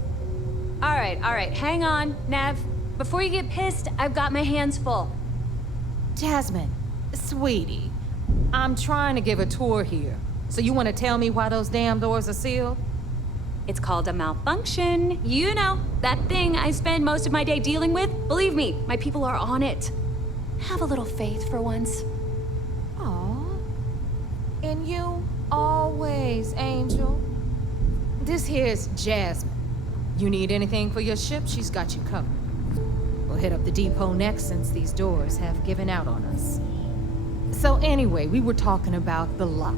All right, hang on, Nev. Before you get pissed, I've got my hands full. Jasmine, sweetie, I'm trying to give a tour here. So you want to tell me why those damn doors are sealed? It's called a malfunction. You know, that thing I spend most of my day dealing with. Believe me, my people are on it. Have a little faith for once. Aw. In you, always, Angel. This here's Jasmine. You need anything for your ship, she's got you covered. We'll hit up the depot next since these doors have given out on us. So anyway, we were talking about the Lock.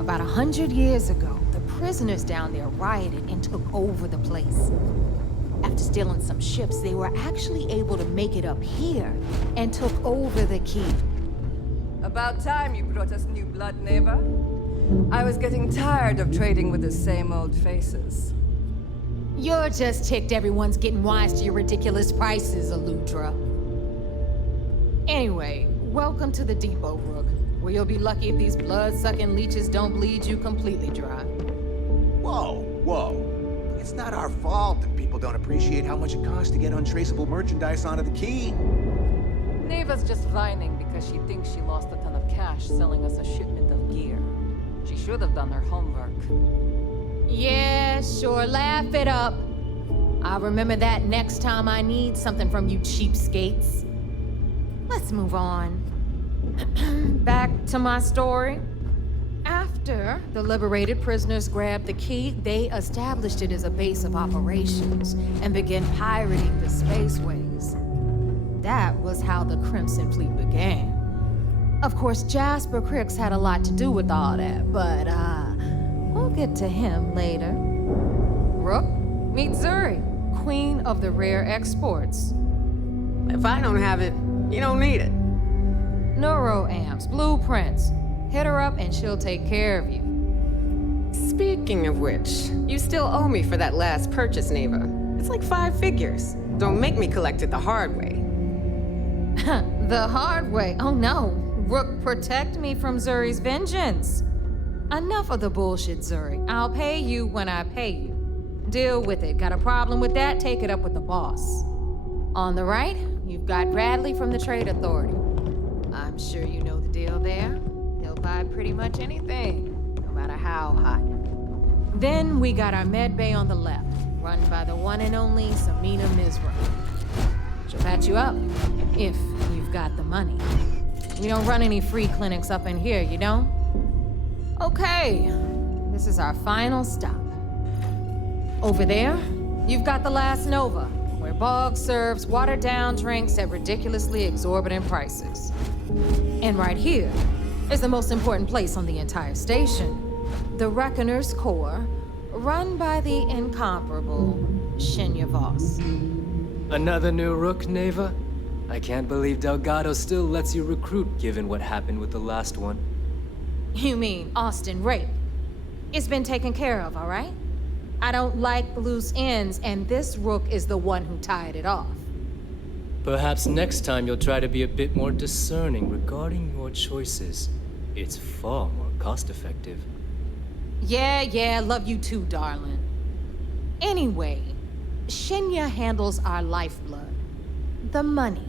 About 100 years ago, the prisoners down there rioted and took over the place. After stealing some ships, they were actually able to make it up here and took over the Key. About time you brought us new blood, neighbor. I was getting tired of trading with the same old faces. You're just ticked everyone's getting wise to your ridiculous prices, Aludra. Anyway, welcome to the depot, Rook, where you'll be lucky if these blood-sucking leeches don't bleed you completely dry. Whoa. It's not our fault that people don't appreciate how much it costs to get untraceable merchandise onto the Key. Neva's just whining because she thinks she lost a ton of cash selling us a shipment of gear. She should have done her homework. Yeah, sure, laugh it up. I'll remember that next time I need something from you cheapskates. Let's move on. Back to my story. After the liberated prisoners grabbed the Key, they established it as a base of operations and began pirating the spaceways. That was how the Crimson Fleet began. Of course, Jasper Cricks had a lot to do with all that, but we'll get to him later. Rook, meet Zuri, queen of the rare exports. If I don't have it, you don't need it. Neuroamps, blueprints, Hit her up and she'll take care of you. Speaking of which, you still owe me for that last purchase, Neva. It's like 5 figures. Don't make me collect it the hard way. The hard way? Oh no. Rook, protect me from Zuri's vengeance. Enough of the bullshit, Zuri. I'll pay you when I pay you. Deal with it. Got a problem with that? Take it up with the boss. On the right, you've got Bradley from the Trade Authority. I'm sure you know the deal there. He'll buy pretty much anything, no matter how hot. Then we got our med bay on the left, run by the one and only Samina Mizra. She'll patch you up, if you've got the money. We don't run any free clinics up in here, you know? Okay, this is our final stop. Over there, you've got the Last Nova, where Bog serves watered-down drinks at ridiculously exorbitant prices. And right here is the most important place on the entire station, the Reckoner's Core, run by the incomparable Shinya Voss. Another new Rook, Neva? I can't believe Delgado still lets you recruit, given what happened with the last one. You mean Austin Rape? It's been taken care of, all right? I don't like loose ends, and this Rook is the one who tied it off. Perhaps next time you'll try to be a bit more discerning regarding your choices. It's far more cost-effective. Yeah, love you too, darling. Anyway, Shinya handles our lifeblood. The money.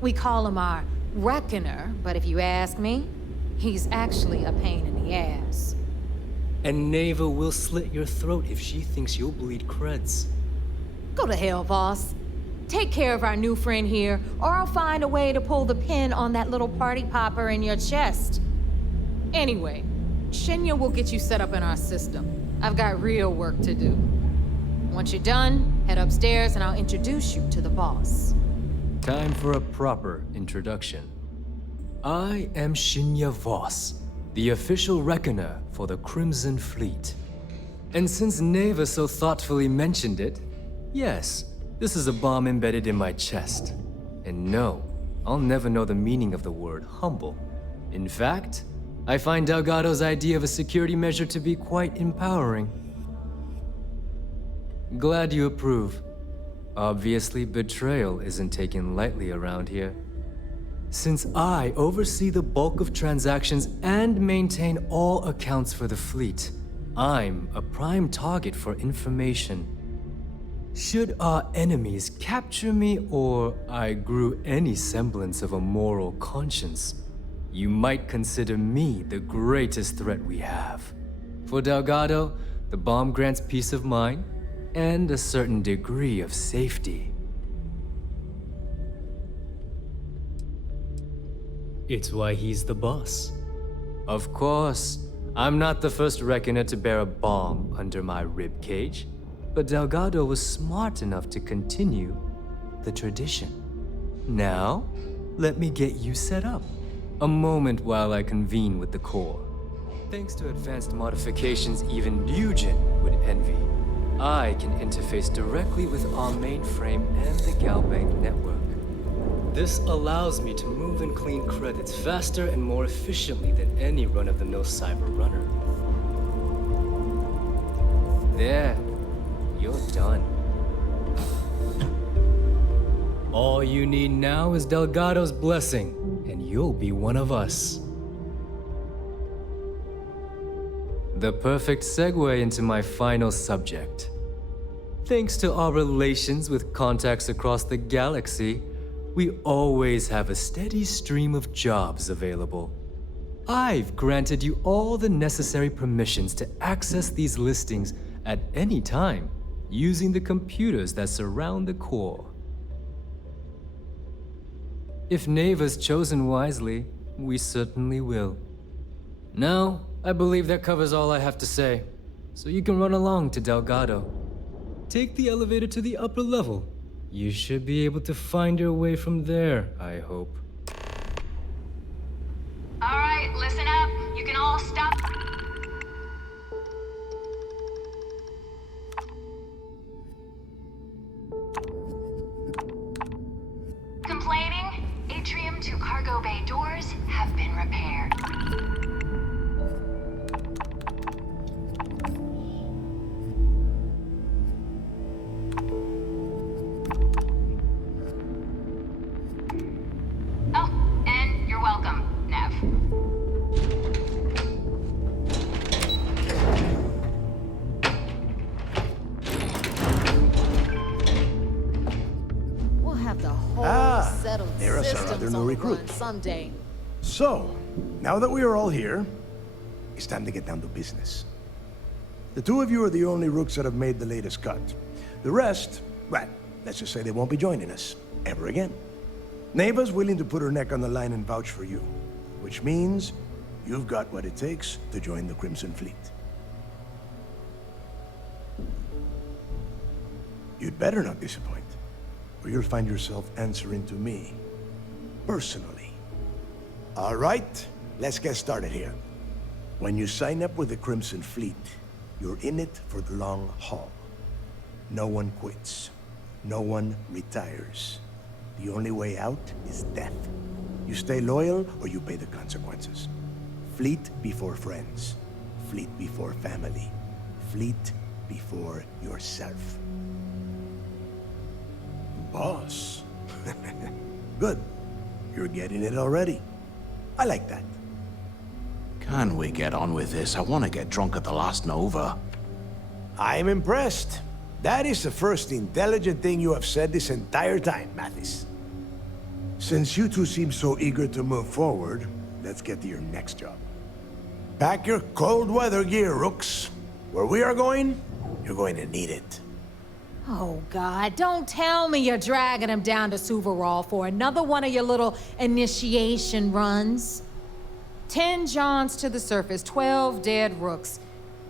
We call him our Reckoner, but if you ask me, he's actually a pain in the ass. And Neva will slit your throat if she thinks you'll bleed creds. Go to hell, boss. Take care of our new friend here, or I'll find a way to pull the pin on that little party popper in your chest. Anyway, Shinya will get you set up in our system. I've got real work to do. Once you're done, head upstairs and I'll introduce you to the boss. Time for a proper introduction. I am Shinya Voss, the official reckoner for the Crimson Fleet. And since Neva so thoughtfully mentioned it, yes, this is a bomb embedded in my chest. And no, I'll never know the meaning of the word humble. In fact, I find Delgado's idea of a security measure to be quite empowering. Glad you approve. Obviously, betrayal isn't taken lightly around here. Since I oversee the bulk of transactions and maintain all accounts for the fleet, I'm a prime target for information. Should our enemies capture me or I grew any semblance of a moral conscience, you might consider me the greatest threat we have. For Delgado, the bomb grants peace of mind and a certain degree of safety. It's why he's the boss. Of course, I'm not the first reckoner to bear a bomb under my ribcage, but Delgado was smart enough to continue the tradition. Now, let me get you set up. A moment while I convene with the core. Thanks to advanced modifications even Nugent would envy, I can interface directly with our mainframe and the Galbank network. This allows me to move and clean credits faster and more efficiently than any run-of-the-mill cyber runner. There, you're done. All you need now is Delgado's blessing, and you'll be one of us. The perfect segue into my final subject. Thanks to our relations with contacts across the galaxy, we always have a steady stream of jobs available. I've granted you all the necessary permissions to access these listings at any time, using the computers that surround the core. If Neva's chosen wisely, we certainly will. Now, I believe that covers all I have to say, so you can run along to Delgado. Take the elevator to the upper level. You should be able to find your way from there, I hope. All right, listen up. You can all stop. Complaining? Atrium to cargo bay doors have been repaired. have the whole settled there's our systems other new on the recruit. run someday. So, now that we are all here, it's time to get down to business. The two of you are the only Rooks that have made the latest cut. The rest, well, let's just say they won't be joining us ever again. Neva's willing to put her neck on the line and vouch for you, which means you've got what it takes to join the Crimson Fleet. You'd better not disappoint, or you'll find yourself answering to me, personally. All right, let's get started here. When you sign up with the Crimson Fleet, you're in it for the long haul. No one quits. No one retires. The only way out is death. You stay loyal or you pay the consequences. Fleet before friends. Fleet before family. Fleet before yourself. Boss. Good. You're getting it already. I like that. Can we get on with this? I want to get drunk at the last Nova. I'm impressed. That is the first intelligent thing you have said this entire time, Mathis. Since you two seem so eager to move forward, let's get to your next job. Pack your cold weather gear, Rooks. Where we are going, you're going to need it. Oh, God, don't tell me you're dragging him down to Suvarol for another one of your little initiation runs. 10 Johns to the surface, 12 dead Rooks.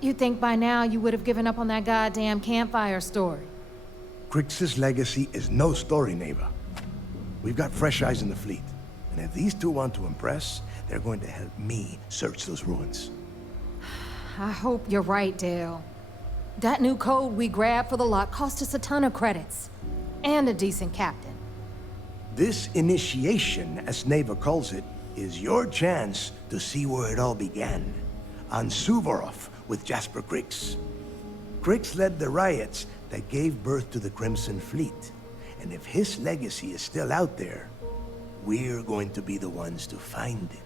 You'd think by now you would have given up on that goddamn campfire story. Crix's legacy is no story, Neva. We've got fresh eyes in the fleet. And if these two want to impress, they're going to help me search those ruins. I hope you're right, Dale. That new code we grabbed for the lot cost us a ton of credits. And a decent captain. This initiation, as Neva calls it, is your chance to see where it all began. On Suvorov with Jasper Crix. Crix led the riots that gave birth to the Crimson Fleet. And if his legacy is still out there, we're going to be the ones to find it.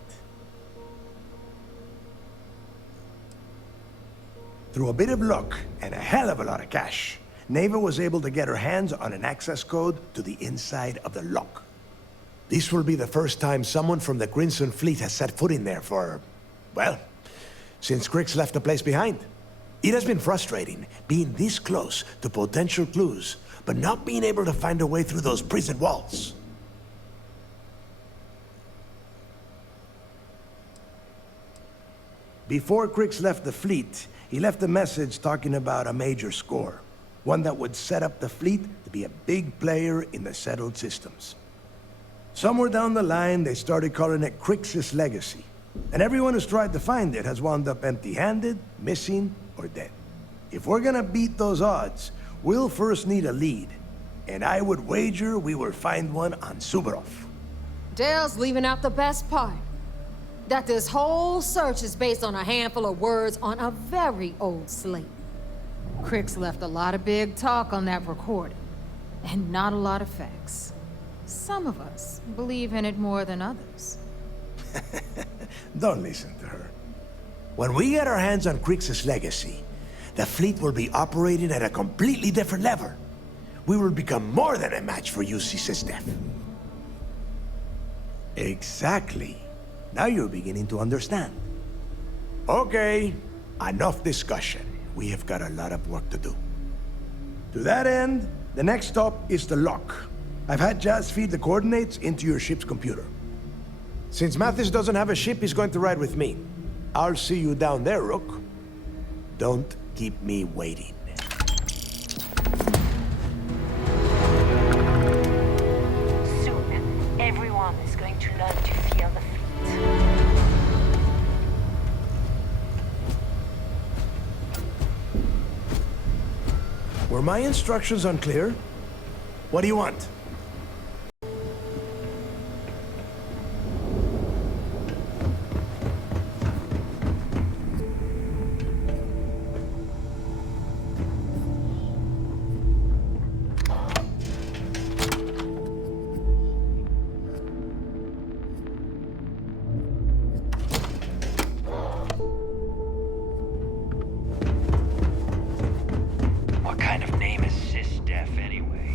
Through a bit of luck and a hell of a lot of cash, Neva was able to get her hands on an access code to the inside of the lock. This will be the first time someone from the Crimson Fleet has set foot in there for, well, since Crix left the place behind. It has been frustrating being this close to potential clues, but not being able to find a way through those prison walls. Before Crix left the fleet, he left a message talking about a major score. One that would set up the fleet to be a big player in the settled systems. Somewhere down the line, they started calling it Crix's legacy. And everyone who's tried to find it has wound up empty-handed, missing, or dead. If we're gonna beat those odds, we'll first need a lead. And I would wager we will find one on Suvorov. Dale's leaving out the best part. That this whole search is based on a handful of words on a very old slate. Crix left a lot of big talk on that recording, and not a lot of facts. Some of us believe in it more than others. Don't listen to her. When we get our hands on Crix's legacy, the fleet will be operating at a completely different level. We will become more than a match for UC System. Exactly. Now you're beginning to understand. Okay, enough discussion. We have got a lot of work to do. To that end, the next stop is the lock. I've had Jazz feed the coordinates into your ship's computer. Since Mathis doesn't have a ship, he's going to ride with me. I'll see you down there, Rook. Don't keep me waiting. Soon, everyone is going to learn to fear the fleet. Were my instructions unclear? What do you want? What kind of name is Sysdef, anyway?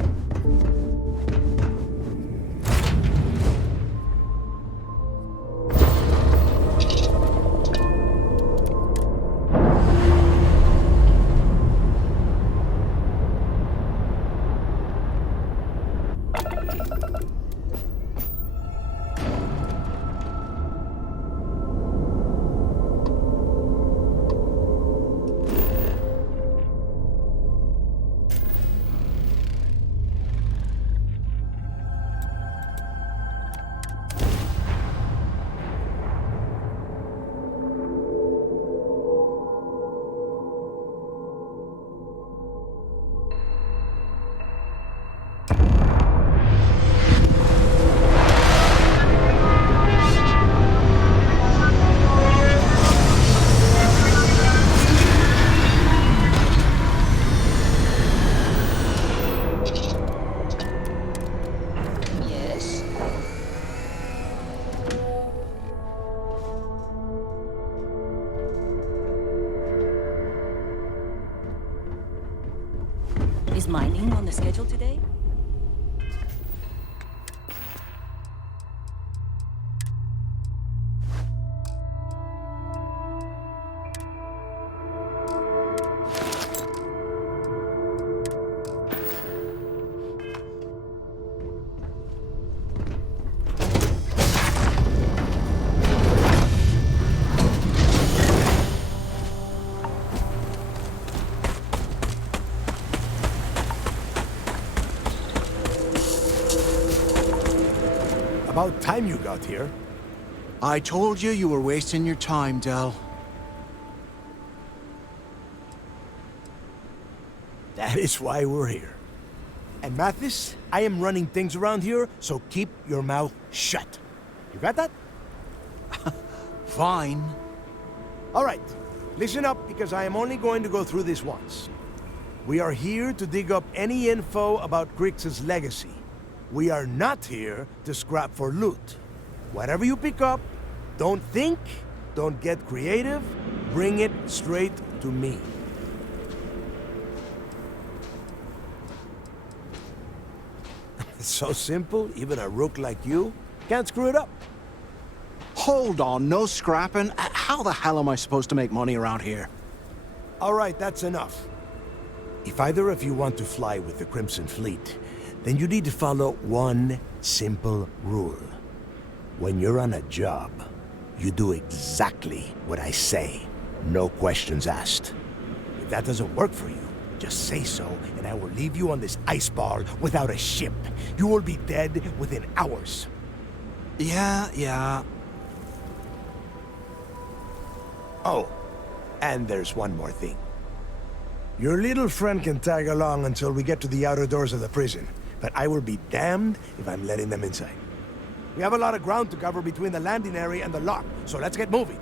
Is mining on the schedule today? About time you got here. I told you you were wasting your time, Del. That is why we're here. And Mathis, I am running things around here, so keep your mouth shut. You got that? Fine. All right, listen up because I am only going to go through this once. We are here to dig up any info about Grix's legacy. We are not here to scrap for loot. Whatever you pick up, don't think, don't get creative, bring it straight to me. It's so simple, even a rook like you can't screw it up. Hold on, no scrapping? How the hell am I supposed to make money around here? All right, that's enough. If either of you want to fly with the Crimson Fleet, then you need to follow one simple rule. When you're on a job, you do exactly what I say. No questions asked. If that doesn't work for you, just say so, and I will leave you on this ice ball without a ship. You will be dead within hours. Yeah. Oh, and there's one more thing. Your little friend can tag along until we get to the outer doors of the prison, but I will be damned if I'm letting them inside. We have a lot of ground to cover between the landing area and the lock, so let's get moving.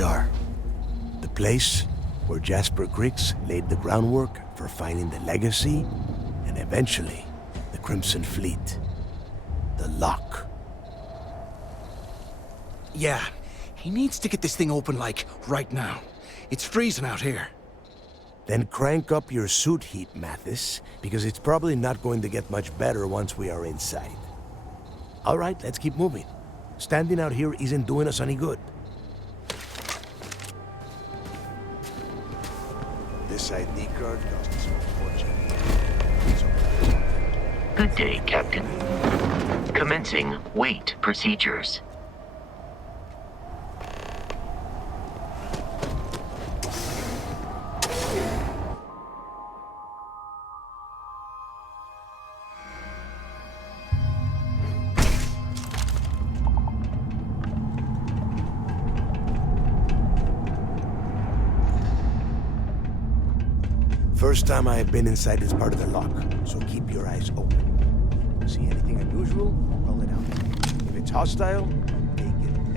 we are. The place where Jasper Griggs laid the groundwork for finding the legacy, and eventually, the Crimson Fleet. The lock. Yeah, he needs to get this thing open, like, right now. It's freezing out here. Then crank up your suit heat, Mathis, because it's probably not going to get much better once we are inside. All right, let's keep moving. Standing out here isn't doing us any good. This ID card costs us a fortune. Good day, Captain. Commencing wait procedures. First time I have been inside this part of the lock, so keep your eyes open. See anything unusual? Roll it out. If it's hostile, take it down.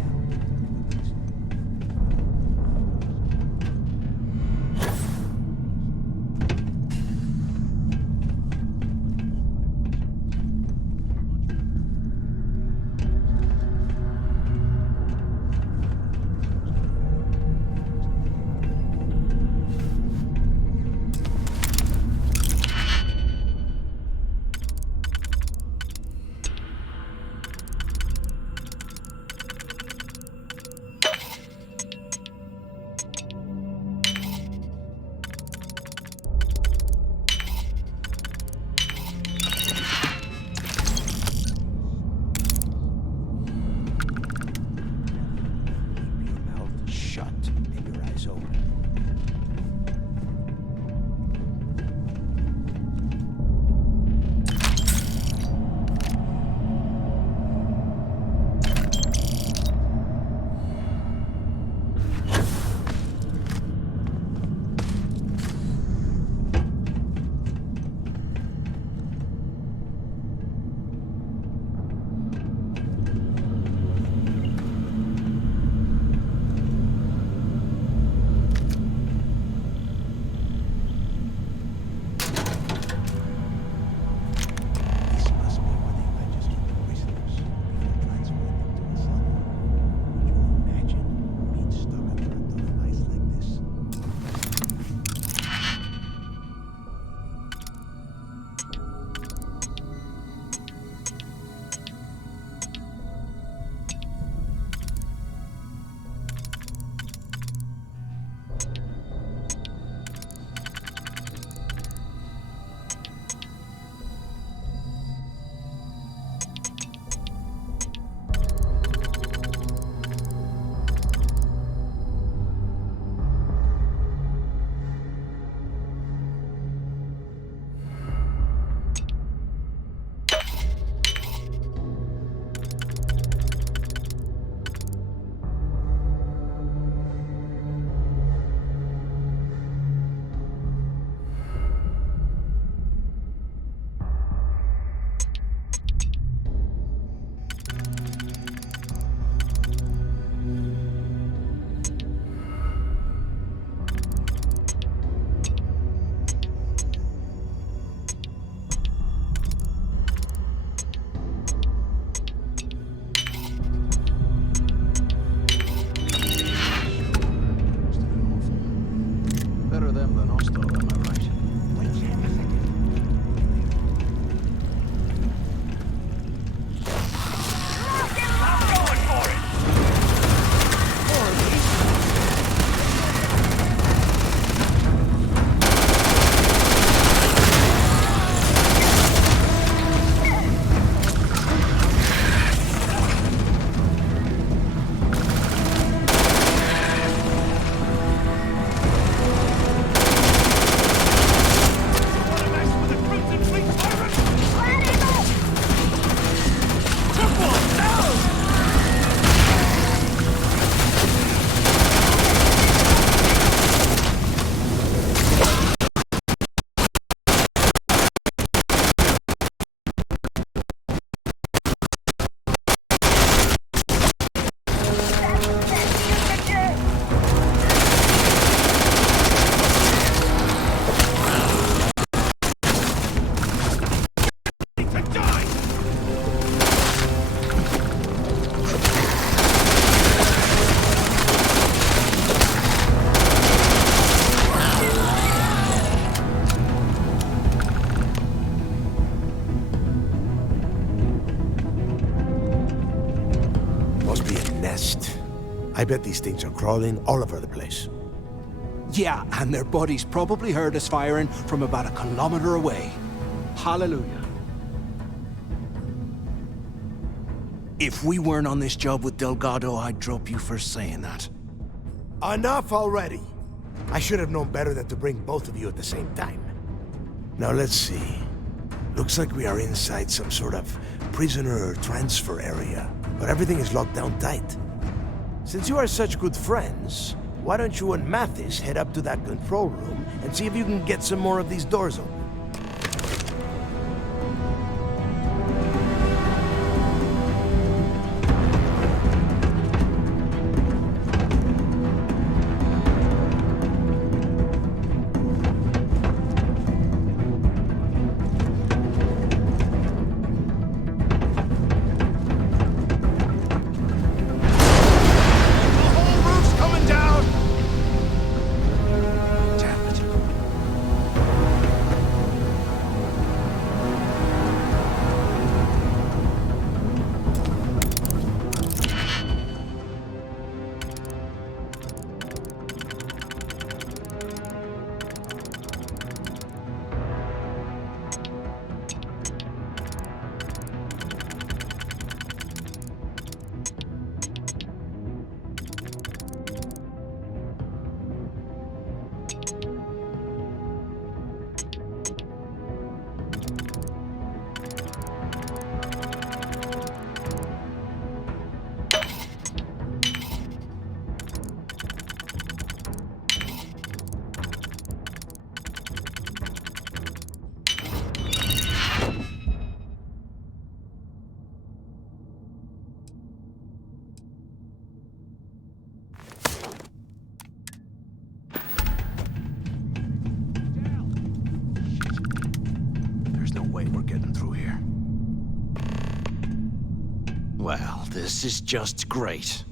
nest. I bet these things are crawling all over the place. Yeah, and their buddies probably heard us firing from about 1 kilometer away. Hallelujah. If we weren't on this job with Delgado, I'd drop you for saying that. Enough already! I should have known better than to bring both of you at the same time. Now let's see. Looks like we are inside some sort of prisoner transfer area, but everything is locked down tight. Since you are such good friends, why don't you and Mathis head up to that control room and see if you can get some more of these doors open? Well, this is just great.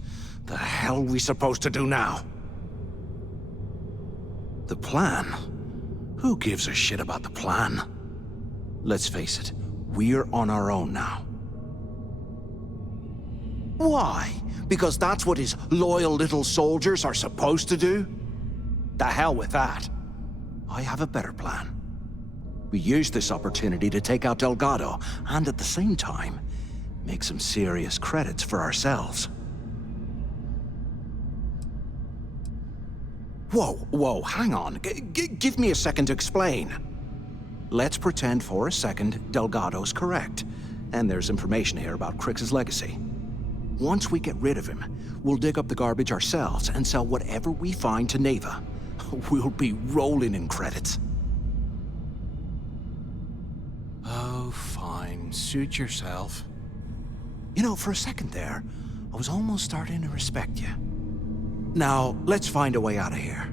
The hell are we supposed to do now? The plan? Who gives a shit about the plan? Let's face it, we're on our own now. Why? Because that's what his loyal little soldiers are supposed to do? The hell with that. I have a better plan. We use this opportunity to take out Delgado, and at the same time, make some serious credits for ourselves. Whoa, hang on. Give me a second to explain. Let's pretend for a second Delgado's correct, and there's information here about Crix's legacy. Once we get rid of him, we'll dig up the garbage ourselves and sell whatever we find to Neva. We'll be rolling in credits. Oh, fine. Suit yourself. You know, for a second there, I was almost starting to respect you. Now, let's find a way out of here.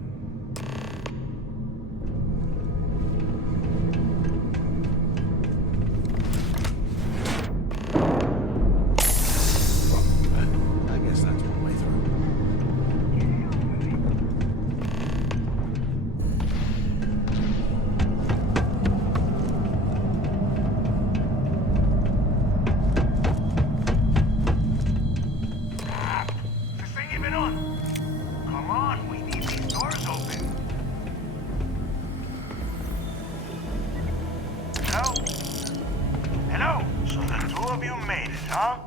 I guess that's one way through. This thing even on? Come on, we need these doors open. Hello? Hello? So the two of you made it, huh?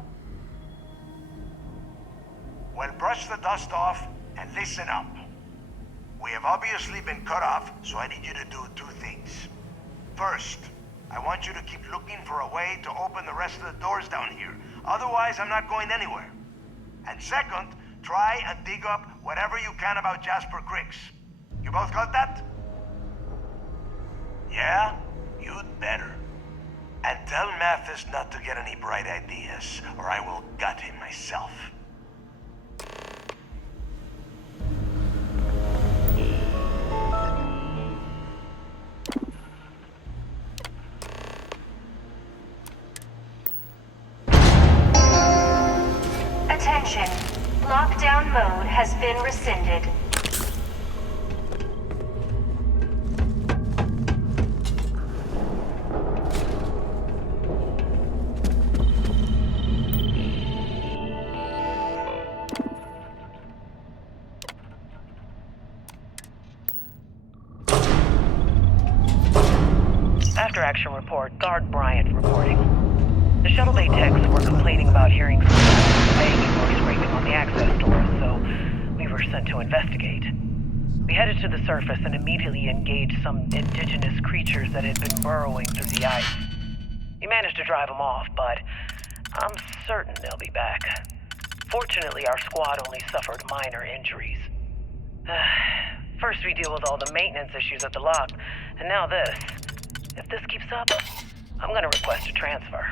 Well, brush the dust off and listen up. We have obviously been cut off, so I need you to do two things. First, I want you to keep looking for a way to open the rest of the doors down here. Otherwise, I'm not going anywhere. And second, try and dig up whatever you can about Jasper Crix. You both got that? Yeah? You'd better. And tell Mathis not to get any bright ideas, or I will gut him myself. Attention. Lockdown mode has been rescinded. extraction report. Guard Bryant reporting. The shuttle bay techs were complaining about hearing some banging or scraping on the access doors, so we were sent to investigate. We headed to the surface and immediately engaged some indigenous creatures that had been burrowing through the ice. We managed to drive them off, but I'm certain they'll be back. Fortunately, our squad only suffered minor injuries. First we deal with all the maintenance issues at the lock, and now this. If this keeps up, I'm gonna request a transfer.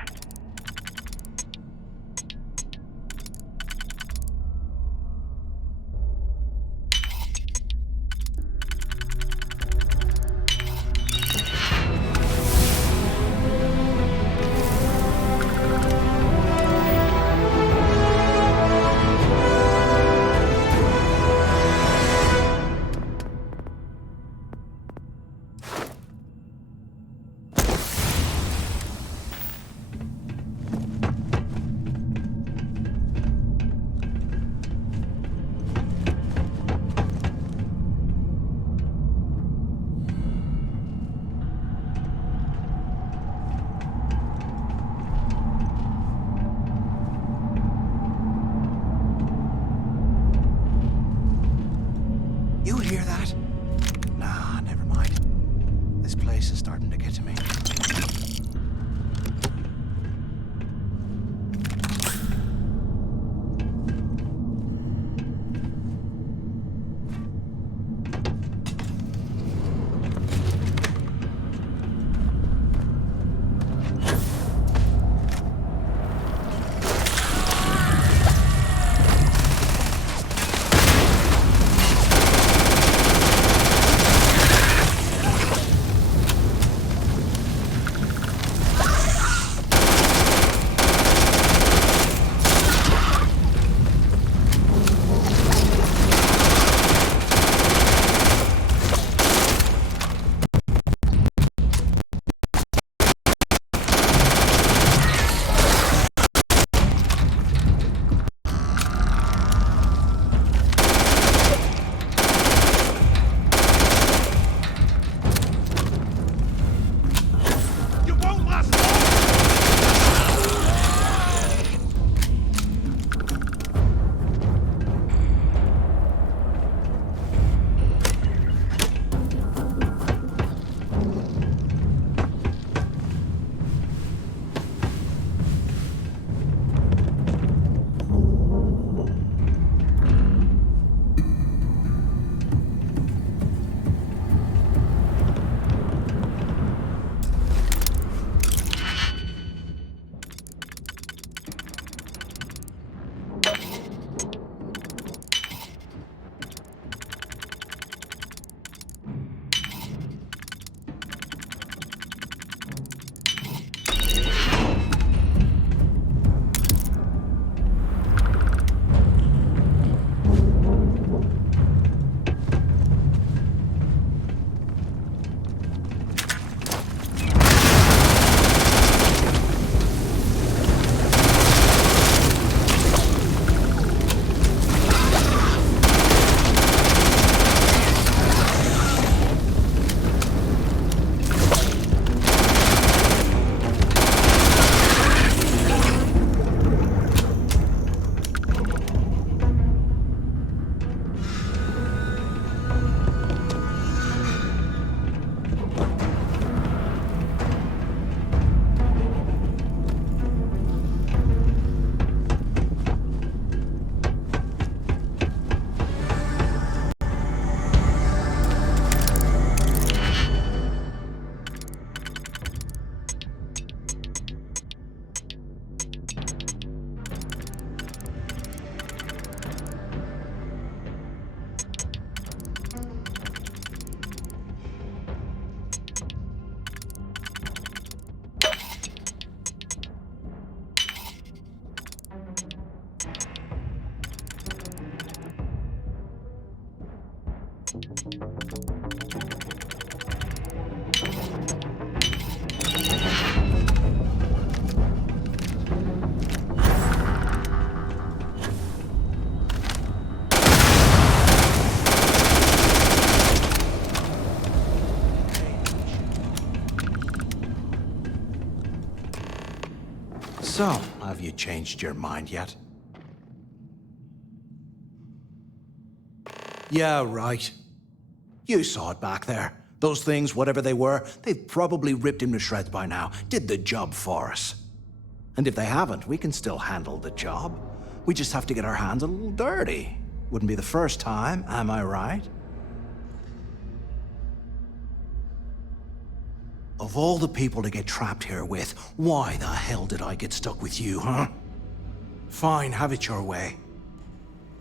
You hear that? Nah, never mind. This place is starting to get to me. So, have you changed your mind yet? Yeah, right. You saw it back there. Those things, whatever they were, they've probably ripped him to shreds by now. Did the job for us. And if they haven't, we can still handle the job. We just have to get our hands a little dirty. Wouldn't be the first time, am I right? Of all the people to get trapped here with, why the hell did I get stuck with you, huh? Fine, have it your way.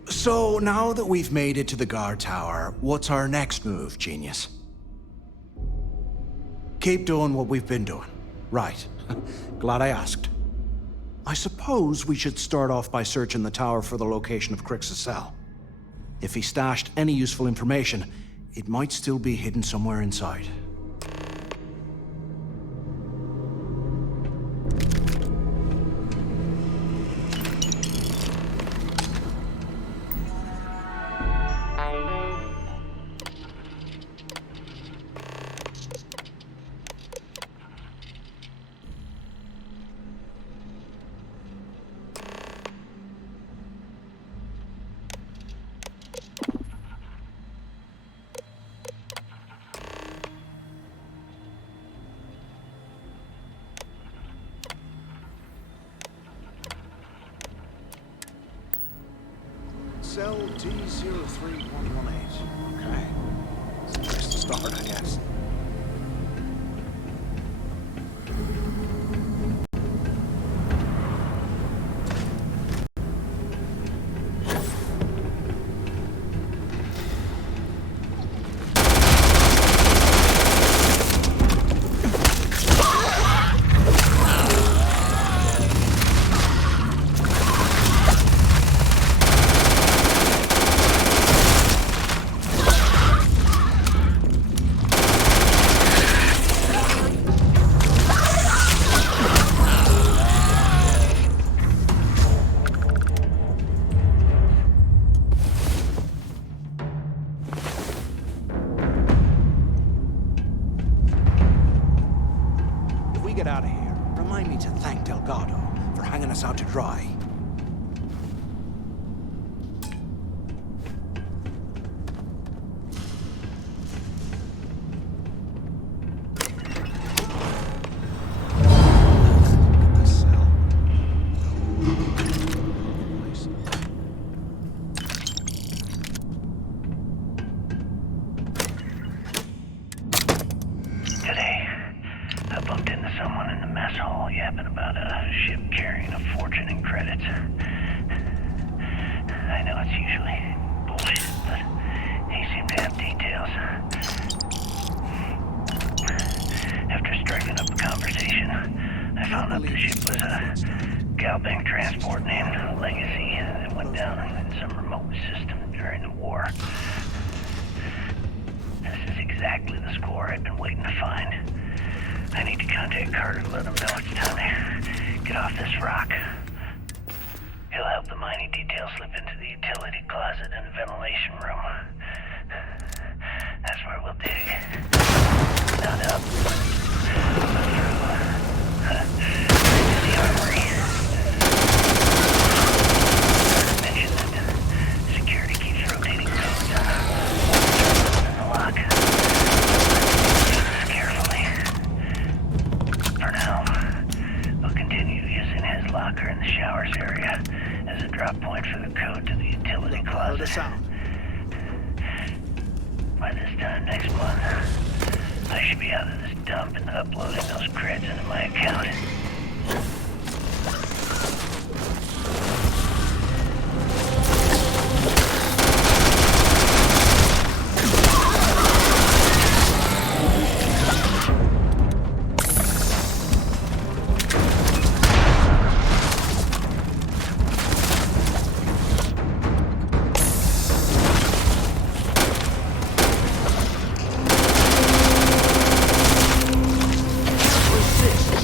So, now that we've made it to the guard tower, what's our next move, genius? Keep doing what we've been doing. Right. Glad I asked. I suppose we should start off by searching the tower for the location of Crix's cell. If he stashed any useful information, it might still be hidden somewhere inside. Cell T03118. Okay. It's a place to start, I guess. Get out of here. Remind me to thank Delgado for hanging us out to dry.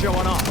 Showing off.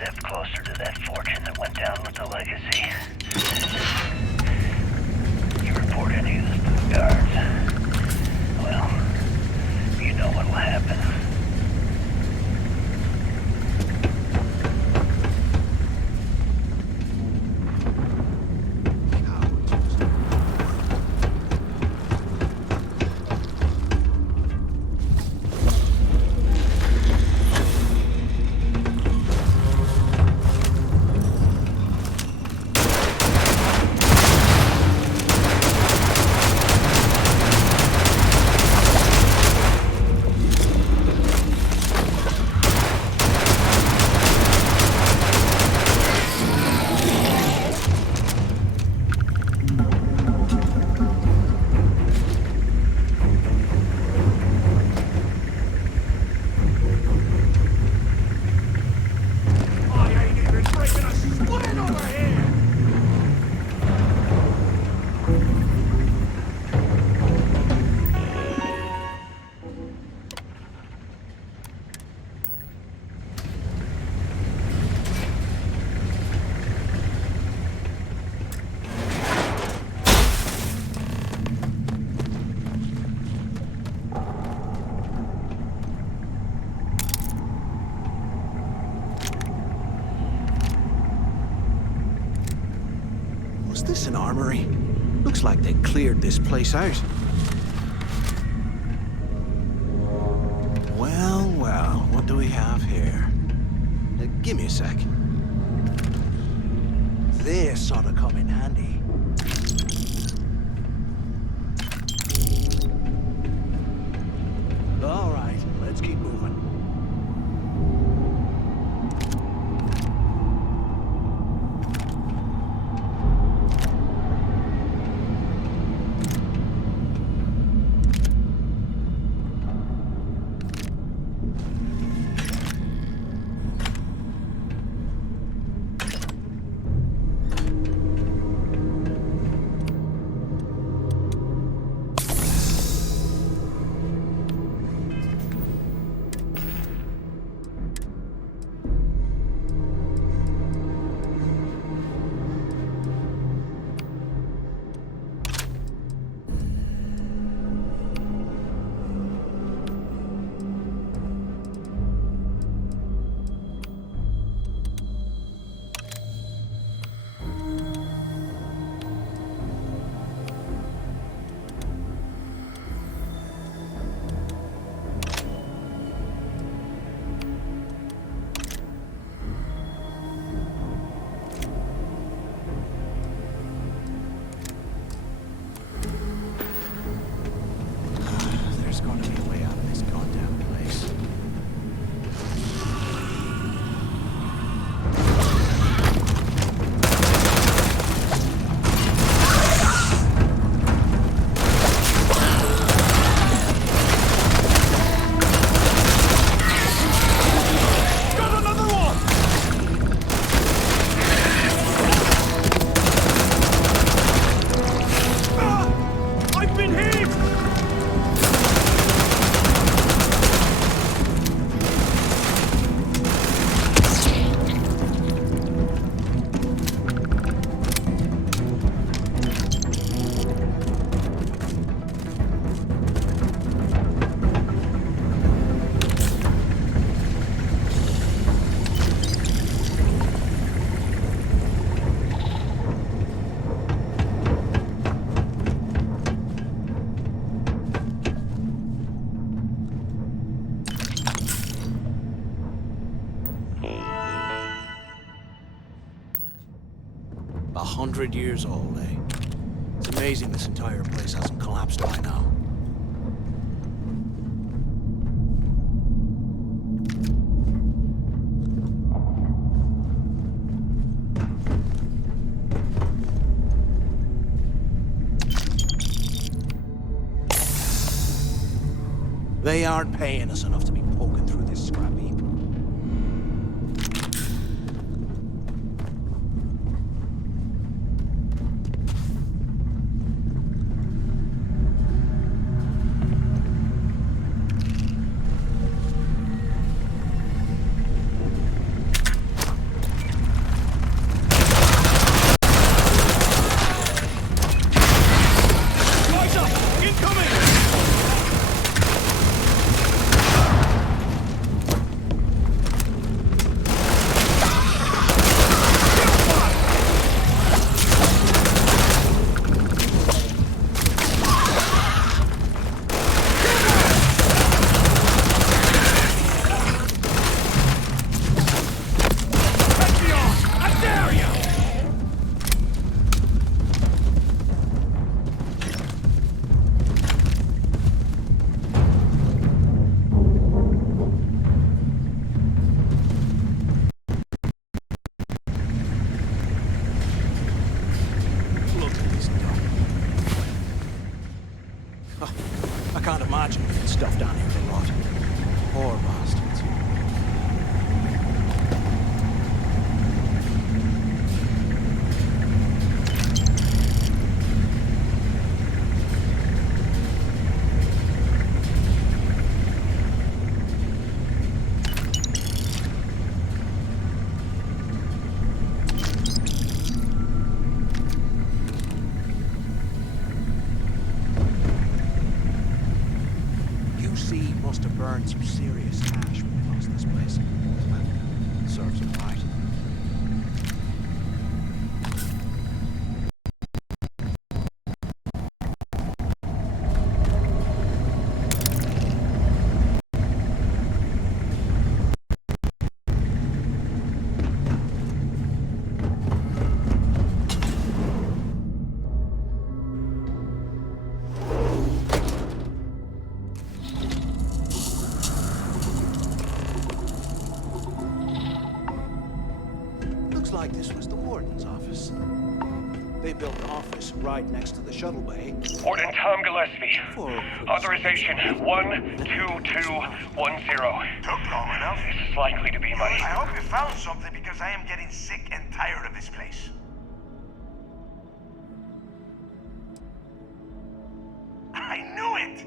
step closer to that fortune that went down with the legacy. You report any of this to the guards, well, you know what'll happen. Was this an armory? Looks like they cleared this place out. Well, well, what do we have here? Give me a sec. This ought to come in handy. All right, let's keep moving. $100 old, eh? It's amazing this entire place hasn't collapsed by now. They aren't paying us enough to be poking through this scrap heap. made some serious cash when we lost this place. Well, serves them right. Looks like this was the warden's office. They built an office right next to the shuttle bay. Warden Tom Gillespie. Authorization 12210. Took long enough. This is likely to be my... I hope you found something because I am getting sick and tired of this place. I knew it!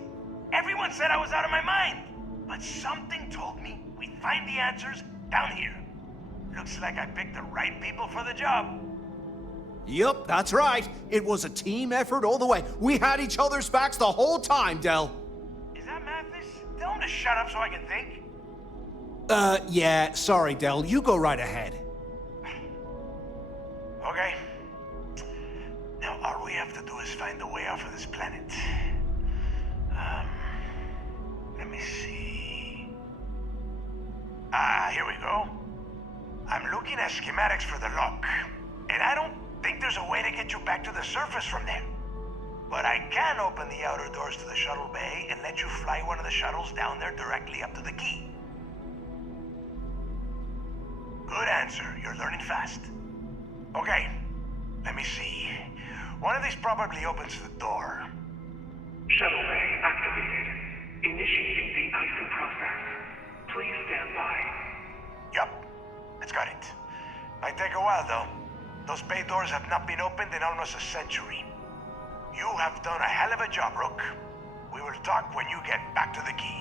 Everyone said I was out of my mind. But something told me we'd find the answers down here. Looks like I picked the right people for the job. Yup, that's right. It was a team effort all the way. We had each other's backs the whole time, Del. Is that Mathis? Tell him to shut up so I can think. Yeah, sorry, Del. You go right ahead. Okay. Now, all we have to do is find a way off of this planet. Let me see. Here we go. I'm looking at schematics for the lock, and I don't think there's a way to get you back to the surface from there. But I can open the outer doors to the shuttle bay and let you fly one of the shuttles down there directly up to the key. Good answer. You're learning fast. Okay, let me see. One of these probably opens the door. Shuttle bay activated. Initiating the icing process. Please stand by. Yup, it's got it. Might take a while though. Those bay doors have not been opened in almost a century. You have done a hell of a job, Rook. We will talk when you get back to the key.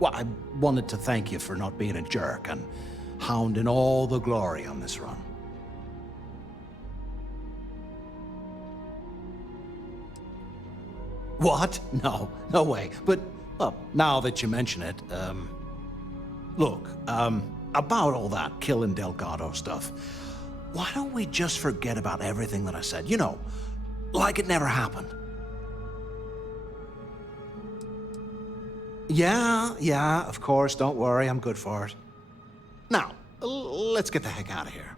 Well, I wanted to thank you for not being a jerk and hounding all the glory on this run. What? No way. But, well, now that you mention it, look, about all that killing Delgado stuff, why don't we just forget about everything that I said? You know, like it never happened. Yeah, of course, don't worry, I'm good for it. Now, let's get the heck out of here.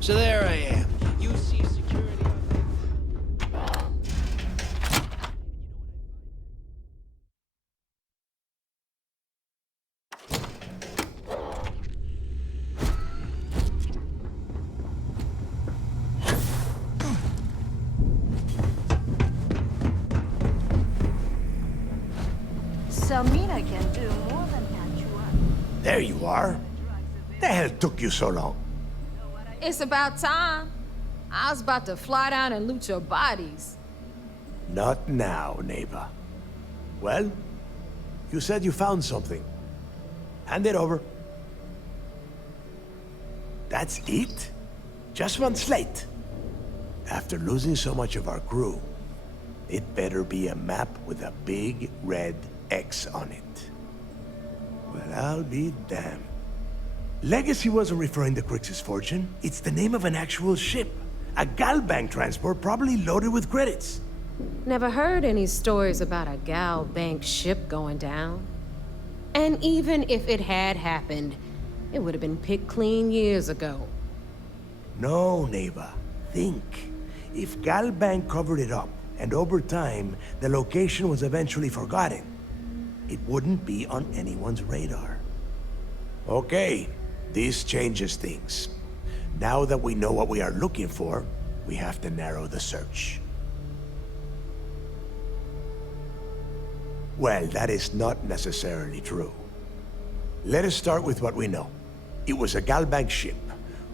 So there I am. You see security. Selmina can do more than catch you up. There you are. The hell took you so long? It's about time. I was about to fly down and loot your bodies. Not now, neighbor. Well, you said you found something. Hand it over. That's it? Just one slate? After losing so much of our crew, it better be a map with a big red X on it. Well, I'll be damned. Legacy wasn't referring to Crix's fortune. It's the name of an actual ship. A Galbank transport probably loaded with credits. Never heard any stories about a Gal Bank ship going down. And even if it had happened, it would have been picked clean years ago. No, neighbor. Think. If Galbank covered it up, and over time, the location was eventually forgotten, it wouldn't be on anyone's radar. Okay, this changes things. Now that we know what we are looking for, we have to narrow the search. Well, that is not necessarily true. Let us start with what we know. It was a Galbank ship,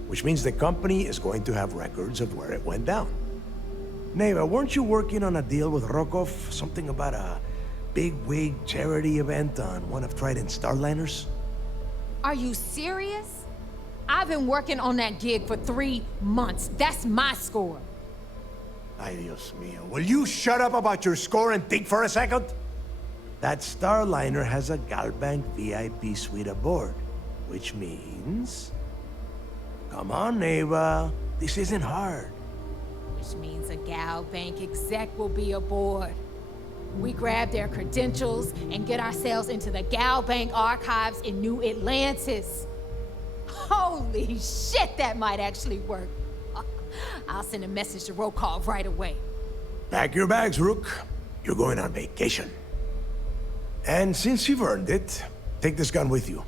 which means the company is going to have records of where it went down. Neva, weren't you working on a deal with Rokov? Something about a big-wig charity event on one of Trident's starliners? Are you serious? I've been working on that gig for 3 months. That's my score. Ay, Dios mío. Will you shut up about your score and think for a second? That starliner has a Galbank VIP suite aboard, which means... Come on, Neva. This isn't hard. Which means a Gal Bank exec will be aboard. We grab their credentials and get ourselves into the Gal Bank archives in New Atlantis. Holy shit, that might actually work. I'll send a message to Rokov right away. Pack your bags, Rook. You're going on vacation. And since you've earned it, take this gun with you.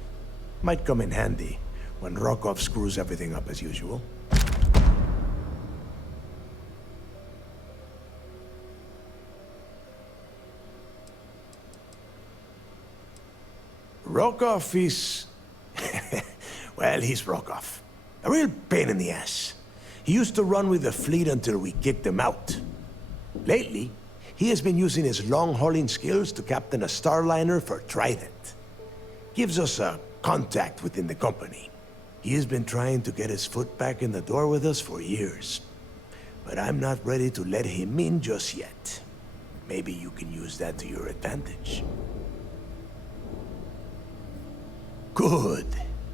Might come in handy when Rokov screws everything up as usual. Rokov is... well, he's Rokov. A real pain in the ass. He used to run with the fleet until we kicked him out. Lately, he has been using his long-hauling skills to captain a starliner for Trident. Gives us a contact within the company. He has been trying to get his foot back in the door with us for years. But I'm not ready to let him in just yet. Maybe you can use that to your advantage. Good,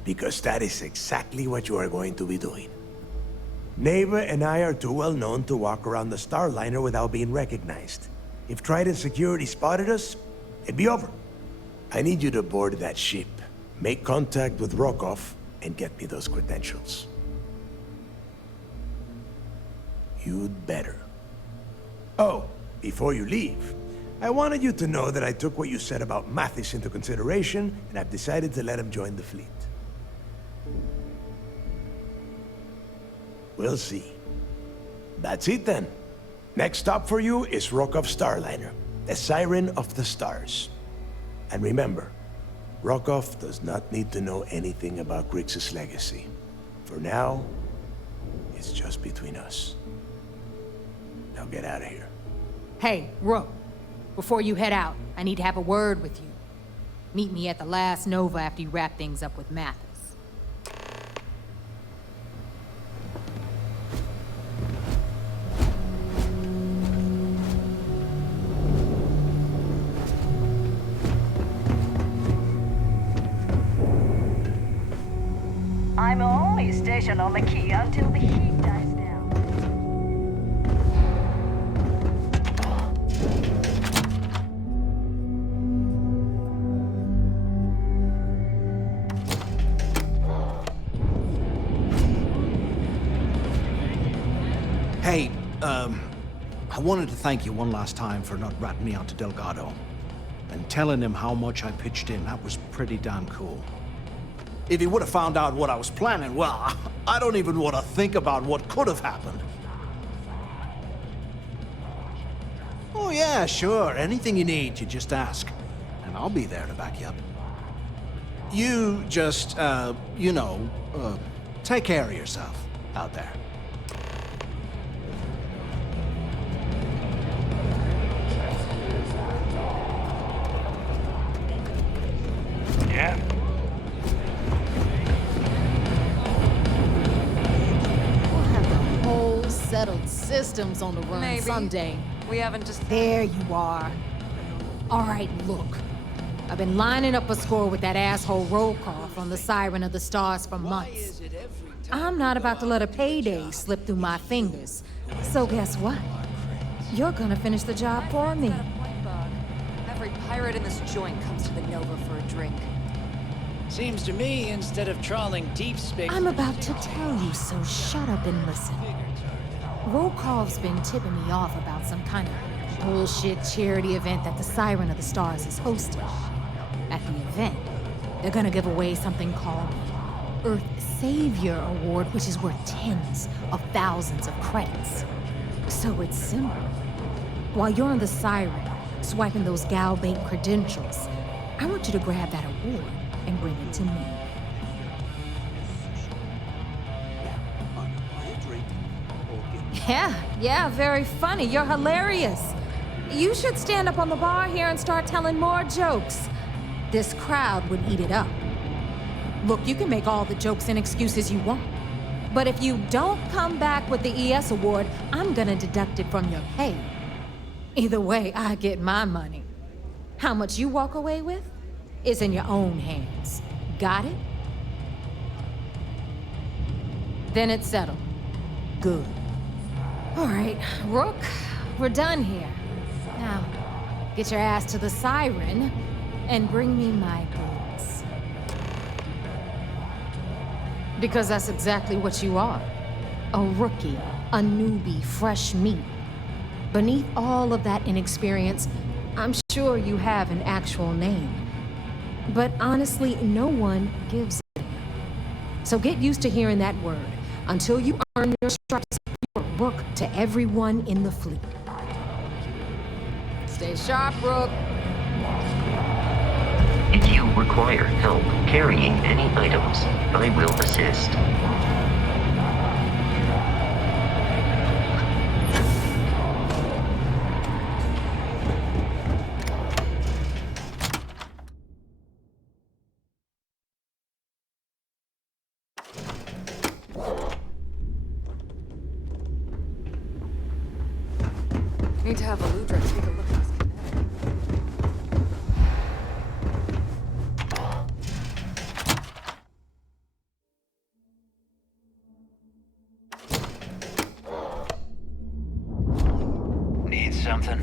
because that is exactly what you are going to be doing. Neva and I are too well known to walk around the starliner without being recognized. If Trident security spotted us, it'd be over. I need you to board that ship, make contact with Rokov, and get me those credentials. You'd better. Oh, before you leave, I wanted you to know that I took what you said about Mathis into consideration, and I've decided to let him join the fleet. We'll see. That's it then. Next stop for you is Rokov's Starliner, the Siren of the Stars. And remember, Rokov does not need to know anything about Grix's legacy. For now, it's just between us. Now get out of here. Hey, Rook. Before you head out, I need to have a word with you. Meet me at the last Nova after you wrap things up with Mathis. I'm only stationed on the key until the heat dies down. I wanted to thank you one last time for not ratting me out to Delgado. And telling him how much I pitched in. That was pretty damn cool. If he would have found out what I was planning, well, I don't even want to think about what could have happened. Oh yeah, sure. Anything you need, you just ask. And I'll be there to back you up. You just, take care of yourself out there. Yeah? We'll have the whole settled systems on the run Maybe. someday. We haven't just... There you are. All right, look. I've been lining up a score with that asshole roll call from the Siren of the Stars for months. I'm not about to let a payday slip through my fingers. So guess what? You're gonna finish the job for me. Every pirate in this joint comes to the Nova for a drink. Seems to me, instead of trawling deep space... I'm about to tell you, so shut up and listen. Rokov's been tipping me off about some kind of bullshit charity event that the Siren of the Stars is hosting. At the event, they're gonna give away something called the Earth Savior Award, which is worth tens of thousands of credits. So it's simple. While you're on the Siren, swiping those gal-bait credentials, I want you to grab that award and bring it to me. Yeah, very funny. You're hilarious. You should stand up on the bar here and start telling more jokes. This crowd would eat it up. Look, you can make all the jokes and excuses you want. But if you don't come back with the ES award, I'm gonna deduct it from your pay. Either way, I get my money. How much you walk away with is in your own hands. Got it? Then it's settled. Good. All right, Rook, we're done here. Now, get your ass to the Siren and bring me my goods. Because that's exactly what you are. A rookie, a newbie, fresh meat. Beneath all of that inexperience, I'm sure you have an actual name. But honestly, no one gives it. So get used to hearing that word until you earn your stripes. You're a Rook to everyone in the fleet. Stay sharp, Rook. If you require help carrying any items, I will assist. Need to have Aludra take a look at this. Need something?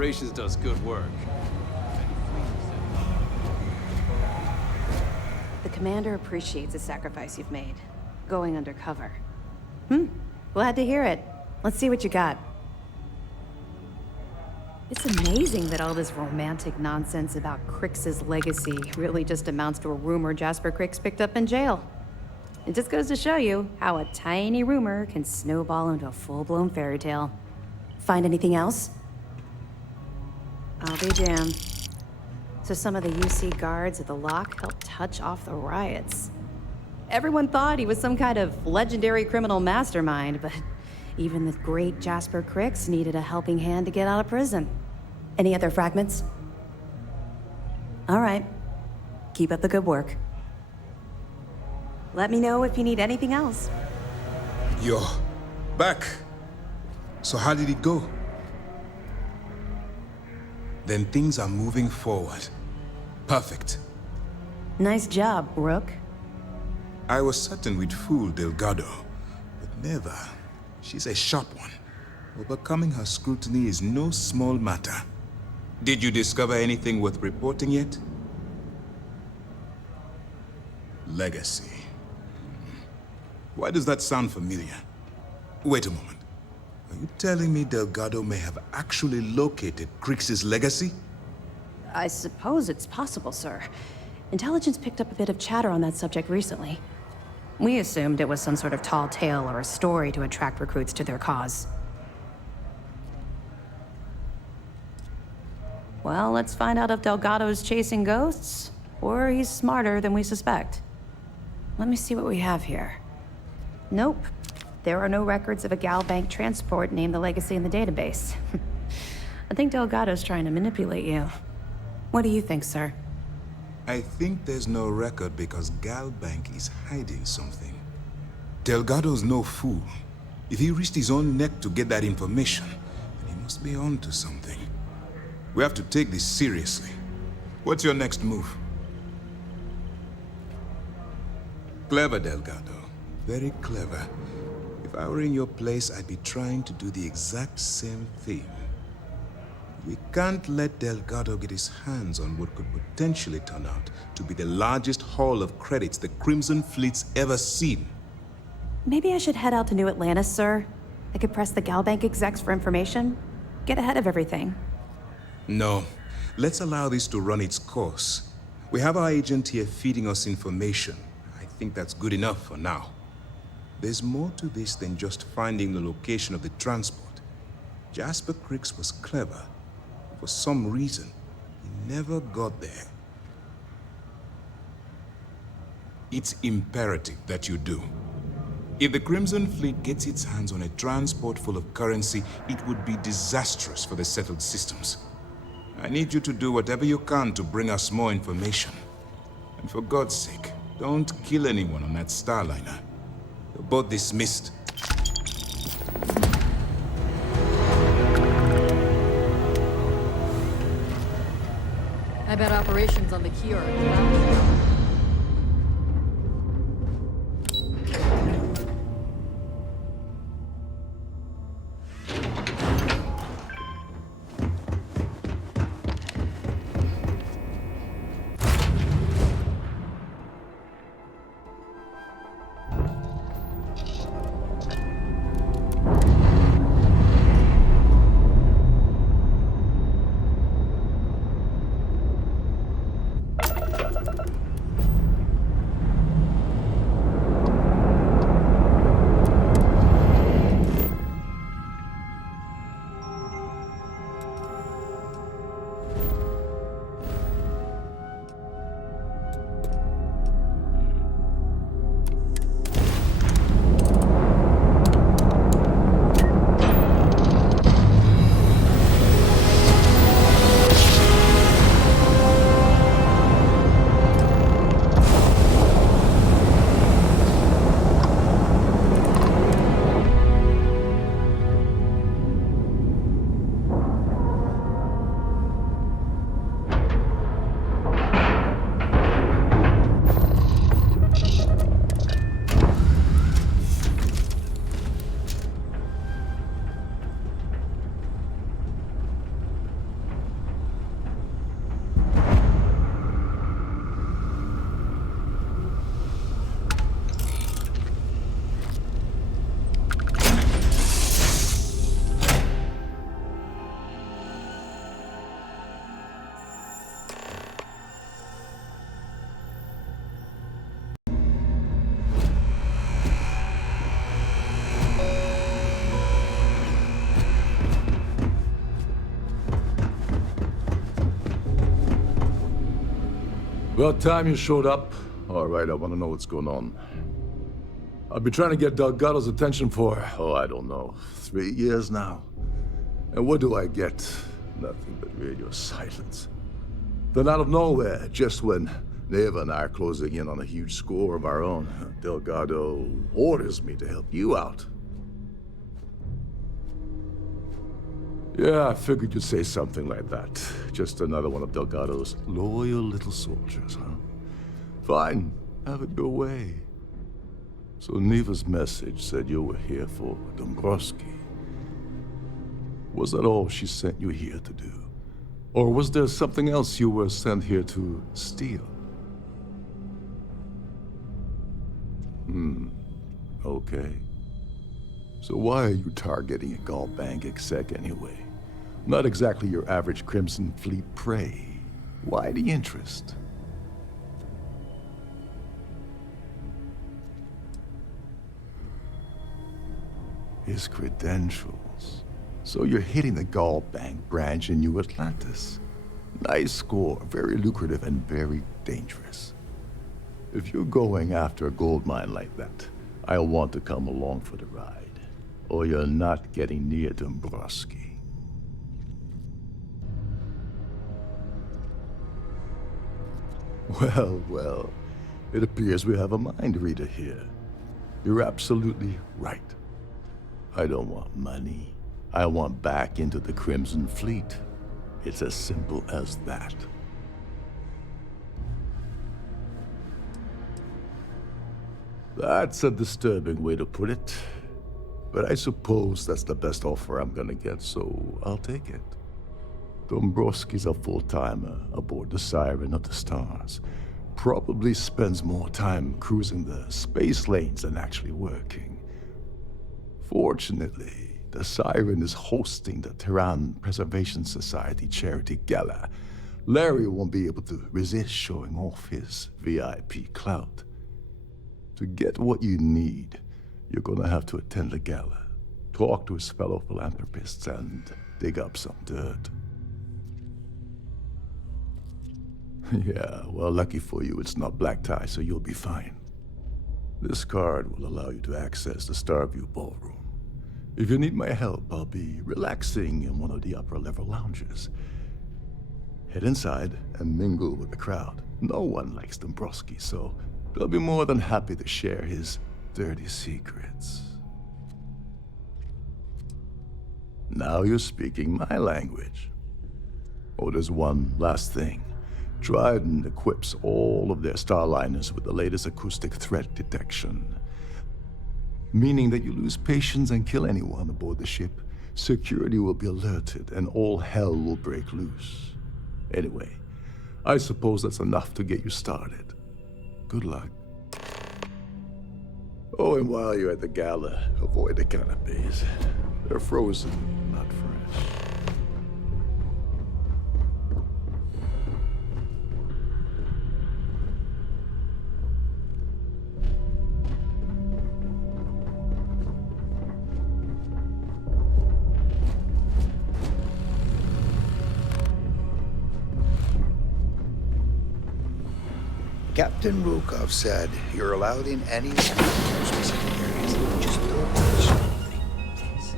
Operations does good work. The commander appreciates the sacrifice you've made, going undercover. Glad to hear it. Let's see what you got. It's amazing that all this romantic nonsense about Crix's legacy really just amounts to a rumor Jasper Crix picked up in jail. It just goes to show you how a tiny rumor can snowball into a full-blown fairy tale. Find anything else? I'll be damned. So some of the UC guards at the lock helped touch off the riots. Everyone thought he was some kind of legendary criminal mastermind, but even the great Jasper Crix needed a helping hand to get out of prison. Any other fragments? All right. Keep up the good work. Let me know if you need anything else. You're back. So how did it go? Then things are moving forward. Perfect. Nice job, Rook. I was certain we'd fool Delgado, but never. She's a sharp one. Overcoming her scrutiny is no small matter. Did you discover anything worth reporting yet? Legacy. Why does that sound familiar? Wait a moment. Are you telling me Delgado may have actually located Crix's legacy? I suppose it's possible, sir. Intelligence picked up a bit of chatter on that subject recently. We assumed it was some sort of tall tale or a story to attract recruits to their cause. Well, let's find out if Delgado's chasing ghosts, or he's smarter than we suspect. Let me see what we have here. Nope. There are no records of a Galbank transport named the Legacy in the database. I think Delgado's trying to manipulate you. What do you think, sir? I think there's no record because Galbank is hiding something. Delgado's no fool. If he risked his own neck to get that information, then he must be onto something. We have to take this seriously. What's your next move? Clever, Delgado. Very clever. If I were in your place, I'd be trying to do the exact same thing. We can't let Delgado get his hands on what could potentially turn out to be the largest haul of credits the Crimson Fleet's ever seen. Maybe I should head out to New Atlantis, sir. I could press the Galbank execs for information. Get ahead of everything. No. Let's allow this to run its course. We have our agent here feeding us information. I think that's good enough for now. There's more to this than just finding the location of the transport. Jasper Crix was clever. For some reason, he never got there. It's imperative that you do. If the Crimson Fleet gets its hands on a transport full of currency, it would be disastrous for the settled systems. I need you to do whatever you can to bring us more information. And for God's sake, don't kill anyone on that Starliner. You're both dismissed. I bet operations on the key are inbound. About time you showed up. All right, I want to know what's going on. I've been trying to get Delgado's attention for, I don't know, 3 years now. And what do I get? Nothing but radio silence. Then out of nowhere, just when Neva and I are closing in on a huge score of our own, Delgado orders me to help you out. Yeah, I figured you'd say something like that. Just another one of Delgado's loyal little soldiers, huh? Fine, have it your way. So Neva's message said you were here for Dombrowski. Was that all she sent you here to do? Or was there something else you were sent here to steal? Okay. So why are you targeting a Galbank exec anyway? Not exactly your average Crimson Fleet prey. Why the interest? His credentials. So you're hitting the Galbank branch in New Atlantis. Nice score, very lucrative and very dangerous. If you're going after a gold mine like that, I'll want to come along for the ride. Or you're not getting near Dombrowski. Well, it appears we have a mind reader here. You're absolutely right. I don't want money. I want back into the Crimson Fleet. It's as simple as that. That's a disturbing way to put it. But I suppose that's the best offer I'm gonna get, so I'll take it. Dombrowski's a full-timer aboard the Siren of the Stars. Probably spends more time cruising the space lanes than actually working. Fortunately, the Siren is hosting the Terran Preservation Society charity gala. Larry won't be able to resist showing off his VIP clout. To get what you need, you're gonna have to attend the gala, talk to his fellow philanthropists, and dig up some dirt. Yeah, well, lucky for you, it's not black tie, so you'll be fine. This card will allow you to access the Starview Ballroom. If you need my help, I'll be relaxing in one of the upper-level lounges. Head inside and mingle with the crowd. No one likes Dombrowski, so they'll be more than happy to share his dirty secrets. Now you're speaking my language. Oh, there's one last thing. Dryden equips all of their starliners with the latest acoustic threat detection. Meaning that you lose patience and kill anyone aboard the ship, security will be alerted and all hell will break loose. Anyway, I suppose that's enough to get you started. Good luck. Oh, and while you're at the gala, avoid the canapes. They're frozen, not fresh. Captain Rukov said you're allowed in any specific areas. Just don't touch anything, please.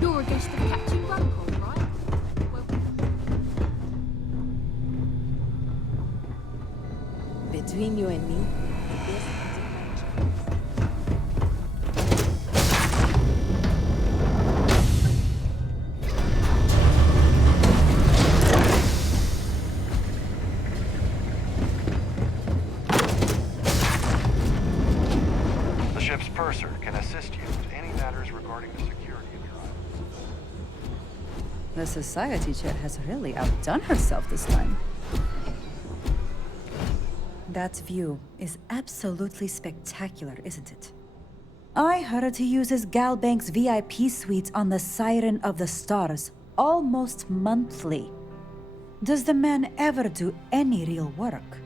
You're a guest of Captain Runkle, right? Between you and me, the ship's purser can assist you with any matters regarding the security of your island. The society chair has really outdone herself this time. That view is absolutely spectacular, isn't it? I heard he uses Galbank's VIP suites on the Siren of the Stars almost monthly. Does the man ever do any real work?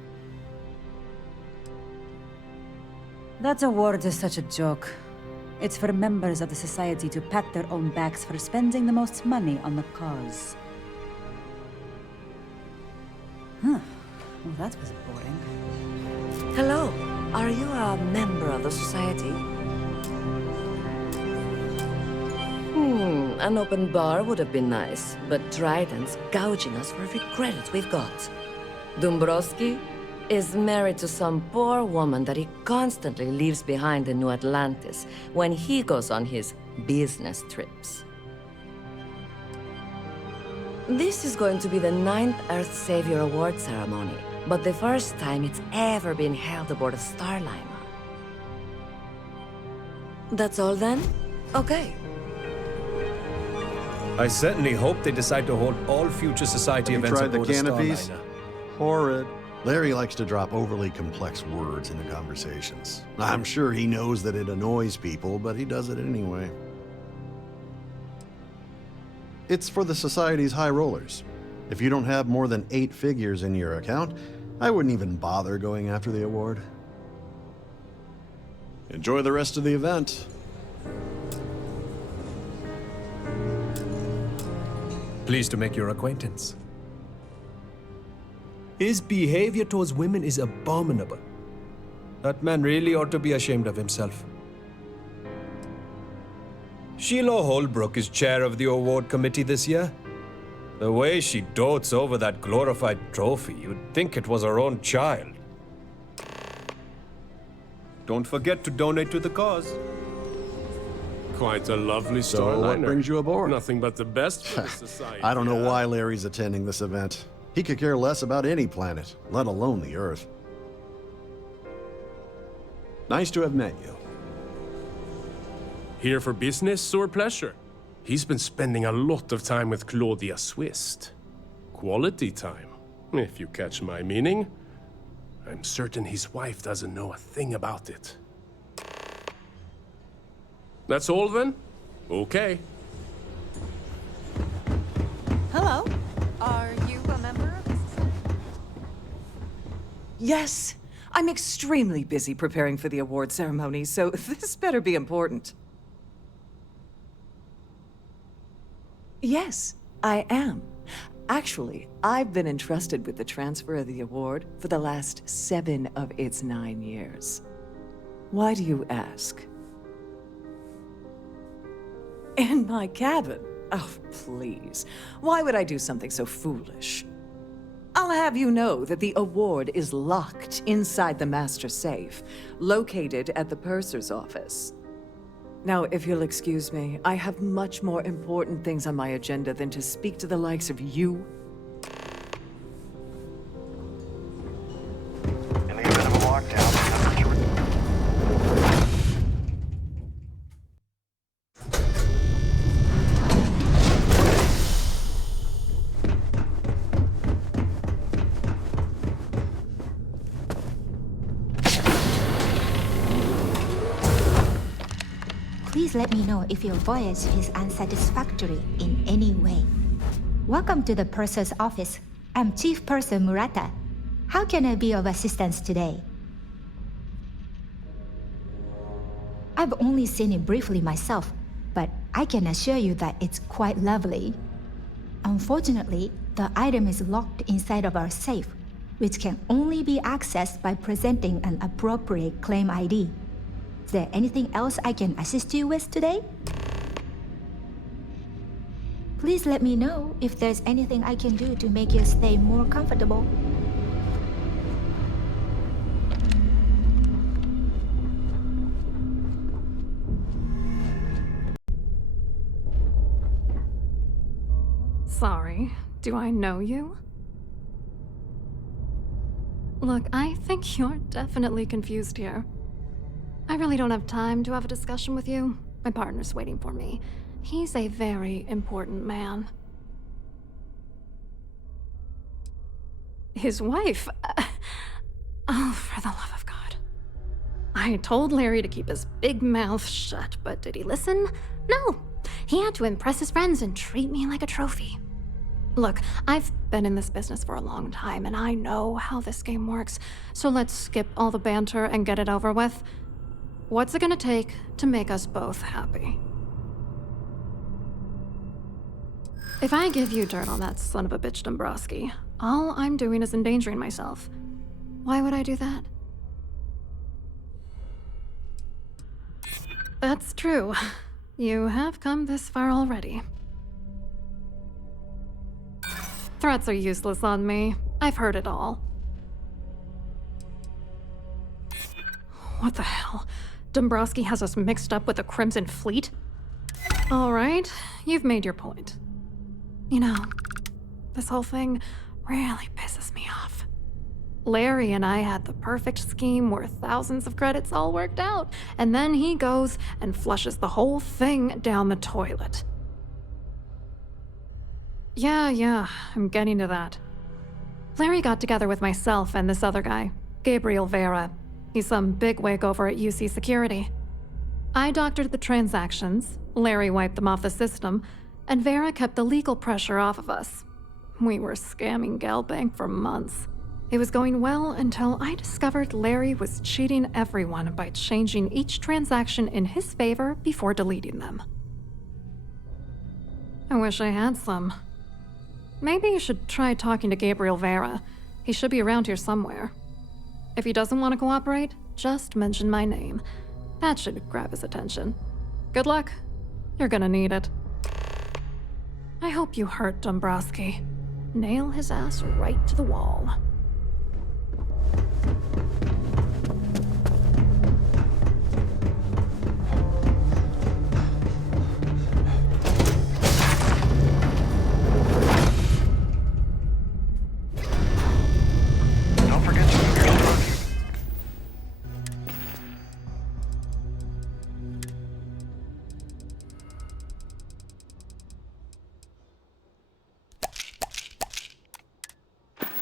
That award is such a joke. It's for members of the society to pat their own backs for spending the most money on the cause. Huh. Well, that was boring. Hello. Are you a member of the society? An open bar would have been nice, but Dryden's gouging us for every credit we've got. Dombrowski is married to some poor woman that he constantly leaves behind in New Atlantis when he goes on his business trips. This is going to be the 9th Earth Savior Award ceremony, but the first time it's ever been held aboard a Starliner. That's all then? Okay. I certainly hope they decide to hold all future society Have you events tried the aboard a canopies? Starliner. Horrid. Larry likes to drop overly complex words into conversations. I'm sure he knows that it annoys people, but he does it anyway. It's for the Society's high rollers. If you don't have more than 8 figures in your account, I wouldn't even bother going after the award. Enjoy the rest of the event. Pleased to make your acquaintance. His behavior towards women is abominable. That man really ought to be ashamed of himself. Sheila Holbrook is chair of the award committee this year. The way she dotes over that glorified trophy, you'd think it was her own child. Don't forget to donate to the cause. Quite a lovely So Starliner. what brings you aboard? Nothing but the best for the society. I don't know why Larry's attending this event. He could care less about any planet, let alone the Earth. Nice to have met you. Here for business or pleasure? He's been spending a lot of time with Claudia Swist. Quality time, if you catch my meaning. I'm certain his wife doesn't know a thing about it. That's all then? Okay. Hello. Are you a member of this? Yes. I'm extremely busy preparing for the award ceremony, so this better be important. Yes, I am. Actually, I've been entrusted with the transfer of the award for the last 7 of its 9 years. Why do you ask? In my cabin? Oh, please. Why would I do something so foolish? I'll have you know that the award is locked inside the master safe, located at the purser's office. Now, if you'll excuse me, I have much more important things on my agenda than to speak to the likes of you. In the event of a lockdown, Please let me know if your voyage is unsatisfactory in any way. Welcome to the Purser's office. I'm Chief Purser Murata. How can I be of assistance today? I've only seen it briefly myself, but I can assure you that it's quite lovely. Unfortunately, the item is locked inside of our safe, which can only be accessed by presenting an appropriate claim ID. Is there anything else I can assist you with today? Please let me know if there's anything I can do to make your stay more comfortable. Sorry, do I know you? Look, I think you're definitely confused here. I really don't have time to have a discussion with you. My partner's waiting for me. He's a very important man. His wife? Oh, for the love of God. I told Larry to keep his big mouth shut, but did he listen? No. He had to impress his friends and treat me like a trophy. Look, I've been in this business for a long time, and I know how this game works, so let's skip all the banter and get it over with. What's it gonna take to make us both happy? If I give you dirt on that son of a bitch Dombrowski, all I'm doing is endangering myself. Why would I do that? That's true. You have come this far already. Threats are useless on me. I've heard it all. What the hell? Dombrowski has us mixed up with the Crimson Fleet? All right, you've made your point. You know, this whole thing really pisses me off. Larry and I had the perfect scheme worth thousands of credits all worked out, and then he goes and flushes the whole thing down the toilet. Yeah, I'm getting to that. Larry got together with myself and this other guy, Gabriel Vera. He's some bigwig over at UC Security. I doctored the transactions, Larry wiped them off the system, and Vera kept the legal pressure off of us. We were scamming Galbank for months. It was going well until I discovered Larry was cheating everyone by changing each transaction in his favor before deleting them. I wish I had some. Maybe you should try talking to Gabriel Vera. He should be around here somewhere. If he doesn't want to cooperate, just mention my name. That should grab his attention. Good luck. You're gonna need it. I hope you hurt Dombrowski. Nail his ass right to the wall. Don't forget to keep your throat.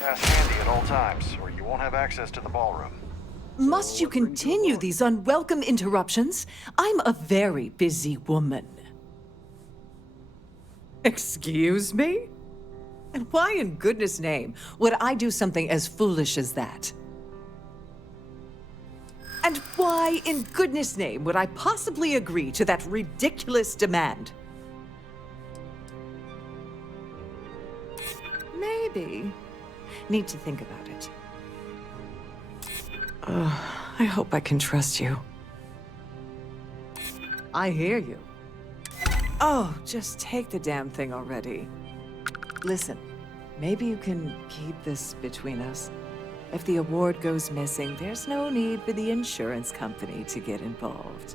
Ask Andy at all times, or you won't have access to the ballroom. Must you continue these unwelcome interruptions? I'm a very busy woman. Excuse me? And why in goodness name would I do something as foolish as that? And why in goodness name would I possibly agree to that ridiculous demand? Maybe. Need to think about it. I hope I can trust you. I hear you. Oh, just take the damn thing already. Listen, maybe you can keep this between us. If the award goes missing, there's no need for the insurance company to get involved.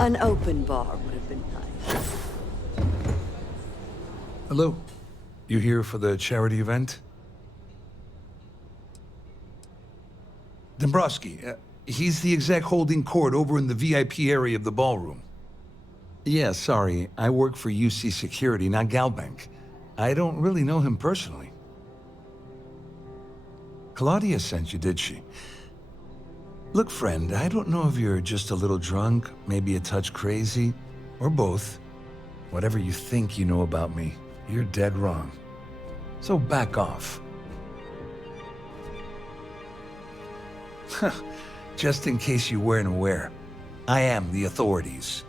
An open bar would have been nice. Hello. You here for the charity event? Dombrowski, he's the exec holding court over in the VIP area of the ballroom. Yeah, sorry. I work for UC Security, not Galbank. I don't really know him personally. Claudia sent you, did she? Look, friend, I don't know if you're just a little drunk, maybe a touch crazy, or both. Whatever you think you know about me, you're dead wrong. So back off. Just in case you weren't aware, I am the authorities.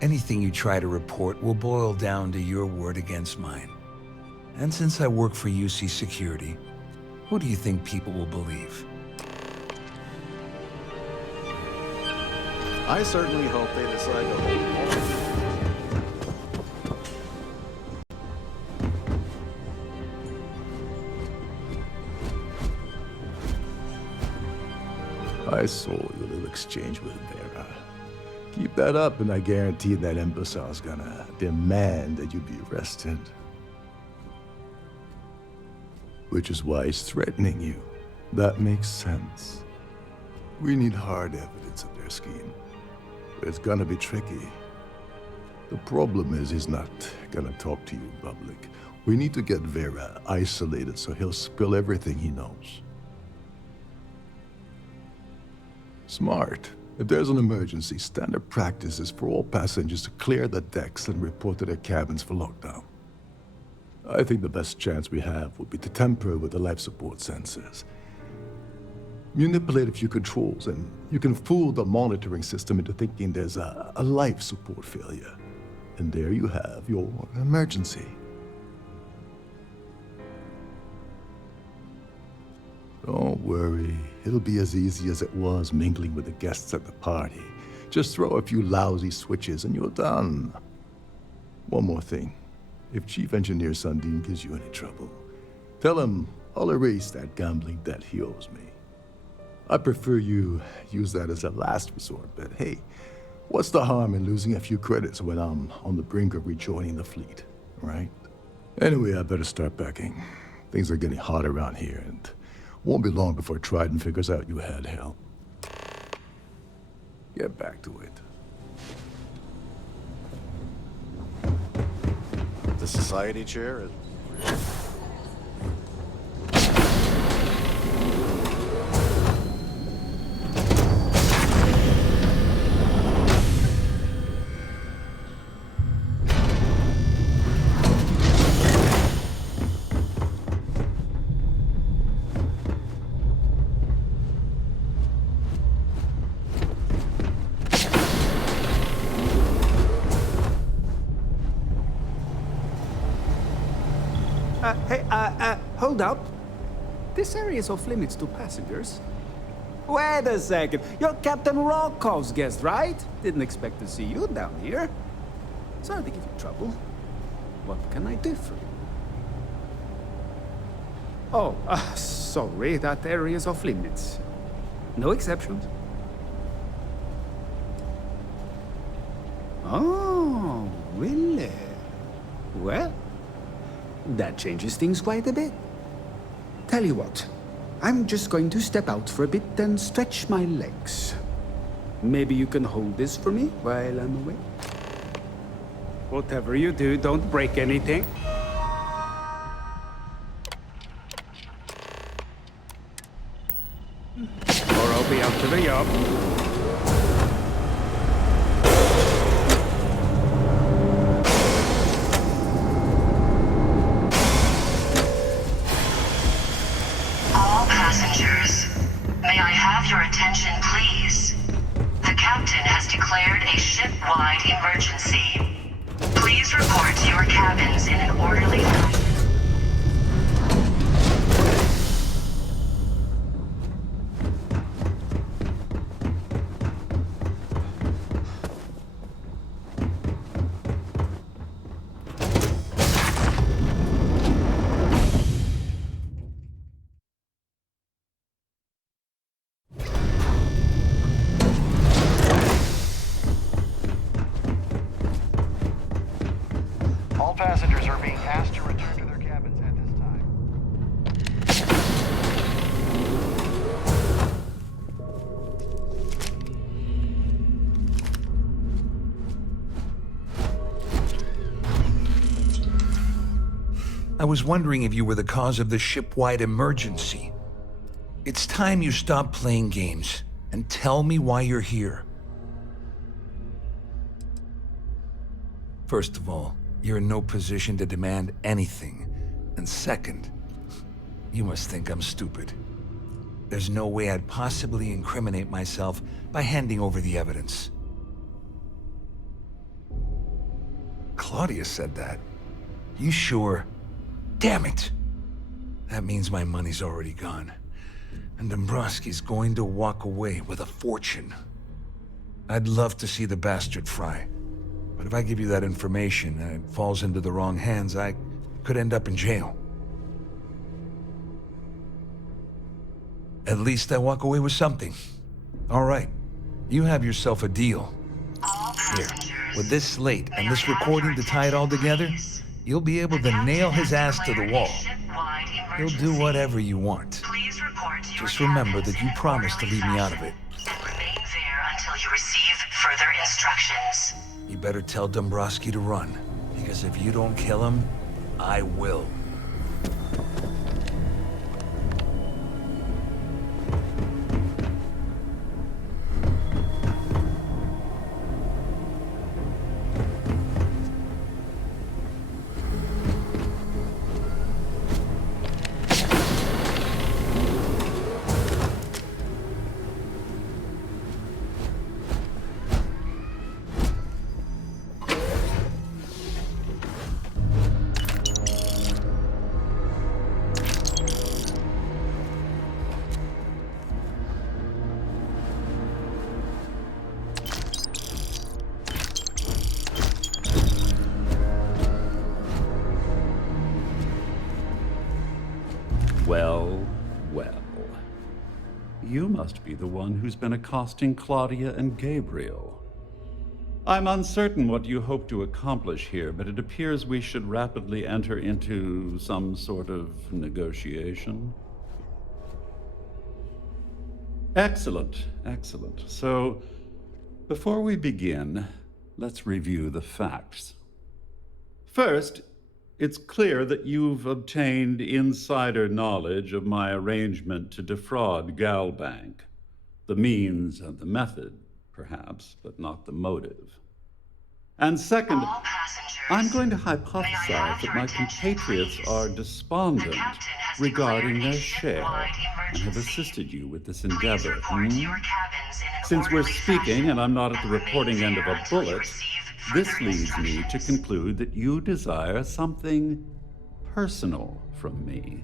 Anything you try to report will boil down to your word against mine. And since I work for UC Security, who do you think people will believe? I certainly hope they decide to hold I saw your little exchange with Vera. Keep that up, and I guarantee that imbecile's gonna demand that you be arrested. Which is why he's threatening you. That makes sense. We need hard evidence of their scheme. But it's gonna be tricky. The problem is he's not gonna talk to you in public. We need to get Vera isolated so he'll spill everything he knows. Smart. If there's an emergency, standard practice is for all passengers to clear the decks and report to their cabins for lockdown. I think the best chance we have would be to tamper with the life support sensors. Manipulate a few controls, and you can fool the monitoring system into thinking there's a life support failure. And there you have your emergency. Don't worry, it'll be as easy as it was mingling with the guests at the party. Just throw a few lousy switches and you're done. One more thing. If Chief Engineer Sundin gives you any trouble, tell him I'll erase that gambling debt he owes me. I prefer you use that as a last resort, but hey, what's the harm in losing a few credits when I'm on the brink of rejoining the fleet, right? Anyway, I better start packing. Things are getting hot around here, and won't be long before Trident figures out you had help. Get back to it. the society chair is... Hold up. This area is off limits to passengers. Wait a second. You're Captain Rocko's guest, right? Didn't expect to see you down here. Sorry to give you trouble. What can I do for you? Oh, sorry. That area is off limits. No exceptions. Oh, really? Well, that changes things quite a bit. Tell you what, I'm just going to step out for a bit and stretch my legs. Maybe you can hold this for me while I'm away? Whatever you do, don't break anything. Or I'll be out to the job. May I have your attention, please? The captain has declared a ship-wide emergency. Please report to your cabins in an orderly fashion. Passengers are being asked to return to their cabins at this time. I was wondering if you were the cause of the ship-wide emergency. It's time you stop playing games and tell me why you're here. First of all, you're in no position to demand anything. And second, you must think I'm stupid. There's no way I'd possibly incriminate myself by handing over the evidence. Claudia said that. You sure? Damn it! That means my money's already gone. And Dombrowski's going to walk away with a fortune. I'd love to see the bastard fry. But if I give you that information and it falls into the wrong hands, I could end up in jail. At least I walk away with something. All right, you have yourself a deal. Here, with this slate and this recording to tie it all together, you'll be able to nail his ass to the wall. He'll do whatever you want. Just remember that you promised to leave me out of it. Remain there until you receive further instructions. You better tell Dombrowski to run, because if you don't kill him, I will. Well, well. You must be the one who's been accosting Claudia and Gabriel. I'm uncertain what you hope to accomplish here, but it appears we should rapidly enter into some sort of negotiation. Excellent, excellent. So, before we begin, let's review the facts. First, it's clear that you've obtained insider knowledge of my arrangement to defraud Galbank. The means and the method, perhaps, but not the motive. And second, I'm going to hypothesize that my compatriots are despondent regarding their share and have assisted you with this endeavor. Since we're speaking and I'm not at the reporting end of a bullet, this leads me to conclude that you desire something personal from me.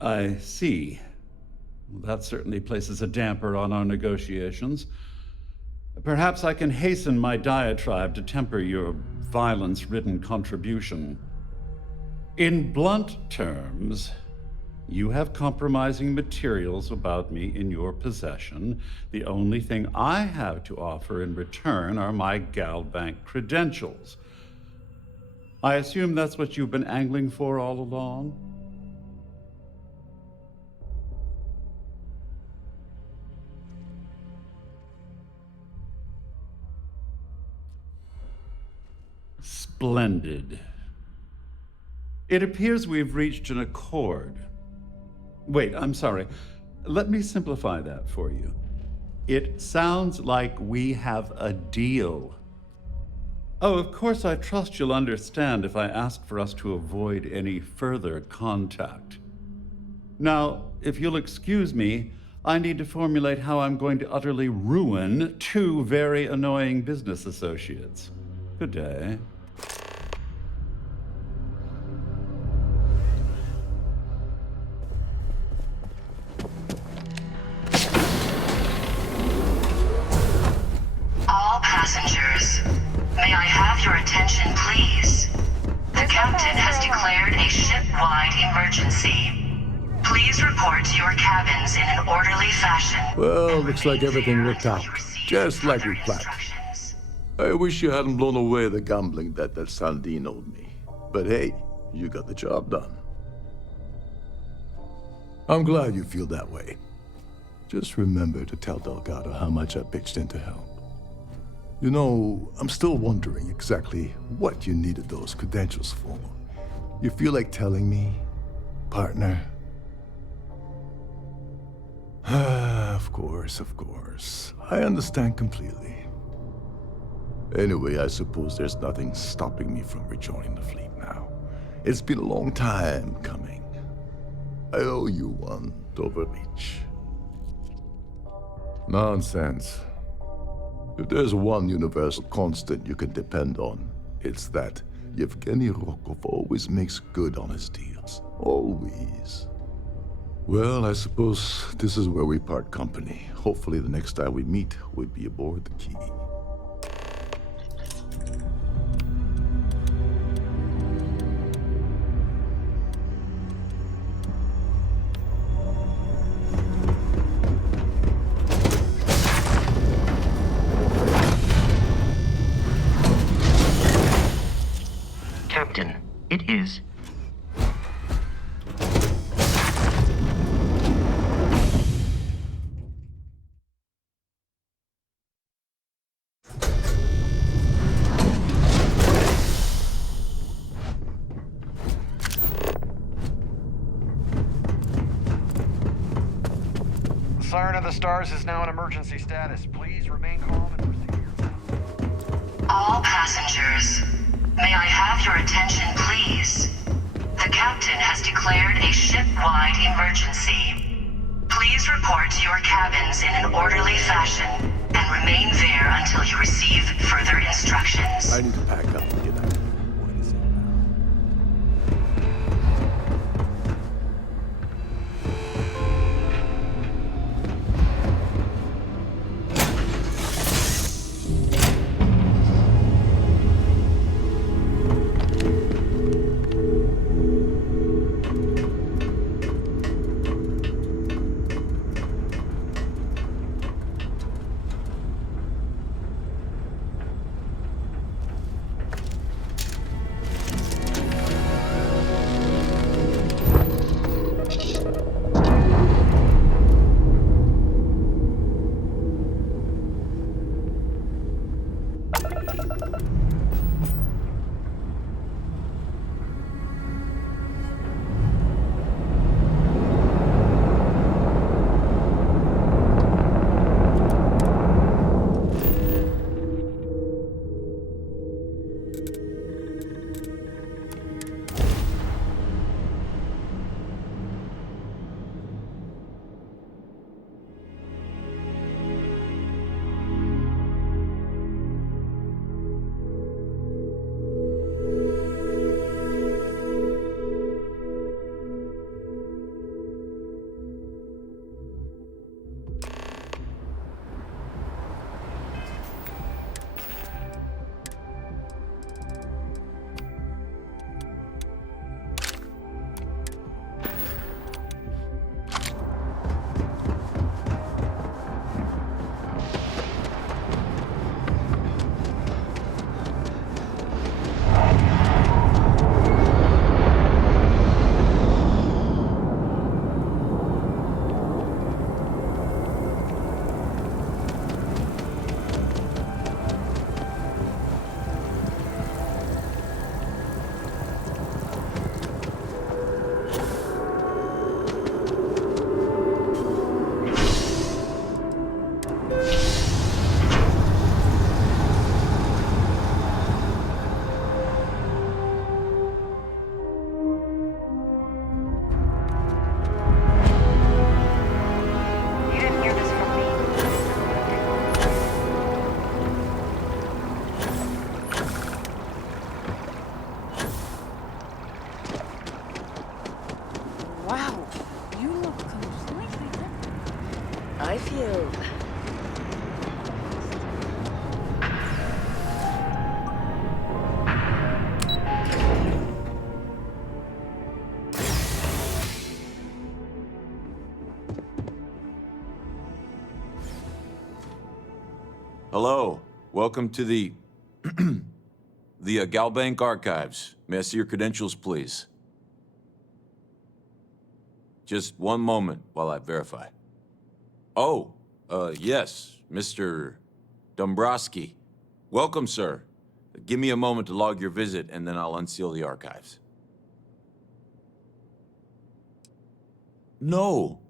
I see. Well, that certainly places a damper on our negotiations. Perhaps I can hasten my diatribe to temper your violence-ridden contribution. In blunt terms, you have compromising materials about me in your possession. The only thing I have to offer in return are my Galbank credentials. I assume that's what you've been angling for all along? Splendid. It appears we've reached an accord. Wait, I'm sorry. Let me simplify that for you. It sounds like we have a deal. Oh, of course, I trust you'll understand if I ask for us to avoid any further contact. Now, if you'll excuse me, I need to formulate how I'm going to utterly ruin two very annoying business associates. Good day. Passengers, may I have your attention, please? The captain has declared a ship-wide emergency. Please report to your cabins in an orderly fashion. Well, looks like everything worked out, just like we planned. I wish you hadn't blown away the gambling debt that Saldin owed me. But hey, you got the job done. I'm glad you feel that way. Just remember to tell Delgado how much I pitched in to help. You know, I'm still wondering exactly what you needed those credentials for. You feel like telling me, partner? Of course, of course. I understand completely. Anyway, I suppose there's nothing stopping me from rejoining the fleet now. It's been a long time coming. I owe you one, Dover Beach. Nonsense. If there's one universal constant you can depend on, it's that Yevgeny Rokov always makes good on his deals. Always. Well, I suppose this is where we part company. Hopefully the next time we meet, we'll be aboard the Key. Captain, it is. Siren of the Stars is now in emergency status. Please remain calm and proceed. All passengers, may I have your attention, please? The captain has declared a ship-wide emergency. Please report to your cabins in an orderly fashion and remain there until you receive further instructions. I need to pack up and get out. What is it now? I feel... Hello. Welcome to the... the Galbank Archives. May I see your credentials, please? Just one moment while I verify. Oh, yes, Mr. Dombrowski. Welcome, sir. Give me a moment to log your visit, and then I'll unseal the archives. No.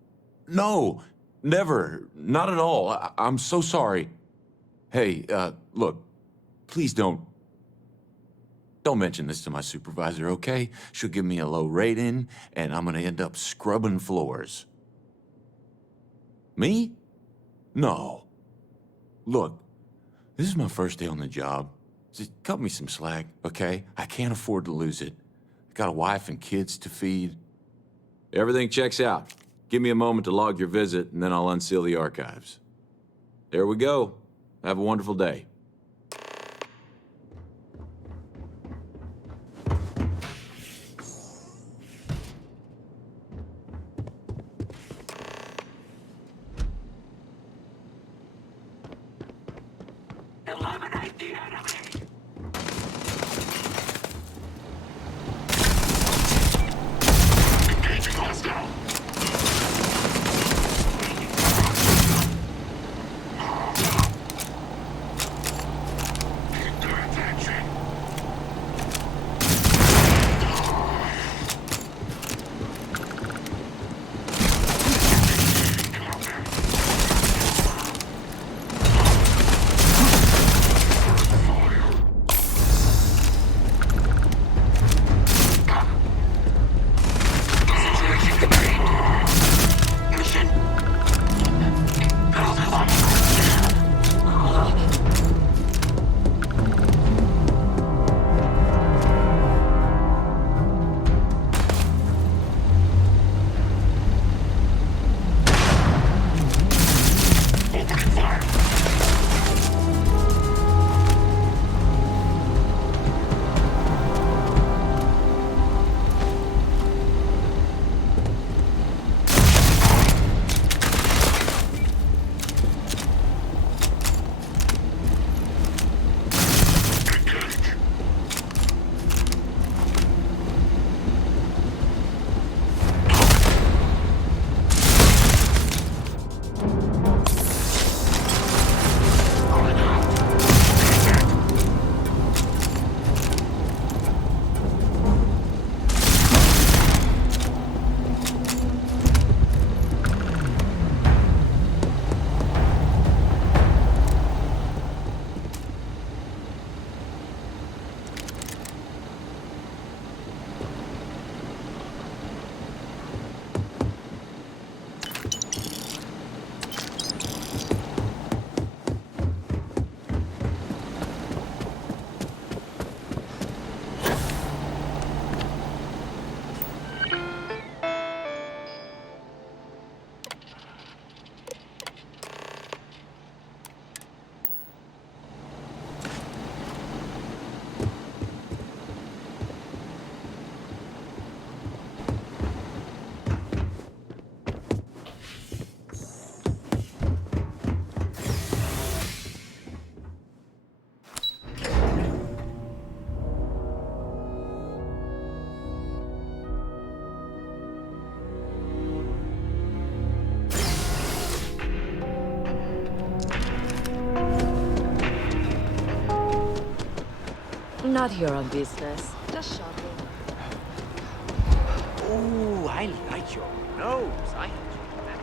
No. Never. Not at all. I'm so sorry. Hey, look, please don't mention this to my supervisor, okay? She'll give me a low rating, and I'm gonna end up scrubbing floors. Me? No. Look, This is my first day on the job. Just cut me some slack, okay? I can't afford to lose it. I got a wife and kids to feed. Everything checks out. Give me a moment to log your visit, and then I'll unseal the archives. There we go. Have a wonderful day. Eliminate the enemy. Engaging hostile. Not here on business. Just shopping. Ooh, I like your nose. I enjoy that.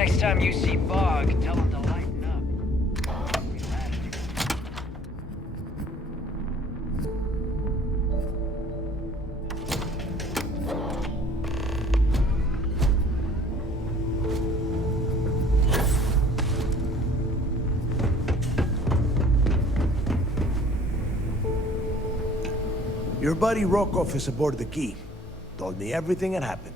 Next time you see Bog, tell him to lighten up. Your buddy Rokov is aboard the Key. Told me everything that happened.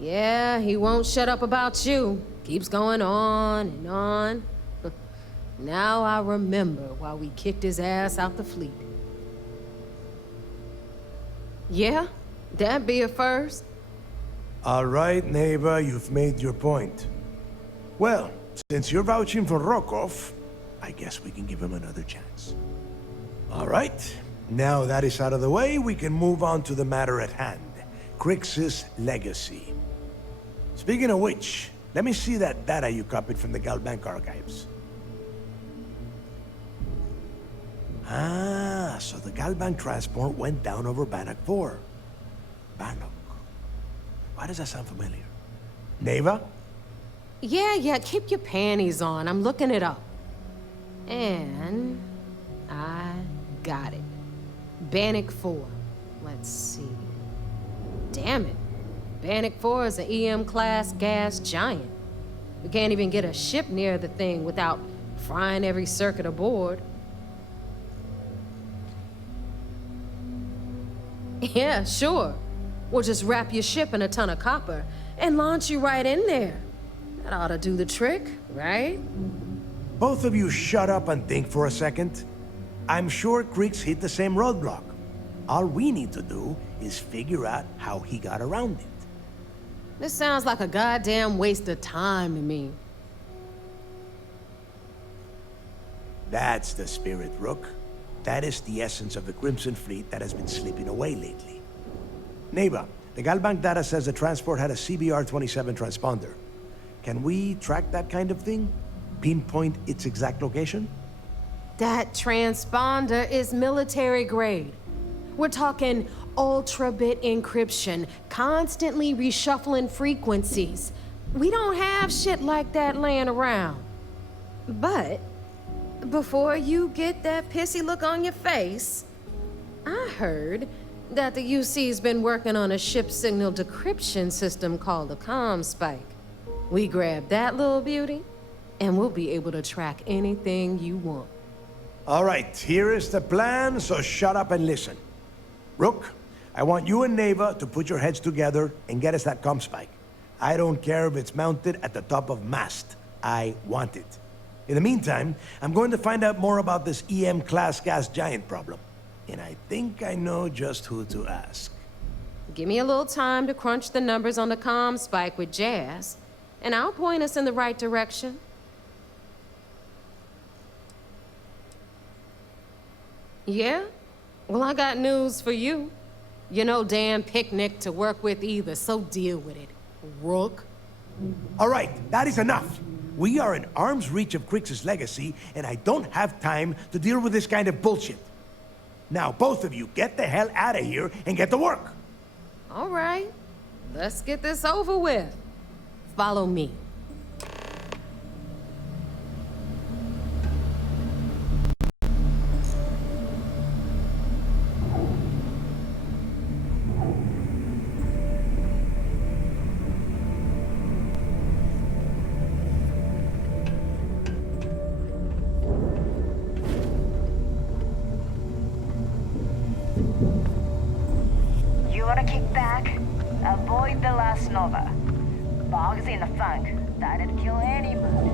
Yeah, he won't shut up about you. Keeps going on and on. Now I remember why we kicked his ass out the fleet. Yeah, that'd be a first. All right, neighbor, you've made your point. Well, since you're vouching for Rokov, I guess we can give him another chance. All right, now that is out of the way, we can move on to the matter at hand. Crix's legacy. Speaking of which, let me see that data you copied from the Galbank archives. Ah, so the Galbank transport went down over Bannock 4. Bannock. Why does that sound familiar? Neva? Yeah, keep your panties on. I'm looking it up. And I got it. Bannock 4. Let's see. Damn it. Bannock 4 is an EM-class gas giant. We can't even get a ship near the thing without frying every circuit aboard. Yeah, sure. We'll just wrap your ship in a ton of copper and launch you right in there. That ought to do the trick, right? Both of you shut up and think for a second. I'm sure Crix hit the same roadblock. All we need to do is figure out how he got around it. This sounds like a goddamn waste of time to me. That's the spirit, Rook. That is the essence of the Crimson Fleet that has been slipping away lately. Neva, the Galbank data says the transport had a CBR-27 transponder. Can we track that kind of thing? Pinpoint its exact location? That transponder is military grade. We're talking ultra-bit encryption, constantly reshuffling frequencies. We don't have shit like that laying around. But before you get that pissy look on your face, I heard that the UC's been working on a ship signal decryption system called the ComSpike. We grab that little beauty, and we'll be able to track anything you want. All right, here is the plan, so shut up and listen. Rook, I want you and Neva to put your heads together and get us that ComSpike. I don't care if it's mounted at the top of mast. I want it. In the meantime, I'm going to find out more about this EM-class gas giant problem. And I think I know just who to ask. Give me a little time to crunch the numbers on the ComSpike with Jazz, and I'll point us in the right direction. Yeah? Well, I got news for you. You're no damn picnic to work with either, so deal with it, Rook. All right, that is enough. We are in arm's reach of Crix's legacy, and I don't have time to deal with this kind of bullshit. Now, both of you, get the hell out of here and get to work. All right, let's get this over with. Follow me. Avoid the last Nova. Bog's in the funk. That'd kill any mood.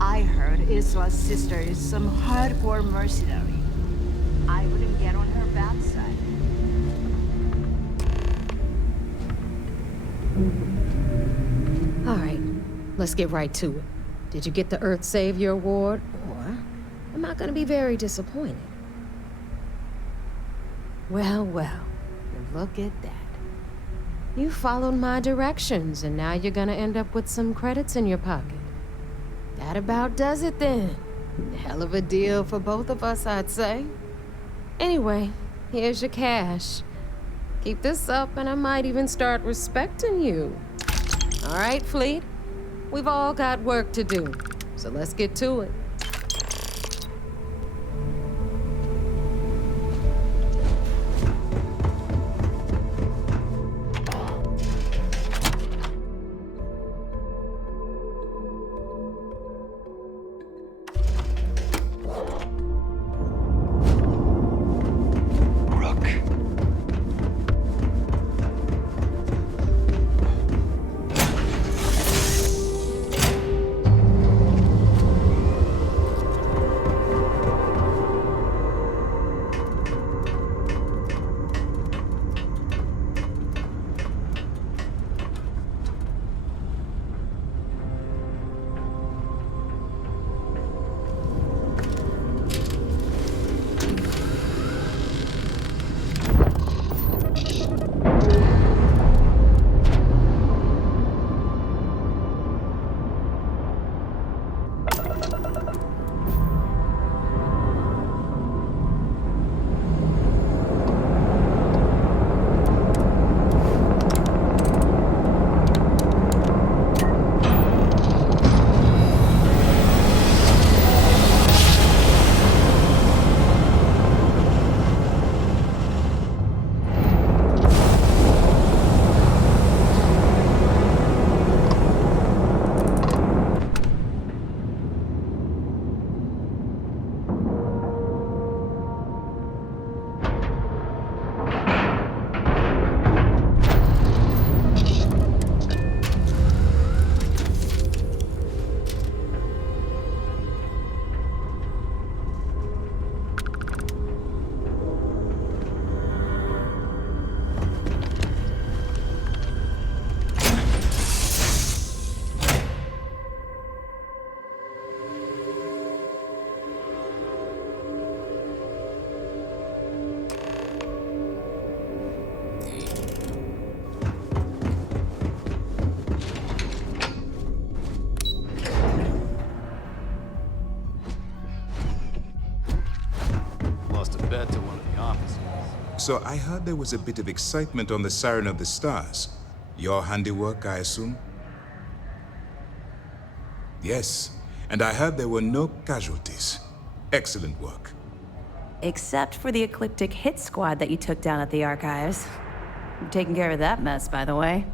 I heard Isla's sister is some hardcore mercenary. I wouldn't get on her bad side. All right, let's get right to it. Did you get the Earth Savior Award, or am I gonna be very disappointed? Well, look at that. You followed my directions, and now you're gonna end up with some credits in your pocket. That about does it then. Hell of a deal for both of us, I'd say. Anyway, here's your cash. Keep this up and I might even start respecting you. All right, Fleet? We've all got work to do, so let's get to it. So I heard there was a bit of excitement on the Siren of the Stars. Your handiwork, I assume? Yes, and I heard there were no casualties. Excellent work. Except for the eclectic hit squad that you took down at the archives. You're taking care of that mess, by the way.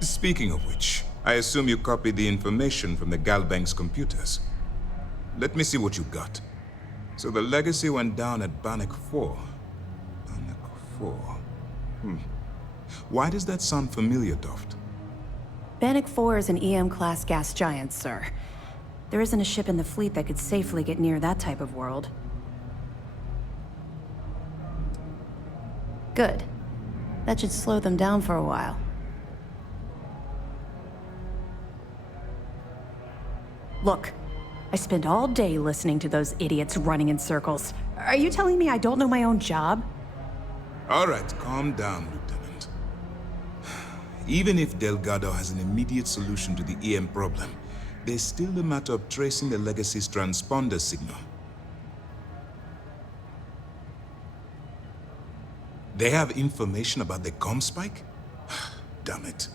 Speaking of which, I assume you copied the information from the Galbank's computers. Let me see what you got. So the legacy went down at Bannock 4. Bannock 4. Why does that sound familiar, Doft? Bannock 4 is an EM-class gas giant, sir. There isn't a ship in the fleet that could safely get near that type of world. Good. That should slow them down for a while. Look, I spent all day listening to those idiots running in circles. Are you telling me I don't know my own job? All right, calm down, Lieutenant. Even if Delgado has an immediate solution to the EM problem, there's still the matter of tracing the Legacy's transponder signal. They have information about the comm spike? Damn it.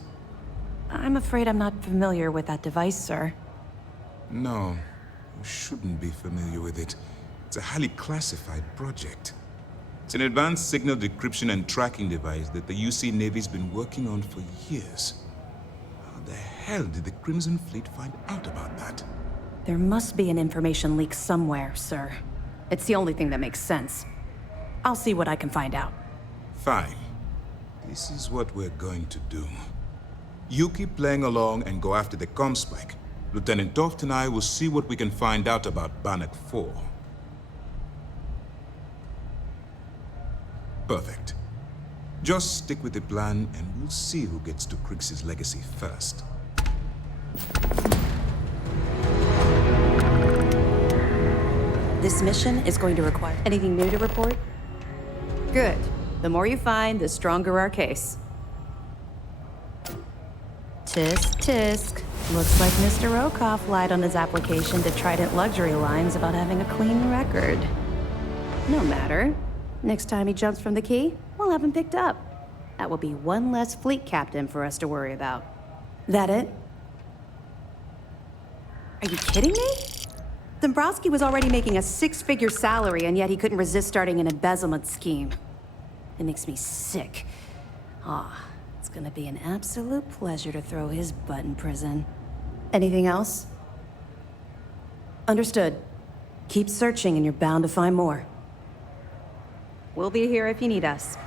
I'm afraid I'm not familiar with that device, sir. No, you shouldn't be familiar with it. It's a highly classified project. It's an advanced signal decryption and tracking device that the UC Navy's been working on for years. How the hell did the Crimson Fleet find out about that? There must be an information leak somewhere, sir. It's the only thing that makes sense. I'll see what I can find out. Fine. This is what we're going to do. You keep playing along and go after the comm spike. Lieutenant Toft and I will see what we can find out about Bannock 4. Perfect. Just stick with the plan and we'll see who gets to Krix's legacy first. This mission is going to require anything new to report? Good. The more you find, the stronger our case. Tisk, tisk. Looks like Mr. Rokoff lied on his application to Trident Luxury Lines about having a clean record. No matter. Next time he jumps from the key, we'll have him picked up. That will be one less fleet captain for us to worry about. That it? Are you kidding me? Dombrowski was already making a 6-figure salary, and yet he couldn't resist starting an embezzlement scheme. It makes me sick. It's gonna be an absolute pleasure to throw his butt in prison. Anything else? Understood. Keep searching and you're bound to find more. We'll be here if you need us.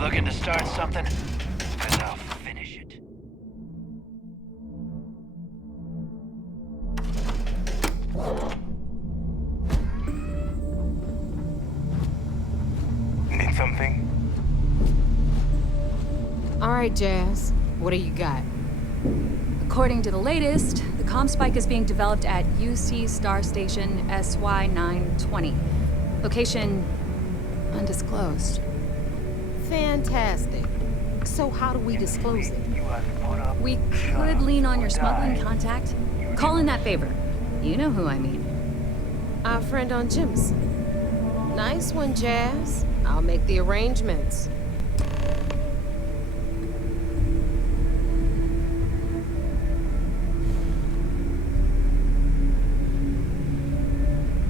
Looking to start something? 'Cause I'll finish it. Need something? All right, Jazz. What do you got? According to the latest, the comm spike is being developed at UC Star Station SY-920. Location undisclosed. Fantastic. So how do we disclose it? We could lean on your smuggling contact. Call in that favor. You know who I mean. Our friend on Jimson. Nice one, Jazz. I'll make the arrangements.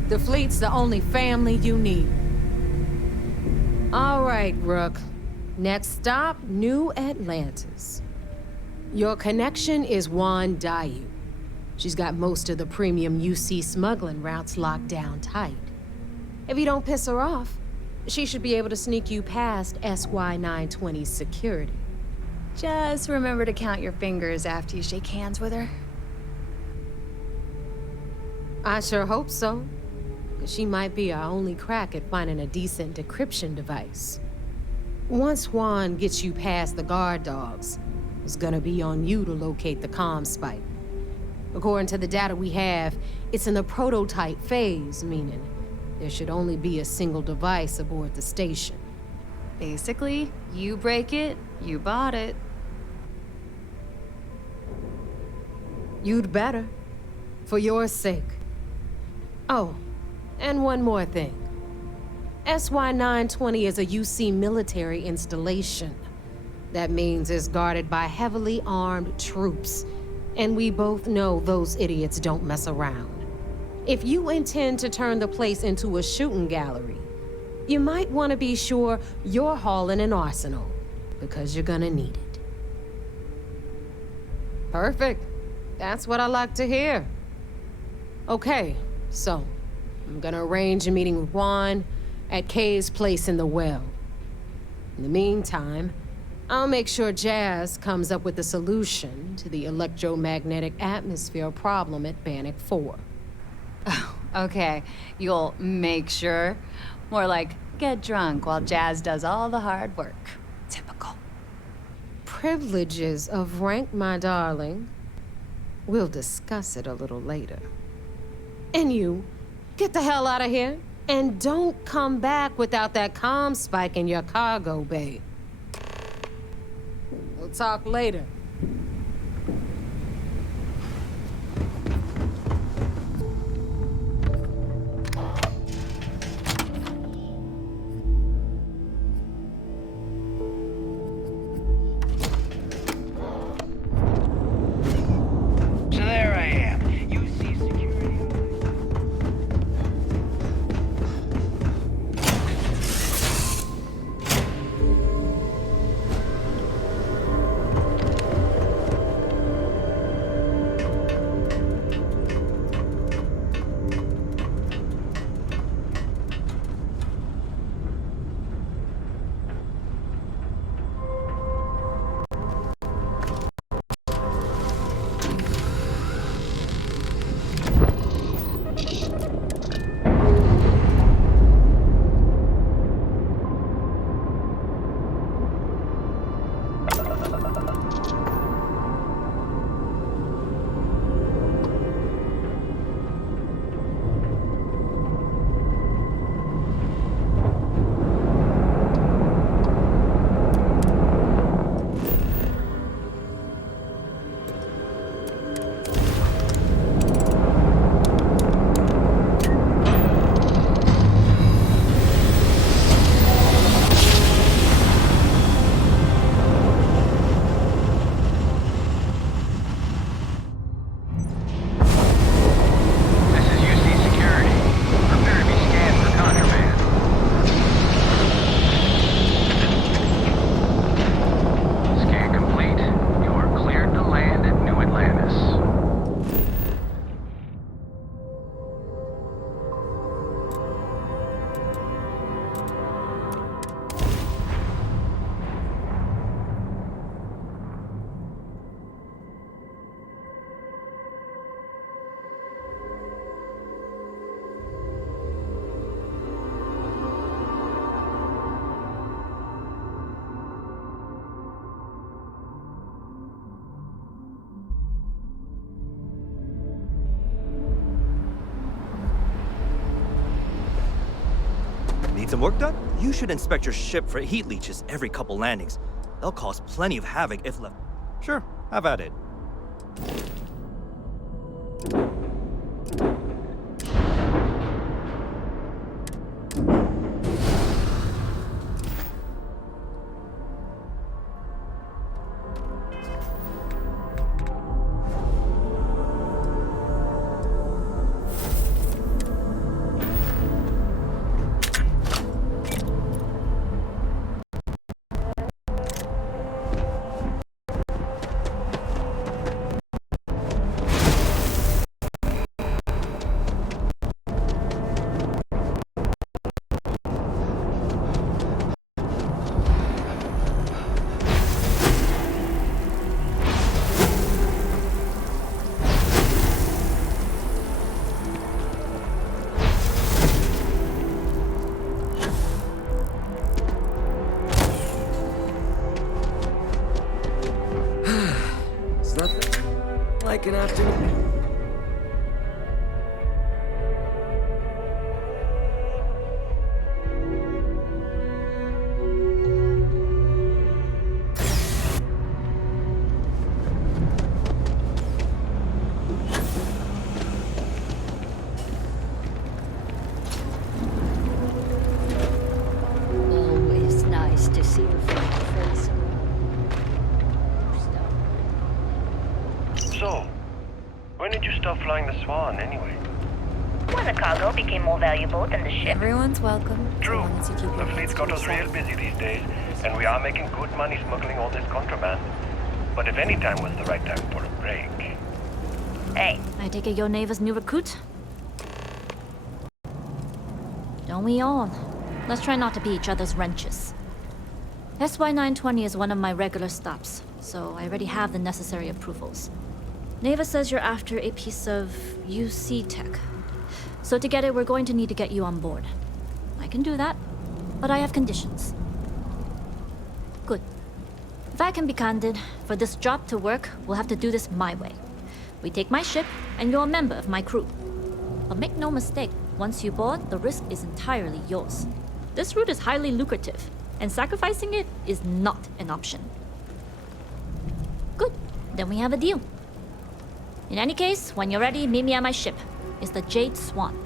The fleet's the only family you need. All right, Rook. Next stop, New Atlantis. Your connection is Juan Dayu. She's got most of the premium UC smuggling routes locked down tight. If you don't piss her off, she should be able to sneak you past SY-920's security. Just remember to count your fingers after you shake hands with her. I sure hope so. She might be our only crack at finding a decent decryption device. Once Juan gets you past the guard dogs, it's gonna be on you to locate the comm spike. According to the data we have, it's in the prototype phase, meaning there should only be a single device aboard the station. Basically, you break it, you bought it. You'd better. For your sake. Oh, and one more thing. SY-920 is a UC military installation. That means it's guarded by heavily armed troops. And we both know those idiots don't mess around. If you intend to turn the place into a shooting gallery, you might want to be sure you're hauling an arsenal, because you're gonna need it. Perfect. That's what I like to hear. Okay, so I'm gonna arrange a meeting with Juan at Kay's place in the well. In the meantime, I'll make sure Jazz comes up with a solution to the electromagnetic atmosphere problem at Bannock 4. Oh, okay. You'll make sure? More like, get drunk while Jazz does all the hard work. Typical. Privileges of rank, my darling. We'll discuss it a little later. And you, get the hell out of here. And don't come back without that comm spike in your cargo bay. We'll talk later. So there I am. UC security. Need some work done? You should inspect your ship for heat leeches every couple landings. They'll cause plenty of havoc if left. Sure, have at it. Like an afternoon. Always nice to see your face. So, when did you stop flying the Swan, anyway? when the cargo became more valuable than the ship. Everyone's welcome. True. The fleet's got us real busy these days, and we are making good money smuggling all this contraband. But if any time was the right time for a break... Hey. I take it your neighbor's new recruit? Don't we all? Let's try not to be each other's wrenches. SY-920 is one of my regular stops, so I already have the necessary approvals. Neva says you're after a piece of UC tech. So to get it, we're going to need to get you on board. I can do that, but I have conditions. Good. If I can be candid, for this job to work, we'll have to do this my way. We take my ship, and you're a member of my crew. But make no mistake, once you board, the risk is entirely yours. This route is highly lucrative, and sacrificing it is not an option. Good. Then we have a deal. In any case, when you're ready, meet me at my ship. It's the Jade Swan.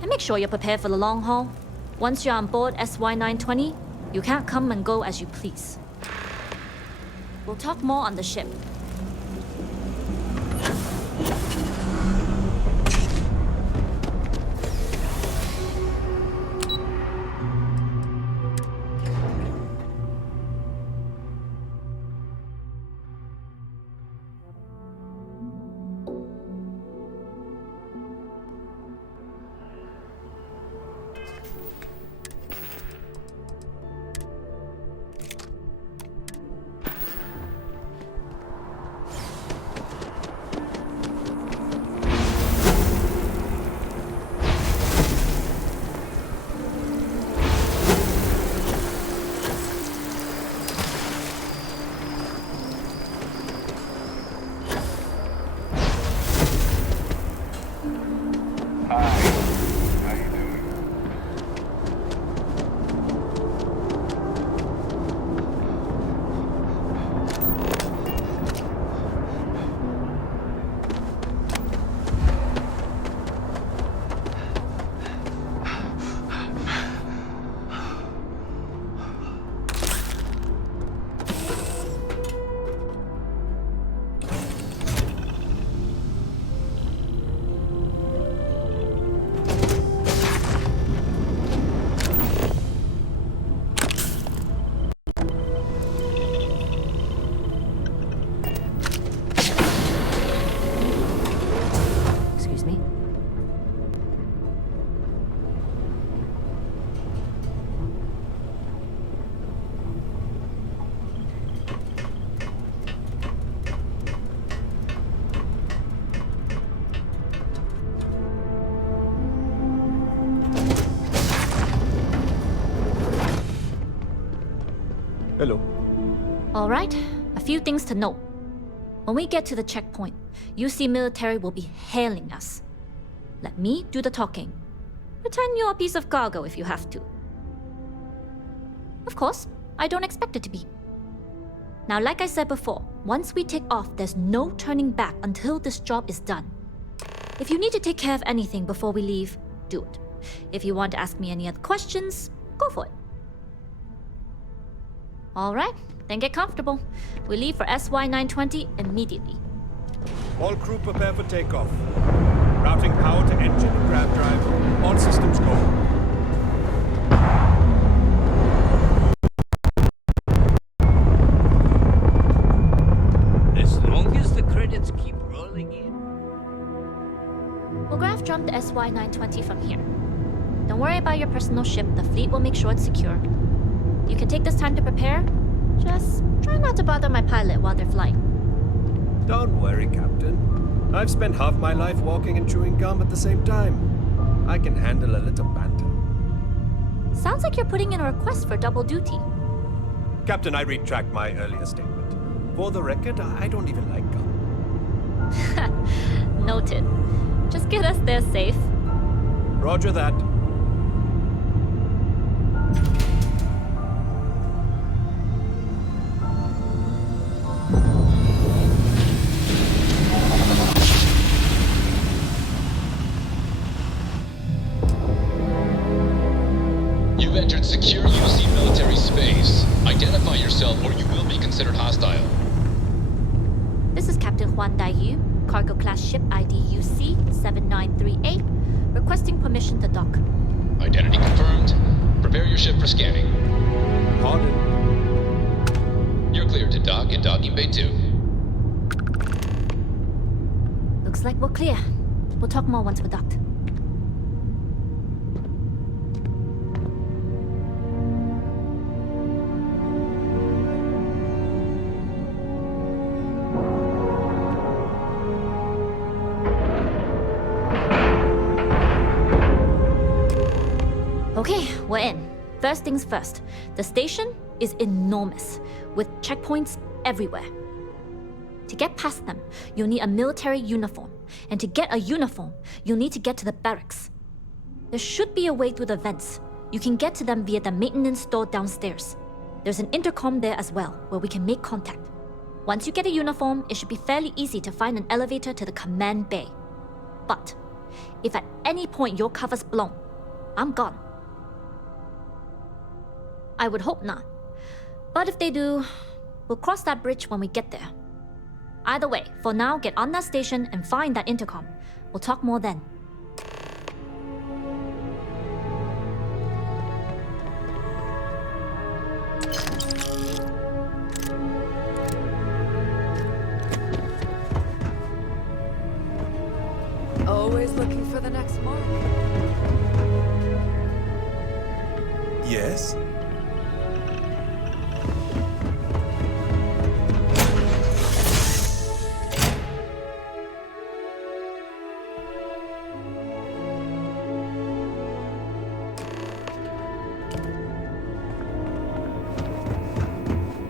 And make sure you're prepared for the long haul. Once you're on board SY-920, you can't come and go as you please. We'll talk more on the ship. Hello. All right, a few things to note. When we get to the checkpoint, UC military will be hailing us. Let me do the talking. Pretend you're a piece of cargo if you have to. Of course, I don't expect it to be. Now, like I said before, once we take off, there's no turning back until this job is done. If you need to take care of anything before we leave, do it. If you want to ask me any other questions, go for it. All right, then get comfortable. We leave for SY-920 immediately. All crew prepare for takeoff. Routing power to engine and grav drive. All systems go. As long as the credits keep rolling in. We'll grav jump the SY-920 from here. Don't worry about your personal ship. The fleet will make sure it's secure. You can take this time to prepare. Just try not to bother my pilot while they're flying. Don't worry, Captain. I've spent half my life walking and chewing gum at the same time. I can handle a little banter. Sounds like you're putting in a request for double duty. Captain, I retract my earlier statement. For the record, I don't even like gum. Noted. Just get us there safe. Roger that. You've entered secure UC military space. Identify yourself or you will be considered hostile. This is Captain Huan Daiyu, cargo class ship ID UC 7938. Requesting permission to dock. Identity confirmed. Prepare your ship for scanning. Pardon? You're cleared to dock in docking bay 2. Looks like we're clear. We'll talk more once we're docked. Okay, we're in. First things first. The station is enormous, with checkpoints everywhere. To get past them, you'll need a military uniform. And to get a uniform, you'll need to get to the barracks. There should be a way through the vents. You can get to them via the maintenance store downstairs. There's an intercom there as well, where we can make contact. Once you get a uniform, it should be fairly easy to find an elevator to the command bay. But if at any point your cover's blown, I'm gone. I would hope not. But if they do, we'll cross that bridge when we get there. Either way, for now, get on that station and find that intercom. We'll talk more then. Always looking for the next mark. Yes?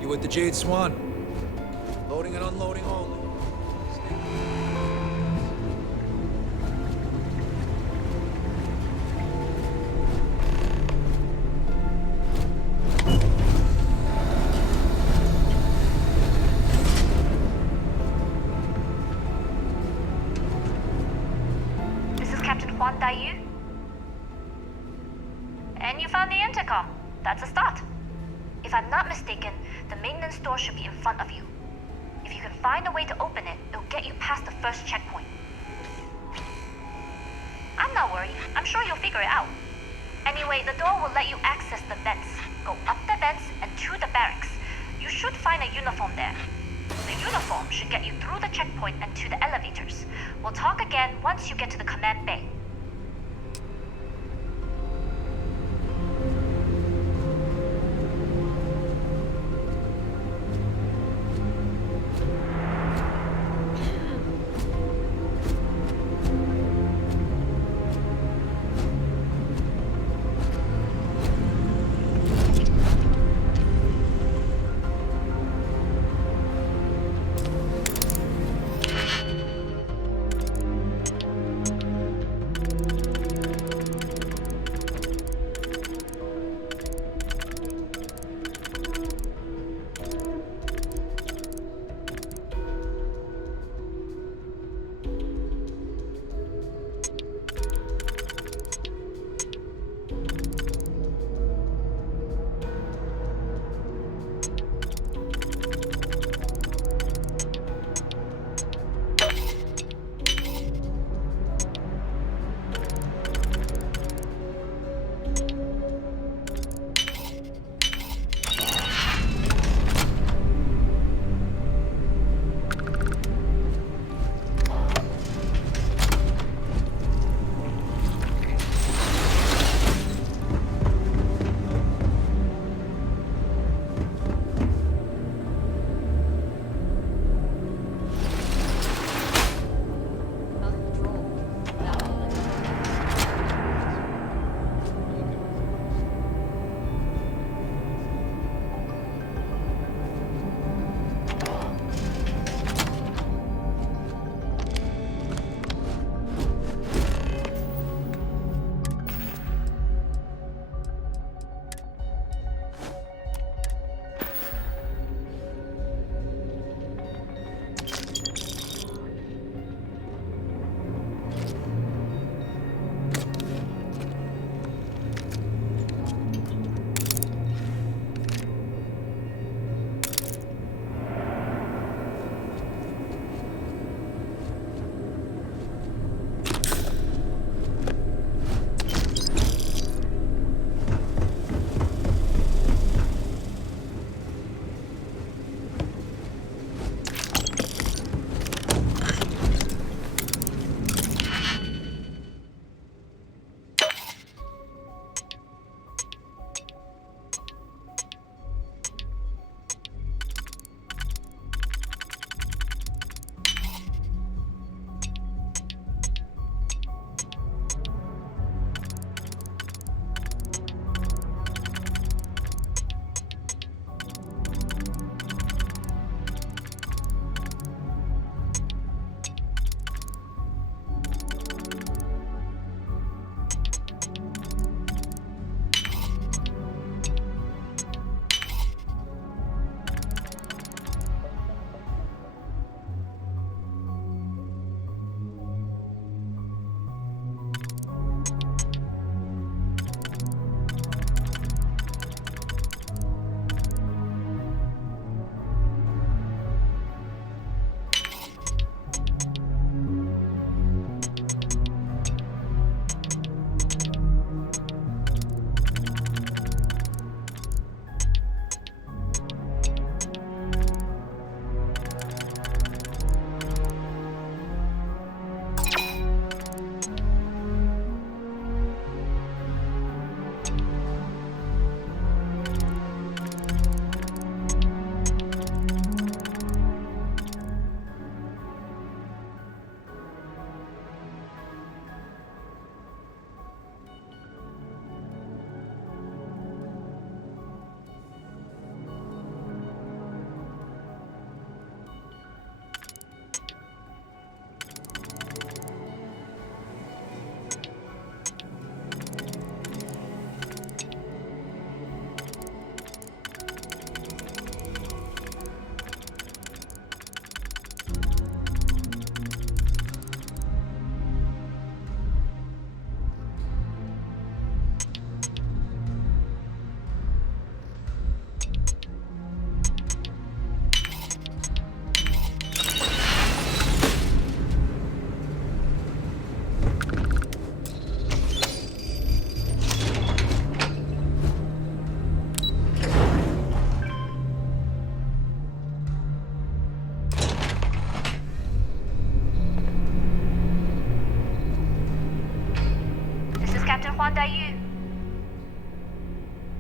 You with the Jade Swan? Loading and unloading only. This is Captain Huan Daiyu. And you found the intercom. That's a start. If I'm not mistaken, the maintenance door should be in front of you. If you can find a way to open it, it'll get you past the first checkpoint. I'm not worried. I'm sure you'll figure it out. Anyway, the door will let you access the vents. Go up the vents and to the barracks. You should find a uniform there. The uniform should get you through the checkpoint and to the elevators. We'll talk again once you get to the command bay.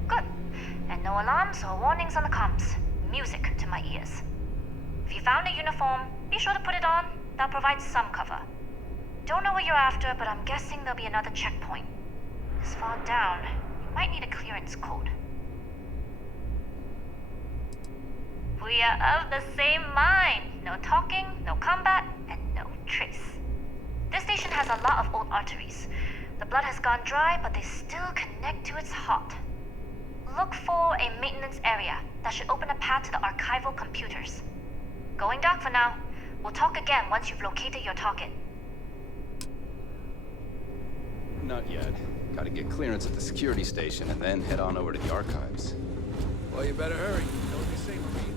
Good. And no alarms or warnings on the comms. Music to my ears. If you found a uniform, be sure to put it on. That'll provide some cover. Don't know what you're after, but I'm guessing there'll be another checkpoint. This far down, you might need a clearance code. We are of the same mind. No talking, no combat, and no trace. This station has a lot of old arteries. The blood has gone dry, but they still connect to its heart. Look for a maintenance area that should open a path to the archival computers. Going dark for now. We'll talk again once you've located your target. Not yet. Gotta get clearance at the security station and then head on over to the archives. Well, you better hurry. Know what they say, Marine.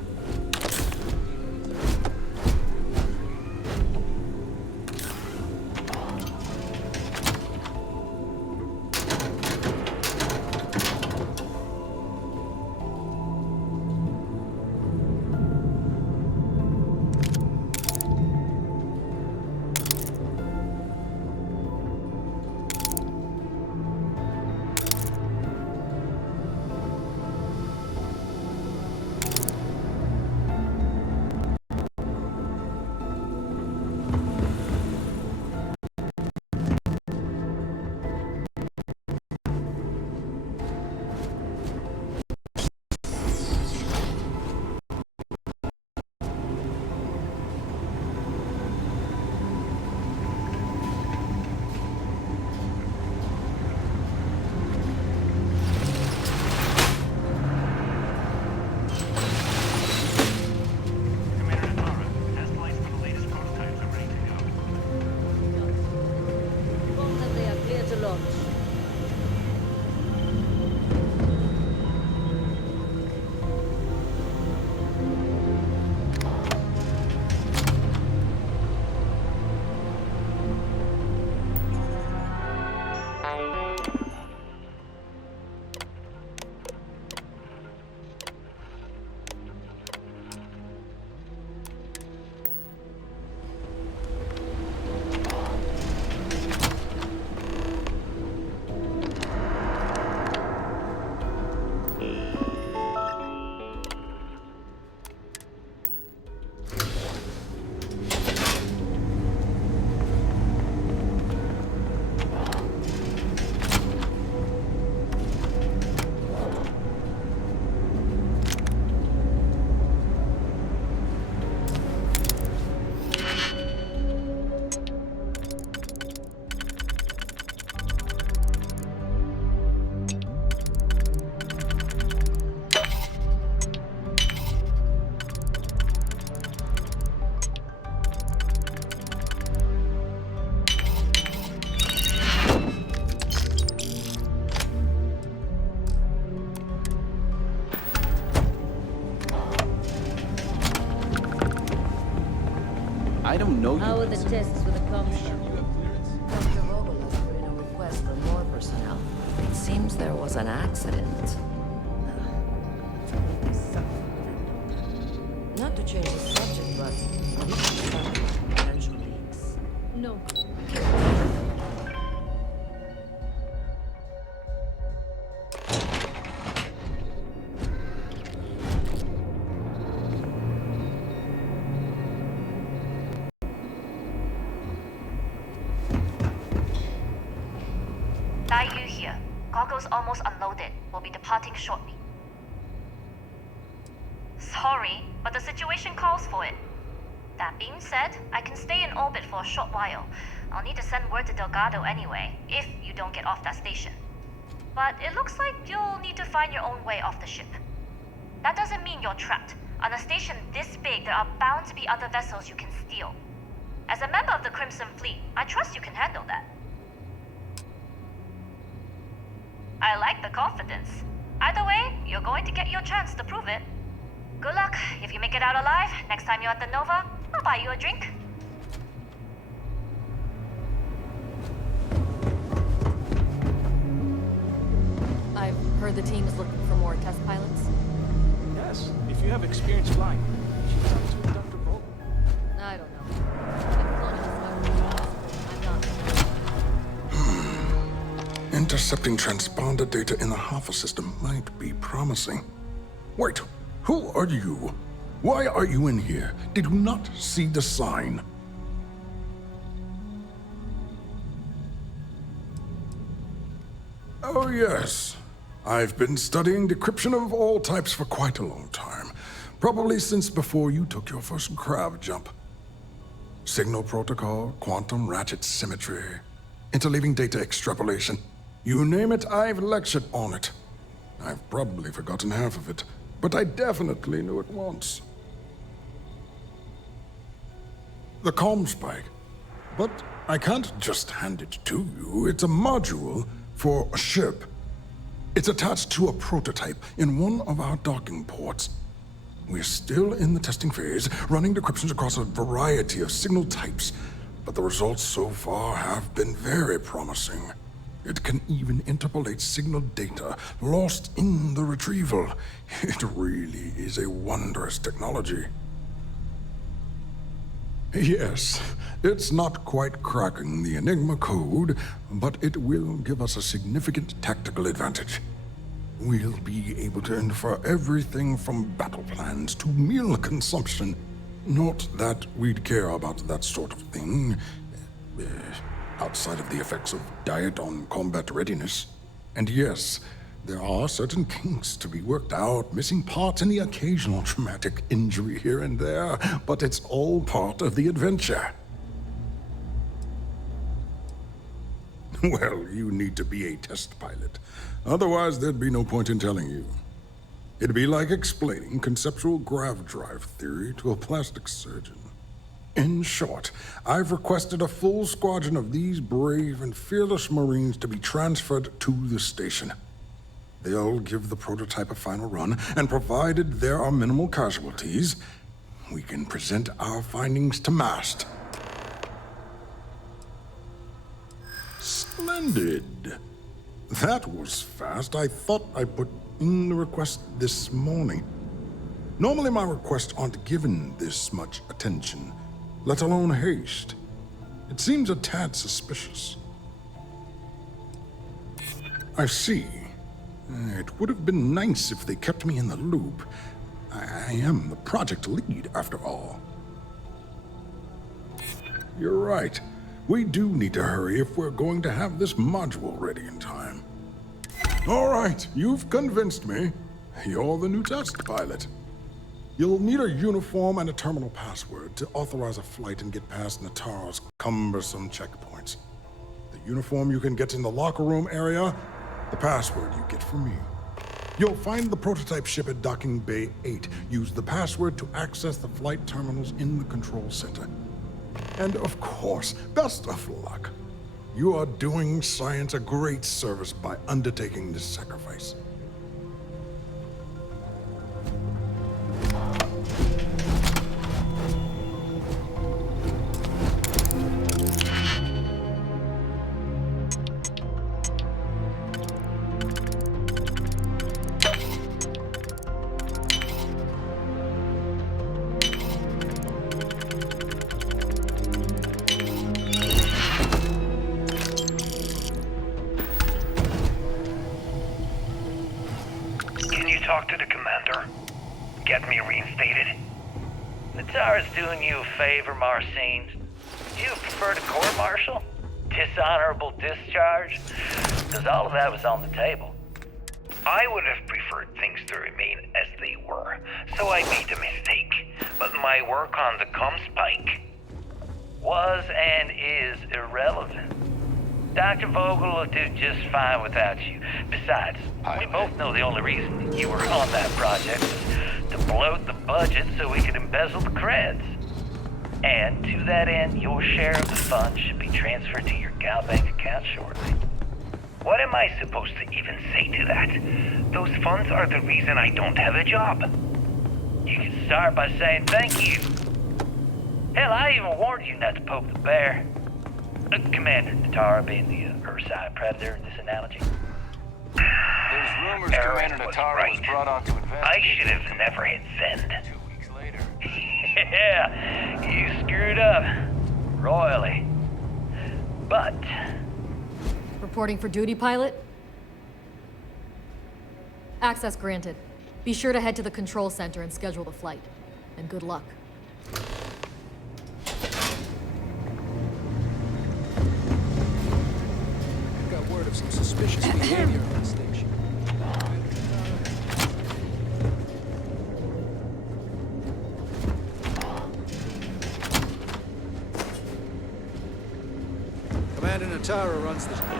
I don't know you. How are the tests with the comms? Dr. Vogel has put in a request for more personnel. It seems there was an accident. Not to change the subject, but some potential leaks. No. Yu here. Goggles almost unloaded. We'll be departing shortly. Sorry, but the situation calls for it. That being said, I can stay in orbit for a short while. I'll need to send word to Delgado anyway, if you don't get off that station. But it looks like you'll need to find your own way off the ship. That doesn't mean you're trapped. On a station this big, there are bound to be other vessels you can steal. As a member of the Crimson Fleet, I trust you can handle that. I like the confidence. Either way, you're going to get your chance to prove it. Good luck. If you make it out alive, next time you're at the Nova, I'll buy you a drink. I've heard the team is looking for more test pilots. Yes, if you have experience flying, you should talk to Dr. Vogel. I don't know. I've flown in this I'm not. intercepting transponder data in the Alpha system might be promising. Wait, who are you? Why are you in here? Did you not see the sign? Oh yes. I've been studying decryption of all types for quite a long time. Probably since before you took your first grav jump. Signal protocol, quantum ratchet symmetry, interleaving data extrapolation. You name it, I've lectured on it. I've probably forgotten half of it, but I definitely knew it once. The comm spike. But I can't just hand it to you. It's a module for a ship. It's attached to a prototype in one of our docking ports. We're still in the testing phase, running decryptions across a variety of signal types, but the results so far have been very promising. It can even interpolate signal data lost in the retrieval. It really is a wondrous technology. Yes, it's not quite cracking the Enigma code, but it will give us a significant tactical advantage. We'll be able to infer everything from battle plans to meal consumption. Not that we'd care about that sort of thing, outside of the effects of diet on combat readiness. And yes, there are certain kinks to be worked out, missing parts and the occasional traumatic injury here and there, but it's all part of the adventure. Well, you need to be a test pilot. Otherwise, there'd be no point in telling you. It'd be like explaining conceptual grav drive theory to a plastic surgeon. In short, I've requested a full squadron of these brave and fearless Marines to be transferred to the station. They'll give the prototype a final run, and provided there are minimal casualties, we can present our findings to Mast. Splendid. That was fast. I thought I put in the request this morning. Normally my requests aren't given this much attention, let alone haste. It seems a tad suspicious. I see. It would have been nice if they kept me in the loop. I am the project lead, after all. You're right. We do need to hurry if we're going to have this module ready in time. All right, you've convinced me. You're the new test pilot. You'll need a uniform and a terminal password to authorize a flight and get past Nataro's cumbersome checkpoints. The uniform you can get in the locker room area, the password you get from me. You'll find the prototype ship at Docking Bay 8. Use the password to access the flight terminals in the control center. And of course, best of luck. You are doing science a great service by undertaking this sacrifice. Talk to the commander. Get me reinstated. Natara's doing you a favor, Marcine. Do you prefer to court-martial? Dishonorable discharge? Because all of that was on the table. I would have preferred things to remain as they were, so I made a mistake. But my work on the Comspike was and is irrelevant. Dr. Vogel will do just fine without you. Besides, we both know the only reason you were on that project was to bloat the budget so we could embezzle the creds. And to that end, your share of the funds should be transferred to your Gal Bank account shortly. What am I supposed to even say to that? Those funds are the reason I don't have a job. You can start by saying thank you. Hell, I even warned you not to poke the bear. Commander Natara being the Ursine predator in this analogy. There's rumors Commander Natara was brought on to investigate. I should have never hit send. 2 weeks later. Yeah, you screwed up. Royally. But Reporting for duty, pilot? Access granted. Be sure to head to the control center and schedule the flight. And good luck. Got word of some suspicious behavior on the station. Commander Natara runs the...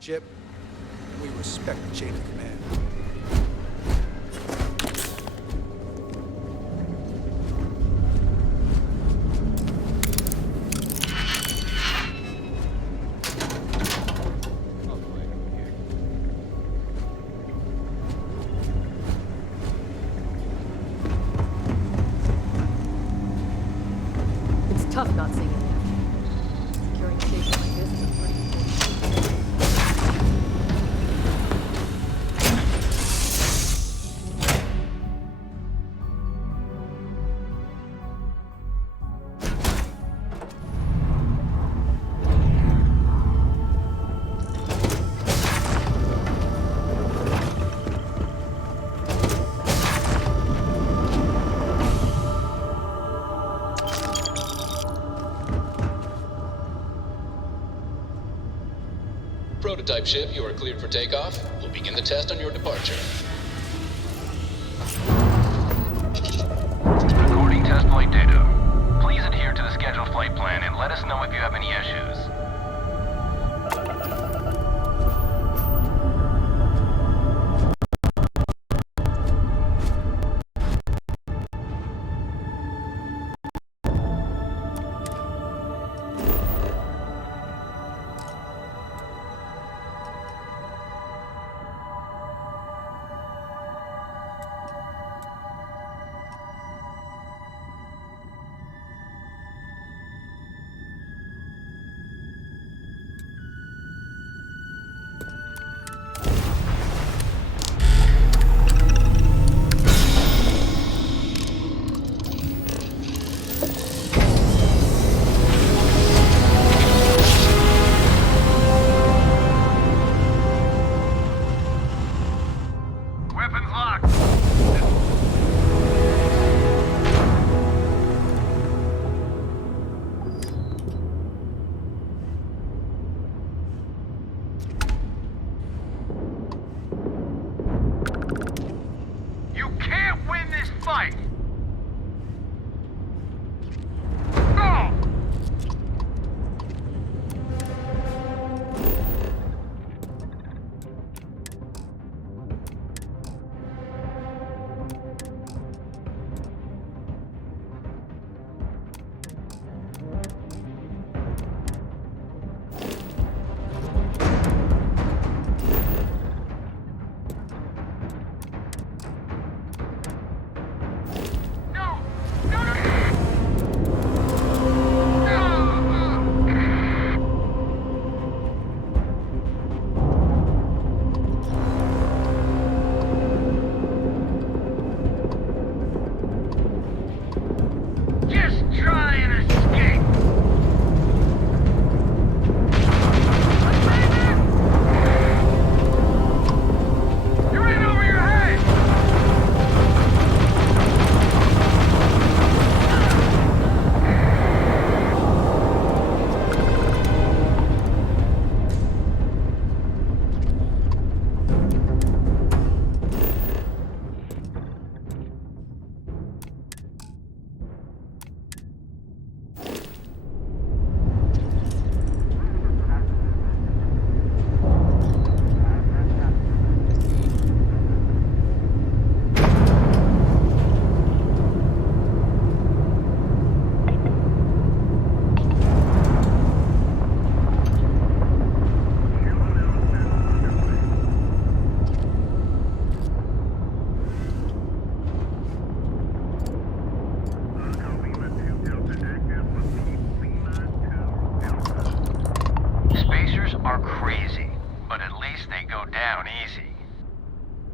ship. We respect the chain of command. It's tough not seeing it yet. Securing a station like this is a pretty Prototype ship, you are cleared for takeoff. We'll begin the test on your departure. Recording test flight data. Please adhere to the scheduled flight plan and let us know if you have any issues.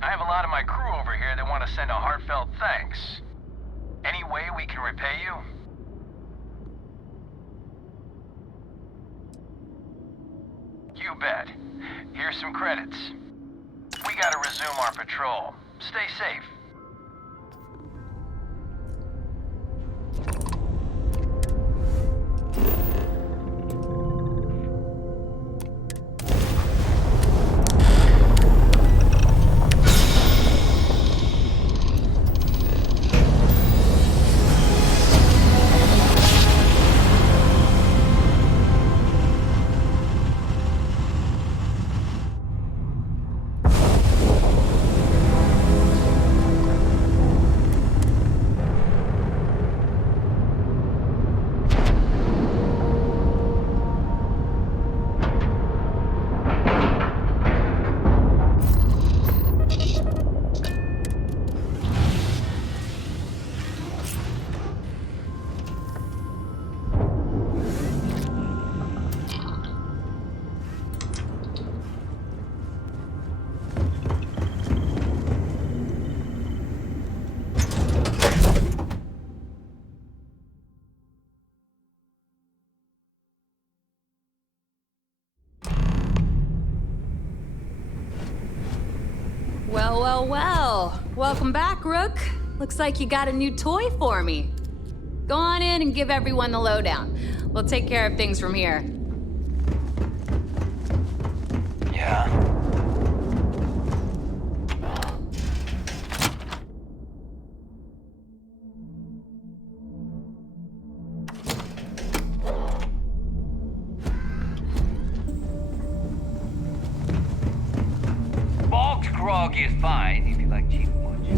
I have a lot of my crew over here that want to send a heartfelt thanks. Any way we can repay you? You bet. Here's some credits. We gotta resume our patrol. Stay safe. Well. Welcome back, Rook. Looks like you got a new toy for me. Go on in and give everyone the lowdown. We'll take care of things from here. Yeah. Bog's grog is fine if you like cheap punch.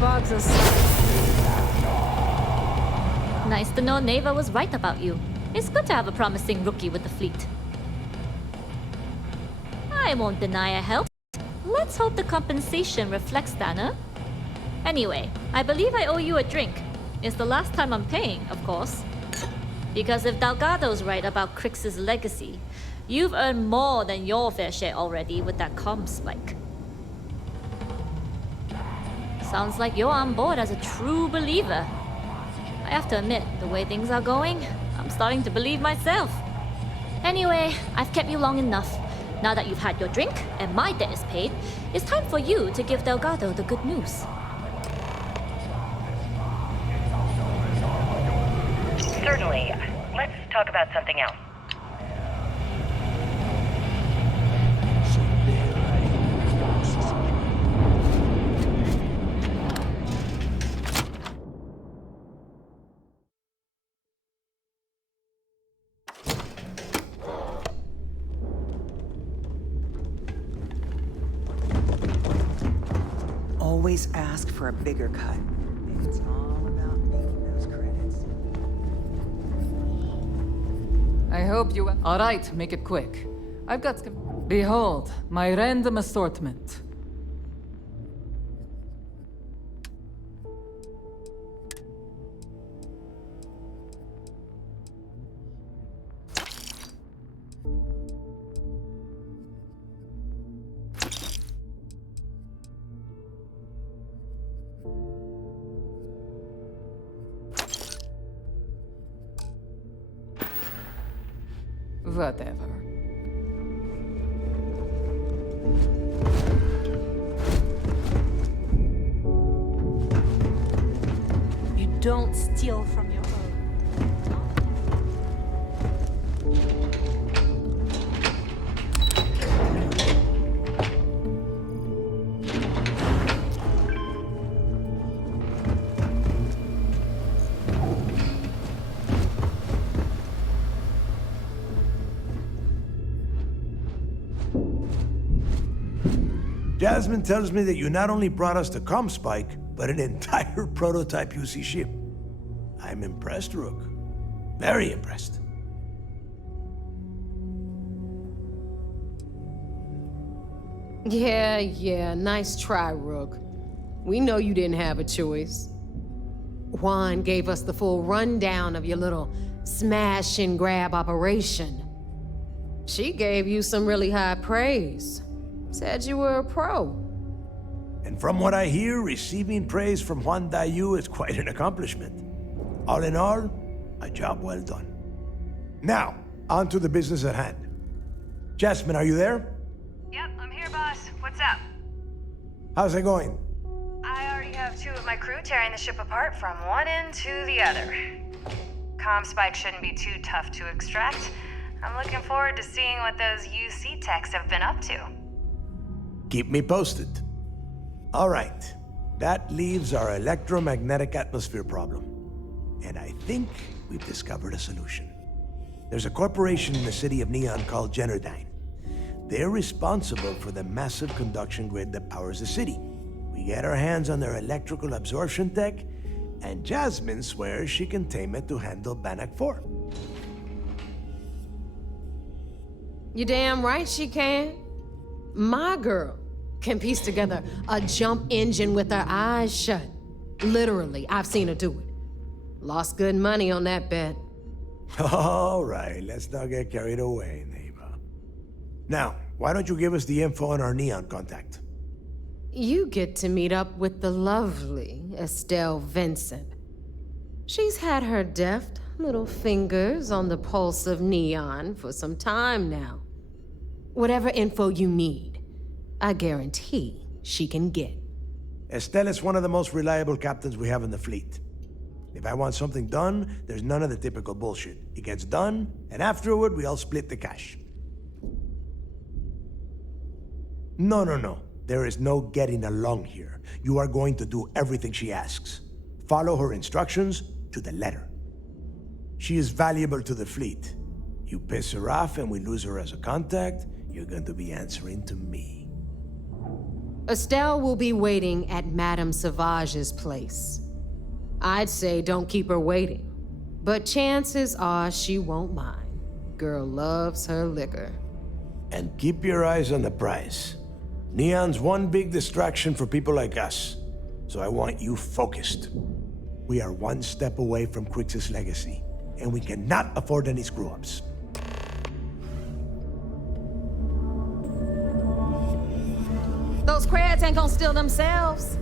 Boggs is... Nice to know Neva was right about you. It's good to have a promising rookie with the fleet. I won't deny a help. Let's hope the compensation reflects that, huh? Anyway, I believe I owe you a drink. It's the last time I'm paying, of course. Because if Delgado's right about Crix's legacy, you've earned more than your fair share already with that comm spike. Sounds like you're on board as a true believer. I have to admit, the way things are going, I'm starting to believe myself. Anyway, I've kept you long enough. Now that you've had your drink and my debt is paid, it's time for you to give Delgado the good news. Certainly. Let's talk about something else. Always ask for a bigger cut. It's all about making those credits. I hope you... All right, make it quick. I've got... Behold, my random assortment. Whatever. You don't steal from your own. Jasmine tells me that you not only brought us the comm spike, but an entire prototype UC ship. I'm impressed, Rook. Very impressed. Yeah, nice try, Rook. We know you didn't have a choice. Juan gave us the full rundown of your little smash and grab operation. She gave you some really high praise. Said you were a pro. And from what I hear, receiving praise from Juan Dayu is quite an accomplishment. All in all, a job well done. Now, on to the business at hand. Jasmine, are you there? Yep, I'm here, boss. What's up? How's it going? I already have 2 of my crew tearing the ship apart from one end to the other. Comm spike shouldn't be too tough to extract. I'm looking forward to seeing what those UC techs have been up to. Keep me posted. All right. That leaves our electromagnetic atmosphere problem. And I think we've discovered a solution. There's a corporation in the city of Neon called Generdyne. They're responsible for the massive conduction grid that powers the city. We get our hands on their electrical absorption tech, and Jasmine swears she can tame it to handle Bannock 4. You damn right she can. My girl can piece together a jump engine with her eyes shut. Literally, I've seen her do it. Lost good money on that bet. All right, let's not get carried away, neighbor. Now, why don't you give us the info on our Neon contact? You get to meet up with the lovely Estelle Vincent. She's had her deft little fingers on the pulse of Neon for some time now. Whatever info you need, I guarantee she can get. Estelle is one of the most reliable captains we have in the fleet. If I want something done, there's none of the typical bullshit. It gets done, and afterward, we all split the cash. No. There is no getting along here. You are going to do everything she asks. Follow her instructions to the letter. She is valuable to the fleet. You piss her off and we lose her as a contact, you're going to be answering to me. Estelle will be waiting at Madame Sauvage's place. I'd say don't keep her waiting, but chances are she won't mind. Girl loves her liquor. And keep your eyes on the prize. Neon's one big distraction for people like us, so I want you focused. We are one step away from Crix's legacy, and we cannot afford any screw-ups. Those crabs ain't gonna steal themselves.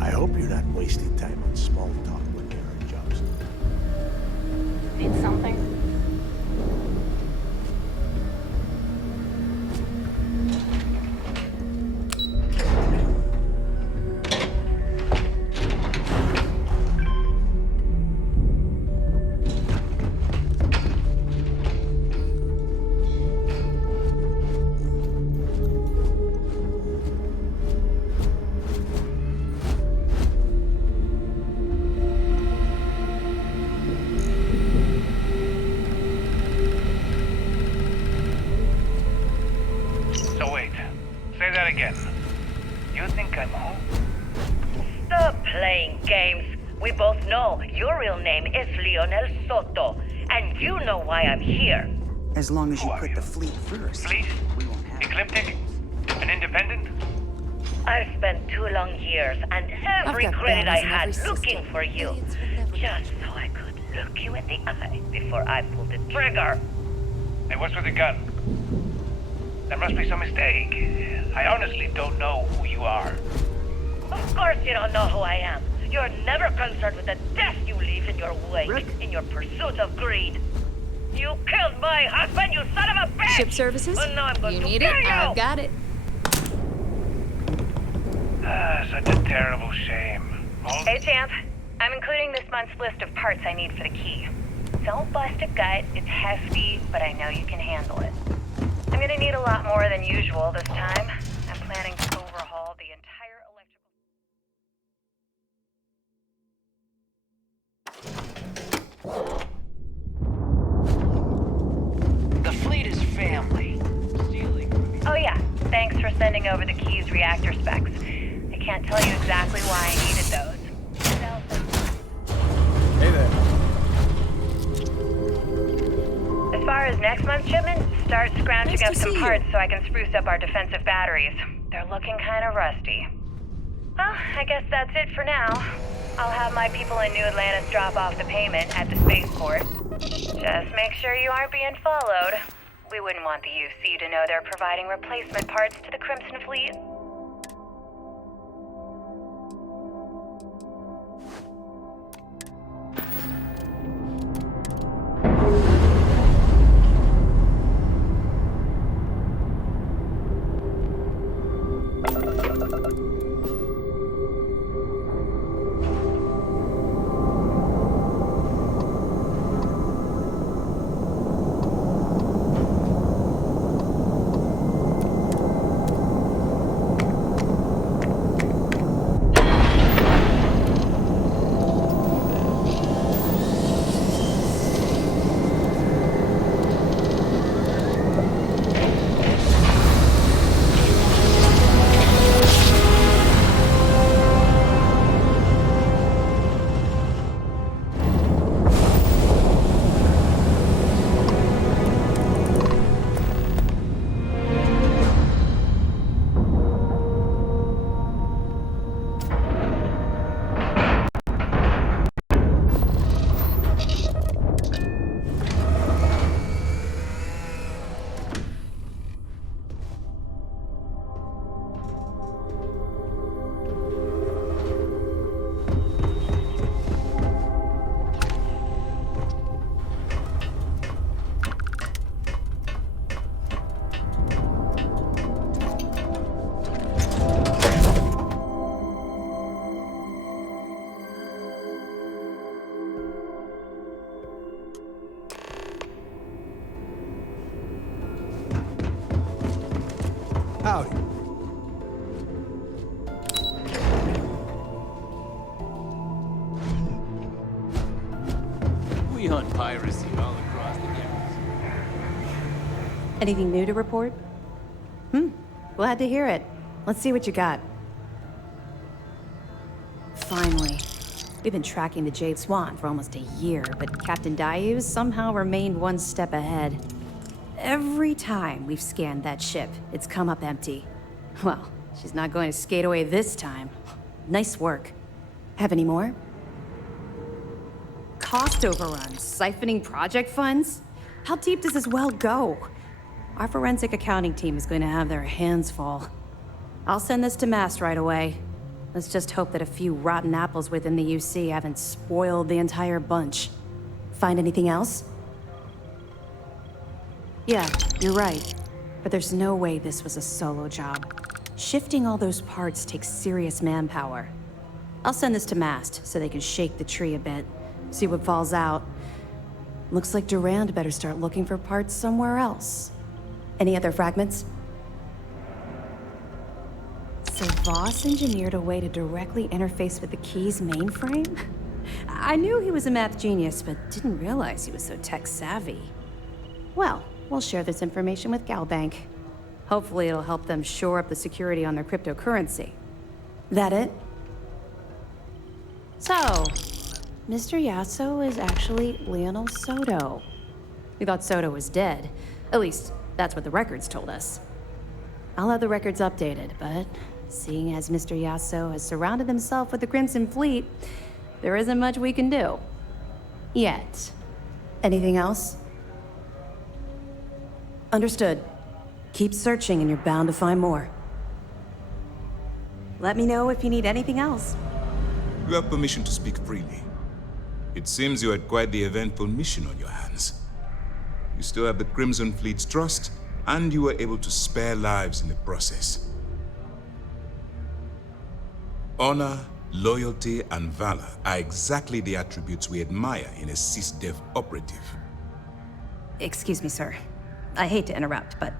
I hope you're not wasting time on small talk when there are jobs. Need something? Again. You think I'm home? Stop playing games. We both know your real name is Leonel Soto, and you know why I'm here. As long as you put the fleet first. Fleet? Ecliptic? An independent? I've spent 2 long years and every credit I had looking for you, just so I could look you in the eye before I pulled the trigger. Hey, what's with the gun? There must be some mistake. I honestly don't know who you are. Of course you don't know who I am. You're never concerned with the death you leave in your wake, in your pursuit of greed. You killed my husband, you son of a bitch! Ship services? Well, now I'm going You to need kill it? you! I've got it. Such a terrible shame. Hey, champ. I'm including this month's list of parts I need for the key. Don't bust a gut. It's hefty, but I know you can handle it. I'm gonna need a lot more than usual this time. I'm planning to overhaul the entire electrical... The fleet is family. Oh yeah, thanks for sending over the key's reactor specs. I can't tell you exactly why I needed those. as next month's shipment, start scrounging up some parts so I can spruce up our defensive batteries. They're looking kind of rusty. Well, I guess that's it for now. I'll have my people in New Atlantis drop off the payment at the spaceport. Just make sure you aren't being followed. We wouldn't want the UC to know they're providing replacement parts to the Crimson Fleet. Howdy. We hunt piracy all across the galaxy. Anything new to report? Glad to hear it. Let's see what you got. Finally. We've been tracking the Jade Swan for almost a year, but Captain Daiyu somehow remained one step ahead. Every time we've scanned that ship, it's come up empty. Well, she's not going to skate away this time. Nice work. Have any more? Cost overruns, siphoning project funds? How deep does this well go? Our forensic accounting team is going to have their hands full. I'll send this to Mast right away. Let's just hope that a few rotten apples within the UC haven't spoiled the entire bunch. Find anything else? Yeah, you're right. But there's no way this was a solo job. Shifting all those parts takes serious manpower. I'll send this to Mast so they can shake the tree a bit, see what falls out. Looks like Durand better start looking for parts somewhere else. Any other fragments? So Voss engineered a way to directly interface with the Key's mainframe? I knew he was a math genius, but didn't realize he was so tech-savvy. Well, we'll share this information with Galbank. Hopefully it'll help them shore up the security on their cryptocurrency. That it? So, Mr. Yasso is actually Lionel Soto. We thought Soto was dead. At least, that's what the records told us. I'll have the records updated, but seeing as Mr. Yasso has surrounded himself with the Crimson Fleet, there isn't much we can do. Yet. Anything else? Understood. Keep searching and you're bound to find more. Let me know if you need anything else. You have permission to speak freely. It seems you had quite the eventful mission on your hands. You still have the Crimson Fleet's trust, and you were able to spare lives in the process. Honor, loyalty, and valor are exactly the attributes we admire in a SysDev operative. Excuse me, sir. I hate to interrupt, but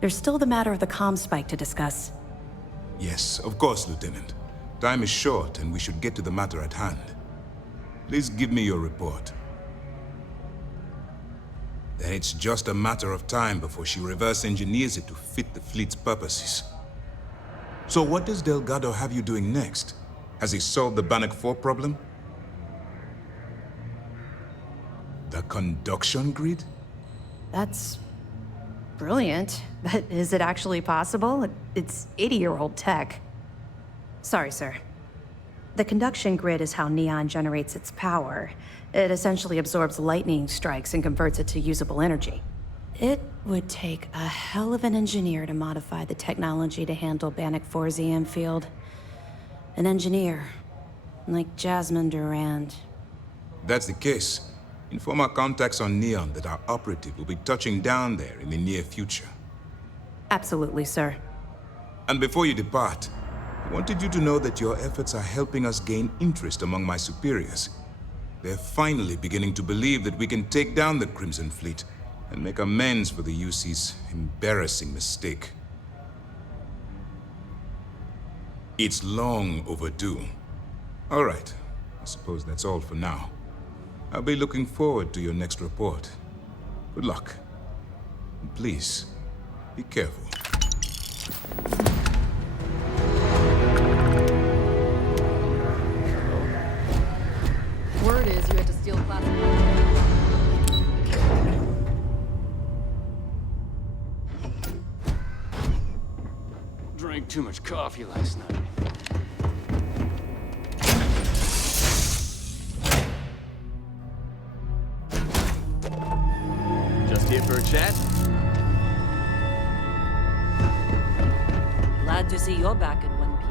there's still the matter of the comm spike to discuss. Yes, of course, Lieutenant. Time is short, and we should get to the matter at hand. Please give me your report. Then it's just a matter of time before she reverse engineers it to fit the fleet's purposes. So what does Delgado have you doing next? Has he solved the Bannock 4 problem? The conduction grid? That's brilliant. But is it actually possible? It's 80-year-old tech. Sorry, sir. The conduction grid is how Neon generates its power. It essentially absorbs lightning strikes and converts it to usable energy. It would take a hell of an engineer to modify the technology to handle Bannock 4's EM field. An engineer, like Jasmine Durand. If that's the case, inform our contacts on Neon that our operative will be touching down there in the near future. Absolutely, sir. And before you depart, I wanted you to know that your efforts are helping us gain interest among my superiors. They're finally beginning to believe that we can take down the Crimson Fleet and make amends for the UC's embarrassing mistake. It's long overdue. All right, I suppose that's all for now. I'll be looking forward to your next report. Good luck. And please, be careful. Word is you had to steal plastic. Drank too much coffee last night. Just here for a chat? Glad to see you're back in one piece.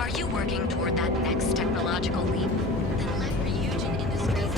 Are you working toward that next technological leap? Then let Ryujin Industries.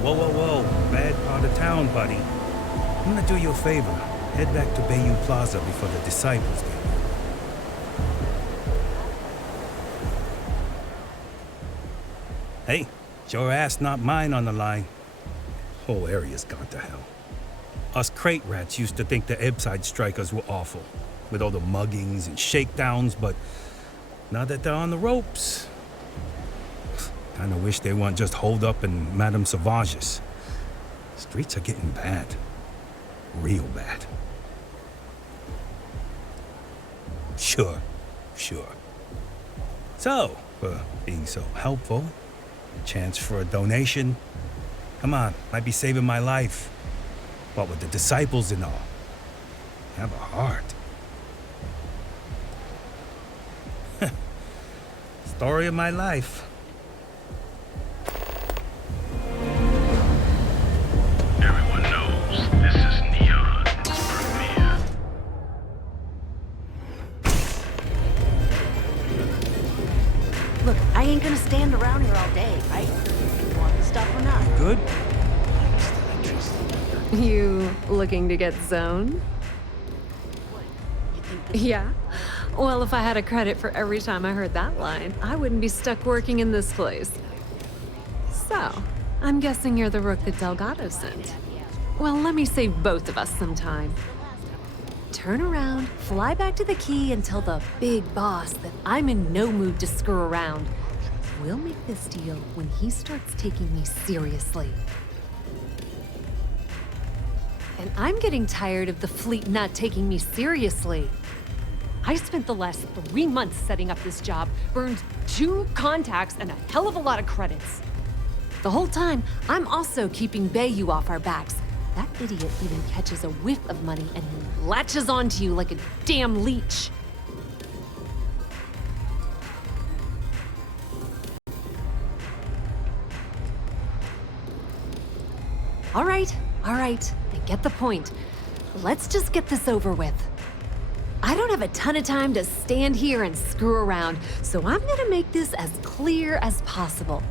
Whoa, whoa, whoa. Bad part of town, buddy. I'm gonna do you a favor. Head back to Bayou Plaza before the disciples get here. Hey, it's your ass, not mine on the line. Whole area's gone to hell. Us crate rats used to think the Ebside strikers were awful, with all the muggings and shakedowns, but now that they're on the ropes, kinda wish they weren't just holed up in Madame Sauvage's. Streets are getting bad. Real bad. Sure. So, for being so helpful, a chance for a donation. Come on, might be saving my life. What with the disciples and all. Have a heart. Story of my life. Everyone knows this is Neon's premiere. Look, I ain't gonna stand around here all day, right? You want the stuff or not? Good? You looking to get zoned? Yeah? Well, if I had a credit for every time I heard that line, I wouldn't be stuck working in this place. So, I'm guessing you're the Rook that Delgado sent. Well, let me save both of us some time. turn around, fly back to the key, and tell the big boss that I'm in no mood to screw around. We'll make this deal when he starts taking me seriously. And I'm getting tired of the fleet not taking me seriously. I spent the last 3 months setting up this job, burned 2 contacts and a hell of a lot of credits. The whole time, I'm also keeping Bayou off our backs. That idiot even catches a whiff of money and he latches onto you like a damn leech. All right, I get the point. Let's just get this over with. I don't have a ton of time to stand here and screw around, so I'm gonna make this as clear as possible.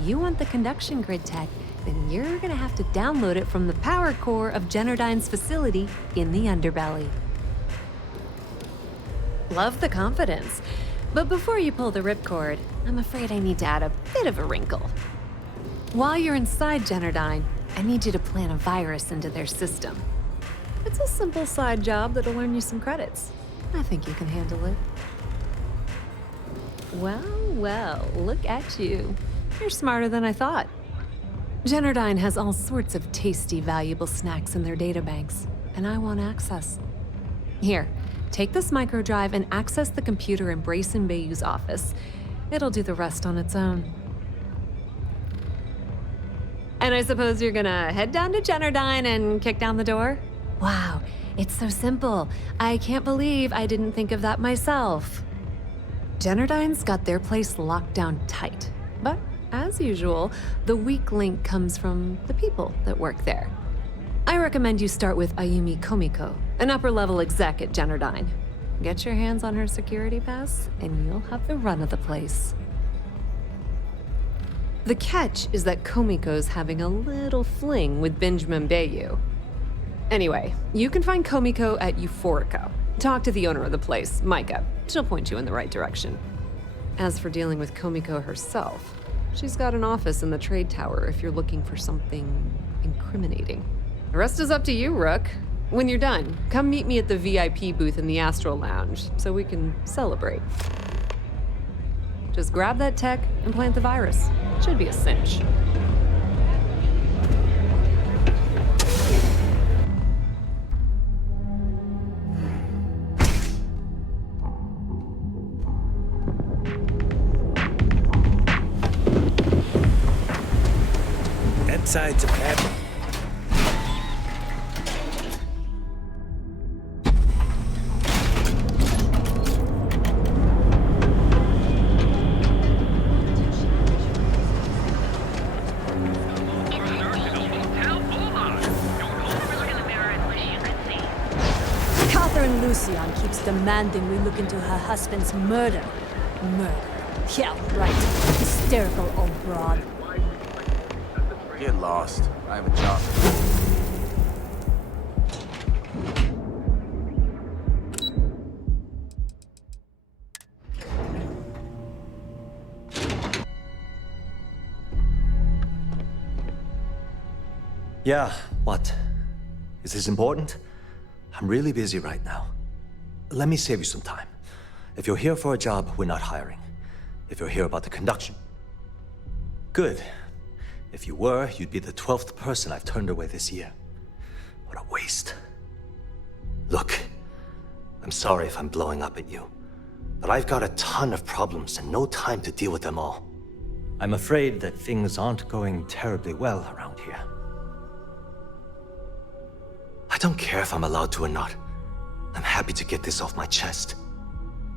You want the conduction grid tech, then you're gonna have to download it from the power core of Generdyne's facility in the underbelly. Love the confidence, but before you pull the ripcord, I'm afraid I need to add a bit of a wrinkle. While you're inside Generdyne, I need you to plant a virus into their system. It's a simple side job that'll earn you some credits. I think you can handle it. Well, look at you. You're smarter than I thought. Generdyne has all sorts of tasty, valuable snacks in their databanks, and I want access. Here, take this microdrive and access the computer in Brayson Bayou's office. It'll do the rest on its own. And I suppose you're gonna head down to Generdyne and kick down the door? Wow, it's so simple. I can't believe I didn't think of that myself. Generdyne's got their place locked down tight, but as usual, the weak link comes from the people that work there. I recommend you start with Ayumi Komiko, an upper-level exec at Generdyne. Get your hands on her security pass, and you'll have the run of the place. The catch is that Komiko's having a little fling with Benjamin Bayou. Anyway, you can find Komiko at Euphorica. Talk to the owner of the place, Micah. She'll point you in the right direction. As for dealing with Komiko herself, she's got an office in the trade tower if you're looking for something incriminating. The rest is up to you, Rook. When you're done, come meet me at the VIP booth in the Astral Lounge so we can celebrate. Just grab that tech and plant the virus. Should be a cinch. Sides of that. Catherine Lucian keeps demanding we look into her husband's murder. Yeah, right. Hysterical old broad. Get lost. I have a job. Yeah, what? Is this important? I'm really busy right now. Let me save you some time. If you're here for a job, we're not hiring. If you're here about the conduction, good. If you were, you'd be the 12th person I've turned away this year. What a waste. Look, I'm sorry if I'm blowing up at you, but I've got a ton of problems and no time to deal with them all. I'm afraid that things aren't going terribly well around here. I don't care if I'm allowed to or not. I'm happy to get this off my chest.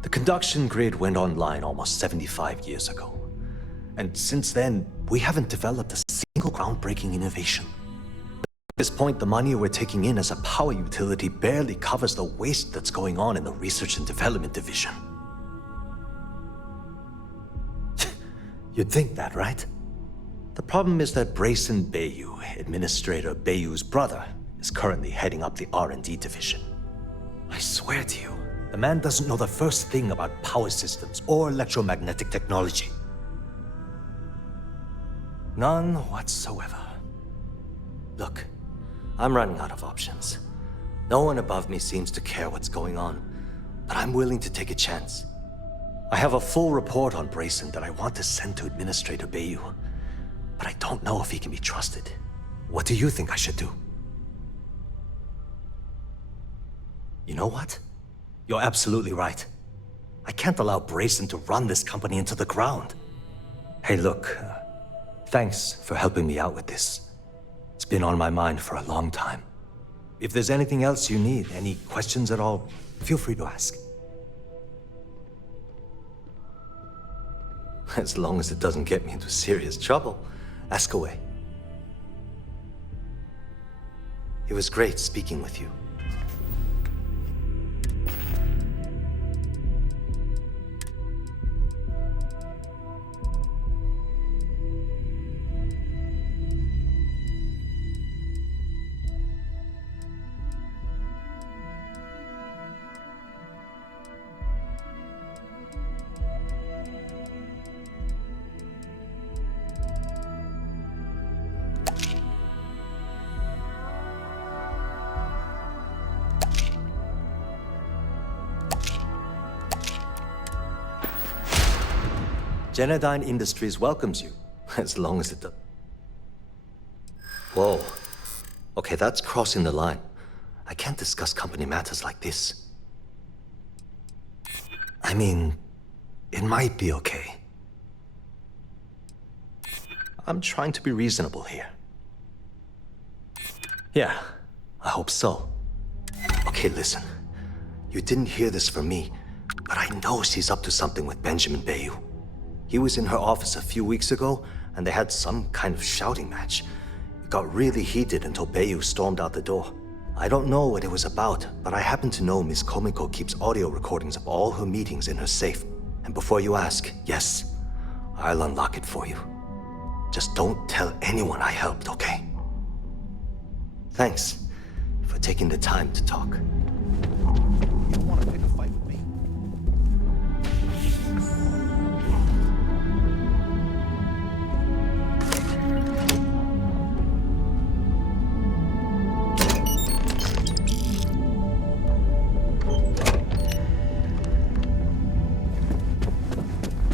The conduction grid went online almost 75 years ago. And since then, we haven't developed a single groundbreaking innovation. At this point, the money we're taking in as a power utility barely covers the waste that's going on in the research and development division. You'd think that, right? The problem is that Brayson Bayou, Administrator Bayou's brother, is currently heading up the R&D division. I swear to you, the man doesn't know the first thing about power systems or electromagnetic technology. None whatsoever. Look, I'm running out of options. No one above me seems to care what's going on, but I'm willing to take a chance. I have a full report on Brayson that I want to send to Administrator Bayou, but I don't know if he can be trusted. What do you think I should do? You know what? You're absolutely right. I can't allow Brayson to run this company into the ground. Hey, look, thanks for helping me out with this. It's been on my mind for a long time. If there's anything else you need, any questions at all, feel free to ask. As long as it doesn't get me into serious trouble, ask away. It was great speaking with you. Genedyne Industries welcomes you, as long as it does. Whoa. Okay, that's crossing the line. I can't discuss company matters like this. I mean, it might be okay. I'm trying to be reasonable here. Yeah, I hope so. Okay, listen. You didn't hear this from me, but I know she's up to something with Benjamin Bayou. He was in her office a few weeks ago, and they had some kind of shouting match. It got really heated until Bayou stormed out the door. I don't know what it was about, but I happen to know Miss Komiko keeps audio recordings of all her meetings in her safe. And before you ask, yes, I'll unlock it for you. Just don't tell anyone I helped, okay? Thanks for taking the time to talk.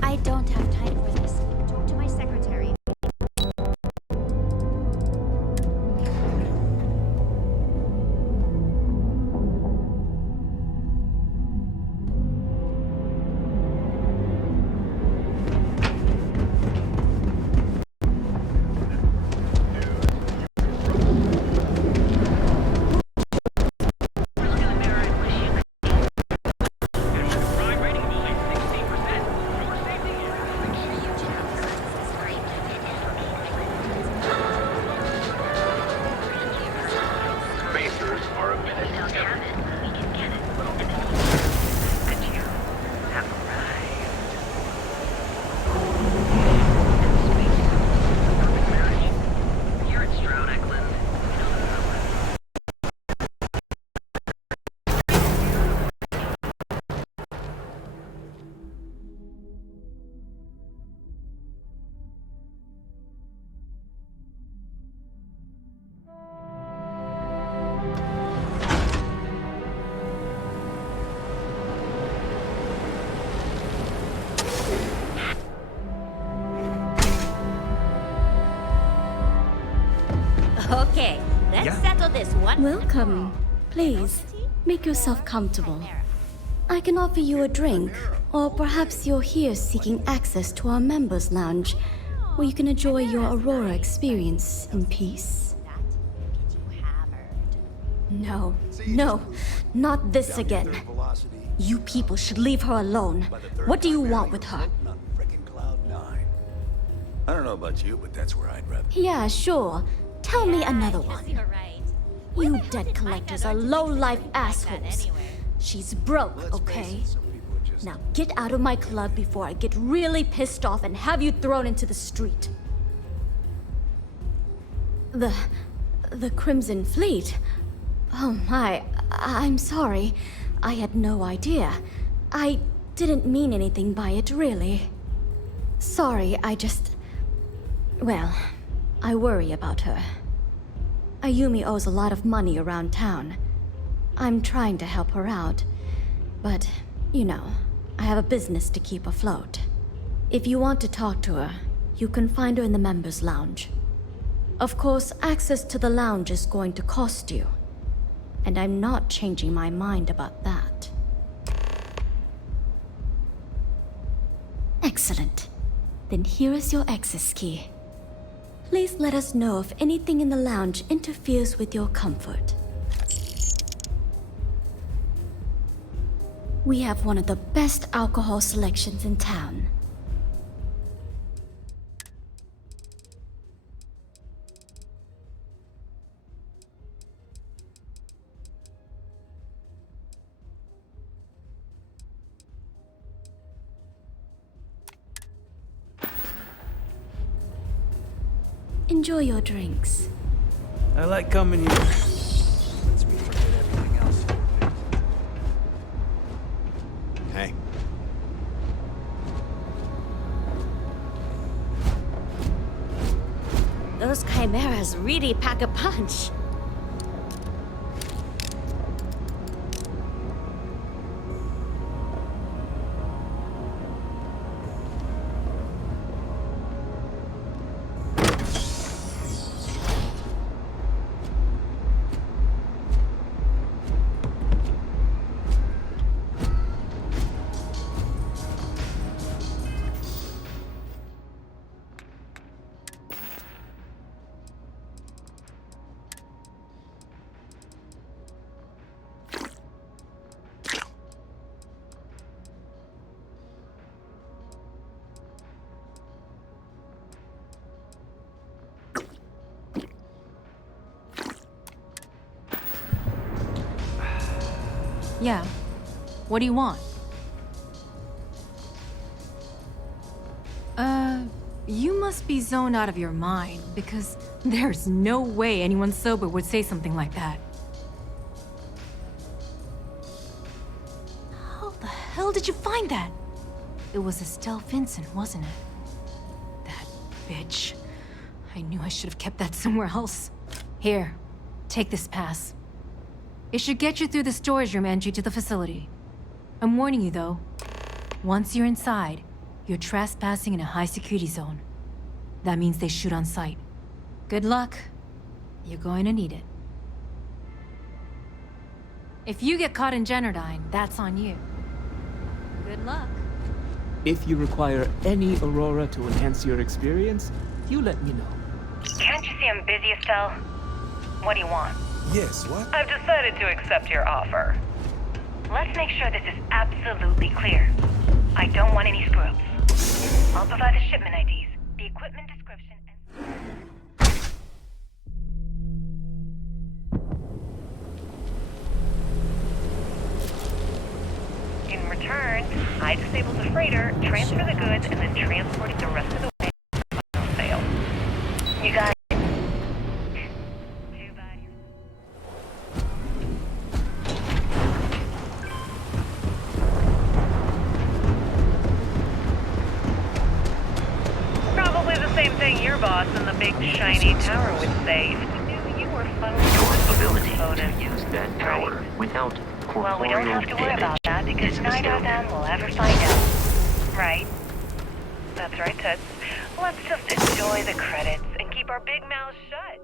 I don't have time for this. Talk to my secretary. Okay, let's settle this one. Welcome. Please, make yourself comfortable. I can offer you a drink, or perhaps you're here seeking access to our members' lounge, where you can enjoy your Aurora experience in peace. No, no, not this again. You people should leave her alone. What do you want with her? I don't know about you, but that's where I'd rather. Yeah, sure. Tell me another one. You debt collectors are low-life assholes. She's broke, okay? Now get out of my club before I get really pissed off and have you thrown into the street. The Crimson Fleet? Oh my, I'm sorry. I had no idea. I didn't mean anything by it, really. Sorry, well, I worry about her. Ayumi owes a lot of money around town. I'm trying to help her out. But, you know, I have a business to keep afloat. If you want to talk to her, you can find her in the members' lounge. Of course, access to the lounge is going to cost you. And I'm not changing my mind about that. Excellent. Then here is your access key. Please let us know if anything in the lounge interferes with your comfort. We have one of the best alcohol selections in town. Enjoy your drinks. I like coming here. Lets me forget everything else. Hey. Those chimeras really pack a punch. Yeah. What do you want? You must be zoned out of your mind, because there's no way anyone sober would say something like that. How the hell did you find that? It was Estelle Vincent, wasn't it? That bitch. I knew I should have kept that somewhere else. Here, take this pass. It should get you through the storage room entry to the facility. I'm warning you, though. Once you're inside, you're trespassing in a high-security zone. That means they shoot on sight. Good luck. You're going to need it. If you get caught in Generdyne, that's on you. Good luck. If you require any Aurora to enhance your experience, you let me know. Can't you see I'm busy, Estelle? What do you want? Yes, what? I've decided to accept your offer. Let's make sure this is absolutely clear. I don't want any screw-ups. I'll provide the shipment IDs, the equipment description, and... In return, I disable the freighter, transfer the goods, and then transport it the rest of the way for final sale. You got it? Your boss in the big shiny tower would say if he knew you were funneling ability photos. to use that tower without Well, we don't have to worry damage about that because is neither of still them will ever find out. Right? That's right, Toots. Let's just enjoy the credits and keep our big mouths shut.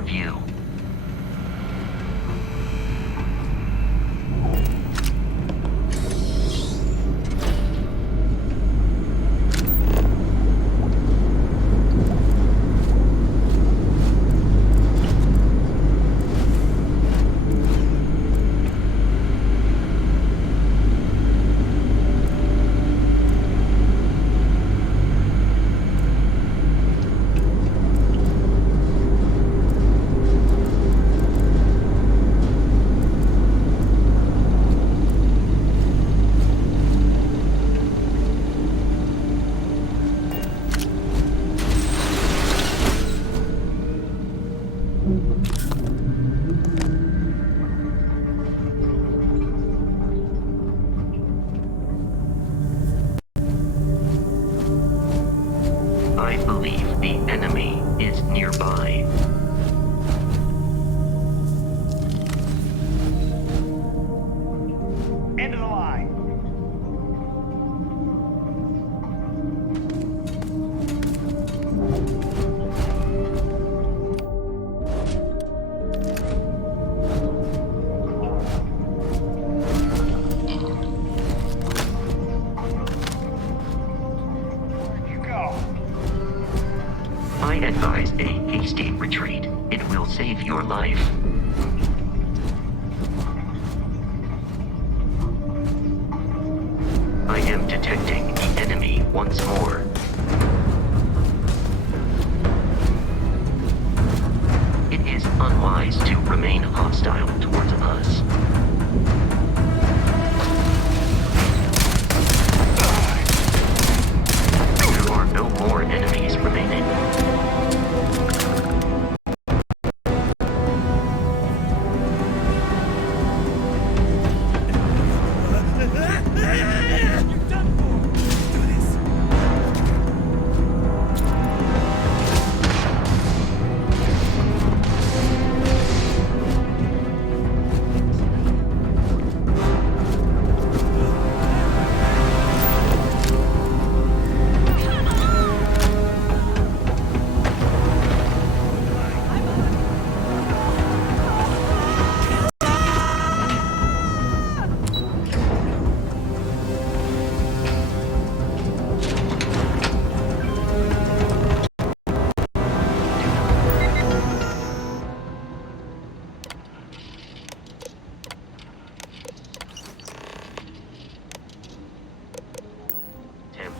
your view. I believe the enemy is nearby. End of the line. I advise a hasty retreat. It will save your life. I am detecting the enemy once more. It is unwise to remain hostile towards us. There are no more enemies remaining.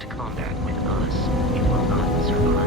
Combat with us, you will not survive.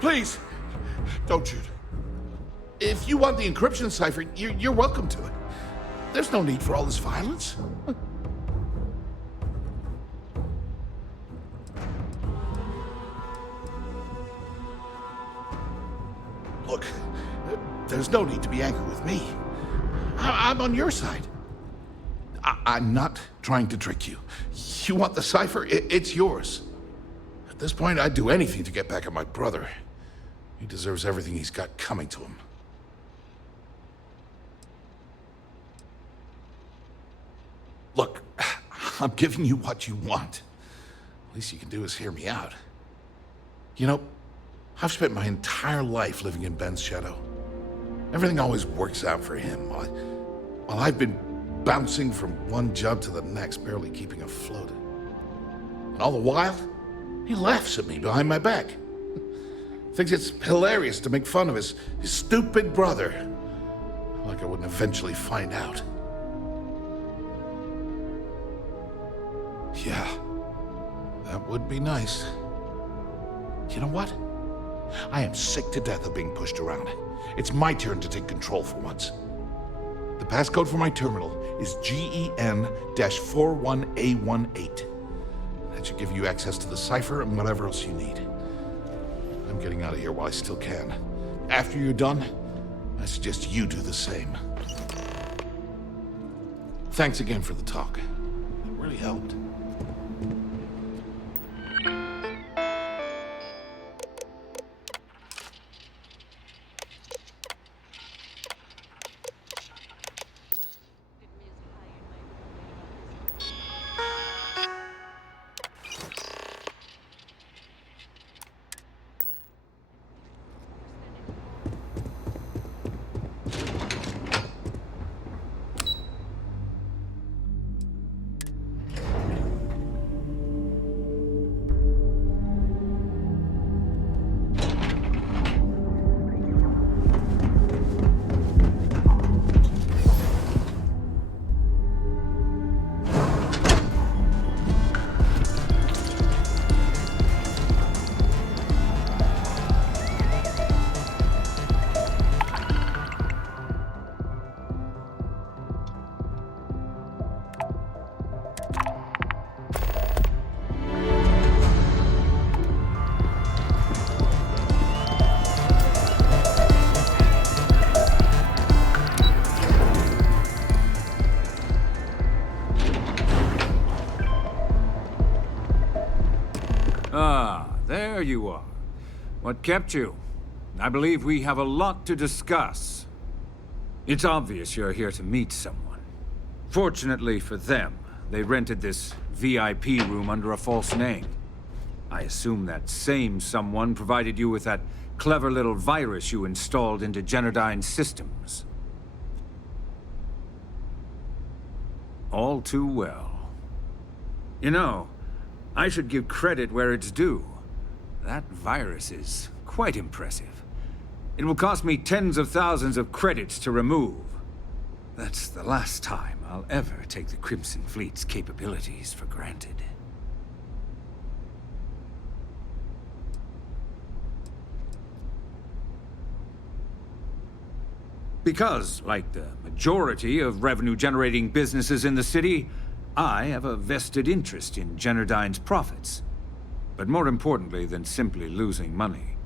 Please, don't shoot. If you want the encryption cipher, you're welcome to it. There's no need for all this violence. Look, there's no need to be angry with me. I'm on your side. I'm not trying to trick you. You want the cipher? It's yours. At this point, I'd do anything to get back at my brother. He deserves everything he's got coming to him. Look, I'm giving you what you want. Least you can do is hear me out. You know, I've spent my entire life living in Ben's shadow. Everything always works out for him, while I've been bouncing from one job to the next, barely keeping afloat. And all the while, he laughs at me behind my back. Thinks it's hilarious to make fun of his stupid brother. Like I wouldn't eventually find out. Yeah, that would be nice. You know what? I am sick to death of being pushed around. It's my turn to take control for once. The passcode for my terminal is GEN-41A18. That should give you access to the cipher and whatever else you need. I'm getting out of here while I still can. After you're done, I suggest you do the same. Thanks again for the talk. It really helped. There you are. What kept you? I believe we have a lot to discuss. It's obvious you're here to meet someone. Fortunately for them, they rented this VIP room under a false name. I assume that same someone provided you with that clever little virus you installed into Generdyne's systems. All too well. You know, I should give credit where it's due. That virus is quite impressive. It will cost me tens of thousands of credits to remove. That's the last time I'll ever take the Crimson Fleet's capabilities for granted. Because, like the majority of revenue-generating businesses in the city, I have a vested interest in Generdyne's profits. But more importantly than simply losing money,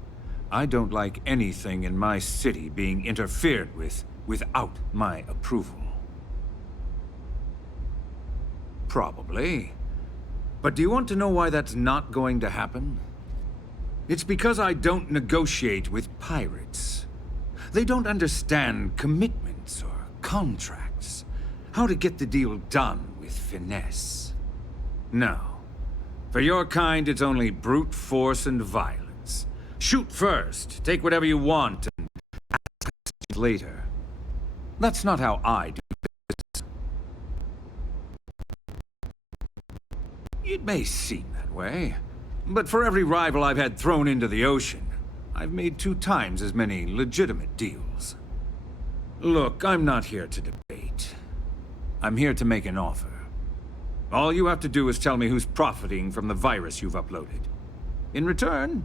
I don't like anything in my city being interfered with without my approval. Probably. But do you want to know why that's not going to happen? It's because I don't negotiate with pirates. They don't understand commitments or contracts. How to get the deal done with finesse. No. For your kind, it's only brute force and violence. Shoot first, take whatever you want, and ask questions later. That's not how I do business. It may seem that way, but for every rival I've had thrown into the ocean, I've made 2 times as many legitimate deals. Look, I'm not here to debate. I'm here to make an offer. All you have to do is tell me who's profiting from the virus you've uploaded. In return,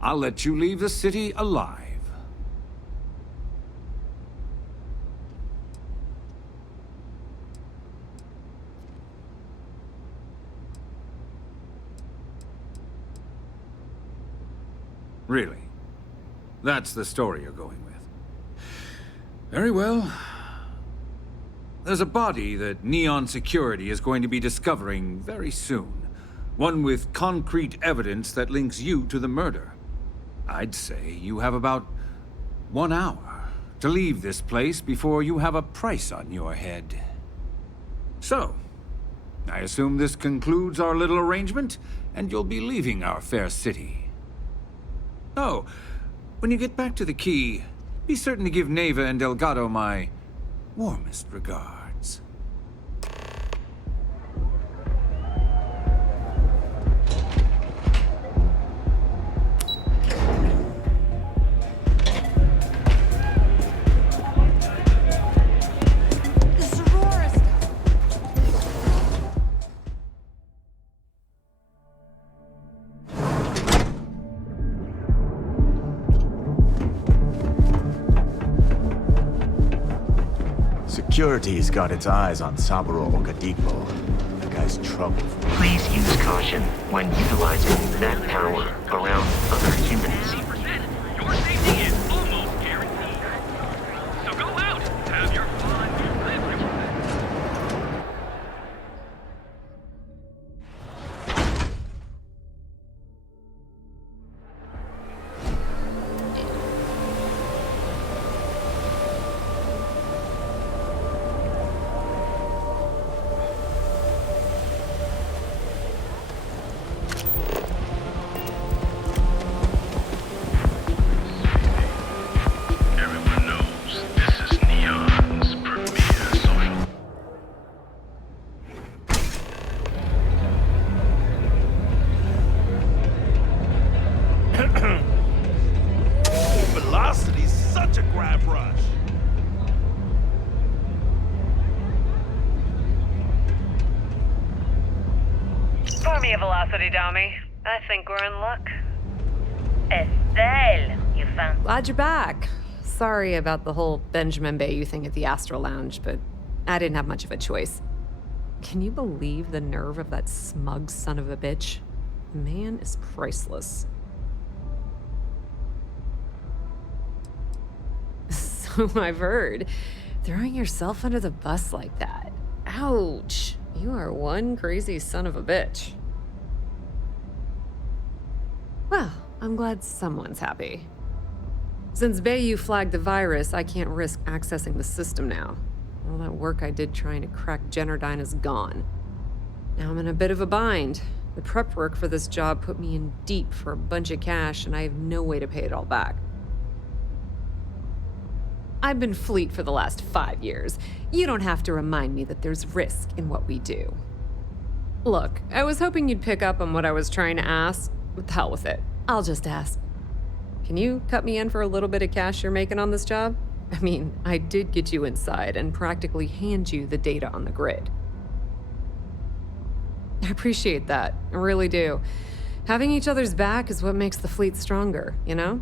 I'll let you leave the city alive. Really? That's the story you're going with. Very well. There's a body that Neon Security is going to be discovering very soon. One with concrete evidence that links you to the murder. I'd say you have about 1 hour to leave this place before you have a price on your head. So, I assume this concludes our little arrangement, and you'll be leaving our fair city. Oh, when you get back to the key, be certain to give Neva and Delgado my warmest regards. Security's got its eyes on Saburo Okadikbo. That guy's trouble. Please use caution when utilizing that power around other humans. Your safety is almost guaranteed. So go out, have your fun, live your Everyone knows this is Neon's premier social. Velocity's such a grab rush. Pour me a velocity, dummy. I think we're in luck. Estelle, you found... Glad you're back. Sorry about the whole Benjamin Bayou thing at the Astral Lounge, but I didn't have much of a choice. Can you believe the nerve of that smug son of a bitch? The man is priceless. So I've heard. Throwing yourself under the bus like that. Ouch. You are one crazy son of a bitch. Well, I'm glad someone's happy. Since Bayou flagged the virus, I can't risk accessing the system now. All that work I did trying to crack Generdyne is gone. Now I'm in a bit of a bind. The prep work for this job put me in deep for a bunch of cash, and I have no way to pay it all back. I've been Fleet for the last 5 years. You don't have to remind me that there's risk in what we do. Look, I was hoping you'd pick up on what I was trying to ask. But the hell with it. I'll just ask. Can you cut me in for a little bit of cash you're making on this job? I mean, I did get you inside and practically hand you the data on the grid. I appreciate that. I really do. Having each other's back is what makes the Fleet stronger, you know?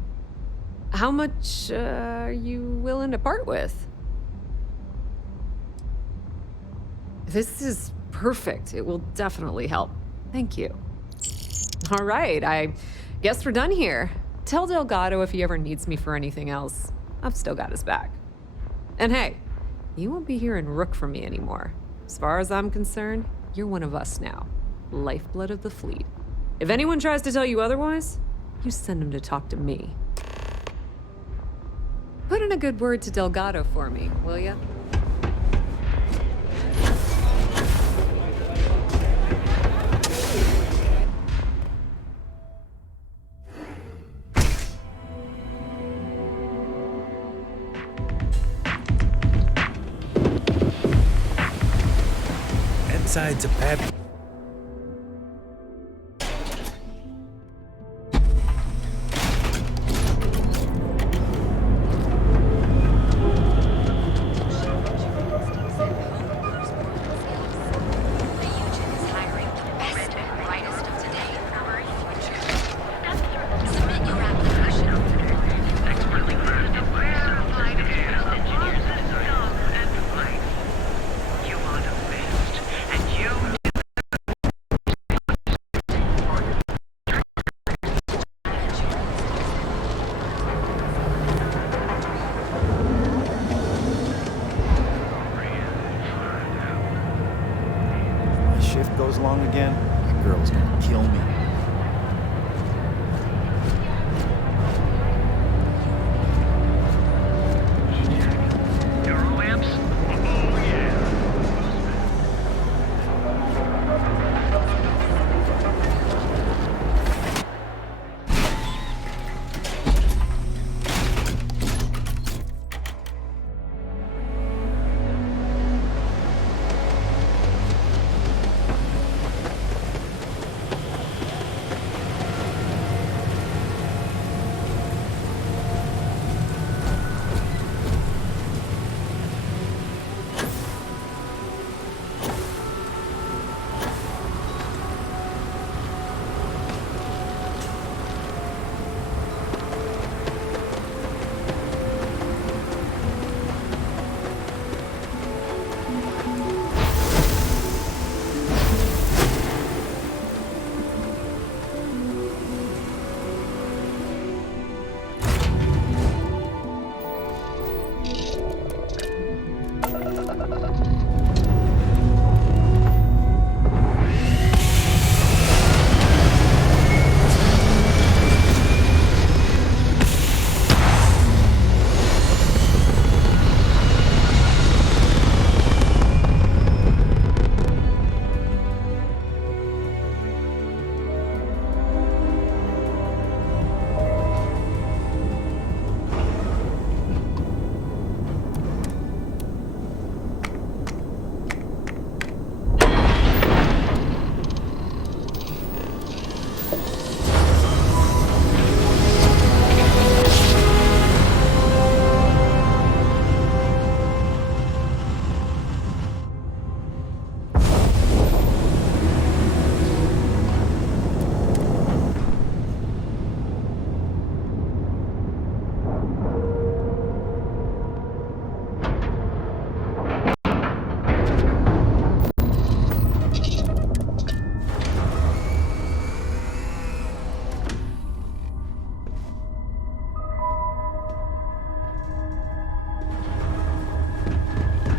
How much are you willing to part with? This is perfect. It will definitely help. Thank you. All right, I guess we're done here. Tell Delgado if he ever needs me for anything else. I've still got his back. And hey, you won't be hearing Rook from me anymore. As far as I'm concerned, you're one of us now. Lifeblood of the Fleet. If anyone tries to tell you otherwise, you send them to talk to me. Put in a good word to Delgado for me, will ya? Inside to Pab. Goes long again, that girl's gonna kill me. Euro lamps? Oh yeah.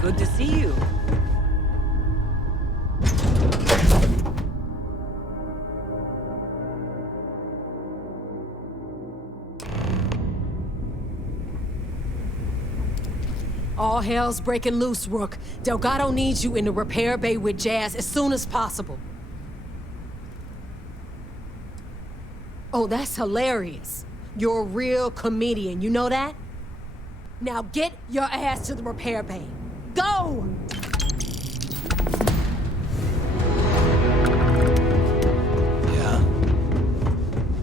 Good to see you. All hell's breaking loose, Rook. Delgado needs you in the repair bay with Jazz as soon as possible. Oh, that's hilarious. You're a real comedian, you know that? Now get your ass to the repair bay. Go! Yeah?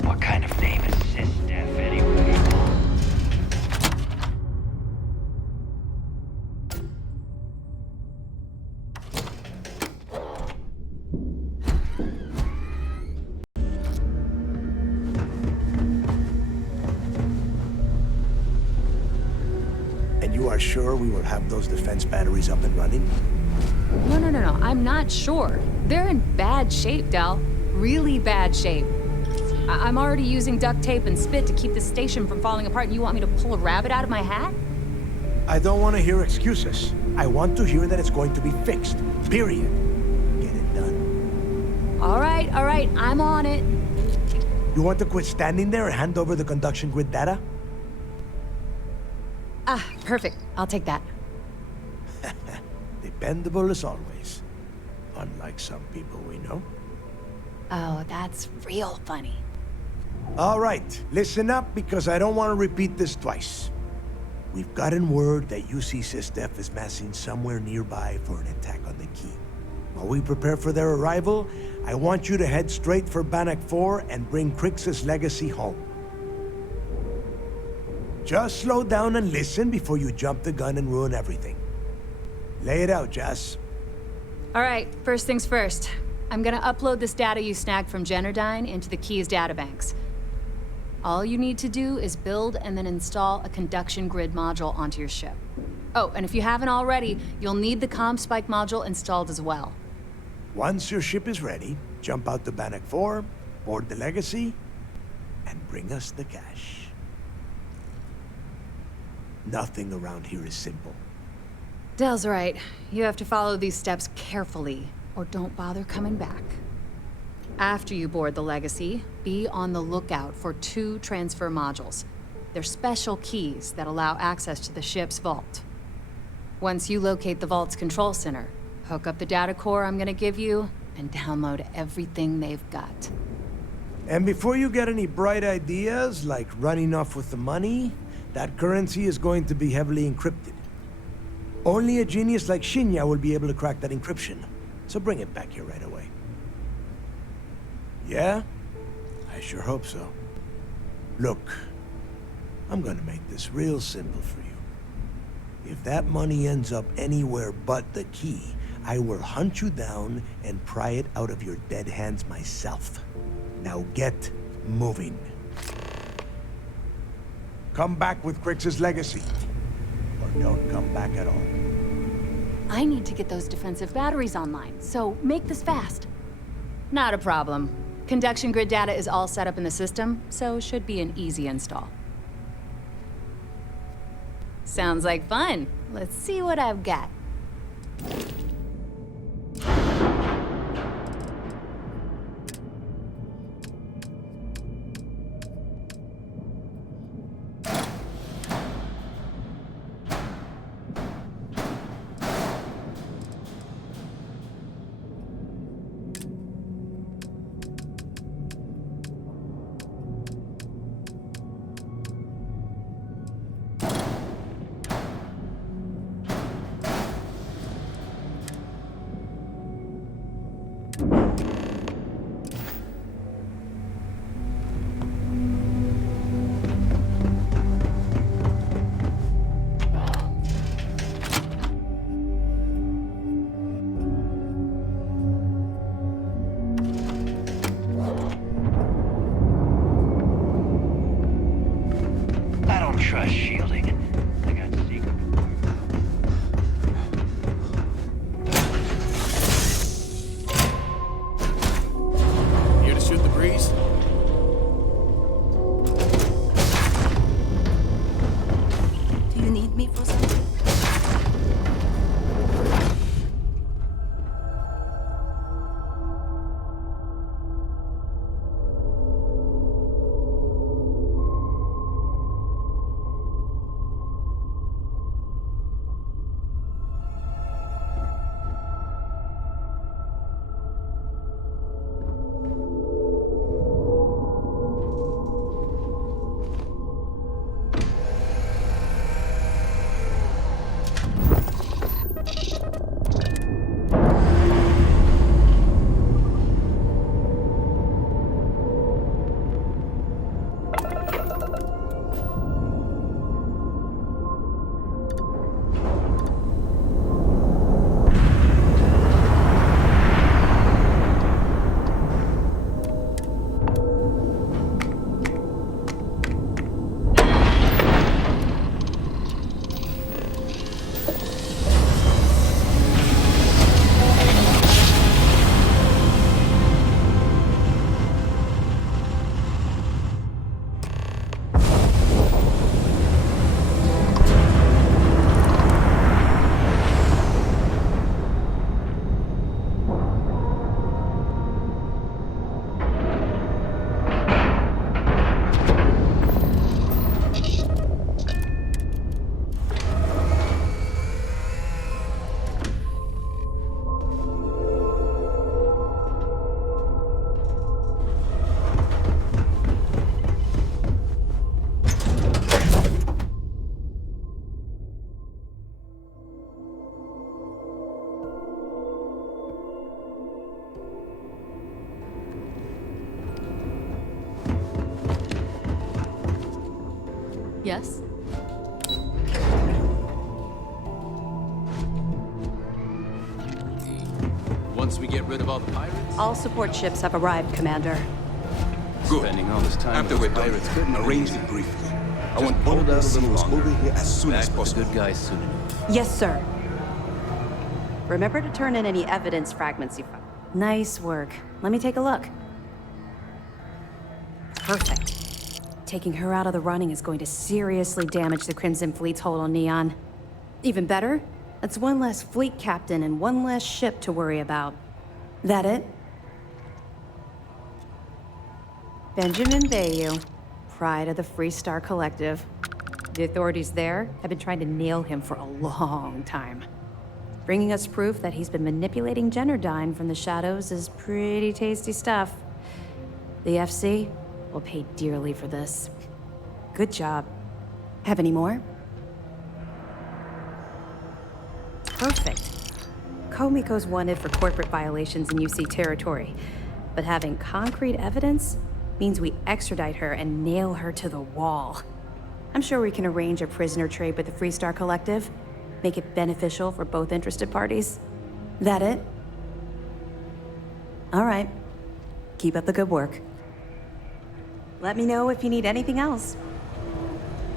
What kind of name is Sistef anyway? And you are sure we will have those defense batteries up and running? No. I'm not sure. They're in bad shape, Del. Really bad shape. I'm already using duct tape and spit to keep the station from falling apart, and you want me to pull a rabbit out of my hat? I don't want to hear excuses. I want to hear that it's going to be fixed. Period. Get it done. All right. I'm on it. You want to quit standing there and hand over the conduction grid data? Ah, perfect. I'll take that. Dependable as always. Unlike some people we know. Oh, that's real funny. All right, listen up because I don't want to repeat this twice. We've gotten word that UC Sistef is massing somewhere nearby for an attack on the key. While we prepare for their arrival, I want you to head straight for Bannock 4 and bring Crix's legacy home. Just slow down and listen before you jump the gun and ruin everything. Lay it out, Jess. All right, first things first. I'm gonna upload this data you snagged from Generdyne into the Key's databanks. All you need to do is build and then install a conduction grid module onto your ship. Oh, and if you haven't already, you'll need the comm spike module installed as well. Once your ship is ready, jump out to Bannock 4, board the legacy, and bring us the cash. Nothing around here is simple. Del's right. You have to follow these steps carefully, or don't bother coming back. After you board the legacy, be on the lookout for 2 transfer modules. They're special keys that allow access to the ship's vault. Once you locate the vault's control center, hook up the data core I'm gonna give you, and download everything they've got. And before you get any bright ideas, like running off with the money, that currency is going to be heavily encrypted. Only a genius like Shinya will be able to crack that encryption, so bring it back here right away. Yeah? I sure hope so. Look, I'm gonna make this real simple for you. If that money ends up anywhere but the key, I will hunt you down and pry it out of your dead hands myself. Now get moving. Come back with Crix's legacy, or don't come back at all. I need to get those defensive batteries online, so make this fast. Not a problem. Conduction grid data is all set up in the system, so should be an easy install. Sounds like fun. Let's see what I've got. Trust shielding. I got secret. Here to shoot the breeze? Do you need me for something? Yes? Once we get rid of all the pirates? All support ships have arrived, Commander. Good. Spending all this time After with we're done, pirates couldn't arrange be it briefly. I Just want hold all out the a little SEALs longer. over here as soon as Back with possible. the good guys soon enough. Yes, sir. Remember to turn in any evidence fragments you found. Nice work. Let me take a look. Perfect. Taking her out of the running is going to seriously damage the Crimson Fleet's hold on Neon. Even better, that's one less fleet captain and one less ship to worry about. That it? Benjamin Bayou, pride of the Free Star Collective. The authorities there have been trying to nail him for a long time. Bringing us proof that he's been manipulating Generdyne from the shadows is pretty tasty stuff. The FC will pay dearly for this. Good job. Have any more? Perfect. Komiko's wanted for corporate violations in UC territory, but having concrete evidence means we extradite her and nail her to the wall. I'm sure we can arrange a prisoner trade with the Free Star Collective, make it beneficial for both interested parties. That it? All right. Keep up the good work. Let me know if you need anything else.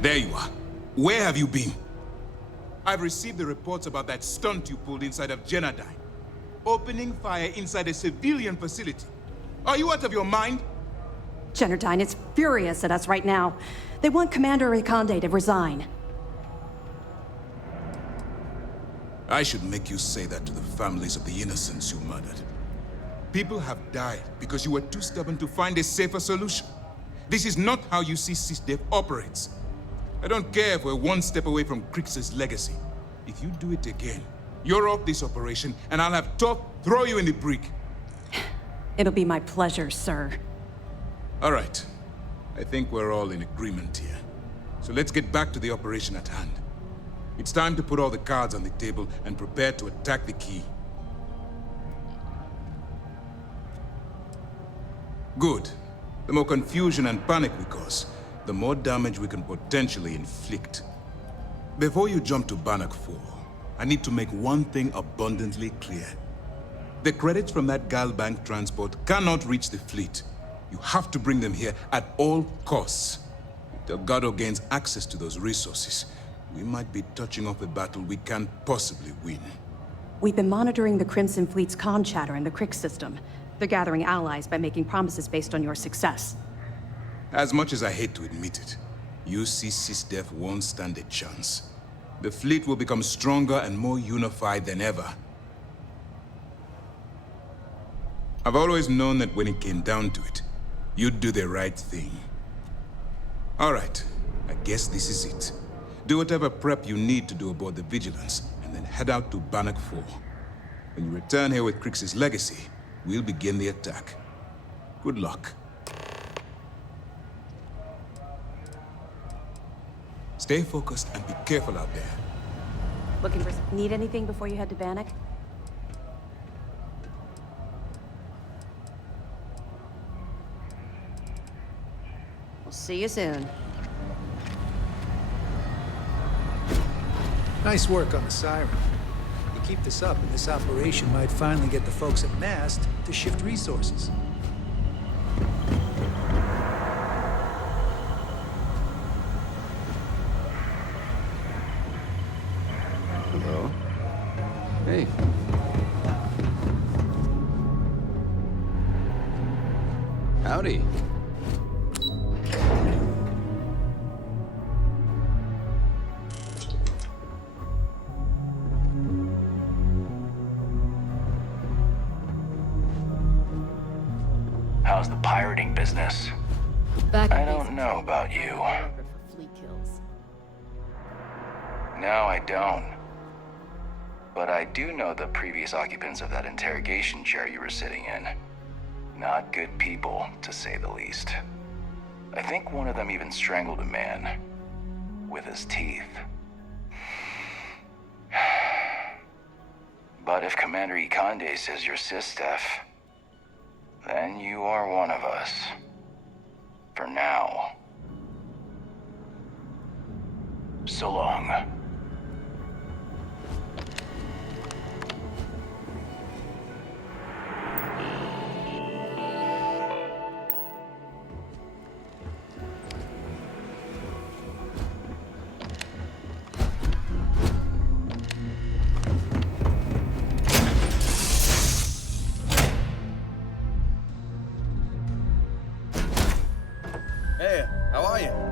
There you are. Where have you been? I've received the reports about that stunt you pulled inside of Generdyne. Opening fire inside a civilian facility. Are you out of your mind? Generdyne is furious at us right now. They want Commander Ikonde to resign. I should make you say that to the families of the innocents you murdered. People have died because you were too stubborn to find a safer solution. This is not how you see SysDev operates. I don't care if we're one step away from Crix's legacy. If you do it again, you're off this operation, and I'll have Top throw you in the brig. It'll be my pleasure, sir. All right. I think we're all in agreement here. So let's get back to the operation at hand. It's time to put all the cards on the table and prepare to attack the key. Good. The more confusion and panic we cause, the more damage we can potentially inflict. Before you jump to Bannock 4, I need to make one thing abundantly clear. The credits from that Galbank transport cannot reach the fleet. You have to bring them here at all costs. If Delgado gains access to those resources, we might be touching off a battle we can't possibly win. We've been monitoring the Crimson Fleet's comm chatter in the Crix system. They're gathering allies by making promises based on your success. As much as I hate to admit it, UC SysDev won't stand a chance. The fleet will become stronger and more unified than ever. I've always known that when it came down to it, you'd do the right thing. All right, I guess this is it. Do whatever prep you need to do aboard the Vigilance, and then head out to Bannock 4. When you return here with Crix's legacy, we'll begin the attack. Good luck. Stay focused and be careful out there. Looking for... Need anything before you head to Bannock? We'll see you soon. Nice work on the siren. You keep this up, and this operation might finally get the folks at Mast to shift resources. Hello? Hey. Howdy. How's the pirating business? I don't know about you. For fleet kills. No, I don't. But I do know the previous occupants of that interrogation chair you were sitting in. Not good people, to say the least. I think one of them even strangled a man. With his teeth. But if Commander Ikonde says you're SysDev, then you are one of us. For now. So long. Hey, how are you?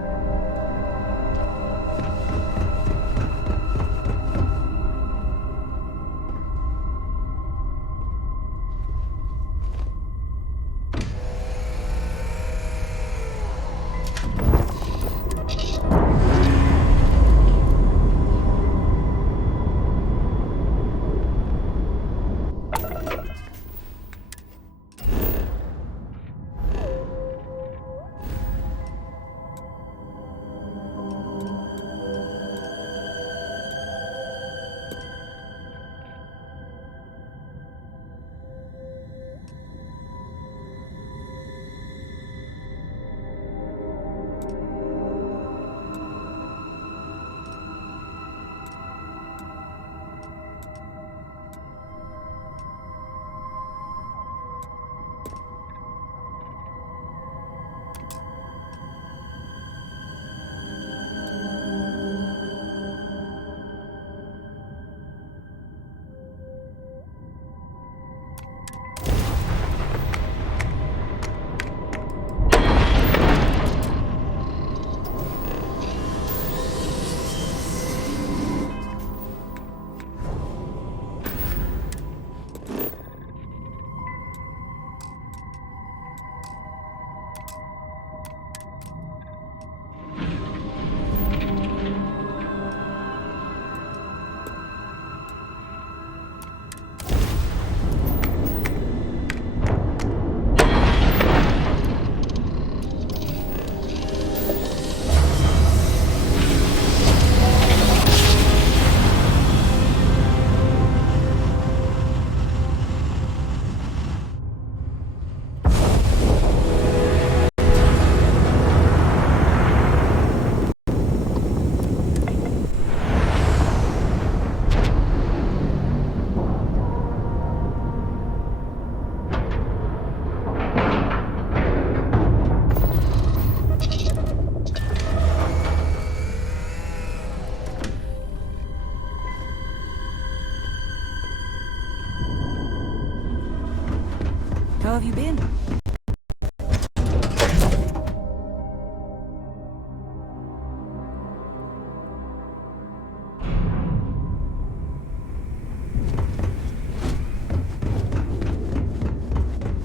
How have you been?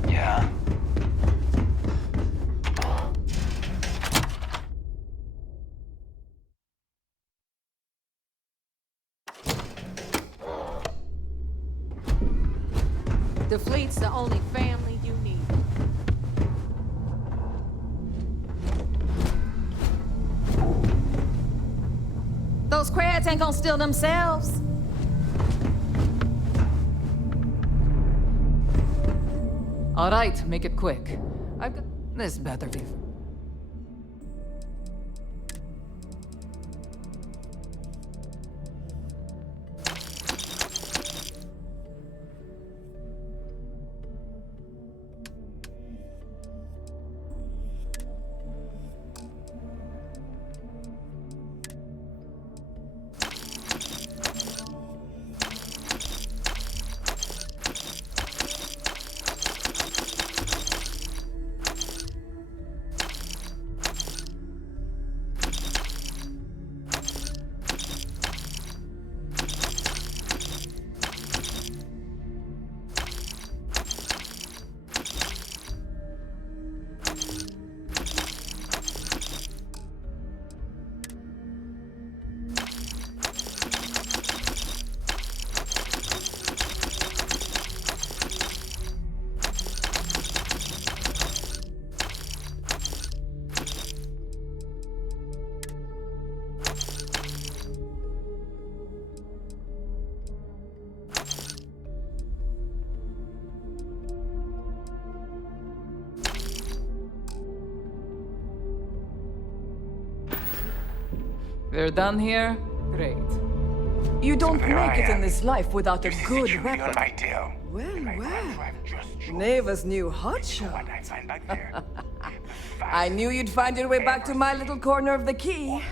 Yeah. The fleet's the only family you need. Those crabs ain't gonna steal themselves. All right, make it quick. I've got this better be. We're done here? Great. You don't make it in this life wwithout a good You're weapon. my deal. Well. Neva's new hotshot. I knew you'd find your way back to my little corner of the key.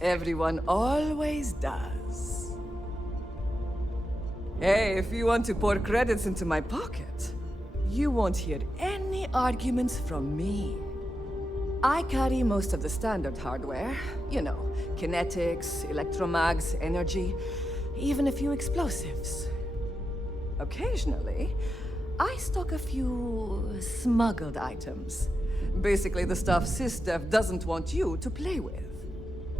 Everyone always does. Hey, if you want to pour credits into my pocket, you won't hear any arguments from me. I carry most of the standard hardware. You know, kinetics, electromags, energy, even a few explosives. Occasionally, I stock a few smuggled items. Basically the stuff SysDev doesn't want you to play with.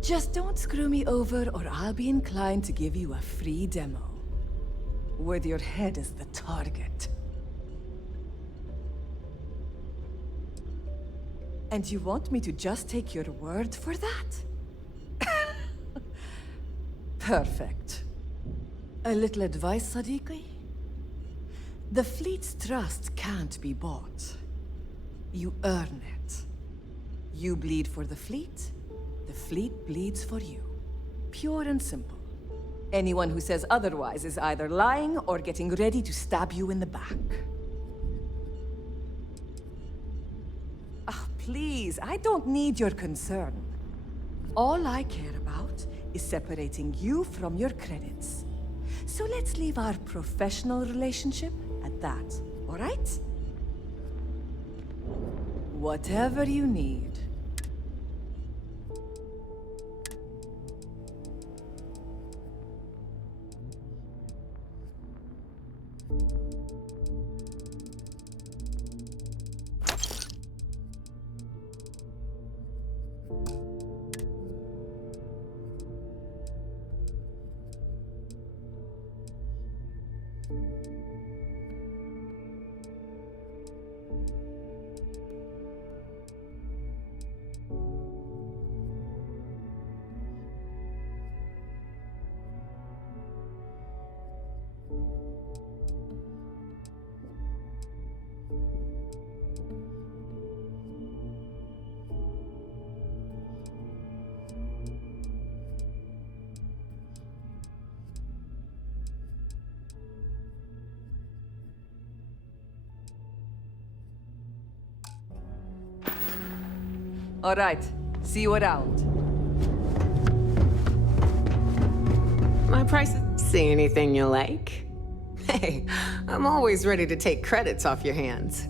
Just don't screw me over or I'll be inclined to give you a free demo. With your head as the target. And you want me to just take your word for that? Perfect. A little advice, Sadiqi? The fleet's trust can't be bought. You earn it. You bleed for the fleet bleeds for you. Pure and simple. Anyone who says otherwise is either lying or getting ready to stab you in the back. Ah, please, I don't need your concern. All I care about is separating you from your credits. So let's leave our professional relationship at that, all right? Whatever you need. All right, see you around. My price is... See anything you like? Hey, I'm always ready to take credits off your hands.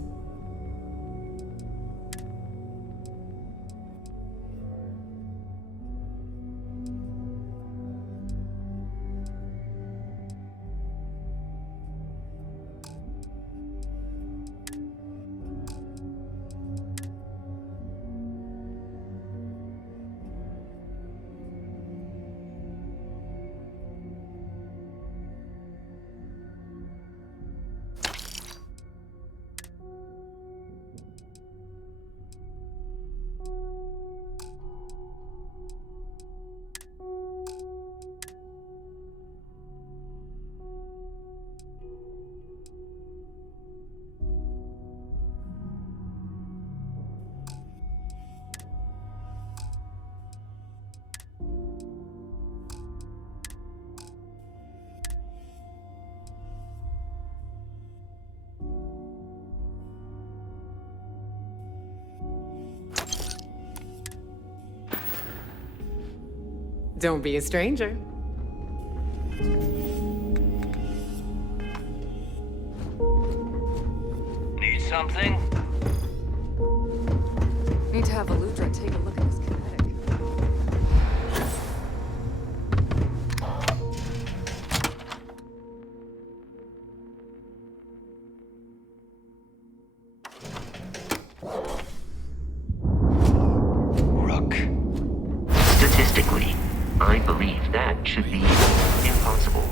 Don't be a stranger. Need something? Need to have Eludra take a look at this kinetic. Rook. Statistically, I believe that should be impossible.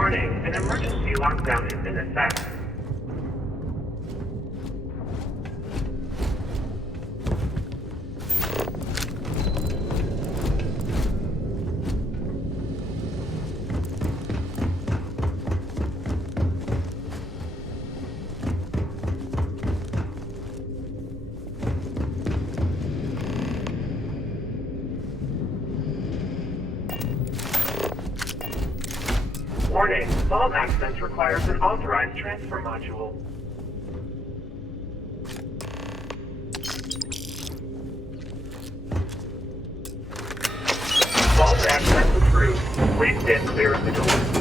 Warning, an emergency lockdown is in effect. Warning, vault access requires an authorized transfer module. Vault access approved. Please stand clear of the door.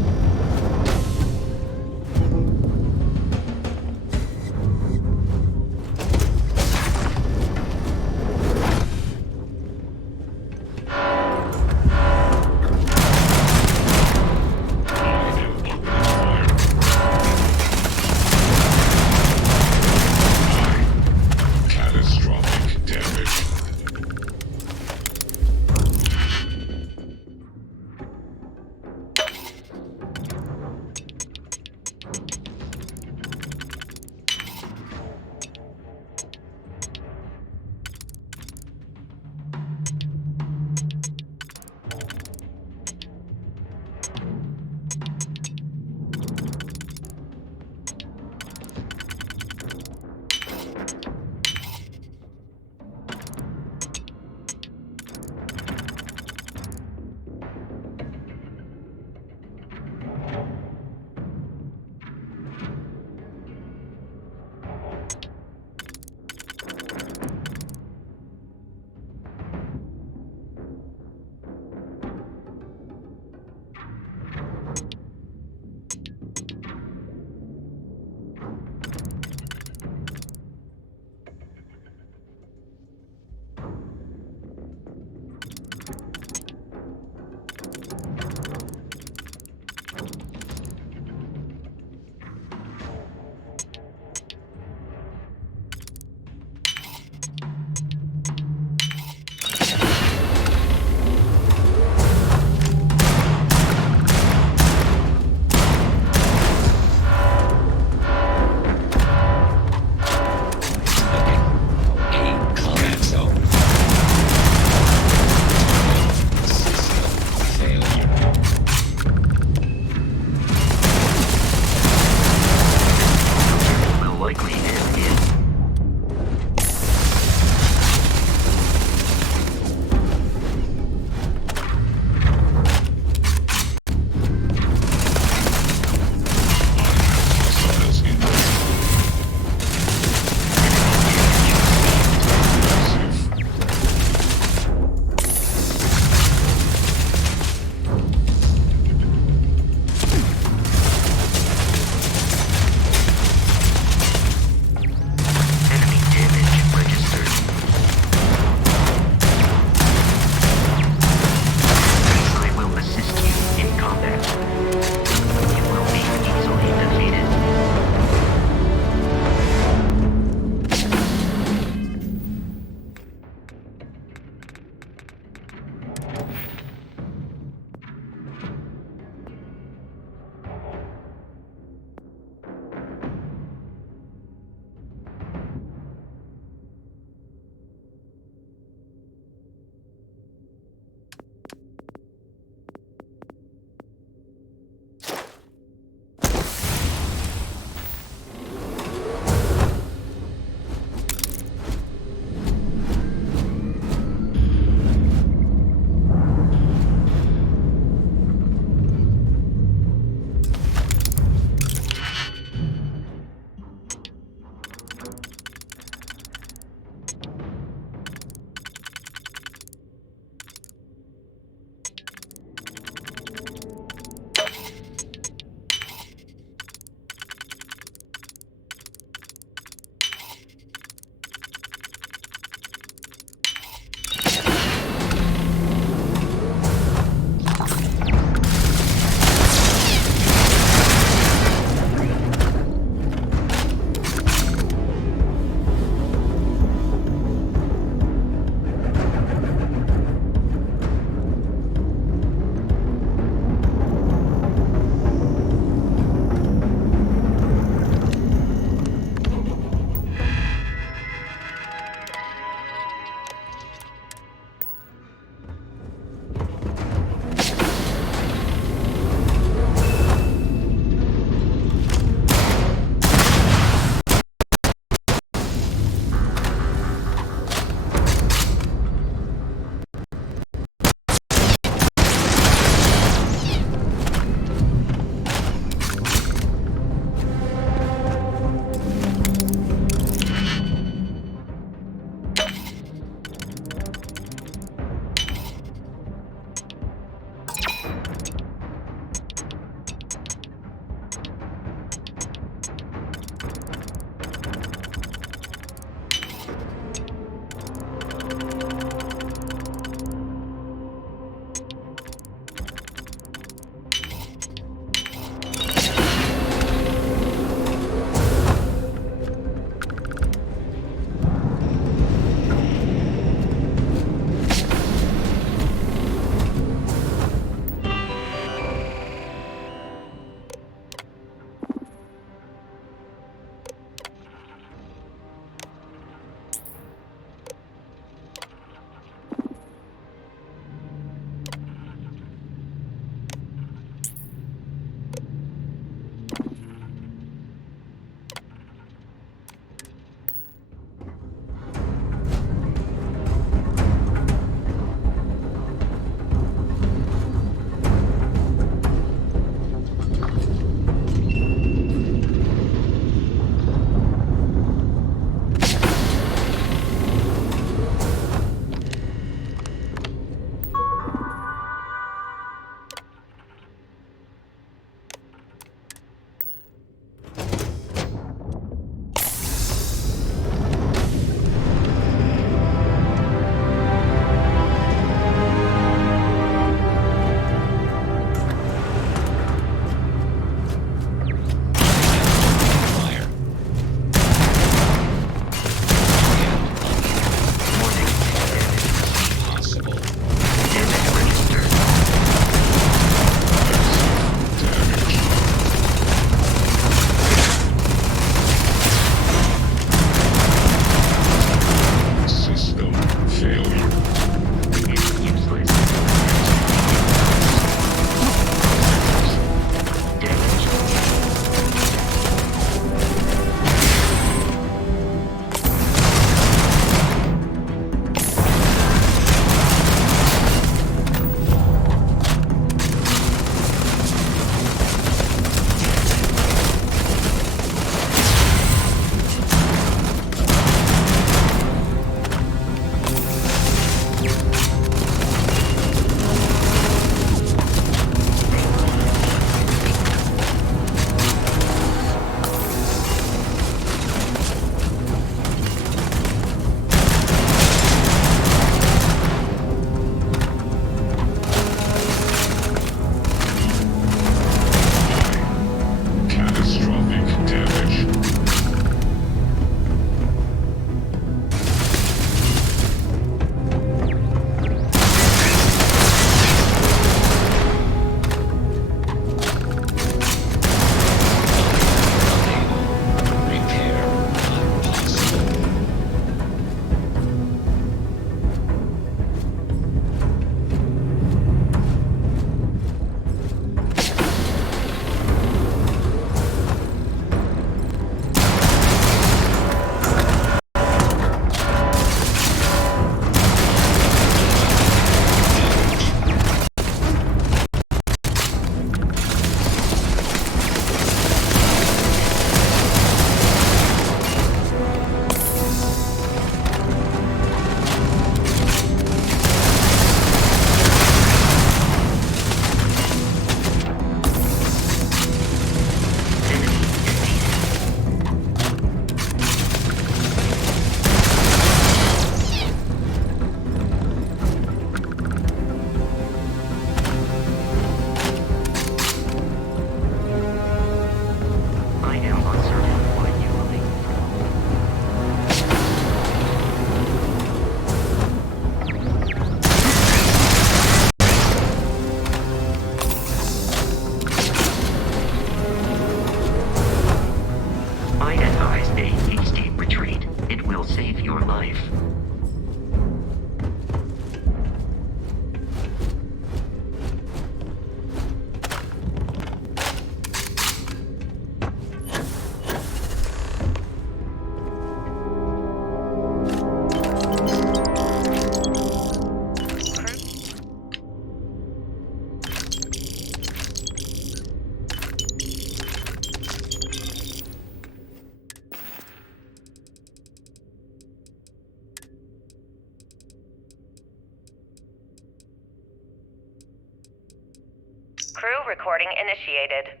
Crew recording initiated.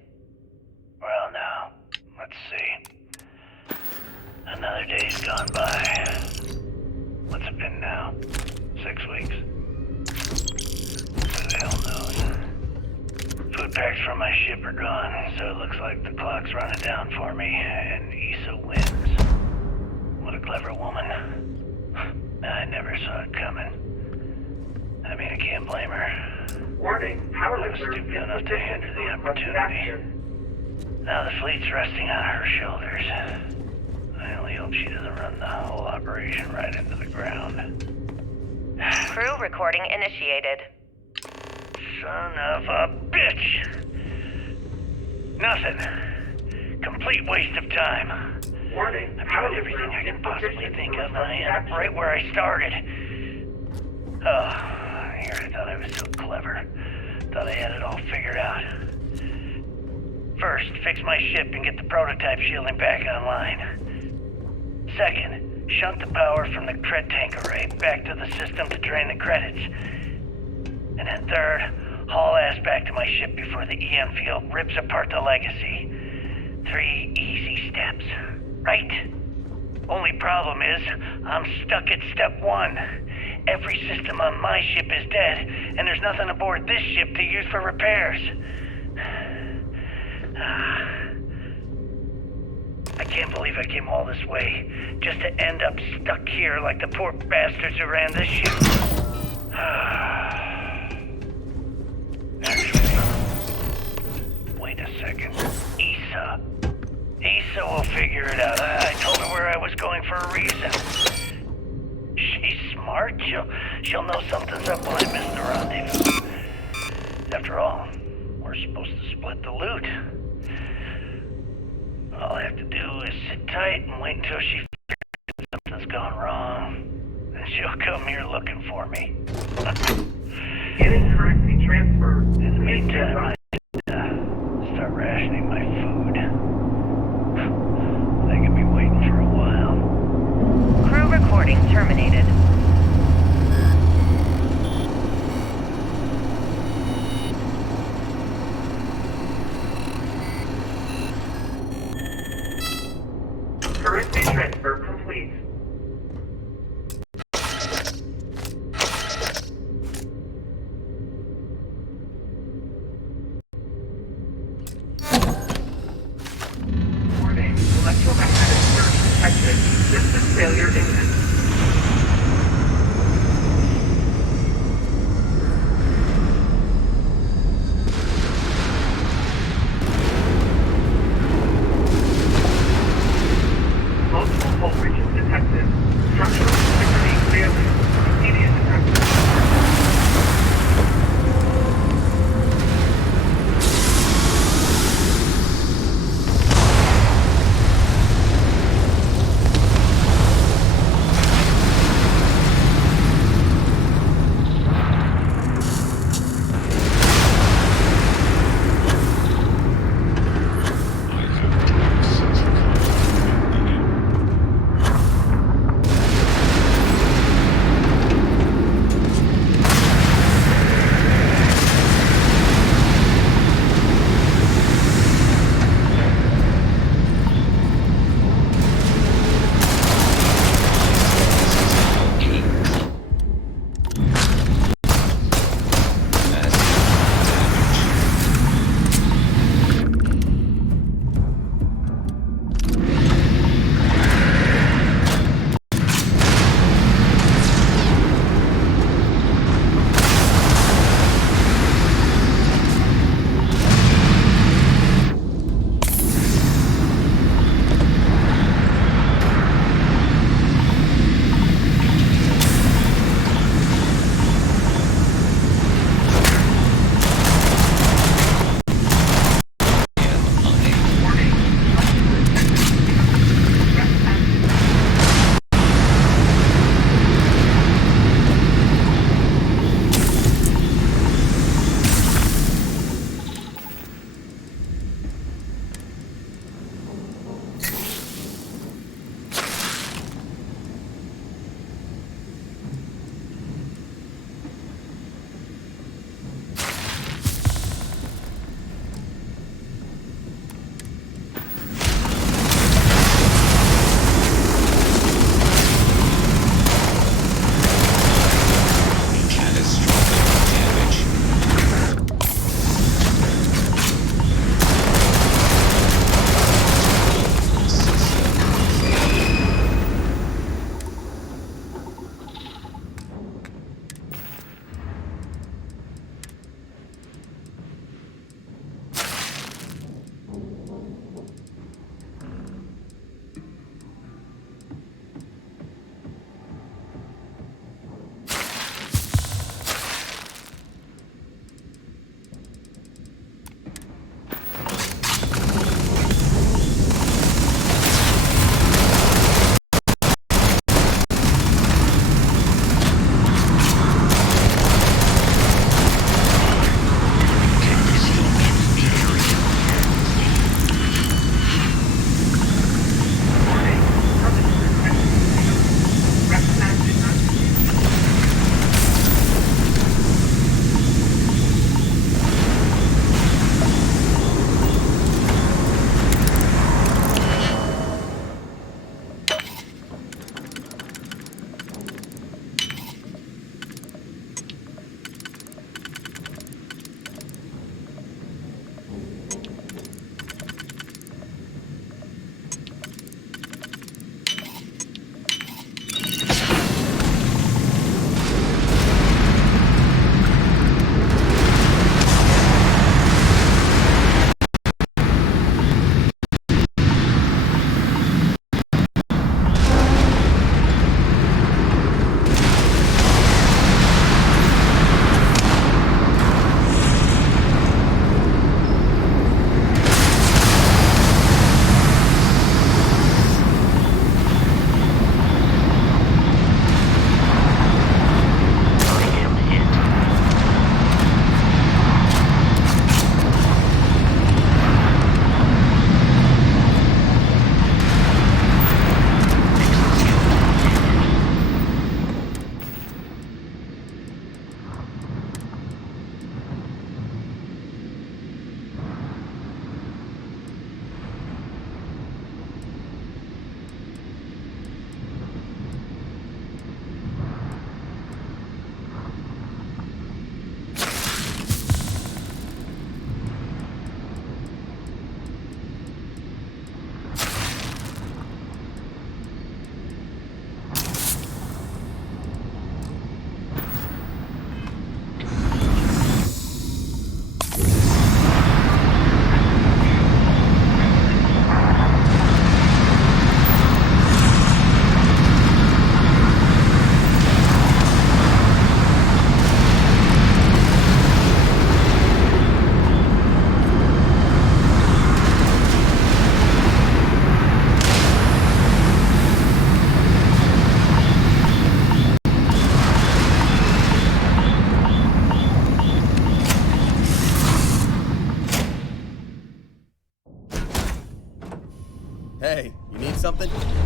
Well, now, let's see. Another day's gone by. What's it been now? 6 weeks? Who the hell knows? Food packs from my ship are gone, so it looks like the clock's running down for me, and Issa wins. What a clever woman. I never saw it coming. I mean, I can't blame her. Warning, power I was stupid enough to hand her the opportunity. Now the fleet's resting on her shoulders. I only hope she doesn't run the whole operation right into the ground. Crew recording initiated. Son of a bitch! Nothing. Complete waste of time. Warning, I've tried everything I can possibly think of, and I end up right where I started. Oh, here I thought I was so clever. Thought I had it all figured out. First, fix my ship and get the prototype shielding back online. Second, shunt the power from the cred tank array back to the system to drain the credits. And then third, haul ass back to my ship before the EM field rips apart the legacy. 3 easy steps, right? Only problem is, I'm stuck at step 1. Every system on my ship is dead, and there's nothing aboard this ship to use for repairs. I can't believe I came all this way, just to end up stuck here like the poor bastards who ran this ship. Actually, wait a second. Issa will figure it out. I told her where I was going for a reason. She's smart. She'll know something's up when I miss the rendezvous. After all, we're supposed to split the loot. All I have to do is sit tight and wait until she figures something's gone wrong. Then she'll come here looking for me. Getting currency transferred. In the meantime, I start rationing my food. They could be waiting for a while. Crew recording terminated. Currency transfer complete. Warning, electromagnetic surge detected. System failure imminent. something?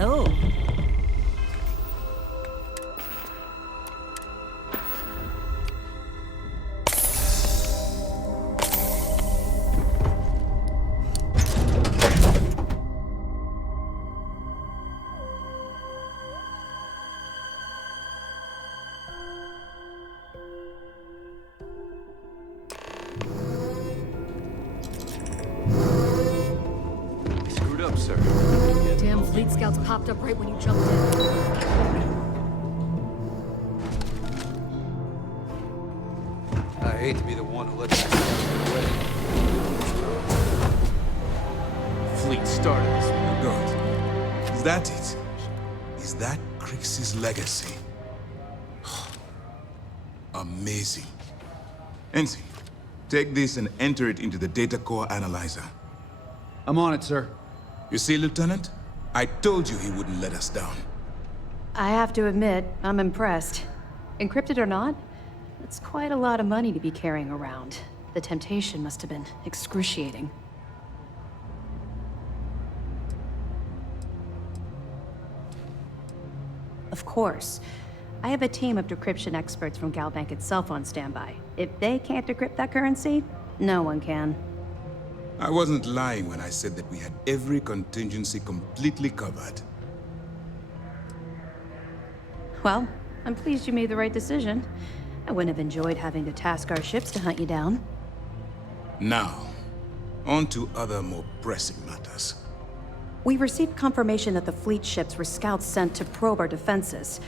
Hello. Screwed up, sir. Damn fleet scouts popped up right when you jumped in. I hate to be the one who lets you get away. Fleet started this one. Good. Is that it? Is that Crix's legacy? Amazing. Ensign, take this and enter it into the data core analyzer. I'm on it, sir. You see, Lieutenant? I told you he wouldn't let us down. I have to admit, I'm impressed. Encrypted or not, it's quite a lot of money to be carrying around. The temptation must have been excruciating. Of course. I have a team of decryption experts from Galbank itself on standby. If they can't decrypt that currency, no one can. I wasn't lying when I said that we had every contingency completely covered. Well, I'm pleased you made the right decision. I wouldn't have enjoyed having to task our ships to hunt you down. Now, on to other more pressing matters. We received confirmation that the fleet ships were scouts sent to probe our defenses.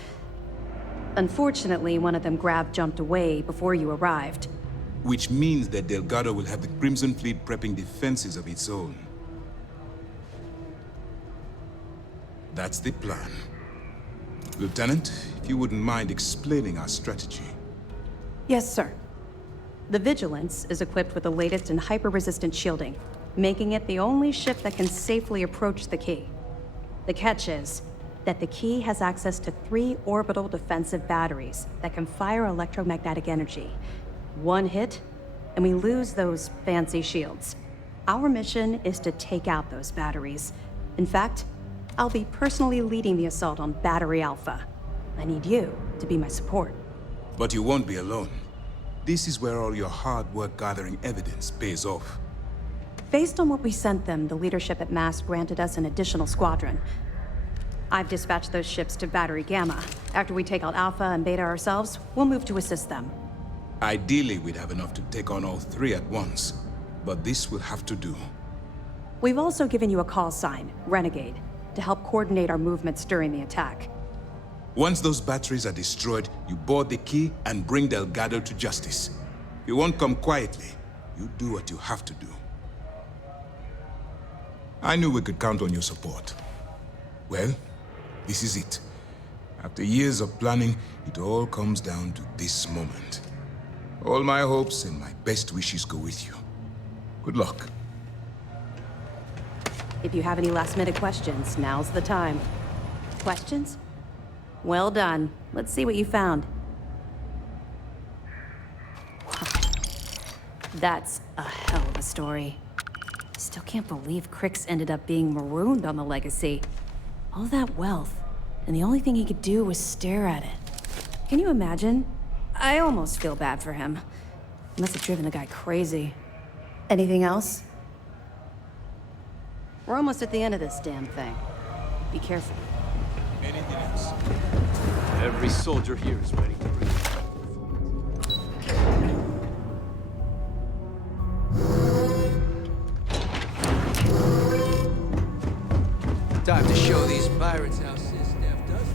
Unfortunately, one of them jumped away before you arrived. Which means that Delgado will have the Crimson Fleet prepping defenses of its own. That's the plan. Lieutenant, if you wouldn't mind explaining our strategy. Yes, sir. The Vigilance is equipped with the latest in hyper-resistant shielding, making it the only ship that can safely approach the key. The catch is that the key has access to 3 orbital defensive batteries that can fire electromagnetic energy. One hit, and we lose those fancy shields. Our mission is to take out those batteries. In fact, I'll be personally leading the assault on Battery Alpha. I need you to be my support. But you won't be alone. This is where all your hard work gathering evidence pays off. Based on what we sent them, the leadership at MASS granted us an additional squadron. I've dispatched those ships to Battery Gamma. After we take out Alpha and Beta ourselves, we'll move to assist them. Ideally, we'd have enough to take on all 3 at once. But this will have to do. We've also given you a call sign, Renegade, to help coordinate our movements during the attack. Once those batteries are destroyed, you board the key and bring Delgado to justice. You won't come quietly. You do what you have to do. I knew we could count on your support. Well, this is it. After years of planning, it all comes down to this moment. All my hopes and my best wishes go with you. Good luck. If you have any last-minute questions, now's the time. Questions? Well done. Let's see what you found. That's a hell of a story. Still can't believe Crix ended up being marooned on the Legacy. All that wealth, and the only thing he could do was stare at it. Can you imagine? I almost feel bad for him. It must have driven the guy crazy. Anything else? We're almost at the end of this damn thing. Be careful. Anything else? Every soldier here is ready to reach. Time to show these pirates how Sysdef does.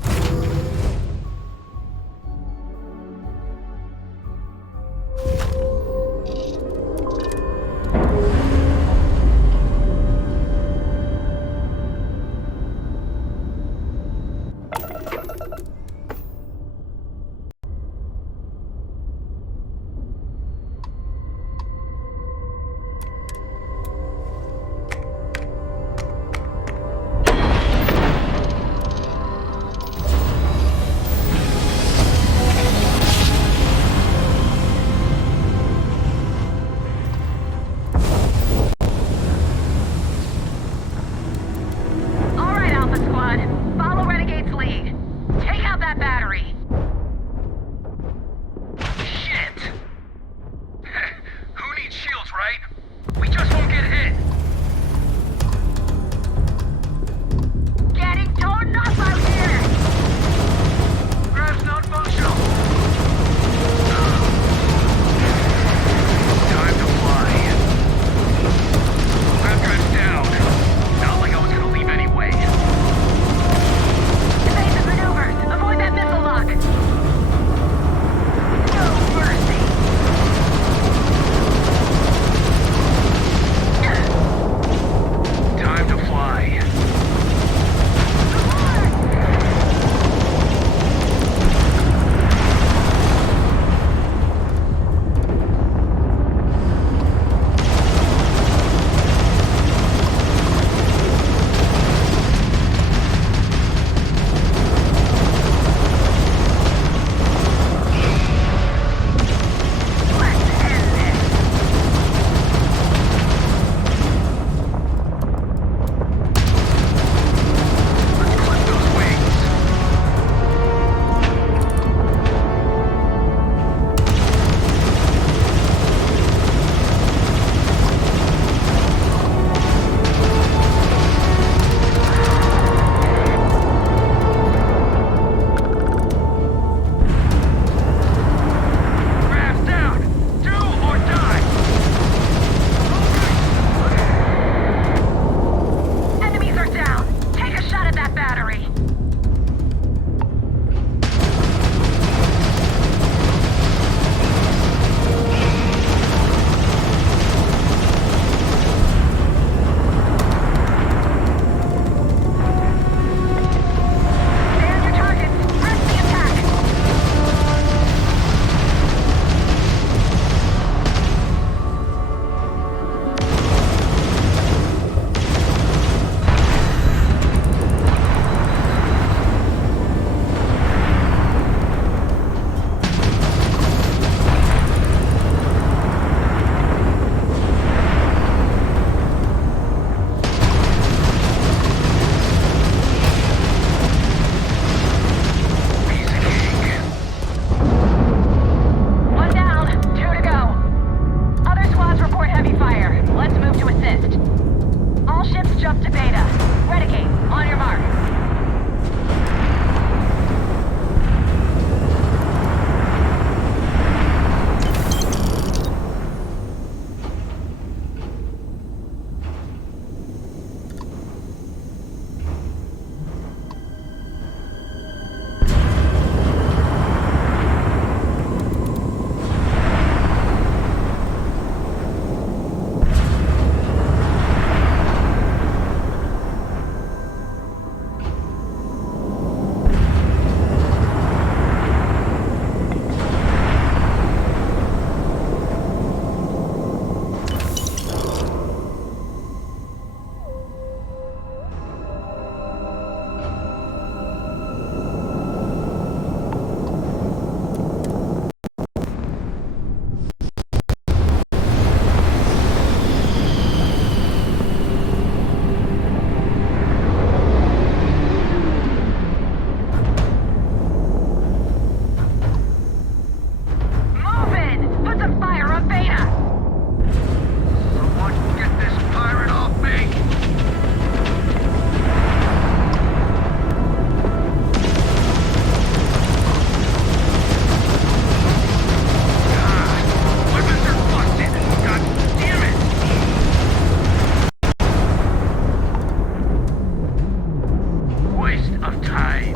hide.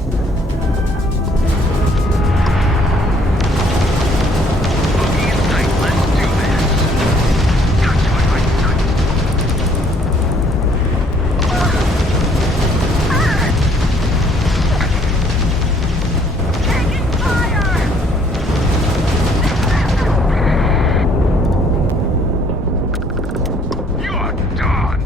Boogie in sight, let's do this. Touch what I touch. Taking fire! You're done!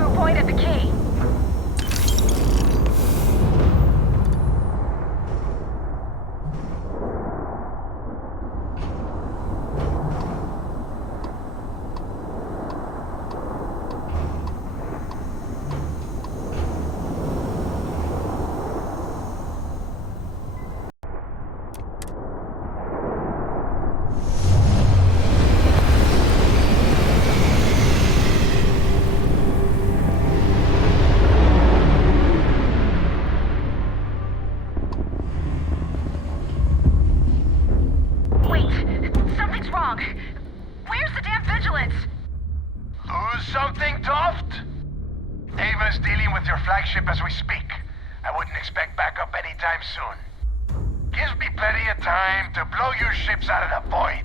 rendezvous point at the key. Flagship as we speak. I wouldn't expect backup anytime soon. Gives me plenty of time to blow your ships out of the void.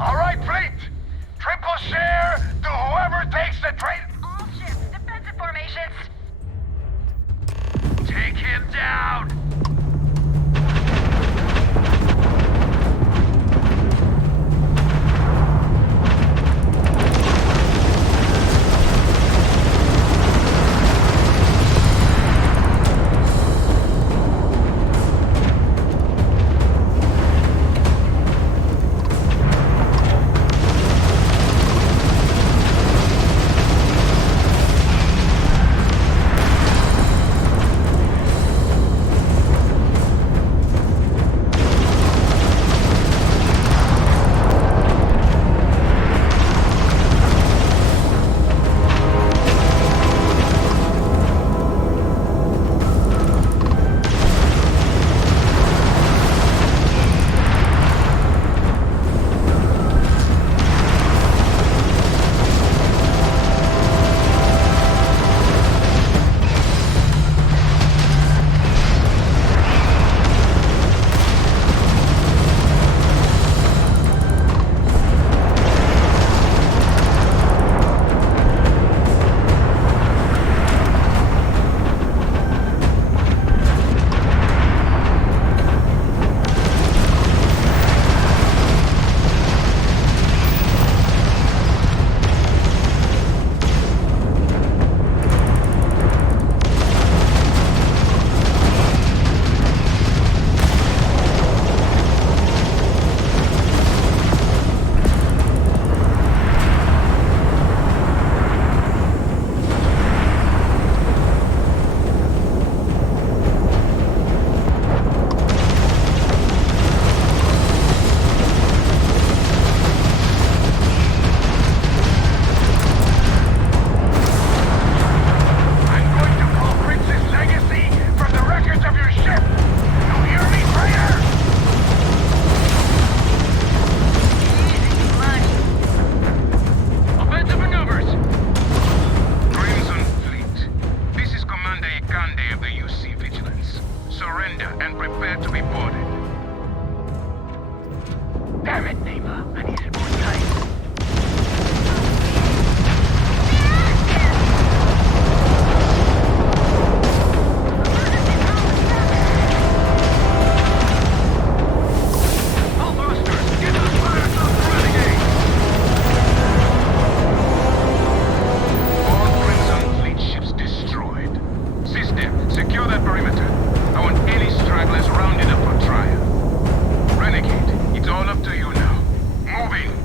All right, fleet! Triple share to whoever takes the train. All ships, defensive formations. Take him down! Secure that perimeter. I want any stragglers rounded up for trial. Renegade, it's all up to you now. Move in.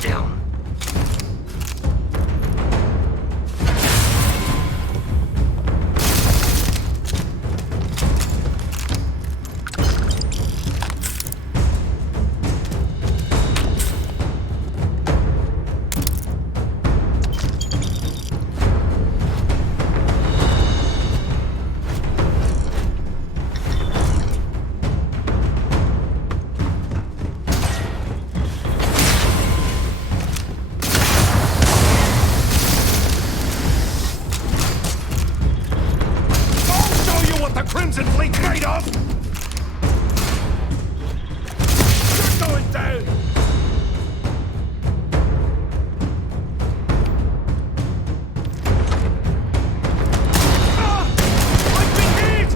down. Crimson Fleet made of! You're going down! I've been hit!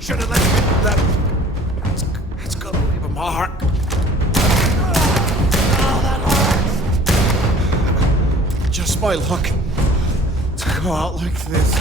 Should have let me do that. It's gonna leave a mark. Just my luck to go out like this.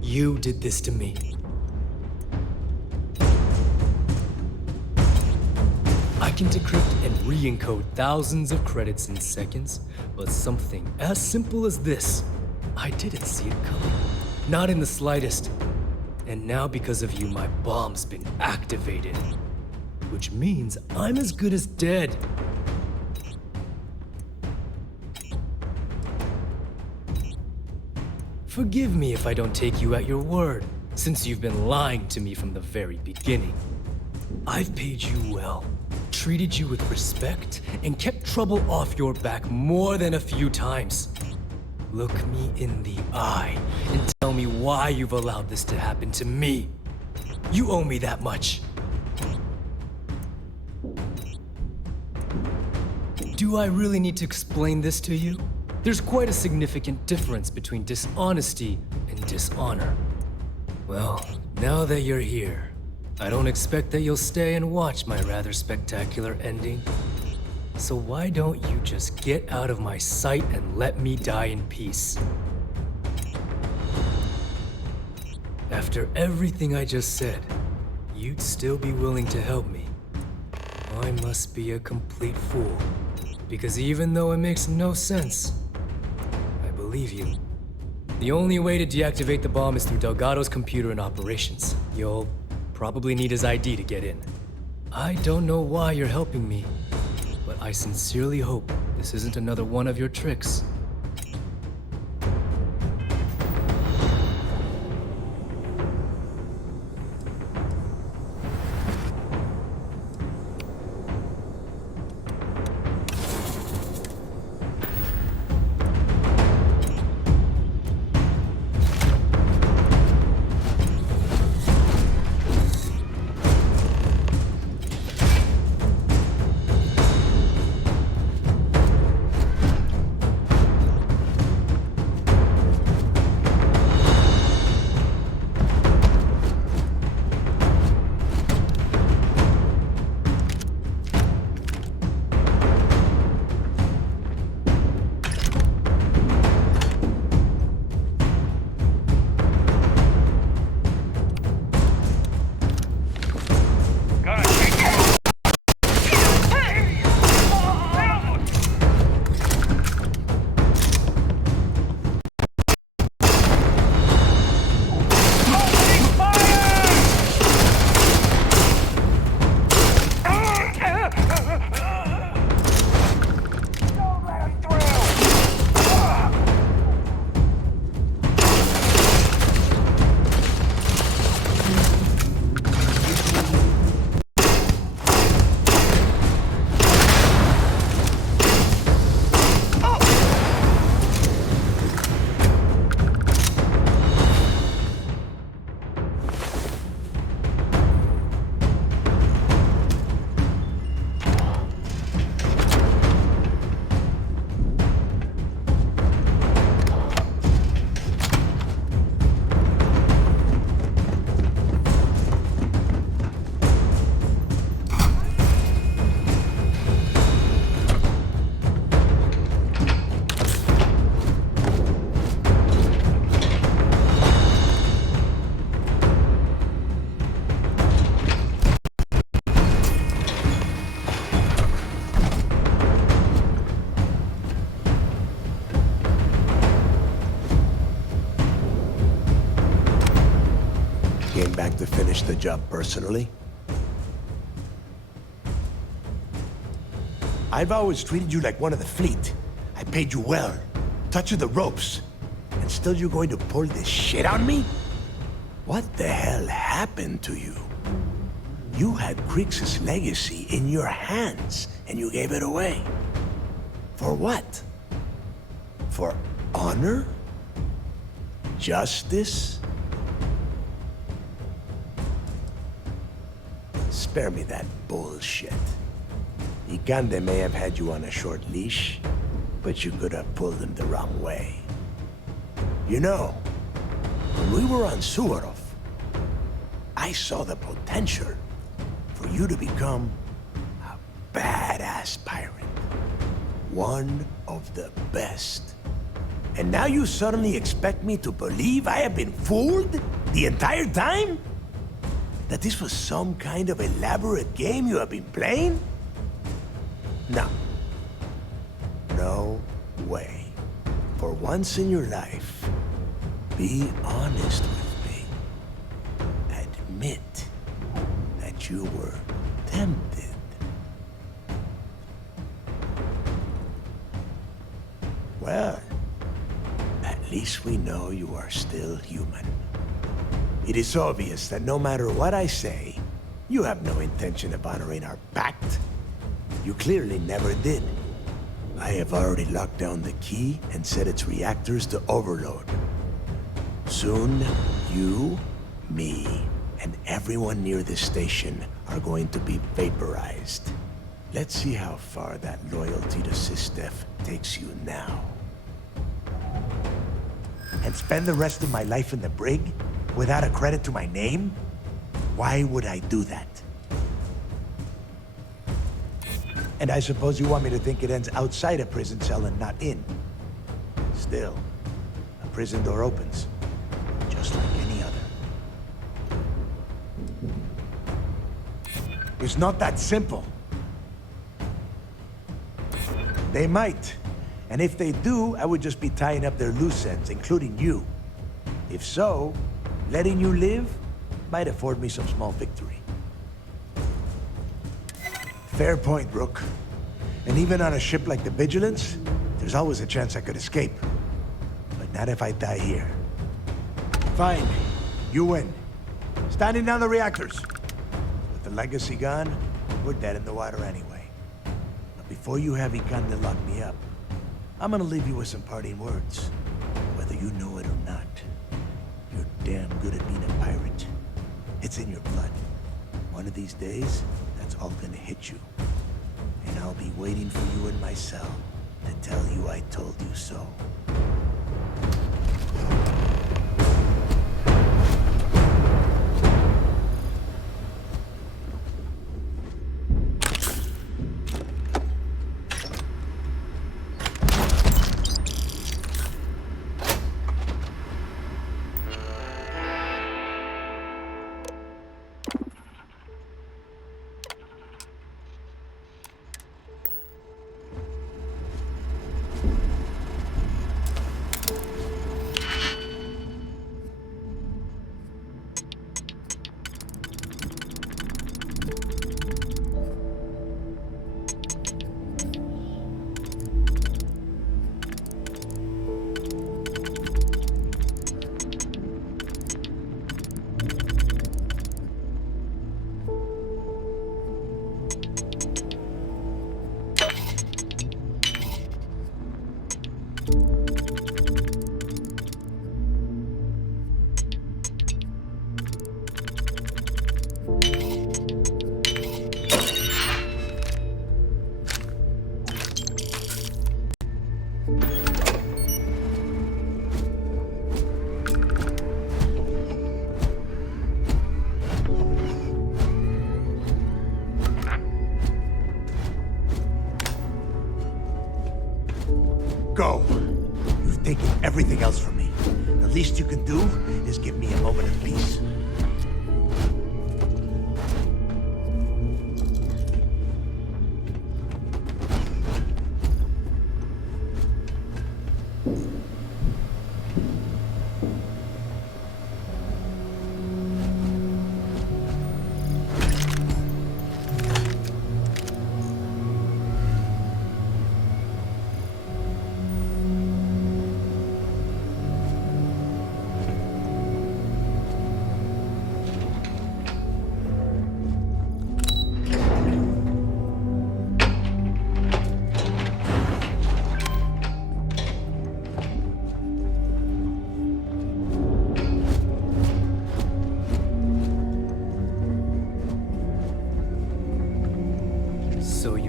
You did this to me. I can decrypt and re-encode thousands of credits in seconds, but something as simple as this, I didn't see it coming. Not in the slightest. And now because of you, my bomb's been activated. Which means I'm as good as dead. Forgive me if I don't take you at your word, since you've been lying to me from the very beginning. I've paid you well, treated you with respect, and kept trouble off your back more than a few times. Look me in the eye and tell me why you've allowed this to happen to me. You owe me that much. Do I really need to explain this to you? There's quite a significant difference between dishonesty and dishonor. Well, now that you're here, I don't expect that you'll stay and watch my rather spectacular ending. So why don't you just get out of my sight and let me die in peace? After everything I just said, you'd still be willing to help me. I must be a complete fool. Because even though it makes no sense, I believe you. The only way to deactivate the bomb is through Delgado's computer and operations. You'll probably need his ID to get in. I don't know why you're helping me, but I sincerely hope this isn't another one of your tricks. Came back to finish the job personally? I've always treated you like one of the fleet. I paid you well, taught you the ropes. And still you're going to pull this shit on me? What the hell happened to you? You had Krix's legacy in your hands, and you gave it away. For what? For honor? Justice? Spare me that bullshit. Ikande may have had you on a short leash, but you could have pulled him the wrong way. You know, when we were on Suwarov, I saw the potential for you to become a badass pirate. One of the best. And now you suddenly expect me to believe I have been fooled the entire time? That this was some kind of elaborate game you have been playing? No. No way. For once in your life, be honest with me. Admit that you were tempted. Well, at least we know you are still human. It is obvious that no matter what I say, you have no intention of honoring our pact. You clearly never did. I have already locked down the key and set its reactors to overload. Soon, you, me, and everyone near this station are going to be vaporized. Let's see how far that loyalty to Sistef takes you now. And spend the rest of my life in the brig? Without a credit to my name? Why would I do that? And I suppose you want me to think it ends outside a prison cell and not in. Still, a prison door opens, just like any other. It's not that simple. They might. And if they do, I would just be tying up their loose ends, including you. If so, letting you live might afford me some small victory. Fair point, Rook. And even on a ship like the Vigilance, there's always a chance I could escape. But not if I die here. Fine. You win. Standing down the reactors. With the legacy gone, we're dead in the water anyway. But before you have Ikande lock me up, I'm gonna leave you with some parting words. Whether you know it or not, you're damn good at being a pirate. It's in your blood. One of these days, that's all gonna hit you. And I'll be waiting for you in my cell to tell you I told you so. Go. You've taken everything else from me. The least you can do is give me a moment of peace.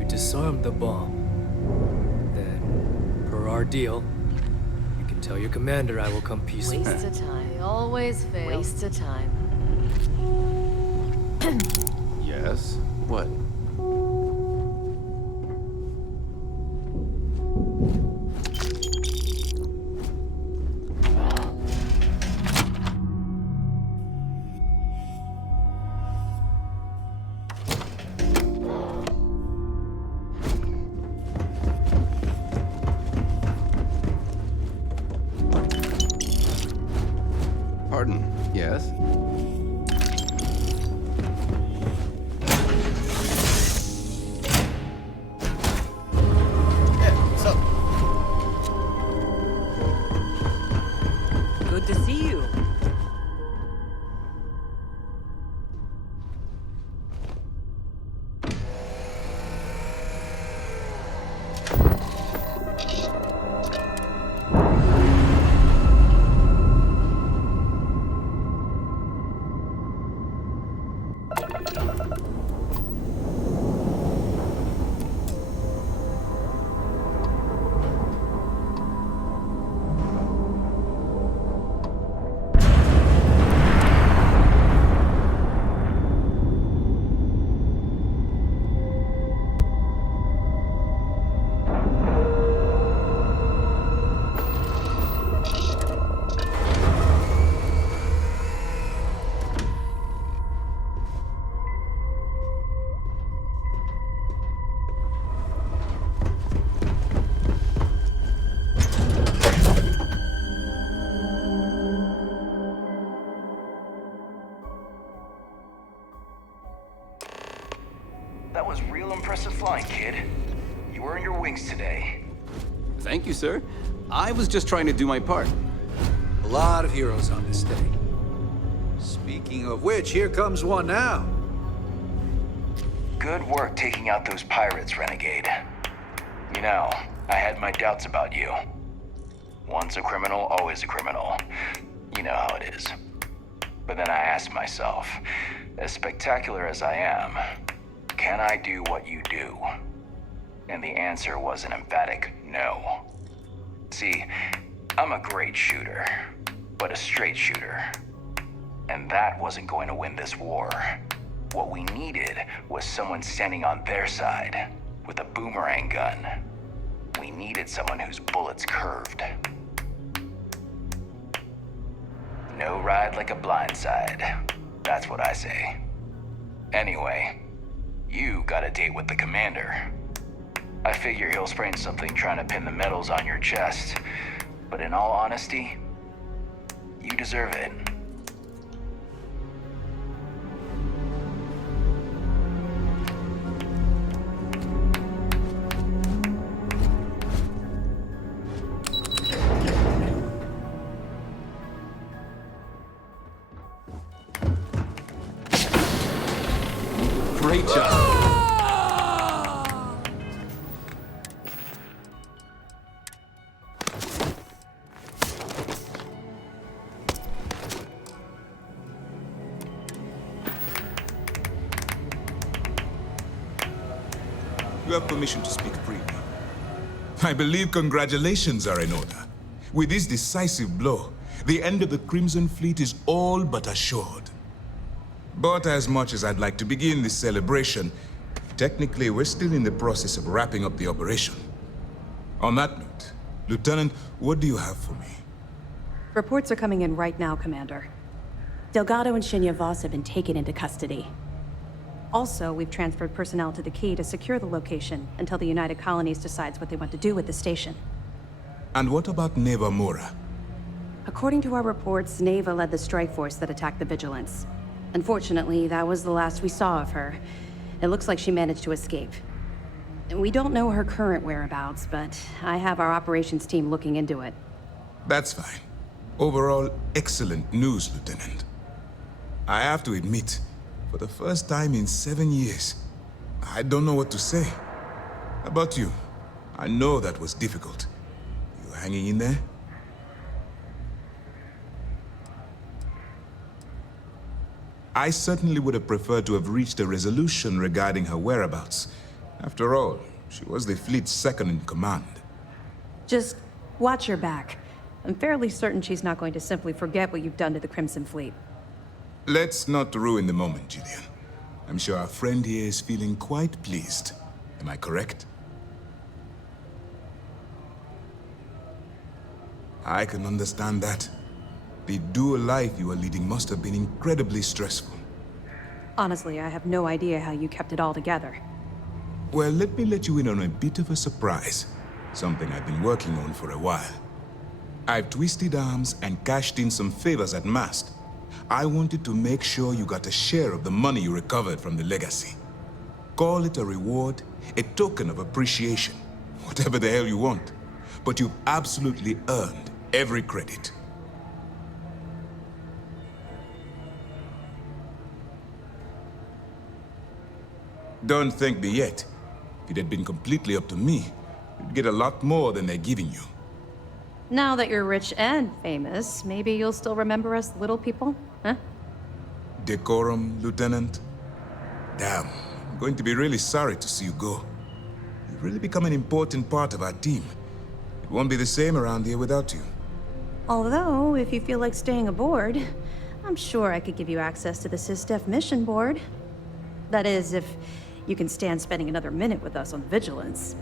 Disarmed the bomb. Then, per our deal, you can tell your commander I will come peacefully. Waste of time. They always fail. Waste of time. Yes? What? Pardon, yes? Yeah, what's up? Good to see you. impressive flying, kid. You earned your wings today. Thank you, sir. I was just trying to do my part. A lot of heroes on this day. Speaking of which, here comes one now. Good work taking out those pirates, Renegade. You know, I had my doubts about you. Once a criminal, always a criminal. You know how it is. But then I asked myself, as spectacular as I am, can I do what you do? And the answer was an emphatic no. See, I'm a great shooter, but a straight shooter. And that wasn't going to win this war. What we needed was someone standing on their side with a boomerang gun. We needed someone whose bullets curved. No ride like a blindside. That's what I say. Anyway, you got a date with the commander. I figure he'll sprain something trying to pin the medals on your chest. But in all honesty, you deserve it. Great job. You have permission to speak freely. I believe congratulations are in order. With this decisive blow, the end of the Crimson Fleet is all but assured. But as much as I'd like to begin this celebration, technically we're still in the process of wrapping up the operation. On that note, Lieutenant, what do you have for me? Reports are coming in right now, Commander. Delgado and Shinya Voss have been taken into custody. Also, we've transferred personnel to the Key to secure the location until the United Colonies decides what they want to do with the station. And what about Neva Mora? According to our reports, Neva led the strike force that attacked the Vigilance. Unfortunately, that was the last we saw of her. It looks like she managed to escape. We don't know her current whereabouts, but I have our operations team looking into it. That's fine. Overall, excellent news, Lieutenant. I have to admit, for the first time in 7 years, I don't know what to say. How about you? I know that was difficult. You hanging in there? I certainly would have preferred to have reached a resolution regarding her whereabouts. After all, she was the fleet's second in command. Just watch your back. I'm fairly certain she's not going to simply forget what you've done to the Crimson Fleet. Let's not ruin the moment, Gideon. I'm sure our friend here is feeling quite pleased. Am I correct? I can understand that. The dual life you are leading must have been incredibly stressful. Honestly, I have no idea how you kept it all together. Well, let me let you in on a bit of a surprise. Something I've been working on for a while. I've twisted arms and cashed in some favors at Mast. I wanted to make sure you got a share of the money you recovered from the legacy. Call it a reward, a token of appreciation, whatever the hell you want. But you've absolutely earned every credit. Don't thank me yet. If it had been completely up to me, you'd get a lot more than they're giving you. Now that you're rich and famous, maybe you'll still remember us little people, huh? Decorum, Lieutenant? Damn, I'm going to be really sorry to see you go. You've really become an important part of our team. It won't be the same around here without you. Although, if you feel like staying aboard, I'm sure I could give you access to the SysDef mission board. That is, if you can stand spending another minute with us on Vigilance.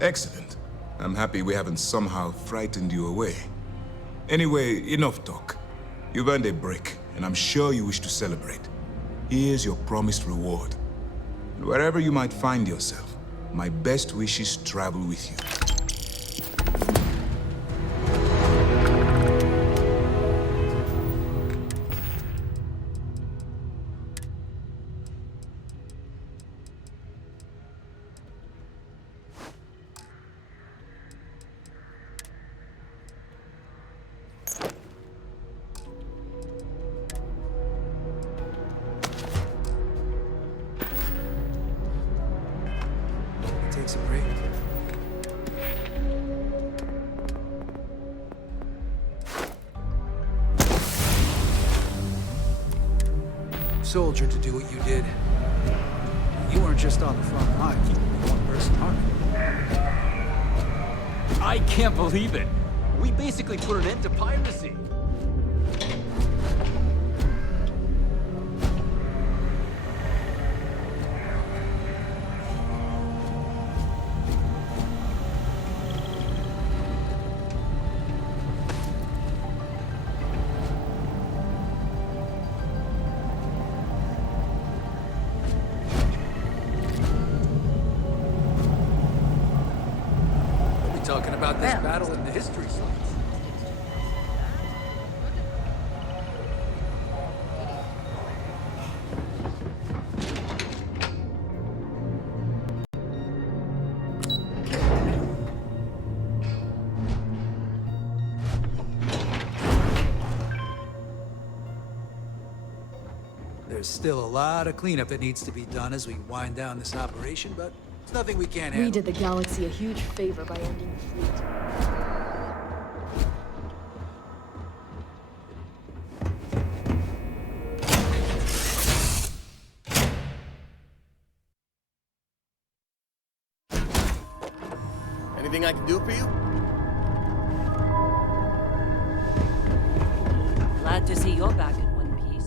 Excellent. I'm happy we haven't somehow frightened you away. Anyway, enough talk. You've earned a break, and I'm sure you wish to celebrate. Here's your promised reward. And wherever you might find yourself, my best wishes travel with you. fix a break. Soldier to do what you did. You weren't just on the front line, you were one-person army. I can't believe it. We basically put an end to piracy. Talking about this battle in the history slides. There's still a lot of cleanup that needs to be done as we wind down this operation, but it's nothing we can't handle. We did the galaxy a huge favor by ending the fleet. Anything I can do for you? Glad to see you're back in one piece.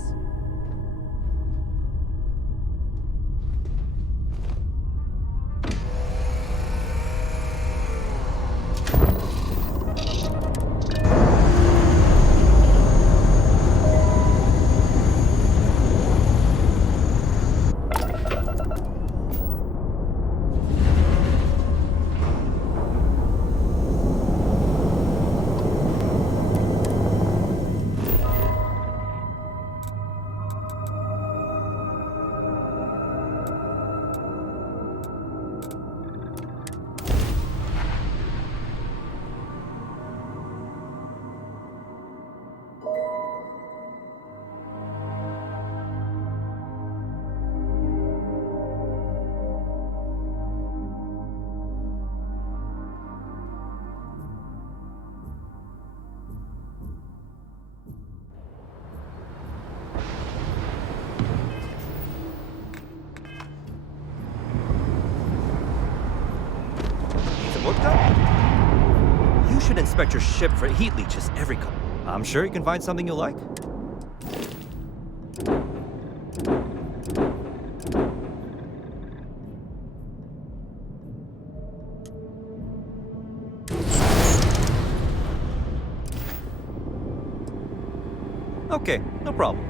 You should inspect your ship for heat leeches every couple. I'm sure you can find something you'll like. Okay, no problem.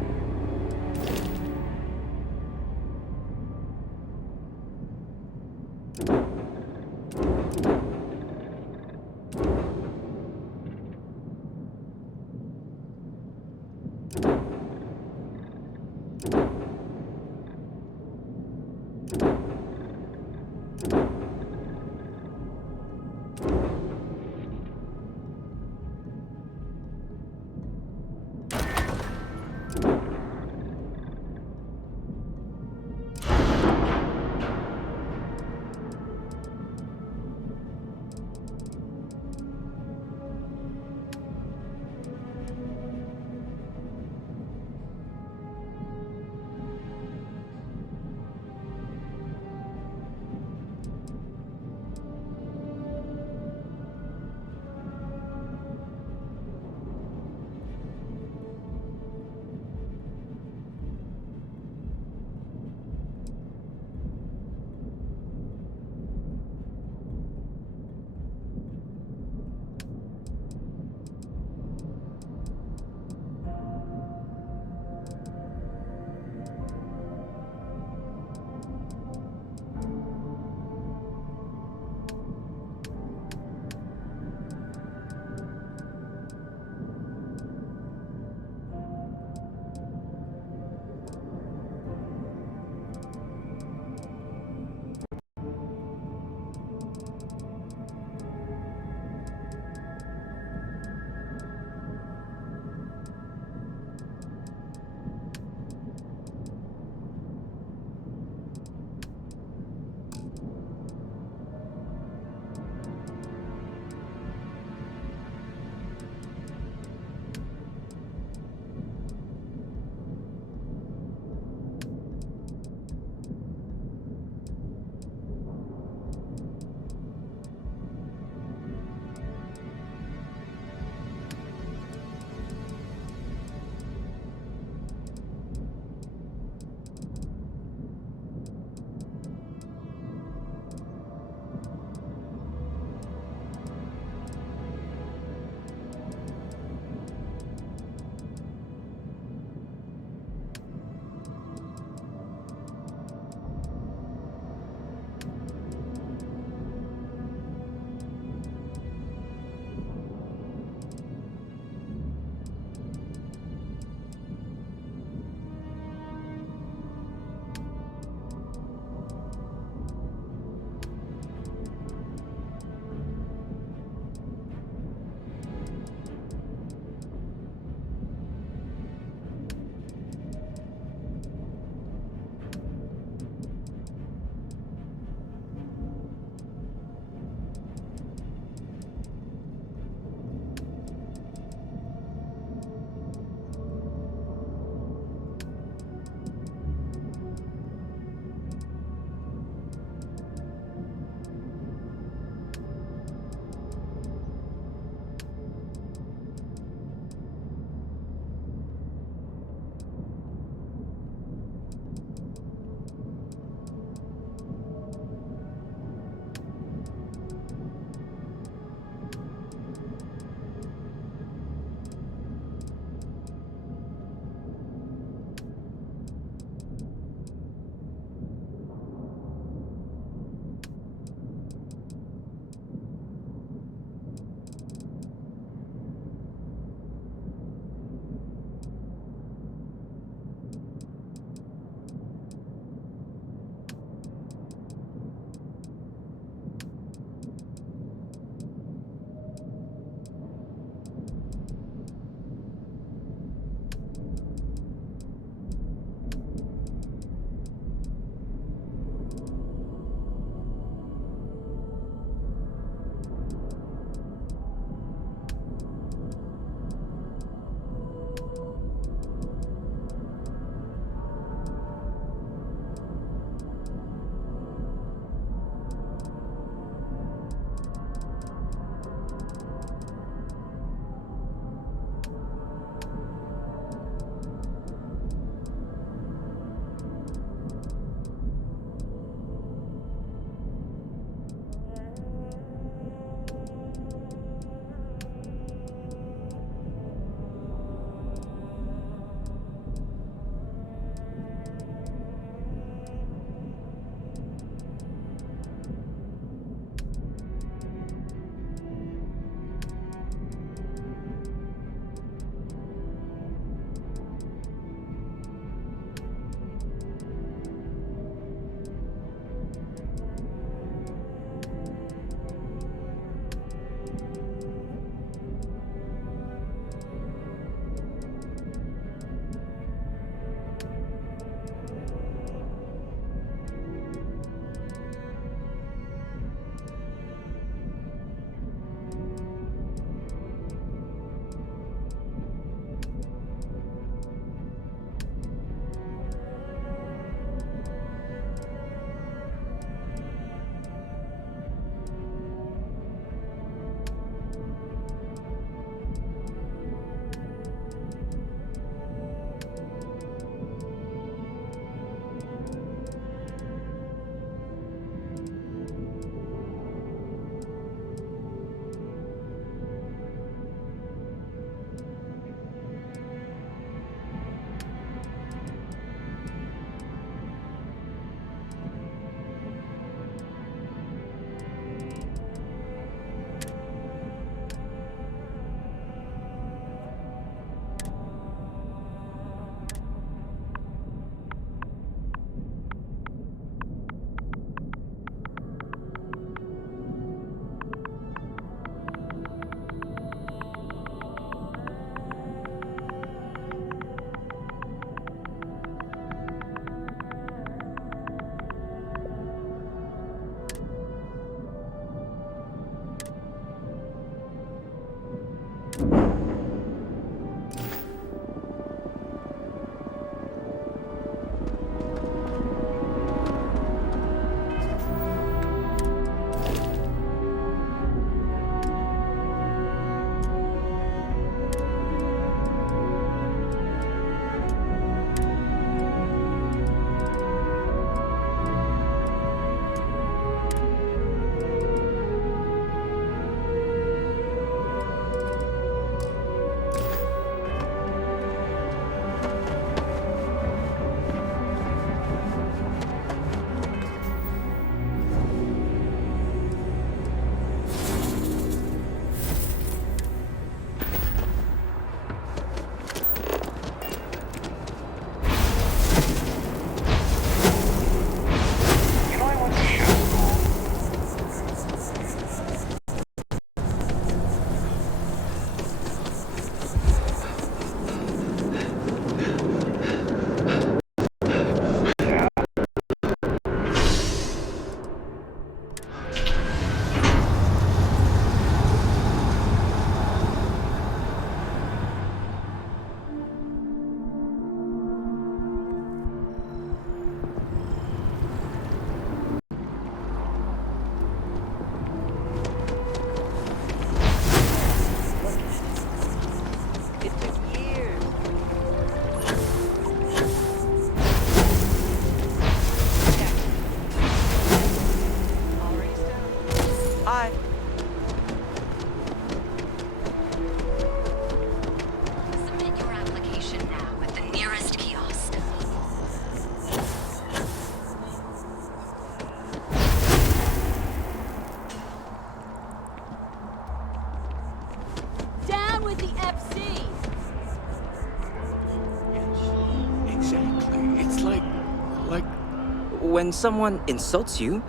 when someone insults you,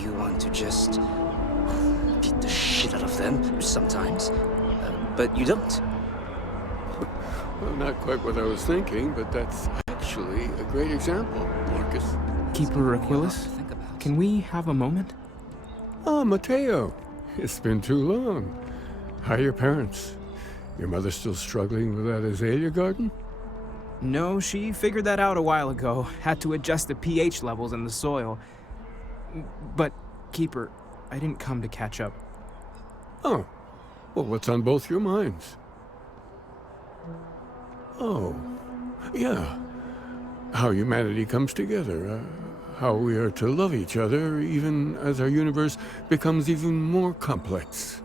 you want to just beat the shit out of them sometimes, but you don't. Well, not quite what I was thinking, but that's actually a great example, Marcus. Keeper Aquilus, can we have a moment? Ah, Mateo. It's been too long. How are your parents? Your mother still struggling with that azalea garden? No, she figured that out a while ago. Had to adjust the pH levels in the soil. But, Keeper, I didn't come to catch up. Oh. Well, what's on both your minds? Oh. Yeah. How humanity comes together. How we are to love each other even as our universe becomes even more complex.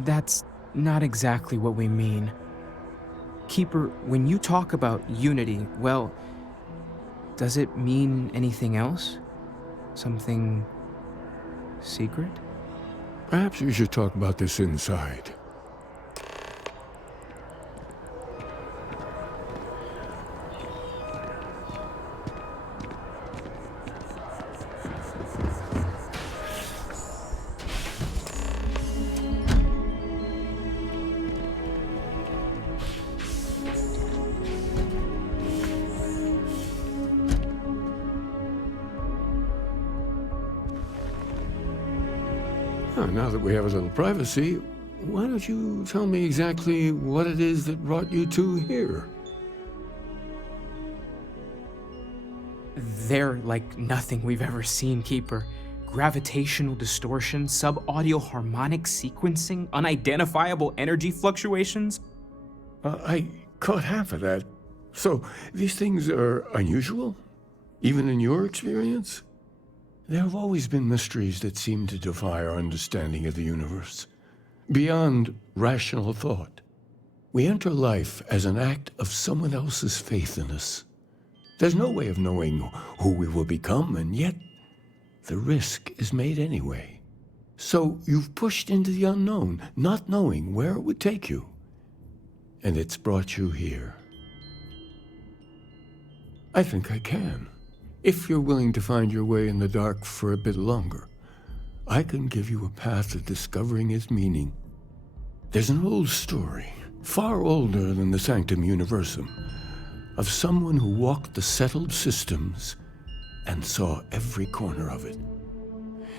That's not exactly what we mean. Keeper, when you talk about unity, well, does it mean anything else? Something secret? Perhaps we should talk about this inside. Now that we have a little privacy, why don't you tell me exactly what it is that brought you two here? They're like nothing we've ever seen, Keeper. Gravitational distortion, sub-audio harmonic sequencing, unidentifiable energy fluctuations. I caught half of that. So, these things are unusual? Even in your experience? There have always been mysteries that seem to defy our understanding of the universe. Beyond rational thought. We enter life as an act of someone else's faith in us. There's no way of knowing who we will become, and yet the risk is made anyway. So you've pushed into the unknown, not knowing where it would take you. And it's brought you here. I think I can. If you're willing to find your way in the dark for a bit longer, I can give you a path to discovering its meaning. There's an old story, far older than the Sanctum Universum, of someone who walked the settled systems and saw every corner of it.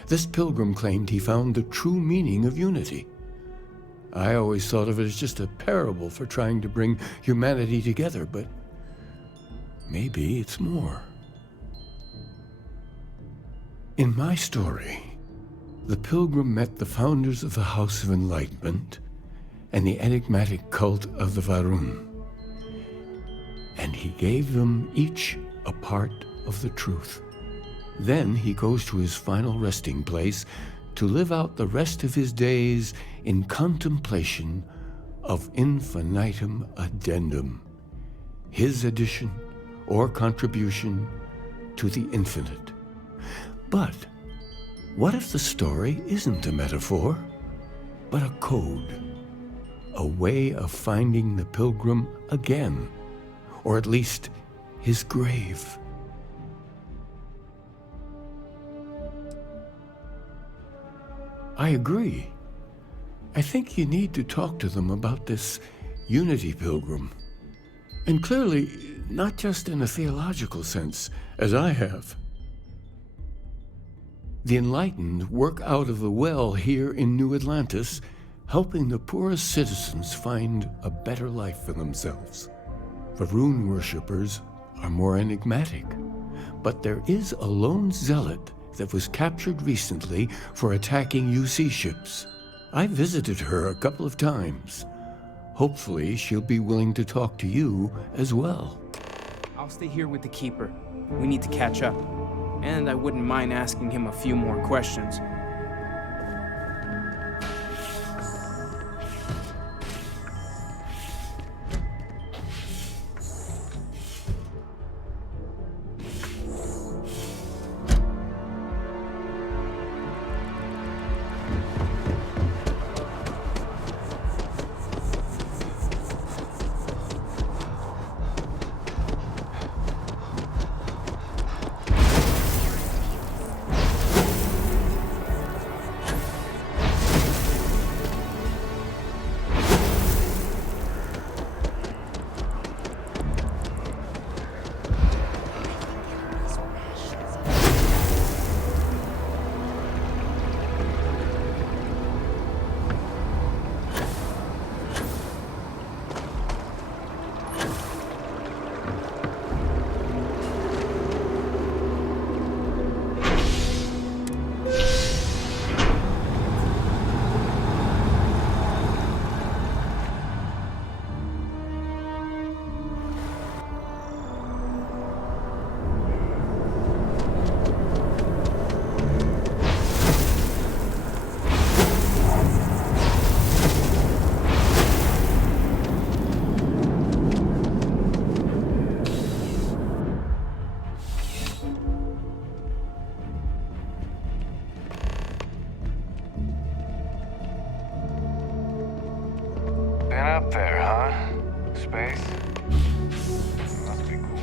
This pilgrim claimed he found the true meaning of unity. I always thought of it as just a parable for trying to bring humanity together, but maybe it's more. In my story, the pilgrim met the founders of the House of Enlightenment and the enigmatic cult of the Varun, and he gave them each a part of the truth. Then he goes to his final resting place to live out the rest of his days in contemplation of infinitum addendum, his addition or contribution to the infinite. But what if the story isn't a metaphor, but a code? A way of finding the pilgrim again, or at least his grave. I agree. I think you need to talk to them about this unity pilgrim. And clearly, not just in a theological sense, as I have. The enlightened work out of the well here in New Atlantis, helping the poorest citizens find a better life for themselves. The rune worshippers are more enigmatic, but there is a lone zealot that was captured recently for attacking UC ships. I visited her a couple of times. Hopefully, she'll be willing to talk to you as well. I'll stay here with the Keeper. We need to catch up. And I wouldn't mind asking him a few more questions. Must be cool.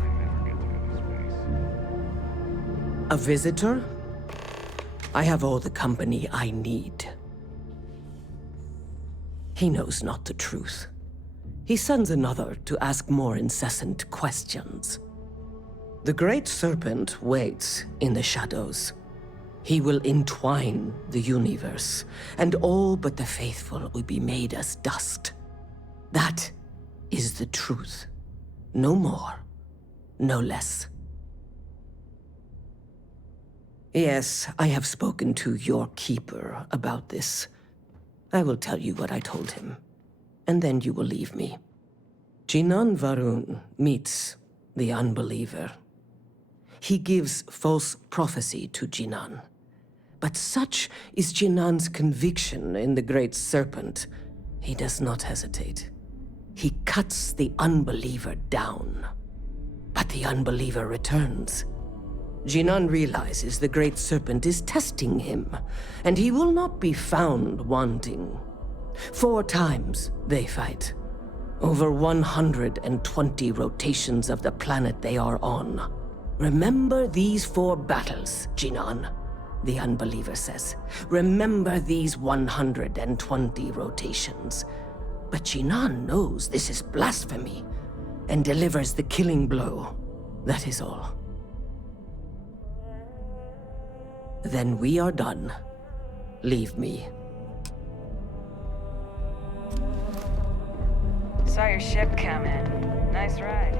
I never get to go to space. A visitor? I have all the company I need. He knows not the truth. He sends another to ask more incessant questions. The Great Serpent waits in the shadows. He will entwine the universe, and all but the faithful will be made as dust. That is the truth. No more, no less. Yes, I have spoken to your keeper about this. I will tell you what I told him, and then you will leave me. Jinan Varun meets the unbeliever. He gives false prophecy to Jinan. But such is Jinan's conviction in the Great Serpent, he does not hesitate. He cuts the unbeliever down. But the unbeliever returns. Jinan realizes the Great Serpent is testing him, and he will not be found wanting. 4 times they fight. Over 120 rotations of the planet they are on. Remember these 4 battles, Jinan, the unbeliever says. Remember these 120 rotations. But Jinan knows this is blasphemy, and delivers the killing blow. That is all. Then we are done. Leave me. Saw your ship come in. Nice ride.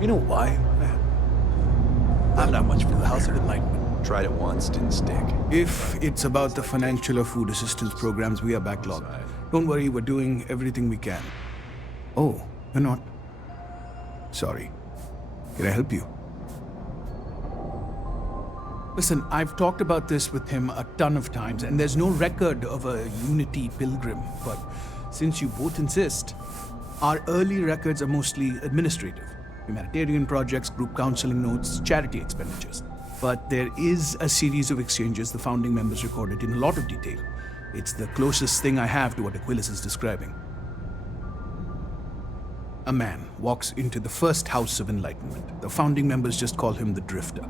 You know why? I'm not much for the House of Enlightenment. Tried it once, didn't stick. If it's about the financial or food assistance programs, we are backlogged. Don't worry, we're doing everything we can. Oh, you're not? Sorry. Can I help you? Listen, I've talked about this with him a ton of times, and there's no record of a Unity pilgrim. But since you both insist, our early records are mostly administrative. Humanitarian projects, group counseling notes, charity expenditures. But there is a series of exchanges the founding members recorded in a lot of detail. It's the closest thing I have to what Aquilas is describing. A man walks into the first House of Enlightenment. The founding members just call him the Drifter.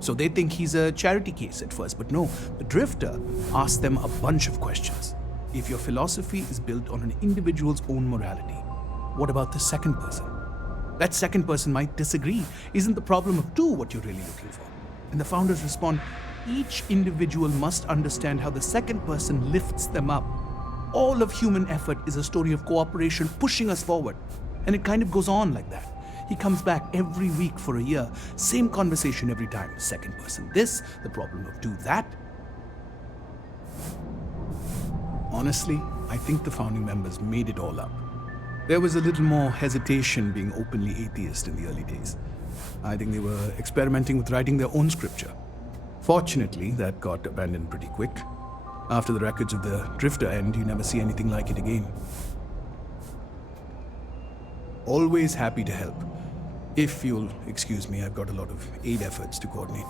So they think he's a charity case at first, but no, the Drifter asks them a bunch of questions. If your philosophy is built on an individual's own morality, what about the second person? That second person might disagree. Isn't the problem of 2 what you're really looking for? And the founders respond, each individual must understand how the second person lifts them up. All of human effort is a story of cooperation pushing us forward. And it kind of goes on like that. He comes back every week for a year. Same conversation every time. Second person this, the problem of 2 that. Honestly, I think the founding members made it all up. There was a little more hesitation being openly atheist in the early days. I think they were experimenting with writing their own scripture. Fortunately, that got abandoned pretty quick. After the records of the Drifter end, you never see anything like it again. Always happy to help. If you'll excuse me, I've got a lot of aid efforts to coordinate.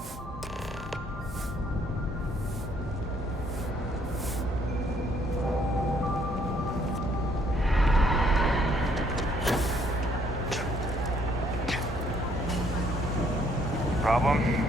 Problem?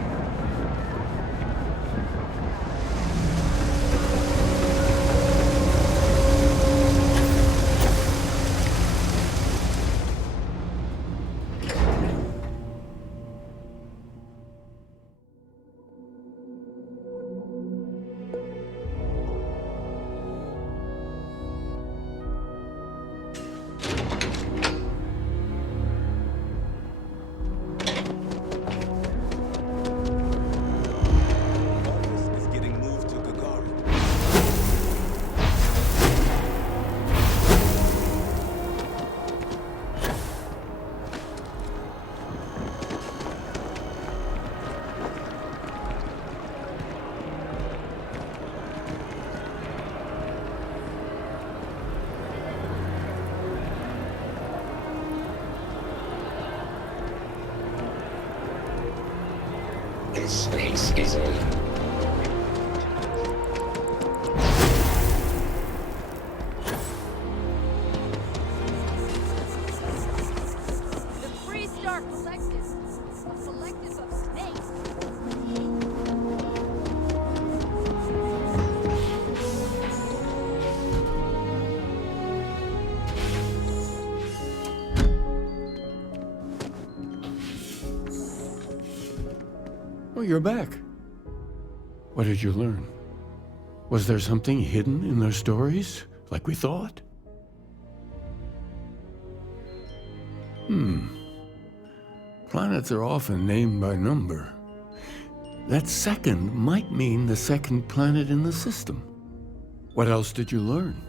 you're back. What did you learn? Was there something hidden in their stories, like we thought? Planets are often named by number. That second might mean the second planet in the system. What else did you learn?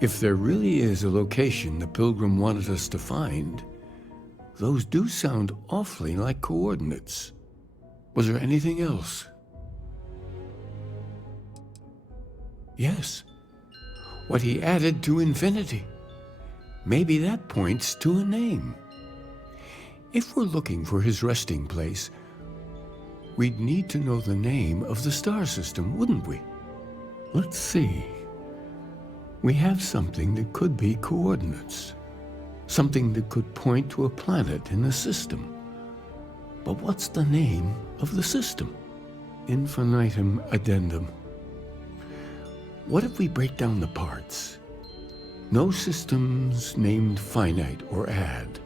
If there really is a location the Pilgrim wanted us to find, those do sound awfully like coordinates. Was there anything else? Yes. What he added to infinity. Maybe that points to a name. If we're looking for his resting place, we'd need to know the name of the star system, wouldn't we? Let's see. We have something that could be coordinates. Something that could point to a planet in the system. But what's the name of the system? Infinitum addendum. What if we break down the parts? No systems named finite or add.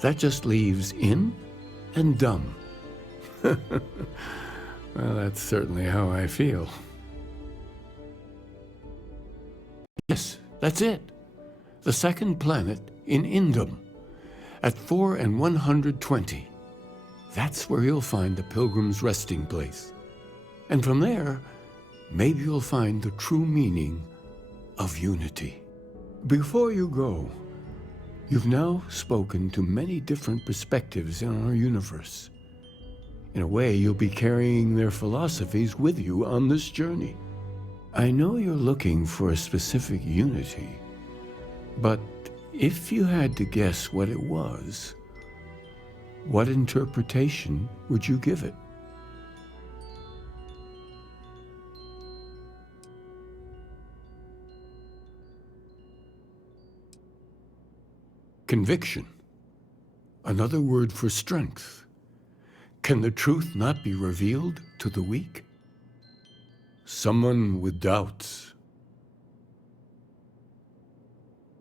That just leaves in and dumb. Well, that's certainly how I feel. Yes, that's it. The second planet in Indum, at 4 and 120. That's where you'll find the Pilgrim's resting place. And from there, maybe you'll find the true meaning of unity. Before you go, you've now spoken to many different perspectives in our universe. In a way, you'll be carrying their philosophies with you on this journey. I know you're looking for a specific unity, but if you had to guess what it was, what interpretation would you give it? Conviction. Another word for strength. Can the truth not be revealed to the weak? Someone with doubts.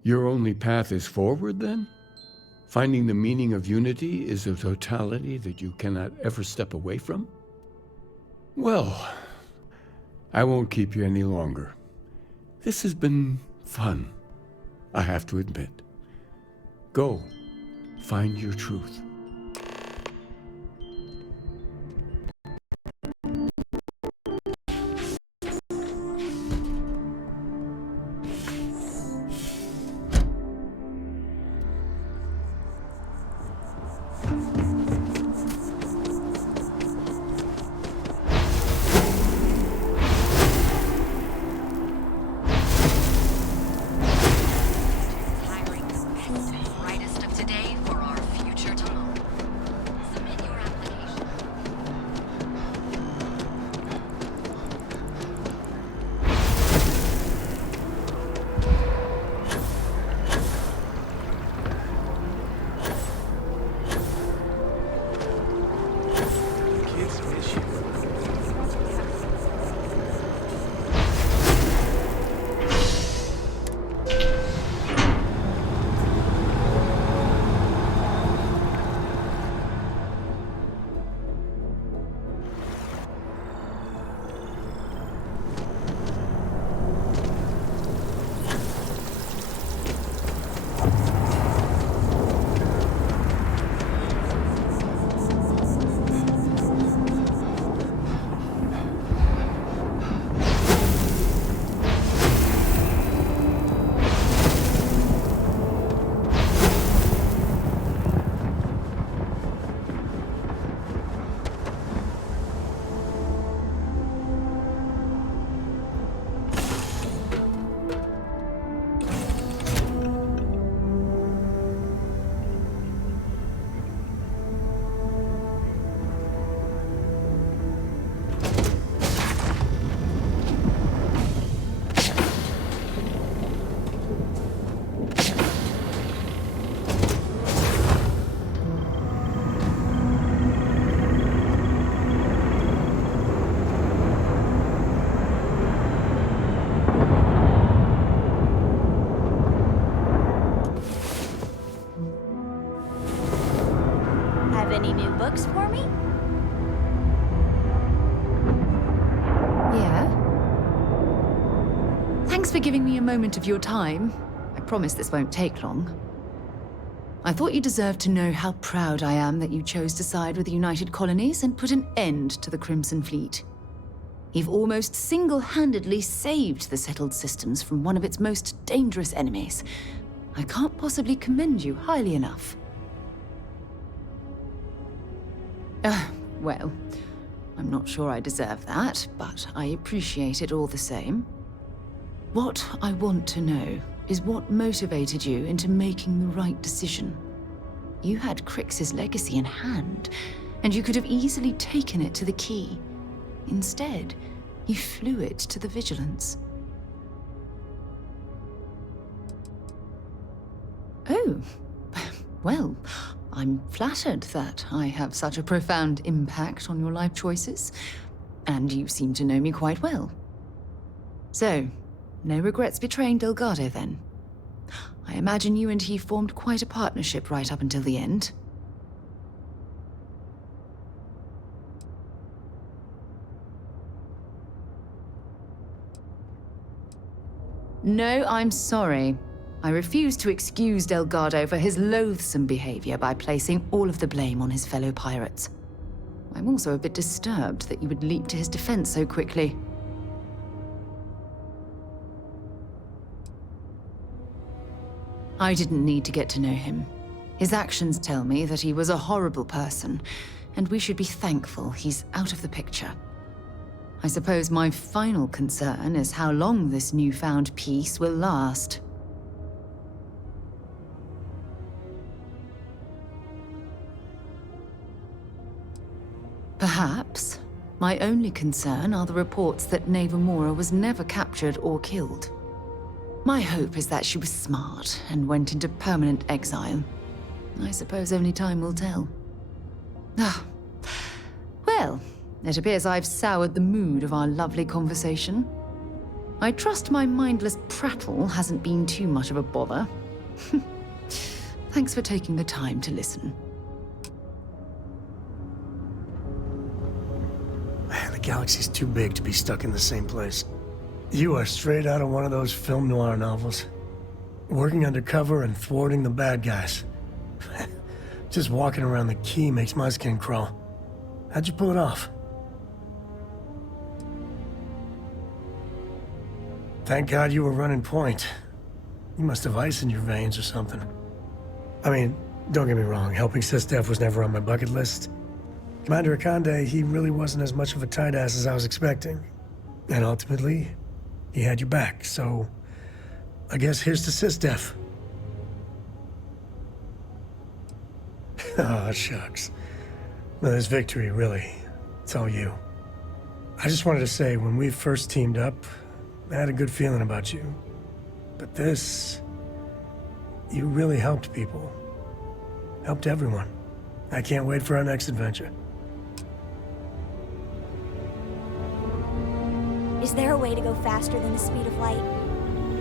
Your only path is forward, then? Finding the meaning of unity is a totality that you cannot ever step away from? Well, I won't keep you any longer. This has been fun, I have to admit. Go, find your truth. Brightest of today for our future tomorrow. Any new books for me? Yeah? Thanks for giving me a moment of your time. I promise this won't take long. I thought you deserved to know how proud I am that you chose to side with the United Colonies and put an end to the Crimson Fleet. You've almost single-handedly saved the settled systems from one of its most dangerous enemies. I can't possibly commend you highly enough. Well, I'm not sure I deserve that, but I appreciate it all the same. What I want to know is what motivated you into making the right decision. You had Crix's legacy in hand, and you could have easily taken it to the Key. Instead, you flew it to the Vigilance. Oh, well, I'm flattered that I have such a profound impact on your life choices, and you seem to know me quite well. So, no regrets betraying Delgado, then? I imagine you and he formed quite a partnership right up until the end. No, I'm sorry. I refuse to excuse Delgado for his loathsome behavior by placing all of the blame on his fellow pirates. I'm also a bit disturbed that you would leap to his defense so quickly. I didn't need to get to know him. His actions tell me that he was a horrible person, and we should be thankful he's out of the picture. I suppose my final concern is how long this newfound peace will last. Perhaps my only concern are the reports that Navarmora was never captured or killed. My hope is that she was smart and went into permanent exile. I suppose only time will tell. Well, it appears I've soured the mood of our lovely conversation. I trust my mindless prattle hasn't been too much of a bother. Thanks for taking the time to listen. The galaxy's too big to be stuck in the same place. You are straight out of one of those film noir novels. Working undercover and thwarting the bad guys. Just walking around the Key makes my skin crawl. How'd you pull it off? Thank God you were running point. You must have ice in your veins or something. I mean, don't get me wrong, helping SysDef was never on my bucket list. Commander Akande, he really wasn't as much of a tight ass as I was expecting. And ultimately, he had your back, so I guess here's to SysDef. Oh, shucks. Well, this victory, really, it's all you. I just wanted to say, when we first teamed up, I had a good feeling about you. But this, you really helped people. Helped everyone. I can't wait for our next adventure. Is there a way to go faster than the speed of light?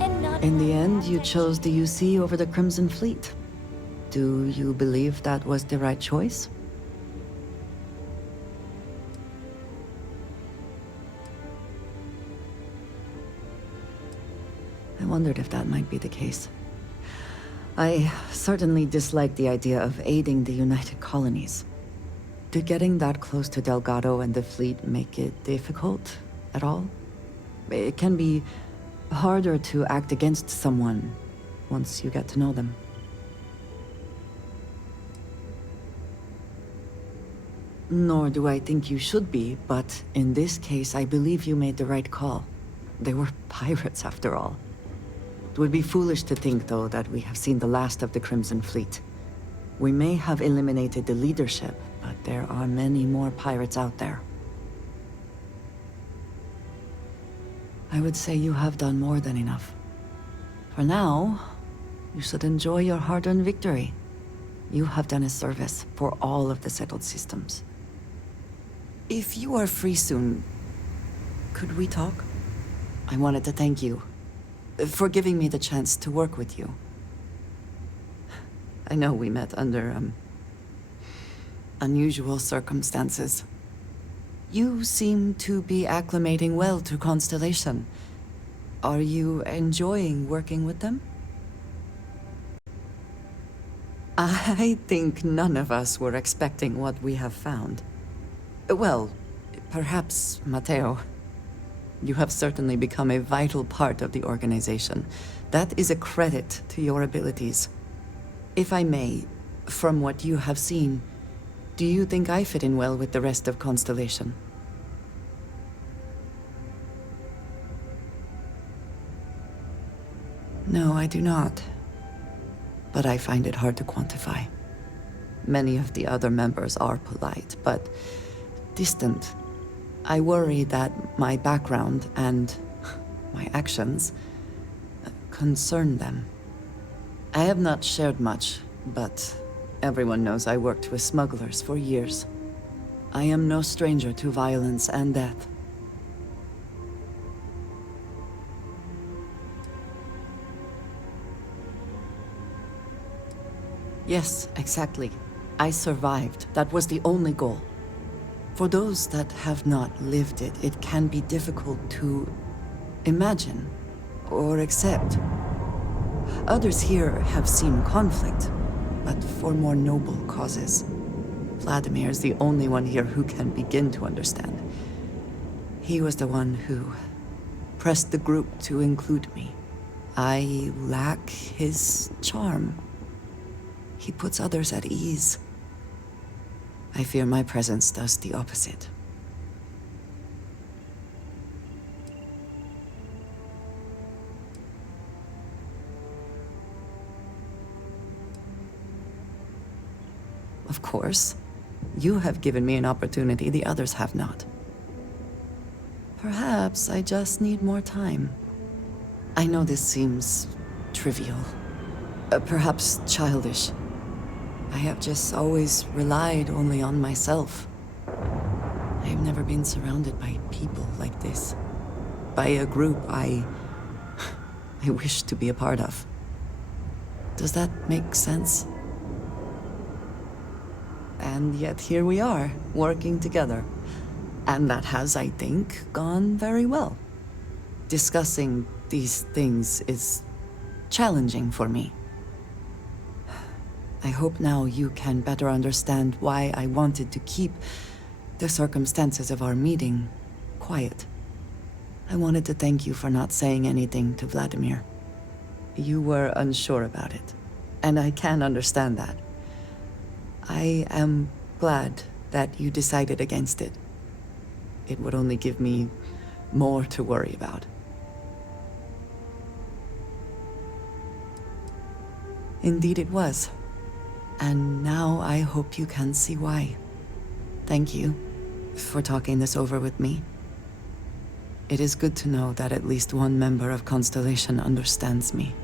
And not In the end, you chose the UC over the Crimson Fleet. Do you believe that was the right choice? I wondered if that might be the case. I certainly dislike the idea of aiding the United Colonies. Did getting that close to Delgado and the fleet make it difficult at all? It can be harder to act against someone once you get to know them. Nor do I think you should be, but in this case, I believe you made the right call. They were pirates, after all. It would be foolish to think, though, that we have seen the last of the Crimson Fleet. We may have eliminated the leadership, but there are many more pirates out there. I would say you have done more than enough. For now, you should enjoy your hard-earned victory. You have done a service for all of the settled systems. If you are free soon, could we talk? I wanted to thank you for giving me the chance to work with you. I know we met under, unusual circumstances. You seem to be acclimating well to Constellation. Are you enjoying working with them? I think none of us were expecting what we have found. Well, perhaps Mateo. You have certainly become a vital part of the organization. That is a credit to your abilities. If I may, from what you have seen, do you think I fit in well with the rest of Constellation? No, I do not. But I find it hard to quantify. Many of the other members are polite, but distant. I worry that my background and my actions concern them. I have not shared much, but everyone knows I worked with smugglers for years. I am no stranger to violence and death. Yes, exactly. I survived. That was the only goal. For those that have not lived it, it can be difficult to imagine or accept. Others here have seen conflict, but for more noble causes. Vladimir is the only one here who can begin to understand. He was the one who pressed the group to include me. I lack his charm. He puts others at ease. I fear my presence does the opposite. Of course, you have given me an opportunity the others have not. Perhaps I just need more time. I know this seems trivial, perhaps childish. I have just always relied only on myself. I have never been surrounded by people like this. By a group I wish to be a part of. Does that make sense? And yet here we are, working together. And that has, I think, gone very well. Discussing these things is challenging for me. I hope now you can better understand why I wanted to keep the circumstances of our meeting quiet. I wanted to thank you for not saying anything to Vladimir. You were unsure about it, and I can understand that. I am glad that you decided against it. It would only give me more to worry about. Indeed it was. And now I hope you can see why. Thank you for talking this over with me. It is good to know that at least one member of Constellation understands me.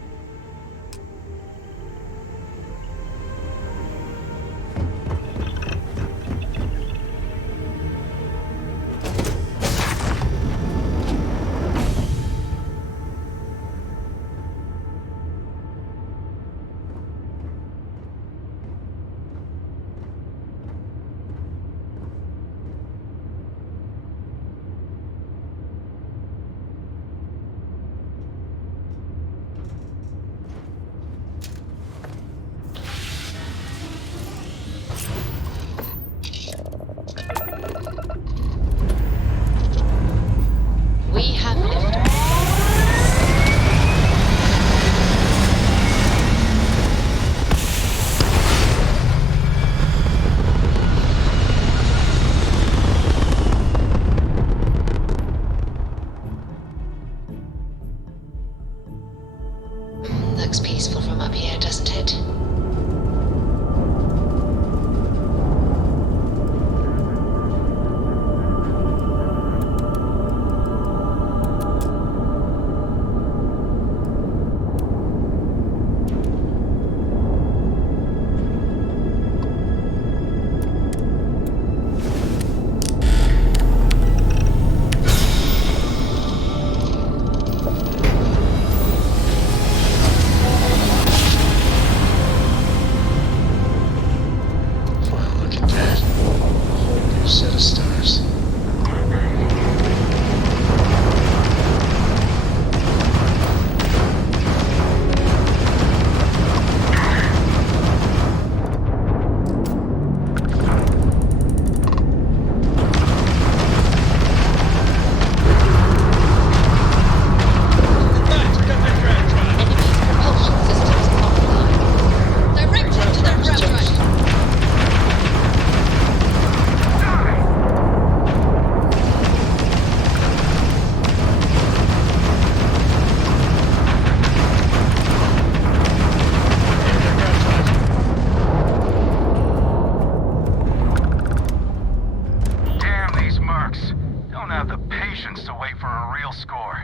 real score.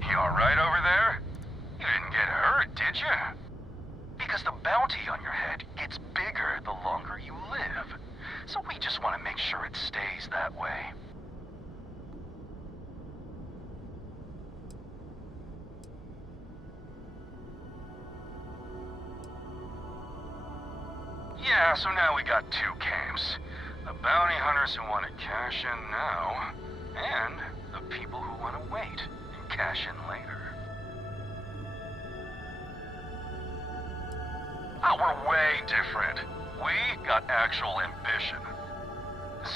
You alright over there? You didn't get hurt, did you? Because the bounty on your head gets bigger the longer you live. So we just want to make sure it stays that way. Yeah, so now we got two camps. The bounty hunters who want to cash in now, and the people who want to wait and cash in later. Oh, we're way different. We got actual ambition.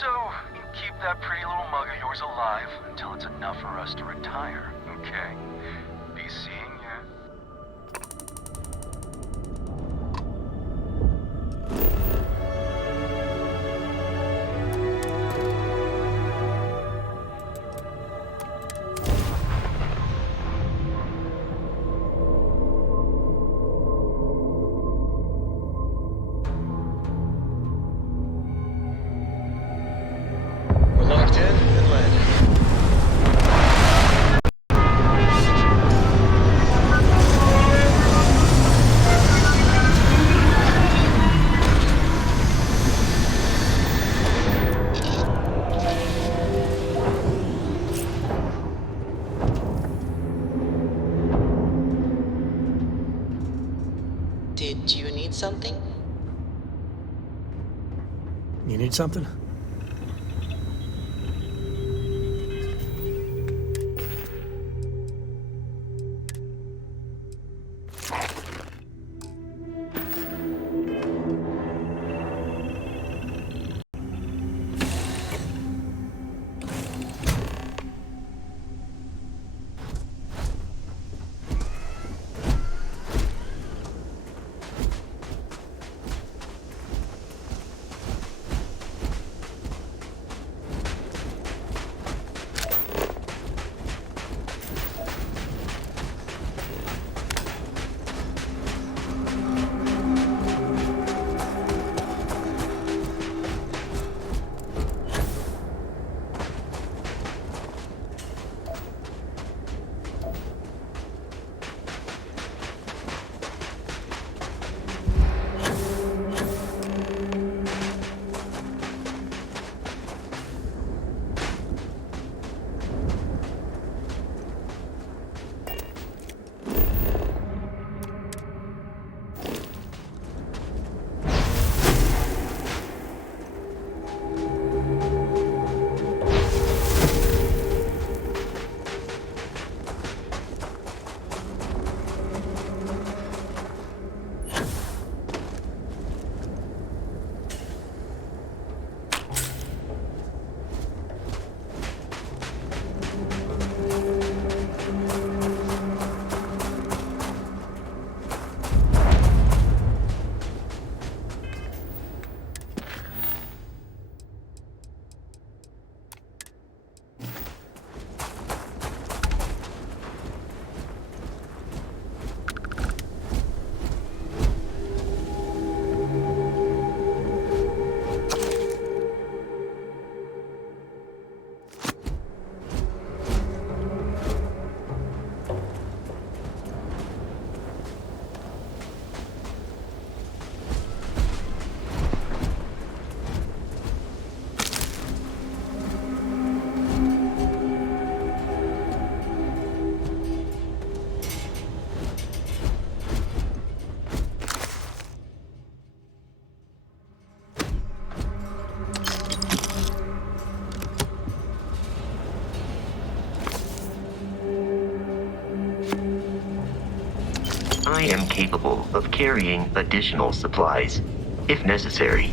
So, you keep that pretty little mug of yours alive until it's enough for us to retire, okay? Be seeing ya. We're locked in and landing. Did you need something? You need something? I am capable of carrying additional supplies, if necessary.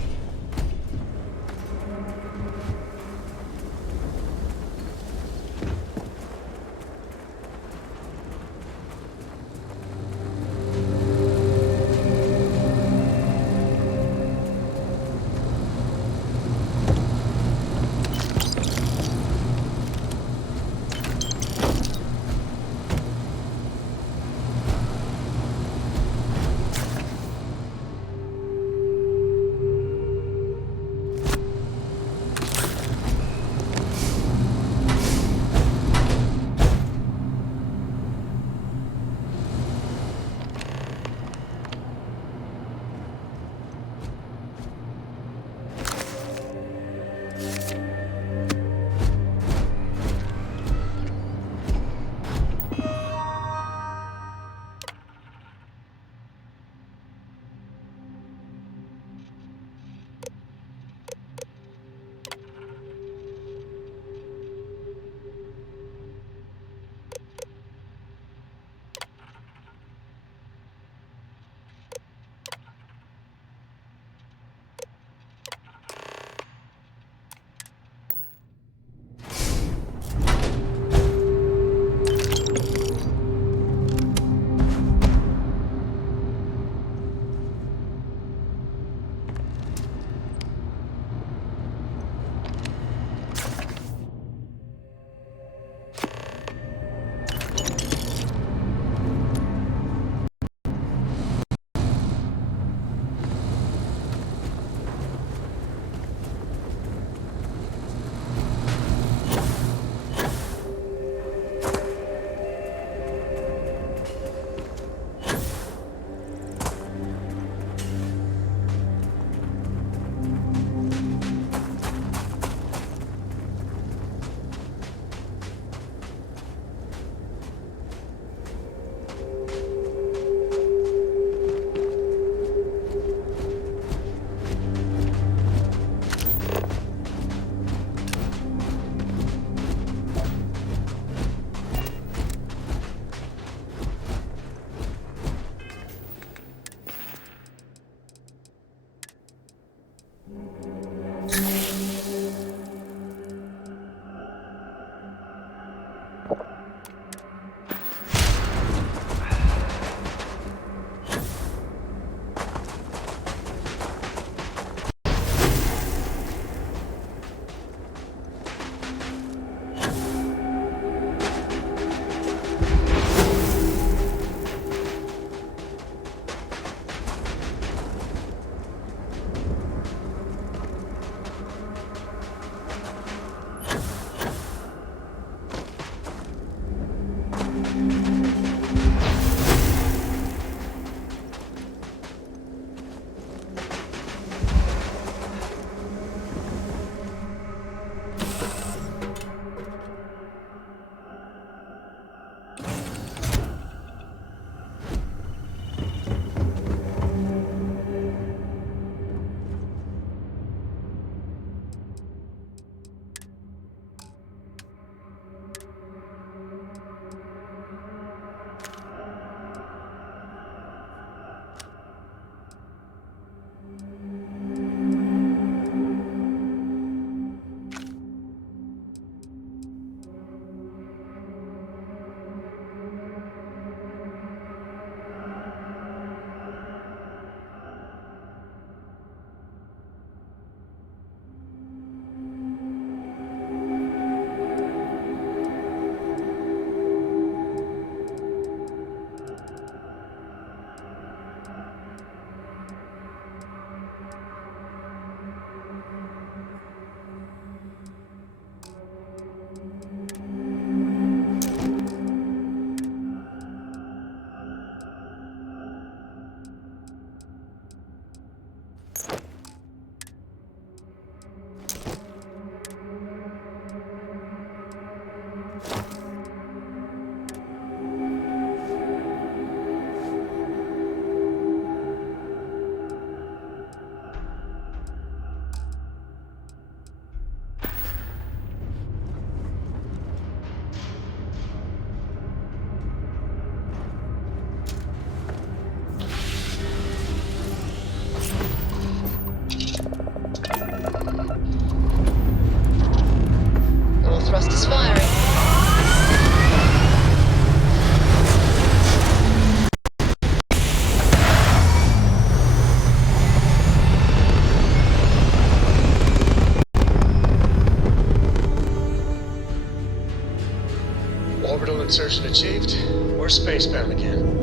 Insertion achieved. We're spacebound again.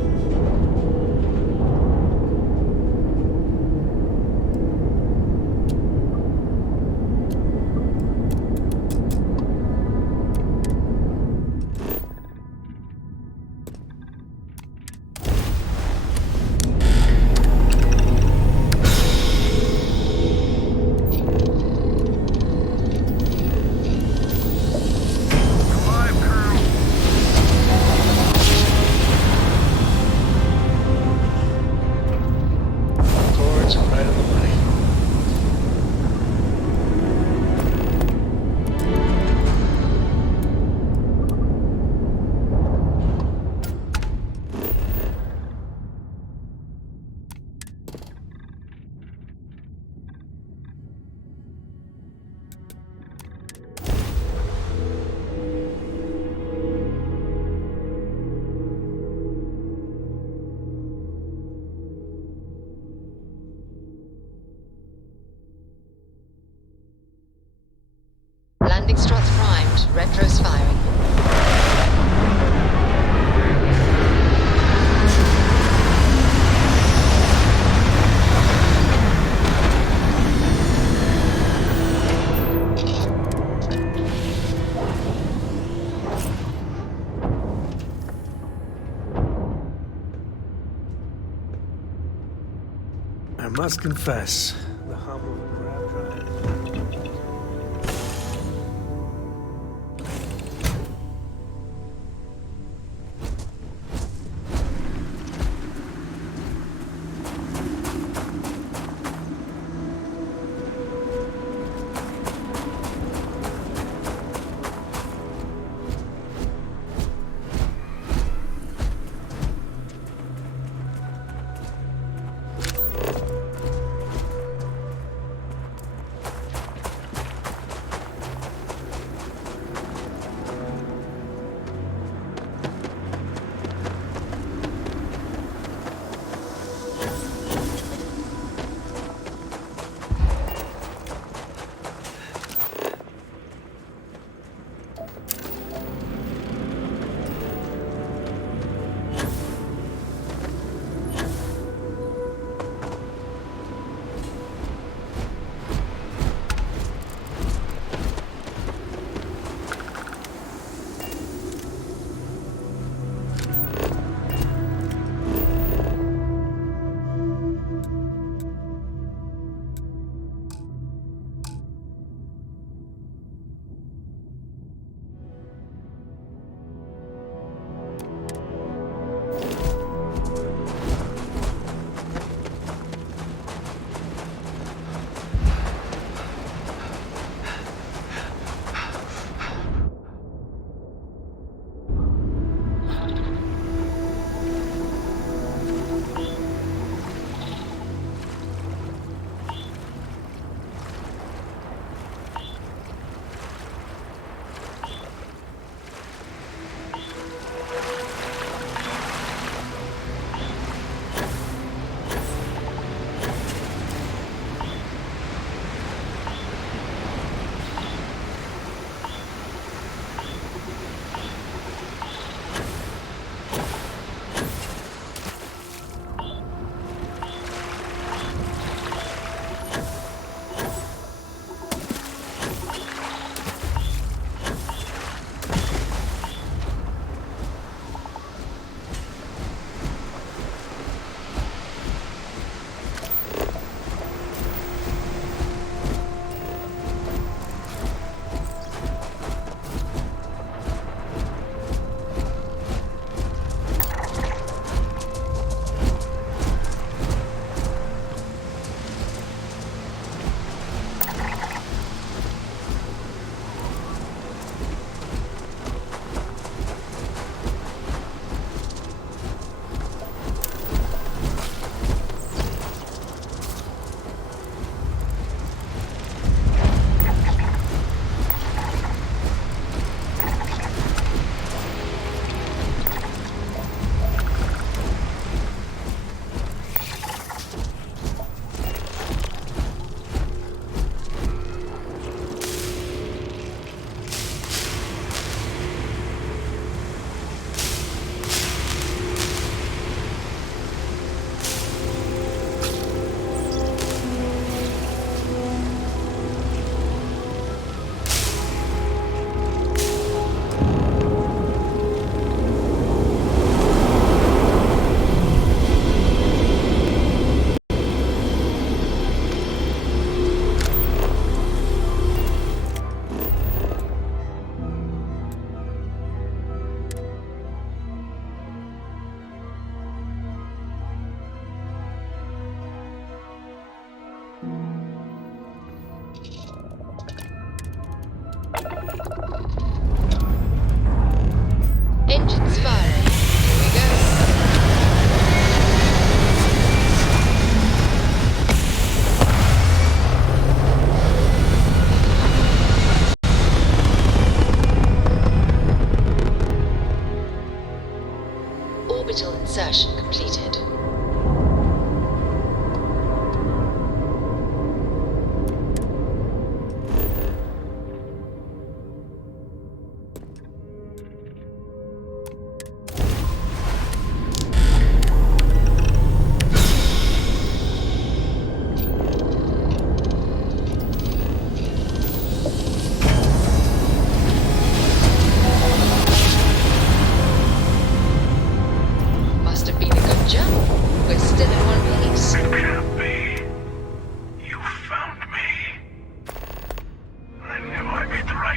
Landing struts primed. Retros firing. I must confess, the hum of a grab drive.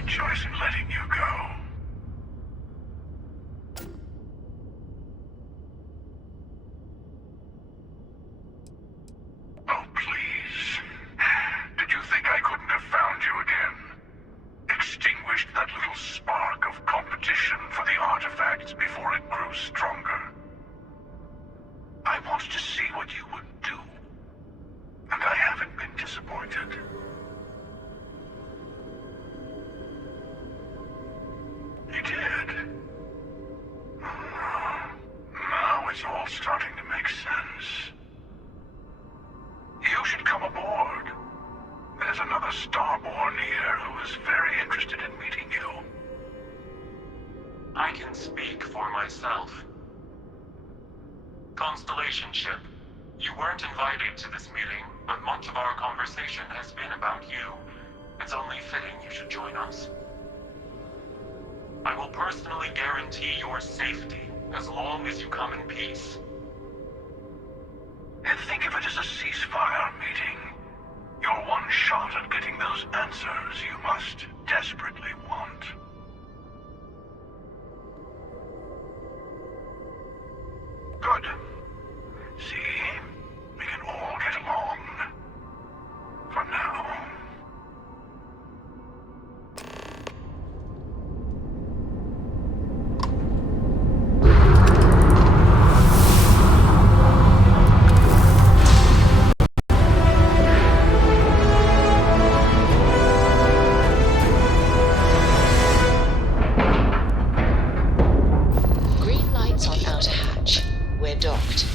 right choice in letting you go. Oh, please. Did you think I couldn't have found you again? Extinguished that little spark of competition for the artifacts before it grew stronger. I wanted to see what you would do, and I haven't been disappointed. You did. Now it's all starting to make sense. You should come aboard. There's another Starborn here who is very interested in meeting you. I can speak for myself. Constellation ship, you weren't invited to this meeting, but much of our conversation has been about you. It's only fitting you should join us. I will personally guarantee your safety as long as you come in peace. And think of it as a ceasefire meeting. Your one shot at getting those answers you must desperately want. Good. See? We can all get along. For now. Green lights on outer hatch. We're docked.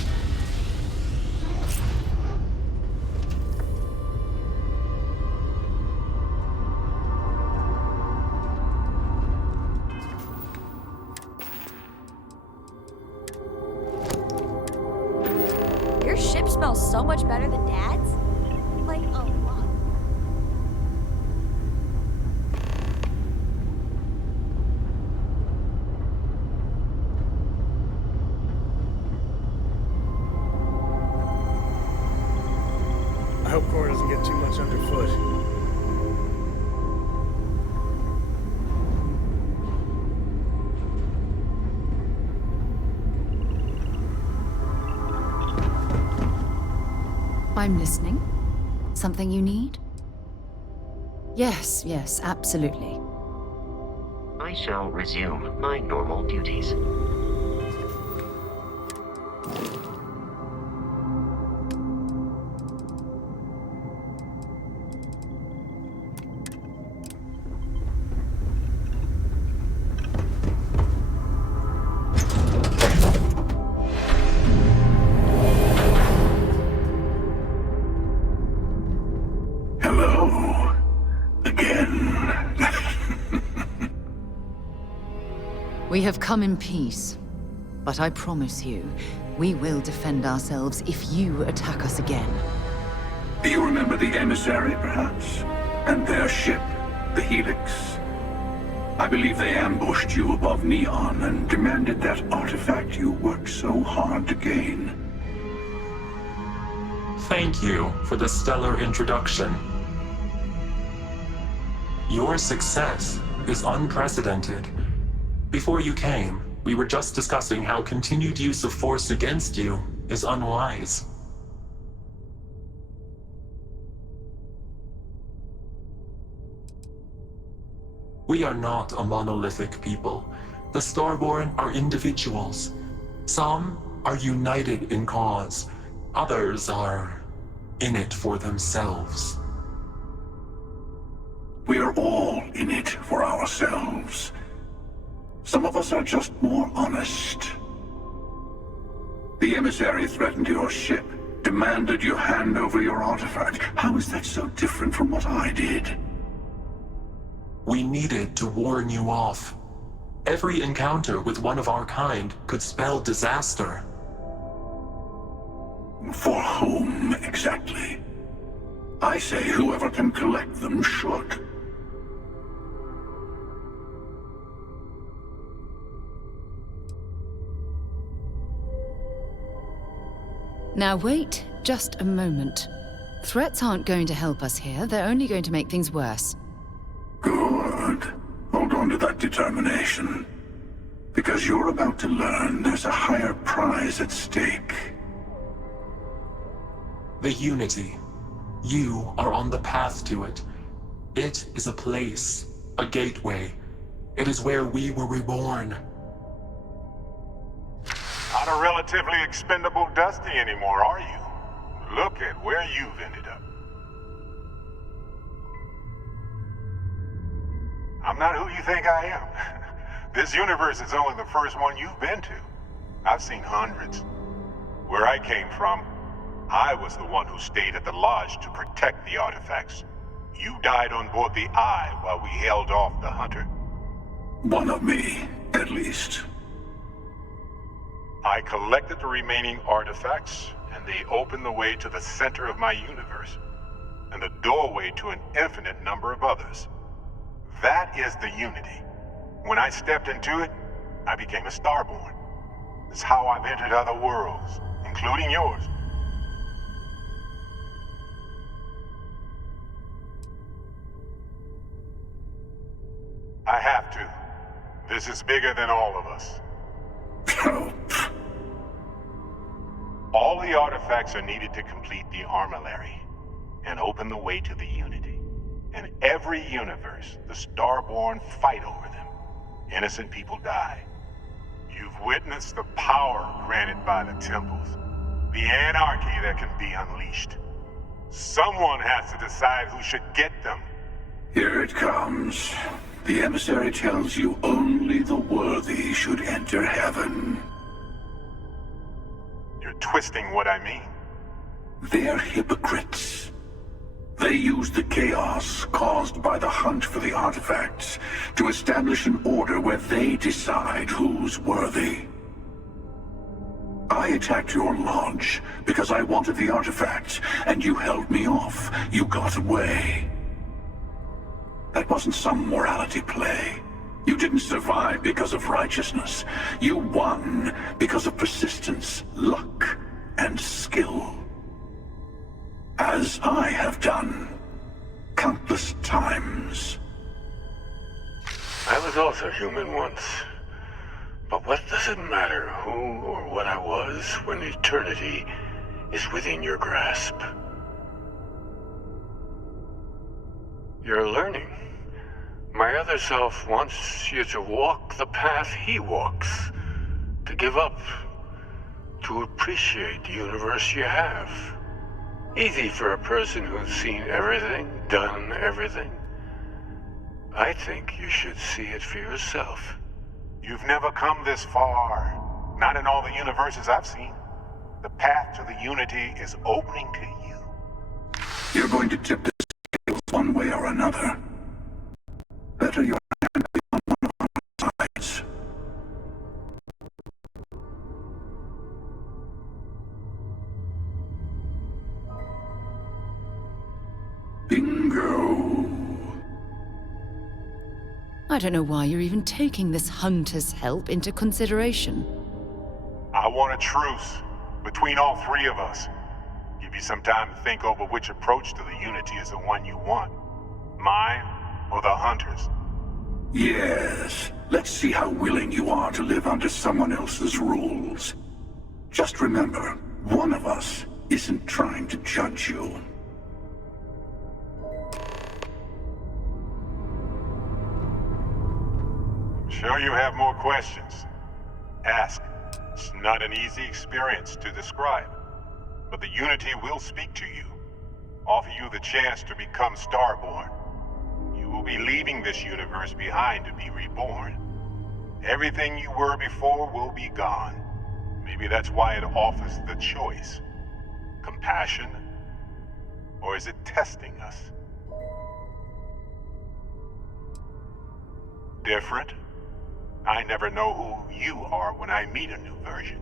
Your ship smells so much better than Dad's. Like, a lot. I hope Cora doesn't get too much underfoot. I'm listening. Something you need? Yes, yes, absolutely. I shall resume my normal duties. Hello. Again. We have come in peace. But I promise you, we will defend ourselves if you attack us again. Do you remember the emissary, perhaps? And their ship, the Helix? I believe they ambushed you above Neon and demanded that artifact you worked so hard to gain. Thank you for the stellar introduction. Your success is unprecedented. Before you came, we were just discussing how continued use of force against you is unwise. We are not a monolithic people. The Starborn are individuals. Some are united in cause. Others are in it for themselves. We are all in it for ourselves. Some of us are just more honest. The emissary threatened your ship, demanded you hand over your artifact. How is that so different from what I did? We needed to warn you off. Every encounter with one of our kind could spell disaster. For whom, exactly? I say whoever can collect them should. Now wait just a moment. Threats aren't going to help us here, they're only going to make things worse. Good. Hold on to that determination. Because you're about to learn there's a higher prize at stake. The Unity. You are on the path to it. It is a place, a gateway. It is where we were reborn. Not a relatively expendable Dusty anymore, are you? Look at where you've ended up. I'm not who you think I am. This universe is only the first one you've been to. I've seen hundreds. Where I came from, I was the one who stayed at the lodge to protect the artifacts. You died on board the Eye while we held off the Hunter. One of me, at least. I collected the remaining artifacts, and they opened the way to the center of my universe, and the doorway to an infinite number of others. That is the Unity. When I stepped into it, I became a Starborn. It's how I've entered other worlds, including yours. I have to. This is bigger than all of us. All the artifacts are needed to complete the armillary and open the way to the Unity. In every universe, the Starborn fight over them. Innocent people die. You've witnessed the power granted by the temples, the anarchy that can be unleashed. Someone has to decide who should get them. Here it comes. The emissary tells you only the worthy should enter heaven. You're twisting what I mean. They're hypocrites. They use the chaos caused by the hunt for the artifacts to establish an order where they decide who's worthy. I attacked your lodge because I wanted the artifacts, and you held me off. You got away. That wasn't some morality play. You didn't survive because of righteousness. You won because of persistence, luck, and skill. As I have done, countless times. I was also human once. But what does it matter who or what I was when eternity is within your grasp? You're learning. My other self wants you to walk the path he walks. To give up. To appreciate the universe you have. Easy for a person who's seen everything, done everything. I think you should see it for yourself. You've never come this far. Not in all the universes I've seen. The path to the Unity is opening to you. You're going to tip the scales one way or another. Better your hand be on one of our sides. Bingo. I don't know why you're even taking this hunter's help into consideration. I want a truce between all three of us. Give you some time to think over which approach to the Unity is the one you want. Mine or the Hunter's? Yes. Let's see how willing you are to live under someone else's rules. Just remember, one of us isn't trying to judge you. Sure you have more questions. Ask. It's not an easy experience to describe. But the Unity will speak to you. Offer you the chance to become Starborn. You will be leaving this universe behind to be reborn. Everything you were before will be gone. Maybe that's why it offers the choice. Compassion? Or is it testing us? Different? I never know who you are when I meet a new version.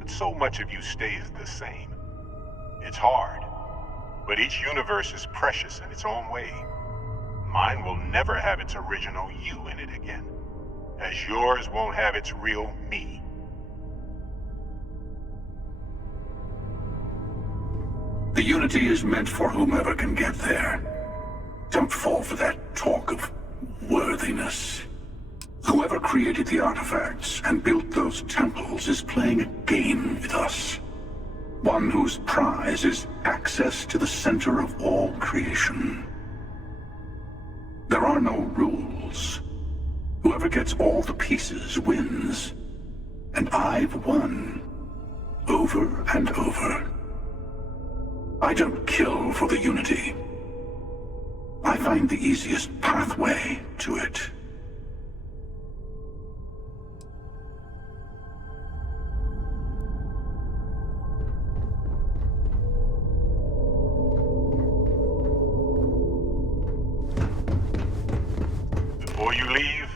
But so much of you stays the same. It's hard. But each universe is precious in its own way. Mine will never have its original you in it again. As yours won't have its real me. The Unity is meant for whomever can get there. Don't fall for that talk of worthy. worthiness. Whoever created the artifacts and built those temples is playing a game with us. One whose prize is access to the center of all creation. There are no rules. Whoever gets all the pieces wins. And I've won. Over and over. I don't kill for the Unity. I find the easiest pathway to it. Before you leave,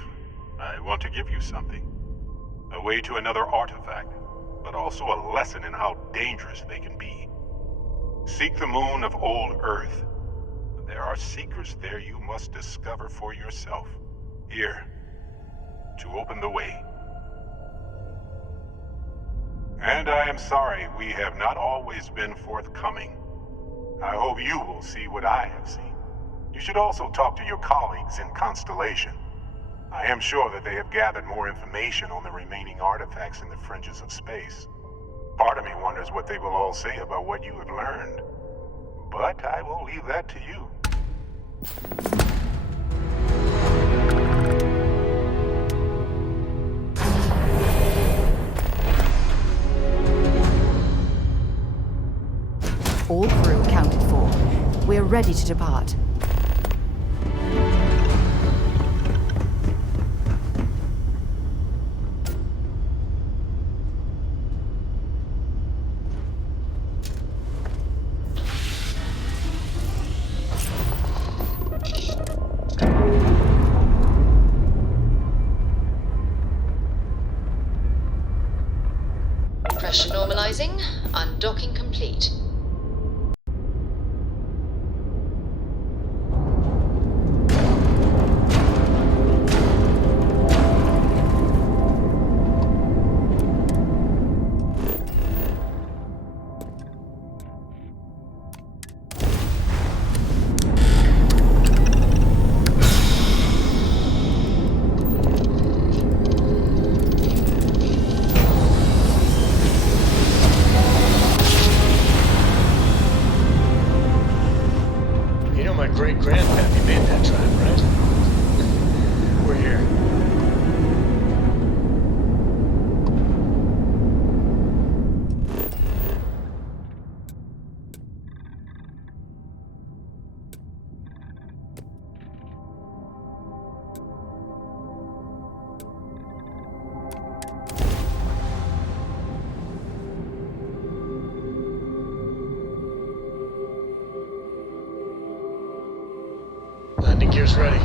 I want to give you something. A way to another artifact, but also a lesson in how dangerous they can be. Seek the moon of old Earth. There are secrets there you must discover for yourself. Here, to open the way. And I am sorry we have not always been forthcoming. I hope you will see what I have seen. You should also talk to your colleagues in Constellation. I am sure that they have gathered more information on the remaining artifacts in the fringes of space. Part of me wonders what they will all say about what you have learned. But I will leave that to you. All crew accounted for. We're ready to depart. Pressure normalizing. Undocking complete. Great-grandpappy made that time, right? We're here. Landing gear's ready.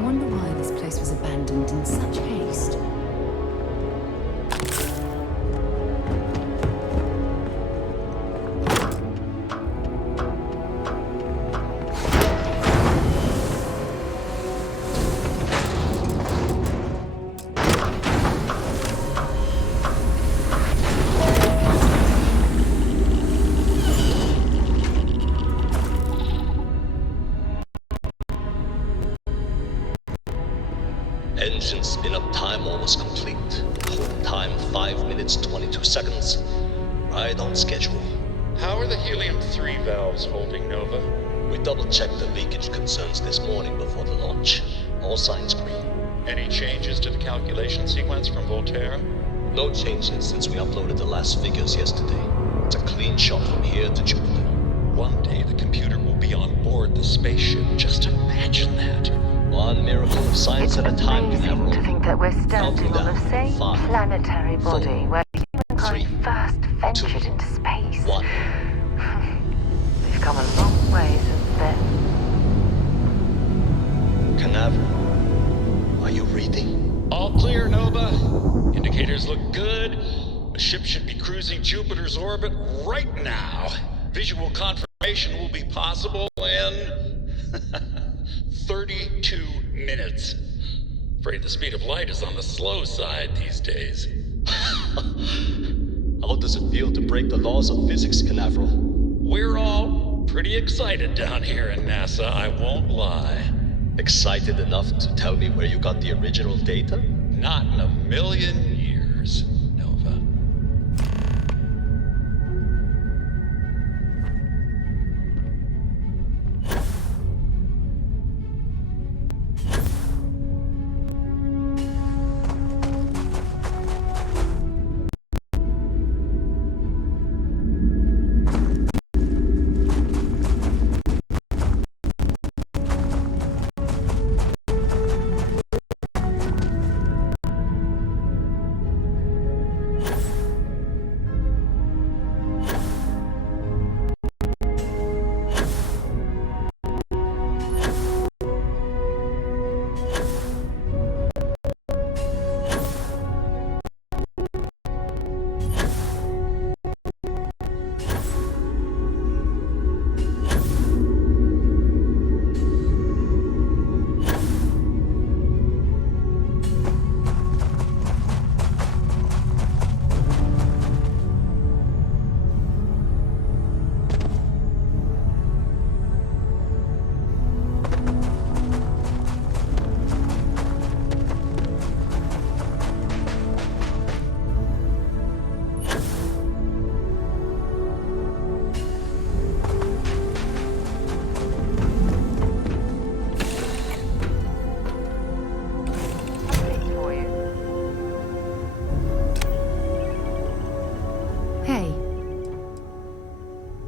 wonder why this place was abandoned in such haste. Engine spin-up time almost complete. Hold time 5 minutes 22 seconds. Right on schedule. How are the helium-3 valves holding, Nova? We double-checked the leakage concerns this morning before the launch. All signs green. Any changes to the calculation sequence from Volterra? No changes since we uploaded the last figures yesterday. It's a clean shot from here to Jupiter. One day the computer will be on board the spaceship. Just imagine that. One miracle of science at a time, Canaveral. To think that we're standing on the same planetary body where humankind first ventured into space. We've come a long way since then. Canaveral, are you reading? All clear, Nova. Indicators look good. The ship should be cruising Jupiter's orbit right now. Visual confirmation will be possible in 32 minutes. Afraid the speed of light is on the slow side these days. How does it feel to break the laws of physics, Canaveral? We're all pretty excited down here in NASA, I won't lie. Excited enough to tell me where you got the original data? Not in a million years, Nova.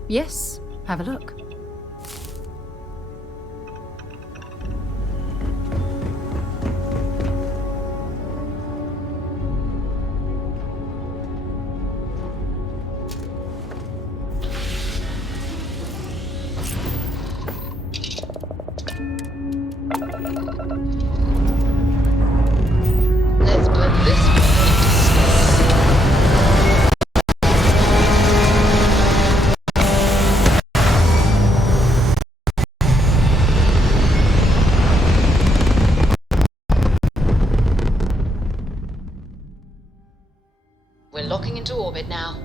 Yes, have a look. Let's put this one into space. We're locking into orbit now.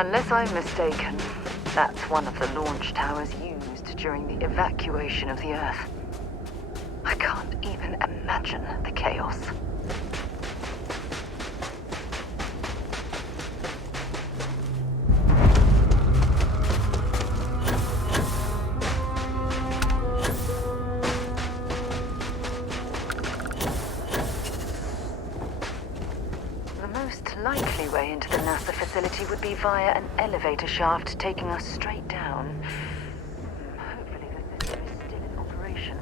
Unless I'm mistaken, that's one of the launch towers used during the evacuation of the Earth. I can't even imagine the chaos. The likely way into the NASA facility would be via an elevator shaft taking us straight down. Hopefully the system is still in operation.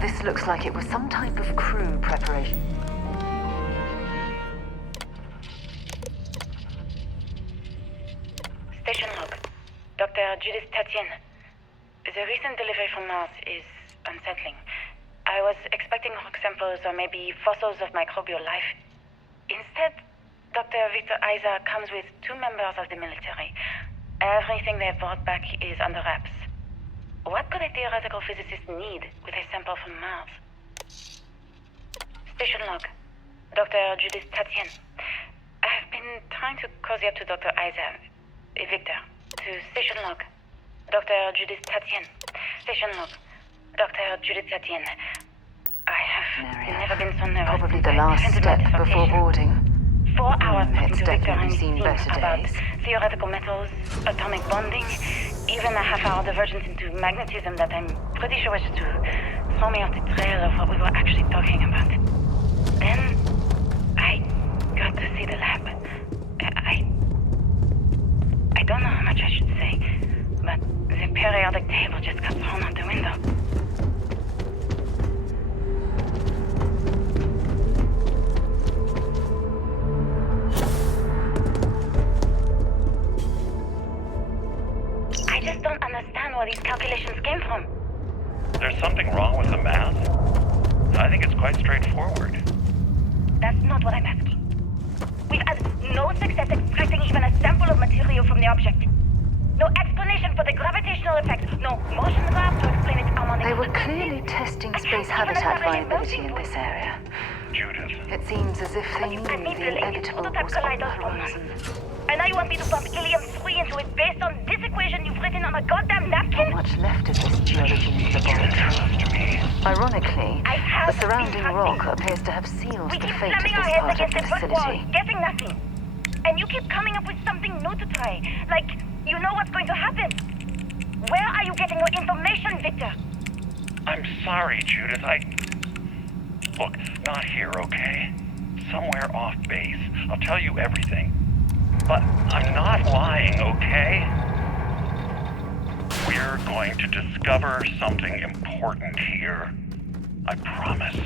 This looks like it was some type of crew preparation. Station log. Dr. Judith Tatien. The recent delivery from Mars is unsettling. I was expecting rock samples or maybe fossils of microbial life. Instead, Dr. Victor Isa comes with 2 members of the military. Everything they brought back is under wraps. What could a theoretical physicist need with a sample from Mars? Station log. Dr. Judith Tatien. I've been trying to cozy up to Dr. Isa. Victor. To station log. Dr. Judith Tatien. Station log. Dr. Judith Tatien. I have never been so nervous. Probably the last step before boarding. 4 hours talking It's to Victor and definitely his seen team better about days. theoretical metals, atomic bonding, even a half-hour divergence into magnetism that I'm pretty sure was to throw me off the trail of what we were actually talking about. Then, I got to see the lab. I don't know how much I should say, but the periodic table just got thrown out the window. I just don't understand where these calculations came from. There's something wrong with the math? I think it's quite straightforward. That's not what I'm asking. We've had no success extracting even a sample of material from the object. No explanation for the gravitational effect. No motion graph to explain its harmonic. They were clearly testing space habitat viability in this area. Judith. It seems as if they knew the inevitable was on the horizon. And now you want me to pump helium-3 into it based on this equation you've written on a goddamn napkin? Not much left of this geology laboratory. Ironically, the surrounding rock appears to have sealed the fate of this part of the facility. Getting nothing. And you keep coming up with something new to try. Like, you know what's going to happen. Where are you getting your information, Victor? I'm sorry, Judith. Look, not here, okay? Somewhere off base. I'll tell you everything. But I'm not lying, okay? We're going to discover something important here. I promise.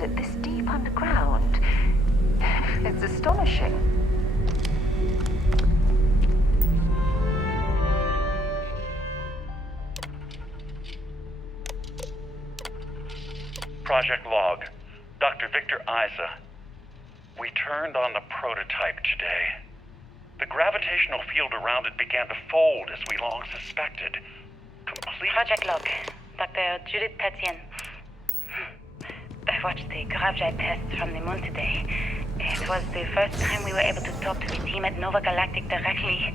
build it this deep underground. It's astonishing. Project log. Dr. Victor Isa. We turned on the prototype today. The gravitational field around it began to fold as we long suspected. Complete... Project log. Dr. Judith Tatian. I watched the gravity test from the moon today. It was the first time we were able to talk to the team at Nova Galactic directly.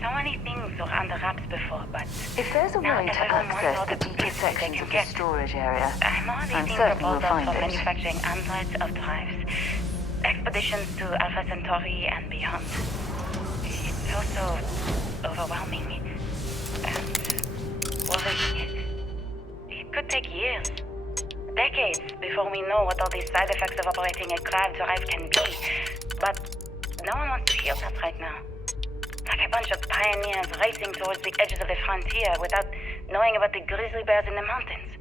So many things were under wraps before, but... If there's a way to access the deeper sections of the storage area, I'm certain we'll find it. Manufacturing androids of drives. Expeditions to Alpha Centauri and beyond. It's also overwhelming and worrying. It could take years, decades, before we know what all these side effects of operating a grav drive can be. But no one wants to hear that right now. Like a bunch of pioneers racing towards the edges of the frontier without knowing about the grizzly bears in the mountains.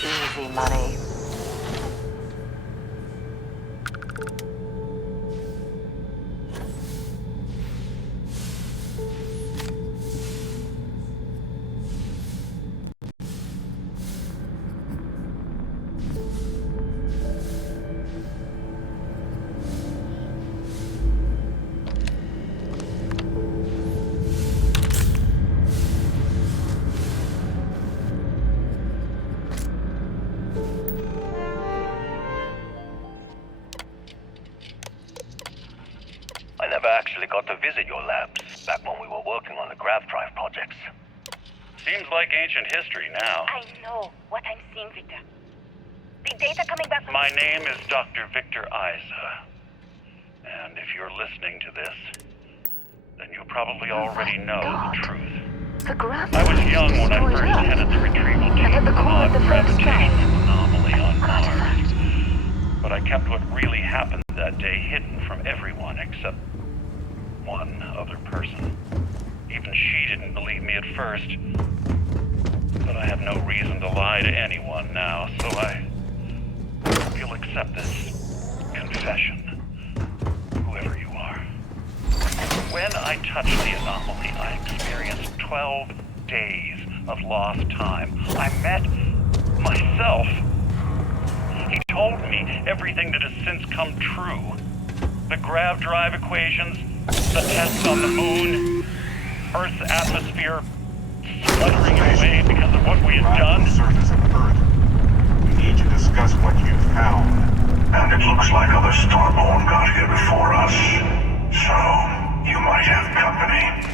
Easy money. Got to visit your labs back when we were working on the grav drive projects. Seems like ancient history now. I know what I'm seeing, Victor. The data coming back from... My name is Dr. Victor Isa. And if you're listening to this, then you probably already know the truth. The grav I was young when I first headed the retrieval team at the core of the first gravitational anomaly on Mars. But I kept what really happened that day hidden from everyone except one other person. Even she didn't believe me at first. But I have no reason to lie to anyone now, so if you'll accept this confession, whoever you are. When I touched the anomaly, I experienced 12 days of lost time. I met myself. He told me everything that has since come true. The grav drive equations, the tests on the moon, Earth's atmosphere sputtering away because of what we had done. Surface of Earth. We need to discuss what you've found. And it looks like other Starborn got here before us. So, you might have company.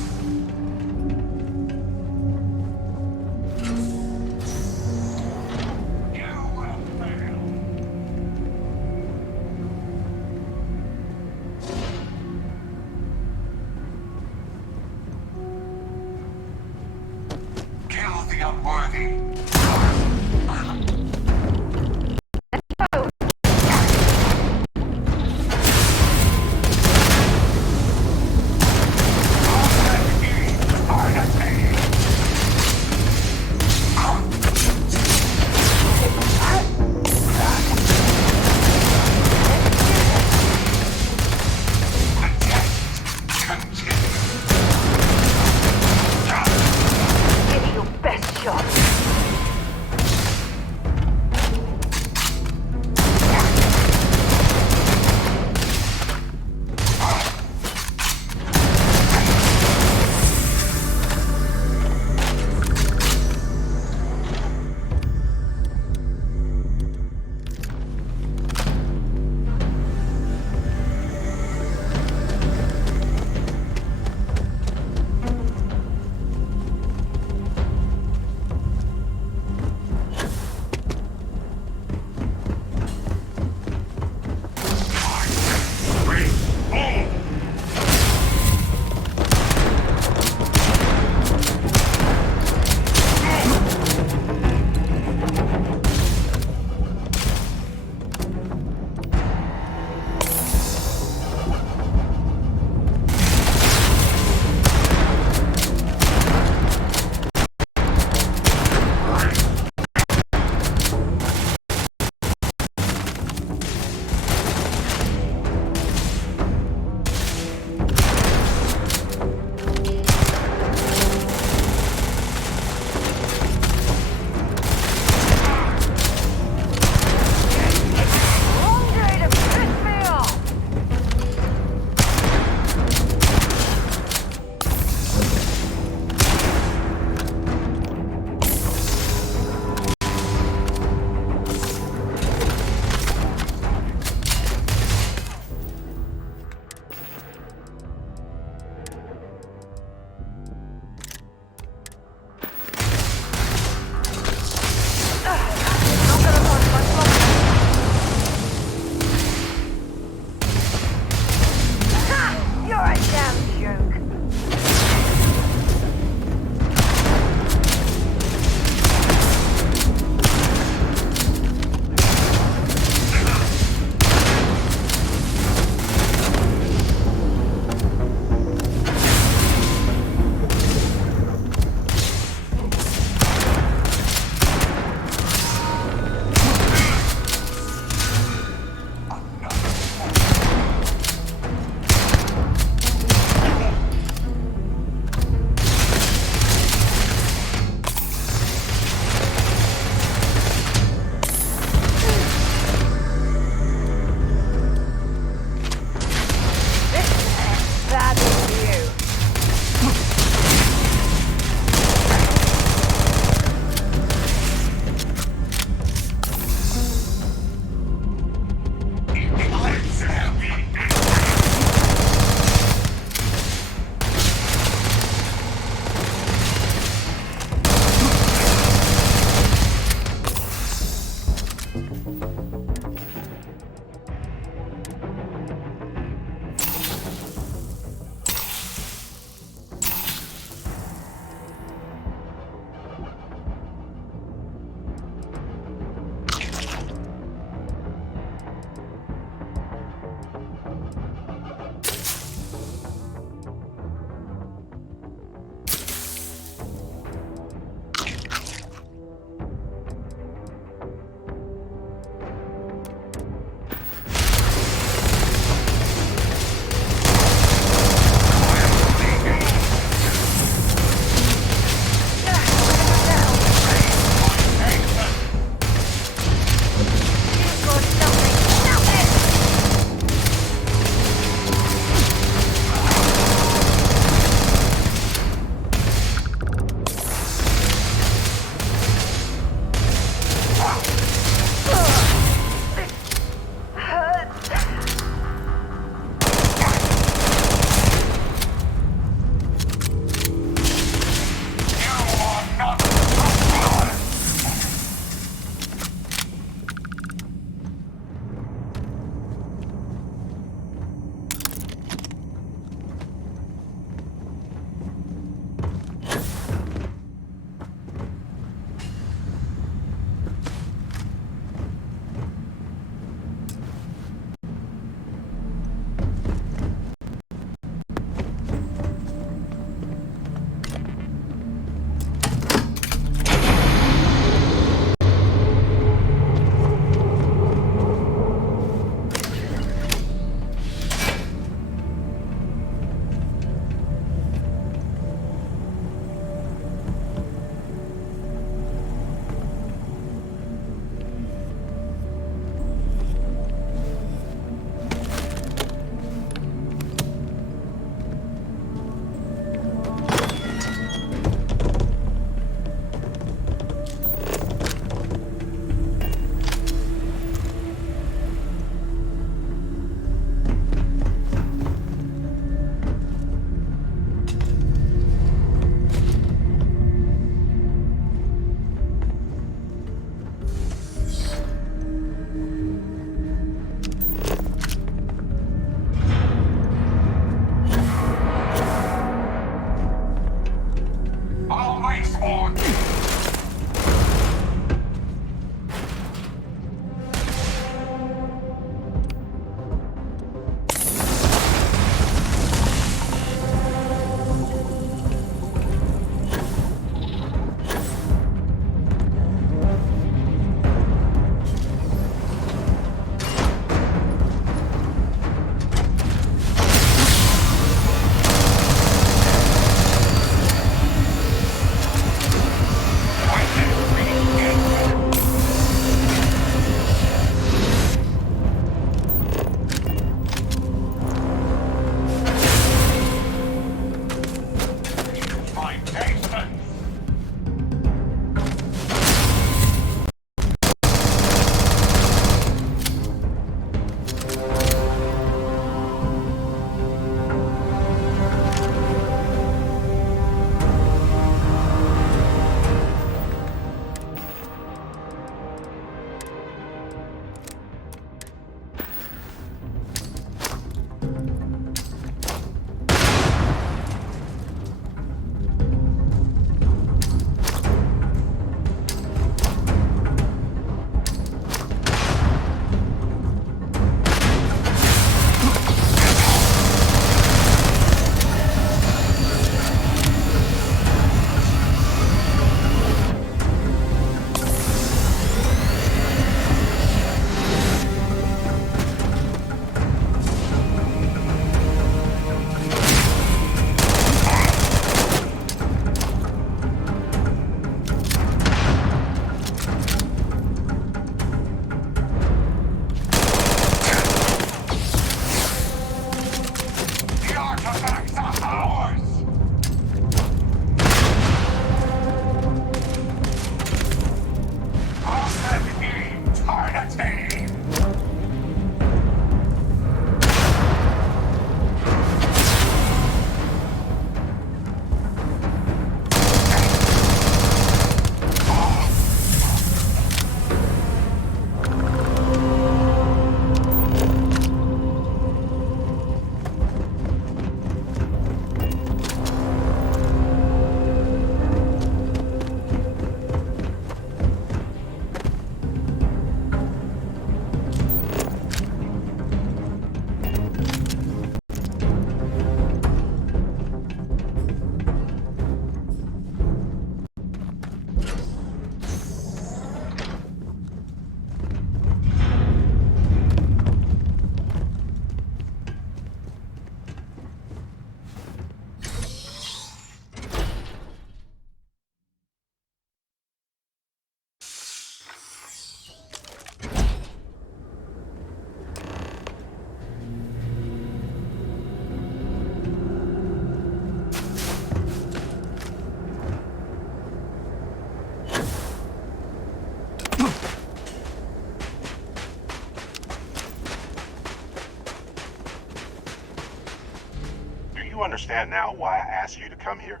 you understand now why I asked you to come here?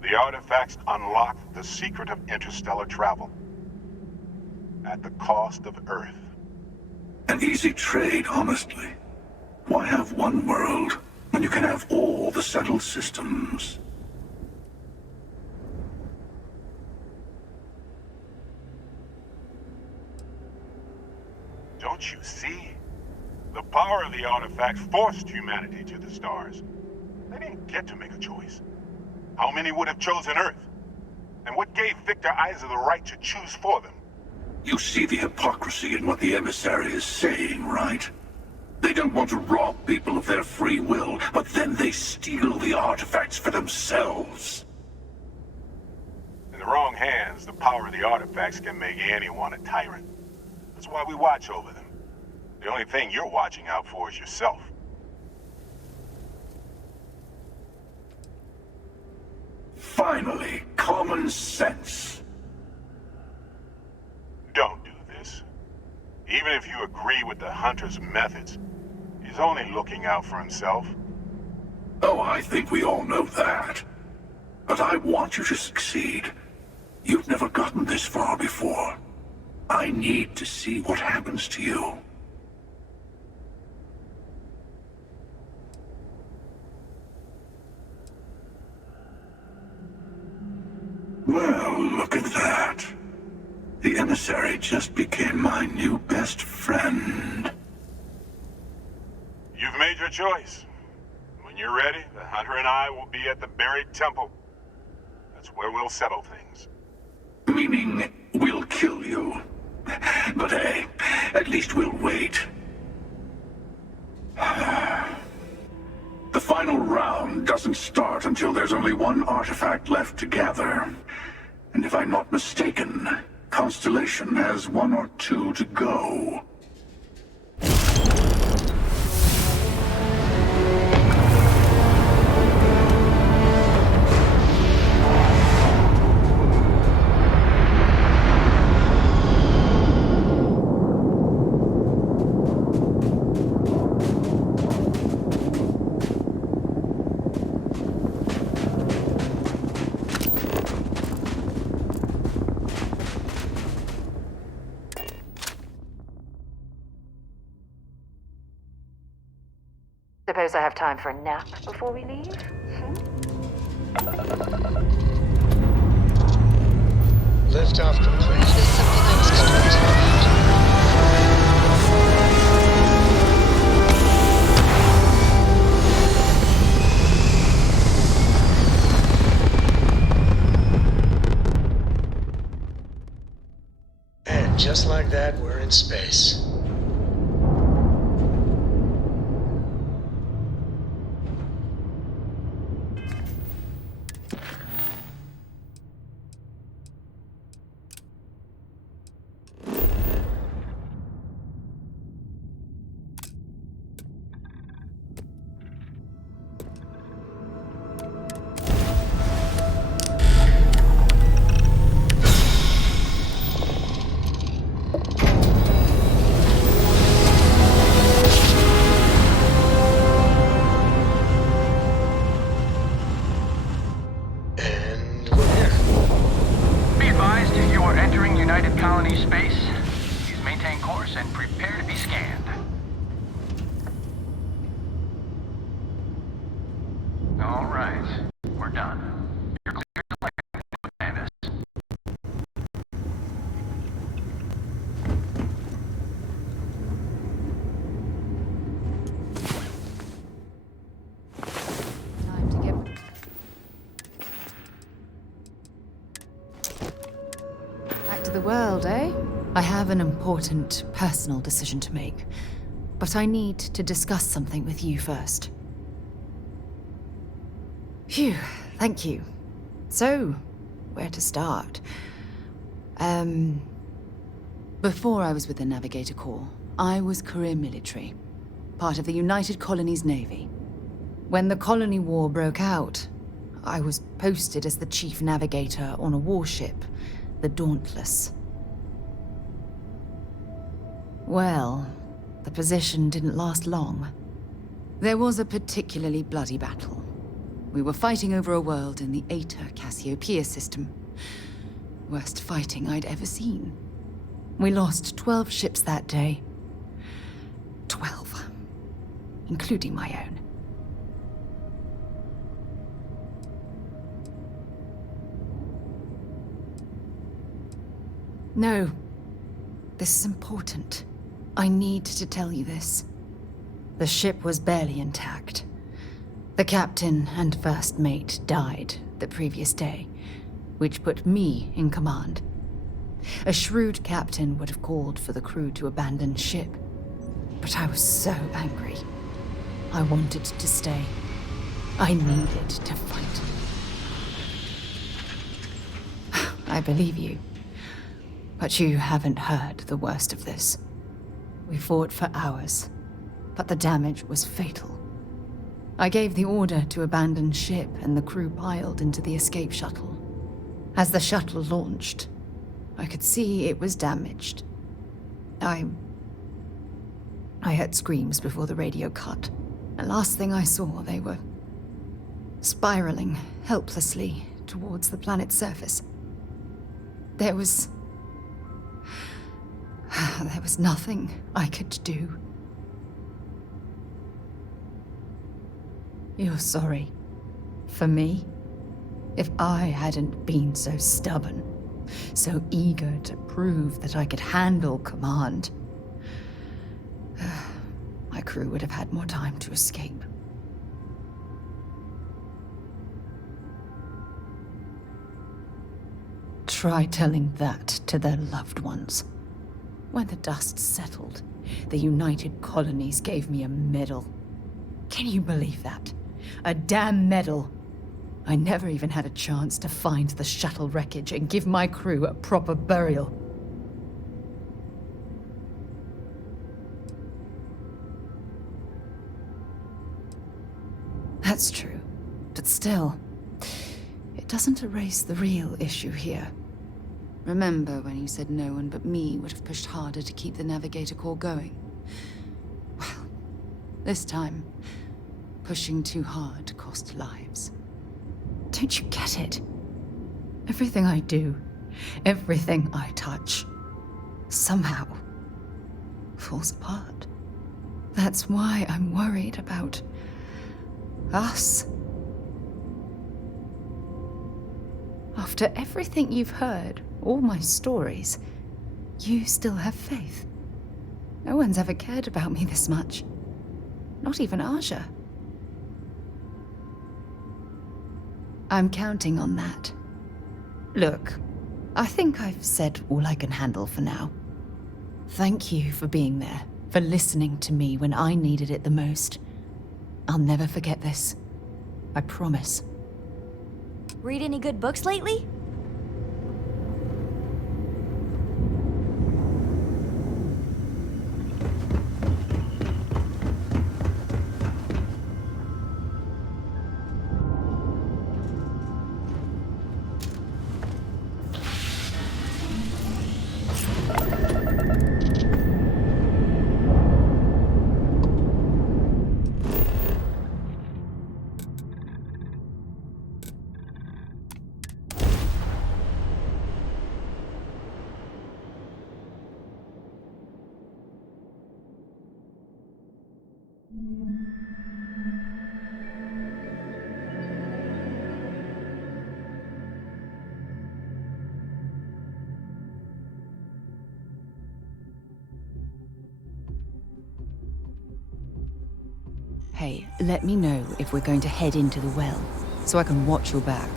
The artifacts unlock the secret of interstellar travel. At the cost of Earth. An easy trade, honestly. Why have one world when you can have all the settled systems? Don't you see? The power of the artifacts forced humanity to the stars. They didn't get to make a choice. How many would have chosen Earth? And what gave Victor Isa the right to choose for them? You see the hypocrisy in what the emissary is saying, right? They don't want to rob people of their free will, but then they steal the artifacts for themselves. In the wrong hands, the power of the artifacts can make anyone a tyrant. That's why we watch over them. The only thing you're watching out for is yourself. Finally, common sense. Don't do this. Even if you agree with the Hunter's methods, he's only looking out for himself. Oh, I think we all know that. But I want you to succeed. You've never gotten this far before. I need to see what happens to you. Well, look at that. The emissary just became my new best friend. You've made your choice. When you're ready, the Hunter and I will be at the buried temple. That's where we'll settle things. Meaning, we'll kill you. But hey, at least we'll wait. The final round doesn't start until there's only one artifact left to gather. And if I'm not mistaken, Constellation has one or two to go. Suppose I have time for a nap before we leave? Liftoff complete. There's something I was going to tell you. And just like that, we're in space. The world, eh? I have an important personal decision to make, but I need to discuss something with you first. Phew, thank you. So, where to start? Before I was with the Navigator Corps, I was career military, part of the United Colonies Navy. When the Colony War broke out, I was posted as the chief navigator on a warship, the Dauntless. Well, the position didn't last long. There was a particularly bloody battle. We were fighting over a world in the Eta Cassiopeia system. Worst fighting I'd ever seen. We lost 12 ships that day. 12. Including my own. No. This is important. I need to tell you this. The ship was barely intact. The captain and first mate died the previous day, which put me in command. A shrewd captain would have called for the crew to abandon ship, but I was so angry. I wanted to stay. I needed to fight. I believe you, but you haven't heard the worst of this. We fought for hours, but the damage was fatal. I gave the order to abandon ship and the crew piled into the escape shuttle. As the shuttle launched, I could see it was damaged. I heard screams before the radio cut. The last thing I saw, they were spiraling helplessly towards the planet's surface. There was nothing I could do. You're sorry. For me? If I hadn't been so stubborn, so eager to prove that I could handle command, my crew would have had more time to escape. Try telling that to their loved ones. When the dust settled, the United Colonies gave me a medal. Can you believe that? A damn medal. I never even had a chance to find the shuttle wreckage and give my crew a proper burial. That's true, but still, it doesn't erase the real issue here. Remember when you said no one but me would have pushed harder to keep the Navigator core going? Well, this time, pushing too hard cost lives. Don't you get it? Everything I do, everything I touch, somehow falls apart. That's why I'm worried about us. After everything you've heard, all my stories, you still have faith. No one's ever cared about me this much. Not even Aja. I'm counting on that. Look, I think I've said all I can handle for now. Thank you for being there, for listening to me when I needed it the most. I'll never forget this. I promise. Read any good books lately? Hey, let me know if we're going to head into the well, so I can watch your back.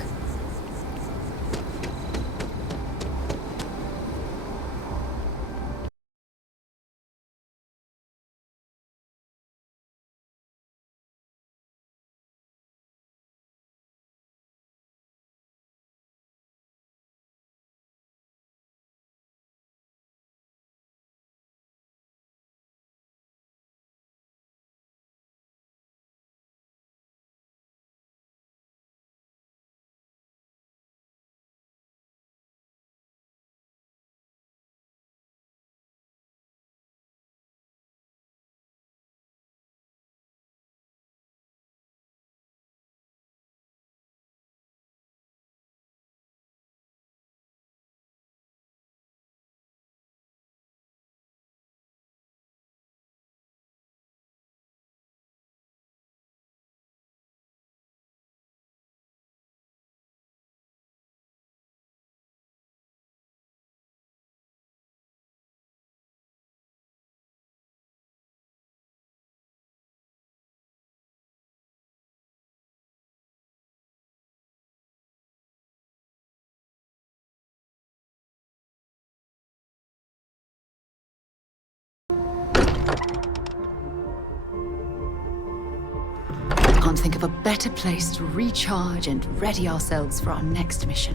can't think of a better place to recharge and ready ourselves for our next mission.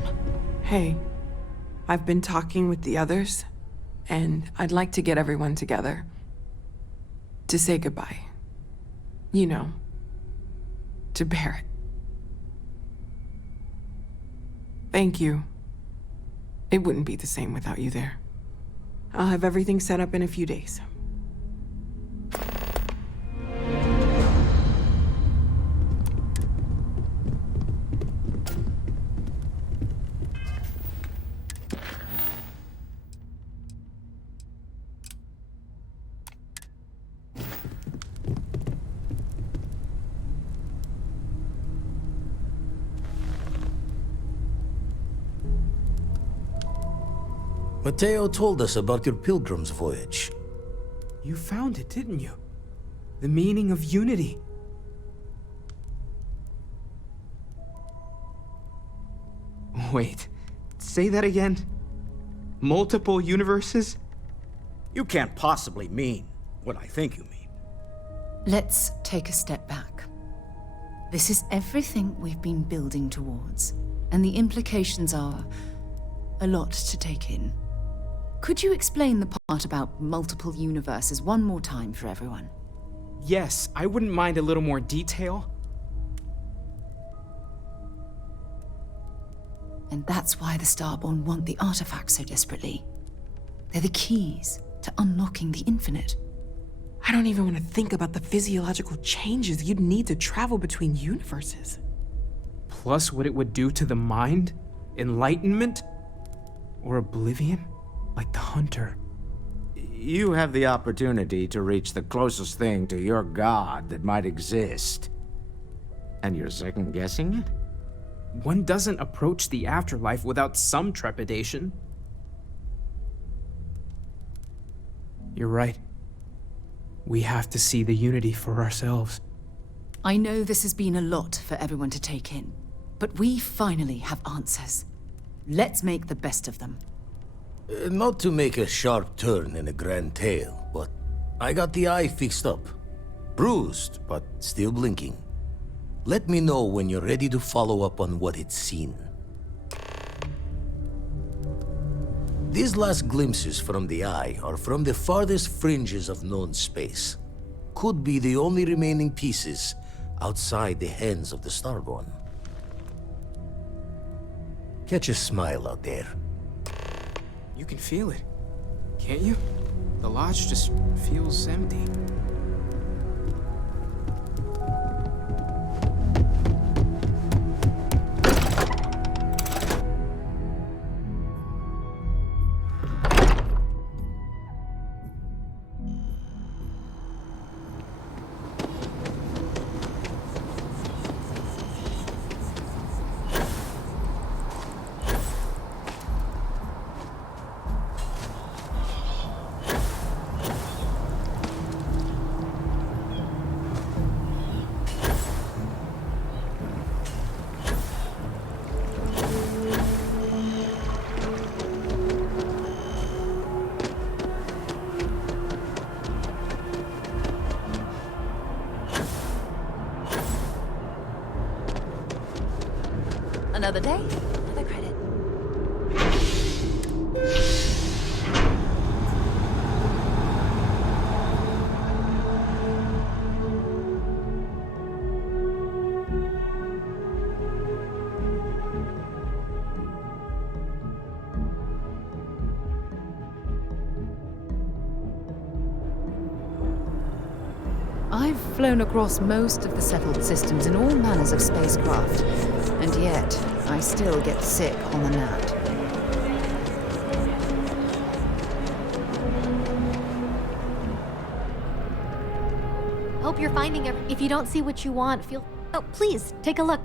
Hey, I've been talking with the others, and I'd like to get everyone together. To say goodbye. You know, to Barrett. Thank you. It wouldn't be the same without you there. I'll have everything set up in a few days. Mateo told us about your pilgrim's voyage. You found it, didn't you? The meaning of unity. Wait, say that again? Multiple universes? You can't possibly mean what I think you mean. Let's take a step back. This is everything we've been building towards, and the implications are a lot to take in. Could you explain the part about multiple universes one more time for everyone? Yes, I wouldn't mind a little more detail. And that's why the Starborn want the artifacts so desperately. They're the keys to unlocking the infinite. I don't even want to think about the physiological changes you'd need to travel between universes. Plus what it would do to the mind? Enlightenment? Or oblivion? Like the Hunter. You have the opportunity to reach the closest thing to your god that might exist. And you're second-guessing it? One doesn't approach the afterlife without some trepidation. You're right. We have to see the unity for ourselves. I know this has been a lot for everyone to take in, but we finally have answers. Let's make the best of them. Not to make a sharp turn in a grand tale, but I got the eye fixed up. Bruised, but still blinking. Let me know when you're ready to follow up on what it's seen. These last glimpses from the eye are from the farthest fringes of known space. Could be the only remaining pieces outside the hands of the Starborn. Catch a smile out there. You can feel it, can't you? The lodge just feels empty. Another day, another credit. I've flown across most of the settled systems in all manners of spacecraft, and yet I still get sick on the gnat. Hope you're finding it. If you don't see what you want, Oh, please, take a look.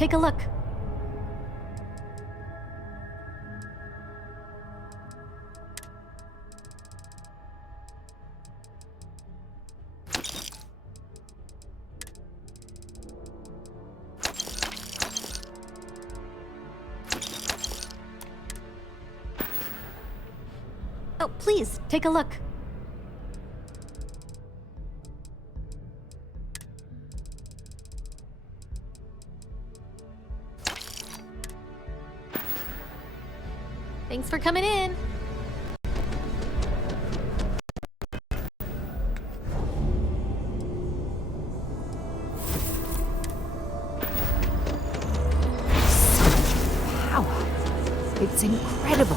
take a look. Oh, please, take a look. Thanks for coming in. Power. It's incredible.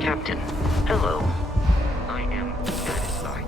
Captain, hello. I am satisfied.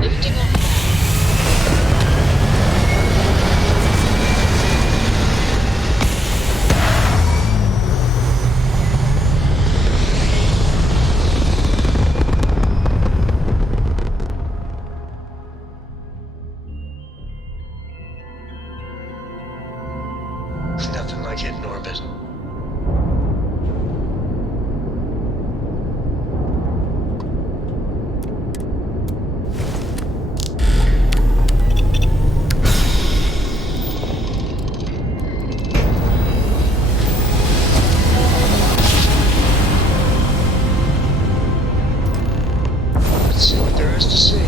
Lifting off. Nothing like hitting orbit. Let's see what there is to see.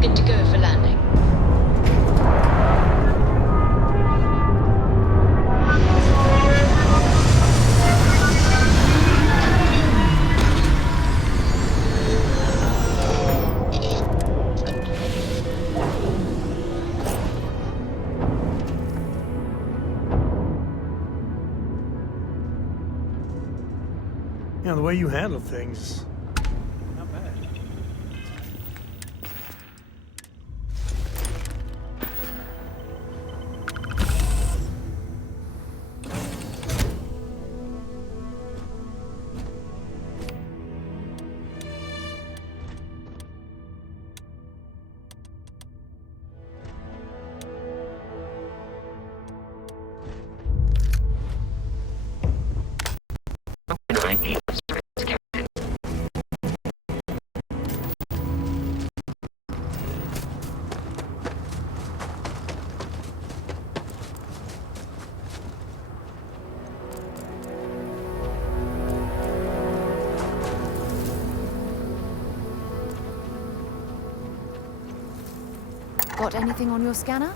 Good to go for landing. You know, the way you handle things, not bad. An ID of service, Captain. Got anything on your scanner?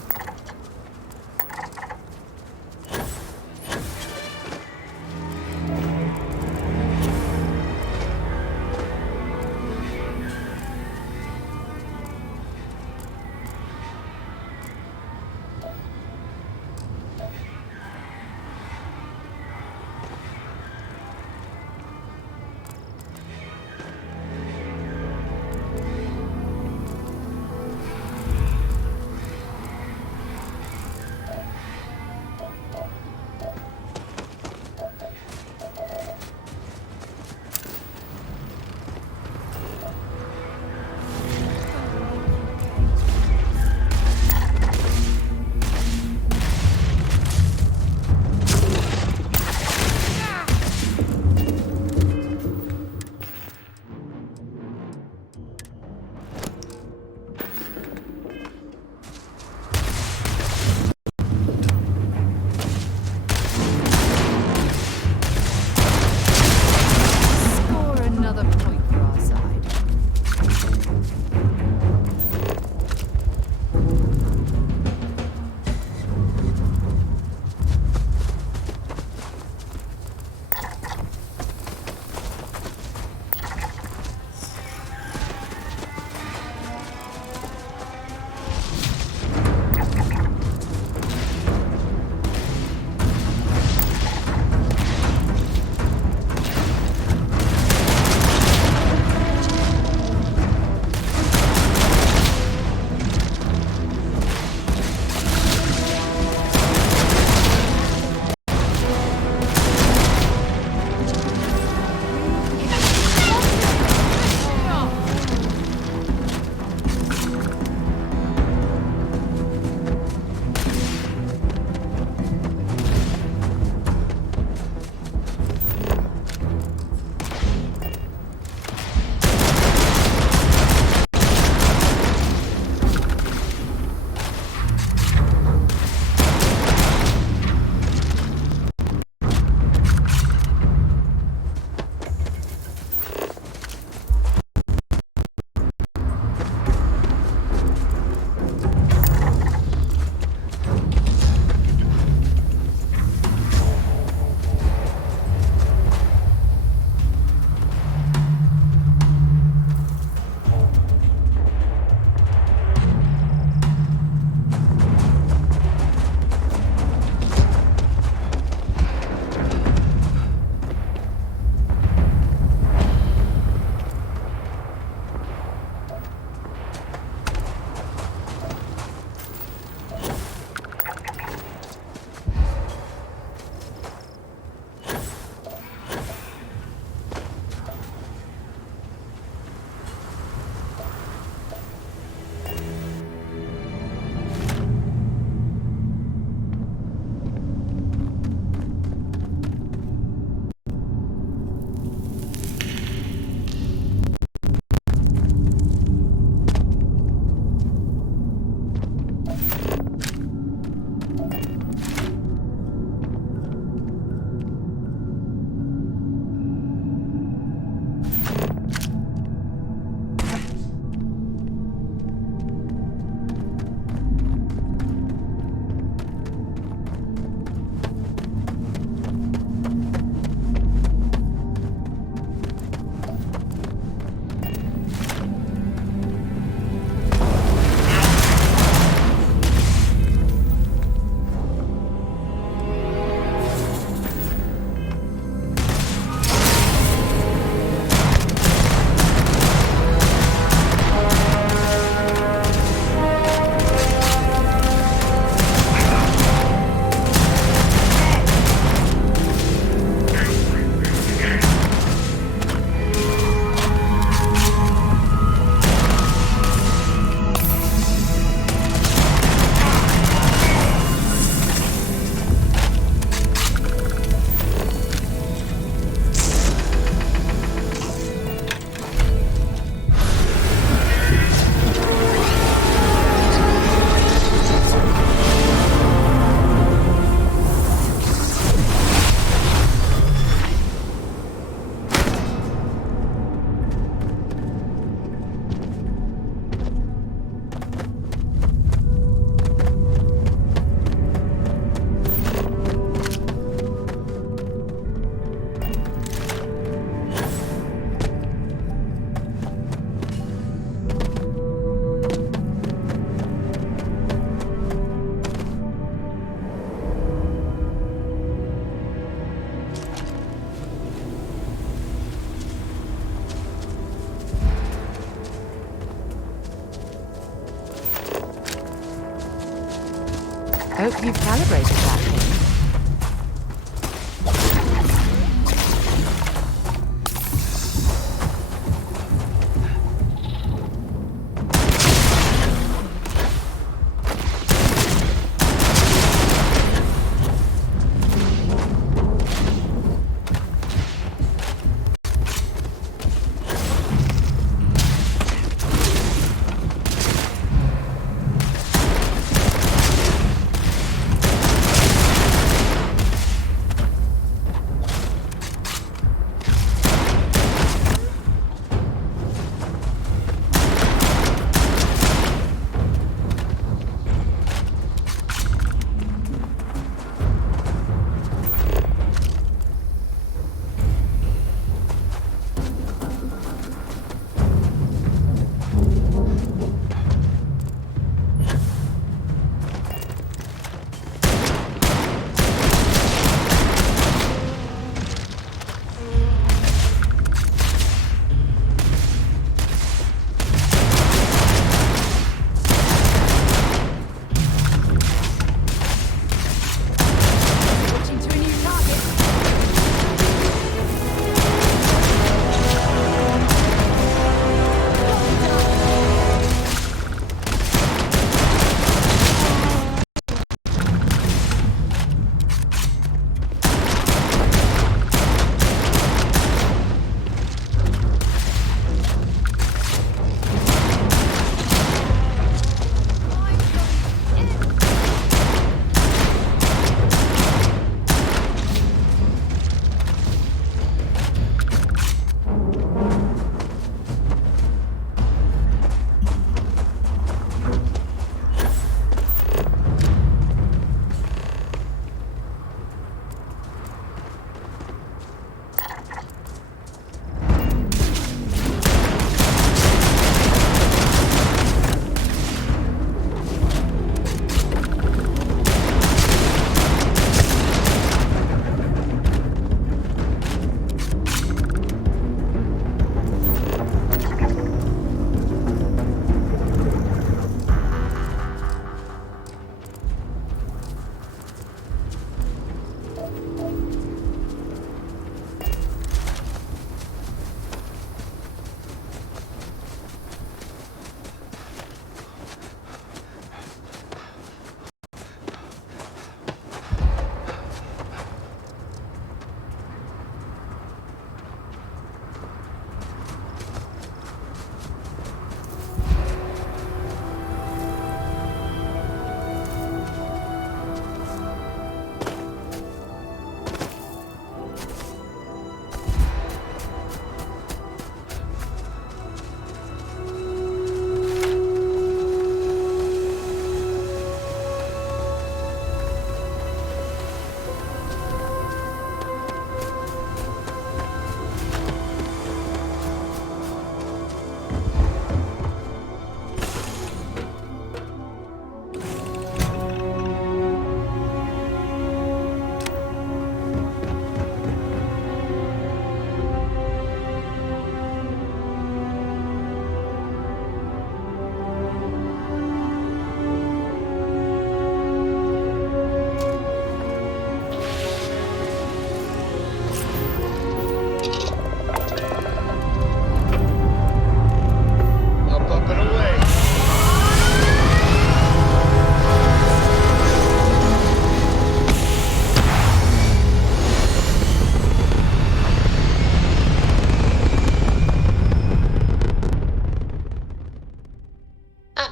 Hope you've calibrated that thing.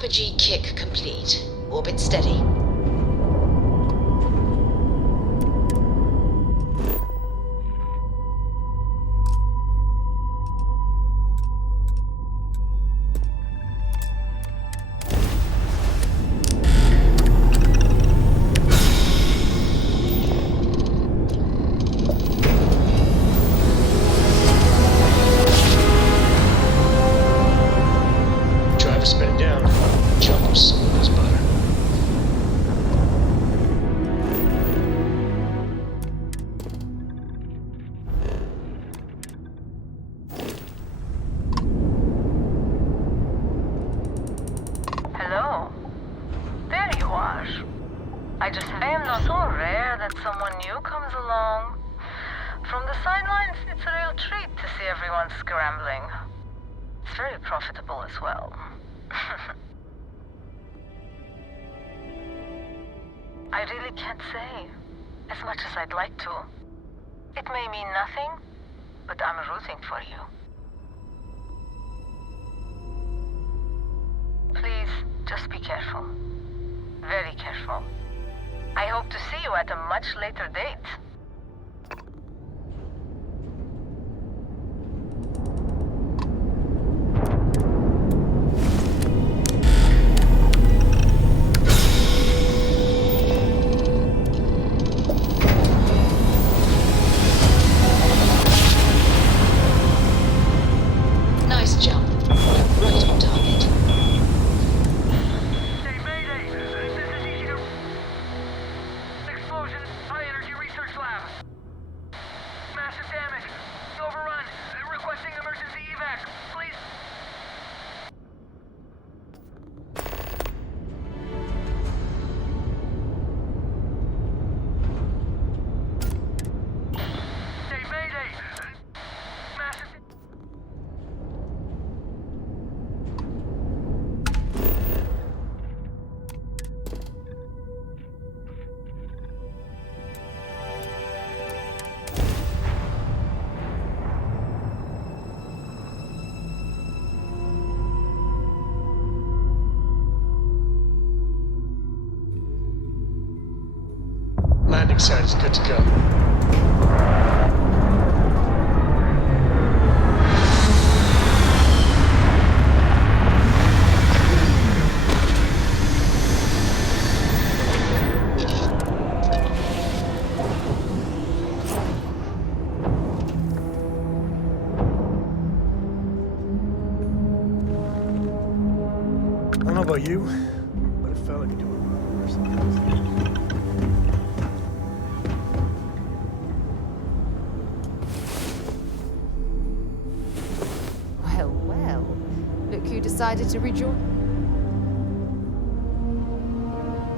Apogee kick complete. Orbit steady. I am not so rare that someone new comes along. From the sidelines, it's a real treat to see everyone scrambling. It's very profitable as well. I really can't say, as much as I'd like to. It may mean nothing, but I'm rooting for you. Please, just be careful. Very careful. I hope to see you at a much later date. Nice jump. Right on target. Explosion, high energy research lab. Massive damage. Overrun. Requesting emergency evac. Please. Mayday. Massive. Landing site is good to go. I don't know about you, but it felt like doing it or something. Well, well. Look who decided to rejoin.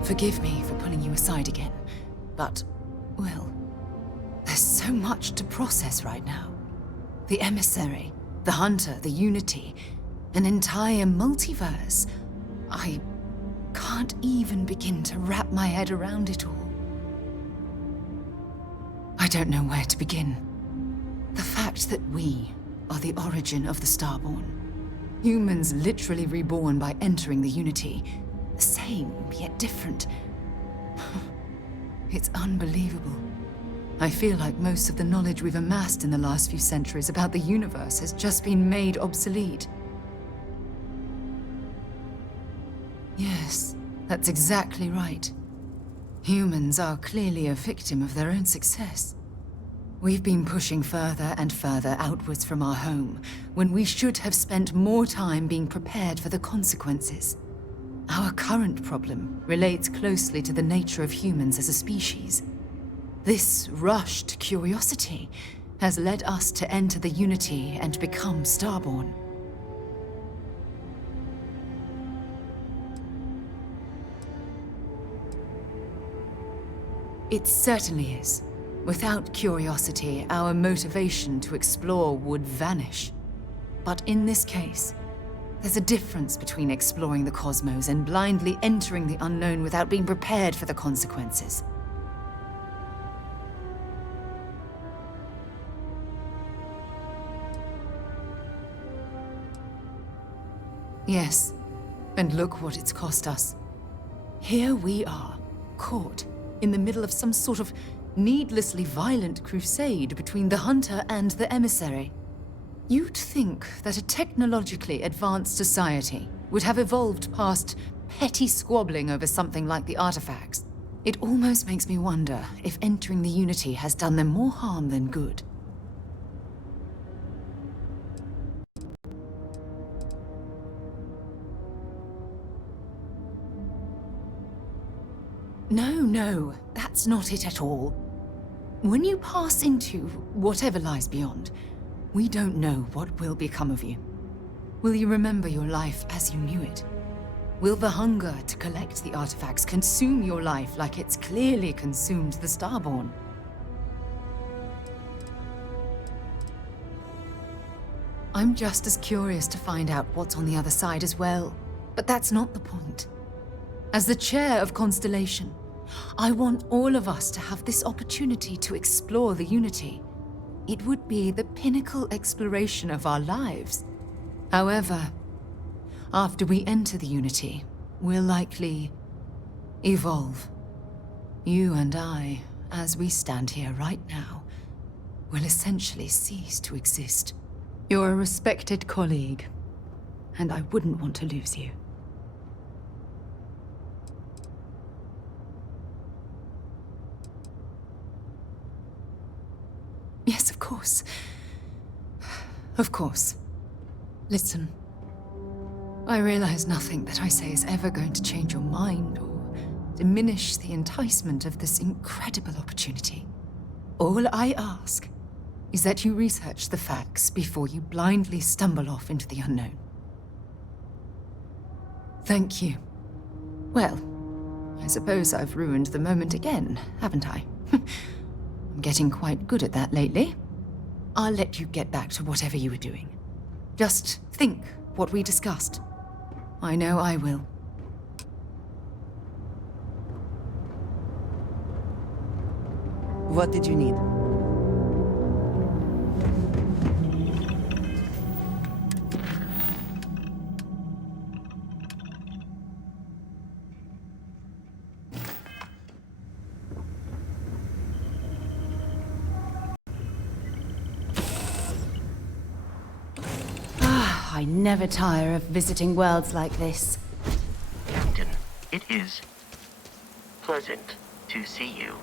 Forgive me for pulling you aside again, but, well, there's so much to process right now. The emissary, the hunter, the unity, an entire multiverse. I can't even begin to wrap my head around it all. I don't know where to begin. The fact that we are the origin of the Starborn. Humans literally reborn by entering the Unity. The same, yet different. It's unbelievable. I feel like most of the knowledge we've amassed in the last few centuries about the universe has just been made obsolete. Yes, that's exactly right. Humans are clearly a victim of their own success. We've been pushing further and further outwards from our home, when we should have spent more time being prepared for the consequences. Our current problem relates closely to the nature of humans as a species. This rushed curiosity has led us to enter the Unity and become Starborn. It certainly is. Without curiosity, our motivation to explore would vanish. But in this case, there's a difference between exploring the cosmos and blindly entering the unknown without being prepared for the consequences. Yes, and look what it's cost us. Here we are, caught in the middle of some sort of needlessly violent crusade between the hunter and the emissary. You'd think that a technologically advanced society would have evolved past petty squabbling over something like the artifacts. It almost makes me wonder if entering the Unity has done them more harm than good. No, that's not it at all. When you pass into whatever lies beyond, we don't know what will become of you. Will you remember your life as you knew it? Will the hunger to collect the artifacts consume your life like it's clearly consumed the Starborn? I'm just as curious to find out what's on the other side as well, but that's not the point. As the chair of Constellation, I want all of us to have this opportunity to explore the Unity. It would be the pinnacle exploration of our lives. However, after we enter the Unity, we'll likely evolve. You and I, as we stand here right now, will essentially cease to exist. You're a respected colleague, and I wouldn't want to lose you. Yes, of course. Of course. Listen. I realize nothing that I say is ever going to change your mind or diminish the enticement of this incredible opportunity. All I ask is that you research the facts before you blindly stumble off into the unknown. Thank you. Well, I suppose I've ruined the moment again, haven't I? I'm getting quite good at that lately. I'll let you get back to whatever you were doing. Just think what we discussed. I know I will. What did you need? I never tire of visiting worlds like this. Captain, it is pleasant to see you.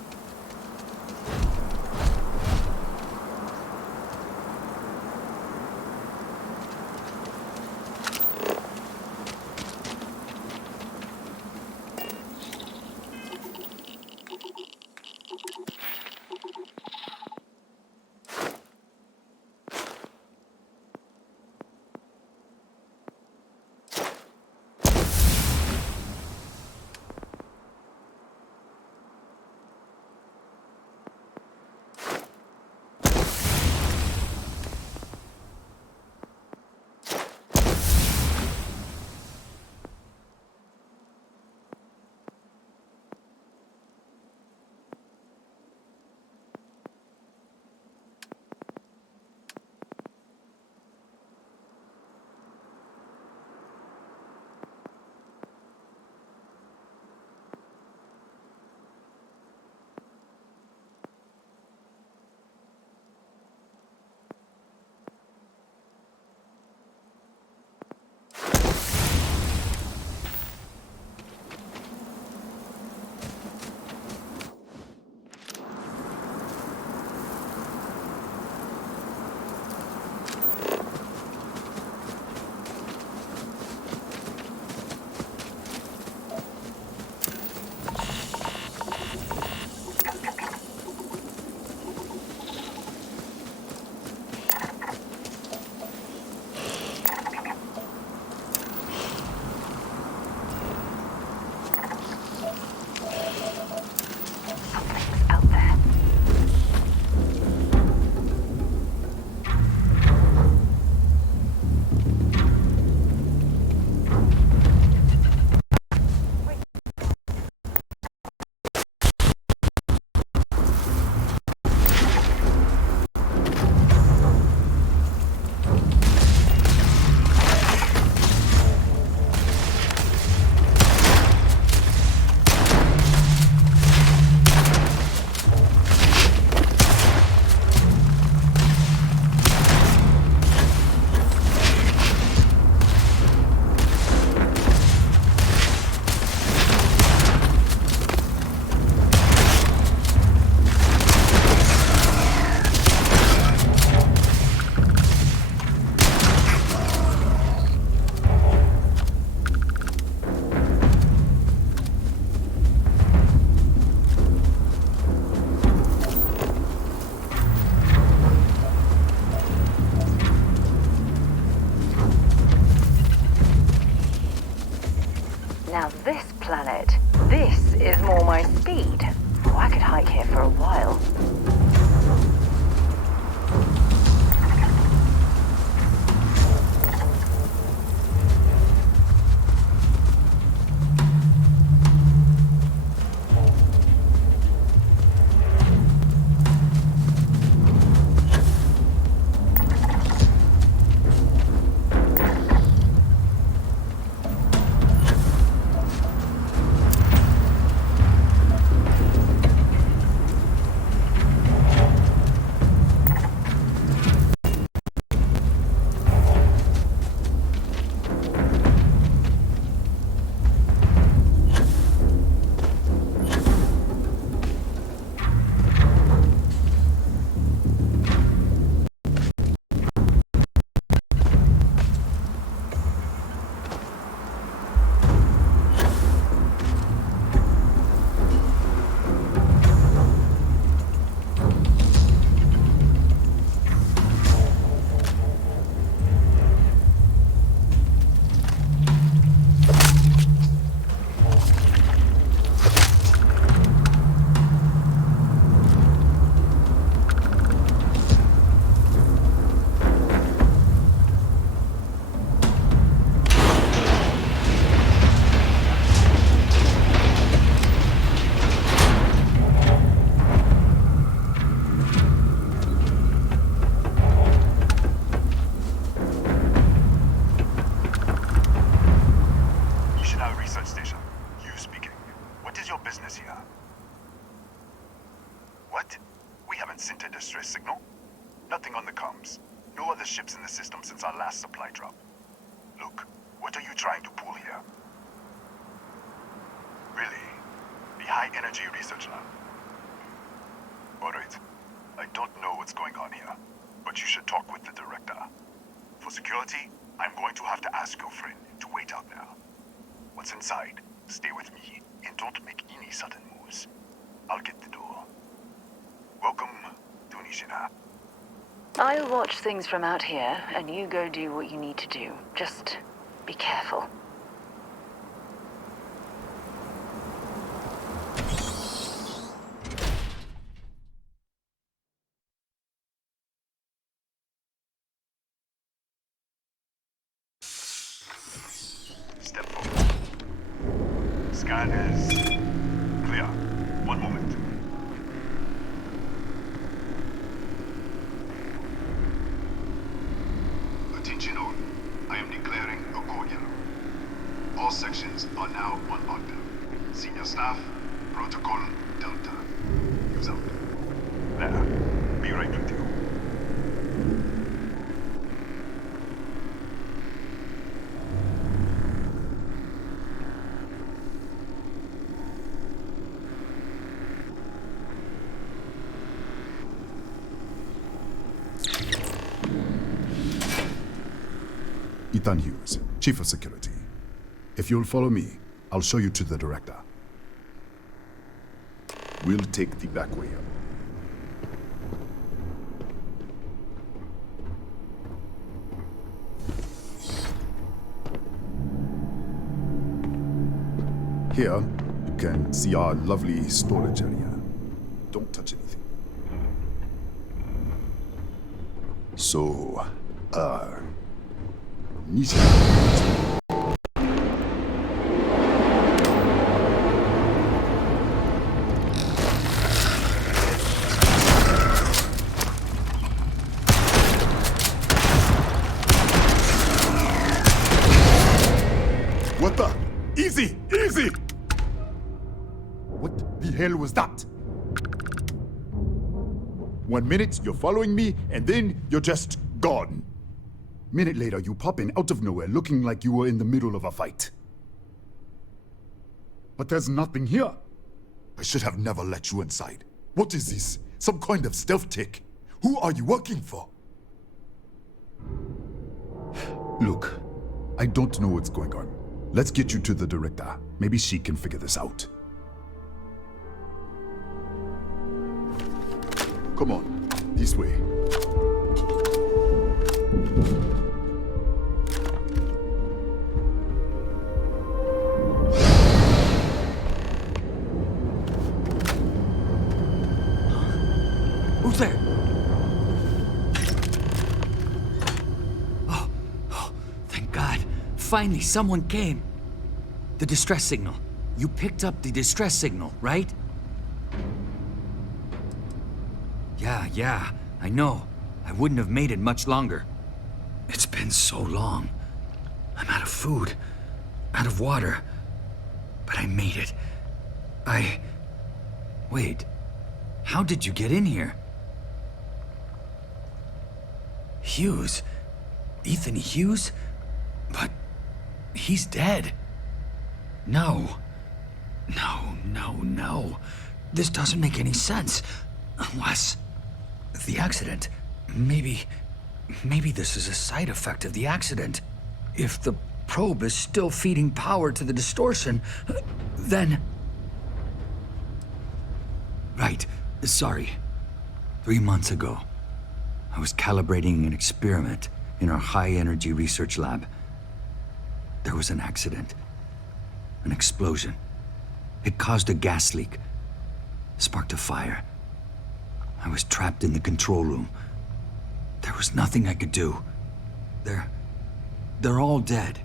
This is more my speed. Oh, I could hike here for a while. I'll watch things from out here, and you go do what you need to do. Just be careful. Step forward. Scan is clear. One moment. Attention all. I am declaring a cordial. All sections are now on lockdown. Senior staff, protocol Delta. Use out. There. Be right with you. Ethan Hughes, Chief of Security. If you'll follow me, I'll show you to the director. We'll take the back way up. Here, you can see our lovely storage area. Don't touch anything. So, Nisha. What the? Easy! Easy! What the hell was that? 1 minute, you're following me, and then you're just gone. Minute later, you pop in out of nowhere looking like you were in the middle of a fight. But there's nothing here. I should have never let you inside. What is this? Some kind of stealth tick? Who are you working for? Look, I don't know what's going on. Let's get you to the director. Maybe she can figure this out. Come on, this way. there! Oh, thank God. Finally, someone came. The distress signal. You picked up the distress signal, right? Yeah, I know. I wouldn't have made it much longer. It's been so long. I'm out of food, out of water. But I made it. Wait. How did you get in here? Hughes? Ethan Hughes? But he's dead. No. This doesn't make any sense. Unless... the accident. Maybe this is a side effect of the accident. If the probe is still feeding power to the distortion, then... Right. Sorry. 3 months ago, I was calibrating an experiment in our high-energy research lab. There was an accident. An explosion. It caused a gas leak. Sparked a fire. I was trapped in the control room. There was nothing I could do. They're all dead.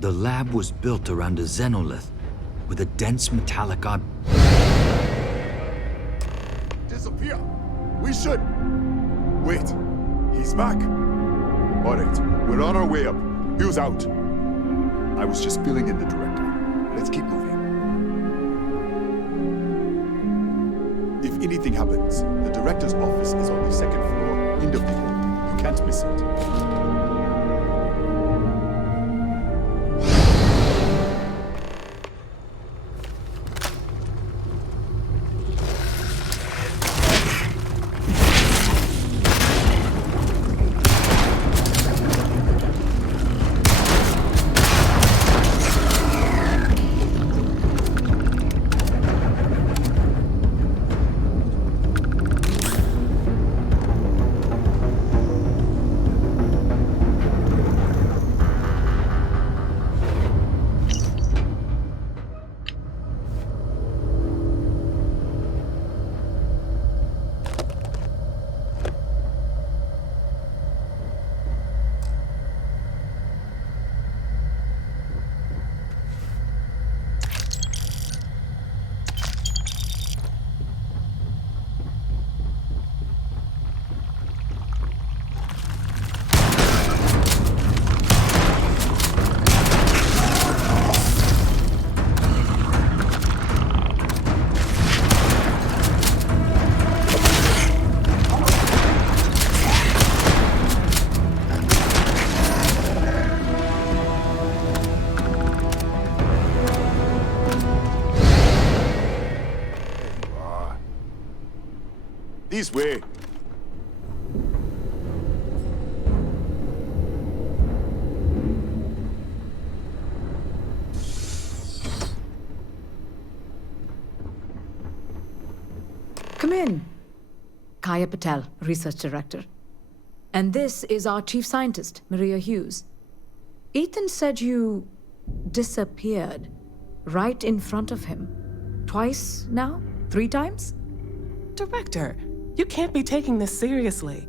The lab was built around a xenolith with a dense metallic Disappear! We should... Wait. He's back. All right, we're on our way up. Hughes out. I was just filling in the director. Let's keep moving. If anything happens, the director's office is on the second floor, end of the hall. You can't miss it. This way. Come in. Kaya Patel, Research Director. And this is our Chief Scientist, Maria Hughes. Ethan said you disappeared right in front of him. Twice now? 3 times? Director, you can't be taking this seriously.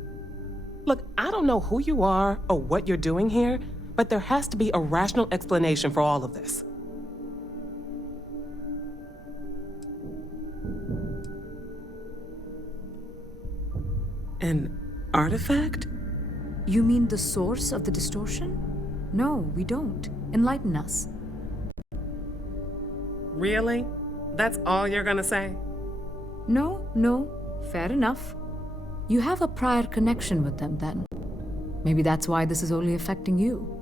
Look, I don't know who you are or what you're doing here, but there has to be a rational explanation for all of this. An artifact? You mean the source of the distortion? No, we don't. Enlighten us. Really? That's all you're gonna say? No, fair enough. You have a prior connection with them then. Maybe that's why this is only affecting you.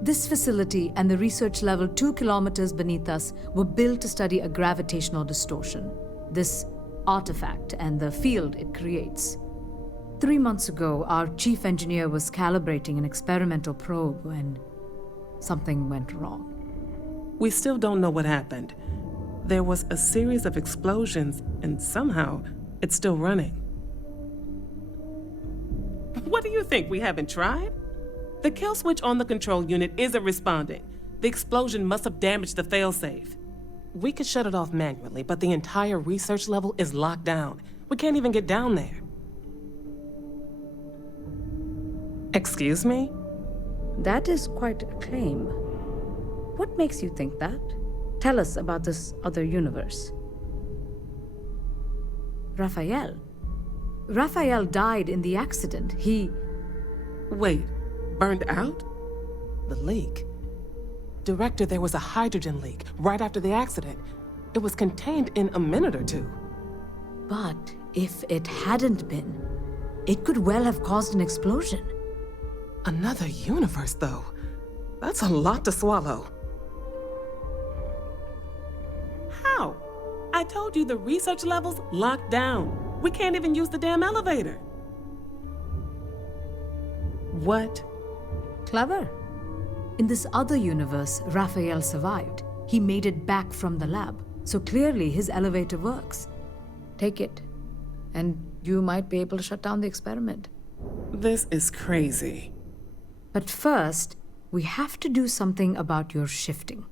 This facility and the research level 2 kilometers beneath us were built to study a gravitational distortion, this artifact and the field it creates. 3 months ago, our chief engineer was calibrating an experimental probe when something went wrong. We still don't know what happened. There was a series of explosions, and somehow it's still running. What do you think? We haven't tried? The kill switch on the control unit isn't responding. The explosion must have damaged the failsafe. We could shut it off manually, but the entire research level is locked down. We can't even get down there. Excuse me? That is quite a claim. What makes you think that? Tell us about this other universe. Raphael. Raphael died in the accident. He... Wait, burned out? The leak. Director, there was a hydrogen leak right after the accident. It was contained in a minute or two. But if it hadn't been, it could well have caused an explosion. Another universe, though. That's a lot to swallow. How? I told you the research level's locked down. We can't even use the damn elevator. What? Clever. In this other universe, Raphael survived. He made it back from the lab, so clearly his elevator works. Take it, and you might be able to shut down the experiment. This is crazy. But first, we have to do something about your shifting.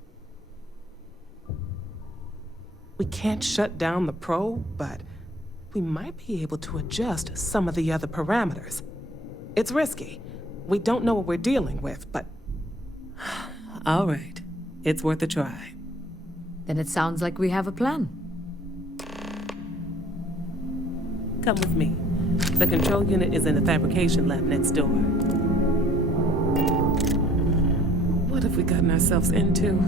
We can't shut down the probe, but we might be able to adjust some of the other parameters. It's risky. We don't know what we're dealing with, but... All right. It's worth a try. Then it sounds like we have a plan. Come with me. The control unit is in the fabrication lab next door. What have we gotten ourselves into?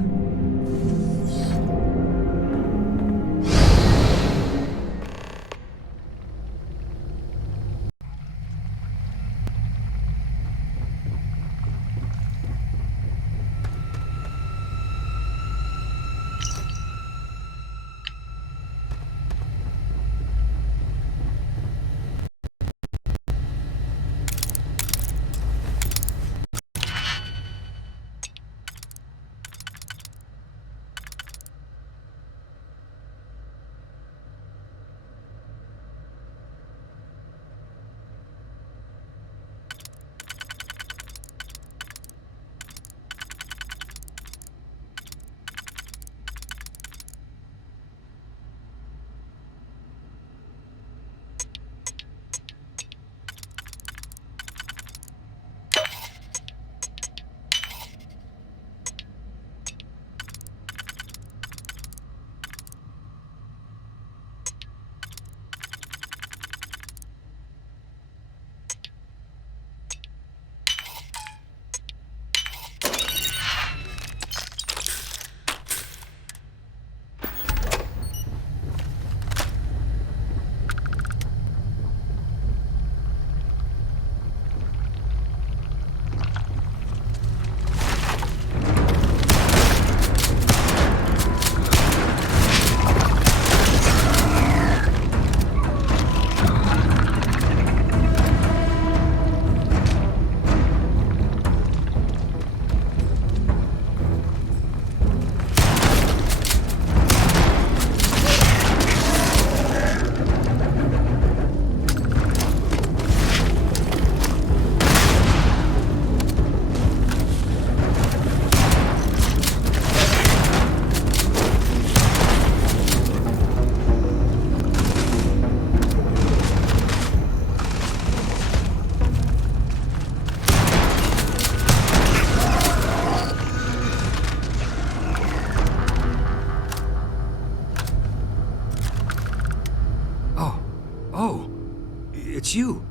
It's you.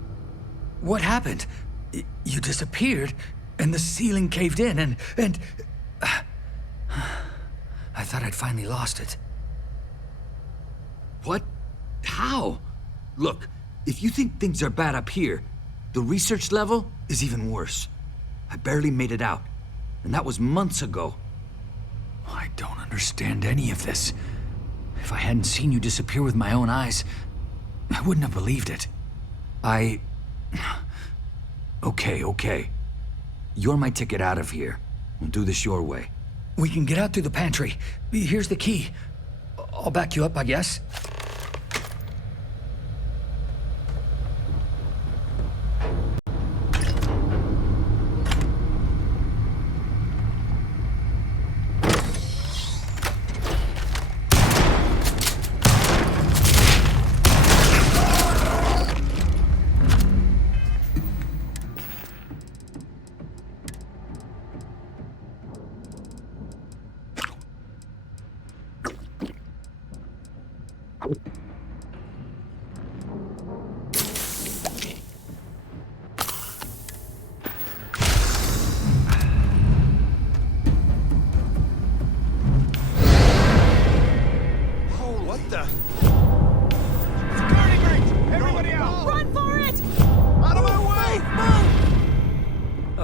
What happened? You disappeared, and the ceiling caved in, and... I thought I'd finally lost it. What? How? Look, if you think things are bad up here, the research level is even worse. I barely made it out, and that was months ago. I don't understand any of this. If I hadn't seen you disappear with my own eyes, I wouldn't have believed it. Okay. You're my ticket out of here. We'll do this your way. We can get out through the pantry. Here's the key. I'll back you up, I guess.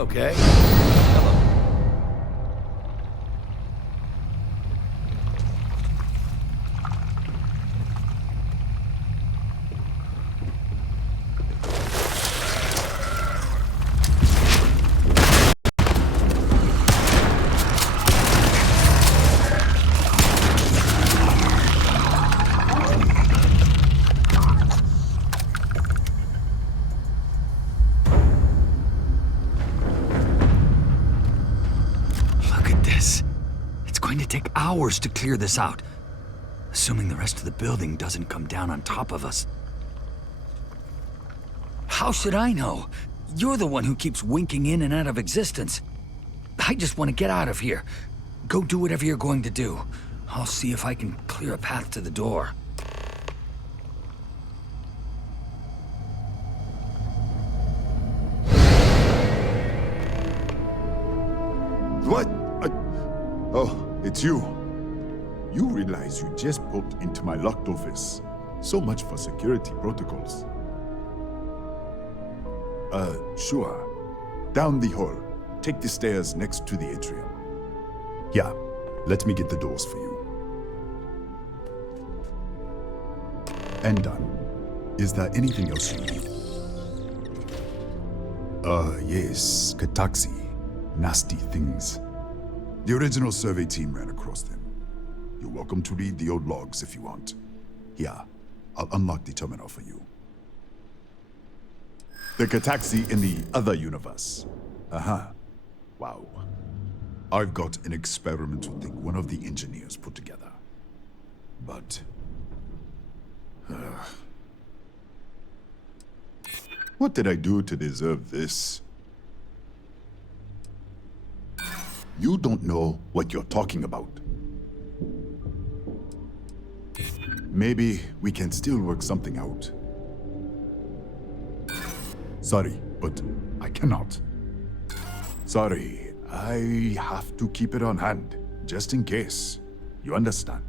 Okay. Hours to clear this out, assuming the rest of the building doesn't come down on top of us. How should I know? You're the one who keeps winking in and out of existence. I just want to get out of here. Go do whatever you're going to do. I'll see if I can clear a path to the door. What? Oh, it's you. You realize you just poked into my locked office. So much for security protocols. Sure. Down the hall. Take the stairs next to the atrium. Yeah, let me get the doors for you. And done. Is there anything else you need? Yes, Kataxi. Nasty things. The original survey team ran across them. You're welcome to read the old logs if you want. Here, I'll unlock the terminal for you. The Kataxi in the other universe. Wow. I've got an experimental thing one of the engineers put together. But... what did I do to deserve this? You don't know what you're talking about. Maybe we can still work something out. Sorry, but I cannot. Sorry, I have to keep it on hand, just in case. You understand?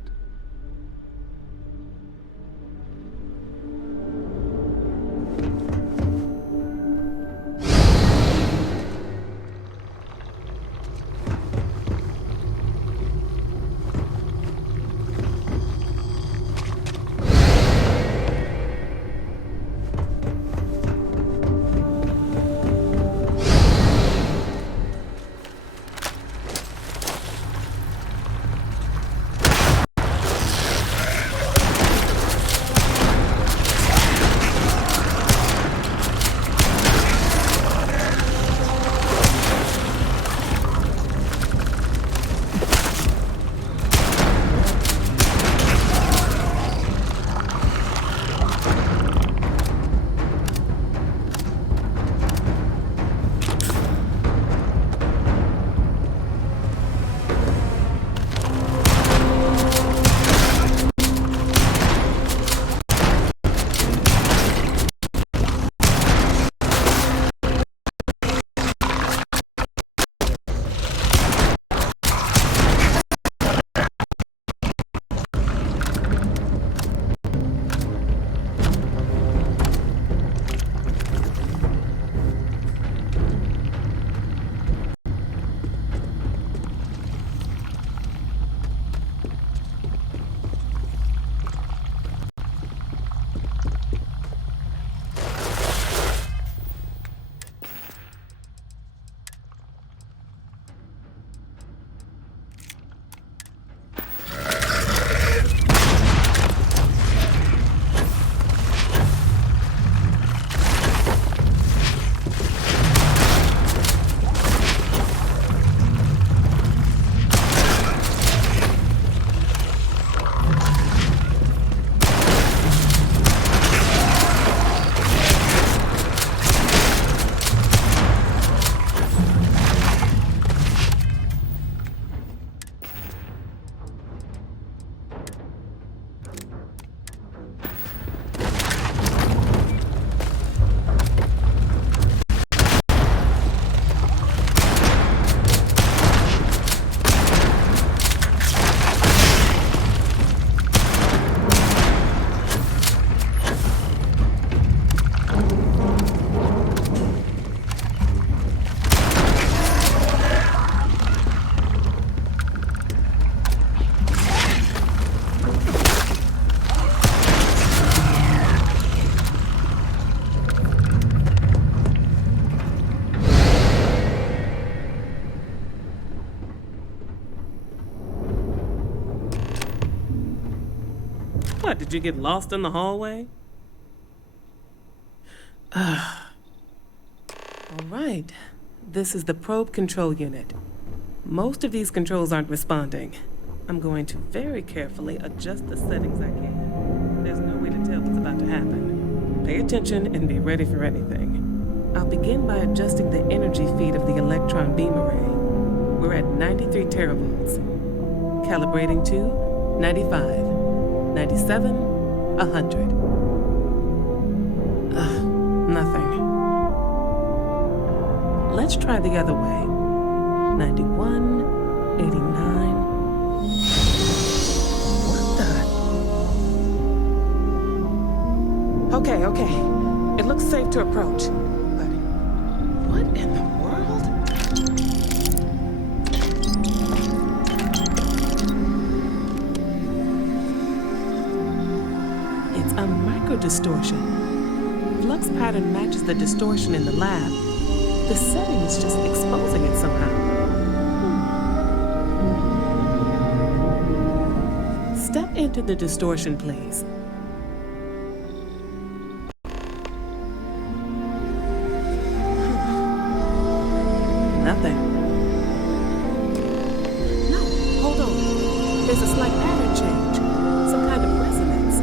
What, did you get lost in the hallway? All right. This is the probe control unit. Most of these controls aren't responding. I'm going to very carefully adjust the settings I can. There's no way to tell what's about to happen. Pay attention and be ready for anything. I'll begin by adjusting the energy feed of the electron beam array. We're at 93 teravolts. Calibrating to 95, 97, 100. Nothing. Let's try the other way. 91, 89. What the? Okay. It looks safe to approach. But what in the world? It's a microdistortion. Flux pattern matches the distortion in the lab. The setting is just exposing it somehow. Step into the distortion, please. Nothing. No, hold on. There's a slight pattern change. Some kind of resonance.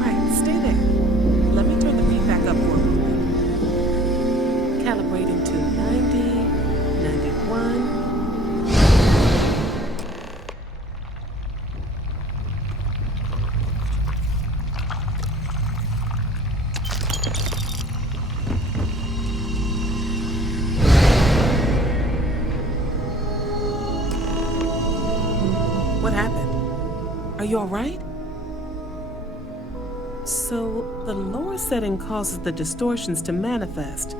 Right, stay there. Let me turn the beat back up for a moment. Calibrating to 90, 91. What happened? Are you all right? So, the lower setting causes the distortions to manifest,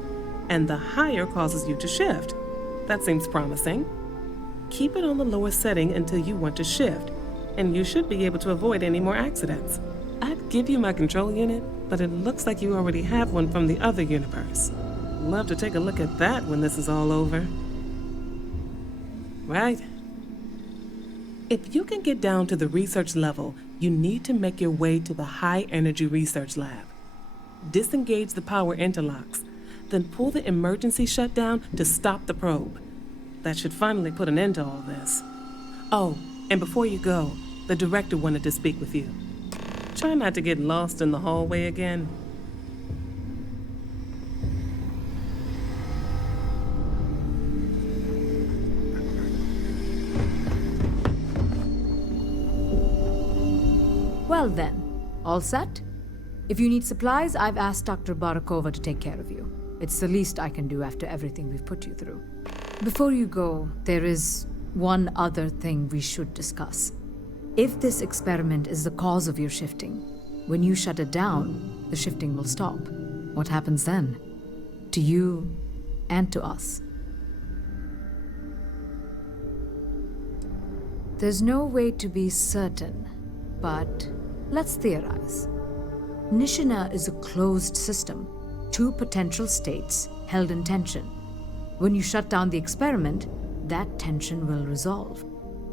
and the higher causes you to shift. That seems promising. Keep it on the lower setting until you want to shift, and you should be able to avoid any more accidents. I'd give you my control unit, but it looks like you already have one from the other universe. Love to take a look at that when this is all over. Right. If you can get down to the research level, you need to make your way to the High Energy Research Lab. Disengage the power interlocks, then pull the emergency shutdown to stop the probe. That should finally put an end to all this. Oh, and before you go, the director wanted to speak with you. Try not to get lost in the hallway again. Well then, all set? If you need supplies, I've asked Dr. Barakova to take care of you. It's the least I can do after everything we've put you through. Before you go, there is one other thing we should discuss. If this experiment is the cause of your shifting, when you shut it down, the shifting will stop. What happens then? To you and to us. There's no way to be certain, but let's theorize. Nishina is a closed system, two potential states held in tension. When you shut down the experiment, that tension will resolve.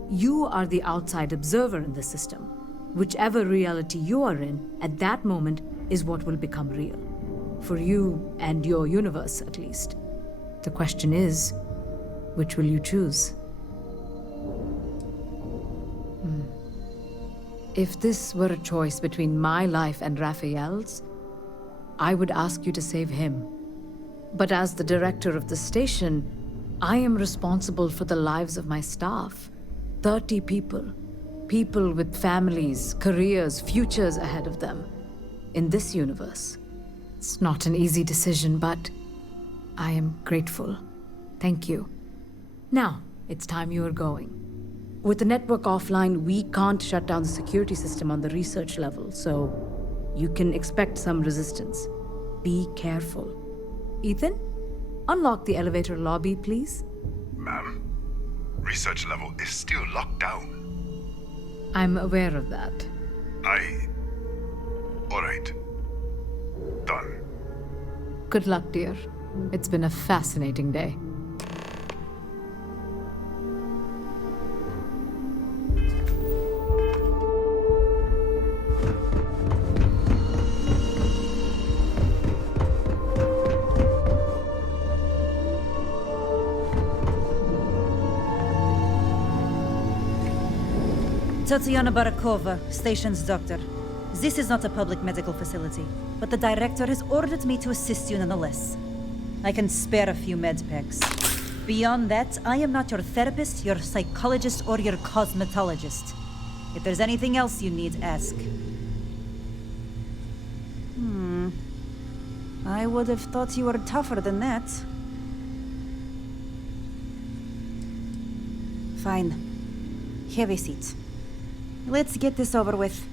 You are the outside observer in the system. Whichever reality you are in, at that moment, is what will become real. For you and your universe, at least. The question is, which will you choose? If this were a choice between my life and Raphael's, I would ask you to save him. But as the director of the station, I am responsible for the lives of my staff. 30 people. People with families, careers, futures ahead of them. In this universe. It's not an easy decision, but I am grateful. Thank you. Now, it's time you are going. With the network offline, we can't shut down the security system on the research level, so you can expect some resistance. Be careful. Ethan, unlock the elevator lobby, please. Ma'am, research level is still locked down. I'm aware of that. All right. Done. Good luck, dear. It's been a fascinating day. Tatiana Barakova, station's doctor. This is not a public medical facility, but the director has ordered me to assist you nonetheless. I can spare a few med packs. Beyond that, I am not your therapist, your psychologist, or your cosmetologist. If there's anything else you need, ask. I would have thought you were tougher than that. Fine. Have a seat. Let's get this over with.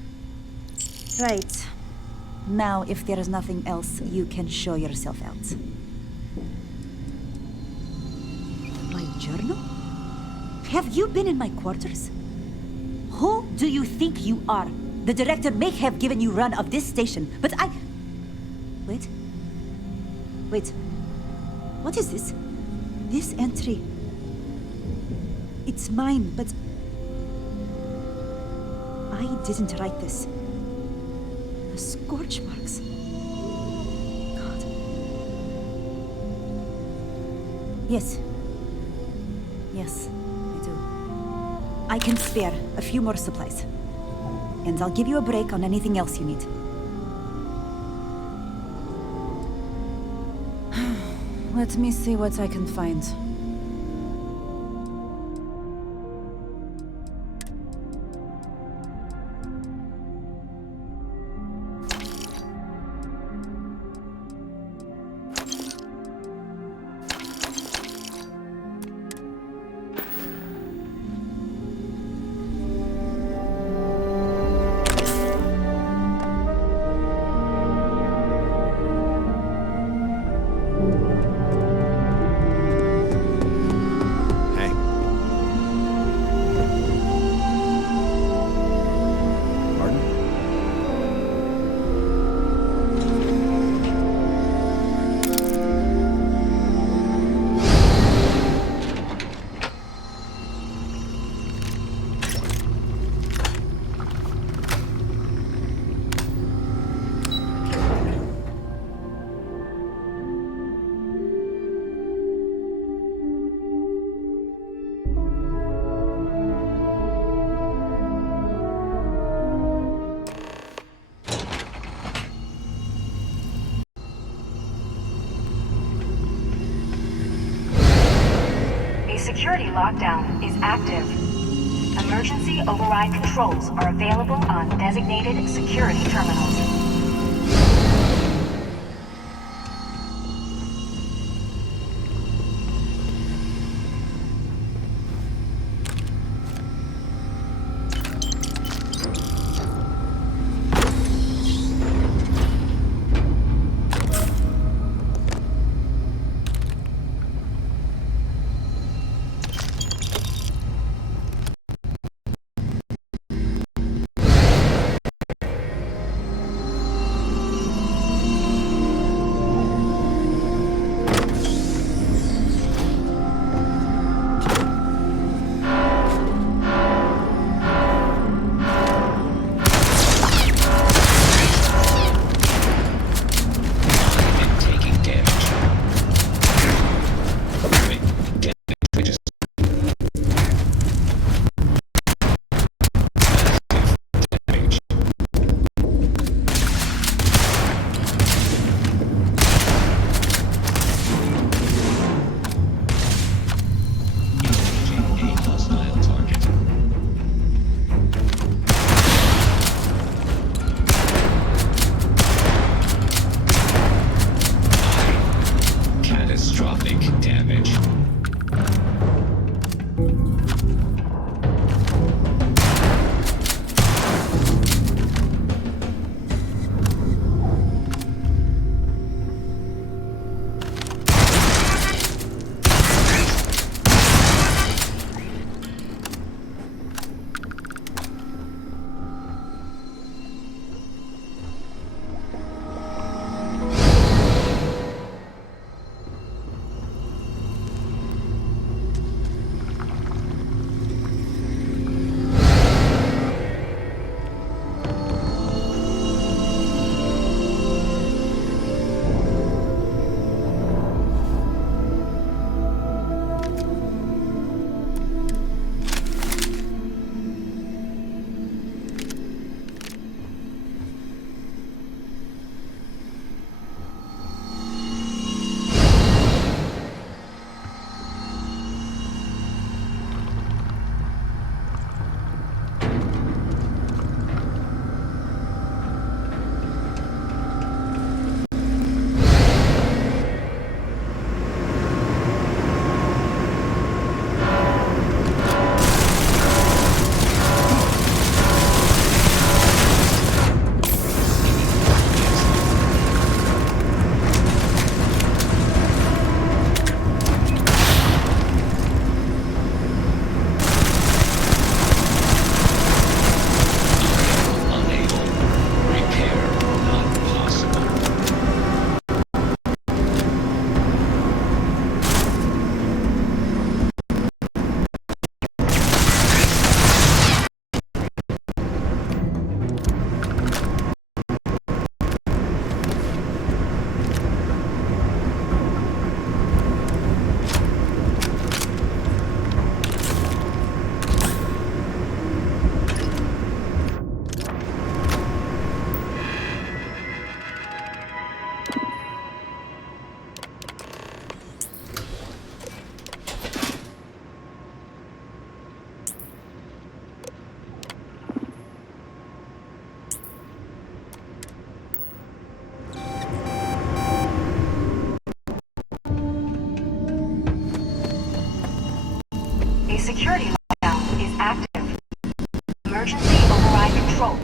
Right. Now, if there is nothing else, you can show yourself out. My journal? Have you been in my quarters? Who do you think you are? The director may have given you run of this station, but I... Wait. What is this? This entry... It's mine, but... I didn't write this. The scorch marks. God. Yes. Yes, I do. I can spare a few more supplies. And I'll give you a break on anything else you need. Let me see what I can find. Security lockdown is active. Emergency override controls are available on designated security terminals. A security lockdown is active. Emergency override control.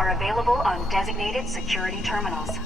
are available on designated security terminals.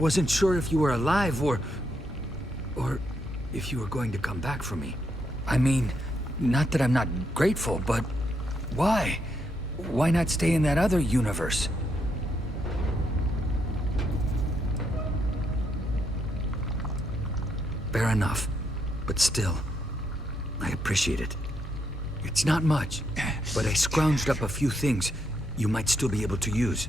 wasn't sure if you were alive or if you were going to come back for me. I mean, not that I'm not grateful, but why? Why not stay in that other universe? Fair enough, but still, I appreciate it. It's not much, but I scrounged up a few things you might still be able to use.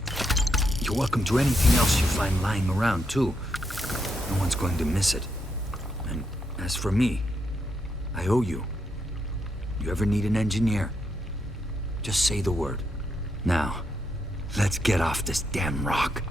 You're welcome to anything else you find lying around, too. No one's going to miss it. And as for me, I owe you. You ever need an engineer? Just say the word. Now, let's get off this damn rock.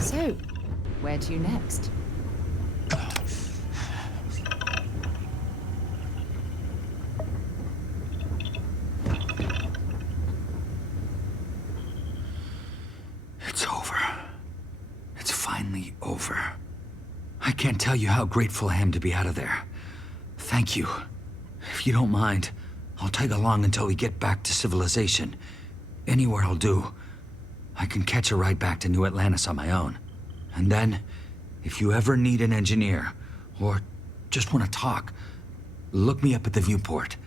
So, where to next? It's over. It's finally over. I can't tell you how grateful I am to be out of there. Thank you. If you don't mind, I'll tag along until we get back to civilization. Anywhere will do. I can catch a ride back to New Atlantis on my own. And then, if you ever need an engineer, or just want to talk, look me up at the viewport.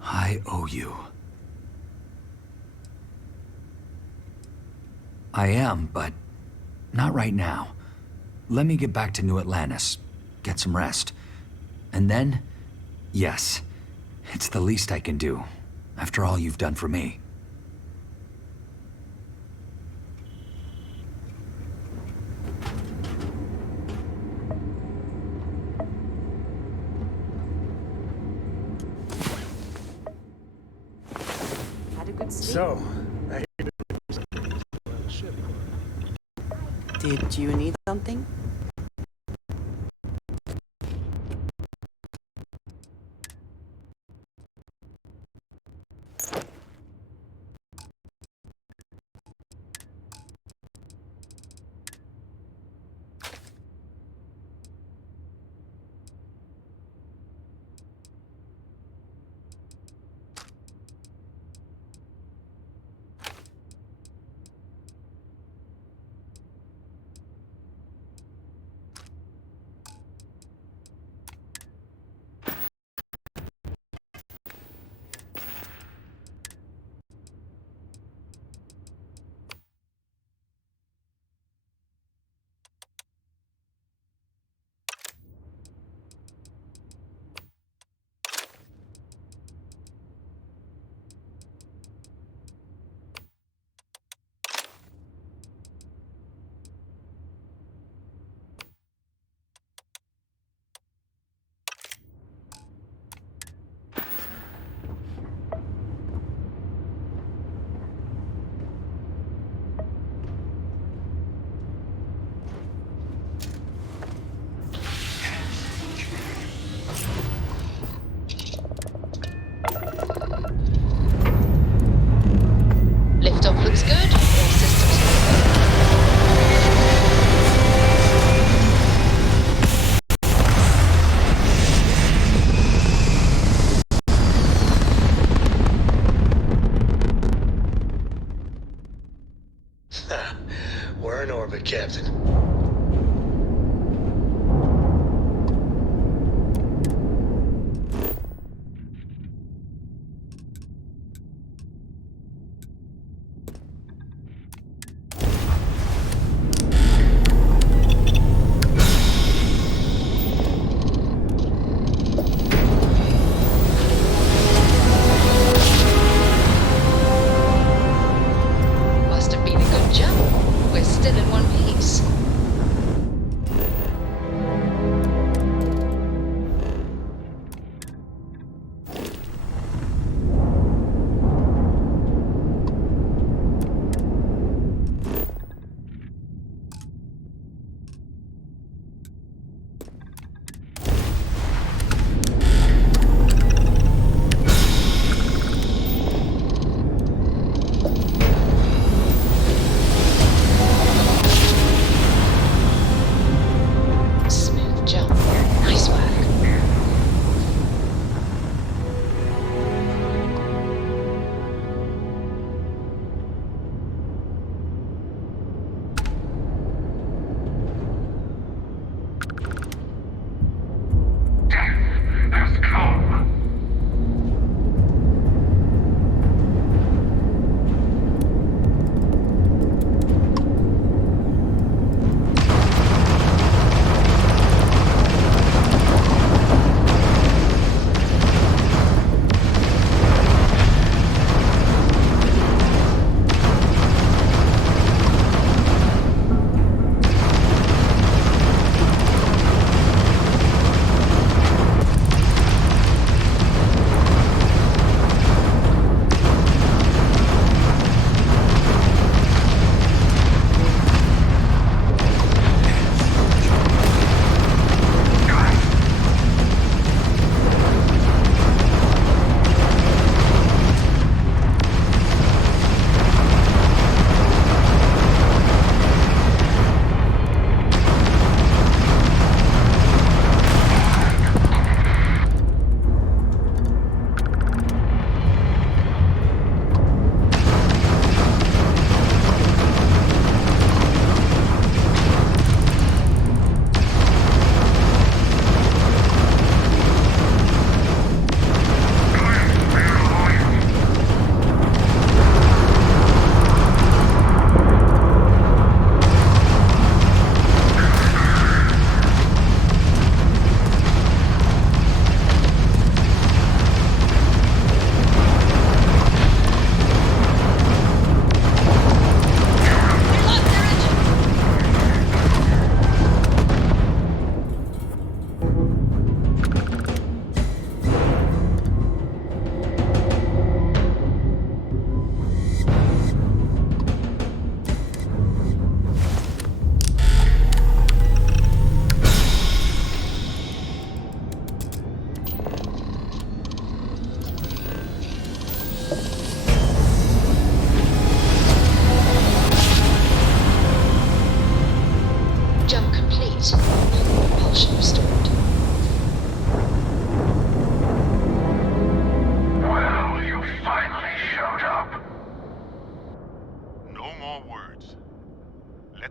I owe you. I am, but not right now. Let me get back to New Atlantis, get some rest. And then, yes, it's the least I can do, after all you've done for me. good sleep. So, I Did you need something? Liftoff looks good. All systems We're in orbit, Captain. must have been a good jump. We're still in one piece.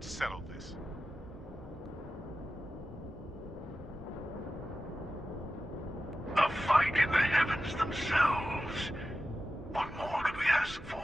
Let's settle this. A fight in the heavens themselves. What more could we ask for?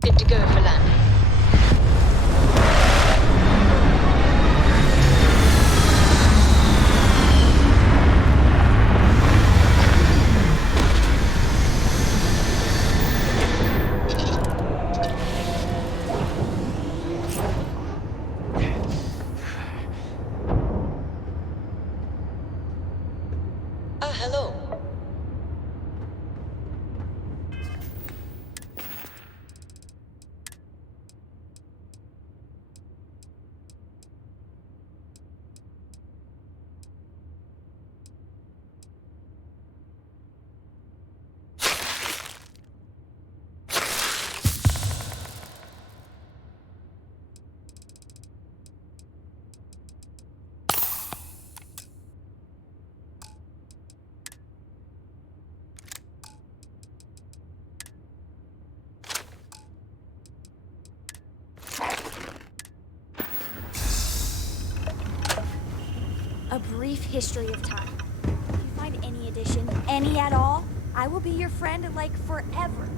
Good to go for landing. Hello. A brief history of time. If you find any addition, any at all, I will be your friend like forever.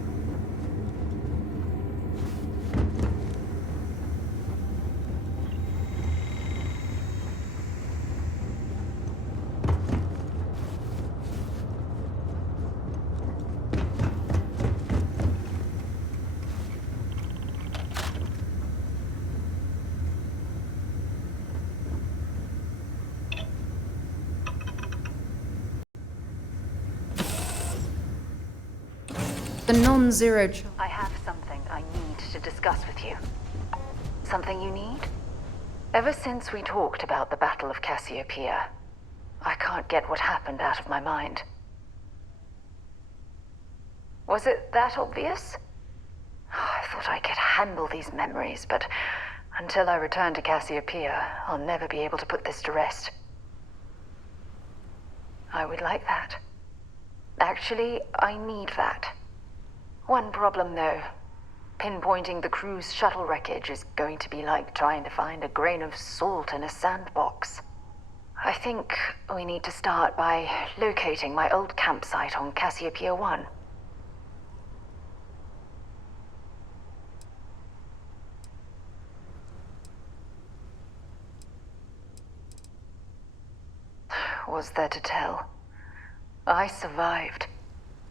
The non-zero... I have something I need to discuss with you. Something you need? Ever since we talked about the Battle of Cassiopeia, I can't get what happened out of my mind. Was it that obvious? I thought I could handle these memories, but Until I return to Cassiopeia, I'll never be able to put this to rest. I would like that. Actually, I need that. One problem, though. Pinpointing the crew's shuttle wreckage is going to be like trying to find a grain of salt in a sandbox. I think we need to start by locating my old campsite on Cassiopeia 1. Was there to tell? I survived.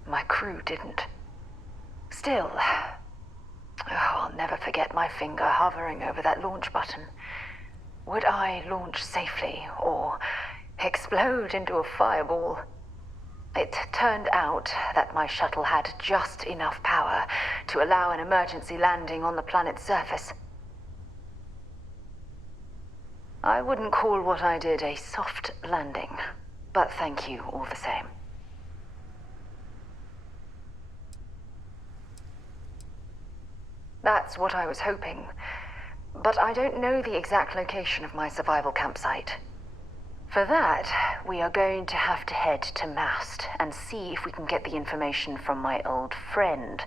My crew didn't. Still, I'll never forget my finger hovering over that launch button. Would I launch safely, or explode into a fireball? It turned out that my shuttle had just enough power to allow an emergency landing on the planet's surface. I wouldn't call what I did a soft landing, but thank you all the same. That's what I was hoping, but I don't know the exact location of my survival campsite. For that, we are going to have to head to Mast and see if we can get the information from my old friend,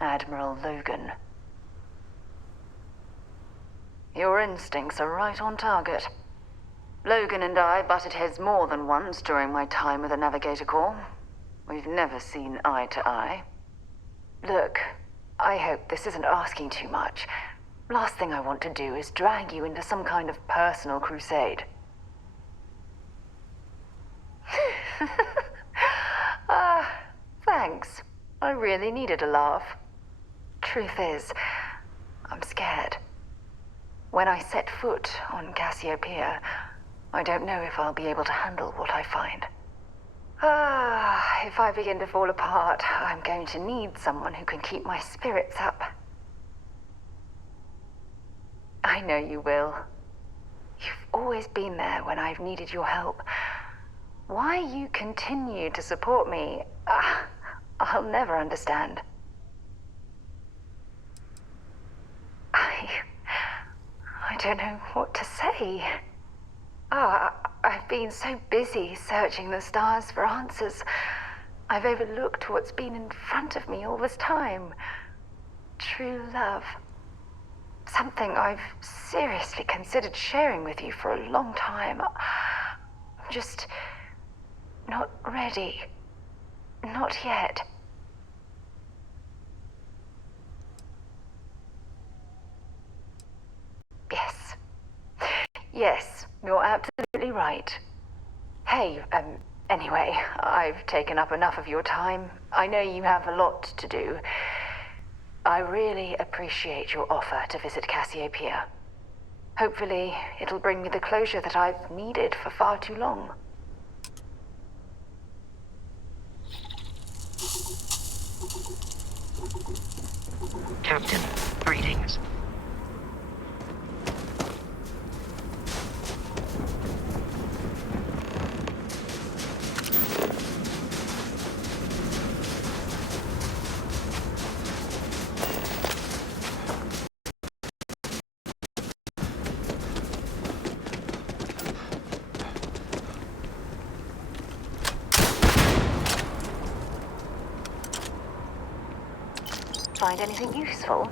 Admiral Logan. Your instincts are right on target. Logan and I butted heads more than once during my time with the Navigator Corps. We've never seen eye to eye. Look, I hope this isn't asking too much. Last thing I want to do is drag you into some kind of personal crusade. Thanks. I really needed a laugh. Truth is, I'm scared. When I set foot on Cassiopeia, I don't know if I'll be able to handle what I find. If I begin to fall apart, I'm going to need someone who can keep my spirits up. I know you will. You've always been there when I've needed your help. Why you continue to support me, I'll never understand. I don't know what to say. I've been so busy searching the stars for answers. I've overlooked what's been in front of me all this time. True love. Something I've seriously considered sharing with you for a long time. I'm just not ready. Not yet. Yes. Yes, you're absolutely right. Hey, anyway, I've taken up enough of your time. I know you have a lot to do. I really appreciate your offer to visit Cassiopeia. Hopefully, it'll bring me the closure that I've needed for far too long. Captain, greetings. Find anything useful?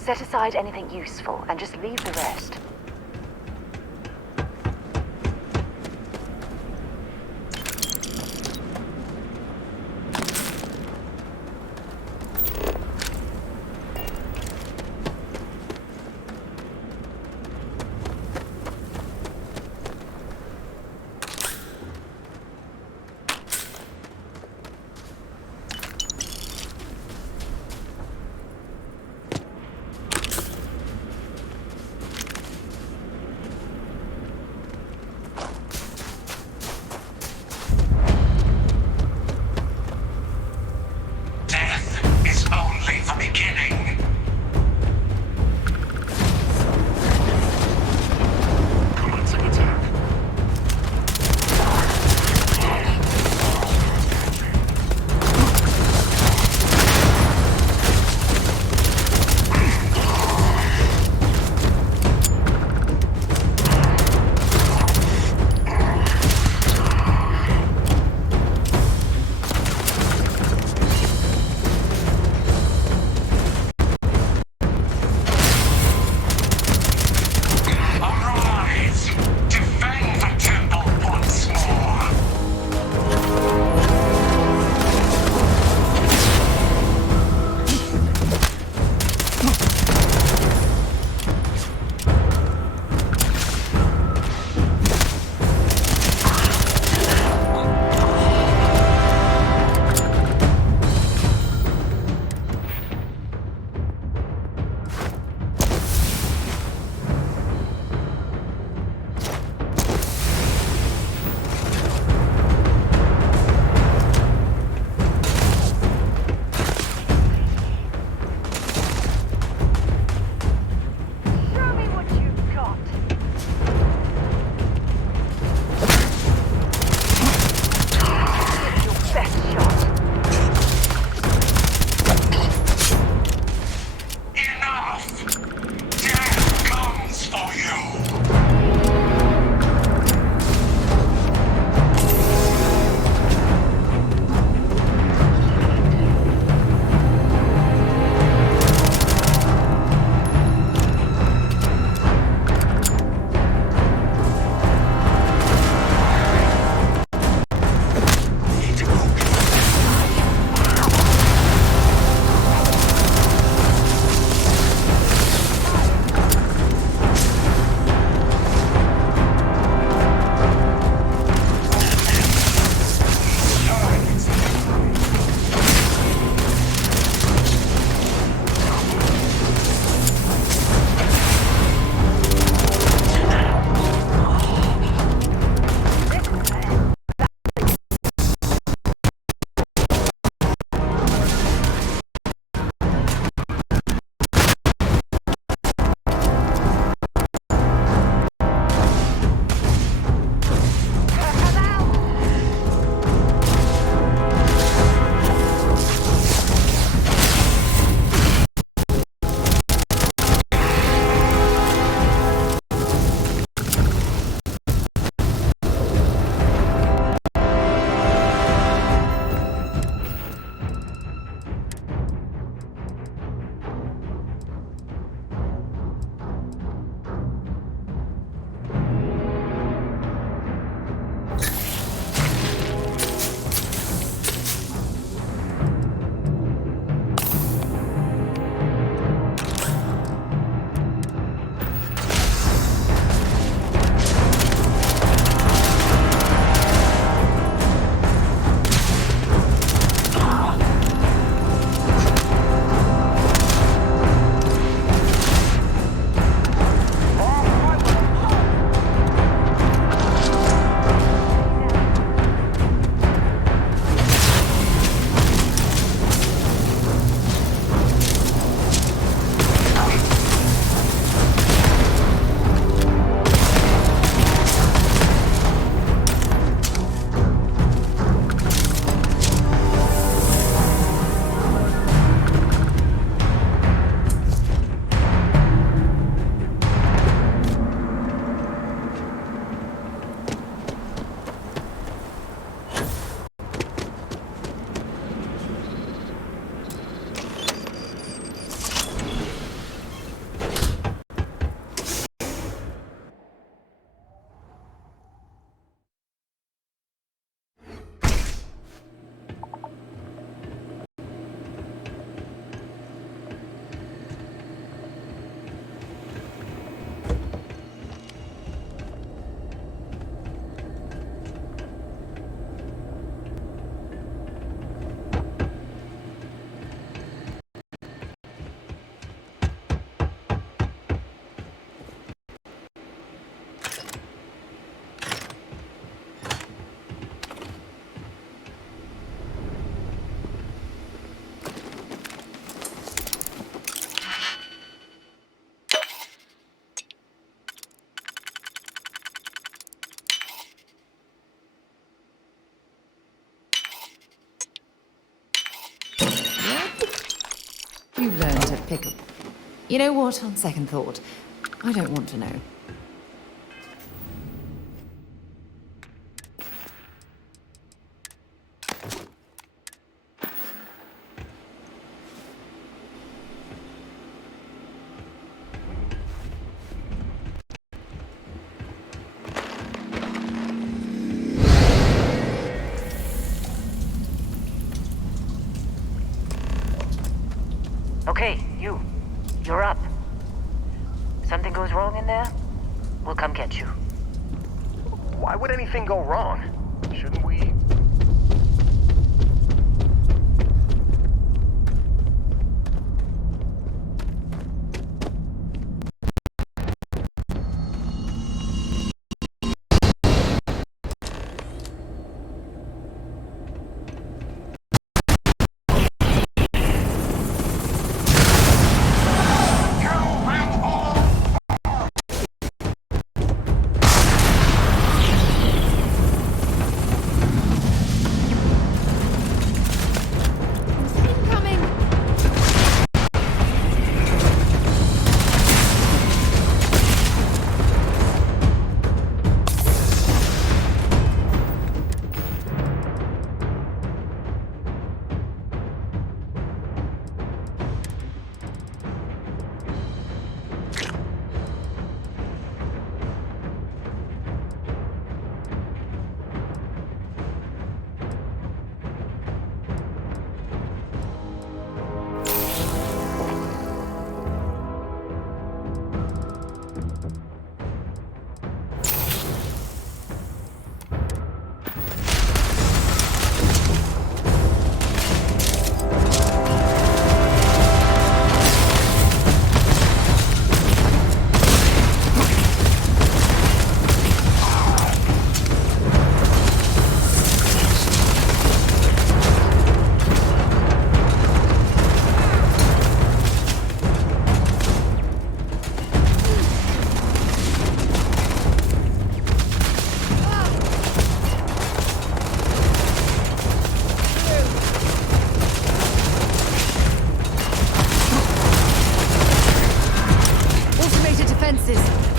Set aside anything useful and just leave the rest. to pick up. You know what? On second thought, I don't want to know. Okay, you're up. Something goes wrong in there, we'll come get you. Why would anything go wrong? Shouldn't we...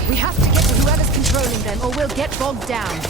We have to get to whoever's controlling them, or we'll get bogged down.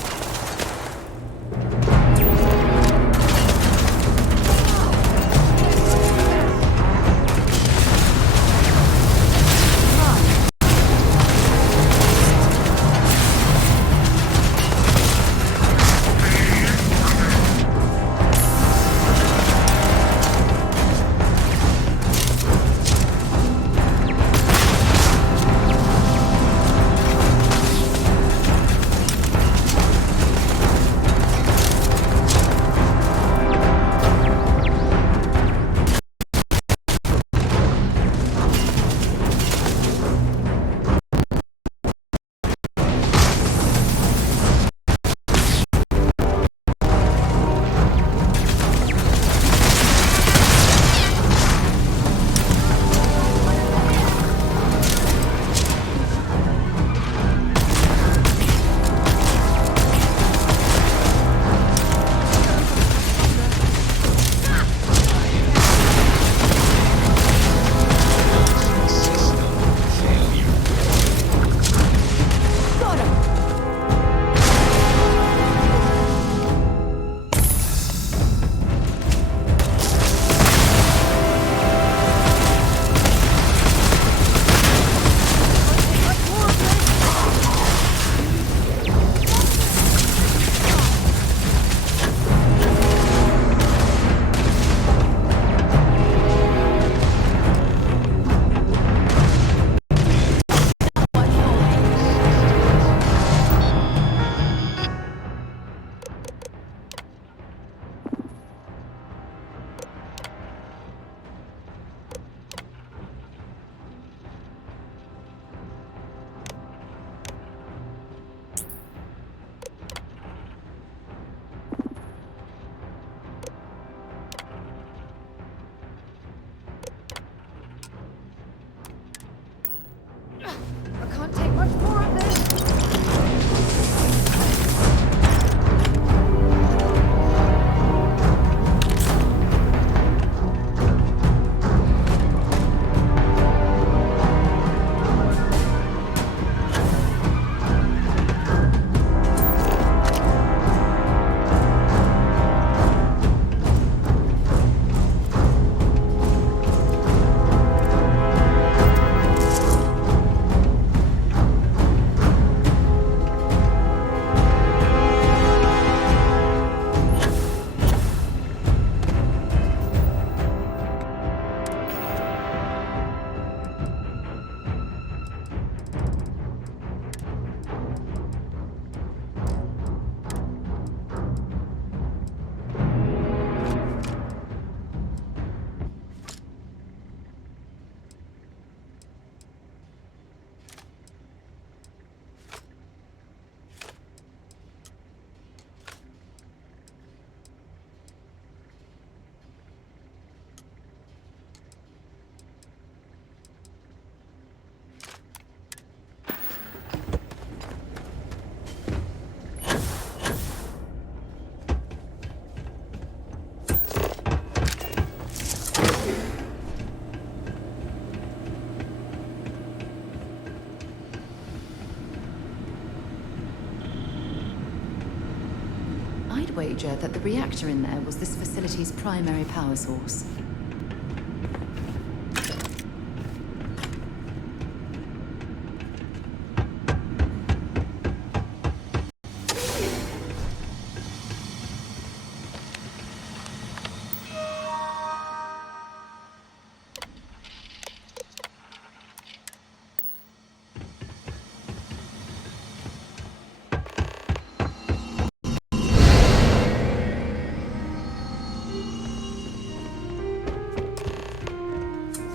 wager that the reactor in there was this facility's primary power source.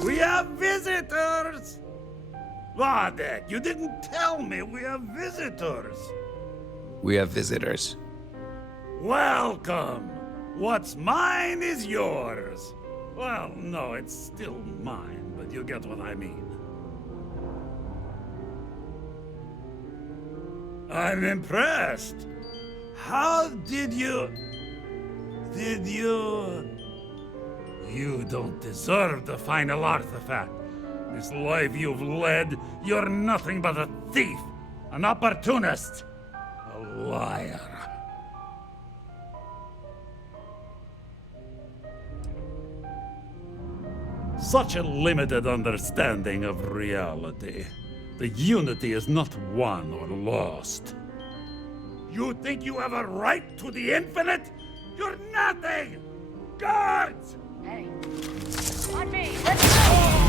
We have visitors! Vardek, you didn't tell me we have visitors. We have visitors. Welcome! What's mine is yours. Well, no, it's still mine, but you get what I mean. I'm impressed. How did you... You don't deserve the final artifact. This life you've led, you're nothing but a thief, an opportunist, a liar. Such a limited understanding of reality. The unity is not won or lost. You think you have a right to the infinite? You're nothing! Guards! Hey, on me, let's go!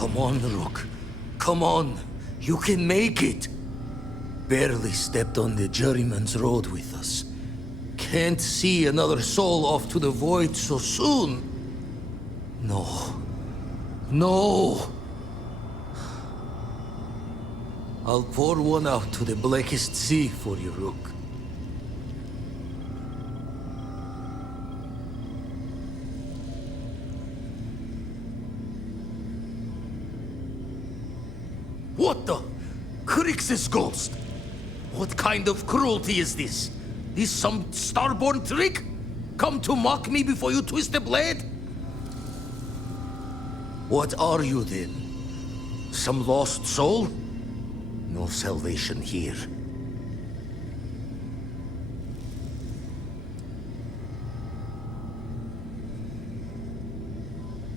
Come on, Rook. Come on. You can make it. Barely stepped on the juryman's road with us. Can't see another soul off to the void so soon. No. No. I'll pour one out to the blackest sea for you, Rook. What the? Crix's ghost? What kind of cruelty is this? Is some Starborn trick? Come to mock me before you twist the blade? What are you then? Some lost soul? No salvation here.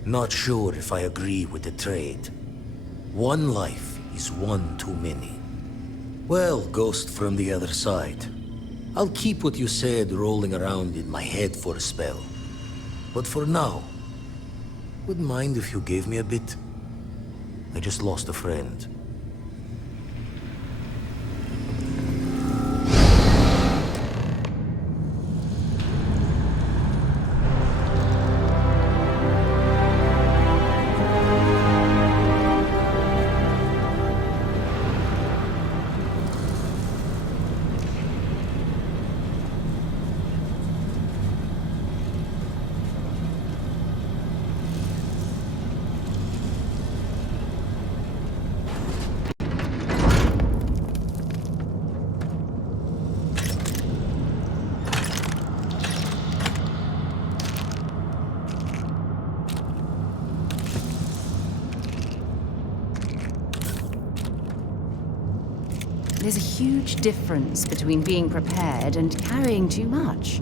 Not sure if I agree with the trade. One life is one too many. Well, ghost from the other side. I'll keep what you said rolling around in my head for a spell. But for now, wouldn't mind if you gave me a bit. I just lost a friend. There's a huge difference between being prepared and carrying too much.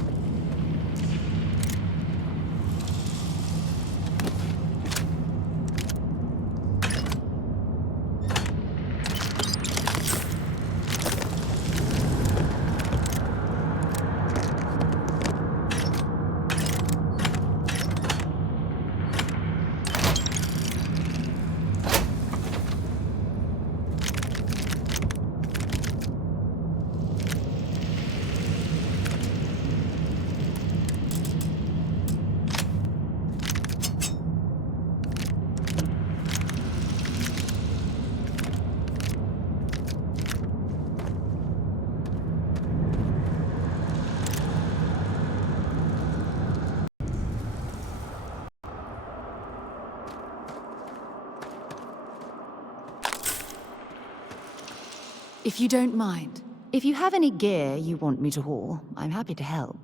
If you don't mind, if you have any gear you want me to haul, I'm happy to help.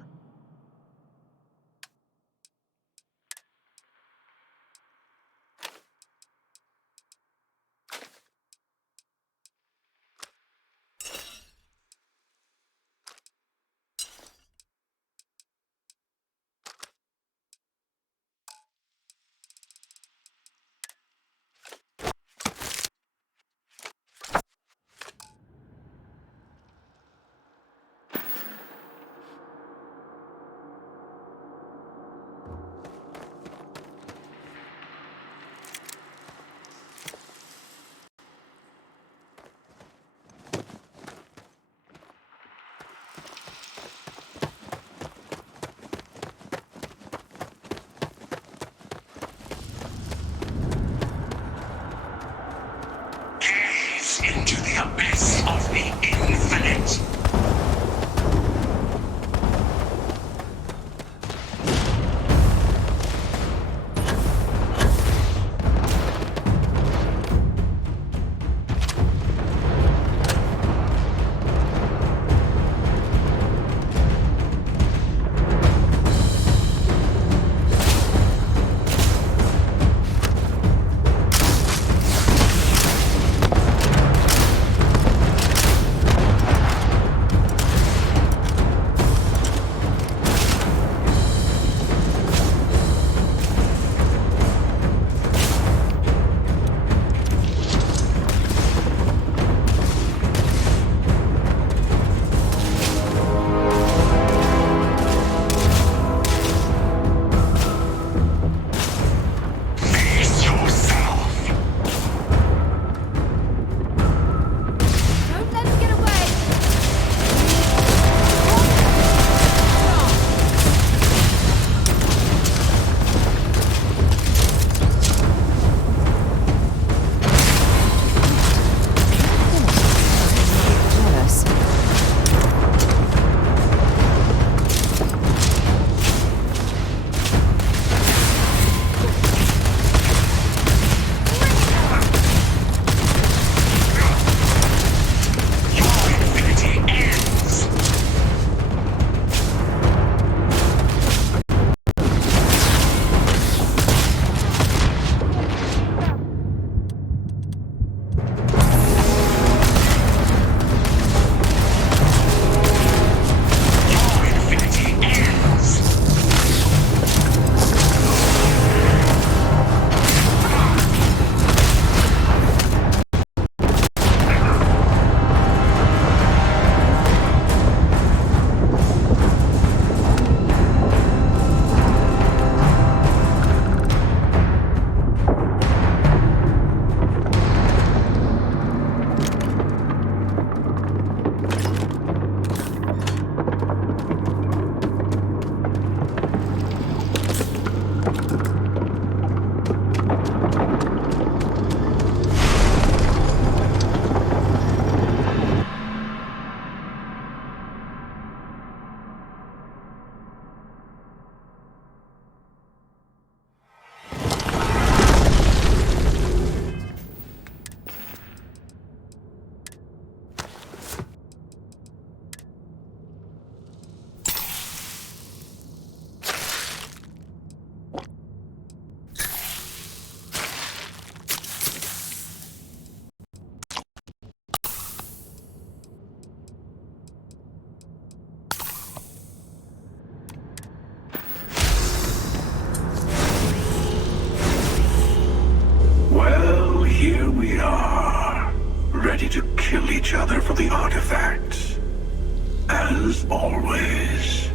as always.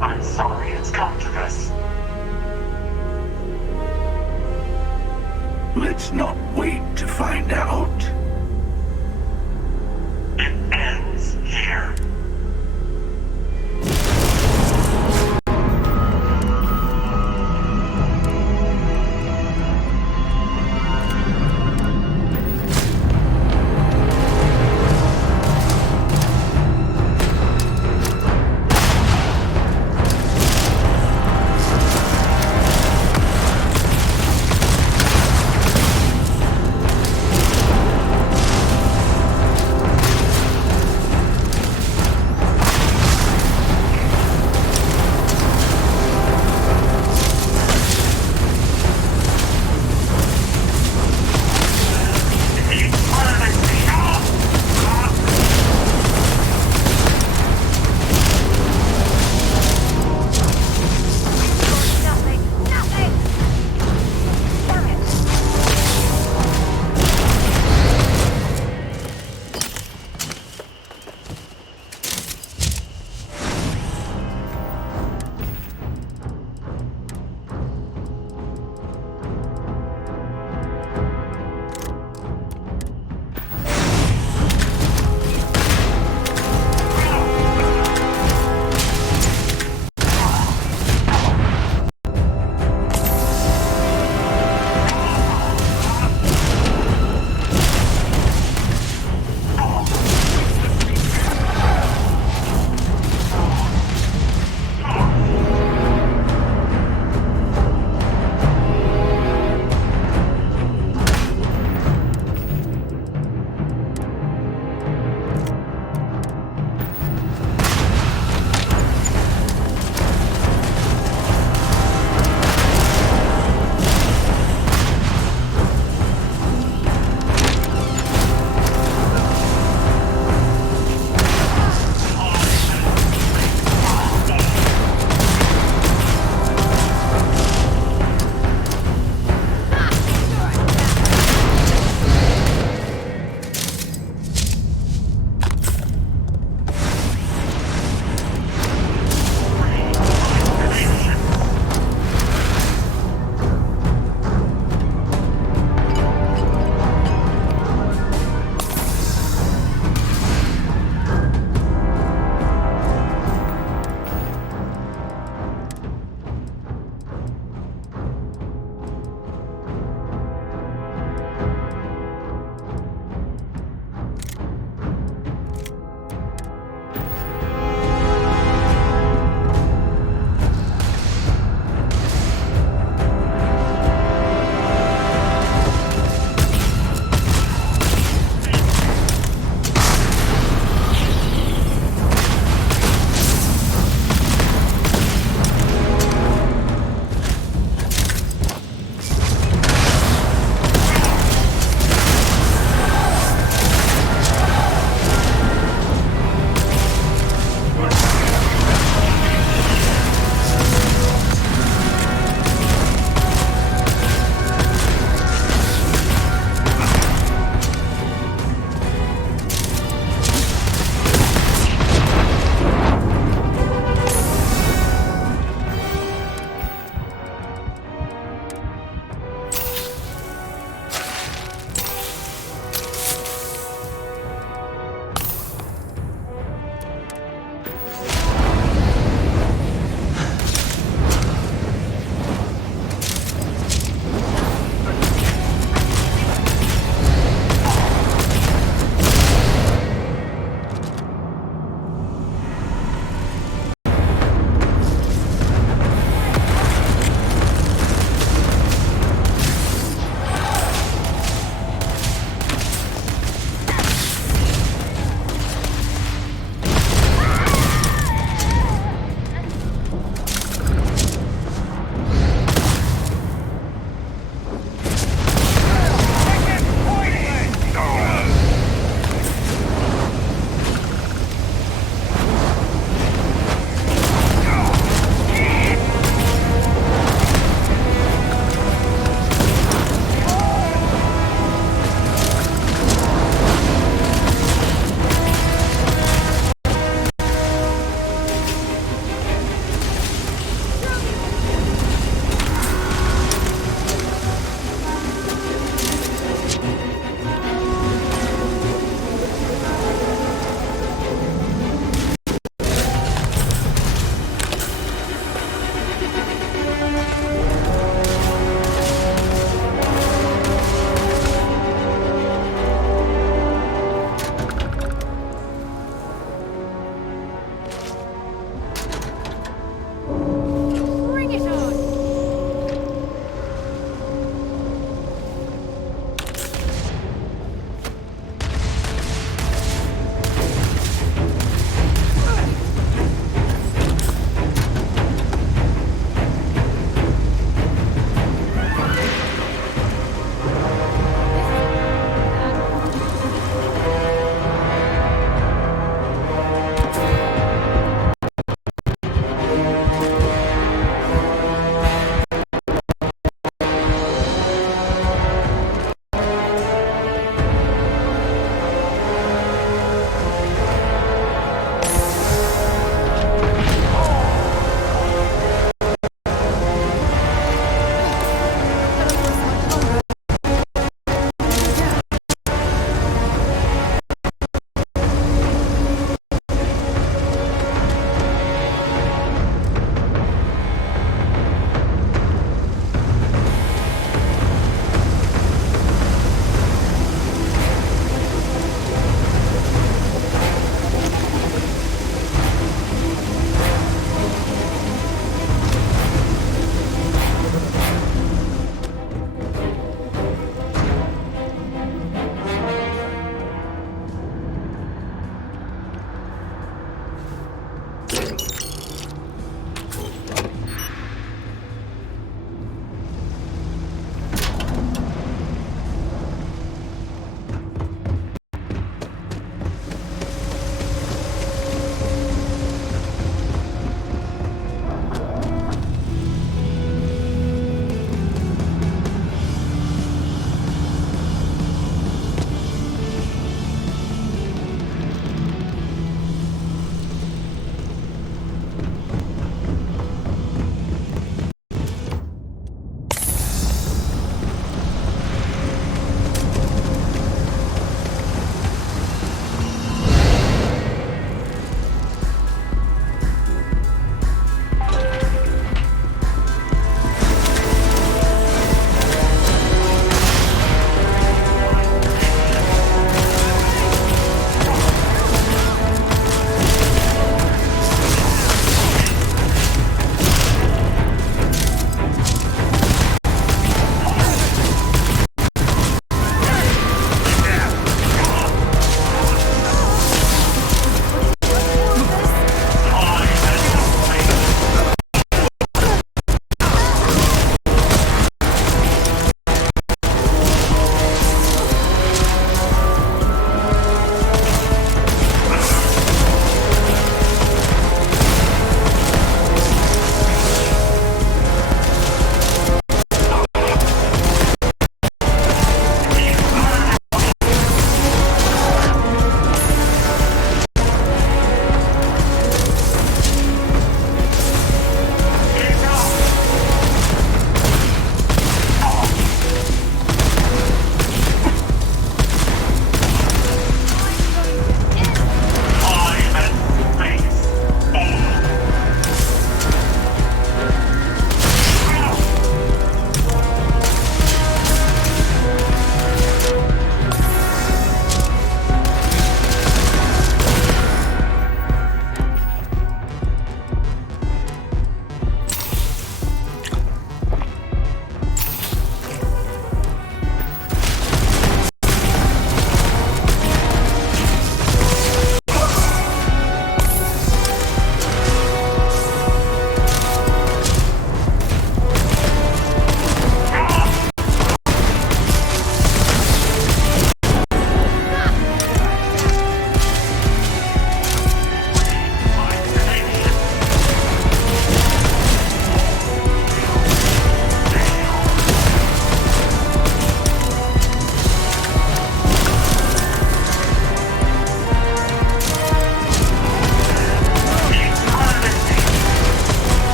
I'm sorry it's come to this. Let's not wait to find out. It ends here.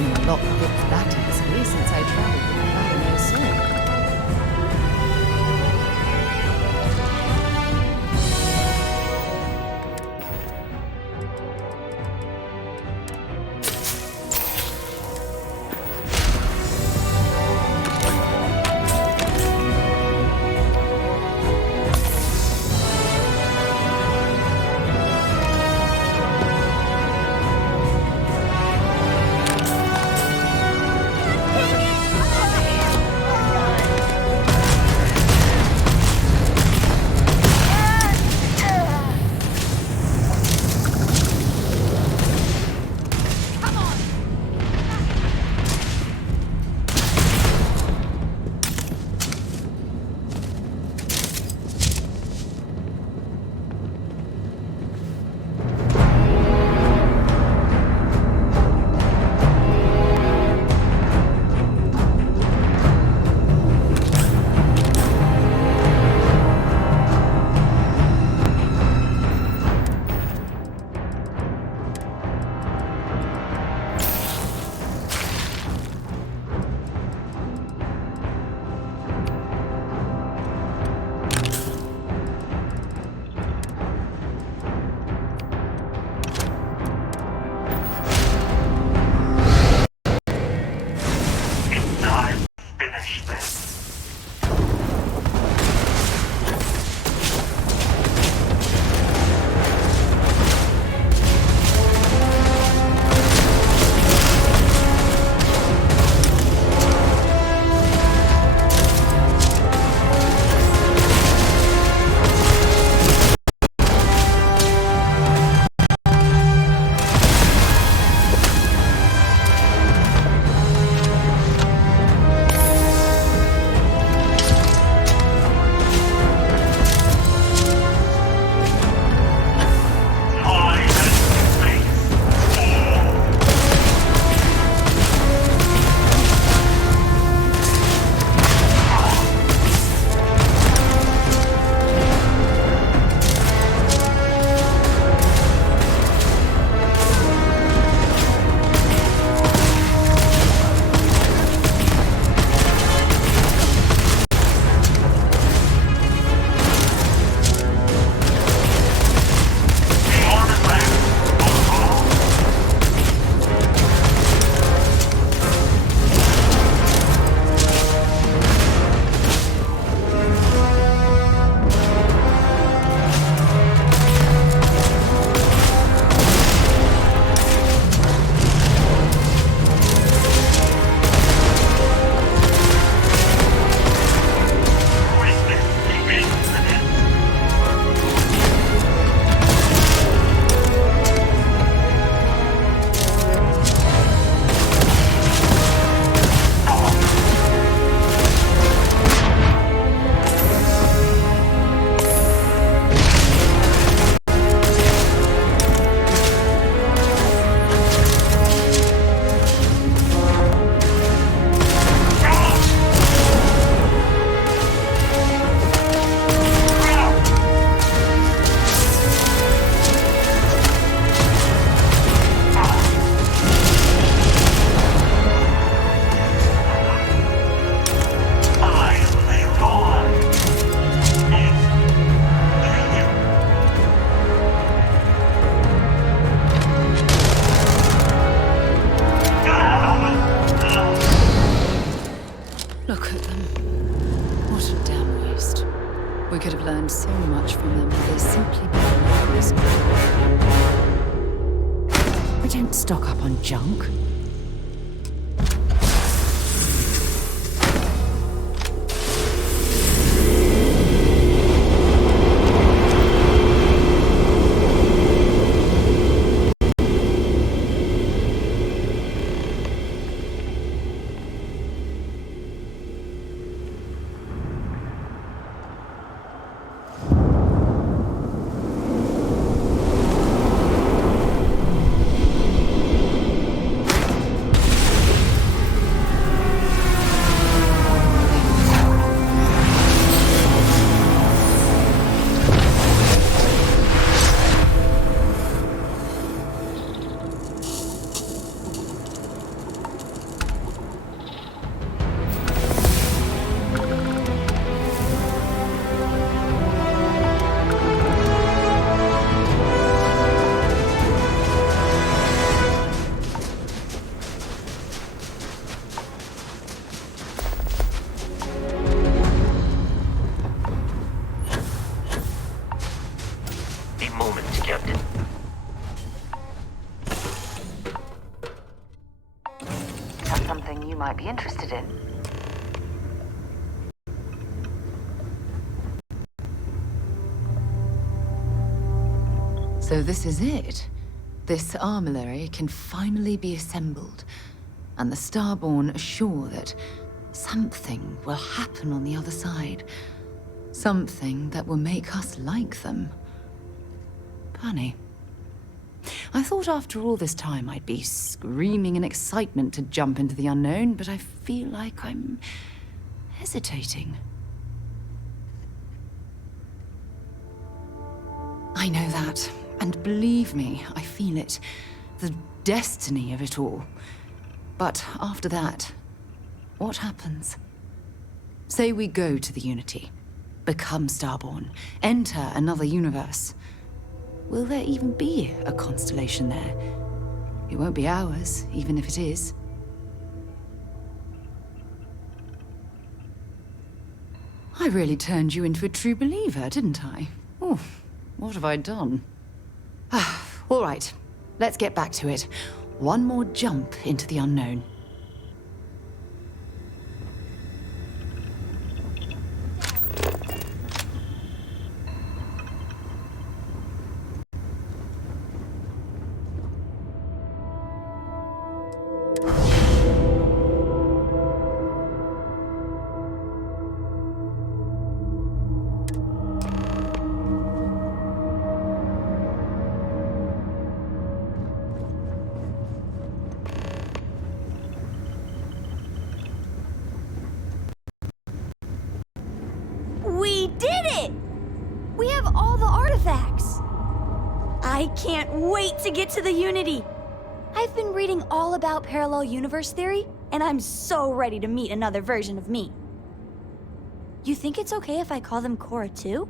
losing a lockpick that easily since I traveled with the Vladimir sword. So much from them, they simply become risk. We don't stock up on junk. something you might be interested in. So this is it. This armillary can finally be assembled, and the Starborn assure that something will happen on the other side. Something that will make us like them. Funny. I thought after all this time I'd be screaming in excitement to jump into the unknown, but I feel like I'm hesitating. I know that, and believe me, I feel it. The destiny of it all. But after that, what happens? Say we go to the Unity, become Starborn, enter another universe. Will there even be a constellation there? It won't be ours, even if it is. I really turned you into a true believer, didn't I? Oh, what have I done? All right, let's get back to it. One more jump into the unknown. We did it! We have all the artifacts! I can't wait to get to the Unity! I've been reading all about parallel universe theory, and I'm so ready to meet another version of me. You think it's okay if I call them Cora too?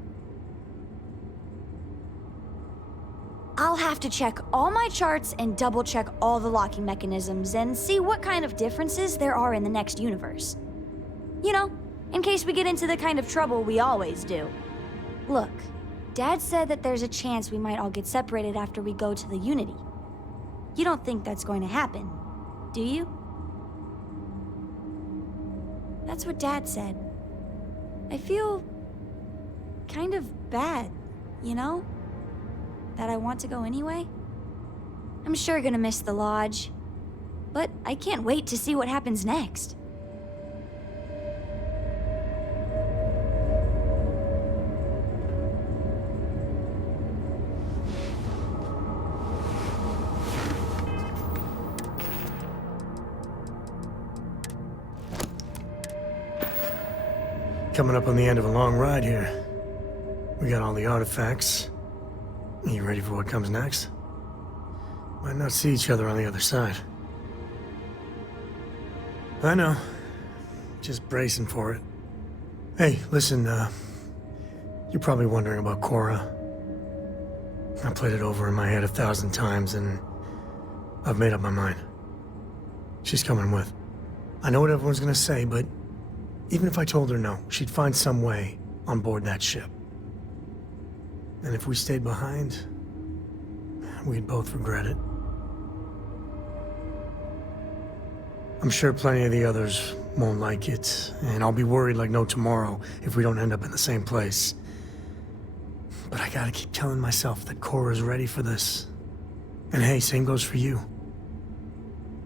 I'll have to check all my charts and double-check all the locking mechanisms and see what kind of differences there are in the next universe. You know, in case we get into the kind of trouble we always do. Look, Dad said that there's a chance we might all get separated after we go to the Unity. You don't think that's going to happen, do you? That's what Dad said. I feel kind of bad, you know? That I want to go anyway. I'm sure gonna miss the lodge, but I can't wait to see what happens next. Coming up on the end of a long ride here. We got all the artifacts. You ready for what comes next? Might not see each other on the other side. I know. Just bracing for it. Hey, listen, you're probably wondering about Cora. I played it over in my head 1,000 times, and I've made up my mind. She's coming with. I know what everyone's gonna say, but even if I told her no, she'd find some way on board that ship. And if we stayed behind, we'd both regret it. I'm sure plenty of the others won't like it, and I'll be worried like no tomorrow if we don't end up in the same place. But I gotta keep telling myself that Cora's ready for this. And hey, same goes for you.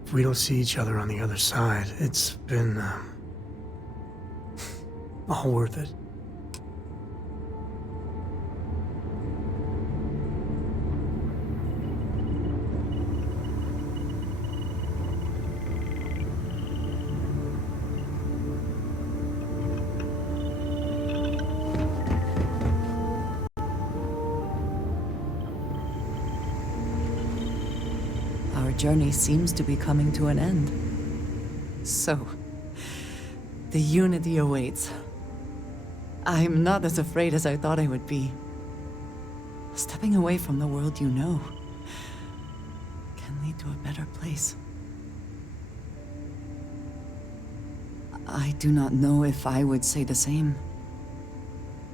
If we don't see each other on the other side, it's been, all worth it. Our journey seems to be coming to an end. So, the Unity awaits. I'm not as afraid as I thought I would be. Stepping away from the world you know can lead to a better place. I do not know if I would say the same.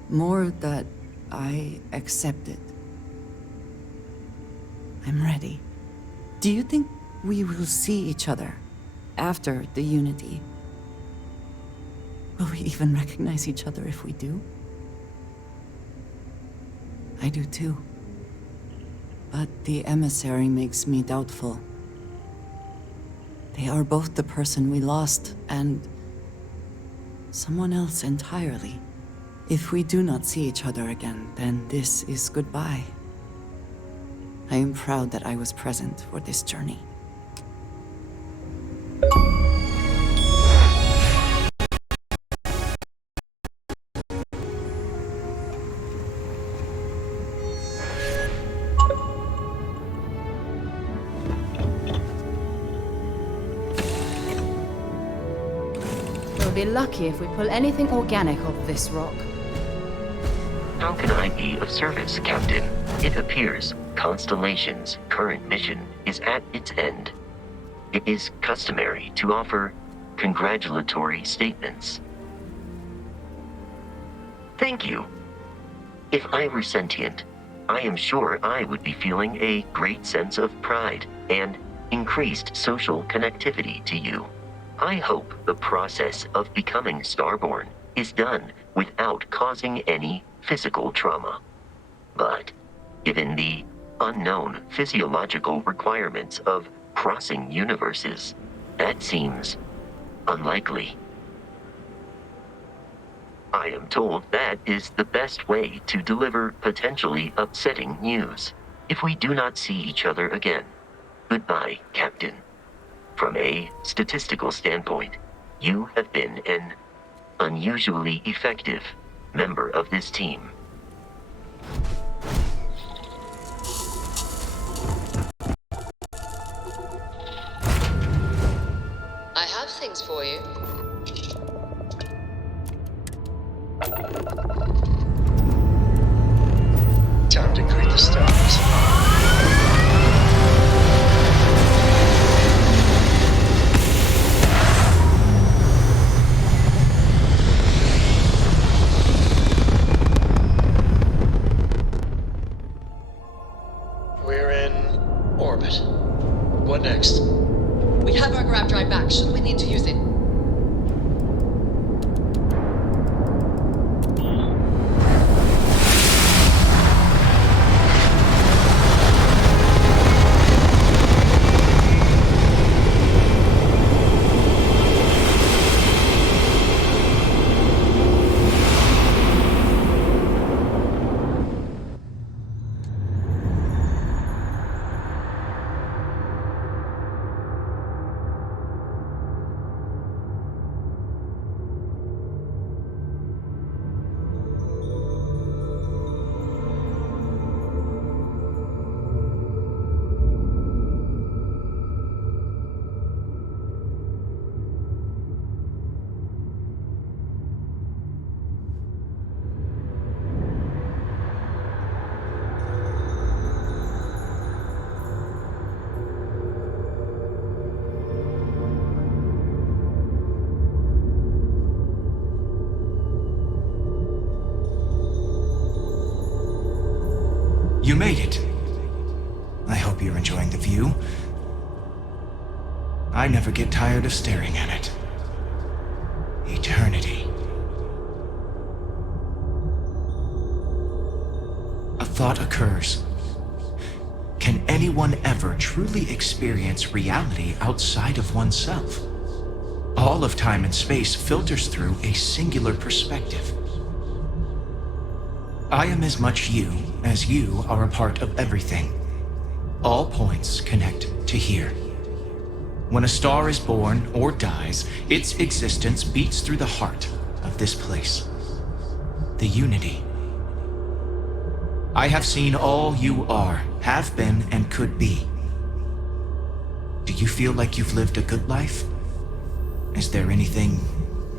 More that I accept it. I'm ready. Do you think we will see each other after the Unity? Will we even recognize each other if we do? I do too. But the emissary makes me doubtful. They are both the person we lost and someone else entirely. If we do not see each other again, then this is goodbye. I am proud that I was present for this journey. We'll be lucky if we pull anything organic off this rock. How can I be of service, Captain? It appears Constellation's current mission is at its end. It is customary to offer congratulatory statements. Thank you. If I were sentient, I am sure I would be feeling a great sense of pride and increased social connectivity to you. I hope the process of becoming Starborn is done without causing any physical trauma. But given the unknown physiological requirements of crossing universes, that seems unlikely. I am told that is the best way to deliver potentially upsetting news. If we do not see each other again, goodbye, Captain. From a statistical standpoint, you have been an unusually effective member of this team. I have things for you. Time to greet the stars. What next? We have our grab drive back, should we need to use it. You made it. I hope you're enjoying the view. I never get tired of staring at it. Eternity. A thought occurs. Can anyone ever truly experience reality outside of oneself? All of time and space filters through a singular perspective. I am as much you as you are a part of everything. All points connect to here. When a star is born or dies, its existence beats through the heart of this place. The Unity. I have seen all you are, have been, and could be. Do you feel like you've lived a good life? Is there anything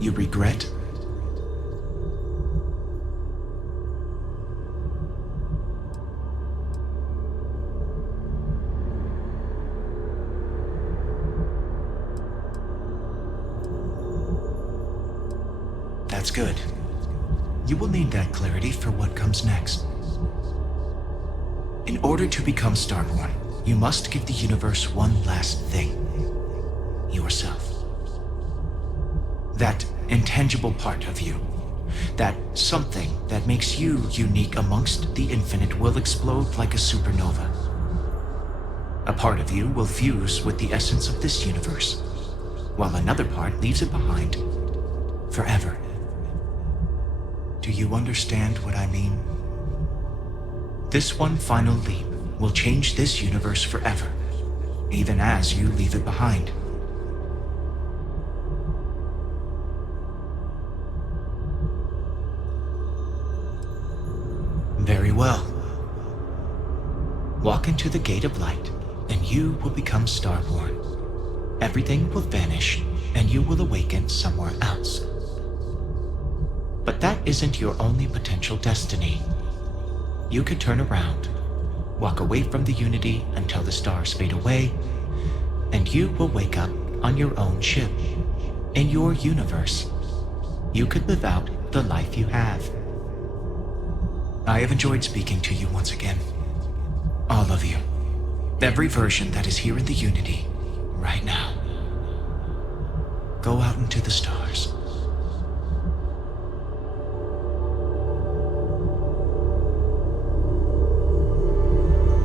you regret? That's good. You will need that clarity for what comes next. In order to become Starborn, you must give the universe one last thing. Yourself. intangible part of you. That something that makes you unique amongst the infinite will explode like a supernova. A part of you will fuse with the essence of this universe, while another part leaves it behind forever. Do you understand what I mean? This one final leap will change this universe forever, even as you leave it behind. Very well. Walk into the Gate of Light, and you will become Starborn. Everything will vanish, and you will awaken somewhere else. But that isn't your only potential destiny. You could turn around, walk away from the Unity until the stars fade away, and you will wake up on your own ship, in your universe. You could live out the life you have. I have enjoyed speaking to you once again. All of you. Every version that is here in the Unity, right now. Go out into the stars.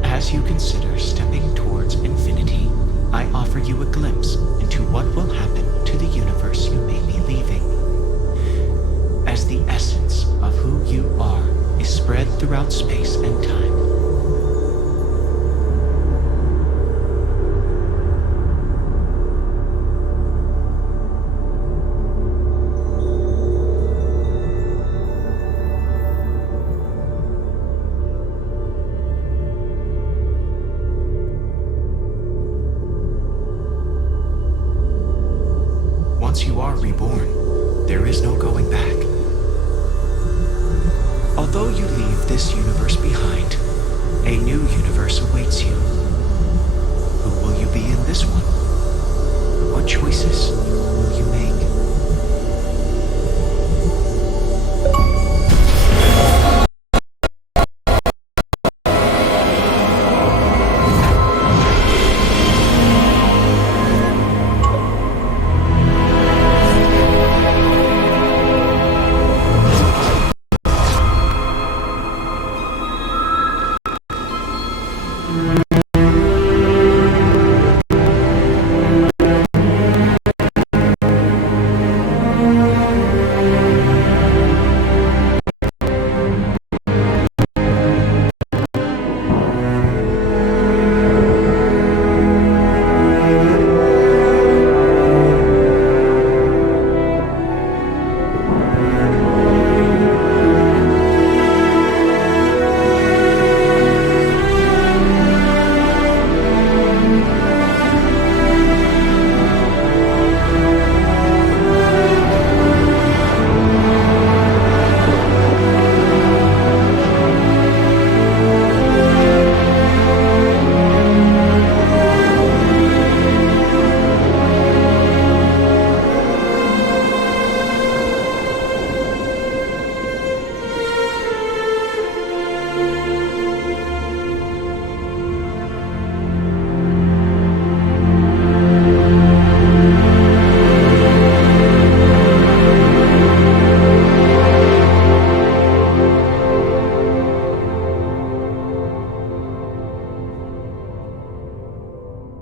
As you consider stepping towards infinity, I offer you a glimpse into what will happen to the universe you may be leaving. As the essence of who you are is spread throughout space and time. Once you are reborn, there is no going back. Although you leave this universe behind, a new universe awaits you. Who will you be in this one?